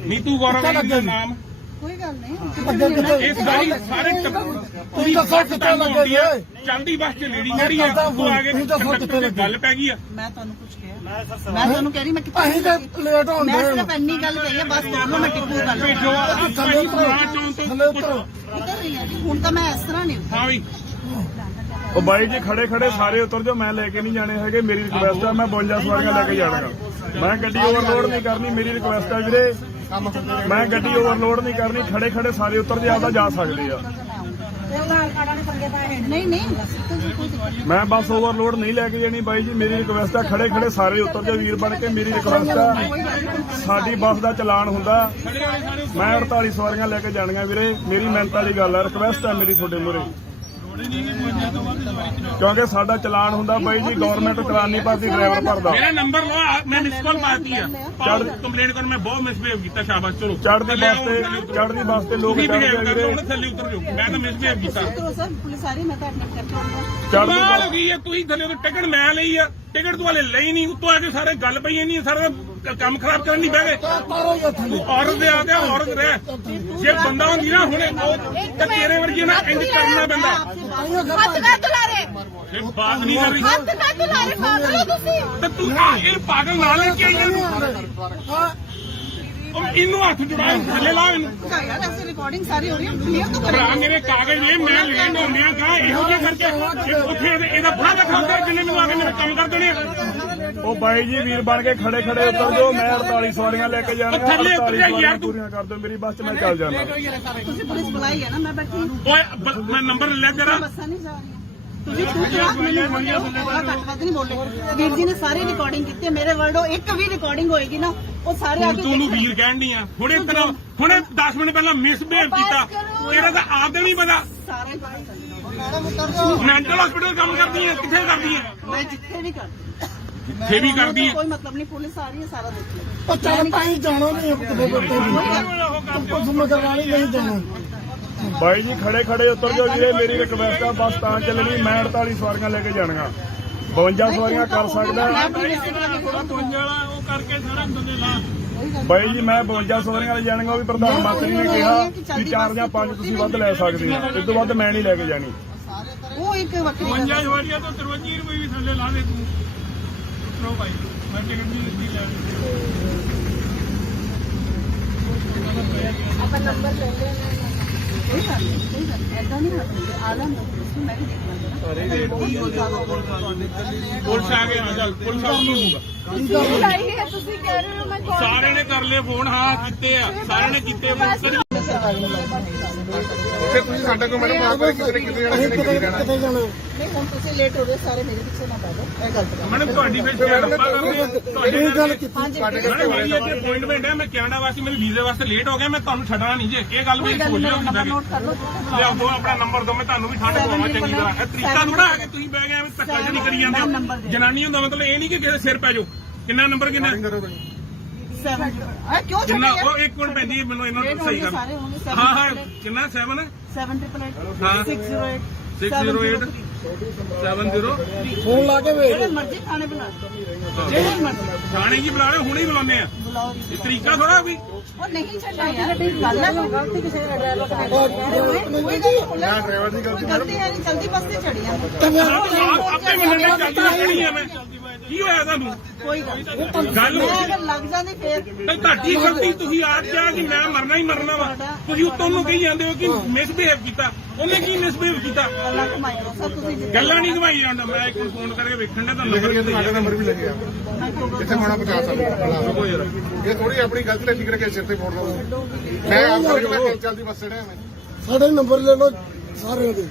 ਨੀਤੂ ਗੌਰਵ ਦਾ ਨਾਮ। ਕੋਈ ਗੱਲ ਨਹੀਂ ਇਸ ਗਾੜੀ ਸਾਰੇ ਤੁਸੀਂ ਦੱਸੋ ਕਿੱਥੇ ਲੱਗੇ ਜੀ ਚਲਦੀ ਬੱਸ ਚ ਲੇਡੀ ਜਿਹੜੀ ਆ ਉਹ ਆ ਕੇ ਗੱਲ ਪੈ ਗਈ ਆ। ਮੈਂ ਤੁਹਾਨੂੰ ਕੁਝ ਕਿਹਾ ਮੈਂ ਤੁਹਾਨੂੰ ਕਹਿ ਰਹੀ ਮੈਂ ਕਿੱਥੇ ਅਸੀਂ ਤਾਂ ਲੇਟ ਹੋਣ ਮੈਂ ਦੇ ਸਿਰਫ ਇੰਨੀ ਗੱਲ ਕਹੀ ਹੈ ਬਸ ਦੋਨੋਂ ਮੈਂ ਟਿੱਪੂ ਗੱਲ ਭੇਜੋ ਥੱਲੇ ਚੌਂਕ ਉਤਰੋ ਉਤਰ ਰਹੀ ਹਾਂ ਜੀ ਹੁਣ ਤਾਂ ਮੈਂ ਇਸ ਤਰ੍ਹਾਂ ਨਹੀਂ ਹਾਂ ਵੀ ਉਹ ਬਾਈ ਜੀ ਖੜੇ ਸਾਰੇ ਉਤਰ ਜਾਓ ਮੈਂ ਲੈ ਕੇ ਨਹੀਂ ਜਾਣੇ ਹੈਗੇ ਮੇਰੀ ਰਿਕੁਐਸਟ ਆ ਮੈਂ 52 ਸਵਾਰੀਆਂ ਲੈ ਕੇ ਜਾਣਾਗਾ। ਮੈਂ ਗੱਡੀ ਓਵਰਲੋਡ ਨਹੀਂ ਕਰਨੀ ਮੇਰੀ ਰਿਕੁਐਸਟ ਆ ਵੀਰੇ ਮੈਂ ਗੱਡੀ ਓਵਰਲੋਡ ਨਹੀਂ ਕਰਨੀ ਖੜੇ ਸਾਰੇ ਉਤਰ ਜੇ ਆਪਦਾ ਜਾ ਸਕਦੇ ਆ। ਨਹੀਂ ਨਹੀਂ ਮੈਂ ਬੱਸ ਓਵਰਲੋਡ ਨਹੀਂ ਲੈ ਕੇ ਜਾਣੀ ਬਾਈ ਜੀ ਮੇਰੀ ਰਿਕੁਐਸਟ ਆ ਖੜੇ ਸਾਰੇ ਉਤਰ ਜਾਓ ਵੀਰ ਬਣ ਕੇ ਮੇਰੀ ਰਿਕੁਐਸਟ ਆ। ਸਾਡੀ ਬੱਸ ਦਾ ਚਲਾਨ ਹੁੰਦਾ ਮੈਂ 48 ਸਵਾਰੀਆਂ ਲੈ ਕੇ ਜਾਣੀਆਂ ਵੀਰੇ ਮੇਰੀ ਮਿਹਨਤ ਵਾਲੀ ਗੱਲ ਆ ਰਿਕੁਐਸਟ ਆ ਮੇਰੀ ਤੁਹਾਡੇ ਮੂਹਰੇ ਕਿਉਂਕਿ ਸਾਡਾ ਚਲਾਨ ਹੁੰਦਾ ਬਾਈ ਜੀ, ਗਵਰਨਮੈਂਟ ਚਲਾਨ ਨਹੀਂ ਭਰਦੀ, ਡਰਾਈਵਰ ਭਰਦਾ। ਮੇਰਾ ਨੰਬਰ ਲਓ, ਮੈਂ ਮਿਸ ਕਾਲ ਪਾਤੀ ਆ, ਕੰਪਲੇਂਟ ਕਰ, ਮੈਂ ਬਹੁਤ ਮਿਸਬਿਹੇਵ ਕੀਤਾ, ਸ਼ਾਬਾਸ਼ ਚਲੋ। ਚੜ੍ਹਦੀ ਬੱਸ ਤੇ ਲੋਕ ਤੁਸੀਂ ਚੜ੍ਹਦੇ ਬਿਹੇਵ ਆ ਕਰਦੇ ਵੀਰੇ। ਹੋ, ਥੱਲੇ ਉਤਰ ਜਾਓ, ਮੈਂ ਤਾਂ ਮਿਸਬਿਹੇਵ ਕੀਤਾ। ਕਰੋ ਸਰ, ਪੁਲਿਸ ਆ ਰਹੀ, ਮੈਂ ਤਾਂ ਐਡਮਿਟ ਕਰਕੇ ਆਉਂਦਾ। ਚੜ੍ਹਦੀ ਕਮਾਲ ਹੋ ਗਈ ਹੈ, ਤੁਸੀਂ ਥੱਲੇ ਤੋਂ ਟਿਕਟ ਮੈਂ ਲਈ ਆ, ਟਿਕਟ ਤੋਂ ਹਲੇ ਲਈ ਨਹੀਂ, ਉੱਤੋਂ ਆ ਕੇ ਸਾਰੇ ਗੱਲ ਪਈ ਇੰਨੀ, ਸਾਰਾ ਕੰਮ ਖਰਾਬ ਕਰਨ ਨਹੀਂ ਬਹਿ ਗਏ। ਤਾਰੋ ਹੀ ਥੱਲੇ ਔਰਤ ਦੇ ਆ ਗਿਆ, ਔਰਤ ਰਹਿ, ਜੇ ਬੰਦਾ ਹੁੰਦੀ ਨਾ ਹੁਣੇ ਤਾਂ ਤੇਰੇ ਵਰਗੀ ਨਾ ਇੰਜ ਕਰਨਾ ਪੈਂਦਾ। ਹੱਥ ਨਾ ਤੁਲਾ ਰਹੇ, ਇਹ ਬਾਤ ਨਹੀਂ ਕਰ ਰਹੀ ਹੱਥ ਨਾ ਤੁਲਾ ਰਹੇ, ਪਾਗਲ ਹੋ ਤੁਸੀਂ। ਤੇ ਤੂੰ ਇਹ ਪਾਗਲ ਨਾਲ ਲੈ ਕੇ ਆਈ ਇਹਨੂੰ, ਇਹਨੂੰ ਹੱਥ ਜੁੜਾ, ਥੱਲੇ ਲਾ ਇਹਨੂੰ। ਯਾਰ ਐਸੇ ਰਿਕਾਰਡਿੰਗ ਸਾਰੀ ਹੋ ਰਹੀ ਹੈ, ਕਲੀਅਰ ਤਾਂ ਭਰਾ ਕਰੋ। ਮੇਰੇ ਕਾਗਜ਼ ਨੇ, ਮੈਂ ਲੈਣ ਆਉਂਦਿਆ ਕਾ ਇਹੋ ਜਿਹਾ ਕਰਕੇ ਉੱਥੇ ਇਹਦਾ ਫਾਹ ਰੱਖਾਂਗੇ, ਜਿੰਨੇ ਮੈਨੂੰ ਆ ਕੇ ਮੇਰੇ ਕੰਮ ਕਰ ਦੇਣੇ ਆ। ਉਹ ਬਾਈ ਜੀ ਵੀਰ ਬਣ ਕੇ ਖੜੇ ਉਤਰ ਜਾਓ, ਮੈਂ 48 ਸਵਾਰੀਆਂ ਲੈ ਕੇ ਜਾਣਾ। ਥੱਲੇ ਉਤਰ ਜਾ ਯਾਰ ਤੂੰ। ਪੂਰੀਆਂ ਕਰ ਦਿਓ ਮੇਰੀ ਬੱਸ 'ਚ, ਮੈਂ ਚੱਲ ਜਾਣਾ। ਤੁਸੀਂ ਪੁਲਿਸ ਬੁਲਾਈ ਹੈ ਨਾ, ਮੈਂ ਬੈਠੀ ਹਾਂ। ਓਏ ਮੈਂ ਨੰਬਰ ਲੈ ਤੇਰਾ। ਬੱਸਾਂ ਨਹੀਂ ਜਾ ਰਹੀਆਂ। ਤੁਸੀਂ ਖੁਦ ਰਾਤ ਮੈਨੂੰ ਬੋਲਿਆ, ਘੱਟ ਵੱਧ ਨਹੀਂ ਬੋਲੇ। ਵੀਰ ਜੀ ਨੇ ਸਾਰੀ ਰਿਕਾਰਡਿੰਗ ਕੀਤੀ ਹੈ, ਮੇਰੇ ਵਰਡੋ ਇੱਕ ਵੀ ਰਿਕਾਰਡਿੰਗ ਹੋਏਗੀ ਨਾ, ਉਹ ਸਾਰੇ ਆ ਕੇ ਤੂੰ ਵੀਰ ਕਹਿਣ ਡਈ ਆ, ਹੁਣੇ 10 ਮਿੰਟ ਪਹਿਲਾਂ ਮਿਸਬਿਹੇਵ ਕੀਤਾ, ਇਹਦਾ ਤਾਂ ਆਪ ਨਹੀਂ ਪਤਾ। ਸਾਰੇ ਮੈਂਟਲ ਹਸਪੀਟਲ ਕੰਮ ਕਰਦੀ ਹੈ, ਕਿੱਥੇ ਕਰਦੀ ਹੈ? ਮੈਂ ਜਿੱਥੇ ਵੀ ਕਰਦੀ ਇੱਥੇ ਵੀ ਕਰਦੀ ਹੈ। ਕੋਈ ਮਤਲਬ ਨਹੀਂ, ਪੁਲਿਸ ਆ ਰਹੀ ਹੈ, ਸਾਰਾ ਦੇਖ ਲਓ। ਉਹ ਚੱਲ ਪਾਈ ਜਾਣਾ ਨਹੀਂ ਕਿਤੇ ਕੁਝ ਮਗਰਵਾਣੀ ਨਹੀਂ ਜਾਣਾ। ਬਾਈ ਜੀ ਖੜੇ ਉਤਰ ਜਾਓ ਵੀਰੇ, ਮੇਰੀ ਰਿਕਵੈਸਟ ਆ, ਬੱਸ ਤਾਂ ਚੱਲਣੀ, ਮੈਂ 48 ਸਵਾਰੀਆਂ ਲੈ ਕੇ ਜਾਣੀਆਂ। 52 ਸਵਾਰੀਆਂ ਕਰ ਸਕਦਾ ਬਾਈ ਜੀ, ਮੈਂ 52 ਸਵਾਰੀਆਂ ਲੈ ਜਾਣੀਆਂ। ਉਹ ਵੀ ਪ੍ਰਧਾਨ ਮੰਤਰੀ ਨੇ ਕਿਹਾ ਕਿ 4 ਜਾਂ 5 ਤੁਸੀਂ ਵੱਧ ਲੈ ਸਕਦੇ ਹੋ, ਇਸ ਤੋਂ ਵੱਧ ਮੈਂ ਨਹੀਂ ਲੈ ਕੇ ਜਾਣੀ। ਉਹ ਇੱਕ ਵੱਖਰੀ 52 ਸਵਾਰੀਆਂ ਤੋਂ 53 ਰੁਪਏ ਵੀ ਥੱਲੇ ਲਾ ਦੇ ਤੂੰ। ਉਤਰੋ ਭਾਈ, ਮੈਂ ਟਿਕਟ ਨਹੀਂ ਦਿੱਤੀ ਲੈਣੀ। ਆਪਾਂ ਨੰਬਰ ਲੈ ਲੈਣਾ। ਕੋਈ ਗੱਲ ਨਹੀਂ, ਐਦਾਂ ਨਹੀਂ ਹਟਦੇ। ਆ ਲੈਣ ਦਿਓ ਪੁਲਿਸ ਨੂੰ, ਮੈਂ ਵੀ ਦੇਖ ਲਾਂਗਾ। ਪੁਲਿਸ ਆ ਗਿਆ, ਚੱਲ ਪੁਲਿਸ ਆ ਜਾਊਗਾ। ਤੁਸੀਂ ਲਾਈ ਹੈ, ਤੁਸੀਂ ਕਹਿ ਰਹੇ ਹੋ ਮੈਂ ਕਾਲ ਸਾਰਿਆਂ ਨੇ ਕਰ ਲਏ ਫੋਨ, ਹਾਂ ਕੀਤੇ ਆ, ਸਾਰਿਆਂ ਨੇ ਕੀਤੇ ਫੋਨ। ਫਿਰ ਤੁਸੀਂ ਸਾਡਾ ਕੋਈ ਮੈਡਮ ਆਪ ਕਿਤੇ ਕਿਤੇ ਜਾਣਾ, ਅਸੀਂ ਕਿਤੇ ਜਾਣਾ। ਕਿਤੇ ਜਾਣਾ। ਨਹੀਂ ਹੁਣ ਤੁਸੀਂ ਲੇਟ ਹੋ ਰਹੇ, ਸਾਰੇ ਮੇਰੇ ਪਿੱਛੇ ਨਾ ਪੈ ਜਾਓ, ਇਹ ਗਲਤ ਗੱਲ। ਮੈਡਮ ਤੁਹਾਡੀ ਫਿਰ ਲੱਭਾ ਕਰਦੇ ਇਹ ਗੱਲ ਕੀਤੀ ਮੈਡਮ ਮੇਰੀ ਇੱਥੇ ਅਪਾਇੰਟਮੈਂਟ ਹੈ, ਮੈਂ ਕੈਨੇਡਾ ਵਾਸਤੇ ਮੇਰੇ ਵੀਜ਼ੇ ਵਾਸਤੇ ਲੇਟ ਹੋ ਗਿਆ, ਮੈਂ ਤੁਹਾਨੂੰ ਛੱਡਣਾ ਨਹੀਂ ਜੇ। ਇਹ ਗੱਲ ਮੇਰੀ ਕੋਈ ਗੱਲ ਭੁੱਲ ਨਹੀਂ, ਜਾਓ ਨੰਬਰ ਕਿਦਾਂ ਨੋਟ ਕਰ ਲਓ। ਲਿਆਓ ਦੋ ਆਪਣਾ ਨੰਬਰ ਦੋ, ਮੈਂ ਤੁਹਾਨੂੰ ਵੀ ਠੰਡ ਪਵਾਵਾਂ ਚੰਗੀ ਤਰ੍ਹਾਂ। ਇਹ ਤਰੀਕਾ ਥੋੜਾ ਹੈ ਕਿ ਤੁਸੀਂ ਬਹਿ ਗਏ ਐਵੇਂ ਧੱਕਾ ਜਿਹੜੀ ਕਰੀ ਜਾਂਦੇ ਹੋ। ਜਨਾਨੀ ਹੁੰਦਾ ਮਤਲਬ ਇਹ ਨਹੀਂ ਕਿ ਕਿਸੇ ਸਿਰ ਪੈ ਜਾਓ। ਕਿੰਨਾ ਨੰਬਰ ਕਿੰਨਾ? 7 ਕਿਉਂ ਕਿੰਨਾ? ਛੱਡਿਆ? ਉਹ ਇੱਕ ਮਿੰਟ ਪੈਂਦੀ ਮੈਨੂੰ ਇਹਨਾਂ ਨੂੰ ਸਹੀ ਕਰ। ਸਾਰੇ ਹੋਣਗੇ 7 ਹਾਂ ਹਾਂ ਕਿੰਨਾ 7 788 ਹਾਂ 608 608 70 ਫੋਨ ਲਾ ਕੇ ਵੇਖ। ਜਿਹੜੇ ਮਰਜ਼ੀ ਖਾਣੇ ਬਣਾ ਲਓ, ਜਿਹੜੇ ਮਰਜ਼ੀ ਥਾਣੇ ਕੀ ਬੁਲਾ ਰਹੇ ਹੁਣੇ ਹੀ ਬੁਲਾਉਂਦੇ ਆ। ਬੁਲਾਓ। ਇਹ ਤਰੀਕਾ ਥੋੜਾ ਵੀ। ਉਹ ਨਹੀਂ ਛੱਡਣਾ ਯਾਰ, ਗੱਲ ਹੈ ਗਲਤੀ ਕਿਸੇ ਦਾ ਡਰਾਈਵਰ ਦਾ ਕੋਈ ਨਾ ਡਰਾਈਵਰ ਦੀ ਗਲਤੀ ਗਲਤੀ ਹੈ ਨਹੀਂ, ਜਲਦੀ ਬੱਸ ਤੇ ਚੜੀ ਆ। ਆਪੇ ਮੰਨਣੇ ਚਾਹੀਦੀ ਹੈ ਮੈਂ। ਕੀ ਹੋਇਆ ਤੁਹਾਨੂੰ? ਕੋਈ ਗੱਲ ਗੱਲ ਨਹੀਂ, ਹੋਈ ਅਗਰ ਲੱਗ ਜਾਂਦੀ ਫੇਰ ਤੇ ਤੁਹਾਡੀ ਗਲਤੀ, ਤੁਸੀਂ ਆਪ ਕਿਹਾ ਕਿ ਮੈਂ ਮਰਨਾ ਹੀ ਮਰਨਾ ਵਾ, ਤੁਸੀਂ ਉੱਤੋਂ ਨੂੰ ਕਹੀ ਜਾਂਦੇ ਹੋ ਕਿ ਮਿਸਬਿਹੇਵ ਕੀਤਾ। ਉਹਨੇ ਕੀ ਮਿਸਬਿਹੇਵ ਕੀਤਾ? ਗੱਲਾਂ ਘੁਮਾਈ ਜਾਓ ਸਰ, ਤੁਸੀਂ ਜਿੱਦਾਂ ਗੱਲਾਂ ਨਹੀਂ ਘਵਾਈ ਜਾਂਦਾ। ਮੈਂ ਇੱਕ ਫੋਨ ਕਰਕੇ ਵੇਖਣ ਦਾ ਤੁਹਾਨੂੰ ਲਿਖ ਕੇ ਤੁਹਾਡਾ ਨੰਬਰ ਵੀ ਲੱਗਿਆ ਜਿੱਥੇ ਹੋਣਾ 50 ਸਾਲ ਕੋਈ ਯਾਰ ਇਹ ਥੋੜੀ ਆਪਣੀ ਗਲਤੀ ਦਾ ਫਿਕਰ ਕੇ ਸਿਰ ਤੇ ਫੋੜ ਲਓ। ਮੈਂ ਆਪ ਕਰਕੇ ਚੱਲਦੀ ਬੱਸ ਚੜਿਆ ਮੈਂ। ਸਾਡੇ ਨੰਬਰ ਲੈ ਲਓ ਸਾਰਿਆਂ ਦੇ,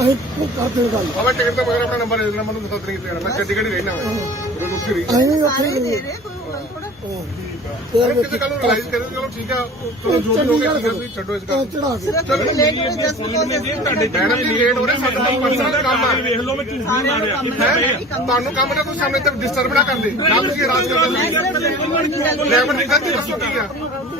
ਅਸੀਂ ਕਰਦੇ ਗੱਲ। ਬਾਬਾ ਟਿਕਟ ਤੋਂ ਬਗੈਰ ਆਪਣਾ ਨੰਬਰ ਦੇ ਦੇਣਾ, ਮੈਨੂੰ ਦੱਸ ਨਹੀਂ ਦੇਣਾ। ਮੈਂ ਚੰਡੀਗੜ੍ਹ ਹੀ ਰਹਿਣਾ ਮੈਂ, ਉਹ ਰੁਕੀ ਰਹੀ। ਅਸੀਂ ਉੱਥੇ ਸਾਰੇ ਹੀ ਦੇ ਗਏ। ਰਹੇ, ਕੋਈ ਗੱਲ ਥੋੜਾ। ਕਿਸੇ ਗੱਲ ਨੂੰ ਰਿਲਾਈਜ਼ ਕਰੇ, ਚਲੋ ਠੀਕ ਆ, ਚਲੋ ਜੋ ਵੀ ਹੋ ਗਿਆ ਤੁਸੀਂ ਛੱਡੋ ਇਸ ਗੱਲ ਨੂੰ। ਚੜਾ ਕੇ ਸਿਰਫ ਲੇਟ ਹੋ ਜਸਟ ਤੁਹਾਡੇ ਮੈਡਮ ਜੀ ਲੇਟ ਹੋ ਰਹੇ, ਸਾਡਾ ਪਰਸਨਲ ਦਾ ਕੰਮ ਆ। ਵੇਖ ਲਓ ਮੈਂ ਝੂਠ ਨਹੀਂ ਮਾਰਿਆ। ਤੁਹਾਨੂੰ ਕੰਮ ਨਾ ਕੋਈ ਸਾਹਮਣੇ ਤੇ ਡਿਸਟਰਬ ਨਾ ਕਰਦੇ, ਨਾ ਤੁਸੀਂ ਰਾਜ ਕਰਦੇ। ਡਰਾਈਵਰ ਦੀ ਗਲਤੀ ਦੱਸੋ ਕੀ ਆ,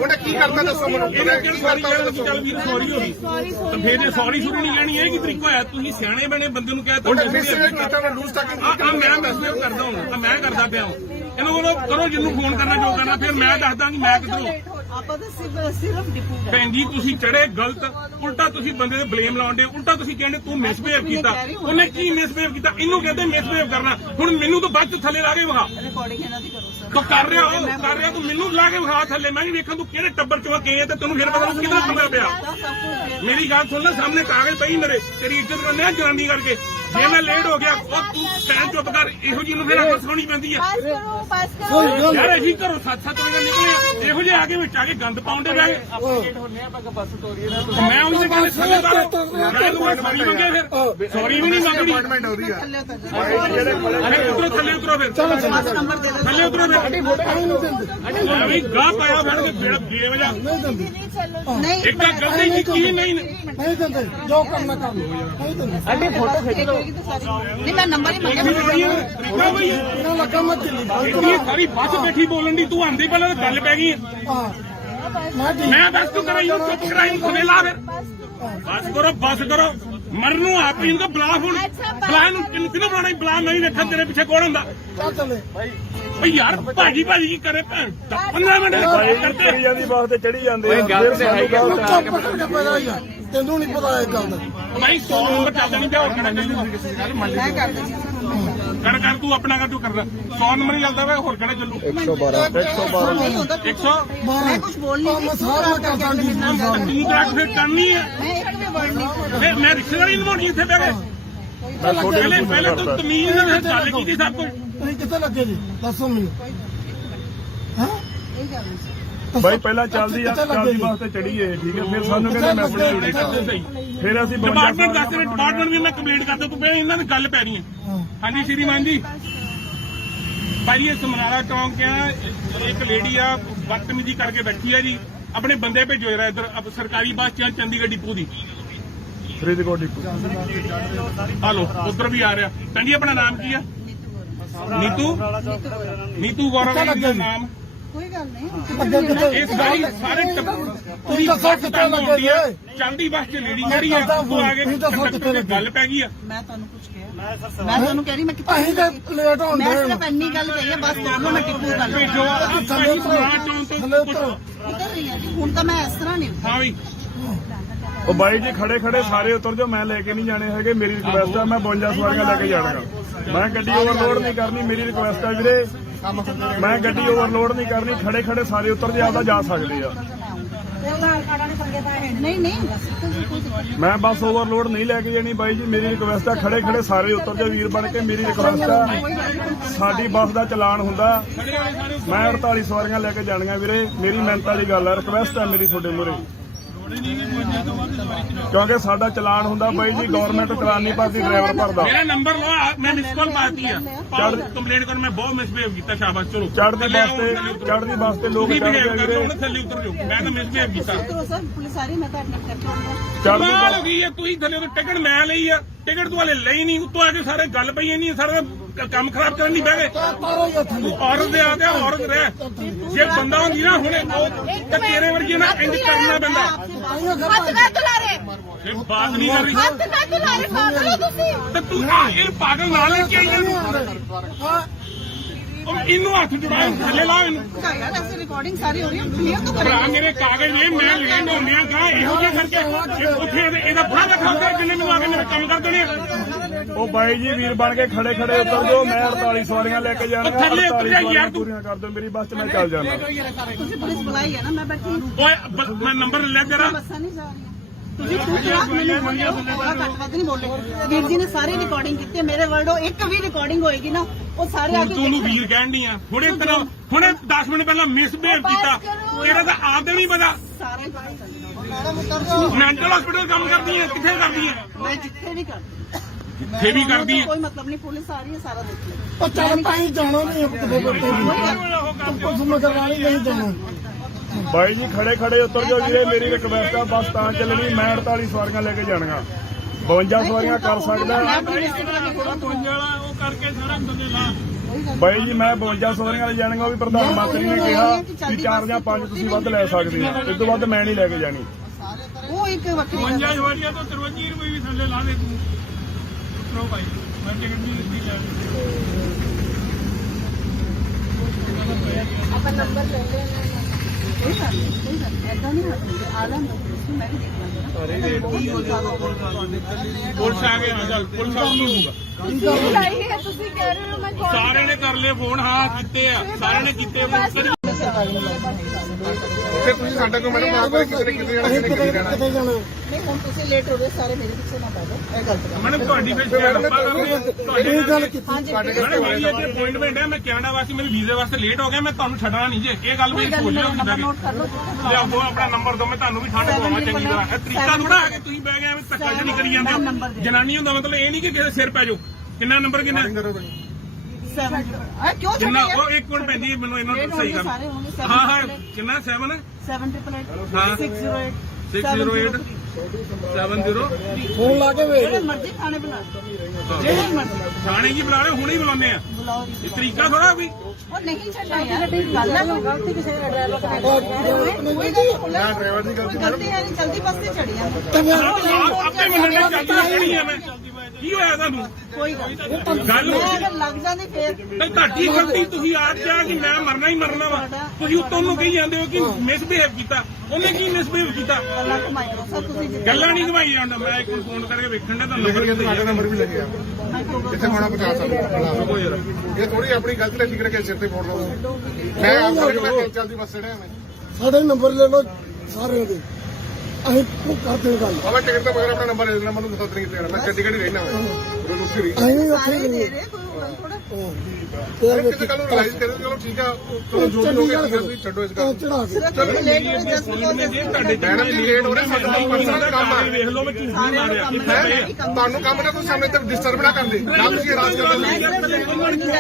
ਉਹਨੇ ਕੀ ਕਰਤਾ ਦੱਸੋ ਮੈਨੂੰ, ਉਹਨੇ ਕੀ ਕਰਤਾ ਉਹਨੇ ਦੱਸੋ। ਚੱਲ ਵੀਰ ਸੌਰੀ ਹੋ ਗਈ ਤਾਂ ਫੇਰ ਜੇ ਸੌਰੀ ਸ਼ੁਰੂ ਨਹੀਂ ਲੈਣੀ, ਇਹ ਕੀ ਤਰੀਕਾ ਹੋਇਆ? ਤੁਸੀਂ ਸਿਆਣੇ ਬਣੇ ਬੰਦੇ ਨੂੰ ਕਹਿ ਤਾ ਉਹਨੇ ਮਿਸਬਿਹੇਵ ਕੀਤਾ, ਉਹਨੇ ਲੂਜ਼ ਟਾਕਿੰਗ ਕੀਤੀ। ਮੈਂ ਮਿਸਬਿਹੇਵ ਕਰਦਾ ਹੁਣ, ਤਾਂ ਮੈਂ ਕਰਦਾ ਪਿਆ ਹਾਂ। ਇਹਨੂੰ ਬੋਲੋ ਕਰੋ, ਜਿਹਨੂੰ ਫੋਨ ਕਰਨਾ ਜੋ ਕਰਨਾ, ਫਿਰ ਮੈਂ ਦੱਸਦਾ ਕਿ ਮੈਂ ਕਿੱਧਰੋਂ। ਆਪਾਂ ਤਾਂ ਸਿਰਫ ਡਿਪੂ ਗਏ। ਭੈਣ ਜੀ ਤੁਸੀਂ ਚੜੇ ਗਲਤ, ਉਲਟਾ ਤੁਸੀਂ ਬੰਦੇ ਤੇ ਬਲੇਮ ਲਾਉਂਦੇ, ਉਲਟਾ ਤੁਸੀਂ ਕਹਿੰਦੇ ਤੂੰ ਮਿਸਬਿਹੇਵ ਕੀਤਾ। ਉਹਨੇ ਕੀ ਮਿਸਬਿਹੇਵ ਕੀਤਾ? ਇਹਨੂੰ ਕਹਿੰਦੇ ਮਿਸਬਿਹੇਵ ਕਰਨਾ। ਹੁਣ ਮੈਨੂੰ ਤਾਂ ਬਾਅਦ ਚ ਥੱਲੇ ਲਾ ਕੇ ਵਿਖਾ। ਰਿਕਾਰਡਿੰਗ ਇਹਨਾਂ ਦੀ ਕਰੋ ਸਰ। ਤੂੰ ਕਰ ਰਿਹਾ ਤੂੰ ਮੈਨੂੰ ਲਾ ਕੇ ਵਿਖਾ ਥੱਲੇ, ਮੈਂ ਵੀ ਵੇਖਾਂ ਤੂੰ ਕਿਹੜੇ ਟੱਬਰ ਚੋਂ ਗਏ ਆ ਤੇ ਤੈਨੂੰ ਫਿਰ ਪਤਾ ਕਿੱਧਰ ਪੰਗਾ ਪਿਆ। ਤਾਂ ਸਭ ਕੁਝ ਮੇਰੀ ਗੱਲ ਸੁਣ ਲੈ, ਸਾਹਮਣੇ ਕਾਗਜ਼ ਪਈ ਮੇਰੇ, ਤੇਰੀ ਇੱਜ਼ਤ ਕਰਨੇ ਆ ਜਨਾਨੀ ਕਰਕੇ। ਜੇ ਮੈਂ ਲੇਟ ਹੋ ਗਿਆ ਉਹ ਤੂੰ ਟਾਈਮ ਚੁੱਪ ਕਰ ਇਹੋ ਜਿਹੀ ਨੂੰ ਫਿਰ ਅੱਖ ਸੁਣੀ ਪੈਂਦੀ ਆ बस करो ਯਾਰ ਅਸੀਂ ਘਰੋਂ 7-7 ਵਜੇ ਨਿਕਲੇ ਆ, ਇਹੋ ਜਿਹੇ ਆ ਕੇ ਵਿੱਚ ਆ ਕੇ ਗੰਦ ਪਾਉਂਦੇ ਬੈ ਮੈਂ ਉਹਨੂੰ ਕਹਿੰਦਾ ਥੱਲੇ ਉਤਾਰੋ ਸੌਰੀ ਮੰਗੇ ਫਿਰ ਸੌਰੀ ਵੀ ਨਹੀਂ ਮੰਗਣੀ ਅਪਾਇੰਟਮੈਂਟ ਹੋ ਰਹੀ ਆ ਅਰੇ ਉਤਰੋ ਥੱਲੇ ਉਤਰੋ ਫਿਰ ਨੰਬਰ ਦੇ ਥੱਲੇ ਉਤਰੋ ਫਿਰ ਅਭੀ ਗਾਹ ਪਾਇਆ ਫੜ ਕੇ ਬੇਵਜਾ नहीं चलो ਨਹੀਂ ਇੱਕ ਤਾਂ ਗਲਤੀ ਕੀਤੀ ਨਹੀਂ ਨਹੀਂ ਦਿੰਦੇ ਜੋ ਕਰਨਾ ਕਰ ਲਓ ਨਹੀਂ ਦਿੰਦੇ ਨਹੀਂ ਮੈਂ ਨੰਬਰ ਹੀ ਮੰਗਿਆ ਤਰੀਕਾ ਬਈ ਇਹਨਾਂ ਲੱਗਾ ਮੈਂ ਦਿੱਲੀ ਇੰਨੀ ਸਾਰੀ ਬੱਸ ਬੈਠੀ ਬੋਲਣ ਦੀ ਤੂੰ ਆਂਦੀ ਪਹਿਲਾਂ ਤਾਂ ਗੱਲ ਪੈ ਗਈ ਹੈ। ਹਾਂ ਮੈਂ ਠੀਕ ਮੈਂ ਬਸ ਤੂੰ ਕਰਾਈ ਉਹ ਚੁੱਪ ਕਰਾਈ ਖੁਦੇ ਲਾ ਫਿਰ ਬਸ ਕਰੋ ਮਰਨ ਨੂੰ ਆਪ ਹੀ ਇਹਨੂੰ ਬੁਲਾ ਹੁਣ ਬੁਲਾ ਨੂੰ ਕਿਹਨੂੰ ਬਣਾਣਾ ਬੁਲਾ ਨਹੀਂ ਵੇਖਾ ਤੇਰੇ ਪਿੱਛੇ ਕੌਣ ਹੁੰਦਾ ਚੱਲ ਚੱਲੇ ਬਈ ਯਾਰ ਭਾਜੀ ਕੀ ਕਰੇ ਭੈਣ 15 ਮਿੰਟ ਭਾਈ ਕਰਦੇ ਚੜੀ ਜਾਂਦੀ ਬੱਸ ਤੇ ਚੜੀ ਜਾਂਦੇ ਆ ਫਿਰ ਸਾਨੂੰ ਗਲਤ ਆ। ਚੁੱਪ ਕਰਕੇ ਪੈਦਾ ਹੀ ਆ ਤੈਨੂੰ ਨਹੀਂ ਪਤਾ ਇਹ ਗੱਲ ਦਾ ਭਾਈ 100 ਨੰਬਰ ਚੱਲਦਾ ਨਹੀਂ ਪਿਆ ਹੋਰ ਕਿਹੜਾ ਚੱਲੂ ਮੈਂ ਕਰ ਦਿੰਦੀ ਕਰ ਤੂੰ ਆਪਣਾ ਕਰ ਤੂੰ ਕਰਦਾ 100 ਨੰਬਰ ਹੀ ਚੱਲਦਾ ਵਾ ਹੋਰ ਕਿਹੜਾ ਚੱਲੂ 112 ਨਹੀਂ ਹੁੰਦਾ 100 ਮੈਂ ਕੁਝ ਬੋਲ ਨਹੀਂ ਮੈਂ ਸਾਰਾ ਕਰਦਾ ਜੀ ਤੂੰ ਤਾਂ ਫਿਰ ਕਰਨੀ ਹੈ ਮੈਂ ਇੱਕ ਵੀ ਵਰਡ ਨਹੀਂ ਫਿਰ ਮੈਂ ਰਿਸ਼ਤੇਦਾਰੀ ਨਿਭਾਉਣੀ ਇੱਥੇ ਬਹਿ ਕੇ ਮੈਂ ਤੁਹਾਡੇ ਪਹਿਲੇ ਨੂੰ ਪਹਿਲੇ ਤੂੰ ਤਮੀਜ਼ ਨਾਲ ਗੱਲ ਕੀਤੀ ਸਭ ਕੁਝ ਤੁਸੀਂ ਕਿੱਥੇ ਲੱਗੇ ਜੀ ਦੱਸੋ ਮੈਨੂੰ ਹਾਂ ਇਹ ਗੱਲ ਨਹੀਂ ਬਾਈ ਪਹਿਲਾਂ ਚੱਲਦੀ ਬੱਸ ਤੇ ਚੜੀਏ ਠੀਕ ਹੈ ਫਿਰ ਸਾਨੂੰ ਕਹਿੰਦੇ ਮੈਂ ਆਪਣੀ ਡਿਊਟੀ ਕਰਦਾ ਸਹੀ ਫਿਰ ਅਸੀਂ 52 ਡਿਪਾਰਟਮੈਂਟ ਦੱਸ ਰਹੇ ਡਿਪਾਰਟਮੈਂਟ ਵੀ ਮੈਂ ਕੰਪਲੀਟ ਕਰਦਾ ਤੂੰ ਪਹਿਲਾਂ ਇਹਨਾਂ ਦੀ ਗੱਲ ਪੈ ਰਹੀ ਹੈ ਹਾਂਜੀ ਸ਼੍ਰੀਮਾਨ ਜੀ ਭਾਈ ਇਹ ਸਮਨਾਰਾ ਚੌਂਕ ਆ ਇੱਕ ਲੇਡੀ ਆ ਬਦਤਮੀਜ਼ੀ ਕਰਕੇ ਬੈਠੀ ਆ ਜੀ ਆਪਣੇ ਬੰਦੇ ਭੇਜੋ ਜਰਾ ਇੱਧਰ ਸਰਕਾਰੀ ਬੱਸ ਚ ਚੰਡੀਗੜ੍ਹ ਡਿਪੂ ਦੀ ਫਰੀਦਕੋਟ ਡਿਪੂ ਹਲੋ ਉਧਰ ਵੀ ਆ ਰਿਹਾ ਕਹਿੰਦੀ ਆਪਣਾ ਨਾਮ ਕੀ ਆ ਨੀਤੂ ਗੌਰਵ ਜੀ ਦਾ ਨਾਮ ਕੋਈ ਗੱਲ ਨਹੀਂ ਅੱਗੇ ਕਿੱਥੇ ਇਸ ਵਾਰੀ ਸਾਰੇ ਪੂਰੀ ਦੱਸੋ ਕਿੱਥੇ ਲੱਗੇ ਜੀ ਚਲਦੀ ਬੱਸ ਚ ਲੇਡੀ ਜਿਹੜੀ ਆ ਉਹ ਆ ਕੇ ਗੱਲ ਪੈ ਗਈ ਆ ਮੈਂ ਤੁਹਾਨੂੰ ਕੁਝ ਕਿਹਾ ਮੈਂ ਤੁਹਾਨੂੰ ਕਹਿ ਰਹੀ ਮੈਂ ਕਿੱਥੇ ਅਸੀਂ ਤਾਂ ਲੇਟ ਹੋਣ ਮੈਂ ਦੇ ਸਿਰਫ ਇੰਨੀ ਗੱਲ ਕਹੀ ਹੈ ਬਸ ਦੋਨੋਂ ਮੈਂ ਟਿੱਪੂ ਕਰ ਭੇਜੋ ਥੱਲੇ ਥੱਲੇ ਉਤਰੋ ਉਤਰ ਰਹੀ ਹਾਂ ਜੀ ਹੁਣ ਤਾਂ ਮੈਂ ਇਸ ਤਰ੍ਹਾਂ ਨਹੀਂ ਹਾਂ ਵੀ ਉਹ ਬਾਈ ਜੀ ਖੜੇ ਸਾਰੇ ਉਤਰ ਜਾਓ ਮੈਂ ਲੈ ਕੇ ਨਹੀਂ ਜਾਣੇ ਹੈਗੇ ਮੇਰੀ ਰਿਕੁਐਸਟ ਆ ਮੈਂ 52 ਸਵਾਰੀਆਂ ਲੈ ਕੇ ਜਾਣਾਗਾ ਮੈਂ ਗੱਡੀ ਓਵਰਲੋਡ ਨਹੀਂ ਕਰਨੀ ਮੇਰੀ ਰਿਕੁਐਸਟ ਆ ਵੀਰੇ ਮੈਂ ਗੱਡੀ ਓਵਰਲੋਡ ਨਹੀਂ ਕਰਨੀ ਖੜੇ ਸਾਰੇ ਉਤਰ ਜੇ ਆਪਦਾ ਜਾ ਸਕਦੇ ਆ ਨਹੀਂ ਮੈਂ ਬੱਸ ਓਵਰਲੋਡ ਨਹੀਂ ਲੈ ਕੇ ਜਾਣੀ ਬਾਈ ਜੀ ਮੇਰੀ ਰਿਕੁਐਸਟ ਆ ਖੜੇ ਸਾਰੇ ਉਤਰ ਜਾਓ ਵੀਰ ਬਣ ਕੇ ਮੇਰੀ ਰਿਕੁਐਸਟ ਆ ਸਾਡੀ ਬੱਸ ਦਾ ਚਲਾਨ ਹੁੰਦਾ ਮੈਂ 48 ਸਵਾਰੀਆਂ ਲੈ ਕੇ ਜਾਣੀਆਂ ਵੀਰੇ ਮੇਰੀ ਮਿਹਨਤ ਵਾਲੀ ਗੱਲ ਆ ਰਿਕੁਐਸਟ ਆ ਮੇਰੀ ਤੁਹਾਡੇ ਮੂਹਰੇ ਕਿਉਂਕਿ ਸਾਡਾ ਚਲਾਨ ਹੁੰਦਾ ਬਾਈ ਜੀ ਗਵਰਨਮੈਂਟ ਚਲਾਨ ਨਹੀਂ ਭਰਦੀ ਡਰਾਈਵਰ ਭਰਦਾ ਮੇਰਾ ਨੰਬਰ ਲਓ ਮੈਂ ਮਿਸ ਕਾਲ ਮਾਰਤੀ ਆ ਕੰਪਲੇਂਟ ਕਰ ਮੈਂ ਬਹੁਤ ਮਿਸਬਿਹੇਵ ਕੀਤਾ ਸ਼ਾਬਾਸ਼ ਚਲੋ ਚੜ੍ਹਦੀ ਬੱਸ ਤੇ ਲੋਕ ਚੜ੍ਹਦੇ ਆ ਵੀਰੇ ਉਹਨੇ ਥੱਲੇ ਉਤਰ ਜਾਓ ਮੈਂ ਤਾਂ ਮਿਸਬਿਹੇਵ ਕੀਤਾ ਉਤਰੋ ਸਰ ਪੁਲਿਸ ਆ ਰਹੀ ਮੈਂ ਤਾਂ ਐਡਮਿਟ ਕਰਕੇ ਆਉਂਗਾ ਚੜ੍ਹਦੀ ਕਮਾਲ ਬੱਸ ਹੋ ਗਈ ਹੈ ਤੁਸੀਂ ਥੱਲੇ ਤੋਂ ਟਿਕਟ ਮੈਂ ਲਈ ਆ ਟਿਕਟ ਤੂੰ ਹਲੇ ਲਈ ਨਹੀਂ ਉੱਤੋਂ ਆ ਕੇ ਸਾਰੇ ਗੱਲ ਪਈ ਨਹੀਂ ਸਾਰਾ ਕੰਮ ਖਰਾਬ ਕਰਨ ਦੀ ਬਹਿ ਗਏ ਤਾਰੋ ਹੀ ਥੱਲੇ ਔਰਤ ਦੇ ਆ ਕੇ ਔਰਤ ਰਹਿ ਜੇ ਬੰਦਾ ਹੁੰਦੀ ਨਾ ਹੁਣੇ ਤਾਂ ਤੇਰੇ ਵਰਗੀ ਨਾ ਇੰਜ ਕਰਨਾ ਪੈਂਦਾ हाथ ना तुला रे ਇਹ ਬਾਤ ਨਹੀਂ ਕਰ ਰਹੀ हाथ ना तुला रे पागल हो तुसी ਤੇ ਤੂੰ ਇਹ ਪਾਗਲ ਨਾਲ ਲੈ ਕੇ ਆਈ ਹਾਂ ਇਹਨੂੰ ਹੱਥ ਜੁੜਾ ਥੱਲੇ ਲਾ ਇਹਨੂੰ ਯਾਰ ਐਸੇ ਰਿਕਾਰਡਿੰਗ ਸਾਰੀ ਹੋ ਰਹੀ ਹੈ ਕਲੀਅਰ ਤਾਂ ਭਰਾ ਕਰੋ ਮੇਰੇ ਕਾਗਜ਼ ਨੇ ਮੈਂ ਲੈਣ ਹੁੰਦਿਆਂ ਕਹਾ ਇਹੋ ਜਿਹਾ ਕਰਕੇ ਉੱਥੇ ਇਹਦਾ ਫੜਾ ਰੱਖਾ ਹੁੰਦਾ ਜਿੰਨੇ ਮੈਨੂੰ ਆ ਕੇ ਮੇਰੇ ਕੰਮ ਕਰ ਦੇਣੇ ਆ। ਉਹ ਬਾਈ ਜੀ ਵੀਰ ਬਣ ਕੇ ਖੜੇ ਉਤਰ ਜਾਓ ਮੈਂ 48 ਸਵਾਰੀਆਂ ਲੈ ਕੇ ਜਾਣਾ ਥੱਲੇ ਉਤਰ 48 ਜਾ ਯਾਰ ਸਵਾਰੀਆਂ ਤੂੰ। ਪੂਰੀਆਂ ਕਰ ਦਿਓ ਮੇਰੀ ਬੱਸ 'ਚ ਮੈਂ ਚੱਲ ਜਾਣਾ ਤੁਸੀਂ ਪੁਲਿਸ ਬੁਲਾਈ ਹੈ ਨਾ ਮੈਂ ਬੈਠੀ ਓਏ ਮੈਂ ਨੰਬਰ ਲੈ ਜਰਾ ਬੱਸਾਂ ਨਹੀਂ ਜਾ ਰਹੀਆਂ ਤੁਸੀਂ ਚੁੱਪ ਮੈਨੂੰ ਘੱਟ ਨਹੀਂ ਬੋਲੇ ਵੀਰ ਜੀ ਨੇ ਸਾਰੀ ਰਿਕਾਰਡਿੰਗ ਕੀਤੀ ਹੈ ਮੇਰੇ ਵਰਡੋ ਇੱਕ ਵੀ ਰਿਕਾਰਡਿੰਗ ਹੋਏਗੀ ਨਾ ਉਹ ਸਾਰੇ ਆ ਕੇ ਤੂੰ ਨੂੰ ਵੀਰ ਕਹਿਣ ਦੀ ਆ ਹੁਣੇ 10 ਮਿੰਟ ਪਹਿਲਾਂ ਮਿਸਬਿਹੇਵ ਕੀਤਾ ਤੇਰਾ ਤਾਂ ਆਪ ਦੇ ਨਹੀਂ ਪਤਾ ਸਾਰੇ ਮੈਂਟਲ ਹਸਪੀਟਲ ਕੰਮ ਕਰਦੀ ਹੈ ਕਿੱਥੇ ਕਰਦੀ ਹੈ ਮੈਂ ਜਿੱਥੇ ਵੀ ਕਰਦੀ ਜਿੱਥੇ ਵੀ ਕਰਦੀ ਹੈ ਕੋਈ ਮਤਲਬ ਨਹੀਂ ਪੁਲਿਸ ਆ ਰਹੀ ਹੈ ਸਾਰਾ ਦੇਖ ਲੈ ਉਹ ਚੱਲ ਪਾਈ ਜਾਣਾ ਨਹੀਂ ਕਿਤੇ ਬੱਤੇ ਕੁਝ ਮਗਰ ਨਹੀਂ ਜਾਣਾ ਬਾਈ ਜੀ ਖੜੇ ਉਤਰ ਜਾਓ ਵੀਰੇ ਮੇਰੀ ਰਿਕਵੈਸਟ ਆ ਬੱਸ ਤਾਂ ਚੱਲਣੀ ਮੈਂ 48 ਸਵਾਰੀਆਂ ਲੈ ਕੇ ਜਾਣੀਆਂ 52 ਸਵਾਰੀਆਂ ਕਰ ਸਕਦਾ ਉਹ ਕਰਕੇ ਸਾਰਾ ਬੰਦੇ ਲਾ ਬਾਈ ਜੀ ਮੈਂ 52 ਸਵਾਰੀਆਂ ਲੈ ਜਾਣੀਆਂ ਉਹ ਵੀ ਪ੍ਰਧਾਨ ਮੰਤਰੀ ਨੇ ਕਿਹਾ ਵੀ 4 ਜਾਂ 5 ਤੁਸੀਂ ਵੱਧ ਲੈ ਸਕਦੇ ਹੋ ਇਸ ਤੋਂ ਵੱਧ ਮੈਂ ਨਹੀਂ ਲੈ ਕੇ ਜਾਣੀ ਉਹ ਇੱਕ ਵੱਖਰੀ ਗੱਲ ਹੈ। 52 ਸਵਾਰੀਆਂ ਤੋਂ 53 ਰੁਪਏ ਵੀ ਥੱਲੇ ਲਾ ਦੇ ਤੂੰ ਉਤਰੋ ਭਾਈ ਮੈਂ ਟਿਕਟ ਨਹੀਂ ਦਿੱਤੀ ਲੈਣੀ अपन नंबर ले लेना ਕੋਈ ਗੱਲ ਨਹੀਂ ਐਦਾਂ ਨਹੀਂ ਹੱਥ ਆਲਮ ਨੂੰ ਮੈਂ ਵੀ ਦੇਖ ਲਾਂਗਾ ਪੁਲਿਸ ਆ ਗਏ ਹਾਂ ਚੱਲ ਪੁਲਿਸ ਆ ਲੂਗਾ तुसी लाई है तुसी कह रहे हो मैं कॉल ਸਾਰਿਆਂ ਨੇ ਕਰ ਲਏ ਫੋਨ ਹਾਂ ਕੀਤੇ ਆ ਸਾਰਿਆਂ ਨੇ ਕੀਤੇ बस ਫਿਰ ਤੁਸੀਂ ਸਾਡਾ ਕੋਈ ਮੈਡਮ ਆਪ ਕਿਤੇ ਕਿਤੇ ਜਾਣਾ ਅਸੀਂ ਕਿਤੇ ਜਾਣਾ ਕਿਤੇ ਜਾਣਾ ਨਹੀਂ ਹੁਣ ਤੁਸੀਂ ਲੇਟ ਹੋ ਗਏ ਸਾਰੇ ਮੇਰੇ ਪਿੱਛੇ ਨਾ ਪੈ ਜਾਓ ਇਹ ਗਲਤ ਗੱਲ ਮੈਡਮ ਤੁਹਾਡੀ ਫਿਰ ਸ਼ਾਇਦ ਆਪਾਂ ਕਰਦੇ ਹਾਂ ਤੁਹਾਡੀ ਇਹ ਗੱਲ ਕੀਤੀ ਹਾਂਜੀ ਮੈਡਮ ਮੇਰੀ ਇੱਥੇ ਅਪਾਇੰਟਮੈਂਟ ਹੈ ਮੈਂ ਕੈਨੇਡਾ ਵਾਸਤੇ ਮੇਰੇ ਵੀਜ਼ੇ ਵਾਸਤੇ ਲੇਟ ਹੋ ਗਿਆ ਮੈਂ ਤੁਹਾਨੂੰ ਛੱਡਣਾ ਨਹੀਂ ਜੇ ਇਹ ਗੱਲ ਵੀ ਭੁੱਲ ਜਾਓ ਨੰਬਰ ਨੋਟ ਕਰ ਲਓ ਲਿਆਓ ਦੋ ਆਪਣਾ ਨੰਬਰ ਦੋ ਮੈਂ ਤੁਹਾਨੂੰ ਵੀ ਠੰਡ ਪਵਾਵਾਂ ਚੰਗੀ ਤਰ੍ਹਾਂ ਇਹ ਤਰੀਕਾ ਥੋੜਾ ਆ ਕੇ ਤੁਸੀਂ ਬਹਿ ਗਏ ਐਵੇਂ ਧੱਕਾ ਜਿਹੜੀ ਕਰੀ ਜਾਂਦੇ ਹੋ ਜਨਾਨੀ ਹੁੰਦਾ ਮਤਲਬ ਇਹ ਨਹੀਂ ਕਿ ਕਿਸੇ ਸਿਰ ਪੈ ਜਾਓ ਕਿੰਨਾ ਨੰਬਰ ਕਿੰਨਾ 7 ਆ ਕਿਉਂ ਕਿੰਨਾ ਛੱਡਿਆ ਉਹ ਇੱਕ ਮਿੰਟ ਪੈਂਦੀ ਮੈਨੂੰ ਇਹਨਾਂ ਨੂੰ ਸਹੀ ਕਰ ਸਾਰੇ ਹੋਣਗੇ ਹਾਂ ਹਾਂ ਕਿੰਨਾ 7 788 608 608 70 ਫੋਨ ਲਾ ਕੇ ਵੇਖ ਜਿਹੜੇ ਮਰਜ਼ੀ ਖਾਣੇ ਬਣਾ ਲਓ ਜਿਹੜੇ ਮਰਜ਼ੀ ਥਾਣੇ ਕੀ ਬੁਲਾ ਰਹੇ ਹੁਣੇ ਹੀ ਬੁਲਾਉਂਦੇ ਆ ਬੁਲਾਓ ਇਹ ਤਰੀਕਾ ਥੋੜਾ ਵੀ ਉਹ ਨਹੀਂ ਛੱਡਣਾ ਯਾਰ ਗੱਲ ਹੈ ਗਲਤੀ ਕਿਸੇ ਦਾ ਡਰਾਈਵਰ ਦਾ ਨਾ ਡਰਾਈਵਰ ਦੀ ਗਲਤੀ ਗਲਤੀ ਹੈ ਨਹੀਂ ਜਲਦੀ ਬੱਸ ਤੇ ਚੜੀ ਆ ਆਪੇ ਮੰਨਣੇ ਚੱਲਦੀ ਖੜੀ ਆ ਮੈਂ ਕੀ ਹੋਇਆ ਤੁਹਾਨੂੰ ਕੋਈ ਗੱਲ ਗੱਲ ਨਹੀਂ ਅਗਰ ਲੱਗ ਜਾਂਦੀ ਫੇਰ ਤੇ ਤੁਹਾਡੀ ਗਲਤੀ ਤੁਸੀਂ ਆਪ ਕਿਹਾ ਕਿ ਮੈਂ ਮਰਨਾ ਹੀ ਮਰਨਾ ਵਾ ਤੁਸੀਂ ਉੱਤੋਂ ਨੂੰ ਕਹੀ ਜਾਂਦੇ ਹੋ ਕਿ ਮਿਸਬਿਹੇਵ ਕੀਤਾ ਉਹਨੇ ਕੀ ਮਿਸਬਿਹੇਵ ਕੀਤਾ ਗੱਲਾਂ ਕਮਾਈ ਕਰੋ ਸਰ ਤੁਸੀਂ ਜਿੱਦਾਂ ਗੱਲਾਂ ਨਹੀਂ ਘਵਾਈ ਜਾਂਦਾ ਮੈਂ ਇੱਕ ਫੋਨ ਕਰਕੇ ਵੇਖਣ ਦਾ ਲਿਖ ਨੰਬਰ ਲਿਆ ਤੁਹਾਡਾ ਨੰਬਰ ਵੀ ਲੱਗਿਆ ਜਿੱਥੇ ਹੋਣਾ ਪਹੁੰਚਾ ਸਕਦਾ ਇਹ ਥੋੜੀ ਆਪਣੀ ਗਲਤੀ ਦਾ ਫਿਕਰ ਕੇ ਸਿਰ ਤੇ ਫੋੜ ਲਓ ਮੈਂ ਆਪ ਕਰਕੇ ਚੱਲਦੀ ਬੱਸ ਚੜਿਆ ਮੈਂ ਸਾਡੇ ਨੰਬਰ ਲੈ ਲਓ ਸਾਰਿਆਂ ਦੇ ਅਸੀਂ ਉਹ ਕਰਦੇ ਗੱਲ ਬਾਬਾ ਟਿਕਟ ਤੋਂ ਬਗੈਰ ਆਪਣਾ ਨੰਬਰ ਦੇ ਦੇਣਾ ਮੈਨੂੰ ਦੱਸ ਨਹੀਂ ਕਿਤੇ ਮੈਂ ਚੰਡੀਗੜ੍ਹ ਹੀ ਰਹਿਣਾ ਮੈਂ ਰੋਜ਼ ਉੱਥੇ ਰਹੀ ਅਸੀਂ ਵੀ ਉੱਥੇ ਸਾਰੇ ਹੀ ਦੇ ਰਹੇ ਕੋਈ ਗੱਲ ਥੋੜਾ ਕਿਸੇ ਕੱਲ ਨੂੰ ਰਿਲਾਈਜ਼ ਕਰੇ ਚਲੋ ਠੀਕ ਆ ਚਲੋ ਜੋ ਵੀ ਹੋ ਗਿਆ ਤੁਸੀਂ ਛੱਡੋ ਇਸ ਗੱਲ ਚੜਾ ਕੇ ਸਿਰਫ ਲੇਟ ਹੋ ਜਸਟ ਤੁਹਾਡੇ ਮੈਡਮ ਜੀ ਲੇਟ ਹੋ ਰਹੇ ਸਾਡਾ ਪਰਸਨਲ ਦਾ ਕੰਮ ਆ ਵੇਖ ਲਓ ਮੈਂ ਝੂਠ ਨਹੀਂ ਮਾਰਿਆ ਤੁਹਾਨੂੰ ਕੰਮ ਨਾ ਕੋਈ ਸਾਹਮਣੇ ਤੇ ਡਿਸਟਰਬ ਨਾ ਕਰਦੇ ਨਾ ਤੁਸੀਂ ਰਾਜ ਕਰਦੇ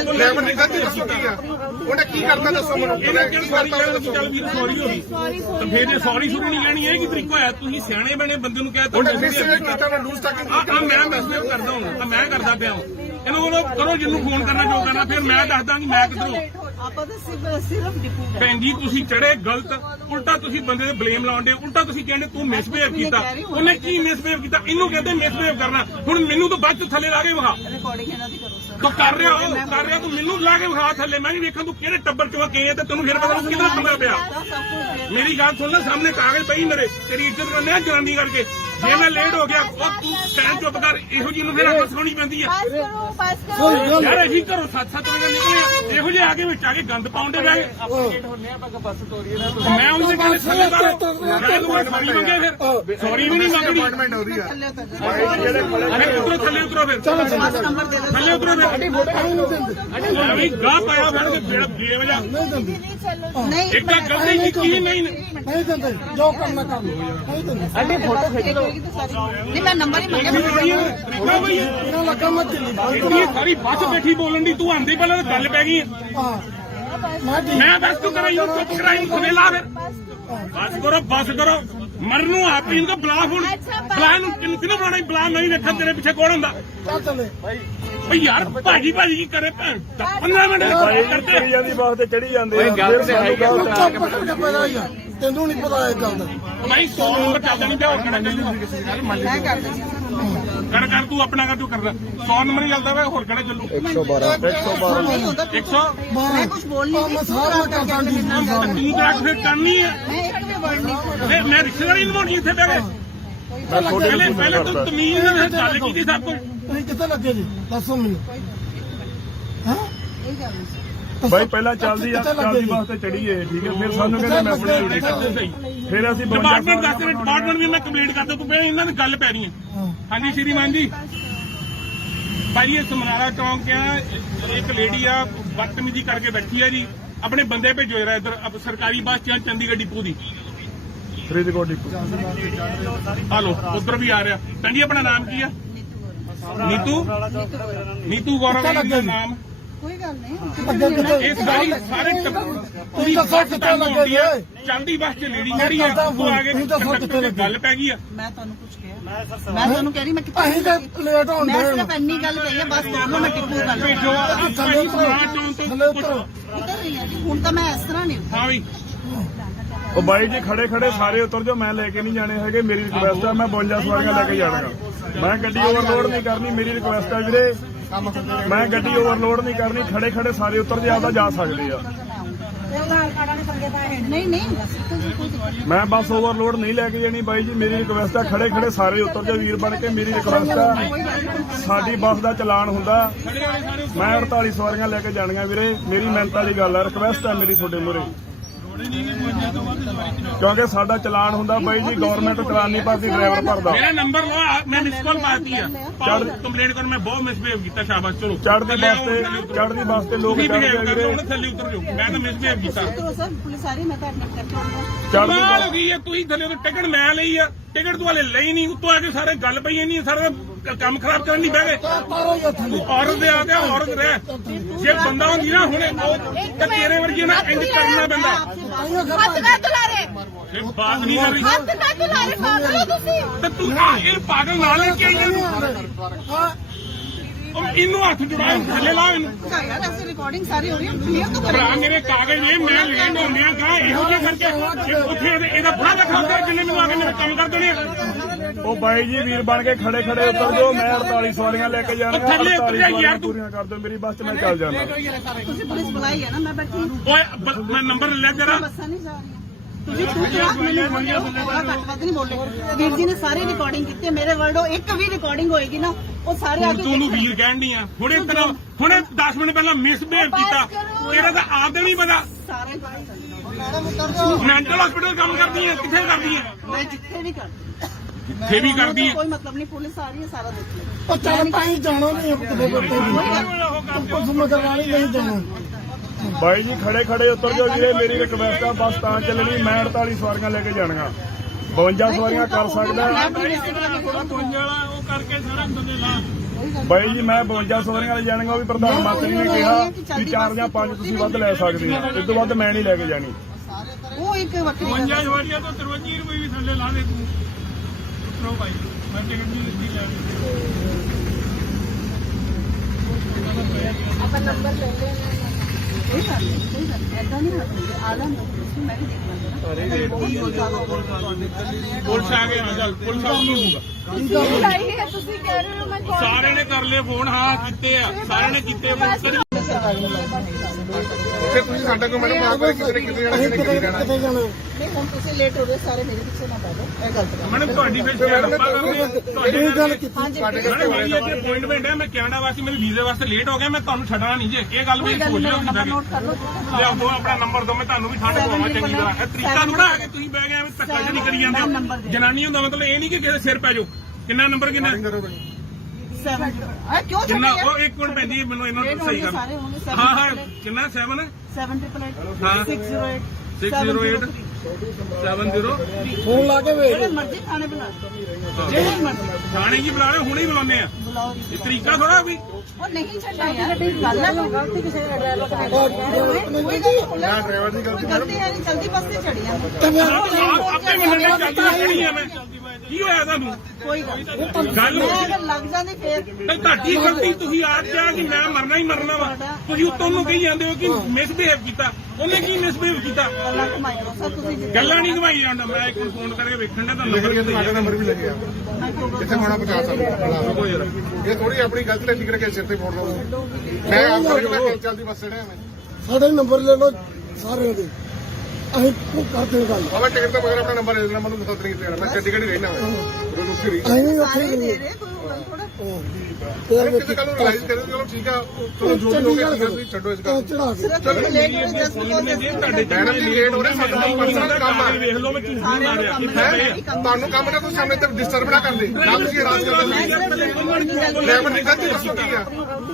ਡਰਾਈਵਰ ਨੇ ਗਲਤੀ ਦੱਸੋ ਕੀ ਆ ਉਹਨੇ ਕੀ ਕਰਤਾ ਦੱਸੋ ਮੈਨੂੰ ਇਹਨੇ ਕਿਹੜੀ ਵਾਰੀ ਚੱਲ ਵੀਰ ਸੌਰੀ ਹੋ ਗਈ ਤਾਂ ਫਿਰ ਇਹ ਸੌਰੀ ਸ਼ੁਰੂ ਨਹੀਂ ਲੈਣੀ ਇਹ ਕੀ ਤਰੀਕਾ ਹੋਇਆ ਤੁਸੀਂ ਸਿਆਣੇ ਬਣੇ ਬੰਦੇ ਨੂੰ ਕਹਿ ਉਹਨੇ ਮਿਸਬਿਹੇਵ ਕੀਤਾ ਮੈਂ ਲੂਜ਼ ਟਾਕਿੰਗ ਆ ਮੈਂ ਮੈਸੇਜ ਕਰਦਾ ਹਾਂ ਮੈਂ ਕਰਦਾ ਪਿਆ ਇਹਨੂੰ ਬੋਲੋ ਕਰੋ ਜਿਹਨੂੰ ਫੋਨ ਕਰਨਾ ਜੋ ਕਰਨਾ ਫਿਰ ਮੈਂ ਦੱਸਦਾ ਕਿ ਮੈਂ ਕਿੱਧਰੋਂ ਆਪਾਂ ਤਾਂ ਸਿਰਫ ਡਿਪੂ ਗਏ ਭੈਣ ਜੀ ਤੁਸੀਂ ਚੜੇ ਗਲਤ ਉਲਟਾ ਤੁਸੀਂ ਬੰਦੇ ਤੇ ਬਲੇਮ ਲਾਉਂਦੇ ਉਲਟਾ ਤੁਸੀਂ ਕਹਿੰਦੇ ਤੂੰ ਮਿਸਬਿਹੇਵ ਕੀਤਾ ਉਹਨੇ ਕੀ ਮਿਸਬਿਹੇਵ ਕੀਤਾ ਇਹਨੂੰ ਕਹਿੰਦੇ ਮਿਸਬਿਹੇਵ ਕਰਨਾ ਹੁਣ ਮੈਨੂੰ ਤਾਂ ਬਾਅਦ ਚ ਥੱਲੇ ਲਾ ਕੇ ਵਿਖਾ ਰਿਕਾਰਡਿੰਗ ਇਹਨਾਂ ਦੀ ਕਰੋ ਸਰ ਤੂੰ ਕਰ ਰਿਹਾ ਤੂੰ ਮੈਨੂੰ ਲਾ ਕੇ ਵਿਖਾ ਥੱਲੇ ਮੈਂ ਵੀ ਵੇਖਾਂ ਤੂੰ ਕਿਹੜੇ ਟੱਬਰ ਚੋਂ ਗਏ ਤੇ ਤੈਨੂੰ ਫਿਰ ਪਤਾ ਲੱਗੂ ਕਿਹਦਾ ਪੰਗਾ ਪਿਆ ਮੇਰੀ ਗੱਲ ਸੁਣ ਲੈ ਸਾਹਮਣੇ ਕਾਗਜ਼ ਪਈ ਮੇਰੇ ਤੇਰੀ ਇੱਜ਼ਤ ਕਰਨੇ ਆ ਜਨਾਨੀ ਕਰਕੇ ਜੇ ਮੈਂ ਲੇਟ ਹੋ ਗਿਆ ਉਹ ਤੂੰ ਟਾਈਮ ਚੁੱਪ ਕਰ ਇਹੋ ਜਿਹੀ ਨੂੰ ਫਿਰ ਅੱਖ ਸੁਣੀ ਪੈਂਦੀ ਆ पास करो ਯਾਰ ਅਸੀਂ ਘਰੋਂ 7-7 ਵਜੇ ਨਿਕਲੇ ਆ ਇਹੋ ਜਿਹੇ ਆ ਕੇ ਵਿੱਚ ਆ ਕੇ ਗੰਦ ਪਾਉਂਦੇ ਰਹੇ ਮੈਂ ਉਹਨੂੰ ਕਹਿੰਦੇ ਥੱਲੇ ਕਰ ਸੌਰੀ ਮੰਗੇ ਫਿਰ ਸੌਰੀ ਵੀ ਨਹੀਂ ਮੰਗਣੀ ਅਪਾਇੰਟਮੈਂਟ ਹੋ ਰਹੀ ਆ ਅਰੇ ਉਤਰੋ ਥੱਲੇ ਉਤਰੋ ਫਿਰ ਨੰਬਰ ਦੇ ਦਿਓ ਥੱਲੇ ਉਤਰੋ ਫਿਰ ਐਵੇਂ ਗਾਹ ਪਾਇਆ ਫੜ ਕੇ ਬੇੜਾ ਬੇਵਜਾ नहीं चलो ਨਹੀਂ ਇੱਕ ਤਾਂ ਗਲਤੀ ਕੀਤੀ ਨਹੀਂ ਨਹੀਂ ਦਿੰਦੇ ਜੋ ਕਰਨਾ ਕਰ ਲਓ ਨਹੀਂ ਦਿੰਦੇ ਅੱਡੇ ਫੋਟੋ ਖਿੱਚ ਲਓ ਨਹੀਂ ਮੈਂ ਨੰਬਰ ਹੀ ਮੰਗਿਆ ਤਰੀਕਾ ਬਈ ਇਹਨਾਂ ਲੱਗਾ ਮੈਂ ਦਿੱਲੀ ਇਹ ਸਾਰੀ ਬੱਸ ਬੈਠੀ ਬੋਲਣ ਦੀ ਤੂੰ ਆਂਦੀ ਪਹਿਲਾਂ ਤਾਂ ਗੱਲ ਪੈ ਗਈ ਹਾਂ ਮੈਂ ਠੀਕ ਮੈਂ ਦੱਸ ਤੂੰ ਕਰਾਈ ਨੂੰ ਚੁੱਪ ਕਰਾਈ ਨੂੰ ਖਵੇਲਾ ਫਿਰ ਬਸ ਕਰੋ ਮਰਨ ਨੂੰ ਆਪ ਹੀ ਇਹਨੂੰ ਬੁਲਾ ਹੁਣ ਬੁਲਾ ਨੂੰ ਕਿਹਨੂੰ ਬੁਲਾਣਾ ਬੁਲਾ ਨਹੀਂ ਵੇਖਾਂ ਤੇਰੇ ਪਿੱਛੇ ਕੌਣ ਹੁੰਦਾ ਚੱਲ ਚੱਲੇ ਓਏ ਯਾਰ ਭਾਜੀ ਕੀ ਕਰੇ ਭੈਣ 15 ਮਿੰਟ ਕਰਦੇ ਚੜੀ ਜਾਂਦੀ ਬੱਸ ਤੇ ਚੜੀ ਜਾਂਦੇ ਆ ਫਿਰ ਸਾਨੂੰ ਗਲਤ ਆ ਚੁੱਪ ਕਰਕੇ ਪੈਦਾ ਹੀ ਆ ਤੈਨੂੰ ਨਹੀਂ ਪਤਾ ਇਹ ਗੱਲ ਦਾ ਭਾਈ 100 ਨੰਬਰ ਚੱਲਦਾ ਨਹੀਂ ਪਿਆ ਹੋਰ ਕਿਹੜਾ ਚੱਲੂ ਮੈਂ ਕਰ ਦਿੰਦੀ ਕਰ ਤੂੰ ਆਪਣਾ ਕਰ ਤੂੰ ਕਰਦਾ 100 ਨੰਬਰ ਹੀ ਚੱਲਦਾ ਵਾ ਹੋਰ ਕਿਹੜਾ ਚੱਲੂ 112 ਨਹੀਂ ਹੁੰਦਾ 100 ਮੈਂ ਕੁਝ ਬੋਲ ਨਹੀਂ ਮੈਂ ਸਾਰਾ ਕਰਦਾ ਜੀ ਤੂੰ ਤਾਂ ਫਿਰ ਕਰਨੀ ਹੈ ਮੈਂ ਇੱਕ ਵੀ ਵਰਡ ਨਹੀਂ ਮੈਂ ਰਿਸ਼ਤੇਦਾਰੀ ਨਿਭਾਉਣੀ ਇੱਥੇ ਬਹਿ ਕੇ ਪਹਿਲੇ ਤੂੰ ਤਮੀਜ਼ ਨਾਲ ਗੱਲ ਕੀਤੀ ਸਭ ਕੁਝ ਤੁਸੀਂ ਕਿੱਥੇ ਲੱਗੇ ਜੀ ਦੱਸੋ ਮੈਨੂੰ ਹਾਂ ਇਹ ਗੱਲ ਨਹੀਂ ਬਾਈ ਪਹਿਲਾਂ ਚੱਲਦੀ ਬੱਸ ਤੇ ਚੜੀਏ ਠੀਕ ਹੈ ਫਿਰ ਸਾਨੂੰ ਕਹਿੰਦੇ ਮੈਂ ਆਪਣੀ ਡਿਊਟੀ ਕਰਦਾ ਸਹੀ ਫਿਰ ਅਸੀਂ ਡਿਪਾਰਟਮੈਂਟ ਦੱਸ ਰਿਹਾ ਡਿਪਾਰਟਮੈਂਟ ਵੀ ਮੈਂ ਕੰਪਲੀਟ ਕਰਦਾ ਤੂੰ ਪਹਿਲਾਂ ਇਹਨਾਂ ਦੀ ਗੱਲ ਪੈ ਰਹੀ ਹੈ ਹਾਂਜੀ ਸ਼੍ਰੀਮਾਨ ਜੀ ਭਾਜੀ ਇਹ ਸਮਨਾਰਾ ਚੌਂਕ ਆ ਇੱਕ ਲੇਡੀ ਆ ਬਦਤਮੀਜ਼ੀ ਕਰਕੇ ਬੈਠੀ ਆ ਜੀ ਆਪਣੇ ਬੰਦੇ ਭੇਜੋ ਜਰਾ ਇੱਧਰ ਸਰਕਾਰੀ ਬੱਸ ਚ ਚੰਡੀਗੜ੍ਹ ਡਿਪੂ ਦੀ ਫਰੀਦਕੋਟ ਡਿਪੂ ਹਲੋ ਉਧਰ ਵੀ ਆ ਰਿਹਾ ਕਹਿੰਦੀ ਆਪਣਾ ਨਾਮ ਕੀ ਆ ਨੀਤੂ ਗੌਰਵ ਦਾ ਨਾਮ ਕੋਈ ਗੱਲ ਨਹੀਂ ਅੱਗੇ ਕਿੱਥੇ ਇਸ ਵਾਰੀ ਸਾਰੇ ਪੂਰੀ ਦੱਸੋ ਕਿੱਥੇ ਲੱਗੇ ਜੀ ਚਲਦੀ ਬੱਸ ਚ ਲੇਡੀ ਜਿਹੜੀ ਆ ਉਹ ਆ ਕੇ ਗੱਲ ਪੈ ਗਈ ਆ ਮੈਂ ਤੁਹਾਨੂੰ ਕੁਝ ਕਿਹਾ ਮੈਂ ਤੁਹਾਨੂੰ ਕਹਿ ਰਹੀ ਮੈਂ ਕਿੱਥੇ ਅਸੀਂ ਤਾਂ ਲੇਟ ਹੋਣ ਮੈਂ ਦੇ ਸਿਰਫ ਇੰਨੀ ਗੱਲ ਕਹੀ ਹੈ ਬਸ ਦੋਨੋਂ ਮੈਂ ਟਿੱਪੂ ਕਰ ਭੇਜੋ ਥੱਲੇ ਤੋਂ ਉਤਰੋ ਉਤਰ ਰਹੀ ਹਾਂ ਜੀ ਹੁਣ ਤਾਂ ਮੈਂ ਇਸ ਤਰ੍ਹਾਂ ਨਹੀਂ ਹਾਂ ਵੀ ਉਹ ਬਾਈ ਜੀ ਖੜੇ ਸਾਰੇ ਉਤਰ ਜਾਓ ਮੈਂ ਲੈ ਕੇ ਨਹੀਂ ਜਾਣੇ ਹੈਗੇ ਮੇਰੀ ਰਿਕੁਐਸਟ ਆ ਮੈਂ 52 ਸਵਾਰੀਆਂ ਲੈ ਕੇ ਜਾਣਾਗਾ ਮੈਂ ਗੱਡੀ ਓਵਰਲੋਡ ਨਹੀਂ ਕਰਨੀ ਮੇਰੀ ਰਿਕੁਐਸਟ ਆ ਵੀਰੇ ਮੈਂ ਗੱਡੀ ਓਵਰਲੋਡ ਨਹੀਂ ਕਰਨੀ ਖੜੇ ਸਾਰੇ ਉਤਰ ਜੇ ਆਪਦਾ ਜਾ ਸਕਦੇ ਆ ਨਹੀਂ ਮੈਂ ਬੱਸ ਓਵਰਲੋਡ ਨਹੀਂ ਲੈ ਕੇ ਜਾਣੀ ਬਾਈ ਜੀ ਮੇਰੀ ਰਿਕੁਐਸਟ ਆ ਖੜੇ ਸਾਰੇ ਉਤਰ ਜਾ ਵੀਰ ਬਣ ਕੇ ਮੇਰੀ ਰਿਕੁਐਸਟ ਆ ਸਾਡੀ ਬੱਸ ਦਾ ਚਲਾਨ ਹੁੰਦਾ ਮੈਂ 48 ਸਵਾਰੀਆਂ ਲੈ ਕੇ ਜਾਣੀਆਂ ਵੀਰੇ ਮੇਰੀ ਮਿਹਨਤ ਵਾਲੀ ਗੱਲ ਆ ਰਿਕੁਐਸਟ ਆ ਮੇਰੀ ਤੁਹਾਡੇ ਮੂਹਰੇ ਕਿਉਂਕਿ ਸਾਡਾ ਚਲਾਨ ਹੁੰਦਾ ਬਾਈ ਜੀ, ਗਵਰਨਮੈਂਟ ਚਲਾਨ ਨਹੀਂ ਭਰਦੀ, ਡਰਾਈਵਰ ਭਰਦਾ। ਮੇਰਾ ਨੰਬਰ ਲਓ, ਮੈਂ ਮਿਸ ਕਾਲ ਮਾਰਤੀ ਆ। ਕੰਪਲੇਂਟ ਕਰ, ਮੈਂ ਬਹੁਤ ਮਿਸਬਿਹੇਵ ਕੀਤਾ। ਸ਼ਾਬਾਸ਼, ਚਲੋ ਚੜ੍ਹਦੀ ਬੱਸ ਤੇ ਲੋਕ ਤੁਸੀਂ ਚੜ੍ਹਦੇ ਬਿਹੇਵ ਆ ਕਰਦੇ ਹੋ, ਵੀਰੇ। ਥੱਲੇ ਉਤਰ ਜਾਓ। ਮੈਂ ਤਾਂ ਮਿਸਬਿਹੇਵ ਕੀਤਾ। ਸਰ ਪੁਲਿਸ ਆ ਰਹੀ, ਮੈਂ ਤਾਂ ਐਡਮਿਟ ਕਰਕੇ ਆਉਂਦਾ। ਚੜ੍ਹਦੀ ਕਮਾਲ ਹੋ ਬੱਸ ਗਈ ਹੈ, ਤੁਸੀਂ ਥੱਲੇ ਤੋਂ ਟਿਕਟ ਮੈਂ ਲਈ ਆ, ਟਿਕਟ ਤੂੰ ਹਲੇ ਲਈ ਨਹੀਂ, ਉੱਤੋਂ ਆ ਕੇ ਸਾਰੇ ਗੱਲ ਪਈ ਨਹੀਂ, ਸਾਰਾ ਕੰਮ ਖਰਾਬ ਕਰਨ ਨਹੀਂ ਬਹਿ ਗਏ। ਤਾਰਾ ਹੀ ਹੱਥ ਤੂੰ ਔਰਤ ਦੇ ਆ ਗਿਆ, ਔਰਤ ਰਹਿ। ਜੇ ਬੰਦਾ ਹੁੰਦੀ ਨਾ ਹੁਣੇ ਤਾਂ ਤੇਰੇ ਵਰਗੀ ਨਾ ਇੰਜ ਕਰਨਾ ਪੈਂਦਾ। ਹੱਥ ਨਾ ਚਲਾ ਰਹੇ, ਇਹ ਬਾਤ ਨਹੀਂ ਕਰ ਰਹੀ ਹੱਥ ਨਾ ਚਲਾ ਰਹੇ, ਪਾਗਲ ਹੋ ਤੁਸੀਂ। ਤੇ ਤੂੰ ਇਹ ਪਾਗਲ ਨਾਲ ਲੈ ਕੇ ਆਈ ਇਹਨੂੰ ਹੱਥ ਜੁੜਾ, ਥੱਲੇ ਲਾ ਇਹਨੂੰ। ਯਾਰ ਐਸੀ ਰਿਕਾਰਡਿੰਗ ਸਾਰੀ ਹੋ ਰਹੀ ਹੈ, ਕਲੀਅਰ ਤਾਂ ਭਰਾ ਮੇਰੇ ਕਾਗਜ਼ ਨੇ, ਮੈਂ ਲੇਟ ਹੋ ਗਿਆ ਕਾ ਇਹੋ ਜਿਹਾ ਕਰਕੇ ਉੱਥੇ ਇਹਦਾ ਬੜਾ ਰੱਖਾ ਜਿੰਨੇ ਮੈਨੂੰ ਆ ਕੇ ਮੇਰੇ ਕੰਮ ਕਰ ਦੇਣੇ ਆ। ਉਹ ਬਾਈ ਜੀ ਵੀਰ ਬਣ ਕੇ ਖੜੇ ਖੜੇ ਉਤਰ ਜਾਓ, ਮੈਂ 48 ਸਵਾਰੀਆਂ ਲੈ ਕੇ ਜਾਣਾ। ਥੱਲੇ ਉਤਰ ਜਾ 48 ਯਾਰ ਤੂੰ। ਪੂਰੀਆਂ ਕਰ ਦਿਓ ਮੇਰੀ ਬੱਸ 'ਚ, ਮੈਂ ਚੱਲ ਜਾਣਾ। ਤੁਸੀਂ ਪੁਲਿਸ ਬੁਲਾਈ ਹੈ ਨਾ, ਮੈਂ ਬੈਠੀ ਹਾਂ। ਓਏ ਮੈਂ ਨੰਬਰ ਲੈ ਜਰਾ। ਬੱਸਾਂ ਨਹੀਂ ਜਾ ਰਹੀਆਂ। ਤੁਸੀਂ ਮੈਨੂੰ ਘੱਟ ਨਹੀਂ ਬੋਲੇ। ਵੀਰ ਜੀ ਨੇ ਸਾਰੀ ਰਿਕਾਰਡਿੰਗ ਕੀਤੀ, ਮੇਰੇ ਵਰਡੋ ਇੱਕ ਵੀ ਰਿਕਾਰਡਿੰਗ ਹੋਏਗੀ ਨਾ, ਉਹ ਸਾਰੇ ਆ ਕੇ ਤੂੰ ਵੀਰ ਕਹਿਣ ਦੀ ਆ। ਹੁਣੇ 10 ਮਿੰਟ ਪਹਿਲਾਂ ਮਿਸਬਿਹੇਵ ਕੀਤਾ, ਤੇਰਾ ਤਾਂ ਆਪ ਦੇ ਨਹੀਂ ਪਤਾ। ਸਾਰੇ ਮੈਂਟਲ ਹਸਪੀਟਲ ਕੰਮ ਕਰਦੀ ਹੈ, ਕਿੱਥੇ ਕਰਦੀ ਹੈ? ਮੈਂ ਜਿੱਥੇ ਵੀ ਕਰਦੀ, ਜਿੱਥੇ ਵੀ ਕਰਦੀ ਹੈ। ਕੋਈ ਮਤਲਬ ਨਹੀਂ, ਪੁਲਿਸ ਆ ਰਹੀ ਹੈ, ਸਾਰਾ ਦੇਖ ਲਓ। ਉਹ ਚੱਲ ਪਾਈ ਜਾਣਾ ਨਹੀਂ ਪੁਲਿਸ ਮਗਰਵਾਲੀ ਨਹੀਂ ਜਾਣਾ। ਬਾਈ ਜੀ ਖੜੇ ਖੜੇ ਉਤਰ ਜਾਓ ਵੀਰੇ, ਮੇਰੀ ਰਿਕਵੈਸਟ ਆ। ਬੱਸ ਤਾਂ ਚੱਲਣੀ, ਮੈਂ 48 ਸਵਾਰੀਆਂ ਲੈ ਕੇ ਜਾਣੀਆਂ। 52 ਸਵਾਰੀਆਂ ਕਰ ਸਕਦਾ ਉਹ ਕਰਕੇ ਸਾਰਾ ਬੰਦੇ ਲਾ। ਬਾਈ ਜੀ, ਮੈਂ 52 ਸਵਾਰੀਆਂ ਲੈ ਜਾਣੀਆਂ। ਉਹ ਵੀ ਪ੍ਰਧਾਨ ਮੰਤਰੀ ਨੇ ਕਿਹਾ ਵੀ 4 ਜਾਂ 5 ਤੁਸੀਂ ਵੱਧ ਲੈ ਸਕਦੇ ਆ, ਇਸ ਤੋਂ ਵੱਧ ਮੈਂ ਨਹੀਂ ਲੈ ਕੇ ਜਾਣੀ। ਉਹ ਇੱਕ ਵੱਖਰੀ ਗੱਲ ਹੈ। ਜਵਾਰੀਆਂ ਤੋਂ 53 ਰੁਪਏ ਵੀ ਥੱਲੇ ਲਾ ਦੇ ਤੂੰ। ਉਤਰੋ ਭਾਈ, ਮੈਂ ਟਿਕਟ ਨਹੀਂ ਦਿੱਤੀ ਲੈਣੀ। ਆਪਾਂ ਨੰਬਰ ਲੈ ਲੈਣਾ। ਕੋਈ ਗੱਲ ਨਹੀਂ, ਐਦਾਂ ਨਹੀਂ ਰੱਖਦੇ। ਆਲਮ ਨੂੰ ਮੈਂ ਵੀ ਦੇਖਣਾ ਪੁਲਿਸ ਆ ਗਏ, ਹਾਂ ਚੱਲ ਪੁਲਿਸ ਆ ਗਈ ਹੋਊਗਾ। ਤੁਸੀਂ ਲਾਈ ਹੈ, ਤੁਸੀਂ ਕਹਿ ਰਹੇ ਹੋ ਮੈਂ call ਸਾਰਿਆਂ ਨੇ ਕਰ ਲਏ ਫੋਨ, ਹਾਂ ਕੀਤੇ ਆ, ਸਾਰਿਆਂ ਨੇ ਕੀਤੇ ਫੋਨ। ਫਿਰ ਤੁਸੀਂ ਸਾਡਾ ਕੋਈ ਮੈਨੂੰ ਮਾਰ ਕਿਤੇ ਕਿਤੇ ਜਾਣਾ ਕਿਤੇ ਕਿਤੇ ਜਾਣਾ। ਕਿੱਥੇ ਜਾਣਾ? ਨਹੀਂ ਹੁਣ ਤੁਸੀਂ ਲੇਟ ਹੋ ਰਹੇ, ਸਾਰੇ ਮੇਰੇ ਪਿੱਛੇ ਨਾ ਪੈ ਜਾਓ, ਇਹ ਗਲਤ ਗੱਲ ਹੈ। ਮੈਡਮ ਤੁਹਾਡੀ ਫਿਰ ਆਪਾਂ ਕਰਦੇ ਆ ਤੁਹਾਡੇ ਇਹ ਗੱਲ ਕੀਤੀ। ਹਾਂਜੀ ਮੈਡਮ ਮੇਰੀ ਅੱਜ ਅਪਾਇੰਟਮੈਂਟ ਹੈ, ਮੈਂ ਕੈਨੇਡਾ ਵਾਸਤੇ ਮੇਰੇ ਵੀਜ਼ੇ ਵਾਸਤੇ ਲੇਟ ਹੋ ਗਿਆ, ਮੈਂ ਤੁਹਾਨੂੰ ਛੱਡਣਾ ਨਹੀਂ ਜੇ। ਇਹ ਗੱਲ ਵੀ ਸੋਚ ਲਿਓ ਨੰਬਰ ਨੋਟ ਕਰ ਲਓ। ਲਿਆਓ ਦੋ ਆਪਣਾ ਨੰਬਰ ਦੋ, ਮੈਂ ਤੁਹਾਨੂੰ ਵੀ ਠੰਡ ਪਵਾਵਾਂ ਚੰਗੀ ਤਰ੍ਹਾਂ। ਇਹ ਤਰੀਕਾ ਥੋੜਾ ਹੈ ਕਿ ਤੁਸੀਂ ਬਹਿ ਗਏ ਧੱਕਾ ਜਿਹਾ ਨਹੀਂ ਕਰੀ ਜਾਂਦੇ। ਜਨਾਨੀ ਹੁੰਦਾ ਮਤਲਬ ਇਹ ਨਹੀਂ ਕਿ ਕਿਸੇ ਸਿਰ ਪੈ ਜਾਓ। ਕਿੰਨਾ ਨੰਬਰ ਕਿੰਨਾ 7 ਆ ਕਿਉਂ ਕਿੰਨਾ? ਛੱਡਿਆ? ਉਹ ਇੱਕ ਮਿੰਟ ਪੈਂਦੀ ਮੈਨੂੰ ਇਹਨਾਂ ਨੂੰ ਸਹੀ ਕਰ। ਸਾਰੇ ਹੋਣਗੇ 7 ਹਾਂ ਹਾਂ ਕਿੰਨਾ 7 ਹੈ 788 608 608 70 ਫੋਨ ਲਾ ਕੇ ਵੇਖ। ਜਿਹੜੇ ਮਰਜ਼ੀ ਖਾਣੇ ਬਣਾ ਲਓ, ਜਿਹੜੇ ਮਰਜ਼ੀ ਥਾਣੇ ਕੀ ਬੁਲਾ ਰਹੇ, ਹੁਣੇ ਹੀ ਬੁਲਾਉਂਦੇ ਆ। ਬੁਲਾਓ। ਇਹ ਤਰੀਕਾ ਥੋੜਾ ਵੀ ਉਹ ਨਹੀਂ ਛੱਡਣਾ ਯਾਰ, ਗੱਲ ਹੈ ਕੋਈ ਗਲਤੀ ਕਿਸੇ ਦਾ ਡਰਾਈਵਰ ਦਾ ਕੋਈ ਡਰਾਈਵਰ ਦੀ ਗਲਤੀ ਗਲਤੀ ਹੈ ਨਹੀਂ, ਜਲਦੀ ਬੱਸ ਤੇ ਚੜੀ ਆ। ਆਪੇ ਮੰਨਣੇ ਚੱਲਦੀ ਕਿਹੜੀ ਆ ਮੈਂ ਕੀ ਹੋਇਆ ਤੁਹਾਨੂੰ? ਕੋਈ ਗੱਲ ਨਹੀਂ। ਗੱਲ ਮੈਂ ਅਗਰ ਲੱਗ ਜਾਂਦੀ ਫੇਰ ਤੇ ਤੁਹਾਡੀ ਗਲਤੀ, ਤੁਸੀਂ ਆਪ ਕਿਹਾ ਕਿ ਮੈਂ ਮਰਨਾ ਹੀ ਮਰਨਾ ਵਾ। ਤੁਸੀਂ ਉੱਤੋਂ ਨੂੰ ਕਹੀ ਜਾਂਦੇ ਹੋ ਕਿ ਮਿਸਬਿਹੇਵ ਕੀਤਾ। ਉਹਨੇ ਕੀ ਮਿਸਬਿਹੇਵ ਕੀਤਾ? ਗੱਲਾਂ ਕਮਾਈ ਕਰੋ ਸਰ, ਤੁਸੀਂ ਜਿੱਦਾਂ ਗੱਲਾਂ ਨਹੀਂ ਘਵਾਈ ਜਾਂਦਾ। ਮੈਂ ਇੱਕ ਫੋਨ ਕਰਕੇ ਵੇਖਣ ਦਾ ਤਾਂ ਨੰਬਰ ਲਿਖ ਤੁਹਾਡਾ ਨੰਬਰ ਵੀ ਲੱਗਿਆ ਕਿੱਥੇ ਹੋਣਾ ਪਹੁੰਚਾ ਸਕਦਾ। ਯਾਰ ਇਹ ਥੋੜੀ ਆਪਣੀ ਗਲਤੀ ਠੀਕ ਕਰਕੇ ਸਿਰ ਤੇ ਫੋੜ ਲਓ। ਮੈਂ ਆਪ ਕਰਕੇ ਚੱਲਦੀ ਬੱਸ ਚੜਿਆ ਮੈਂ। ਸਾਡੇ ਨੰਬਰ ਲੈ ਲਓ ਸਾਰਿਆਂ ਦੇ, ਅਸੀਂ ਕਰਦੇ ਗੱਲ। ਬਾਬਾ ਟਿਕਟ ਤੋਂ ਮਗਰ ਆਪਣਾ ਨੰਬਰ ਦੇ ਦੇਣਾ, ਮੈਨੂੰ ਦੱਸ ਨਹੀਂ ਦੇਣਾ। ਮੈਂ ਚੰਡੀਗੜ੍ਹ ਹੀ ਰਹਿਣਾ ਰੋਜ਼ ਉੱਥੇ ਰਹੀ। ਅਸੀਂ ਵੀ ਉੱਥੇ ਸਾਰੇ ਹੀ ਦੇ ਰਹੇ, ਕੋਈ ਗੱਲ ਥੋੜਾ। ਕਿਸੇ ਗੱਲ ਨੂੰ ਰਿਲਾਈਜ਼ ਕਰੇ ਚਲੋ ਠੀਕ ਆ, ਚਲੋ ਜੋ ਵੀ ਹੋ ਗਿਆ ਤੁਸੀਂ ਛੱਡੋ ਇਸ ਗੱਲ ਚੜਾ ਕੇ ਸਿਰਫ ਤੁਸੀਂ ਲੇਟ ਹੋ ਜਸਟ ਤੁਹਾਡੇ ਮੈਡਮ ਜੀ ਲੇਟ ਹੋ ਰਹੇ, ਸਾਡਾ ਪਰਸਨਲ ਕੰਮ ਆ। ਵੇਖ ਲਓ ਮੈਂ ਝੂਠ ਨਹੀਂ ਮਾਰਿਆ। ਤੁਹਾਨੂੰ ਕੰਮ ਨਾ ਕੋਈ ਸਾਹਮਣੇ ਤੇ ਡਿਸਟਰਬ ਨਾ ਕਰਦੇ ਨਾ ਤੁਸੀਂ ਰਾਜ ਕਰਦੇ। ਡਰਾਈਵਰ ਦੀ ਗਲਤੀ ਦੱਸੋ ਕੀ ਆ,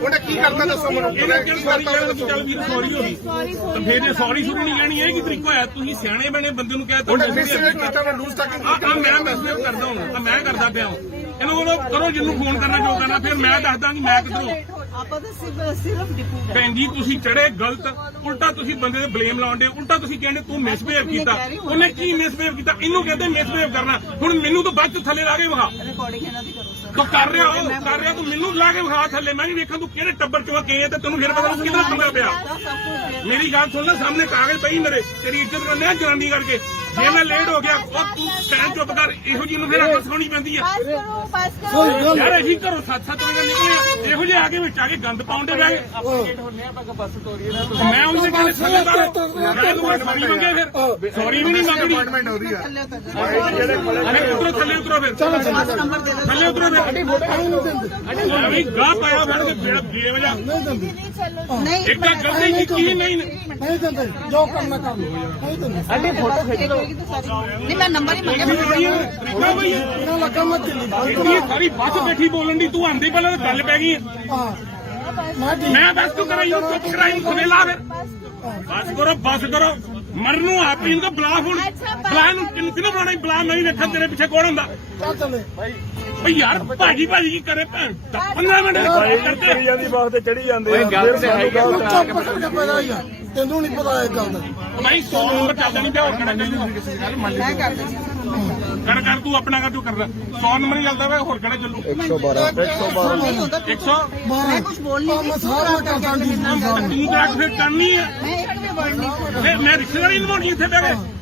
ਉਹਨੇ ਕੀ ਕਰਤਾ ਦੱਸੋ ਮੈਨੂੰ। ਉਹਨੇ ਕੀ ਕਰਤਾ ਦੱਸੋ। ਸੌਰੀ ਹੋ ਗਈ ਤਾਂ ਫਿਰ ਇਹ ਸੌਰੀ ਸ਼ੁਰੂ ਨਹੀਂ ਲੈਣੀ। ਇਹ ਕੀ ਤਰੀਕਾ ਹੋਇਆ? ਤੁਸੀਂ ਸਿਆਣੇ ਬਣੇ ਬੰਦੇ ਨੂੰ ਕਹਿ ਤਾ ਉਹਨੇ ਮਿਸਬਿਹੇਵ ਕੀਤਾ, ਮੈਂ ਲੂਜ਼ ਤੱਕ ਆ ਮੈਂ ਮੈਸੇਜ ਕਰਦਾ ਹਾਂ, ਮੈਂ ਕਰਦਾ ਪਿਆ ਹਾਂ। ਇਹਨੂੰ ਬੋਲੋ ਕਰੋ ਜਿਹਨੂੰ ਫੋਨ ਕਰਨਾ ਜੋ ਕਰਨਾ, ਫਿਰ ਮੈਂ ਦੱਸਦਾ ਕਿ ਮੈਂ ਕਿੱਧਰੋਂ। ਆਪਾਂ ਤਾਂ ਸਿਰਫ ਡਿਪੂ ਹੈ। ਭੈਣ ਜੀ ਤੁਸੀਂ ਚੜੇ ਗਲਤ, ਉਲਟਾ ਤੁਸੀਂ ਬੰਦੇ ਤੇ ਬਲੇਮ ਲਾਉਂਦੇ, ਉਲਟਾ ਤੁਸੀਂ ਕਹਿੰਦੇ ਤੂੰ ਮਿਸਬਿਹੇਵ ਕੀਤਾ। ਉਹਨੇ ਕੀ ਮਿਸਬਿਹੇਵ ਕੀਤਾ? ਇਹਨੂੰ ਕਹਿੰਦੇ ਮਿਸਬਿਹੇਵ ਕਰਨਾ। ਹੁਣ ਮੈਨੂੰ ਤਾਂ ਬਾਅਦ ਚ ਥੱਲੇ ਲਾ ਕੇ ਵਿਖਾ। ਰਿਕਾਰਡਿੰਗ ਇਹਨਾਂ ਦੀ ਕਰੋ ਸਰ। ਤੂੰ ਕਰ ਰਿਹਾ ਤੂੰ ਮੈਨੂੰ ਲਾ ਕੇ ਵਿਖਾ ਥੱਲੇ। ਮੈਂ ਵੀ ਵੇਖਾਂ ਤੂੰ ਕਿਹੜੇ ਟੱਬਰ ਚੋਂ ਗਏ ਤੇ ਤੈਨੂੰ ਫਿਰ ਪਤਾ ਕਿਹਦਾ ਪੰਗਾ ਪਿਆ। ਸਭ ਕੁਝ ਮੇਰੀ ਗੱਲ ਸੁਣ ਲੈ, ਸਾਹਮਣੇ ਕਾਗਜ਼ ਪਈ ਮੇਰੇ, ਤੇਰੀ ਇੱਜ਼ਤ ਕਰਨੇ ਆ ਜਨਾਨੀ ਕਰਕੇ। ਜੇ ਮੈਂ ਲੇਟ ਹੋ ਗਿਆ ਉਹ ਤੂੰ ਕਹਿ ਚੁੱਪ ਕਰ ਇਹੋ ਜਿਹੀ ਨੂੰ ਫਿਰ ਅੱਖ ਸਿਖਾਉਣੀ ਪੈਂਦੀ ਆ बस करो बस ਕੋਈ करो ਗੱਲ ਯਾਰ ਅਸੀਂ ਘਰੋਂ 7-7 ਵਜੇ ਨਿਕਲੇ ਇਹੋ ਜਿਹੇ ਆ ਕੇ ਵਿੱਚ ਆ ਕੇ ਗੰਦ ਪਾਉਂਦੇ ਬਹਿ ਗਏ ਮੈਂ ਉਹਦੇ ਕੋਲ ਥੱਲੇਦਾਰ ਸੌਰੀ ਮੰਗੇ ਫਿਰ ਸੌਰੀ ਵੀ ਨਹੀਂ ਮੰਗਣੀ ਅਪਾਇੰਟਮੈਂਟ ਉਹਦੀ ਆ ਅਰੇ ਉਤਰੋ ਥੱਲੇ ਉਤਰੋ ਫਿਰ ਨੰਬਰ ਦੇ ਦਿਓ ਥੱਲੇ ਉਤਰੋ ਫਿਰ ਅਰੇ ਗਾਹ ਪਾਇਆ ਫੜ ਕੇ ਬੇੜਾ ਬੇਵਜਾ नहीं चलो ਨਹੀਂ ਇੱਕ ਤਾਂ ਗਲਤੀ ਕੀਤੀ ਨਹੀਂ ਨਹੀਂ ਦਿੰਦੇ ਜੋ ਕਰਨਾ ਕਰ ਲਓ ਨਹੀਂ ਦਿੰਦੇ ਨਹੀਂ ਮੈਂ ਨੰਬਰ ਹੀ ਮੰਗਿਆ ਤਰੀਕਾ ਬਈ ਇਹਨਾਂ ਲੱਗਾ ਮੈਂ ਦਿੱਲੀ ਇਹ ਸਾਰੀ ਬੱਸ ਬੈਠੀ ਬੋਲਣ ਦੀ ਤੂੰ ਆਂਦੀ ਪਹਿਲਾਂ ਤਾਂ ਗੱਲ ਪੈ ਗਈ ਹਾਂ ਮੈਂ ਠੀਕ ਮੈਂ ਬਸ ਤੂੰ ਕਰਾਈ ਚੁੱਪ ਕਰਾਈ ਖਵੇਲਾ ਫਿਰ ਬਸ ਕਰੋ ਮਰਨ ਨੂੰ ਆਪ ਹੀ ਬੁਲਾ ਹੁਣ ਬੁਲਾ ਨੂੰ ਕਿਹਨੂੰ ਬੁਲਾਣਾ ਬੁਲਾ ਨਹੀਂ ਵੇਖਣ ਤੇਰੇ ਪਿੱਛੇ ਕੌਣ ਹੁੰਦਾ ਚੱਲ ਚੱਲੇ ਬਈ ਯਾਰ ਭਾਜੀ ਕੀ ਕਰੇ ਭੈਣ 15 ਮਿੰਟ ਬਾਈ ਕਰਦੇ ਚੜੀ ਜਾਂਦੀ ਬੱਸ ਤੇ ਚੜੀ ਜਾਂਦੇ ਆ ਫਿਰ ਸਾਨੂੰ ਗੱਲ ਚੁੱਪ ਕਰਕੇ ਪੈਦਾ ਹੀ ਆ ਤੈਨੂੰ ਨਹੀਂ ਪਤਾ ਇਹ ਗੱਲ ਦਾ ਭਾਈ 100 ਨੰਬਰ ਚੱਲਦਾ ਨਹੀਂ ਪਿਆ ਹੋਰ ਕਿਹੜਾ ਚੱਲੂ ਮੈਂ ਕਰ ਦਿੰਦੀ ਕਰ ਤੂੰ ਆਪਣਾ ਕਰ ਤੂੰ ਕਰਦਾ 100 ਨੰਬਰ ਹੀ ਚੱਲਦਾ ਵਾ ਹੋਰ ਕਿਹੜਾ ਚੱਲੂ 112 ਨਹੀਂ ਹੁੰਦਾ 100 ਮੈਂ ਕੁਝ ਬੋਲ ਨਹੀਂ ਮੈਂ ਸਾਰਾ ਕਰਦਾ ਜੀ ਤੂੰ ਤਾਂ ਫਿਰ ਕਰਨੀ ਹੈ ਮੈਂ ਇੱਕ ਵੀ ਵਰਡ ਨਹੀਂ ਬੋਲਿਆ ਮੈਂ ਰਿਸ਼ਤੇਦਾਰੀ ਨਿਭਾਉਣੀ ਇੱਥੇ ਬਹਿ ਕੇ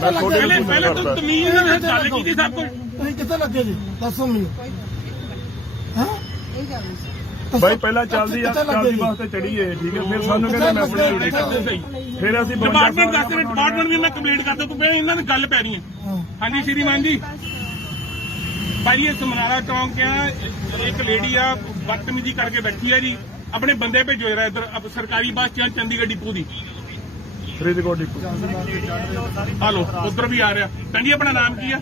ਮੈਂ ਤੁਹਾਡੇ ਪਹਿਲੇ ਤੂੰ ਤਮੀਜ਼ ਨਾਲ ਗੱਲ ਕੀਤੀ ਸਭ ਕੁਝ ਤੁਸੀਂ ਕਿੱਥੇ ਲੱਗੇ ਜੀ ਦੱਸੋ ਮੈਨੂੰ ਹਾਂ ਇਹ ਗੱਲ ਨਹੀਂ ਬਾਈ ਪਹਿਲਾਂ ਚੱਲਦੀ ਬੱਸ ਤੇ ਚੜੀਏ ਠੀਕ ਹੈ ਫਿਰ ਸਾਨੂੰ ਕਹਿੰਦੇ ਮੈਂ ਆਪਣੀ ਡਿਊਟੀ ਕਰਦਾ ਸਹੀ ਫਿਰ ਅਸੀਂ ਡਿਪਾਰਟਮੈਂਟ ਦੱਸ ਦੇ ਡਿਪਾਰਟਮੈਂਟ ਵੀ ਮੈਂ ਕੰਪਲੀਟ ਕਰਦਾ ਤੂੰ ਪਹਿਲਾਂ ਇਹਨਾਂ ਦੀ ਗੱਲ ਪੈ ਰਹੀ ਹੈ ਹਾਂ ਹਾਂਜੀ ਸ਼੍ਰੀਮਾਨ ਜੀ ਭਾਈ ਇਹ ਸਮਨਾਰਾ ਚੌਂਕ ਆ ਇੱਕ ਲੇਡੀ ਆ ਬਦਤਮੀਜ਼ੀ ਕਰਕੇ ਬੈਠੀ ਆ ਜੀ ਆਪਣੇ ਬੰਦੇ ਭੇਜੋ ਜਰਾ ਇੱਧਰ ਸਰਕਾਰੀ ਬੱਸ ਚ ਚੰਡੀਗੜ੍ਹ ਡਿਪੂ ਦੀ ਫਰੀਦਕੋਟ ਡਿਪੂ ਹਲੋ ਉਧਰ ਵੀ ਆ ਰਿਹਾ ਕਹਿੰਦੀ ਆਪਣਾ ਨਾਮ ਕੀ ਆ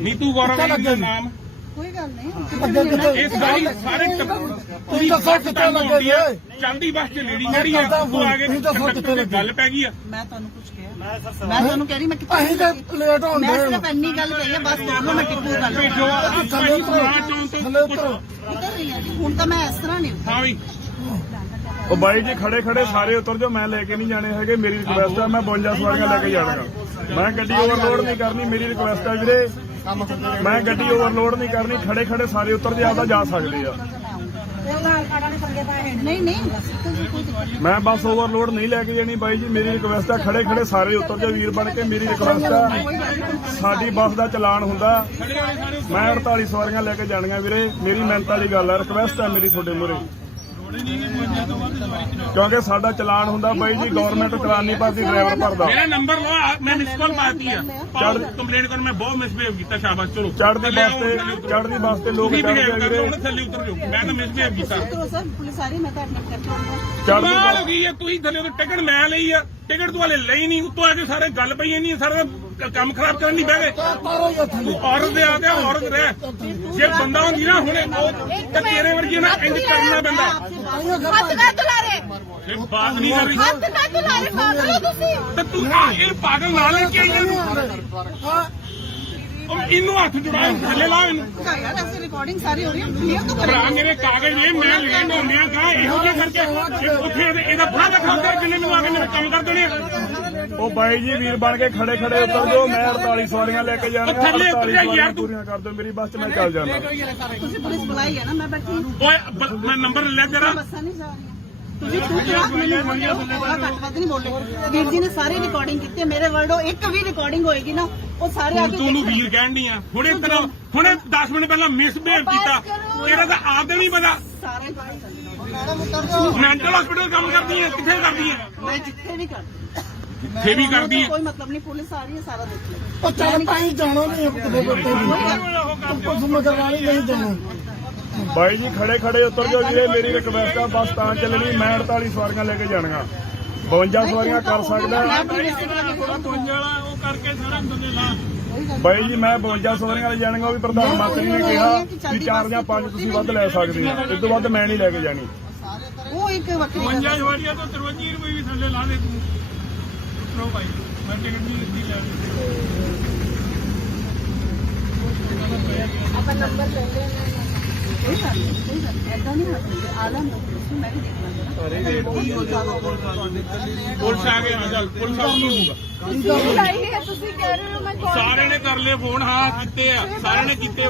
ਨੀਤੂ ਗੌਰਵ ਦਾ ਨਾਮ ਕੋਈ ਗੱਲ ਨਹੀਂ ਅੱਗੇ ਕਿੱਥੇ ਇਸ ਸਾਰੀ ਸਾਰੇ ਤੁਸੀਂ ਦੱਸੋ ਕਿੱਥੇ ਲੱਗੇ ਜੀ ਚਲਦੀ ਬੱਸ ਚ ਲੇਡੀ ਜਿਹੜੀ ਆ ਉਹ ਆ ਕੇ ਤੁਸੀਂ ਦੱਸੋ ਕਿੱਥੇ ਲੱਗੇ ਗੱਲ ਪੈ ਗਈ ਆ ਮੈਂ ਤੁਹਾਨੂੰ ਕੁਝ ਕਿਹਾ ਮੈਂ ਤੁਹਾਨੂੰ ਕਹਿ ਰਹੀ ਮੈਂ ਕਿੱਥੇ ਅਸੀਂ ਤੇ ਲੇਟ ਹੋਣ ਮੈਂ ਦੇ ਸਿਰਫ ਇੰਨੀ ਗੱਲ ਕਹੀ ਹੈ ਬਸ ਦੋਨੋਂ ਮੈਂ ਟਿੱਪੂ ਗੱਲ ਭੇਜੋ ਥੱਲੇ ਉਤਰੋ ਥੱਲੇ ਉਤਰੋ ਉਤਰ ਰਹੀ ਹਾਂ ਜੀ ਹੁਣ ਤਾਂ ਮੈਂ ਇਸ ਤਰ੍ਹਾਂ ਨਹੀਂ ਹਾਂ ਵੀ ਉਹ ਬਾਈ ਜੀ ਖੜੇ ਸਾਰੇ ਉਤਰ ਜਾਓ ਮੈਂ ਲੈ ਕੇ ਨਹੀਂ ਜਾਣੇ ਹੈਗੇ ਮੇਰੀ ਰਿਕੁਐਸਟ ਆ ਮੈਂ 52 ਸਵਾਰੀਆਂ ਲੈ ਕੇ ਜਾਣਾਗਾ ਮੈਂ ਗੱਡੀ ਓਵਰਲੋਡ ਨਹੀਂ ਕਰਨੀ ਮੇਰੀ ਰਿਕੁਐਸਟ ਆ ਵੀਰੇ ਮੈਂ ਗੱਡੀ ਓਵਰਲੋਡ ਨਹੀਂ ਕਰਨੀ ਖੜੇ ਸਾਰੇ ਉਤਰ ਜੇ ਆਪਦਾ ਜਾ ਸਕਦੇ ਆ ਨਹੀਂ ਕੋਈ ਮੈਂ ਬੱਸ ਓਵਰਲੋਡ ਨਹੀਂ ਲੈ ਕੇ ਜਾਣੀ ਬਾਈ ਜੀ ਮੇਰੀ ਰਿਕੁਐਸਟ ਆ ਖੜੇ ਸਾਰੇ ਉਤਰ ਜਾ ਵੀਰ ਬਣ ਕੇ ਮੇਰੀ ਰਿਕੁਐਸਟ ਆ ਸਾਡੀ ਬੱਸ ਦਾ ਚਲਾਨ ਹੁੰਦਾ ਮੈਂ 48 ਸਵਾਰੀਆਂ ਲੈ ਕੇ ਜਾਣੀਆਂ ਵੀਰੇ ਮੇਰੀ ਮਿਹਨਤ ਵਾਲੀ ਗੱਲ ਆ ਰਿਕੁਐਸਟ ਆ ਮੇਰੀ ਤੁਹਾਡੇ ਮੂਹਰੇ ਕਿਉਂਕਿ ਸਾਡਾ ਚਲਾਨ ਹੁੰਦਾ ਬਾਈ ਜੀ ਗਵਰਨਮੈਂਟ ਚਲਾਨ ਨਹੀਂ ਭਰਦੀ ਡਰਾਈਵਰ ਭਰਦਾ ਮੇਰਾ ਨੰਬਰ ਲਓ ਮੈਂ ਮਿਸ ਕਾਲ ਮਾਰਤੀ ਆ ਕੰਪਲੇਂਟ ਕਰ ਮੈਂ ਬਹੁਤ ਮਿਸਬਿਹੇਵ ਕੀਤਾ ਸ਼ਾਬਾਸ਼ ਚਲੋ ਚੜ੍ਹਦੀ ਬੱਸ ਤੇ ਲੋਕ ਬਿਹੇਵ ਚੜ੍ਹਦੇ ਕਰਦੇ ਵੀਰੇ ਹੁਣ ਥੱਲੇ ਉਤਰ ਜਾਓ ਮੈਂ ਤਾਂ ਮਿਸਬਿਹੇਵ ਕੀਤਾ ਉਤਰੋ ਸਰ ਪੁਲਿਸ ਆ ਰਹੀ ਮੈਂ ਤਾਂ ਐਡਮਿਟ ਕਰਕੇ ਆਉਂਗਾ ਚੜ੍ਹਦੀ ਕਮਾਲ ਹੋ ਗਈ ਹੈ ਤੁਸੀਂ ਥੱਲੇ ਉਹ ਟਿਕਟ ਮੈਂ ਲਈ ਆ ਟਿਕਟ ਤੂੰ ਹਲੇ ਲਈ ਨਹੀਂ ਉੱਤੋਂ ਆ ਕੇ ਸਾਰੇ ਗੱਲ ਪਈ ਨਹੀਂ ਸਾਰਾ ਕੰਮ ਖਰਾਬ ਕਰਨ ਦੀ ਬਹਿ ਗਏ ਤਾਰੋ ਜਾਂ ਥੱਲੇ ਔਰਤ ਦੇ ਆ ਤੇ ਔਰਤ ਰਹਿ ਜੇ ਬੰਦਾ ਹੁੰਦੀ ਨਾ ਹੁਣੇ ਉਹ ਤਾਂ ਤੇਰੇ ਵਰਗੀ ਨਾ ਇੰਜ ਕਰਨਾ ਪੈਂਦਾ हथ का तुला रे ਇਹ ਬਾਤ ਨਹੀਂ ਕਰ ਰਹੀ हथ का तुला रे पागल हो तुसी ਤੇ ਤੂੰ ਇਹ ਪਾਗਲ ਨਾਲ ਲੈ ਕੇ ਆਈ ਹਾਂ ਉਹ ਇਹਨੂੰ ਹੱਥ ਜੁੜਾ ਥੱਲੇ ਲਾ ਇਹਨੂੰ ਯਾਰ ਐਸੀ ਰਿਕਾਰਡਿੰਗ ਸਾਰੀ ਹੋ ਰਹੀ ਹੈ ਕਲੀਅਰ ਤਾਂ ਭਰਾ ਕਰੋ ਮੇਰੇ ਕਾਗਜ਼ ਇਹ ਮੈਂ ਲੈਣ ਹੁੰਦਿਆਂ ਕਾ ਇਹੋ ਜਿਹਾ ਕਰਕੇ ਉੱਥੇ ਇਹਦਾ ਬੁਰਾ ਦਿਖਾਉ ਕਰ ਕਿੰਨੇ ਨੂੰ ਆ ਕੇ ਮੇਰੇ ਕੰਮ ਕਰ ਦੇਣੇ ਆ। ਉਹ ਬਾਈ ਜੀ ਵੀਰ ਬਣ ਕੇ ਖੜੇ ਉਤਰ ਜਾਓ ਮੈਂ 48 ਸਵਾਰੀਆਂ ਲੈ ਕੇ ਜਾਣੀਆਂ ਥੱਲੇ ਉਤਰ 48 ਜਾ ਯਾਰ ਸਵਾਰੀਆਂ ਤੂੰ। ਪੂਰੀਆਂ ਕਰ ਦਿਓ ਮੇਰੀ ਬੱਸ 'ਚ ਮੈਂ ਚੱਲ ਜਾਣਾ ਤੁਸੀਂ ਪੁਲਿਸ ਬੁਲਾਈ ਹੈ ਨਾ ਮੈਂ ਬੈਠੀ ਹਾਂ ਓਏ ਮੈਂ ਨੰਬਰ ਲੈ ਤੇਰਾ ਬੱਸਾਂ ਨਹੀਂ ਜਾ ਰਹੀਆਂ ਤੁਸੀਂ ਤੂੰ ਕਿਹਾ ਮੈਨੂੰ ਬੋਲਾ ਘੱਟ ਵੱਧ ਨਹੀਂ ਬੋਲੇ ਵੀਰ ਜੀ ਨੇ ਸਾਰੀ ਰਿਕਾਰਡਿੰਗ ਕੀਤੀ ਹੈ ਮੇਰੇ ਵਰਡੋ ਇੱਕ ਵੀ ਰਿਕਾਰਡਿੰਗ ਹੋਏਗੀ ਨਾ ਉਹ ਸਾਰੇ ਆ ਕੇ ਤੂੰ ਨੂੰ ਵੀਰ ਕਹਿਣ ਦੀ ਆ ਹੁਣੇ 10 ਮਿੰਟ ਪਹਿਲਾਂ ਮਿਸਬਿਹੇਵ ਕੀਤਾ ਤੇਰਾ ਤਾਂ ਆਪ ਦੇ ਨਹੀਂ ਪਤਾ ਸਾਰੇ ਮੈਂਟਲ ਹਸਪੀਟਲ ਕੰਮ ਕਰਦੀ ਹੈ ਕਿੱਥੇ ਕਰਦੀ ਹੈ ਮੈਂ ਜਿੱਥੇ ਵੀ ਕਰਦੀ ਇੱਥੇ ਵੀ ਕਰਦੀ ਹੈ ਕੋਈ ਮਤਲਬ ਨਹੀਂ ਪੁਲਿਸ ਆ ਰਹੀ ਹੈ ਸਾਰਾ ਦੇਖ ਲਓ ਉਹ ਚੱਲ ਤਾਂ ਹੀ ਜਾਣਾ ਨਹੀਂ ਕਿਤੇ ਬੱਤੇ ਵੀ ਕੁਝ ਮਗਰਾਣੀ ਨਹੀਂ ਜਾਣਾ ਬਾਈ ਜੀ ਖੜੇ ਉਤਰ ਜਾਓ ਵੀਰੇ ਮੇਰੀ ਰਿਕਵੈਸਟ ਆ ਬੱਸ ਤਾਂ ਚੱਲਣੀ ਮੈਂ 48 ਸਵਾਰੀਆਂ ਲੈ ਕੇ ਜਾਣੀਆਂ 52 ਸਵਾਰੀਆਂ ਕਰ ਸਕਦਾ ਉਹ ਕਰਕੇ ਸਾਰਾ ਬੰਦੇ ਲਾ ਬਾਈ ਜੀ ਮੈਂ 52 ਸਵਾਰੀਆਂ ਲੈ ਜਾਣੀਆਂ ਉਹ ਵੀ ਪ੍ਰਧਾਨ ਮੰਤਰੀ ਨੇ ਕਿਹਾ ਕਿ 4 ਜਾਂ 5 ਤੁਸੀਂ ਵੱਧ ਲੈ ਸਕਦੇ ਆ ਇਸ ਤੋਂ ਵੱਧ ਮੈਂ ਨਹੀਂ ਲੈ ਕੇ ਜਾਣੀ ਉਹ ਇੱਕ ਵੱਖਰੀ ਗੱਲ 52 ਵਾਰੀਆਂ ਤੋਂ 53 ਰੁਪਏ ਵੀ ਥੱਲੇ ਲਾ ਦੇ ਤੂੰ ਉਤਰੋ ਭਾਈ ਮੈਂ ਟਿਕਟ ਨਹੀਂ ਦਿੱਤੀ ਲੈ अपन नंबर ले लेना ਕੋਈ ਗੱਲ ਨਹੀਂ ਐਦਾਂ ਨਹੀਂ ਹੱਸਦੇ ਆਲਮ ਨੂੰ ਮੈਂ ਵੀ ਦੇਖ ਲਾਂਗਾ ਪੁਲਿਸ ਆ ਗਏ ਚੱਲ ਪੁਲਿਸ ਆ ਗਈ ਹੋਊਗਾ बुलाई है तुसी कह रहे हो मैं कॉल ਸਾਰਿਆਂ ਨੇ ਕਰ ਲਏ ਫੋਨ ਹਾਂ ਕੀਤੇ ਆ ਸਾਰਿਆਂ ਨੇ ਕੀਤੇ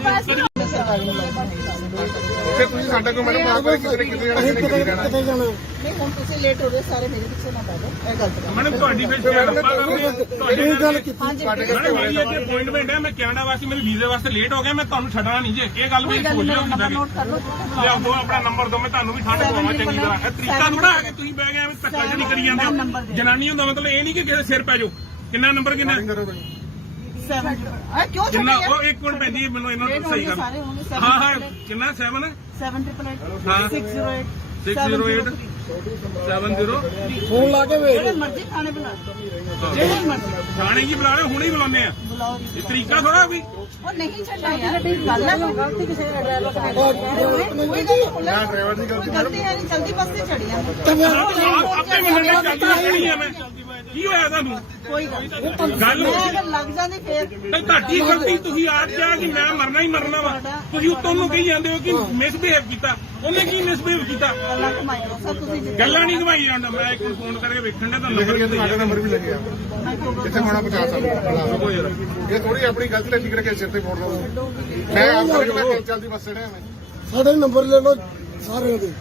ਫਿਰ ਤੁਸੀਂ ਸਾਡਾ ਕੋਈ ਮੈਡਮ ਆਪ ਕਿਤੇ ਕਿਤੇ ਜਾਣਾ ਅਸੀਂ ਕਿਤੇ ਕਿਤੇ ਜਾਣਾ ਕਿਤੇ ਜਾਣਾ ਨਹੀਂ ਹੁਣ ਤੁਸੀਂ ਲੇਟ ਹੋ ਰਹੇ ਸਾਰੇ ਮੇਰੇ ਪਿੱਛੇ ਨਾ ਪੈ ਜਾਓ ਇਹ ਗਲਤ ਗੱਲ ਮੈਡਮ ਤੁਹਾਡੀ ਫਿਰ ਇਹ ਗੱਲ ਕੀਤੀ ਹਾਂਜੀ ਮੈਡਮ ਮੇਰੀ ਇੱਥੇ ਅਪਾਇੰਟਮੈਂਟ ਹੈ ਮੈਂ ਕੈਨੇਡਾ ਵਾਸਤੇ ਮੇਰੇ ਵੀਜ਼ੇ ਵਾਸਤੇ ਲੇਟ ਹੋ ਗਿਆ ਮੈਂ ਤੁਹਾਨੂੰ ਛੱਡਣਾ ਨਹੀਂ ਜੇ ਇਹ ਗੱਲ ਵੀ ਭੁੱਲ ਜਾਓ ਨੰਬਰ ਨੋਟ ਕਰ ਲਓ ਲਿਆਓ ਦੋ ਆਪਣਾ ਨੰਬਰ ਦੋ ਮੈਂ ਤੁਹਾਨੂੰ ਵੀ ਠੰਡ ਪਵਾਵਾਂ ਚੰਗੀ ਤਰ੍ਹਾਂ ਇਹ ਤਰੀਕਾ ਥੋੜਾ ਹੈ ਕਿ ਤੁਸੀਂ ਬਹਿ ਗਏ ਐਵੇਂ ਧੱਕਾ ਜਿਹੜੀ ਕਰੀ ਜਾਂਦੇ ਹੋ ਜਨਾਨੀ ਹੁੰਦਾ ਮਤਲਬ ਇਹ ਨਹੀਂ ਕਿ ਕਿਸੇ ਸਿਰ ਪੈ ਜਾਓ ਕਿੰਨਾ ਨੰਬਰ ਕਿੰਨਾ 7 ਆ ਕਿਉਂ ਕਿੰਨਾ ਛੱਡਿਆ ਉਹ ਇੱਕ ਮਿੰਟ ਪੈਂਦੀ ਮੈਨੂੰ ਇਹਨਾਂ ਨੂੰ ਸਹੀ ਕਰ ਸਾਰੇ ਹੋਣਗੇ ਹਾਂ ਹਾਂ ਕਿੰਨਾ 7 788 608 608 70 ਫੋਨ ਲਾ ਕੇ ਵੇਖ ਜਿਹੜੇ ਮਰਜ਼ੀ ਖਾਣੇ ਬਣਾ ਜਿਹੜੇ ਮਰਜ਼ੀ ਥਾਣੇ ਕੀ ਬੁਲਾ ਰਹੇ ਹੁਣੇ ਹੀ ਬੁਲਾਉਂਦੇ ਆ ਬੁਲਾਓ ਇਹ ਤਰੀਕਾ ਥੋੜਾ ਵੀ ਉਹ ਨਹੀਂ ਛੱਡਣਾ ਯਾਰ ਗੱਲ ਹੈ ਗਲਤੀ ਕਿਸੇ ਦਾ ਡਰਾਈਵਰ ਦਾ ਕੋਈ ਡਰਾਈਵਰ ਦੀ ਗਲਤੀ ਗਲਤੀ ਹੈ ਨਹੀਂ ਜਲਦੀ ਬੱਸ ਤੇ ਚੜੀਆਂ ਆਪੇ ਮੰਨਣਾ ਚਾਹੀਦੀ ਹੈ ਮੈਂ ਕੀ ਹੋਇਆ ਤੁਹਾਨੂੰ ਕੋਈ ਗੱਲ ਗੱਲ ਮੈਂ ਅਗਰ ਲੱਗ ਜਾਂਦੀ ਫੇਰ ਤੇ ਤੁਹਾਡੀ ਗਲਤੀ ਤੁਸੀਂ ਆਪ ਕਿਹਾ ਕਿ ਮੈਂ ਮਰਨਾ ਹੀ ਮਰਨਾ ਵਾ ਤੁਸੀਂ ਉੱਤੋਂ ਨੂੰ ਕਹੀ ਜਾਂਦੇ ਹੋ ਕਿ ਮਿਸਬਿਹੇਵ ਕੀਤਾ ਉਹਨੇ ਕੀ ਮਿਸਬਿਹੇਵ ਕੀਤਾ ਗੱਲਾਂ ਕਮਾਈ ਲਓ ਸਰ ਤੁਸੀਂ ਗੱਲਾਂ ਨਹੀਂ ਘਵਾਈ ਜਾਂਦਾ ਮੈਂ ਇੱਕ ਨੂੰ ਫੋਨ ਕਰਕੇ ਵੇਖਣ ਦਾ ਤੁਹਾਨੂੰ ਲਿਖ ਨੰਬਰ ਕੇ ਸਾਡਾ ਨੰਬਰ ਵੀ ਲੱਗਿਆ ਕਿੱਥੇ ਹੋਣਾ ਪਹੁੰਚਾ ਸਕਦਾ ਇਹ ਥੋੜੀ ਆਪਣੀ ਗਲਤੀ ਲੈ ਠੀਕ ਕਰਕੇ ਸਿਰ ਤੇ ਫੋੜ ਦੋ ਮੈਂ ਆਪ ਕਰਕੇ ਚੱਲਦੀ ਬੱਸ ਚੜਿਆ ਮੈਂ ਸਾਡੇ ਨੰਬਰ ਲੈ ਲਓ ਸਾਰਿਆਂ ਦੇ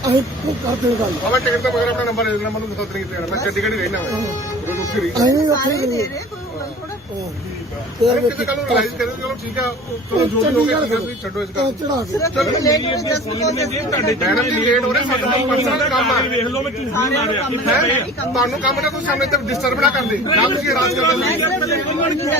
ਅਸੀਂ ਕਰਦੇ ਗੱਲ ਬਾਬਾ ਟਿਕਟ ਤੋਂ ਬਗੈਰ ਆਪਣਾ ਨੰਬਰ ਦੇ ਦੇਣਾ ਮੈਨੂੰ ਦੱਸ ਨਹੀਂ ਦੇਣਾ ਮੈਂ ਚੰਡੀਗੜ੍ਹ ਹੀ ਰਹਿਣਾ ਮੈਂ ਰੁਕੀ ਰਹੀ ਅਸੀਂ ਉੱਥੇ ਸਾਰੇ ਹੀ ਦੇ ਗਏ ਰਹੇ ਕੋਈ ਗੱਲ ਥੋੜਾ ਕਿਤੇ ਕੱਲ ਨੂੰ ਰਿਲਾਈਜ਼ ਕਰੇ ਚਲੋ ਠੀਕ ਆ ਚਲੋ ਜੋ ਵੀ ਹੋ ਗਿਆ ਤੁਸੀਂ ਛੱਡੋ ਇਸ ਗੱਲ ਚੜਾ ਕੇ ਸਿਰਫ ਤੁਸੀਂ ਲੇਟ ਹੋ ਜਸਟ ਤੁਹਾਡੇ ਮੈਡਮ ਜੀ ਲੇਟ ਹੋ ਰਹੇ ਸਾਡਾ ਪਰਸਨਲ ਕੰਮ ਆ ਵੇਖ ਲਓ ਮੈਂ ਝੂਠ ਨਹੀਂ ਮਾਰਿਆ ਤੁਹਾਨੂੰ ਕੰਮ ਨਾ ਕੋਈ ਸਾਹਮਣੇ ਤੇ ਡਿਸਟਰਬ ਨਾ ਕਰਦੇ ਨਾ ਤੁਸੀਂ ਰਾਜ ਕਰਦੇ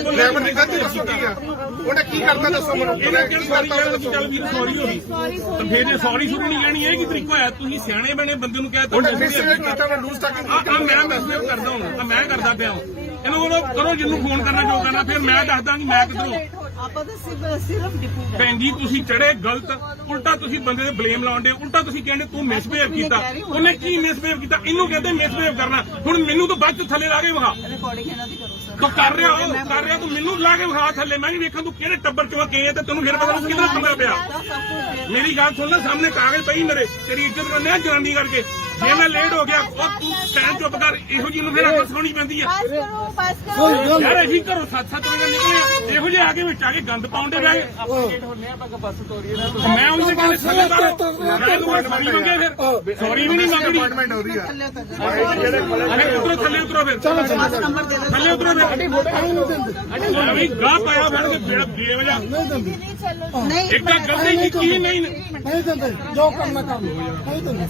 ਡਰਾਈਵਰ ਦੀ ਗਲਤੀ ਦੱਸੋ ਕੀ ਆ ਉਹਨੇ ਕੀ ਕਰਤਾ ਦੱਸੋ ਮੈਨੂੰ ਉਹਨੇ ਕੀ ਕਰਤਾ ਉਹਨੇ ਦੱਸੋ ਚੱਲ ਵੀ ਸੌਰੀ ਹੋ ਗਈ ਤਾਂ ਫਿਰ ਜੇ ਸੌਰੀ ਸ਼ੁਰੂ ਨਹੀਂ ਲੈਣੀ ਇਹ ਕੀ ਤਰੀਕਾ ਹੋਇਆ ਤੁਸੀਂ ਸਿਆਣੇ ਬਣੇ ਬੰਦੇ ਨੂੰ ਕਹਿ ਉਹਨੇ ਮਿਸਬਿਹੇਵ ਕੀਤਾ ਮੈਂ ਲੂਜ਼ ਤੱਕ ਮੈਂ ਮੈਸੇਜ ਕਰਦਾ ਹਾਂ ਮੈਂ ਕਰਦਾ ਪਿਆ ਇਹਨੂੰ ਬੋਲੋ ਕਰੋ ਜਿਹਨੂੰ ਫੋਨ ਕਰਨਾ ਜੋ ਕਰਨਾ ਫਿਰ ਮੈਂ ਦੱਸਦਾ ਕਿ ਮੈਂ ਕਿੱਧਰੋਂ ਆਪਾਂ ਤਾਂ ਸਿਰਫ ਡਿਪੂ ਗਏ ਭੈਣ ਜੀ ਤੁਸੀਂ ਚੜੇ ਗਲਤ ਉਲਟਾ ਤੁਸੀਂ ਬੰਦੇ ਤੇ ਬਲੇਮ ਲਾਉਂਦੇ ਉਲਟਾ ਤੁਸੀਂ ਕਹਿੰਦੇ ਤੂੰ ਮਿਸਬਿਹੇਵ ਕੀਤਾ ਉਹਨੇ ਕੀ ਮਿਸਬਿਹੇਵ ਕੀਤਾ ਇਹਨੂੰ ਕਹਿੰਦੇ ਮਿਸਬਿਹੇਵ ਕਰਨਾ ਹੁਣ ਮੈਨੂੰ ਤਾਂ ਬਾਅਦ ਚ ਥੱਲੇ ਲਾ ਕੇ ਵਿਖਾ ਰਿਕਾਰਡਿੰਗ ਇਹਨਾਂ ਦੀ ਕਰੋ ਸਰ ਤੂੰ ਕਰ ਰਿਹਾ ਤੂੰ ਮੈਨੂੰ ਲਾ ਕੇ ਵਿਖਾ ਥੱਲੇ ਮੈਂ ਵੀ ਵੇਖਾਂ ਤੂੰ ਕਿਹੜੇ ਟੱਬਰ ਚੋਂ ਗਏ ਆ ਤੇ ਤੈਨੂੰ ਫਿਰ ਪਤਾ ਕਿਹਦਾ ਬੰਦਾ ਪਿਆ ਮੇਰੀ ਗੱਲ ਸੁਣ ਲੈ ਸਾਹਮਣੇ ਕਾਗਜ਼ ਪਈ ਮੇਰੇ ਤੇਰੀ ਇੱਜ਼ਤ ਕਰਨੇ ਆ ਜਨਾਨੀ ਕਰਕੇ ਜੇ ਮੈਂ ਲੇਟ ਹੋ ਗਿਆ ਉਹ ਤੂੰ ਸਟੈਂਡ ਚੁੱਪ ਕਰ ਇਹੋ ਜਿਹੀ ਨੂੰ ਫਿਰ ਅੱਖ ਸੁਣੀ ਪੈਂਦੀ ਆ पास करो ਯਾਰ ਅਸੀਂ ਘਰੋਂ 7-7 ਵਜੇ ਨਿਕਲੇ ਇਹੋ ਜਿਹੇ ਆ ਕੇ ਵਿੱਚ ਆ ਕੇ ਗੰਦ ਪਾਉਂਦੇ ਰਹੇ ਮੈਂ ਉਹਦੇ ਕਹਿੰਦੇ ਥੱਲੇ ਕਰ ਸੌਰੀ ਮੰਗੇ ਫਿਰ ਸੌਰੀ ਵੀ ਨਹੀਂ ਮੰਗਣੀ ਅਪਾਇੰਟਮੈਂਟ ਉਹਦੀ ਆ ਅਰੇ ਉਤਰੋ ਥੱਲੇ ਉਤਰੋ ਫਿਰ ਨੰਬਰ ਦੇ ਦਿਓ ਥੱਲੇ ਉਤਰੋ ਫਿਰ ਅਭੀ ਗਾਹ ਪਾਇਆ ਫੜ ਕੇ ਬੇੜਾ ਬੇਵਜਾ नहीं चलो ਨਹੀਂ ਇੱਕ ਤਾਂ ਗਲਤੀ ਕੀਤੀ ਨਹੀਂ ਨਹੀਂ ਦਿੰਦੇ ਜੋ ਕਰਨਾ ਕਰ ਲਓ ਨਹੀਂ ਦਿੰਦੇ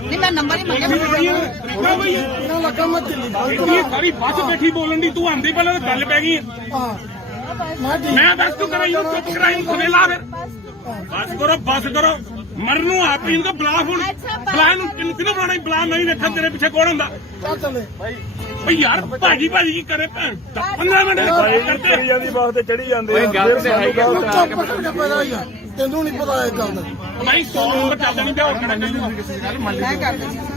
ਨਹੀਂ ਮੈਂ ਨੰਬਰ ਹੀ ਮੰਗਿਆ ਤਰੀਕਾ ਬਈ ਇਹਨਾਂ ਲੱਗਾ ਮੈਂ ਦਿੱਲੀ ਇਹ ਸਾਰੀ ਬੱਸ ਬੈਠੀ ਬੋਲਣ ਦੀ ਤੂੰ ਆਂਦੀ ਪਹਿਲਾਂ ਤਾਂ ਗੱਲ ਪੈ ਗਈ ਹਾਂ ਮੈਂ ਠੀਕ ਮੈਂ ਦੱਸ ਤੂੰ ਕਰਾਈ ਨੂੰ ਚੁੱਪ ਕਰਾਈ ਨੂੰ ਖਵੇ ਲਾ ਫਿਰ ਬਸ ਕਰੋ ਮਰਨ ਨੂੰ ਆਪ ਹੀ ਬਲਾ ਹੁਣ ਬਲਾ ਨੂੰ ਕਿਹਨੂੰ ਬਣਾਣਾ ਬਲਾ ਮੈਂ ਹੀ ਵੇਖਾਂ ਤੇਰੇ ਪਿੱਛੇ ਕੌਣ ਹੁੰਦਾ ਚੱਲ ਚੱਲੇ ਓਏ ਯਾਰ ਭਾਜੀ ਕੀ ਕਰੇ 15 ਮਿੰਟ ਕਰਦੇ ਕਰੀ ਜਾਂਦੀ ਬਾਤ ਤੇ ਚੜੀ ਜਾਂਦੇ ਆ ਫਿਰ ਸਾਨੂੰ ਗੱਲ ਚੁੱਪ ਕਰਕੇ ਪਤਾ ਹੀ ਆ ਤੈਨੂੰ ਨਹੀਂ ਪਤਾ ਇਹ ਗੱਲ ਦਾ ਨਹੀਂ 100 ਨੰਬਰ ਚੱਲਦਾ ਨਹੀਂ ਪਿਆ ਹੋਰ ਕਿਹੜਾ ਮੈਂ ਕਰ ਦਿੰਦੀ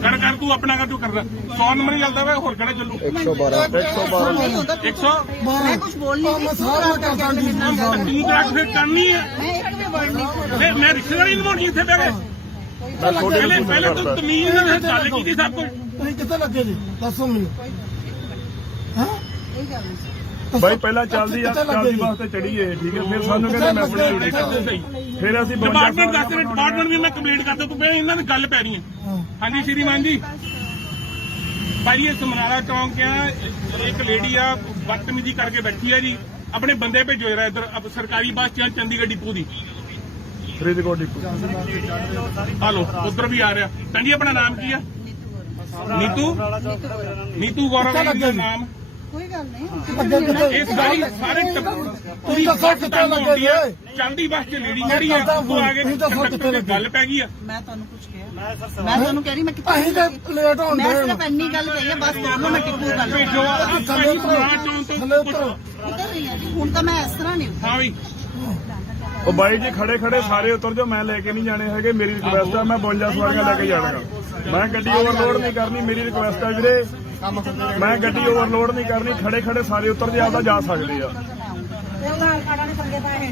ਕਰ ਤੂੰ ਆਪਣਾ ਕਰ ਤੂੰ ਕਰਦਾ 100 ਨੰਬਰ ਹੀ ਚੱਲਦਾ ਵਾ ਹੋਰ ਕਿਹੜਾ ਚੱਲੂ 112 ਨਹੀਂ ਹੁੰਦਾ 100 ਮੈਂ ਕੁਝ ਬੋਲ ਨਹੀਂ ਮੈਂ ਸਾਰਾ ਕਰਦਾ ਜੀ ਤੂੰ ਤਾਂ ਫਿਰ ਕਰਨੀ ਹੈ ਮੈਂ ਇੱਕ ਵੀ ਵਰਡ ਨਹੀਂ ਤੇ ਮੈਂ ਰਿਸ਼ਤੇਦਾਰੀ ਨਿਭਾਉਣੀ ਇੱਥੇ ਬਹਿ ਕੇ ਮੈਂ ਤੁਹਾਡੇ ਪਹਿਲੇ ਤੂੰ ਤਮੀਜ਼ ਨਾਲ ਗੱਲ ਕੀਤੀ ਸਭ ਕੁਝ ਤੁਸੀਂ ਕਿੱਥੇ ਲੱਗੇ ਜੀ ਦੱਸੋ ਮੈਨੂੰ ਹਾਂ ਇਹ ਗੱਲ ਨਹੀਂ ਬਾਈ ਪਹਿਲਾਂ ਚੱਲਦੀ ਬੱਸ ਤੇ ਚੜੀਏ ਠੀਕ ਹੈ ਫਿਰ ਸਾਨੂੰ ਕਹਿੰਦੇ ਮੈਂ ਆਪਣੀ ਡਿਊਟੀ ਕਰਦਾ ਸਹੀ ਫਿਰ ਅਸੀਂ ਡਿਪਾਰਟਮੈਂਟ ਦੱਸ ਰਹੇ ਡਿਪਾਰਟਮੈਂਟ ਵੀ ਮੈਂ ਕੰਪਲੀਟ ਕਰਦਾ ਤੂੰ ਪਹਿਲਾਂ ਇਹਨਾਂ ਦੀ ਗੱਲ ਪੈ ਰਹੀ ਹੈ ਹਾਂਜੀ ਸ਼੍ਰੀਮਾਨ ਜੀ ਭਾਈ ਇਹ ਸਮਨਾਰਾ ਚੌਂਕ ਆ ਇੱਕ ਲੇਡੀ ਆ ਬਦਤਮੀਜ਼ੀ ਕਰਕੇ ਬੈਠੀ ਆ ਜੀ ਆਪਣੇ ਬੰਦੇ ਭੇਜੋ ਜਰਾ ਇੱਧਰ ਸਰਕਾਰੀ ਬੱਸ ਚ ਚੰਡੀਗੜ੍ਹ ਡਿਪੂ ਦੀ ਫਰੀਦਕੋਟ ਡਿਪੂ ਹਲੋ ਉਧਰ ਵੀ ਆ ਰਿਹਾ ਕਹਿੰਦੀ ਆਪਣਾ ਨਾਮ ਕੀ ਆ ਨੀਤੂ ਗੌਰਵ ਦਾ ਨਾਮ ਕੋਈ ਗੱਲ ਨਹੀਂ ਅੱਗੇ ਕਿੱਥੇ ਇਹ ਸਾਰੇ ਤੁਸੀਂ ਦੱਸੋ ਕਿੱਥੇ ਲੱਗੇ ਜੀ ਚਲਦੀ ਬੱਸ ਚ ਲੇਡੀ ਜਿਹੜੀ ਆ ਉਹ ਆ ਕੇ ਗੱਲ ਪੈ ਗਈ ਆ ਮੈਂ ਤੁਹਾਨੂੰ ਕੁਝ ਕਿਹਾ ਮੈਂ ਤੁਹਾਨੂੰ ਕਹਿ ਰਹੀ ਮੈਂ ਕਿੱਥੇ ਅਸੀਂ ਤਾਂ ਲੇਟ ਹੋਣ ਮੈਂ ਦੇ ਸਿਰਫ ਇੰਨੀ ਗੱਲ ਕਹੀ ਹੈ ਬਸ ਤੁਹਾਨੂੰ ਮੈਂ ਟਿੱਕੂ ਗੱਲ ਭੇਜੋ ਥੱਲੇ ਉਤਰੋ ਥੱਲੇ ਉਤਰੋ ਉਤਰ ਰਹੀ ਹਾਂ ਜੀ ਹੁਣ ਤਾਂ ਮੈਂ ਇਸ ਤਰ੍ਹਾਂ ਨਹੀਂ ਹਾਂ ਵੀ ਉਹ ਬਾਈ ਜੀ ਖੜੇ ਸਾਰੇ ਉਤਰ ਜਾਓ ਮੈਂ ਲੈ ਕੇ ਨਹੀਂ ਜਾਣੇ ਹੈਗੇ ਮੇਰੀ ਰਿਕੁਐਸਟ ਆ ਮੈਂ 52 ਸਵਾਰੀਆਂ ਲੈ ਕੇ ਜਾਣਾਗਾ ਮੈਂ ਗੱਡੀ ਓਵਰਲੋਡ ਨਹੀਂ ਕਰਨੀ ਮੇਰੀ ਰਿਕੁਐਸਟ ਆ ਵੀਰੇ ਮੈਂ ਗੱਡੀ ਓਵਰਲੋਡ ਨਹੀਂ ਕਰਨੀ ਖੜੇ ਸਾਰੇ ਉਤਰ ਜੇ ਆਪਦਾ ਜਾ ਸਕਦੇ ਆ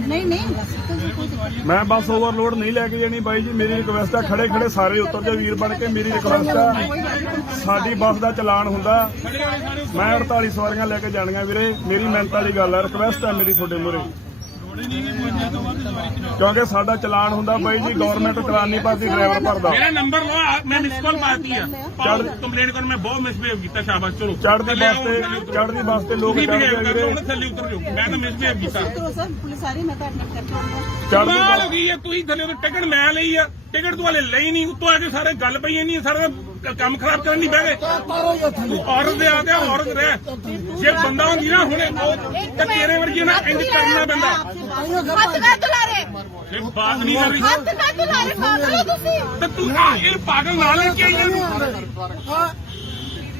ਨਹੀਂ ਮੈਂ ਬੱਸ ਓਵਰਲੋਡ ਨਹੀਂ ਲੈ ਕੇ ਜਾਣੀ ਬਾਈ ਜੀ ਮੇਰੀ ਰਿਕੁਐਸਟ ਆ ਖੜੇ ਸਾਰੇ ਉਤਰ ਜਾ ਵੀਰ ਬਣ ਕੇ ਮੇਰੀ ਰਿਕੁਐਸਟ ਆ ਸਾਡੀ ਬੱਸ ਦਾ ਚਲਾਨ ਹੁੰਦਾ ਮੈਂ 48 ਸਵਾਰੀਆਂ ਲੈ ਕੇ ਜਾਣੀਆਂ ਵੀਰੇ ਮੇਰੀ ਮਿਹਨਤ ਵਾਲੀ ਗੱਲ ਆ ਰਿਕੁਐਸਟ ਆ ਮੇਰੀ ਤੁਹਾਡੇ ਮੂਹਰੇ ਕਿਉਂਕਿ ਸਾਡਾ ਚਲਾਨ ਹੁੰਦਾ ਬਾਈ ਜੀ, ਗਵਰਨਮੈਂਟ ਚਲਾਨ ਨਹੀਂ ਭਰਦੀ, ਡਰਾਈਵਰ ਭਰਦਾ। ਮੇਰਾ ਨੰਬਰ ਲਓ, ਮੈਂ ਮਿਸ ਕਾਲ ਮਾਰਤੀ ਆ। ਕੰਪਲੇਂਟ ਕਰ, ਮੈਂ ਬਹੁਤ ਮਿਸਬਿਹੇਵ ਕੀਤਾ। ਸ਼ਾਬਾਸ਼, ਚਲੋ ਚੜ੍ਹਦੀ ਬੱਸ ਤੇ ਲੋਕ ਤੁਸੀਂ ਚੜ੍ਹਦੇ ਬਿਹੇਵ ਕਰਦੇ ਹੋ ਵੀਰੇ। ਨਾ, ਥੱਲੇ ਉਤਰ ਜਾਓ। ਮੈਂ ਤਾਂ ਮਿਸਬਿਹੇਵ ਕੀਤਾ। ਕਰੋ ਸਰ, ਪੁਲਿਸ ਆ ਰਹੀ, ਮੈਂ ਤਾਂ ਐਡਮਿਟ ਕਰਕੇ ਆਉਂਗਾ। ਚੜ੍ਹਦੀ ਕਮਾਲ ਹੋ ਬੱਸ ਗਈ ਹੈ, ਤੁਸੀਂ ਥੱਲੇ ਉਤਰ, ਟਿਕਟ ਮੈਂ ਲਈ ਆ, ਟਿਕਟ ਤੁਹਾਡੇ ਲਈ ਨਹੀਂ, ਉੱਤੋਂ ਆ ਕੇ ਸਾਰੇ ਗੱਲ ਪਈ ਨਹੀਂ, ਸਾਰਾ ਕੰਮ ਖਰਾਬ ਕਰਨ ਦੀ ਬਹਿ ਗਏ। ਤਾਰੋ ਜਾਂ ਥੱਲੇ ਔਰਤ ਦੇ ਆ ਗਿਆ, ਔਰਤ ਰਹਿ। ਜੇ ਬੰਦਾ ਹੁੰਦੀ ਨਾ ਹੁਣੇ ਉਹ ਤੇ ਤੇਰੇ ਵਰਗੀ ਨਾ ਇੰਜ ਕਰਨਾ ਪੈਂਦਾ। ਹੱਥ ਨਾ ਤੁਲਾ ਰਹੇ, ਇਹ ਬਾਤ ਨਹੀਂ ਕਰ ਰਹੀ ਹੱਥ ਨਾ ਤੁਲਾ ਰਹੇ, ਪਾਗਲ ਹੋ ਤੁਸੀਂ। ਤੇ ਤੂੰ ਇਹ ਪਾਗਲ ਨਾਲ ਲੈ ਕੇ ਆਈ ਇਹਨੂੰ।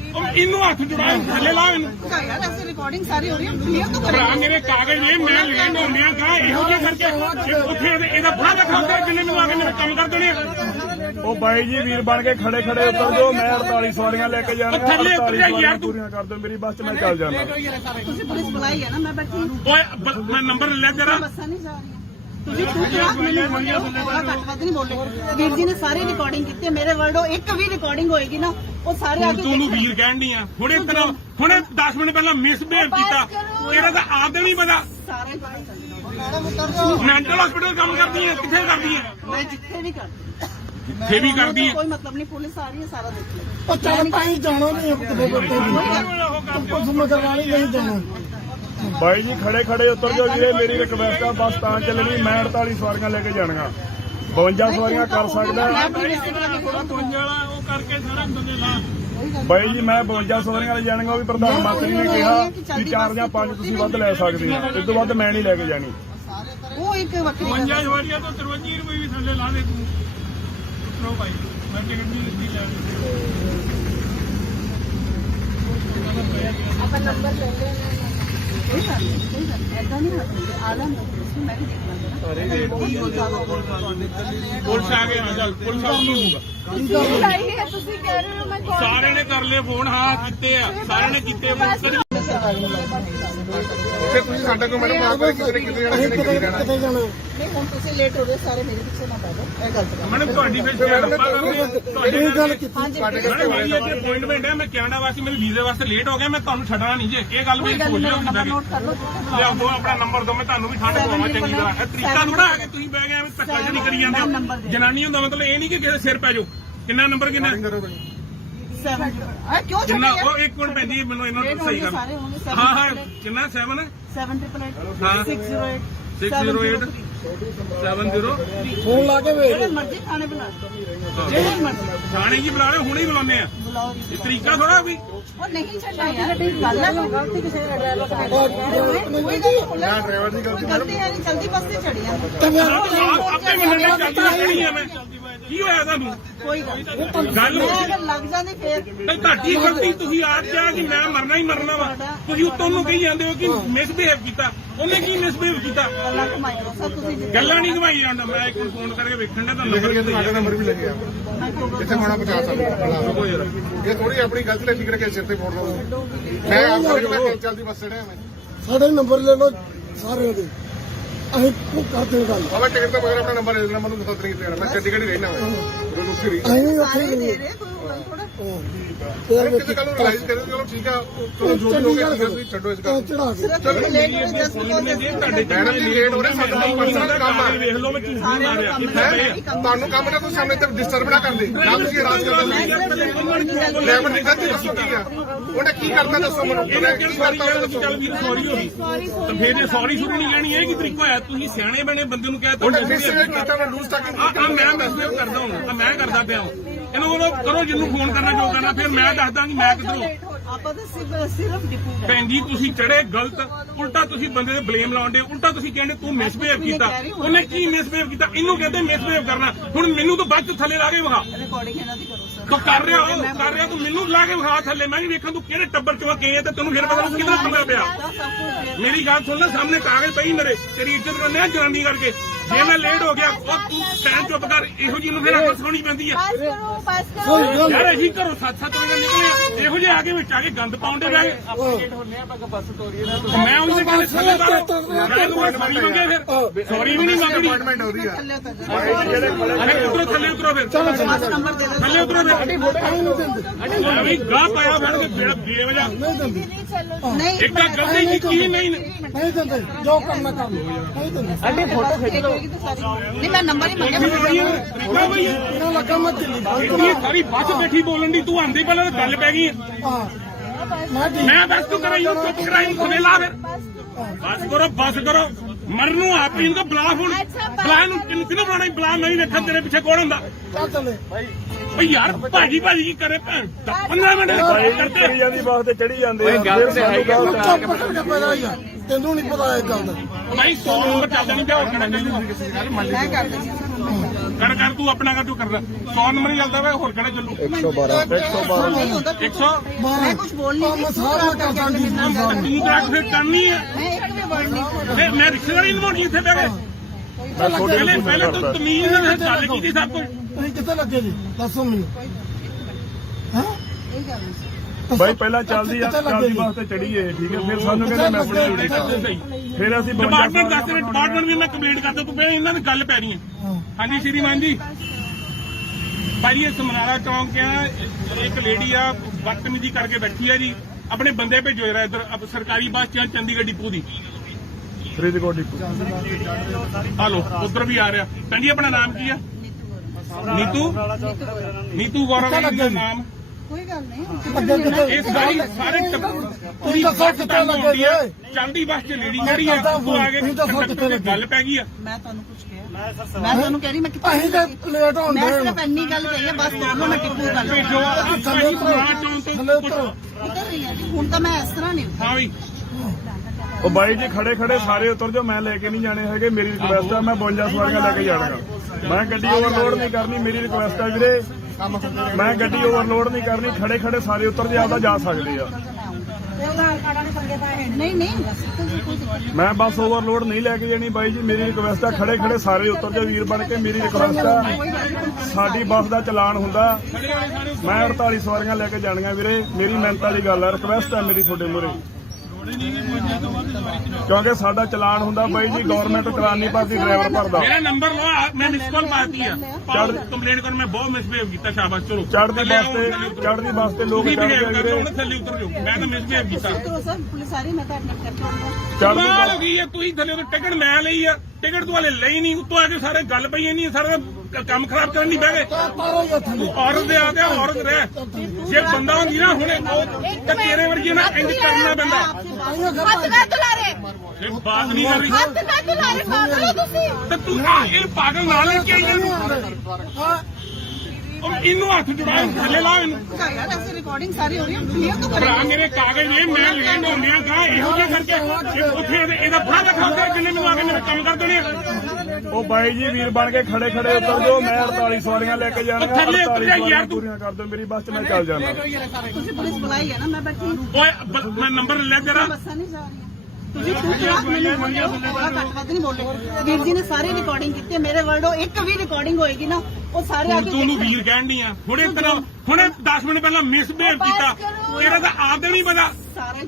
ਉਹ ਇਹਨੂੰ ਹੱਥ ਜੁੜਾ, ਥੱਲੇ ਲਾ ਇਹਨੂੰ। ਯਾਰ ਐਸੇ ਰਿਕਾਰਡਿੰਗ ਸਾਰੀ ਹੋ ਰਹੀ ਹੈ, ਕਲੀਅਰ ਤਾਂ ਭਰਾ ਕਰੋ। ਮੇਰੇ ਕਾਗਜ਼ ਨੇ, ਮੈਂ ਲੈਣ ਆਉਂਦਿਆਂ ਕਹਾ ਇਹੋ ਜਿਹੇ ਕਰਕੇ ਉੱਥੇ ਇਹਦਾ ਬੜਾ ਦਿਖਾਉਂਦਾ, ਜਿੰਨੇ ਮੈਨੂੰ ਆ ਕੇ ਮੇਰੇ ਕੰਮ ਕਰ ਦੇਣੇ ਆ। ਉਹ ਬਾਈ ਜੀ ਵੀਰ ਬਣ ਕੇ ਖੜੇ ਖੜੇ ਉਤਰ ਜਾਓ, ਮੈਂ 48 ਸਵਾਰੀਆਂ ਲੈ ਕੇ ਜਾਣਾ। ਉਹ ਥੱਲੇ ਉਤਰ ਜਾ ਯਾਰ ਤੂੰ। ਪੂਰੀਆਂ ਕਰ ਦਿਓ ਮੇਰੀ ਬੱਸ 'ਚ, ਮੈਂ ਚੱਲ ਜਾਣਾ। ਤੁਸੀਂ ਪੁਲਿਸ ਬੁਲਾਈ ਹੈ ਨਾ, ਮੈਂ ਬੈਠੀ ਹਾਂ। ਓਏ ਮੈਂ ਨੰਬਰ ਲੈ ਤੇਰਾ। ਬੱਸਾਂ ਨਹੀਂ ਜਾ ਰਹੀਆਂ। ਤੁਸੀਂ ਮੈਨੂੰ ਥੋੜਾ ਘੱਟ ਵੱਧ ਨਹੀਂ ਬੋਲੇ। ਵੀਰ ਜੀ ਨੇ ਸਾਰੀ ਰਿਕਾਰਡਿੰਗ ਕੀਤੀ ਹੈ, ਮੇਰੇ ਵਰਡੋ ਇੱਕ ਵੀ ਰਿਕਾਰਡਿੰਗ ਹੋਏਗੀ ਨਾ, ਉਹ ਸਾਰੇ ਆ ਕੇ ਤੂੰ ਨੂੰ ਵੀਰ ਕਹਿਣ ਦੀ ਆ। ਹੁਣੇ 10 ਮਿੰਟ ਪਹਿਲਾਂ ਮਿਸਬਿਹੇਵ ਕੀਤਾ, ਤੇਰਾ ਤਾਂ ਆਪ ਨਹੀਂ ਪਤਾ। ਸਾਰੇ ਬਾਹਰ ਚੱਲ ਜਾਓ। ਮੈਂਟਲ ਹਸਪੀਟਲ ਕੰਮ ਕਰਦੀ ਹੈ, ਕਿੱਥੇ ਕਰਦੀ ਹੈ? ਮੈਂ ਜਿੱਥੇ ਵੀ ਕਰਦੀ ਇੱਥੇ ਵੀ ਕਰਦੀ ਹੈ। ਕੋਈ ਮਤਲਬ ਨਹੀਂ, ਪੁਲਿਸ ਆ ਰਹੀ ਹੈ, ਸਾਰਾ ਦੇਖ ਲਓ। ਉਹ ਚੱਲ ਪਾਈ ਜਾਣਾ ਨਹੀਂ ਪੁਲਿਸ ਮਗਰ ਵਾਲੀ ਨਹੀਂ ਜਾਣਾ। ਬਾਈ ਜੀ ਖੜੇ ਖੜੇ ਉਤਰ ਜਾਓ ਵੀਰੇ, ਮੇਰੀ ਰਿਕਵੈਸਟ ਆ। ਬੱਸ ਤਾਂ ਚੱਲਣੀ, ਮੈਂ 48 ਸਵਾਰੀਆਂ ਲੈ ਕੇ ਜਾਣੀਆਂ। 52 ਸਵਾਰੀਆਂ ਕਰ ਸਕਦਾ ਉਹ ਕਰਕੇ ਸਾਰਾ ਬੰਦੇ ਲਾ। ਬਾਈ ਜੀ, ਮੈਂ 52 ਸਵਾਰੀਆਂ ਲੈ ਜਾਣੀਆਂ। ਉਹ ਵੀ ਪ੍ਰਧਾਨ ਮੰਤਰੀ ਨੇ ਕਿਹਾ ਕਿ 4 ਜਾਂ 5 ਤੁਸੀਂ ਵੱਧ ਲੈ ਸਕਦੇ ਹੋ, ਇਸ ਤੋਂ ਵੱਧ ਮੈਂ ਨਹੀਂ ਲੈ ਕੇ ਜਾਣੀ। ਉਹ ਇੱਕ ਵੱਖਰੀ ਗੱਲ 52 ਵਾਰੀਆਂ ਤੋਂ 53 ਰੁਪਏ ਵੀ ਥੱਲੇ ਲਾ ਦੇ ਤੂੰ। ਉਤਰੋ ਭਾਈ, ਮੈਂ ਟਿਕਟ ਨਹੀਂ ਦਿੱਤੀ ਲੈ। ਆਪਾਂ ਨੰਬਰ ਲੈ ਲੈਣਾ। ਕੋਈ ਗੱਲ ਨਹੀਂ, ਕੋਈ ਗੱਲ ਨਹੀਂ, ਏਦਾਂ ਨਹੀਂ ਹੋਣਾ। ਆਲਾ ਮੈਂ ਵੀ ਦੇਖ ਲਾਂਗਾ ਨਾ। ਪੁਲਿਸ ਆ ਗਏ, ਚੱਲ ਪੁਲਿਸ ਆ ਗਈ। ਤੁਸੀਂ ਲਾਈ ਹੈ, ਤੁਸੀਂ ਕਹਿ ਰਹੇ ਹੋ ਮੈਂ call ਸਾਰਿਆਂ ਨੇ ਕਰ ਲਏ ਫੋਨ, ਹਾਂ ਕੀਤੇ ਆ, ਸਾਰਿਆਂ ਨੇ ਕੀਤੇ ਫੋਨ। ਫਿਰ ਤੁਸੀਂ ਸਾਡਾ ਕੋਈ ਮੈਡਮ ਆਪ ਕਿਸੇ ਨੇ ਕਿਤੇ ਜਾਣਾ, ਕਿਸੇ ਨੇ ਕਿਤੇ ਜਾਣਾ। ਕਿਤੇ ਜਾਣਾ ਨਹੀਂ ਹੁਣ ਤੁਸੀਂ ਲੇਟ ਹੋ ਗਏ, ਸਾਰੇ ਮੇਰੇ ਪਿੱਛੇ ਨਾ ਪੈ ਜਾਓ, ਇਹ ਗਲਤ ਗੱਲ ਮੈਡਮ ਤੁਹਾਡੀ ਫਿਰ ਇਹ ਗੱਲ ਕੀਤੀ। ਹਾਂਜੀ ਮੈਡਮ ਮੇਰੀ ਅੱਜ ਅਪਾਇੰਟਮੈਂਟ ਹੈ, ਮੈਂ ਕੈਨੇਡਾ ਵਾਸਤੇ ਮੇਰੇ ਵੀਜ਼ੇ ਵਾਸਤੇ ਲੇਟ ਹੋ ਗਿਆ, ਮੈਂ ਤੁਹਾਨੂੰ ਛੱਡਣਾ ਨਹੀਂ ਜੇ। ਇਹ ਗੱਲ ਵੀ ਕੋਈ ਗੱਲ ਸੋਚ ਨਹੀਂ, ਲਿਓ ਨੰਬਰ ਕਿਦਾਂ ਨੋਟ ਕਰ ਲਓ। ਲਿਆਓ ਦੋ ਆਪਣਾ ਨੰਬਰ ਦੋ, ਮੈਂ ਤੁਹਾਨੂੰ ਵੀ ਠੰਡ ਪਵਾਵਾਂ ਚੰਗੀ ਤਰ੍ਹਾਂ। ਇਹ ਤਰੀਕਾ ਥੋੜਾ ਹੈ ਕਿ ਤੁਸੀਂ ਬਹਿ ਗਏ ਐਵੇਂ ਧੱਕਾ ਜਿਹੜੀ ਕਰੀ ਜਾਂਦੇ ਹੋ। ਜਨਾਨੀ ਹੁੰਦਾ ਮਤਲਬ ਇਹ ਨਹੀਂ ਕਿ ਕਿਸੇ ਸਿਰ ਪੈ ਜਾਓ। ਕਿੰਨਾ ਨੰਬਰ ਕਿੰਨਾ? 7 ਆ ਕਿਉਂ ਕਿੰਨਾ? ਛੱਡਿਆ? ਉਹ ਇੱਕ ਮਿੰਟ ਪੈਂਦੀ ਮੈਨੂੰ ਇਹਨਾਂ ਨੂੰ ਸਹੀ ਕਰ। ਸਾਰੇ ਹੋਣਗੇ 7 ਹਾਂ ਹਾਂ, ਕਿੰਨਾ 7 788 ਹਾਂ 608 608 70 ਫੋਨ ਲਾ ਕੇ ਵੇਖ। ਜਿਹੜੇ ਮਰਜ਼ੀ ਖਾਣੇ ਬਣਾ ਲਓ, ਜਿਹੜੇ ਮਰਜ਼ੀ ਥਾਣੇ ਕੀ ਬੁਲਾ ਰਹੇ, ਹੁਣੇ ਹੀ ਬੁਲਾਉਂਦੇ ਆ। ਬੁਲਾਓ। ਇਹ ਤਰੀਕਾ ਥੋੜਾ ਵੀ। ਉਹ ਨਹੀਂ ਛੱਡਣਾ ਯਾਰ, ਗੱਲ ਹੈ ਕੋਈ ਗਲਤੀ ਕਿਸੇ ਦਾ ਡਰਾਈਵਰ ਦਾ ਕੋਈ ਨਾ ਡਰਾਈਵਰ ਦੀ ਗਲਤੀ ਗਲਤੀ ਹੈ ਨਹੀਂ, ਜਲਦੀ ਬੱਸ ਤੇ ਚੜੀ ਆ। ਆਪੇ ਮੰਨਣੇ ਚੱਲਦੀ ਖੜੀ ਆ ਮੈਂ। ਕੀ ਹੋਇਆ ਤੁਹਾਨੂੰ? ਕੋਈ ਗੱਲ ਨਹੀਂ, ਗੱਲ ਅਗਰ ਲੱਗ ਜਾਂਦੀ ਫੇਰ ਤੇ ਤੁਹਾਡੀ ਗਲਤੀ, ਤੁਸੀਂ ਆਪ ਕਿਹਾ ਕਿ ਮੈਂ ਮਰਨਾ ਹੀ ਮਰਨਾ ਵਾ। ਤੁਸੀਂ ਉੱਤੋਂ ਨੂੰ ਕਹੀ ਜਾਂਦੇ ਹੋ ਕਿ ਮਿਸਬਿਹੇਵ ਕੀਤਾ। ਉਹਨੇ ਕੀ ਮਿਸਬਿਹੇਵ ਕੀਤਾ? ਗੱਲਾਂ ਘੁਮਾਈ ਜਾਓ ਸਰ, ਤੁਸੀਂ ਜਿੱਦਾਂ ਗੱਲਾਂ ਨਹੀਂ ਘਵਾਈ ਜਾਂਦਾ। ਮੈਂ ਇੱਕ ਨੂੰ ਫੋਨ ਕਰਕੇ ਵੇਖਣ ਦਾ ਤੁਹਾਨੂੰ ਲਿਖ ਕੇ ਸਾਡਾ ਨੰਬਰ ਵੀ ਲੱਗਿਆ। ਮੈਂ ਕਹੂੰਗਾ ਇੱਥੇ ਹੋਣਾ 50 ਸਾਲ ਇਹ ਥੋੜੀ ਆਪਣੀ ਗਲਤੀ ਲੈ ਠੀਕ ਕਰਕੇ ਸਿਰ ਤੇ ਫੋੜ ਲਓ। ਮੈਂ ਆਪ ਕਰਕੇ ਚੱਲਦੀ ਬੱਸ ਚੜਿਆ ਮੈਂ। ਸਾਡੇ ਨੰਬਰ ਲੈ ਲਓ ਸਾਰਿਆਂ ਦੇ, ਅਸੀਂ ਕਰਦੇ ਗੱਲ। ਆਵਾ ਟਿਕਟ ਤੋਂ ਬਗੈਰ ਆਪਣਾ ਨੰਬਰ ਲੈ ਲੈਣਾ, ਮੈਨੂੰ ਦੱਸ ਨਹੀਂ ਦੇਣਾ। ਮੈਂ ਚੰਡੀਗੜ੍ਹ ਹੀ ਰਹਿਣਾ ਮੈਂ, ਰੋਜ਼ ਉੱਥੇ ਰਹੀ। ਅਸੀਂ ਵੀ ਉੱਥੇ ਸਾਰੇ ਹੀ ਦੇ ਰਹੇ, ਕੋਈ ਗੱਲ ਥੋੜਾ। ਕਿਸੇ ਕੱਲ ਨੂੰ ਰਿਲਾਈਜ਼ ਕਰੇ, ਚਲੋ ਠੀਕ ਆ, ਚਲੋ ਜੋ ਵੀ ਹੋ ਗਿਆ ਤੁਸੀਂ ਛੱਡੋ ਇਸ ਗੱਲ। ਚੜਾ ਕੇ ਸਿਰਫ ਲੇਟ ਹੋ ਗਏ 10 ਤੁਹਾਡੇ ਮੈਡਮ ਜੀ ਲੇਟ ਹੋ ਰਹੇ, ਸਾਡਾ ਪਰਸਨਲ ਕੰਮ ਆ। ਵੇਖ ਲਓ ਮੈਂ ਝੂਠ ਨਹੀਂ ਮਾਰਿਆ। ਤੁਹਾਨੂੰ ਕੰਮ ਨਾ ਕੋਈ ਸਾਹਮਣੇ ਤੇ ਡਿਸਟਰਬ ਨਾ ਕਰਦੇ, ਨਾ ਤੁਸੀਂ ਰਾਜ ਕਰਦੇ। ਡਰਾਈਵਰ ਦੀ ਗਲਤੀ ਦੱਸੋ ਕੀ ਆ, ਉਹਨੇ ਕੀ ਕਰਤਾ ਦੱਸੋ ਮੈਨੂੰ। ਉਹਨੇ ਕੀ ਕਰਤਾ ਦੱਸੋ। ਚੱਲ ਵੀਰ ਸੌਰੀ ਹੋ ਗਈ ਤਾਂ ਫੇਰ ਜੇ ਸੌਰੀ ਸ਼ੁਰੂ ਨਹੀਂ ਲੈਣੀ, ਇਹ ਕੀ ਤਰੀਕਾ ਹੋਇਆ? ਤੁਸੀਂ ਸਿਆਣੇ ਬਣੇ ਬੰਦੇ ਨੂੰ ਕਹਿ ਉਹਨੇ ਮਿਸਬਿਹੇਵ ਕੀਤਾ, ਮੈਂ ਲੂਜ਼ ਤੱਕ ਮੈਂ ਮਿਸਬਿਹੇਵ ਕਰਦਾ ਹਾਂ, ਮੈਂ ਕਰਦਾ ਪਿਆ ਹਾਂ। ਇਹਨੂੰ ਬੋਲੋ ਕਰੋ, ਜਿਹਨੂੰ ਫੋਨ ਕਰਨਾ ਜੋ ਕਰਨਾ, ਫਿਰ ਮੈਂ ਦੱਸਦਾ ਕਿ ਮੈਂ ਕਿੱਧਰੋਂ। ਆਪਾਂ ਤਾਂ ਸਿਰਫ ਡਿਪੂ ਗਏ। ਭੈਣ ਜੀ ਤੁਸੀਂ ਚੜੇ ਗਲਤ, ਉਲਟਾ ਤੁਸੀਂ ਬੰਦੇ ਤੇ ਬਲੇਮ ਲਾਉਂਦੇ, ਉਲਟਾ ਤੁਸੀਂ ਕਹਿੰਦੇ ਤੂੰ ਮਿਸਬਿਹੇਵ ਕੀਤਾ। ਉਹਨੇ ਕੀ ਮਿਸਬਿਹੇਵ ਕੀਤਾ? ਇਹਨੂੰ ਕਹਿੰਦੇ ਮਿਸਬਿਹੇਵ ਕਰਨਾ। ਹੁਣ ਮੈਨੂੰ ਤਾਂ ਬਾਅਦ ਚ ਥੱਲੇ ਲਾ ਕੇ ਵਿਖਾ। ਰਿਕਾਰਡਿੰਗ ਇਹਨਾਂ ਦੀ ਕਰੋ ਸਰ। ਤੂੰ ਕਰ ਰਿਹਾ ਤੂੰ ਮੈਨੂੰ ਲਾ ਕੇ ਵਿਖਾ ਥੱਲੇ। ਮੈਂ ਵੀ ਵੇਖਾਂ ਤੂੰ ਕਿਹੜੇ ਟੱਬਰ ਚੋਂ ਗਏ ਆ ਤੇ ਤੈਨੂੰ ਫਿਰ ਪਤਾ ਕਿਹਦਾ ਪੰਗਾ ਪਿਆ। ਸਭ ਕੁਝ ਮੇਰੀ ਗੱਲ ਸੁਣ ਲੈ, ਸਾਹਮਣੇ ਕਾਗਜ਼ ਪਈ ਮੇਰੇ, ਤੇਰੀ ਇੱਜ਼ਤ ਕਰਨੇ ਆ ਜਨਾਨੀ ਕਰਕੇ। ਜੇ ਮੈਂ ਲੇਟ ਹੋ ਗਿਆ, ਉਹ ਤੂੰ ਟਾਈਮ ਚੁੱਪ ਕਰ। ਇਹੋ ਜਿਹੀ ਨੂੰ ਫਿਰ ਅੱਖ ਸੁਣੀ ਪੈਂਦੀ ਆ। पास करो, पास करो। ਯਾਰ ਅਸੀਂ ਘਰੋਂ 7-7 ਵਜੇ ਨਿਕਲੇ ਆ, ਇਹੋ ਜਿਹੇ ਆ ਕੇ ਵਿੱਚ ਆ ਕੇ ਗੰਦ ਪਾਉਂਦੇ ਰਹੇ ਮੈਂ ਉਹਦੇ ਕਹਿੰਦੇ ਥੱਲੇ ਸੌਰੀ ਮੰਗੇ ਫਿਰ ਸੌਰੀ ਵੀ ਨਹੀਂ ਮੰਗਣੀ ਅਪਾਇੰਟਮੈਂਟ ਹੋ ਰਹੀ ਆ ਅਰੇ ਉਤਰੋ ਥੱਲੇ ਉਤਰੋ ਫਿਰ ਬਸ ਨੰਬਰ ਦੇ ਦਿਓ। ਥੱਲੇ ਉਤਰੋ ਫਿਰ ਵੀ ਗਾਹ ਪਾਇਆ ਫੜ ਕੇ ਬੇਵਜਾ ਨਹੀਂ ਇੱਕ ਤਾਂ ਗਲਤੀ ਕੀਤੀ ਨਹੀਂ ਨਹੀਂ ਦਿੰਦੇ ਜੋ ਕਰਨਾ ਕਰ ਲਓ ਨਹੀਂ ਦਿੰਦੇ ਨਹੀਂ ਮੈਂ ਨੰਬਰ ਹੀ ਮੰਗਿਆ ਮੈਂ ਇਹਨਾਂ ਲੱਗਾ ਮੈਂ ਦਿੱਲੀ ਇਹ ਸਾਰੀ ਬੱਸ ਬੈਠੀ ਬੋਲਣ ਦੀ ਤੂੰ ਆਂਦੀ ਪਹਿਲਾਂ ਤਾਂ ਗੱਲ ਪੈ ਗਈ ਹਾਂ ਮੈਂ ਦਿੱਲੀ ਮੈਂ ਦੱਸ ਤੂੰ ਕਰਾਈ ਚੁੱਪ ਕਰਾਈ ਖੁਨੇ ਲਾ ਫਿਰ ਬਸ ਕਰੋ ਮਰਨ ਨੂੰ ਆਪ ਹੀ ਇਹਨੂੰ ਬੁਲਾ ਹੁਣ ਬੁਲਾ ਨੂੰ ਕਿਹਨੂੰ ਬਣਾਣਾ ਬੁਲਾ ਨਹੀਂ ਰੱਖਣ ਤੇਰੇ ਪਿੱਛੇ ਕੌਣ ਹੁੰਦਾ ਚੱਲ ਚੱਲੇ ਓਏ ਯਾਰ ਭਾਜੀ ਕੀ ਕਰੇ ਭੈਣ 15 ਮਿੰਟ ਭਾਈ ਕਰਦੇ ਚੜੀ ਜਾਂਦੀ ਬੱਸ ਤੇ ਚੜੀ ਜਾਂਦੇ ਆ ਫਿਰ ਸਾਨੂੰ ਗੱਲ ਚੁੱਪ ਕਰਕੇ ਪੈਦਾ ਹੀ ਆ ਤੈਨੂੰ ਨਹੀਂ ਪਤਾ ਇਹ ਗੱਲ ਦਾ ਨਹੀਂ 100 ਨੰਬਰ ਚੱਲਦਾ ਨਹੀਂ ਪਿਆ ਹੋਰ ਕਿਹੜਾ ਚੱਲੂ ਮੈਂ ਕਰ ਦਿੰਦੀ ਕਰ ਤੂੰ ਆਪਣਾ ਕਰ ਤੂੰ ਕਰਦਾ 100 ਨੰਬਰ ਹੀ ਚੱਲਦਾ ਵੇ ਹੋਰ ਕਿਹੜਾ ਚੱਲੂ 112 ਨਹੀਂ ਹੁੰਦਾ 100 ਮੈਂ ਕੁਝ ਬੋਲ ਨਹੀਂ ਮੈਂ ਸਾਰਾ ਕਰਦਾ ਜੀ ਤੂੰ ਤਾਂ ਫਿਰ ਕਰਨੀ ਹੈ ਮੈਂ ਇੱਕ ਵੀ ਵਰਡ ਨਹੀਂ ਤੇ ਮੈਂ ਰਿਸ਼ਤੇਦਾਰੀ ਨਿਭਾਉਣੀ ਇੱਥੇ ਬਹਿ ਕੇ ਮੈਂ ਤੁਹਾਡੇ ਪਹਿਲੇ ਤੂੰ ਤਮੀਜ਼ ਨਾਲ ਗੱਲ ਕੀਤੀ ਸਭ ਕੁਝ ਤੁਸੀਂ ਕਿੱਥੇ ਲੱਗੇ ਜੀ ਦੱਸੋ ਮੈਨੂੰ ਹਾਂ ਇਹ ਗੱਲ ਨਹੀਂ ਬਾਈ ਪਹਿਲਾਂ ਚੱਲਦੀ ਬੱਸ ਤੇ ਚੜੀਏ ਠੀਕ ਹੈ ਫਿਰ ਸਾਨੂੰ ਕਹਿੰਦੇ ਮੈਂ ਆਪਣੀ ਡਿਊਟੀ ਕਰ ਫਿਰ ਅਸੀਂ ਡਿਪਾਰਟਮੈਂਟ ਦੱਸ ਰਹੇ ਡਿਪਾਰਟਮੈਂਟ ਵੀ ਮੈਂ ਕੰਪਲੀਟ ਕਰਦਾ ਤੂੰ ਪਹਿਲਾਂ ਇਹਨਾਂ ਦੀ ਗੱਲ ਪੈ ਰਹੀ ਹੈ ਹਾਂਜੀ ਸ਼੍ਰੀਮਾਨ ਜੀ ਭਾਜੀ ਇਹ ਸਮਨਾਰਾ ਚੌਂਕ ਆ ਇੱਕ ਲੇਡੀ ਆ ਬਦਤਮੀਜ਼ੀ ਕਰਕੇ ਬੈਠੀ ਆ ਜੀ ਆਪਣੇ ਬੰਦੇ ਭੇਜੋ ਜਰਾ ਇੱਧਰ ਸਰਕਾਰੀ ਬੱਸ ਚੰਡੀਗੜ੍ਹ ਡਿਪੂ ਦੀ ਫਰੀਦਕੋਟ ਡਿਪੂ ਹਲੋ ਉਧਰ ਵੀ ਆ ਰਿਹਾ ਭੈਣ ਜੀ ਆਪਣਾ ਨਾਮ ਕੀ ਆ ਨੀਤੂ ਗੌਰਵ ਦਾ ਨਾਮ ਕੋਈ ਗੱਲ ਨਹੀਂ ਇਹ ਸਾਰੇ ਪੂਰੀ ਦੱਸੋ ਕਿੱਥੇ ਲੱਗੇ ਜੀ ਚਲਦੀ ਬੱਸ ਚ ਲੇਡੀ ਜਿਹੜੀ ਆ ਉਹ ਆ ਕੇ ਗੱਲ ਪੈ ਗਈ ਆ ਮੈਂ ਤੁਹਾਨੂੰ ਕੁਝ ਕਿਹਾ ਮੈਂ ਤੁਹਾਨੂੰ ਕਹਿ ਰਹੀ ਮੈਂ ਕਿੱਥੇ ਅਸੀਂ ਤਾਂ ਲੇਟ ਹੋਣ ਮੈਂ ਦੇ ਸਿਰਫ ਇੰਨੀ ਗੱਲ ਕਹੀ ਹੈ ਬਸ ਦੋਨੋਂ ਮੈਂ ਟਿੱਪੂ ਗੱਲ ਭੇਜੋ ਭਾਜੀ ਸਮਨਾਰਾ ਚੌਂਕ ਤੋਂ ਉਤਰ ਰਹੀ ਹਾਂ ਜੀ ਹੁਣ ਤਾਂ ਮੈਂ ਇਸ ਤਰ੍ਹਾਂ ਨਹੀਂ ਹਾਂ ਵੀ ਉਹ ਬਾਈ ਜੀ ਖੜੇ ਸਾਰੇ ਉਤਰ ਜਾਓ ਮੈਂ ਲੈ ਕੇ ਨਹੀਂ ਜਾਣੇ ਹੈਗੇ ਮੇਰੀ ਰਿਕੁਐਸਟ ਆ ਮੈਂ 52 ਸਵਾਰੀਆਂ ਲੈ ਕੇ ਜਾਣਾਗਾ ਮੈਂ ਗੱਡੀ ਓਵਰਲੋਡ ਨਹੀਂ ਕਰਨੀ ਮੇਰੀ ਰਿਕੁਐਸਟ ਆ ਵੀਰੇ ਮੈਂ ਗੱਡੀ ਓਵਰਲੋਡ ਨਹੀਂ ਕਰਨੀ ਖੜੇ ਸਾਰੇ ਉਤਰ ਜੇ ਆਪਦਾ ਜਾ ਸਕਦੇ ਆ ਨਹੀਂ ਮੈਂ ਬੱਸ ਓਵਰਲੋਡ ਨਹੀਂ ਲੈ ਕੇ ਜਾਣੀ ਬਾਈ ਜੀ ਮੇਰੀ ਰਿਕੁਐਸਟ ਆ ਖੜੇ ਸਾਰੇ ਉਤਰ ਜਾਓ ਵੀਰ ਬਣ ਕੇ ਮੇਰੀ ਰਿਕੁਐਸਟ ਆ ਸਾਡੀ ਬੱਸ ਦਾ ਚਲਾਨ ਹੁੰਦਾ ਮੈਂ 48 ਸਵਾਰੀਆਂ ਲੈ ਕੇ ਜਾਣੀਆਂ ਵੀਰੇ ਮੇਰੀ ਮਿਹਨਤ ਵਾਲੀ ਗੱਲ ਆ ਰਿਕੁਐਸਟ ਆ ਮੇਰੀ ਤੁਹਾਡੇ ਮੂਹਰੇ ਕਿਉਂਕਿ ਸਾਡਾ ਚਲਾਨ ਹੁੰਦਾ ਬਾਈ ਜੀ ਗਵਰਨਮੈਂਟ ਚਲਾਨ ਨਹੀਂ ਭਰਦੀ ਡਰਾਈਵਰ ਭਰਦਾ ਮੇਰਾ ਨੰਬਰ ਲਓ ਮੈਂ ਮਿਸ ਕਾਲ ਮਾਰਤੀ ਆ ਕੰਪਲੇਂਟ ਕਰ ਮੈਂ ਬਹੁਤ ਮਿਸਬਿਹੇਵ ਕੀਤਾ ਸ਼ਾਬਾਸ਼ ਚਲੋ ਚੜ੍ਹਦੀ ਬੱਸ ਤੇ ਲੋਕ ਚੜ੍ਹਦੇ ਕਰਦੇ ਉਹਨੇ ਥੱਲੇ ਉਤਰ ਜਾਓ ਮੈਂ ਤਾਂ ਮਿਸਬਿਹੇਵ ਕੀਤਾ ਸਰ ਪੁਲਿਸ ਆ ਰਹੀ ਮੈਂ ਤਾਂ ਐਡਮਿਟ ਕਰਕੇ ਆਉਂਗਾ ਕਮਾਲ ਹੋ ਗਈ ਆ ਤੁਸੀਂ ਥੱਲੇ ਉਹ ਟਿਕਟ ਮੈਂ ਲਈ ਆ ਟਿਕਟ ਤੂੰ ਹਲੇ ਲਈ ਨਹੀਂ ਉੱਤੋਂ ਆ ਕੇ ਸਾਰੇ ਗੱਲ ਪਈ ਨਹੀਂ ਸਾਰੇ ਕੰਮ ਖਰਾਬ ਕਰਨ ਦੀ ਬਹਿ ਗਏ ਤਾਰੋ ਹੀ ਥੱਲੇ ਔਰਤ ਦੇ ਆ ਗਿਆ ਔਰਤ ਰਹਿ ਜੇ ਬੰਦਾ ਹੁੰਦੀ ਨਾ ਹੁਣੇ ਤਾਂ ਤੇਰੇ ਵਰਗੀ ਨਾ ਇੰਜ ਕਰਨਾ ਪੈਂਦਾ ਹੱਥ ਨਾ ਤੁਲਾਰੇ ਇਹ ਬਾਤ ਨਹੀਂ ਕਰ ਰਹੀ ਹੱਥ ਨਾ ਤੁਲਾਰੇ ਪਾਗਲ ਹੋ ਤੁਸੀਂ ਤੇ ਤੂੰ ਇਹ ਪਾਗਲ ਨਾਲ ਲੈ ਕੇ ਆਈ ਇਹਨੂੰ ਇਹਨੂੰ ਹੱਥ ਜੁੜਾ ਥੱਲੇ ਲਾ ਇਹਨੂੰ ਯਾਰ ਐਸੀ ਰਿਕਾਰਡਿੰਗ ਸਾਰੀ ਹੋ ਰਹੀ ਹੈ ਕਲੀਅਰ ਤਾਂ ਭਰਾ ਕਰੋ ਮੇਰੇ ਕਾਗਜ਼ ਨੇ ਮੈਂ ਲੈਣ ਹੁੰਦਿਆਂ ਕਾ ਇਹੋ ਜਿਹਾ ਕਰਕੇ ਉੱਥੇ ਇਹਦਾ ਫੜਾ ਰੱਖਾ ਕਰ ਜਿੰਨੇ ਮੈਨੂੰ ਆ ਕੇ ਮੇਰੇ ਕੰਮ ਕਰ ਦੇਣੇ ਆ। ਉਹ ਬਾਈ ਜੀ ਵੀਰ ਬਣ ਕੇ ਖੜੇ ਉਤਰ ਜਾਓ ਮੈਂ 48 ਸਵਾਰੀਆਂ ਲੈ ਕੇ ਜਾਣੀਆਂ ਥੱਲੇ ਉਤਰ ਜਾ ਯਾਰ ਤੂੰ। ਪੂਰੀਆਂ ਕਰ ਦਿਓ ਮੇਰੀ ਬੱਸ 'ਚ ਮੈਂ ਚੱਲ ਜਾਣਾ ਤੁਸੀਂ ਪੁਲਿਸ ਬੁਲਾਈ ਹੈ ਨਾ ਮੈਂ ਬੈਠੀ ਓਏ ਮੈਂ ਨੰਬਰ ਲੈ ਤੇਰਾ ਬੱਸਾਂ ਨਹੀਂ ਜਾ ਰਹੀਆਂ ਤੁਸੀਂ ਖੁਦ ਰਾਤ ਮੈਨੂੰ ਬੋਲਿਓ ਥੋੜਾ ਘੱਟ ਵੱਧ ਨਹੀਂ ਬੋਲੇ ਵੀਰ ਜੀ ਨੇ ਸਾਰੀ ਰਿਕਾਰਡਿੰਗ ਕੀਤੀ ਹੈ ਮੇਰੇ ਵਰਡੋ ਇੱਕ ਵੀ ਰਿਕਾਰਡਿੰਗ ਹੋਏਗੀ ਨਾ ਉਹ ਸਾਰੇ ਆ ਕੇ ਤੂੰ ਨੂੰ ਵੀਰ ਕਹਿਣ ਦੀ ਆ ਹੁਣੇ 10 ਮਿੰਟ ਪਹਿਲਾਂ ਮਿਸਬਿਹੇਵ ਕੀਤਾ ਤੇਰਾ ਤਾਂ ਆਪ ਦੇ ਨਹੀਂ ਪਤਾ ਸਾਰੇ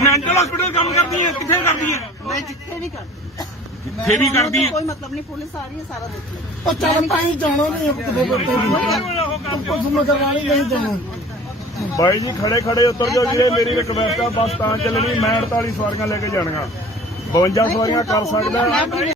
ਮੈਂਟਲ ਹਸਪੀਟਲ ਕੰਮ ਕਰਦੀ ਹੈ ਕਿੱਥੇ ਕਰਦੀ ਹੈ ਮੈਂ ਜਿੱਥੇ ਵੀ ਕਰਦੀ ਇੱਥੇ ਵੀ ਕਰਦੀ ਹੈ ਕੋਈ ਮਤਲਬ ਨਹੀਂ ਪੁਲਿਸ ਆ ਰਹੀ ਹੈ ਸਾਰਾ ਦੇਖ ਲਓ ਉਹ ਚੱਲ ਪਾਈ ਜਾਣਾ ਨਹੀਂ ਕਿਤੇ ਕੁਝ ਮਗਰਵਾਣੀ ਨਹੀਂ ਜਾਣਾ ਬਾਈ ਜੀ ਖੜੇ ਉਤਰ ਜਾਓ ਵੀਰੇ ਮੇਰੀ ਰਿਕਵੈਸਟ ਆ ਬੱਸ ਤਾਂ ਚੱਲਣੀ ਮੈਂ 48 ਸਵਾਰੀਆਂ ਲੈ ਕੇ ਜਾਣੀਆਂ 52 ਸਵਾਰੀਆਂ ਕਰ ਸਕਦਾ